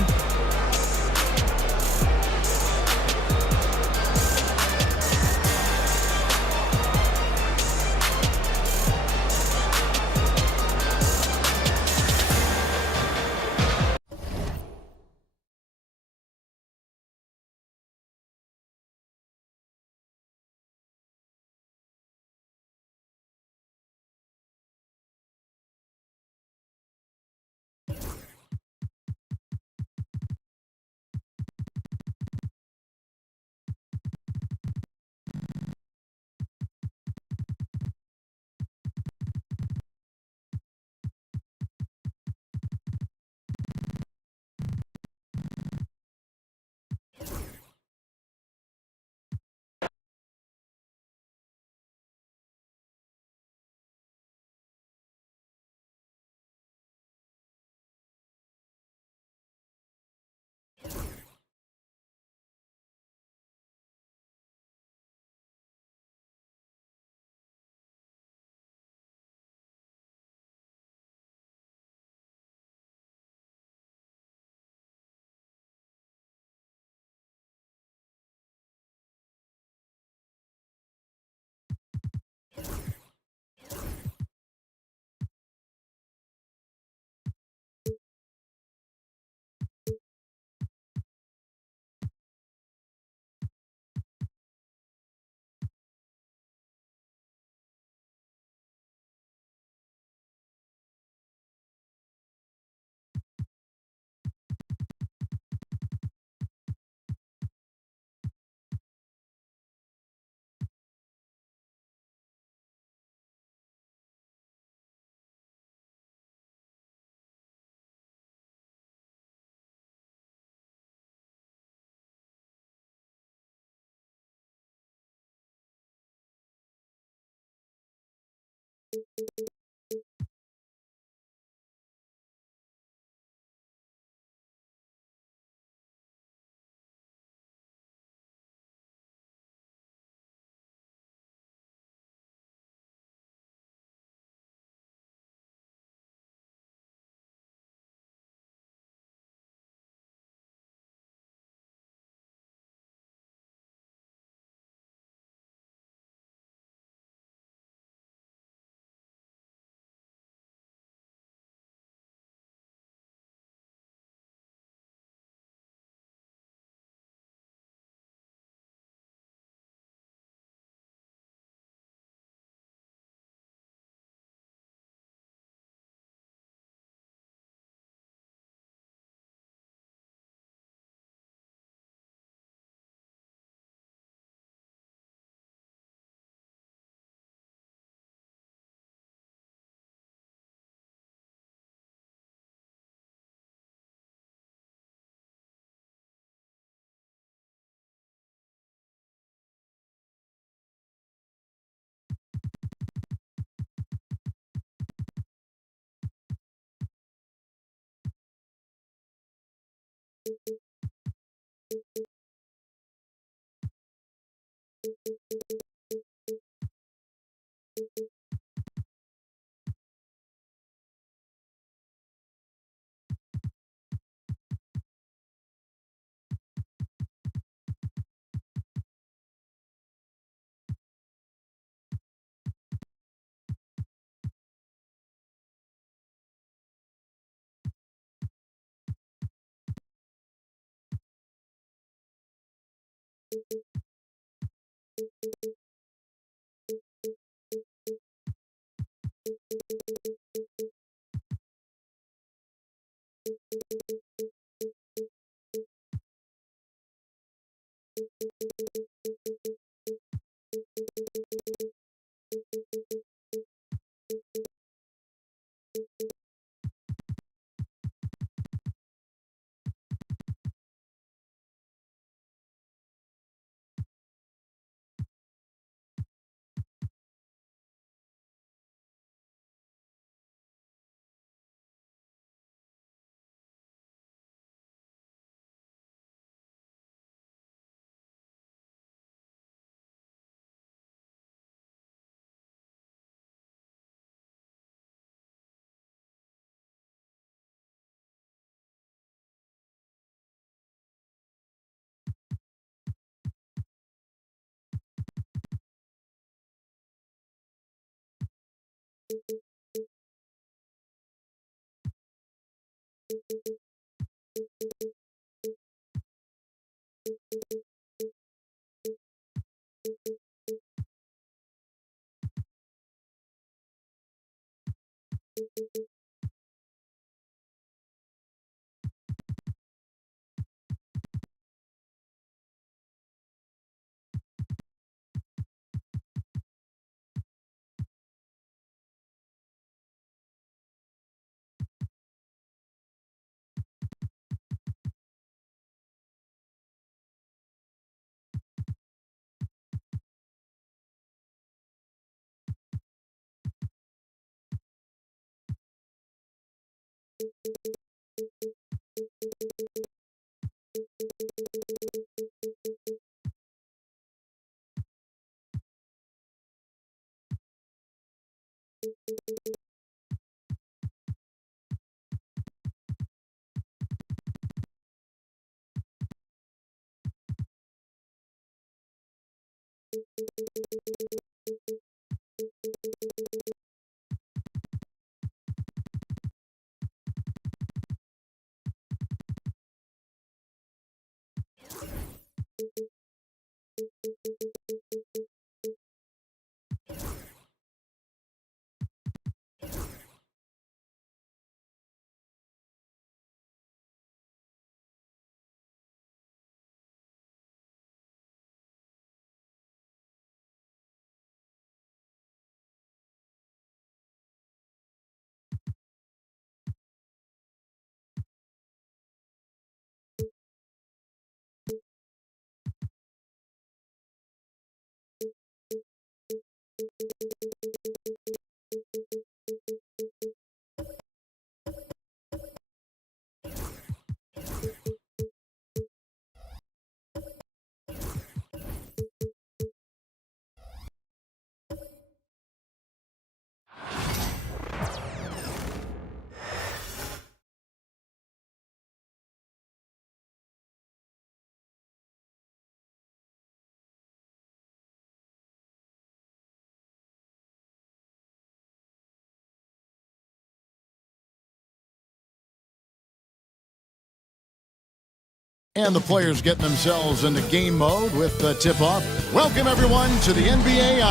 And the players get themselves into game mode with the tip-off. Welcome, everyone, to the NBA.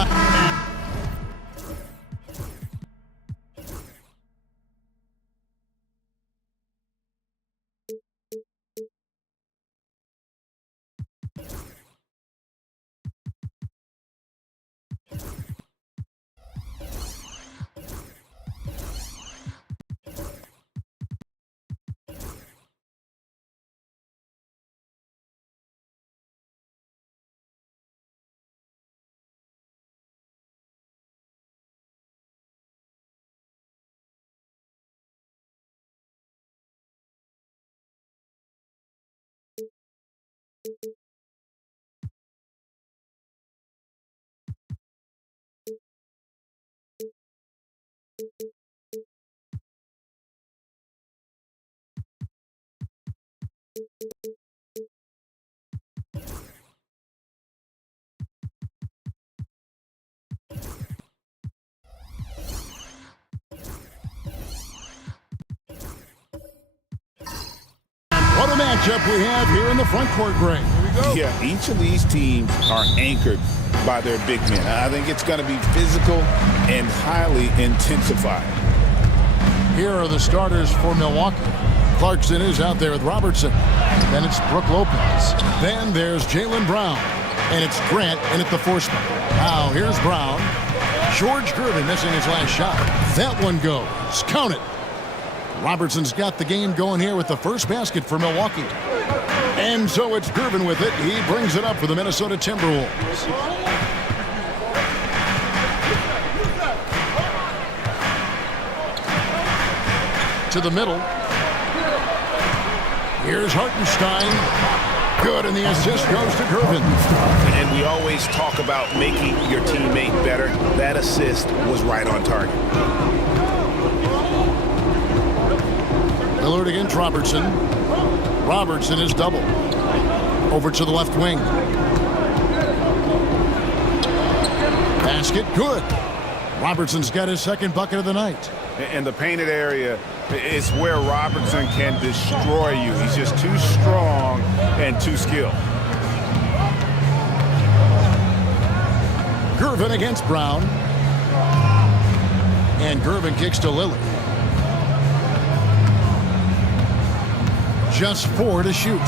What a matchup we have here in the front court, Greg. Here we go. Yeah, each of these teams are anchored by their big men. I think it's going to be physical and highly intensified. Here are the starters for Milwaukee. Clarkson is out there with Robertson. Then it's Brook Lopez. Then there's Jaylen Brown. And it's Grant in at the 4 spot. Now here's Brown. George Gervin missing his last shot. That one goes. Count it. Robertson's got the game going here with the first basket for Milwaukee. And so it's Gervin with it. He brings it up for the Minnesota Timberwolves. To the middle. Here's Hartenstein. Good, and the assist goes to Gervin. And we always talk about making your teammate better. That assist was right on target. Lillard against Robertson. Robertson is double. Over to the left wing. Basket, good. Robertson's got his second bucket of the night. And the painted area is where Robertson can destroy you. He's just too strong and too skilled. Gervin against Brown. And Gervin kicks to Lillard. Just 4 to shoot.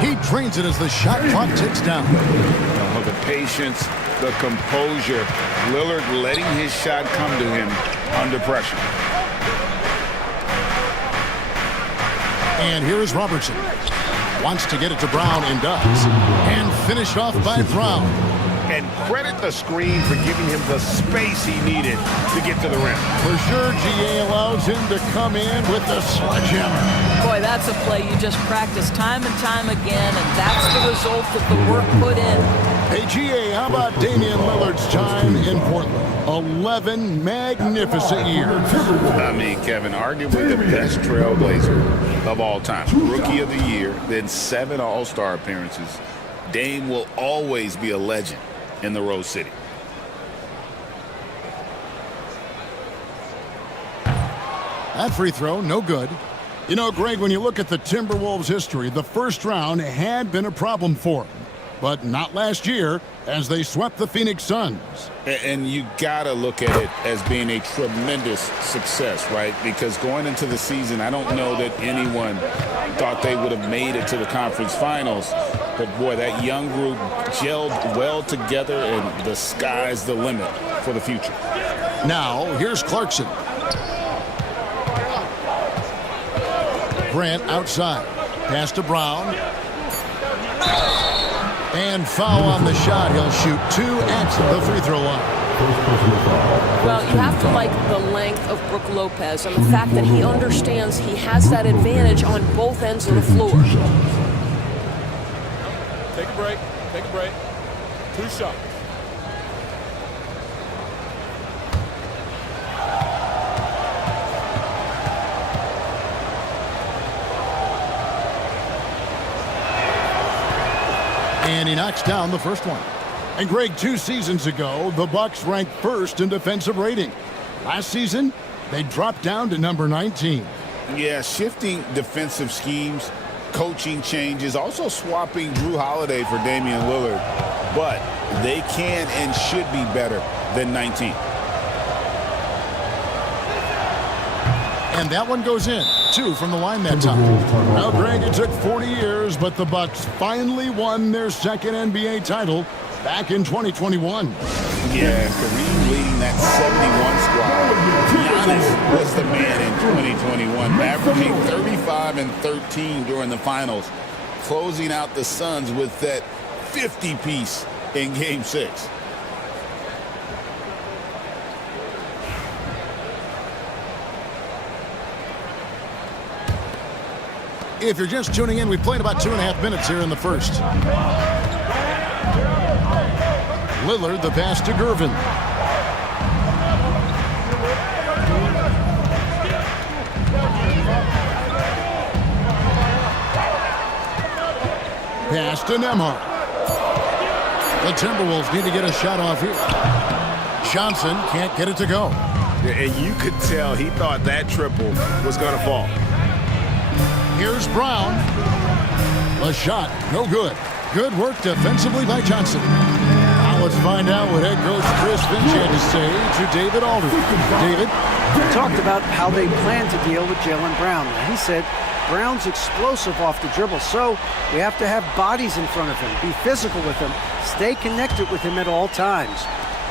He drains it as the shot clock ticks down. The patience, the composure. Lillard letting his shot come to him under pressure. And here is Robertson. Wants to get it to Brown and does. And finished off by Brown. And credit the screen for giving him the space he needed to get to the rim. For sure, GA allows him to come in with the sledgehammer. Boy, that's a play you just practice time and time again, and that's the result of the work put in. Hey, GA, how about Damian Lillard's time in Portland? 11 magnificent years. I mean, Kevin, arguably the best trailblazer of all time. Rookie of the year, then 7 All-Star appearances. Dame will always be a legend in the Rose City. That free throw, no good. You know, Greg, when you look at the Timberwolves' history, the first round had been a problem for them. But not last year, as they swept the Phoenix Suns. And you got to look at it as being a tremendous success, right? Because going into the season, I don't know that anyone thought they would have made it to the conference finals. But, boy, that young group gelled well together, and the sky's the limit for the future. Now, here's Clarkson. Grant outside. Pass to Brown. And foul on the shot. He'll shoot 2 at the free throw line. Well, you have to like the length of Brook Lopez and the fact that he understands he has that advantage on both ends of the floor. Take a break. Take a break. 2 shots. And he knocks down the first one. And Greg, 2 seasons ago, the Bucks ranked first in defensive rating. Last season, they dropped down to number 19. Yeah, shifting defensive schemes, coaching changes, also swapping Drew Holiday for Damian Lillard. But they can and should be better than 19. And that one goes in. 2 from the line that time. Now, Greg, it took 40 years, but the Bucks finally won their second NBA title back in 2021. Yeah, Kareem leading that 71 squad. Giannis was the man in 2021, averaging 35 and 13 during the finals, closing out the Suns with that 50-piece in Game 6. If you're just tuning in, we've played about 2.5 minutes here in the first. Lillard, the pass to Gervin. Pass to Nembhard. The Timberwolves need to get a shot off here. Johnson can't get it to go. And you could tell he thought that triple was going to fall. Here's Brown. A shot, no good. Good work defensively by Johnson. Now let's find out what head coach Chris Finch had to say to David Aldridge. David? We talked about how they plan to deal with Jaylen Brown. He said Brown's explosive off the dribble, so we have to have bodies in front of him, be physical with him, stay connected with him at all times.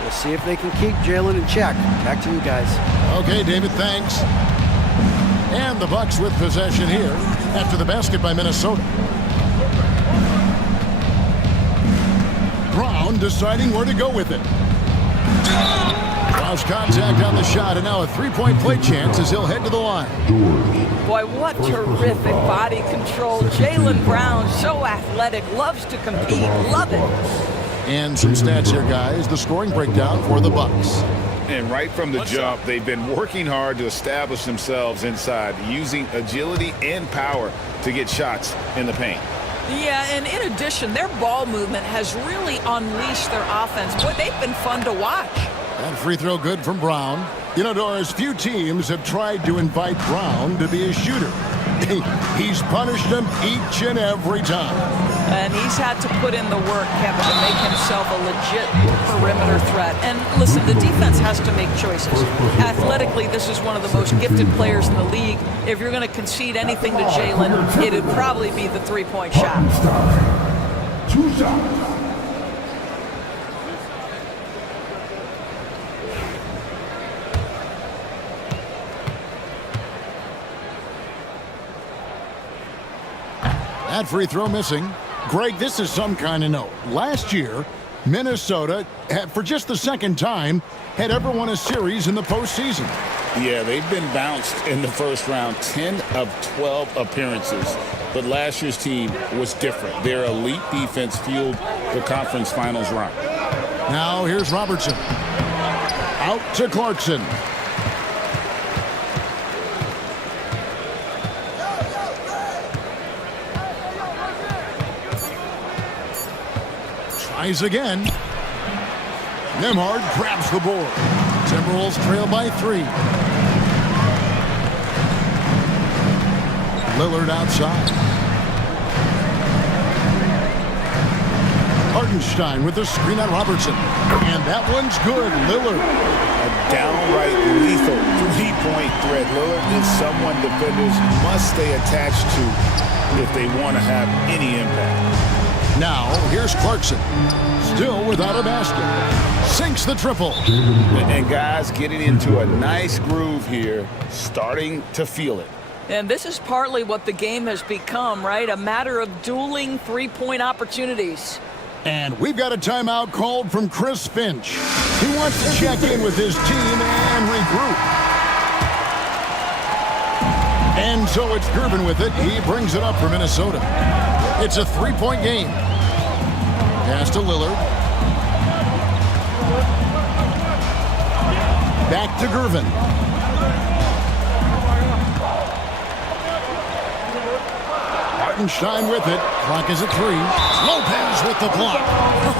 We'll see if they can keep Jaylen in check. Back to you guys. Okay, David, thanks. And the Bucks with possession here after the basket by Minnesota. Brown deciding where to go with it. Lost contact on the shot, and now a three-point play chance as he'll head to the line. Boy, what terrific body control. Jaylen Brown, so athletic, loves to compete, love it. And some stats here, guys. The scoring breakdown for the Bucks. And right from the jump, they've been working hard to establish themselves inside, using agility and power to get shots in the paint. Yeah, and in addition, their ball movement has really unleashed their offense. Boy, they've been fun to watch. That free throw good from Brown. You know, Doris, few teams have tried to invite Brown to be a shooter. He's punished them each and every time. And he's had to put in the work, Kevin, to make himself a legit perimeter threat. And listen, the defense has to make choices. Athletically, this is one of the most gifted players in the league. If you're going to concede anything to Jaylen, it'd probably be the three-point shot. 2 shots. That free throw missing. Greg, this is some kind of note. Last year, Minnesota, for just the second time, had ever won a series in the postseason. Yeah, they've been bounced in the first round, 10 of 12 appearances. But last year's team was different. Their elite defense fueled the conference finals run. Now here's Robertson. Out to Clarkson. Tries again. Nembhard grabs the board. Timberwolves trail by 3. Lillard outside. Hartenstein with the screen on Robertson. And that one's good. Lillard. A downright lethal three-point threat. Lillard is someone defenders must stay attached to if they want to have any impact. Now, here's Clarkson. Still without a basket. Sinks the triple. And guys getting into a nice groove here, starting to feel it. And this is partly what the game has become, right? A matter of dueling three-point opportunities. And we've got a timeout called from Chris Finch. He wants to check in with his team and regroup. And so it's Gervin with it. He brings it up for Minnesota. It's a three-point game. Pass to Lillard. Back to Gervin. Hartenstein with it. Clock is at 3. Lopez with the block.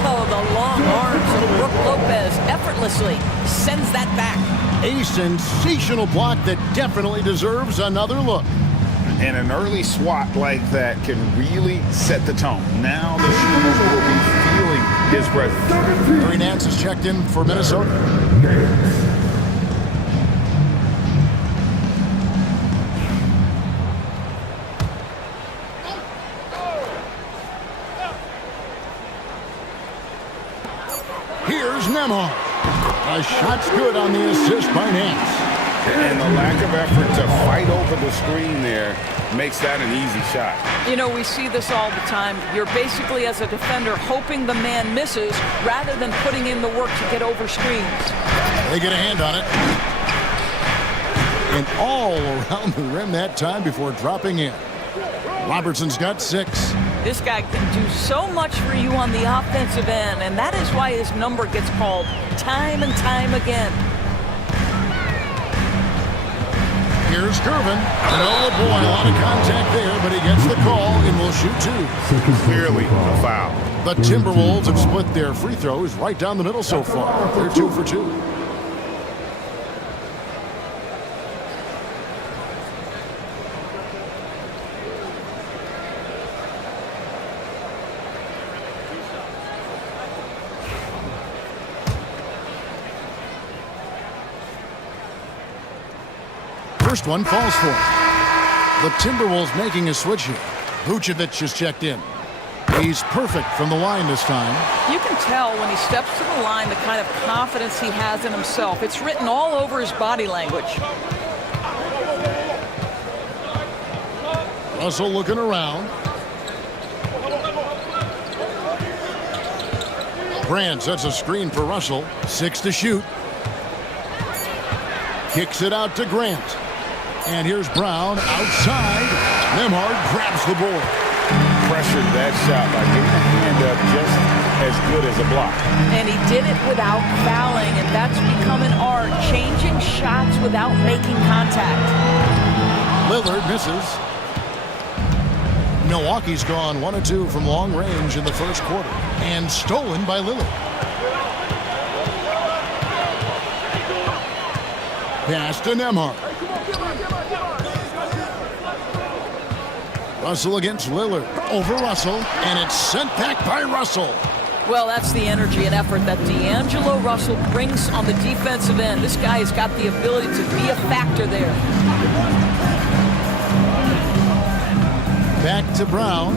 Oh, the long arms of Brook Lopez effortlessly sends that back. A sensational block that definitely deserves another look. And an early swat like that can really set the tone. Now the shooter will be feeling his presence. Larry Nance is checked in for Minnesota. Here's Nembhard. A shot's good on the assist by Nance. And the lack of effort to fight over the screen there makes that an easy shot. You know, we see this all the time. You're basically, as a defender, hoping the man misses rather than putting in the work to get over screens. They get a hand on it. And all around the rim that time before dropping in. Robertson's got 6. This guy can do so much for you on the offensive end, and that is why his number gets called time and time again. Here's Gervin. And oh boy, a lot of contact there, but he gets the call and will shoot 2. Clearly a foul. The Timberwolves have split their free throws right down the middle so far. They're 2 for 2. First one falls for him. The Timberwolves making a switch here. Vucevic is checked in. He's perfect from the line this time. You can tell when he steps to the line the kind of confidence he has in himself. It's written all over his body language. Russell looking around. Grant sets a screen for Russell. 6 to shoot. Kicks it out to Grant. And here's Brown outside. Nembhard grabs the board. Pressured that shot by getting a hand up just as good as a block. And he did it without fouling, and that's become an art, changing shots without making contact. Lillard misses. Milwaukee's gone 1 of 2 from long range in the first quarter. And stolen by Lillard. Pass to Nembhard. Russell against Lillard. Over Russell. And it's sent back by Russell. Well, that's the energy and effort that D'Angelo Russell brings on the defensive end. This guy has got the ability to be a factor there. Back to Brown.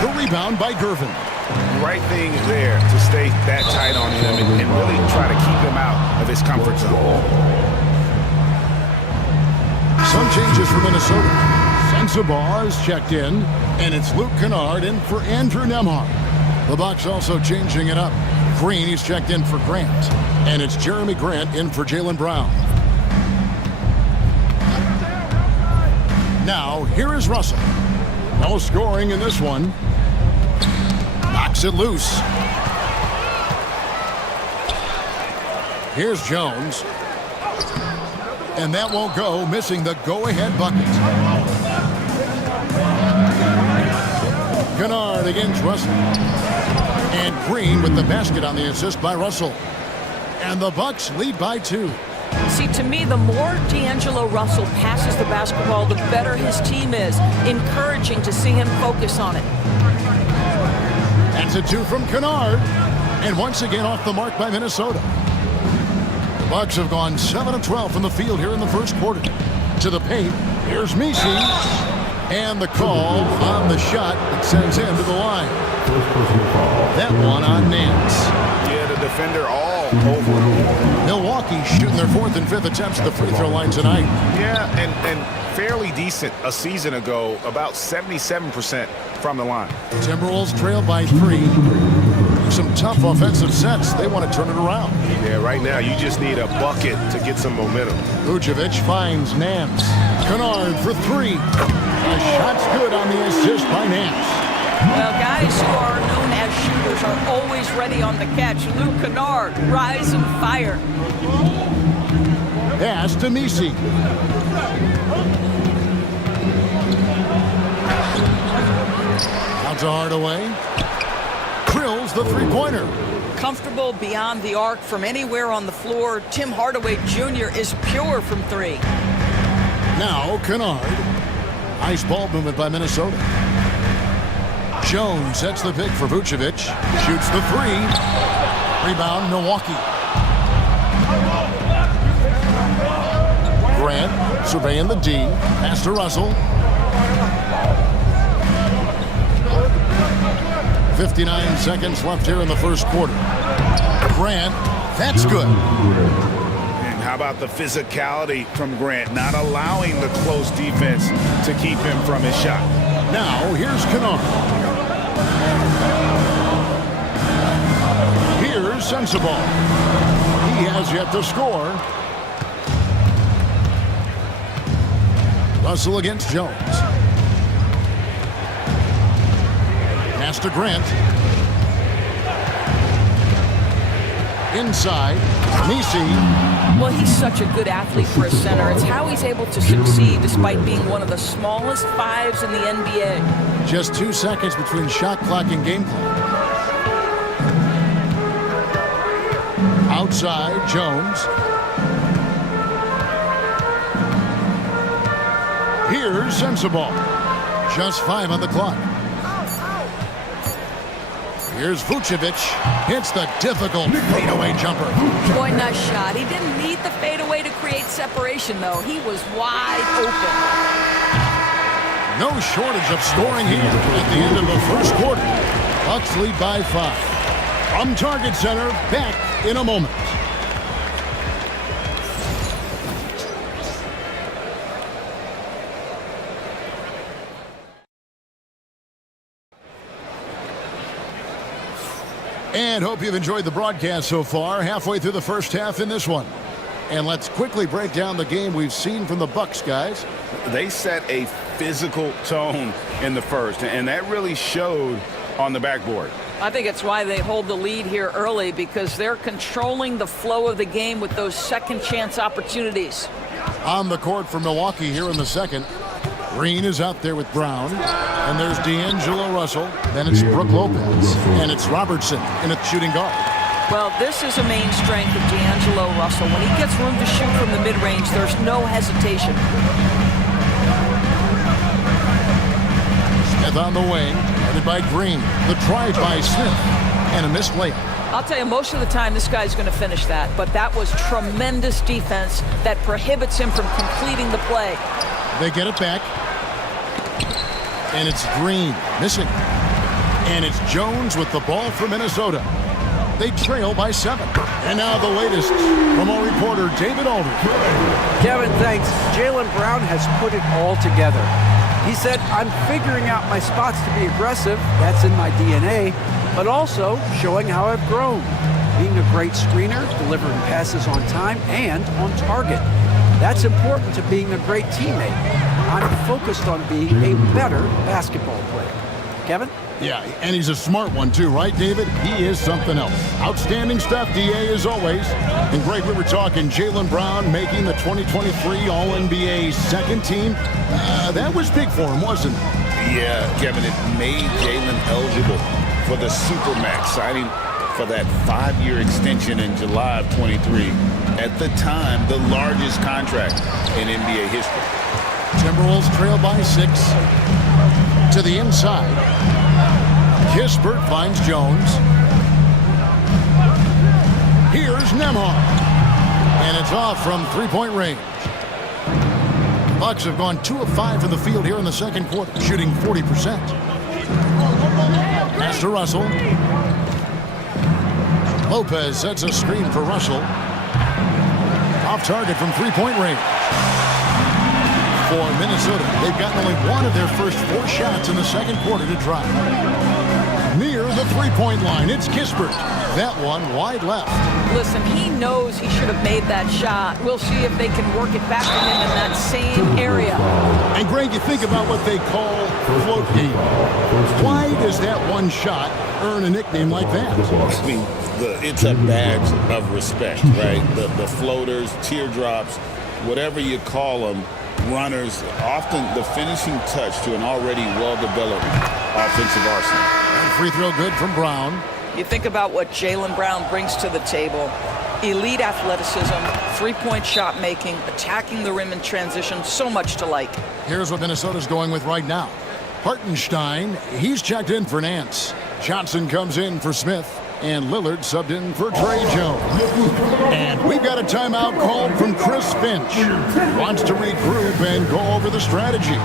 The rebound by Gervin. Right thing there to stay that tight on him and really try to keep him out of his comfort zone. Some changes for Minnesota. Sensabaugh is checked in, and it's Luke Kennard in for Andrew Nembhard. The Bucks also changing it up. Green, he's checked in for Grant, and it's Jeremy Grant in for Jaylen Brown. Now, here is Russell. No scoring in this one. Knocks it loose. Here's Jones. And that won't go, missing the go-ahead bucket. Kennard against Russell. And Green with the basket on the assist by Russell. And the Bucks lead by 2. See, to me, the more D'Angelo Russell passes the basketball, the better his team is. Encouraging to see him focus on it. That's a 2 from Kennard. And once again off the mark by Minnesota. The Bucks have gone 7 of 12 from the field here in the first quarter. To the paint, here's Messi. And the call on the shot that sends him to the line. That one on Nance. Yeah, the defender all over. Milwaukee shooting their 4th and 5th attempts at the free throw line tonight. Yeah, and fairly decent a season ago, about 77% from the line. Timberwolves trail by 3. Some tough offensive sets. They want to turn it around. Yeah, right now you just need a bucket to get some momentum. Vucevic finds Nance. Kennard for 3. A shot's good on the assist by Nance. Well, guys who are known as shooters are always ready on the catch. Luke Kennard, rise and fire. Pass to Messi. Out to Hardaway. Drills the three-pointer. Comfortable beyond the arc from anywhere on the floor. Tim Hardaway Jr. is pure from three. Now Kennard. Nice ball movement by Minnesota. Jones sets the pick for Vucevic. Shoots the three. Rebound, Milwaukee. Grant surveying the D. Pass to Russell. 59 seconds left here in the first quarter. Grant, that's good. And how about the physicality from Grant, not allowing the close defense to keep him from his shot. Now, here's Kennard. Here's Sensabaugh. He has yet to score. Russell against Jones. Pass to Grant. Inside, Nisi. Well, he's such a good athlete for a center. It's how he's able to succeed despite being one of the smallest fives in the NBA. Just 2 seconds between shot clock and game clock. Outside, Jones. Here's Sensabaugh. Just 5 on the clock. Here's Vucevic. Hits the difficult fadeaway jumper. Boy, nice shot. He didn't need the fadeaway to create separation, though. He was wide open. No shortage of scoring here at the end of the first quarter. Bucks lead by 5. From Target Center, back in a moment. And hope you've enjoyed the broadcast so far. Halfway through the first half in this one. And let's quickly break down the game we've seen from the Bucks, guys. They set a physical tone in the first, and that really showed on the backboard. I think it's why they hold the lead here early, because they're controlling the flow of the game with those second chance opportunities. On the court for Milwaukee here in the second. Green is out there with Brown. And there's D'Angelo Russell. Then it's Brook Lopez. And it's Robertson in a shooting guard. Well, this is a main strength of D'Angelo Russell. When he gets room to shoot from the mid-range, there's no hesitation. Smith on the wing. Headed by Green. The drive by Smith. And a missed layup. I'll tell you, most of the time this guy's going to finish that. But that was tremendous defense that prohibits him from completing the play. They get it back. And it's Green missing. And it's Jones with the ball for Minnesota. They trail by 7. And now the latest from our reporter, David Aldridge. Kevin, thanks. Jaylen Brown has put it all together. He said, I'm figuring out my spots to be aggressive. That's in my DNA. But also showing how I've grown. Being a great screener, delivering passes on time and on target. That's important to being a great teammate. I'm focused on being a better basketball player. Kevin? Yeah, and he's a smart one too, right, David? He is something else. Outstanding stuff, DA, as always. And Greg, we were talking Jaylen Brown making the 2023 All-NBA second team. That was big for him, wasn't it? Yeah, Kevin, it made Jaylen eligible for the Supermax, signing for that 5-year extension in July of 23. At the time, the largest contract in NBA history. Timberwolves trail by 6. To the inside. Kispert finds Jones. Here's Nembhard. And it's off from three-point range. Bucks have gone 2 of 5 from the field here in the second quarter, shooting 40%. Pass to Russell. Lopez sets a screen for Russell. Off target from three-point range. For Minnesota, they've gotten only 1 of their first 4 shots in the second quarter to drop. Near the three-point line, it's Kispert. That one wide left. Listen, he knows he should have made that shot. We'll see if they can work it back to him in that same area. And Greg, you think about what they call float game. Why does that one shot earn a nickname like that? I mean, it's a badge of respect, right? The floaters, teardrops, whatever you call them, runners, often the finishing touch to an already well-developed offensive arsenal. And free throw good from Brown. You think about what Jaylen Brown brings to the table. Elite athleticism, three-point shot making, attacking the rim in transition, so much to like. Here's what Minnesota's going with right now. Hartenstein, he's checked in for Nance. Johnson comes in for Smith. And Lillard subbed in for Trey Jones. And we've got a timeout called from Chris Finch. He wants to regroup and go over the strategy.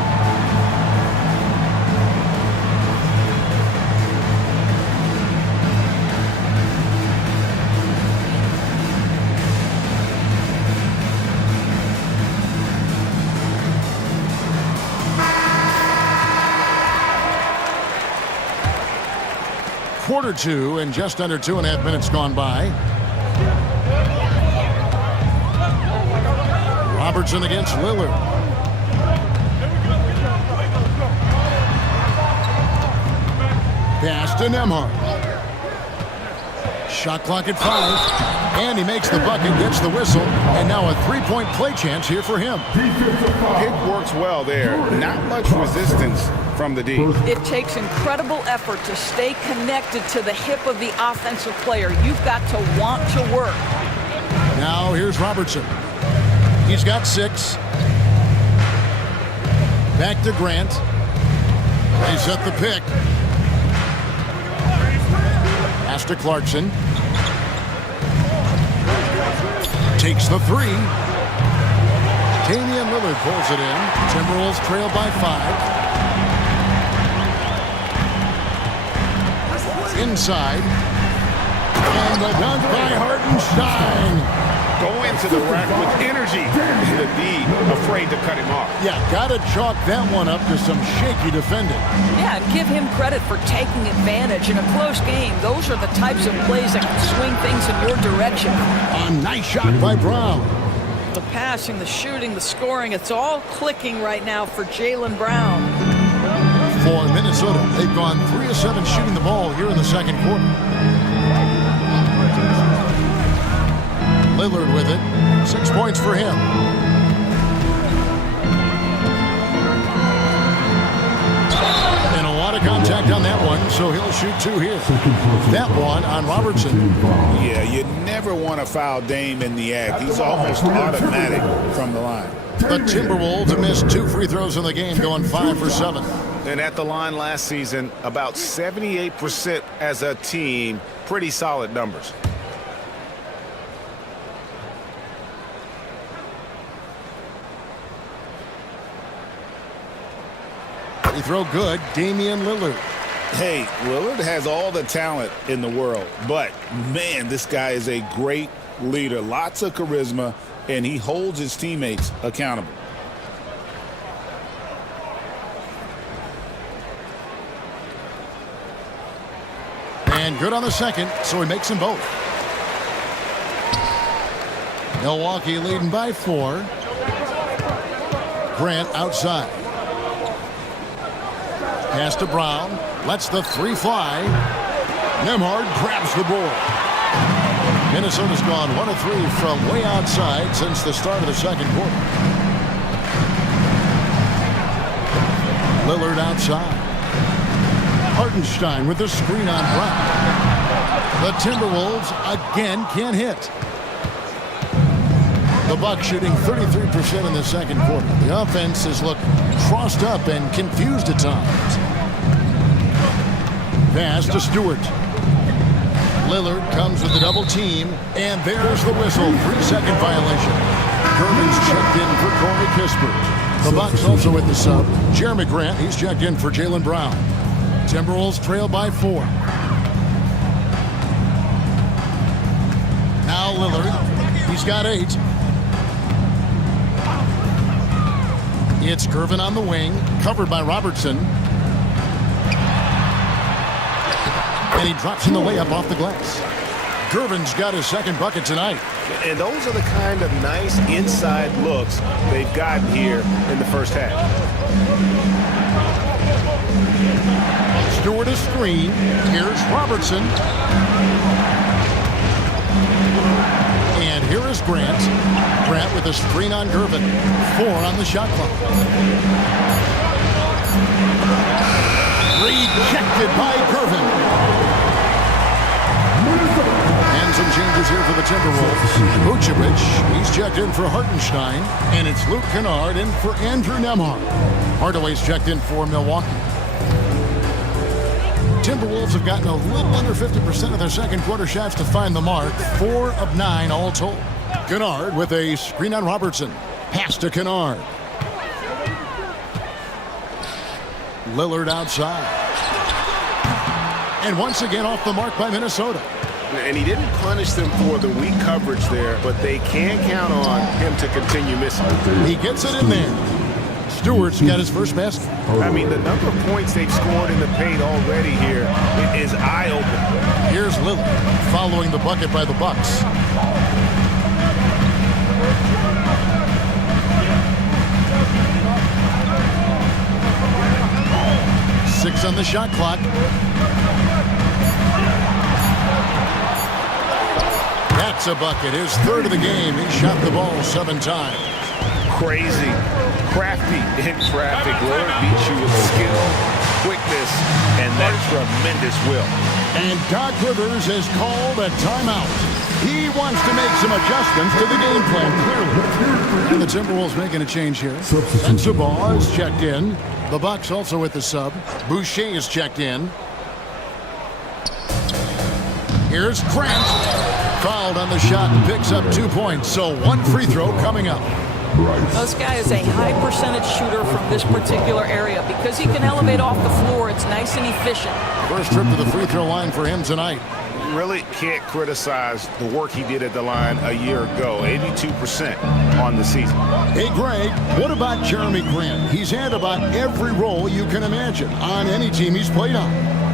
Quarter two and just under 2.5 minutes gone by. Robertson against Lillard. Pass to Nembhard. Shot clock at 5. And he makes the bucket, gets the whistle, and now a three-point play chance here for him. Pick works well there. Not much resistance from the D. It takes incredible effort to stay connected to the hip of the offensive player. You've got to want to work. Now here's Robertson. He's got 6. Back to Grant. They set the pick. Pass to Clarkson. Takes the 3. Damian Lillard pulls it in. Timberwolves trail by 5. Inside. And the dunk by Hartenstein. Go into the rack with energy. The D afraid to cut him off. Yeah, got to chalk that one up to some shaky defending. Yeah, and give him credit for taking advantage in a close game. Those are the types of plays that can swing things in your direction. A nice shot by Brown. The passing, the shooting, the scoring, it's all clicking right now for Jaylen Brown. For Minnesota, they've gone 3 of 7 shooting the ball here in the second quarter. Lillard with it. 6 points for him. And a lot of contact on that one, so he'll shoot 2 here. That one on Robertson. Yeah, you never want to foul Dame in the act. He's almost automatic from the line. The Timberwolves have missed 2 free throws in the game, going 5 for 7. And at the line last season, about 78% as a team. Pretty solid numbers. Free throw good, Damian Lillard. Hey, Lillard has all the talent in the world, but man, this guy is a great leader. Lots of charisma, and he holds his teammates accountable. And good on the second, so he makes them both. Milwaukee leading by 4. Grant outside. Pass to Brown. Lets the 3 fly. Nembhard grabs the board. Minnesota's gone 1 of 3 from way outside since the start of the second quarter. Lillard outside. Hartenstein with the screen on Brown. The Timberwolves again can't hit. The Bucks shooting 33% in the second quarter. The offense has looked crossed up and confused at times. Pass to Stewart. Lillard comes with the double team, and there's the whistle. 3-second violation. German's checked in for Corey Kispert. The Bucks also with the sub. Jeremy Grant, he's checked in for Jaylen Brown. Timberwolves trail by 4. Now Lillard. He's got 8. It's Gervin on the wing, covered by Robertson. And he drops in the layup off the glass. Gervin's got his second bucket tonight. And those are the kind of nice inside looks they've gotten here in the first half. Stewart a screen. Here's Robertson. And here is Grant. Grant Grant with a screen on Gervin. 4 on the shot clock. Rejected by Gervin. And some changes here for the Timberwolves. Vucevic, he's checked in for Hartenstein. And it's Luke Kennard in for Andrew Nembhard. Hardaway's checked in for Milwaukee. Timberwolves have gotten a little under 50% of their second quarter shots to find the mark. 4 of 9 all told. Kennard with a screen on Robertson. Pass to Kennard. Lillard outside. And once again off the mark by Minnesota. And he didn't punish them for the weak coverage there, but they can count on him to continue missing. He gets it in there. Stewart's got his first basket. I mean, the number of points they've scored in the paint already here is eye-opening. Here's Lillard following the bucket by the Bucks. Six on the shot clock. That's a bucket. His third of the game. He shot the ball 7 times. Crazy, crafty in traffic. Lillard beats you with skill, quickness, and that tremendous will. And Doc Rivers has called a timeout. He wants to make some adjustments to the game plan, clearly. And the Timberwolves making a change here. Sensabaugh is checked in. The Bucks also with the sub. Boucher is checked in. Here's Grant. Fouled on the shot and picks up 2 points. So 1 free throw coming up. This guy is a high percentage shooter from this particular area. Because he can elevate off the floor, it's nice and efficient. First trip to the free throw line for him tonight. Really can't criticize the work he did at the line a year ago. 82% on the season. Hey, Greg, what about Jeremy Grant? He's had about every role you can imagine on any team he's played on.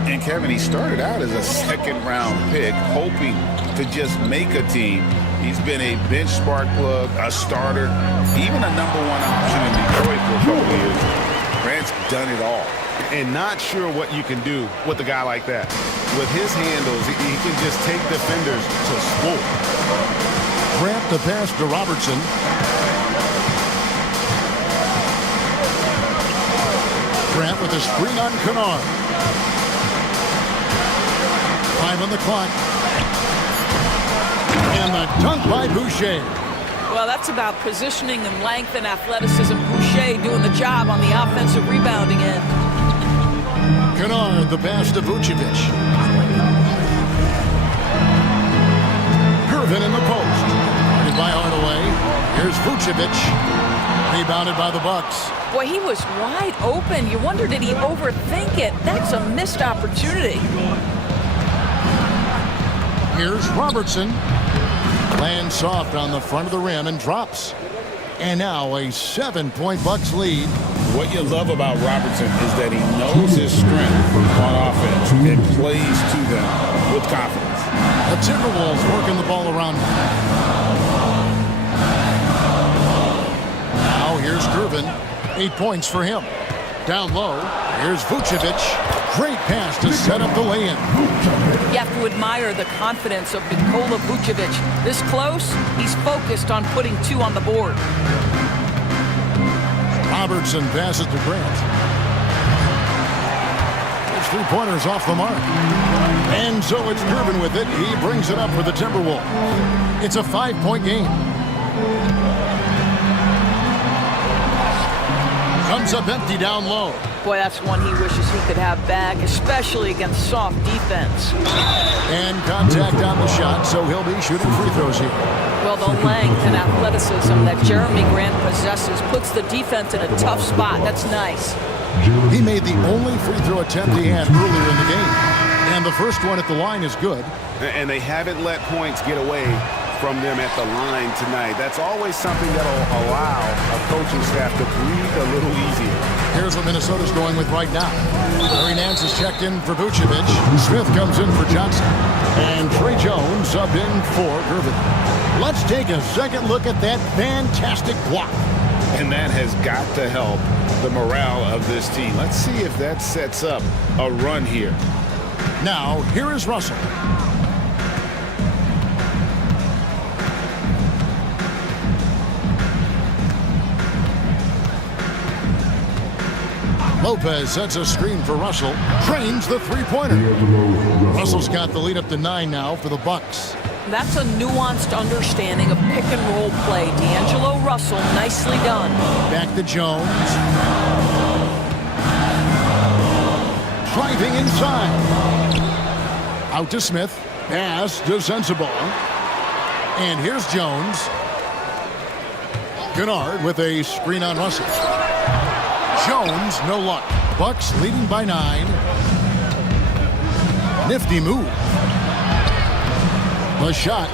And Kevin, he started out as a second-round pick, hoping to just make a team. He's been a bench spark plug, a starter, even a #1 option in Detroit for a couple of years. Grant's done it all. And not sure what you can do with a guy like that. With his handles, he can just take defenders to school. Grant the pass to Robertson. Grant with a screen on Kennard. 5 on the clock. And the dunk by Boucher. Well, that's about positioning and length and athleticism. Boucher doing the job on the offensive rebounding end. Kennard, the pass to Vucevic. Gervin in the post. Guarded by Hardaway. Here's Vucevic. Rebounded by the Bucks. Boy, he was wide open. You wonder, did he overthink it? That's a missed opportunity. Here's Robertson. Lands soft on the front of the rim and drops. And now a 7-point Bucks lead. What you love about Robertson is that he knows his strength on offense and plays to them with confidence. The Timberwolves working the ball around him. Now here's Gervin. 8 points for him. Down low, here's Vucevic. Great pass to set up the lay-in. You have to admire the confidence of Nikola Vucevic. This close, he's focused on putting 2 on the board. Robertson passes to Grant. His 3-pointers off the mark. And so it's Gervin with it. He brings it up for the Timberwolves. It's a 5-point game. Comes up empty down low. Boy, that's one he wishes he could have back, especially against soft defense. And contact on the shot, so he'll be shooting free throws here. Well, the length and athleticism that Jeremy Grant possesses puts the defense in a tough spot. That's nice. He made the only free throw attempt he had earlier in the game. And the first one at the line is good. And they haven't let points get away from them at the line tonight. That's always something that'll allow a coaching staff to breathe a little easier. Here's what Minnesota's going with right now. Larry Nance is checked in for Vucevic. Smith comes in for Johnson. And Trey Jones subbed in for Gervin. Let's take a second look at that fantastic block. And that has got to help the morale of this team. Let's see if that sets up a run here. Now, here is Russell. Lopez sets a screen for Russell. Trains the three-pointer. Russell's got the lead up to 9 now for the Bucks. That's a nuanced understanding of pick-and-roll play. D'Angelo Russell, nicely done. Back to Jones. Driving inside. Out to Smith. Pass to Sensabaugh. And here's Jones. Kennard with a screen on Russell. Jones, no luck. Bucks leading by 9. Nifty move. The shot,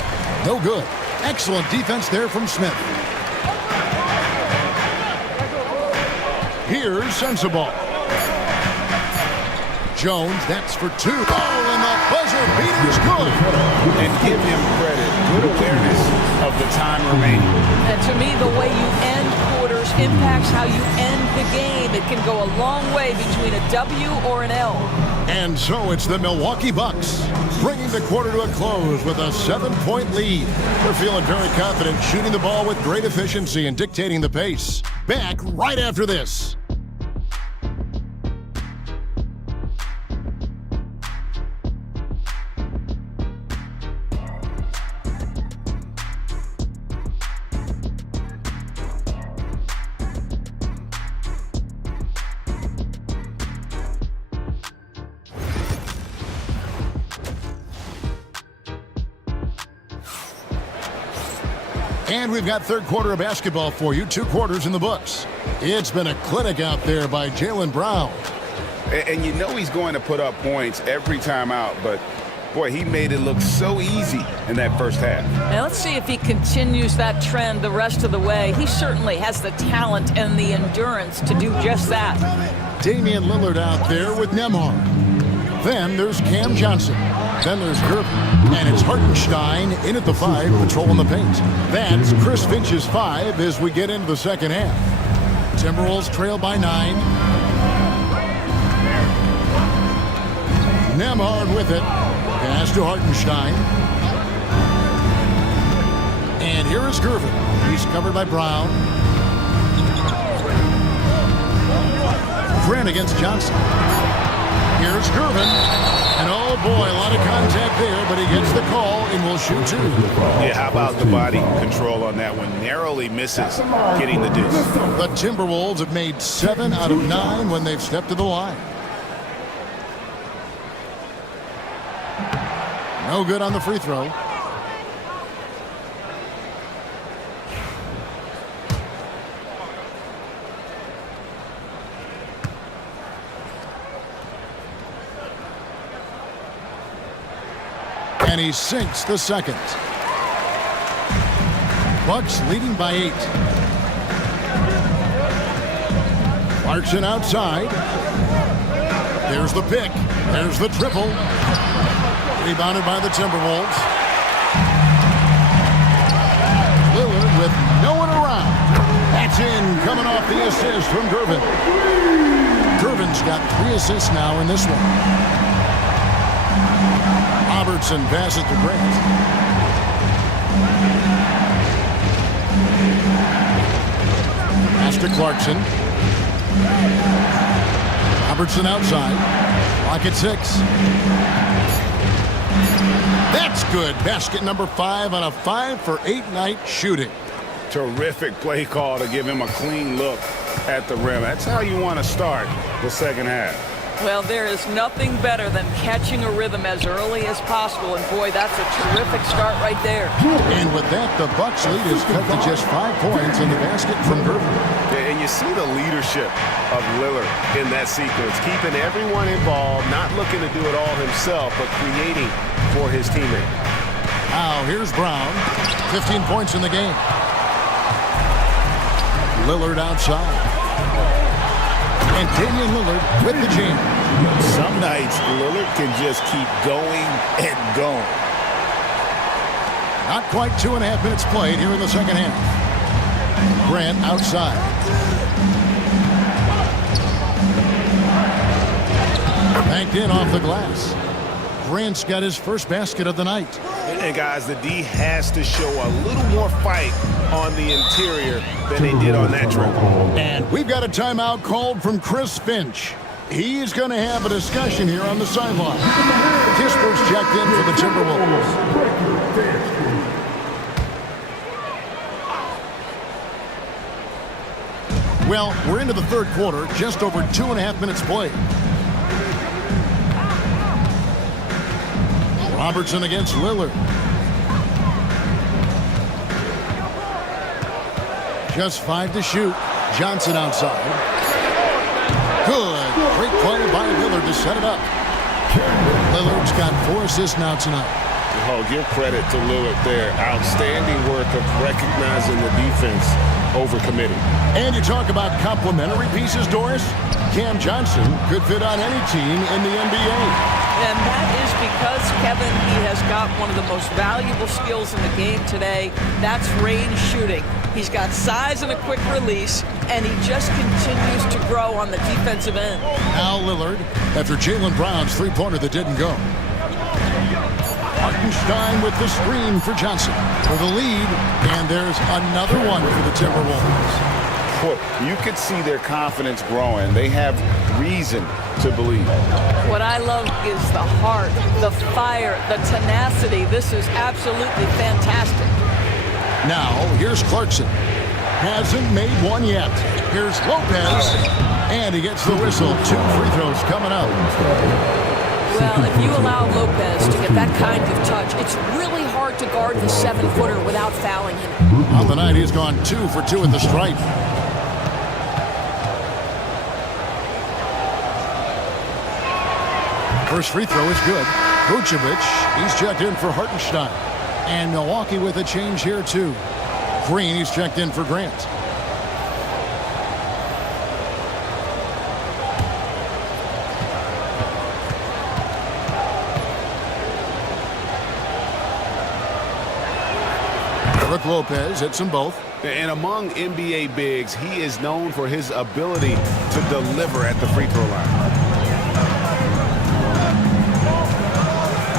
no good. Excellent defense there from Smith. Here's Sensabaugh. Jones, that's for 2. Oh, and the buzzer beater's good. And give him credit. Good awareness of the time remaining. And to me, the way you end quarters impacts how you end the game. It can go a long way between a W or an L. And so it's the Milwaukee Bucks, bringing the quarter to a close with a 7-point lead. They're feeling very confident, shooting the ball with great efficiency and dictating the pace. Back right after this. And we've got third quarter of basketball for you. 2 quarters in the books. It's been a clinic out there by Jaylen Brown. And you know he's going to put up points every time out, but boy, he made it look so easy in that first half. Now let's see if he continues that trend the rest of the way. He certainly has the talent and the endurance to do just that. Damian Lillard out there with Nembhard. Then there's Cam Johnson. Then there's Gervin. And it's Hartenstein in at the 5, patrolling the paint. That's Chris Finch's 5 as we get into the second half. Timberwolves trail by 9. Nembhard with it. Pass to Hartenstein. And here is Gervin. He's covered by Brown. Grant against Johnson. Here's Gervin. And oh boy, a lot of contact there, but he gets the call and will shoot 2. Yeah, how about the body control on that one? Narrowly misses getting the deuce. The Timberwolves have made 7 out of 9 when they've stepped to the line. No good on the free throw. And he sinks the second. Bucks leading by 8. Clarkson outside. There's the pick. There's the triple. Rebounded by the Timberwolves. Lillard with no one around. That's in, coming off the assist from Gervin. Gervin's got 3 assists now in this one. Robertson passes to Grant. Pass to Clarkson. Robertson outside. Clock at 6. That's good. Basket number 5 on a 5-for-8 night shooting. Terrific play call to give him a clean look at the rim. That's how you want to start the second half. Well, there is nothing better than catching a rhythm as early as possible, and boy, that's a terrific start right there. And with that, the Bucks lead is cut to just 5 points in the basket from Gervin. And you see the leadership of Lillard in that sequence, keeping everyone involved, not looking to do it all himself, but creating for his teammate. Now, here's Brown. 15 points in the game. Lillard outside. And Damian Lillard with the jam. Some nights, Lillard can just keep going and going. Not quite 2.5 minutes played here in the second half. Grant outside. Banked in off the glass. Grant's got his first basket of the night. And guys, the D has to show a little more fight on the interior than they did on that dribble. And we've got a timeout called from Chris Finch. He's going to have a discussion here on the sideline. Kisper's checked in for the Timberwolves. Well, we're into the third quarter, just over 2.5 minutes played. Robertson against Lillard. Just 5 to shoot. Johnson outside. Good. Great play by Lillard to set it up. Lillard's got 4 assists now tonight. Oh, give credit to Lillard there. Outstanding work of recognizing the defense over committing. And you talk about complementary pieces, Doris. Cam Johnson could fit on any team in the NBA. And that is because, Kevin, he has got one of the most valuable skills in the game today. That's range shooting. He's got size and a quick release, and he just continues to grow on the defensive end. Now Lillard, after Jaylen Brown's three-pointer that didn't go. Hartenstein with the screen for Johnson for the lead, and there's another one for the Timberwolves. You could see their confidence growing. They have reason to believe. What I love is the heart, the fire, the tenacity. This is absolutely fantastic. Now, here's Clarkson. Hasn't made one yet. Here's Lopez, and he gets the whistle. 2 free throws coming up. Well, if you allow Lopez to get that kind of touch, it's really hard to guard the 7-footer without fouling him. On the night, he's gone 2 for 2 at the stripe. First free throw is good. Vucevic, he's checked in for Hartenstein. And Milwaukee with a change here, too. Green, he's checked in for Grant. Brook Lopez hits them both. And among NBA bigs, he is known for his ability to deliver at the free throw line.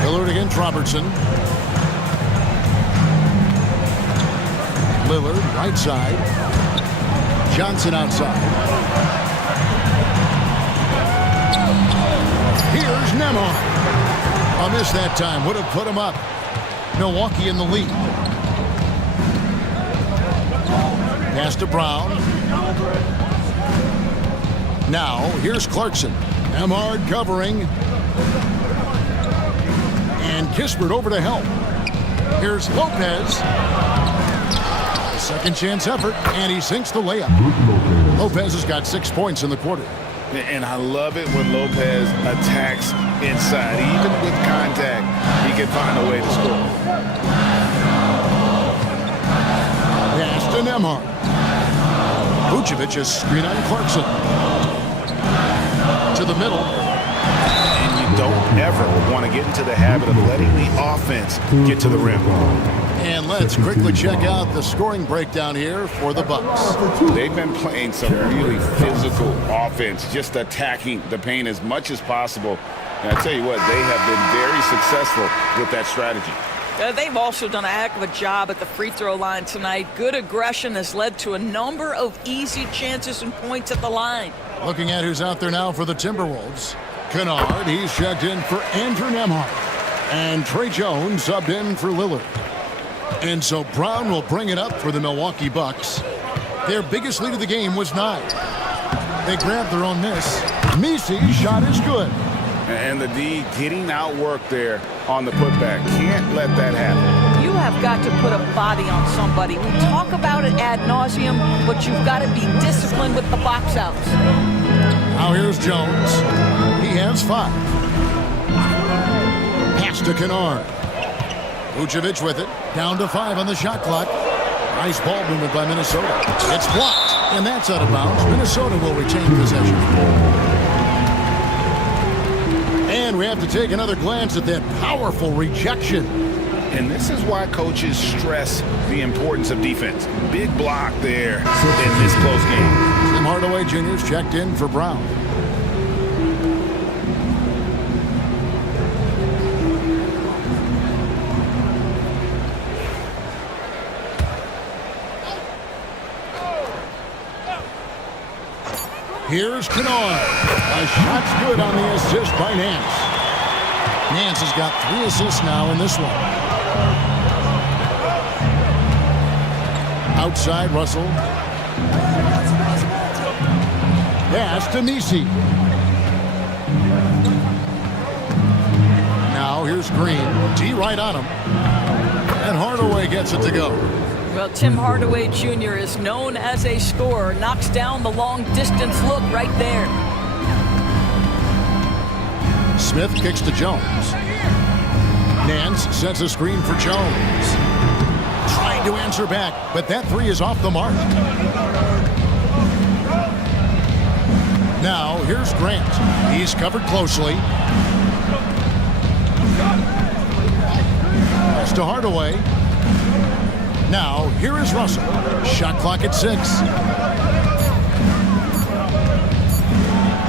Lillard against Robertson. Lillard, right side. Johnson outside. Here's Nembhard. A miss that time. Would have put him up. Milwaukee in the lead. Pass to Brown. Now, here's Clarkson. Nembhard covering. And Kispert over to help. Here's Lopez. Second chance effort, and he sinks the layup. Lopez has got 6 points in the quarter. And I love it when Lopez attacks inside. Even with contact, he can find a way to score. Pass to Nembhard. Vucevic is screen on Clarkson. To the middle. And you don't ever want to get into the habit of letting the offense get to the rim. And let's quickly check out the scoring breakdown here for the Bucks. They've been playing some really physical offense, just attacking the paint as much as possible. And I tell you what, they have been very successful with that strategy. They've also done a heck of a job at the free throw line tonight. Good aggression has led to a number of easy chances and points at the line. Looking at who's out there now for the Timberwolves. Kennard, he's checked in for Andrew Nembhard. And Trey Jones subbed in for Lillard. And so Brown will bring it up for the Milwaukee Bucks. Their biggest lead of the game was 9. They grabbed their own miss. Misi's shot is good. And the D getting outworked there on the putback. Can't let that happen. You have got to put a body on somebody. We talk about it ad nauseum, but you've got to be disciplined with the box outs. Now here's Jones. He has 5. Pass to Kennard. Vucevic with it. Down to 5 on the shot clock. Nice ball movement by Minnesota. It's blocked, and that's out of bounds. Minnesota will retain possession. And we have to take another glance at that powerful rejection. And this is why coaches stress the importance of defense. Big block there in this close game. Tim Hardaway Jr.'s checked in for Brown. Here's Kennard. A shot's good on the assist by Nance. Nance has got 3 assists now in this one. Outside, Russell. Pass to Nisi. Now here's Green. D right on him. And Hardaway gets it to go. Well, Tim Hardaway Jr. is known as a scorer. Knocks down the long-distance look right there. Smith kicks to Jones. Nance sets a screen for Jones. Trying to answer back, but that 3 is off the mark. Now, here's Grant. He's covered closely. Pass to Hardaway. Now, here is Russell. Shot clock at 6.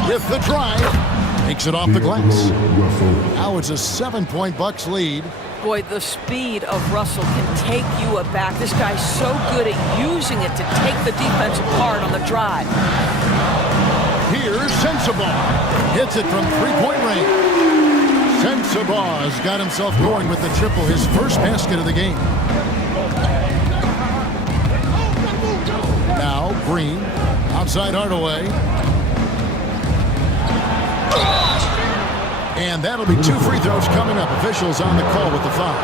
With the drive. Takes it off the glass. Now it's a 7-point Bucks lead. Boy, the speed of Russell can take you aback. This guy's so good at using it to take the defense apart on the drive. Here's Sensabaugh. Hits it from 3-point range. Sensabaugh has got himself going with the triple, his first basket of the game. Now Green. Outside Hardaway. And that'll be 2 free throws coming up. Officials on the call with the foul.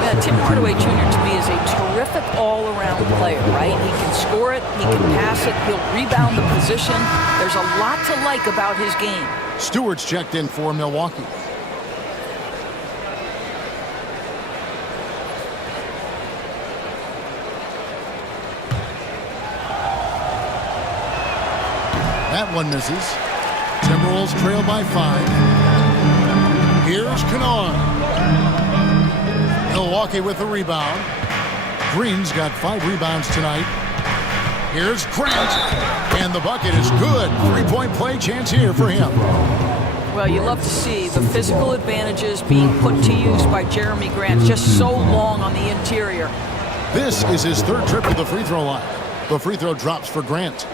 Yeah, Tim Hardaway Jr. to me is a terrific all-around player, right? He can score it, he can pass it, he'll rebound the position. There's a lot to like about his game. Stewart's checked in for Milwaukee. That one misses. Timberwolves trail by 5. Here's Kennard. Milwaukee with the rebound. Green's got 5 rebounds tonight. Here's Grant. And the bucket is good. 3-point play chance here for him. Well, you love to see the physical advantages being put to use by Jeremy Grant. Just so long on the interior. This is his 3rd trip to the free throw line. The free throw drops for Grant.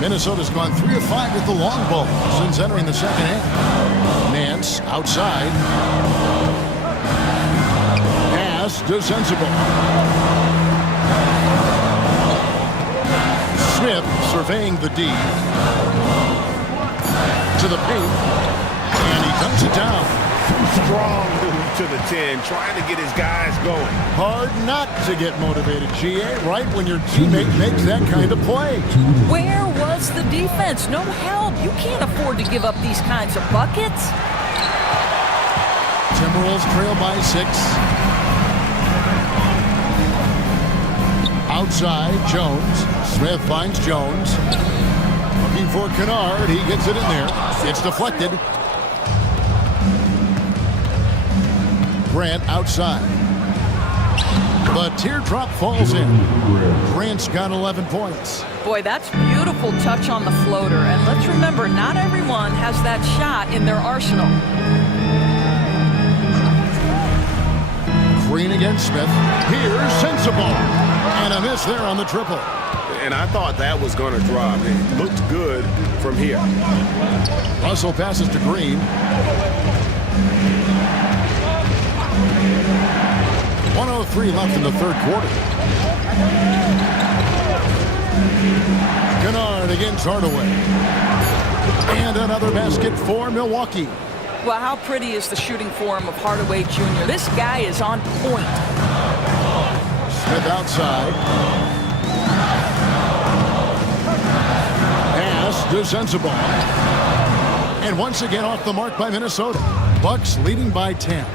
Minnesota's gone 3 of 5 with the long ball since entering the second half. Nance outside. Pass to Sensabaugh. Smith surveying the D. To the paint. And he dumps it down. Strong move to the 10, trying to get his guys going. Hard not to get motivated, GA, right when your teammate makes that kind of play. Where was the defense? No help. You can't afford to give up these kinds of buckets. Timberwolves trail by 6. Outside, Jones. Smith finds Jones. Looking for Kennard. He gets it in there. It's deflected. Grant outside. The teardrop falls in. Grant's got 11 points. Boy, that's beautiful touch on the floater. And let's remember, not everyone has that shot in their arsenal. Green against Smith. Here's Sensabaugh. And a miss there on the triple. And I thought that was going to drop. It looked good from here. Russell passes to Green. 1:03 left in the 3rd quarter. Kennard against Hardaway. And another basket for Milwaukee. Well, how pretty is the shooting form of Hardaway Jr.? This guy is on point. Smith outside. Pass to Sensabaugh. And once again off the mark by Minnesota. Bucks leading by 10.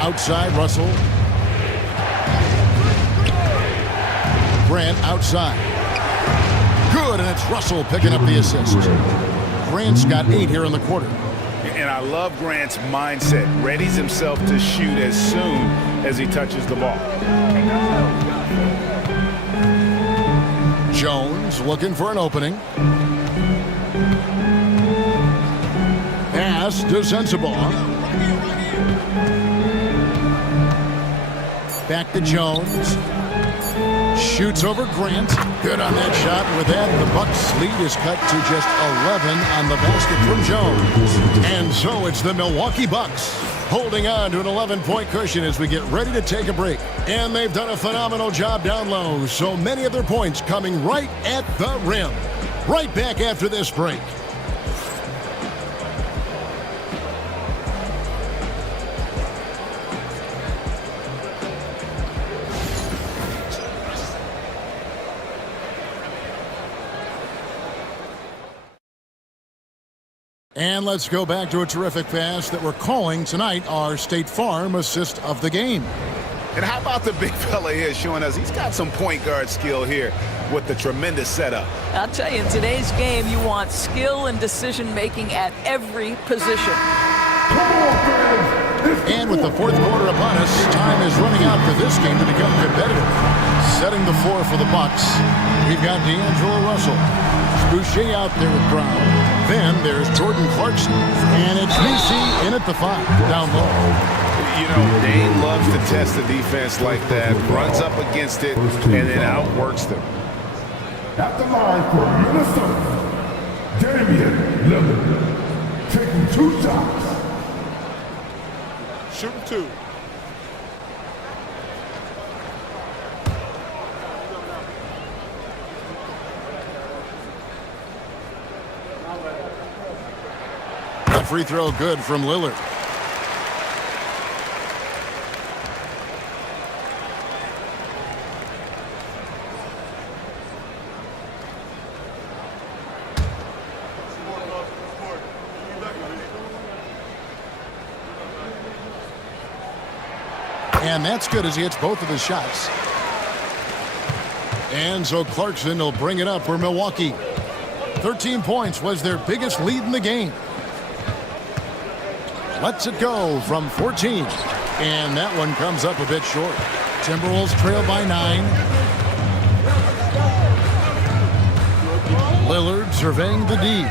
Outside, Russell. Grant outside. Good, and it's Russell picking up the assist. Grant's got 8 here in the quarter. And I love Grant's mindset. Readies himself to shoot as soon as he touches the ball. Jones looking for an opening. Pass to Sensabaugh. Back to Jones. shoots over Grant. Good on that shot. With that, the Bucks' lead is cut to just 11 on the basket from Jones. And so it's the Milwaukee Bucks holding on to an 11-point cushion as we get ready to take a break. And they've done a phenomenal job down low. So many of their points coming right at the rim. Right back after this break. And let's go back to a terrific pass that we're calling tonight our State Farm assist of the game. And how about the big fella here showing us he's got some point guard skill here with the tremendous setup. I'll tell you, in today's game, you want skill and decision-making at every position. And with the fourth quarter upon us, time is running out for this game to become competitive. Setting the floor for the Bucks, we've got D'Angelo Russell. Boucher out there with Brown. Then there's Jordan Clarkson. And it's Messi in at the 5, down low. You know, Dane loves to test the defense like that, runs up against it, and then outworks them. At the line for Minnesota, Damian Lillard, taking 2 shots. Shooting 2. A free throw good from Lillard. And that's good as he hits both of his shots. And so Clarkson will bring it up for Milwaukee. 13 points was their biggest lead in the game. Lets it go from 14. And that one comes up a bit short. Timberwolves trail by 9. Lillard surveying the D.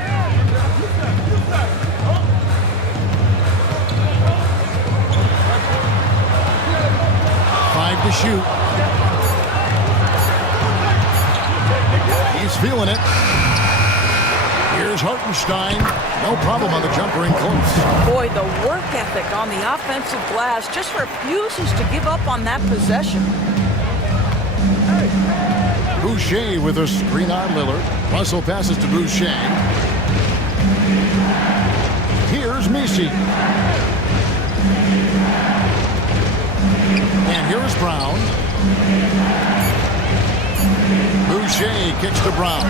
To shoot. He's feeling it. Here's Hartenstein. No problem on the jumper in close. Boy, the work ethic on the offensive glass just refuses to give up on that possession. Boucher with a screen on Lillard. Russell passes to Boucher. Here's Messi. And here is Brown. Boucher kicks to Brown.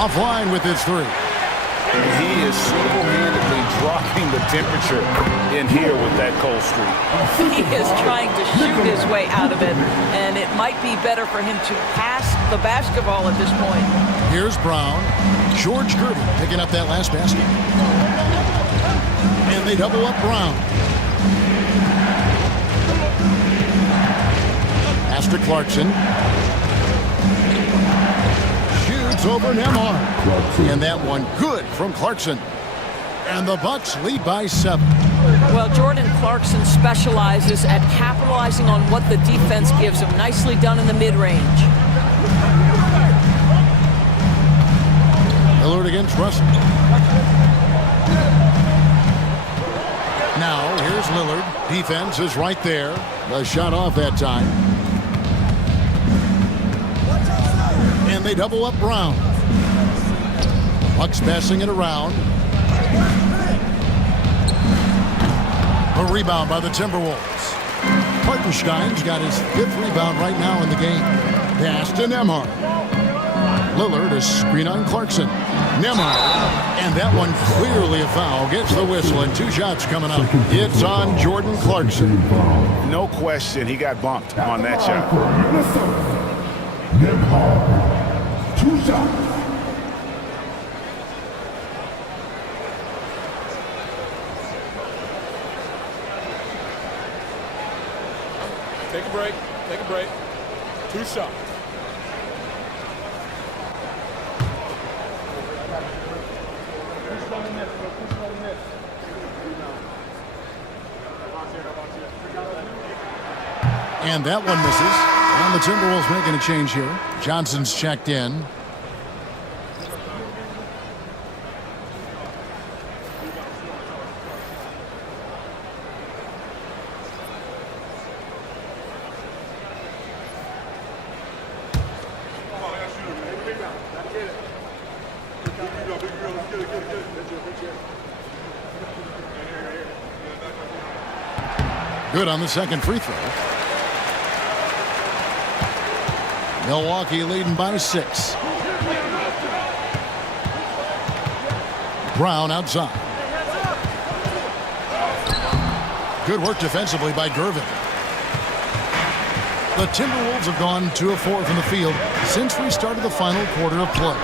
Offline with his 3. He is single-handedly dropping the temperature in here with that cold streak. He is trying to shoot his way out of it, and it might be better for him to pass the basketball at this point. Here's Brown. George Gervin picking up that last basket. And they double up Brown. To Clarkson. Shoots over Nembhard. And that one good from Clarkson. And the Bucks lead by 7. Well, Jordan Clarkson specializes at capitalizing on what the defense gives him. Nicely done in the mid-range. Lillard against Russell. Now, here's Lillard. Defense is right there. The shot off that time. And they double up Brown. Bucks passing it around. A rebound by the Timberwolves. Hartenstein's got his 5th rebound right now in the game. Pass to Nembhard. Lillard is screen on Clarkson. Nembhard. And that one clearly a foul. Gets the whistle and 2 shots coming up. It's on Jordan Clarkson. No question he got bumped on that shot. Nembhard. 2 shots. Take a break. Take a break. 2 shots. And that one misses. And the Timberwolves making a change here. Johnson's checked in. Good on the second free throw. Milwaukee leading by 6. Brown outside. Good work defensively by Gervin. The Timberwolves have gone 2 of 4 from the field since we started the final quarter of play.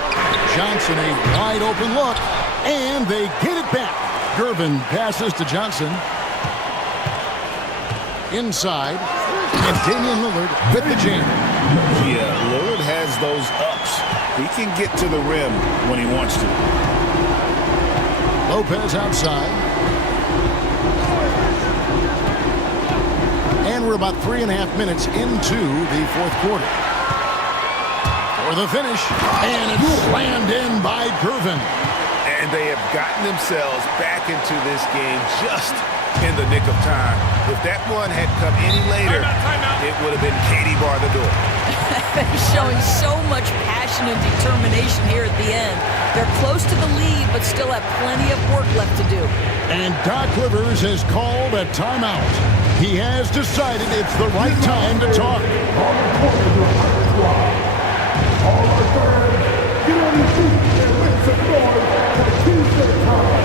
Johnson, a wide open look, and they get it back. Gervin passes to Johnson. Inside, and Damian Lillard with the jam. Yeah, Lillard has those ups. He can get to the rim when he wants to. Lopez outside. And we're about 3.5 minutes into the fourth quarter. For the finish, and it's slammed in by Gervin. And they have gotten themselves back into this game just in the nick of time. If that one had come any later, it would have been Katie bar the door. They're showing so much passion and determination here at the end. They're close to the lead, but still have plenty of work left to do. And Doc Rivers has called a timeout. He has decided it's the right time to talk. All our fans, get on your feet and make some noise for Tuesday time.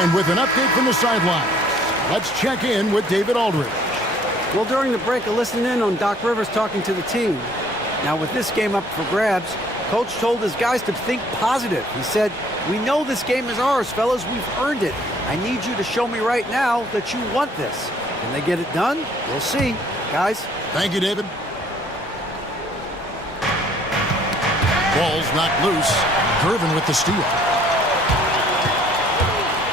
And with an update from the sidelines, let's check in with David Aldridge. Well, during the break, I listened in on Doc Rivers talking to the team. Now, with this game up for grabs, Coach told his guys to think positive. He said, "We know this game is ours, fellas. We've earned it. I need you to show me right now that you want this. Can they get it done? We'll see. Guys." Thank you, David. Ball's knocked loose. Gervin with the steal.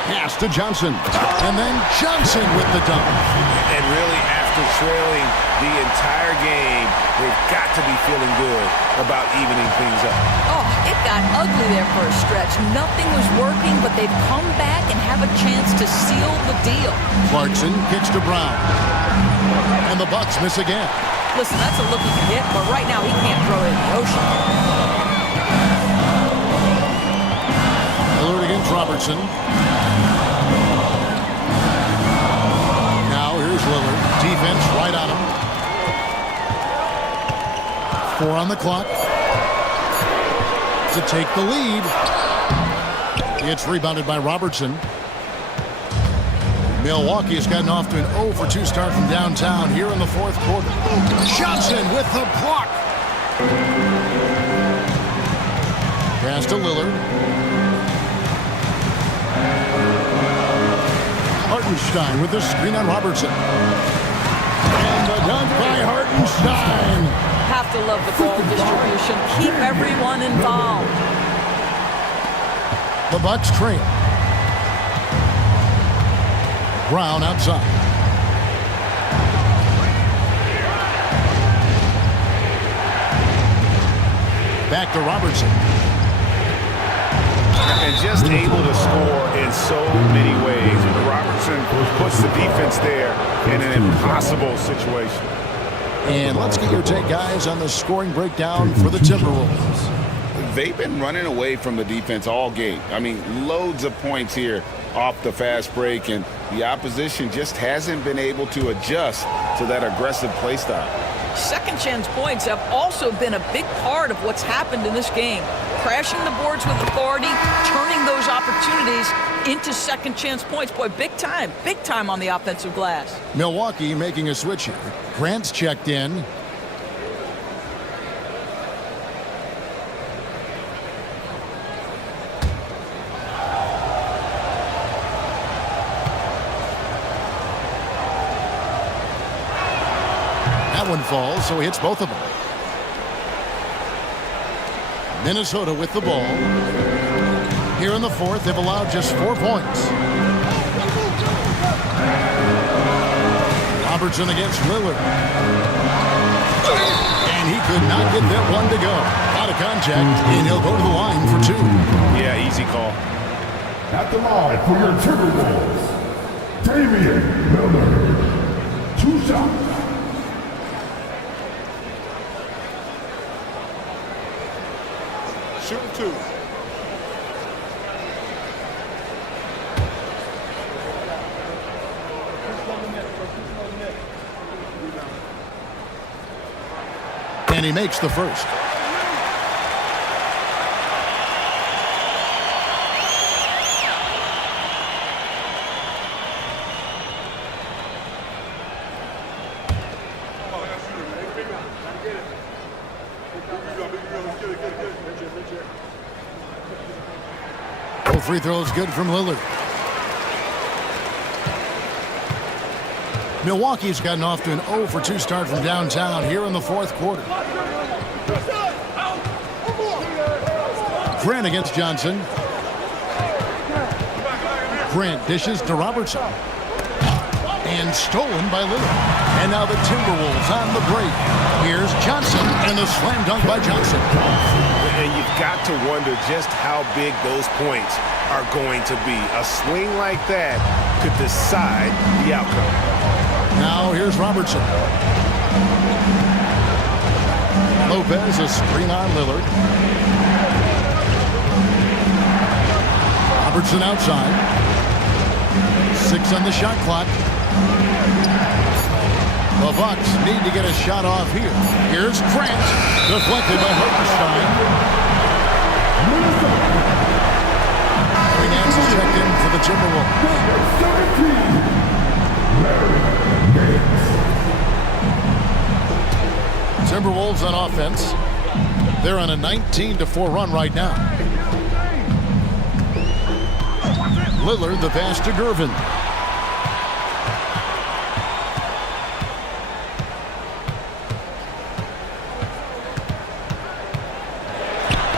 Pass to Johnson. And then Johnson with the dunk. And really, after trailing the entire game, they've got to be feeling good about evening things up. Oh, it got ugly there for a stretch. Nothing was working, but they've come back and have a chance to seal the deal. Clarkson kicks to Brown. And the Bucks miss again. Listen, that's a looking hit, but right now he can't throw it in the ocean. Lillard against Robertson. Now here's Lillard. Defense right on him. 4 on the clock. To take the lead. It's rebounded by Robertson. Milwaukee has gotten off to an 0 for 2 start from downtown here in the fourth quarter. Johnson with the block. Pass to Lillard. Hartenstein with the screen on Robertson. And the dunk by Hartenstein. Have to love the ball distribution. Keep everyone involved. The Bucks trail. Brown outside. Back to Robertson. And just able to score in so many ways. Robertson Robertson puts the defense there in an impossible situation. And let's get your take, guys, on the scoring breakdown for the Timberwolves. They've been running away from the defense all game. I mean, loads of points here off the fast break, and the opposition just hasn't been able to adjust to that aggressive play style. Second chance points have also been a big part of what's happened in this game. Crashing the boards with authority, turning those opportunities into second chance points. Boy, big time on the offensive glass. Milwaukee making a switch here. Grant's checked in. That one falls, so he hits both of them. Minnesota with the ball. Here in the fourth, they've allowed just 4 points. Robertson against Lillard. And he could not get that one to go. Out of contact, and he'll go to the line for 2. Yeah, easy call. At the line for your Timberwolves, Damian Lillard. 2 shots. Shooting 2. And he makes the first. Both free throws good from Lillard. Milwaukee's gotten off to an 0 for 2 start from downtown here in the fourth quarter. Grant against Johnson. Grant dishes to Robertson. And stolen by Lillard. And now the Timberwolves on the break. Here's Johnson and the slam dunk by Johnson. And you've got to wonder just how big those points are going to be. A swing like that could decide the outcome. Now here's Robertson. Lopez, a screen on Lillard. Robertson outside. 6 on the shot clock. The Bucks need to get a shot off here. Here's Grant, deflected by Hartenstein. Larry Nance is checked in for the Timberwolves. Timberwolves on offense. They're on a 19-4 run right now. Lillard, the pass to Gervin.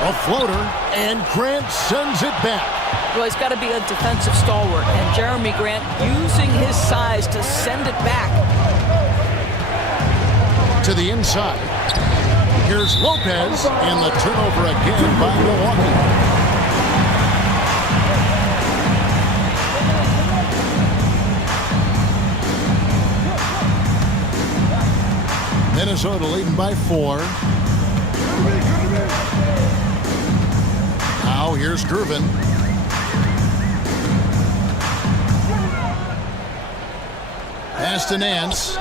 A floater, and Grant sends it back. Well, he's got to be a defensive stalwart, and Jeremy Grant using his size to send it back. To the inside. Here's Lopez, and the turnover again by Milwaukee. Minnesota leading by 4. Now here's Gervin. Pass to Nance.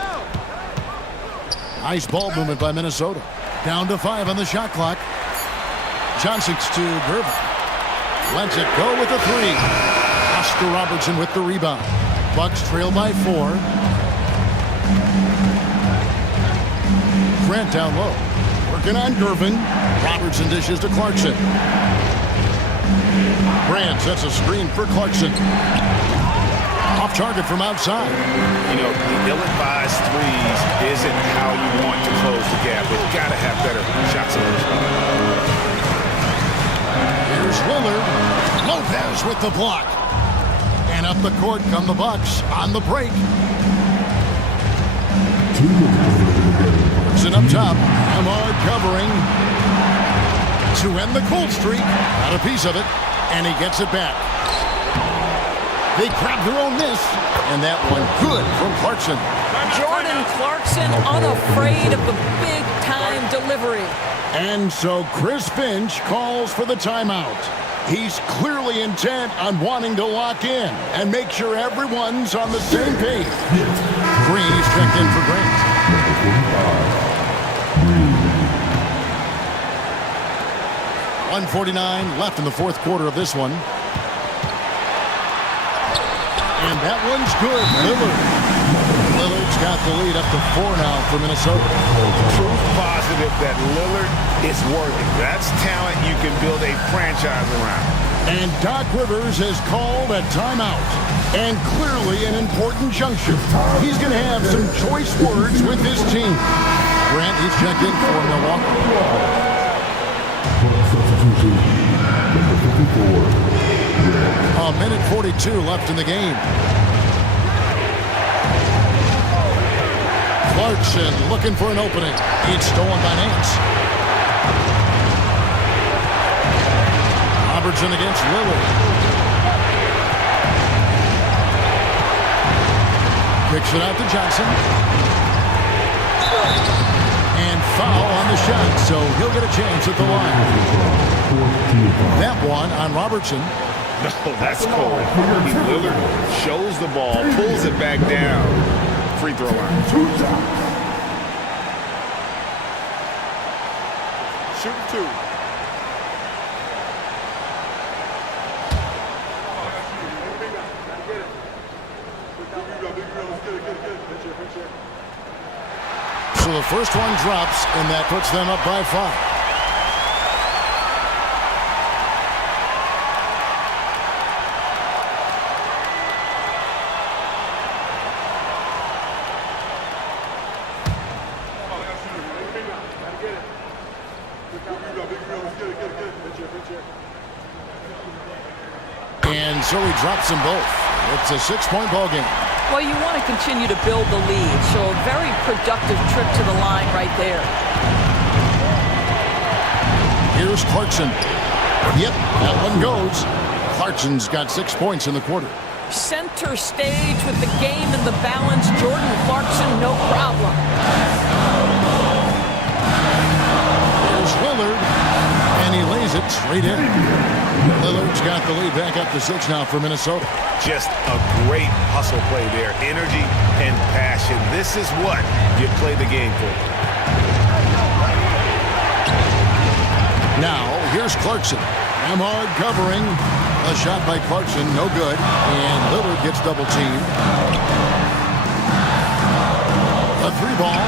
Nice ball movement by Minnesota. Down to 5 on the shot clock. Johnson's to Gervin. Lets it go with a 3. Oscar Robertson with the rebound. Bucks trail by 4. Grant down low. Working on Gervin. Robertson dishes to Clarkson. Grant sets a screen for Clarkson. Off target from outside. You know, the ill-advised threes isn't how you want to close the gap. They've got to have better shot selection. Here's Lillard. Lopez with the block. And up the court come the Bucks on the break. And up top, Ahmad covering to end the cold streak. Got a piece of it, and he gets it back. They grab their own miss. And that one good from Clarkson. Jordan Clarkson unafraid of the big-time delivery. And so Chris Finch calls for the timeout. He's clearly intent on wanting to lock in and make sure everyone's on the same page. Green is checked in for Grant. 1:49 left in the fourth quarter of this one. And that one's good. Lillard's got the lead up to 4 now for Minnesota. Proof positive that Lillard is worthy. That's talent you can build a franchise around. And Doc Rivers has called a timeout. And clearly an important juncture. He's going to have some choice words with his team. Grant, he's checked in for Milwaukee. A minute 42 left in the game. Clarkson looking for an opening. It's stolen by Nance. Robertson against Lillard. Kicks it out to Johnson. And foul on the shot, so he'll get a chance at the line. That one on Robertson. No, that's cold. Lillard shows the ball, pulls it back down. Free throw line. Shoot 2. So the first one drops, and that puts them up by 5. And so he drops them both. It's a 6-point ball game. Well, you want to continue to build the lead, so a very productive trip to the line right there. Here's Clarkson. Yep, that one goes. Clarkson's got 6 points in the quarter. Center stage with the game in the balance. Jordan Clarkson, no problem. Here's Lillard, and he lays it straight in. Lillard's got the lead back up to 6 now for Minnesota. Just a great hustle play there. Energy and passion. This is what you play the game for. Now, here's Clarkson. Amhard covering. A shot by Clarkson, no good. And Lillard gets double teamed. A 3-ball.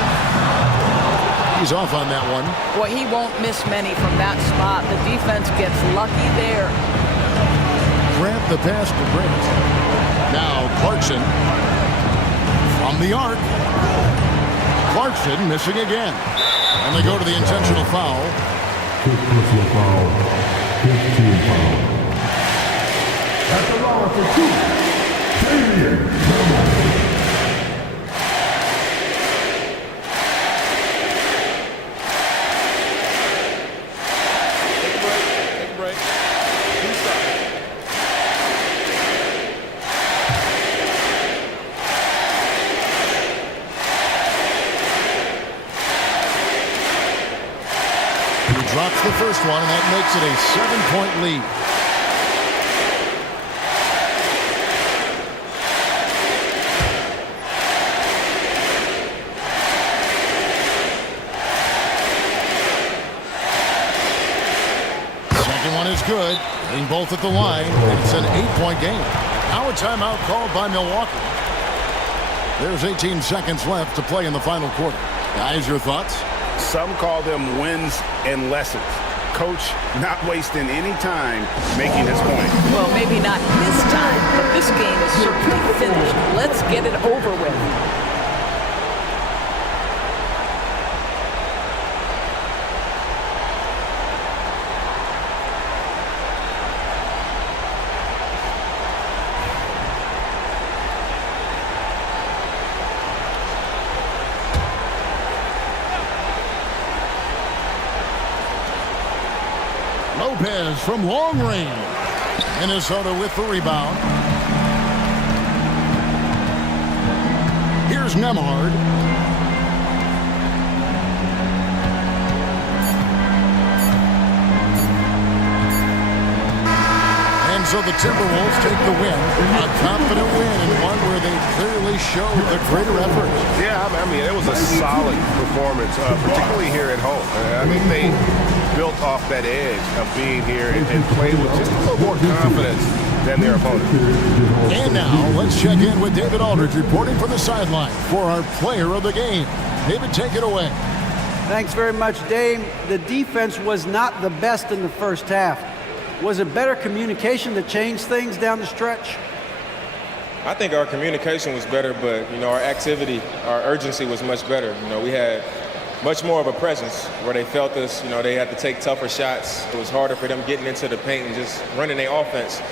He's off on that one. Boy, he won't miss many from that spot. The defense gets lucky there. Grant the pass to Grant. Now Clarkson from the arc. Clarkson missing again. And they go to the intentional foul. Personal foul. 15 foul. At the line for 2. Damian Lillard. Drops the first one, and that makes it a 7-point lead. Second one is good. Hitting both at the line, and it's an 8-point game. Now a timeout called by Milwaukee. There's 18 seconds left to play in the final quarter. Guys, your thoughts? Some call them wins and lessons. Coach not wasting any time making his point. Well, maybe not this time, but this game is certainly finished. Let's get it over with. Lopez from long range. Minnesota with the rebound. Here's Nembhard. And so the Timberwolves take the win. A confident win and one where they clearly showed the greater effort. Yeah, I mean, it was a solid performance, particularly here at home. I think they built off that edge of being here and played with just a little more confidence than their opponent. And now, let's check in with David Aldridge reporting from the sideline for our player of the game. David, take it away. Thanks very much, Dave. The defense was not the best in the first half. Was it better communication that changed things down the stretch? I think our communication was better, but, our activity, our urgency was much better. We had much more of a presence where they felt us. They had to take tougher shots. It was harder for them getting into the paint and just running their offense.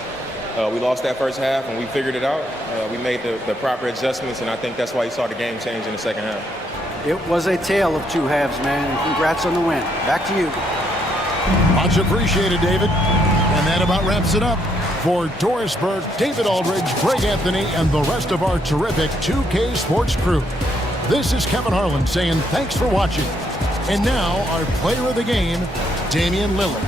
We lost that first half, and we figured it out. We made the proper adjustments, and I think that's why you saw the game change in the second half. It was a tale of two halves, man. Congrats on the win. Back to you. Much appreciated, David. And that about wraps it up. For Doris Burke, David Aldridge, Greg Anthony, and the rest of our terrific 2K Sports crew, this is Kevin Harlan saying thanks for watching. And now, our player of the game, Damian Lillard.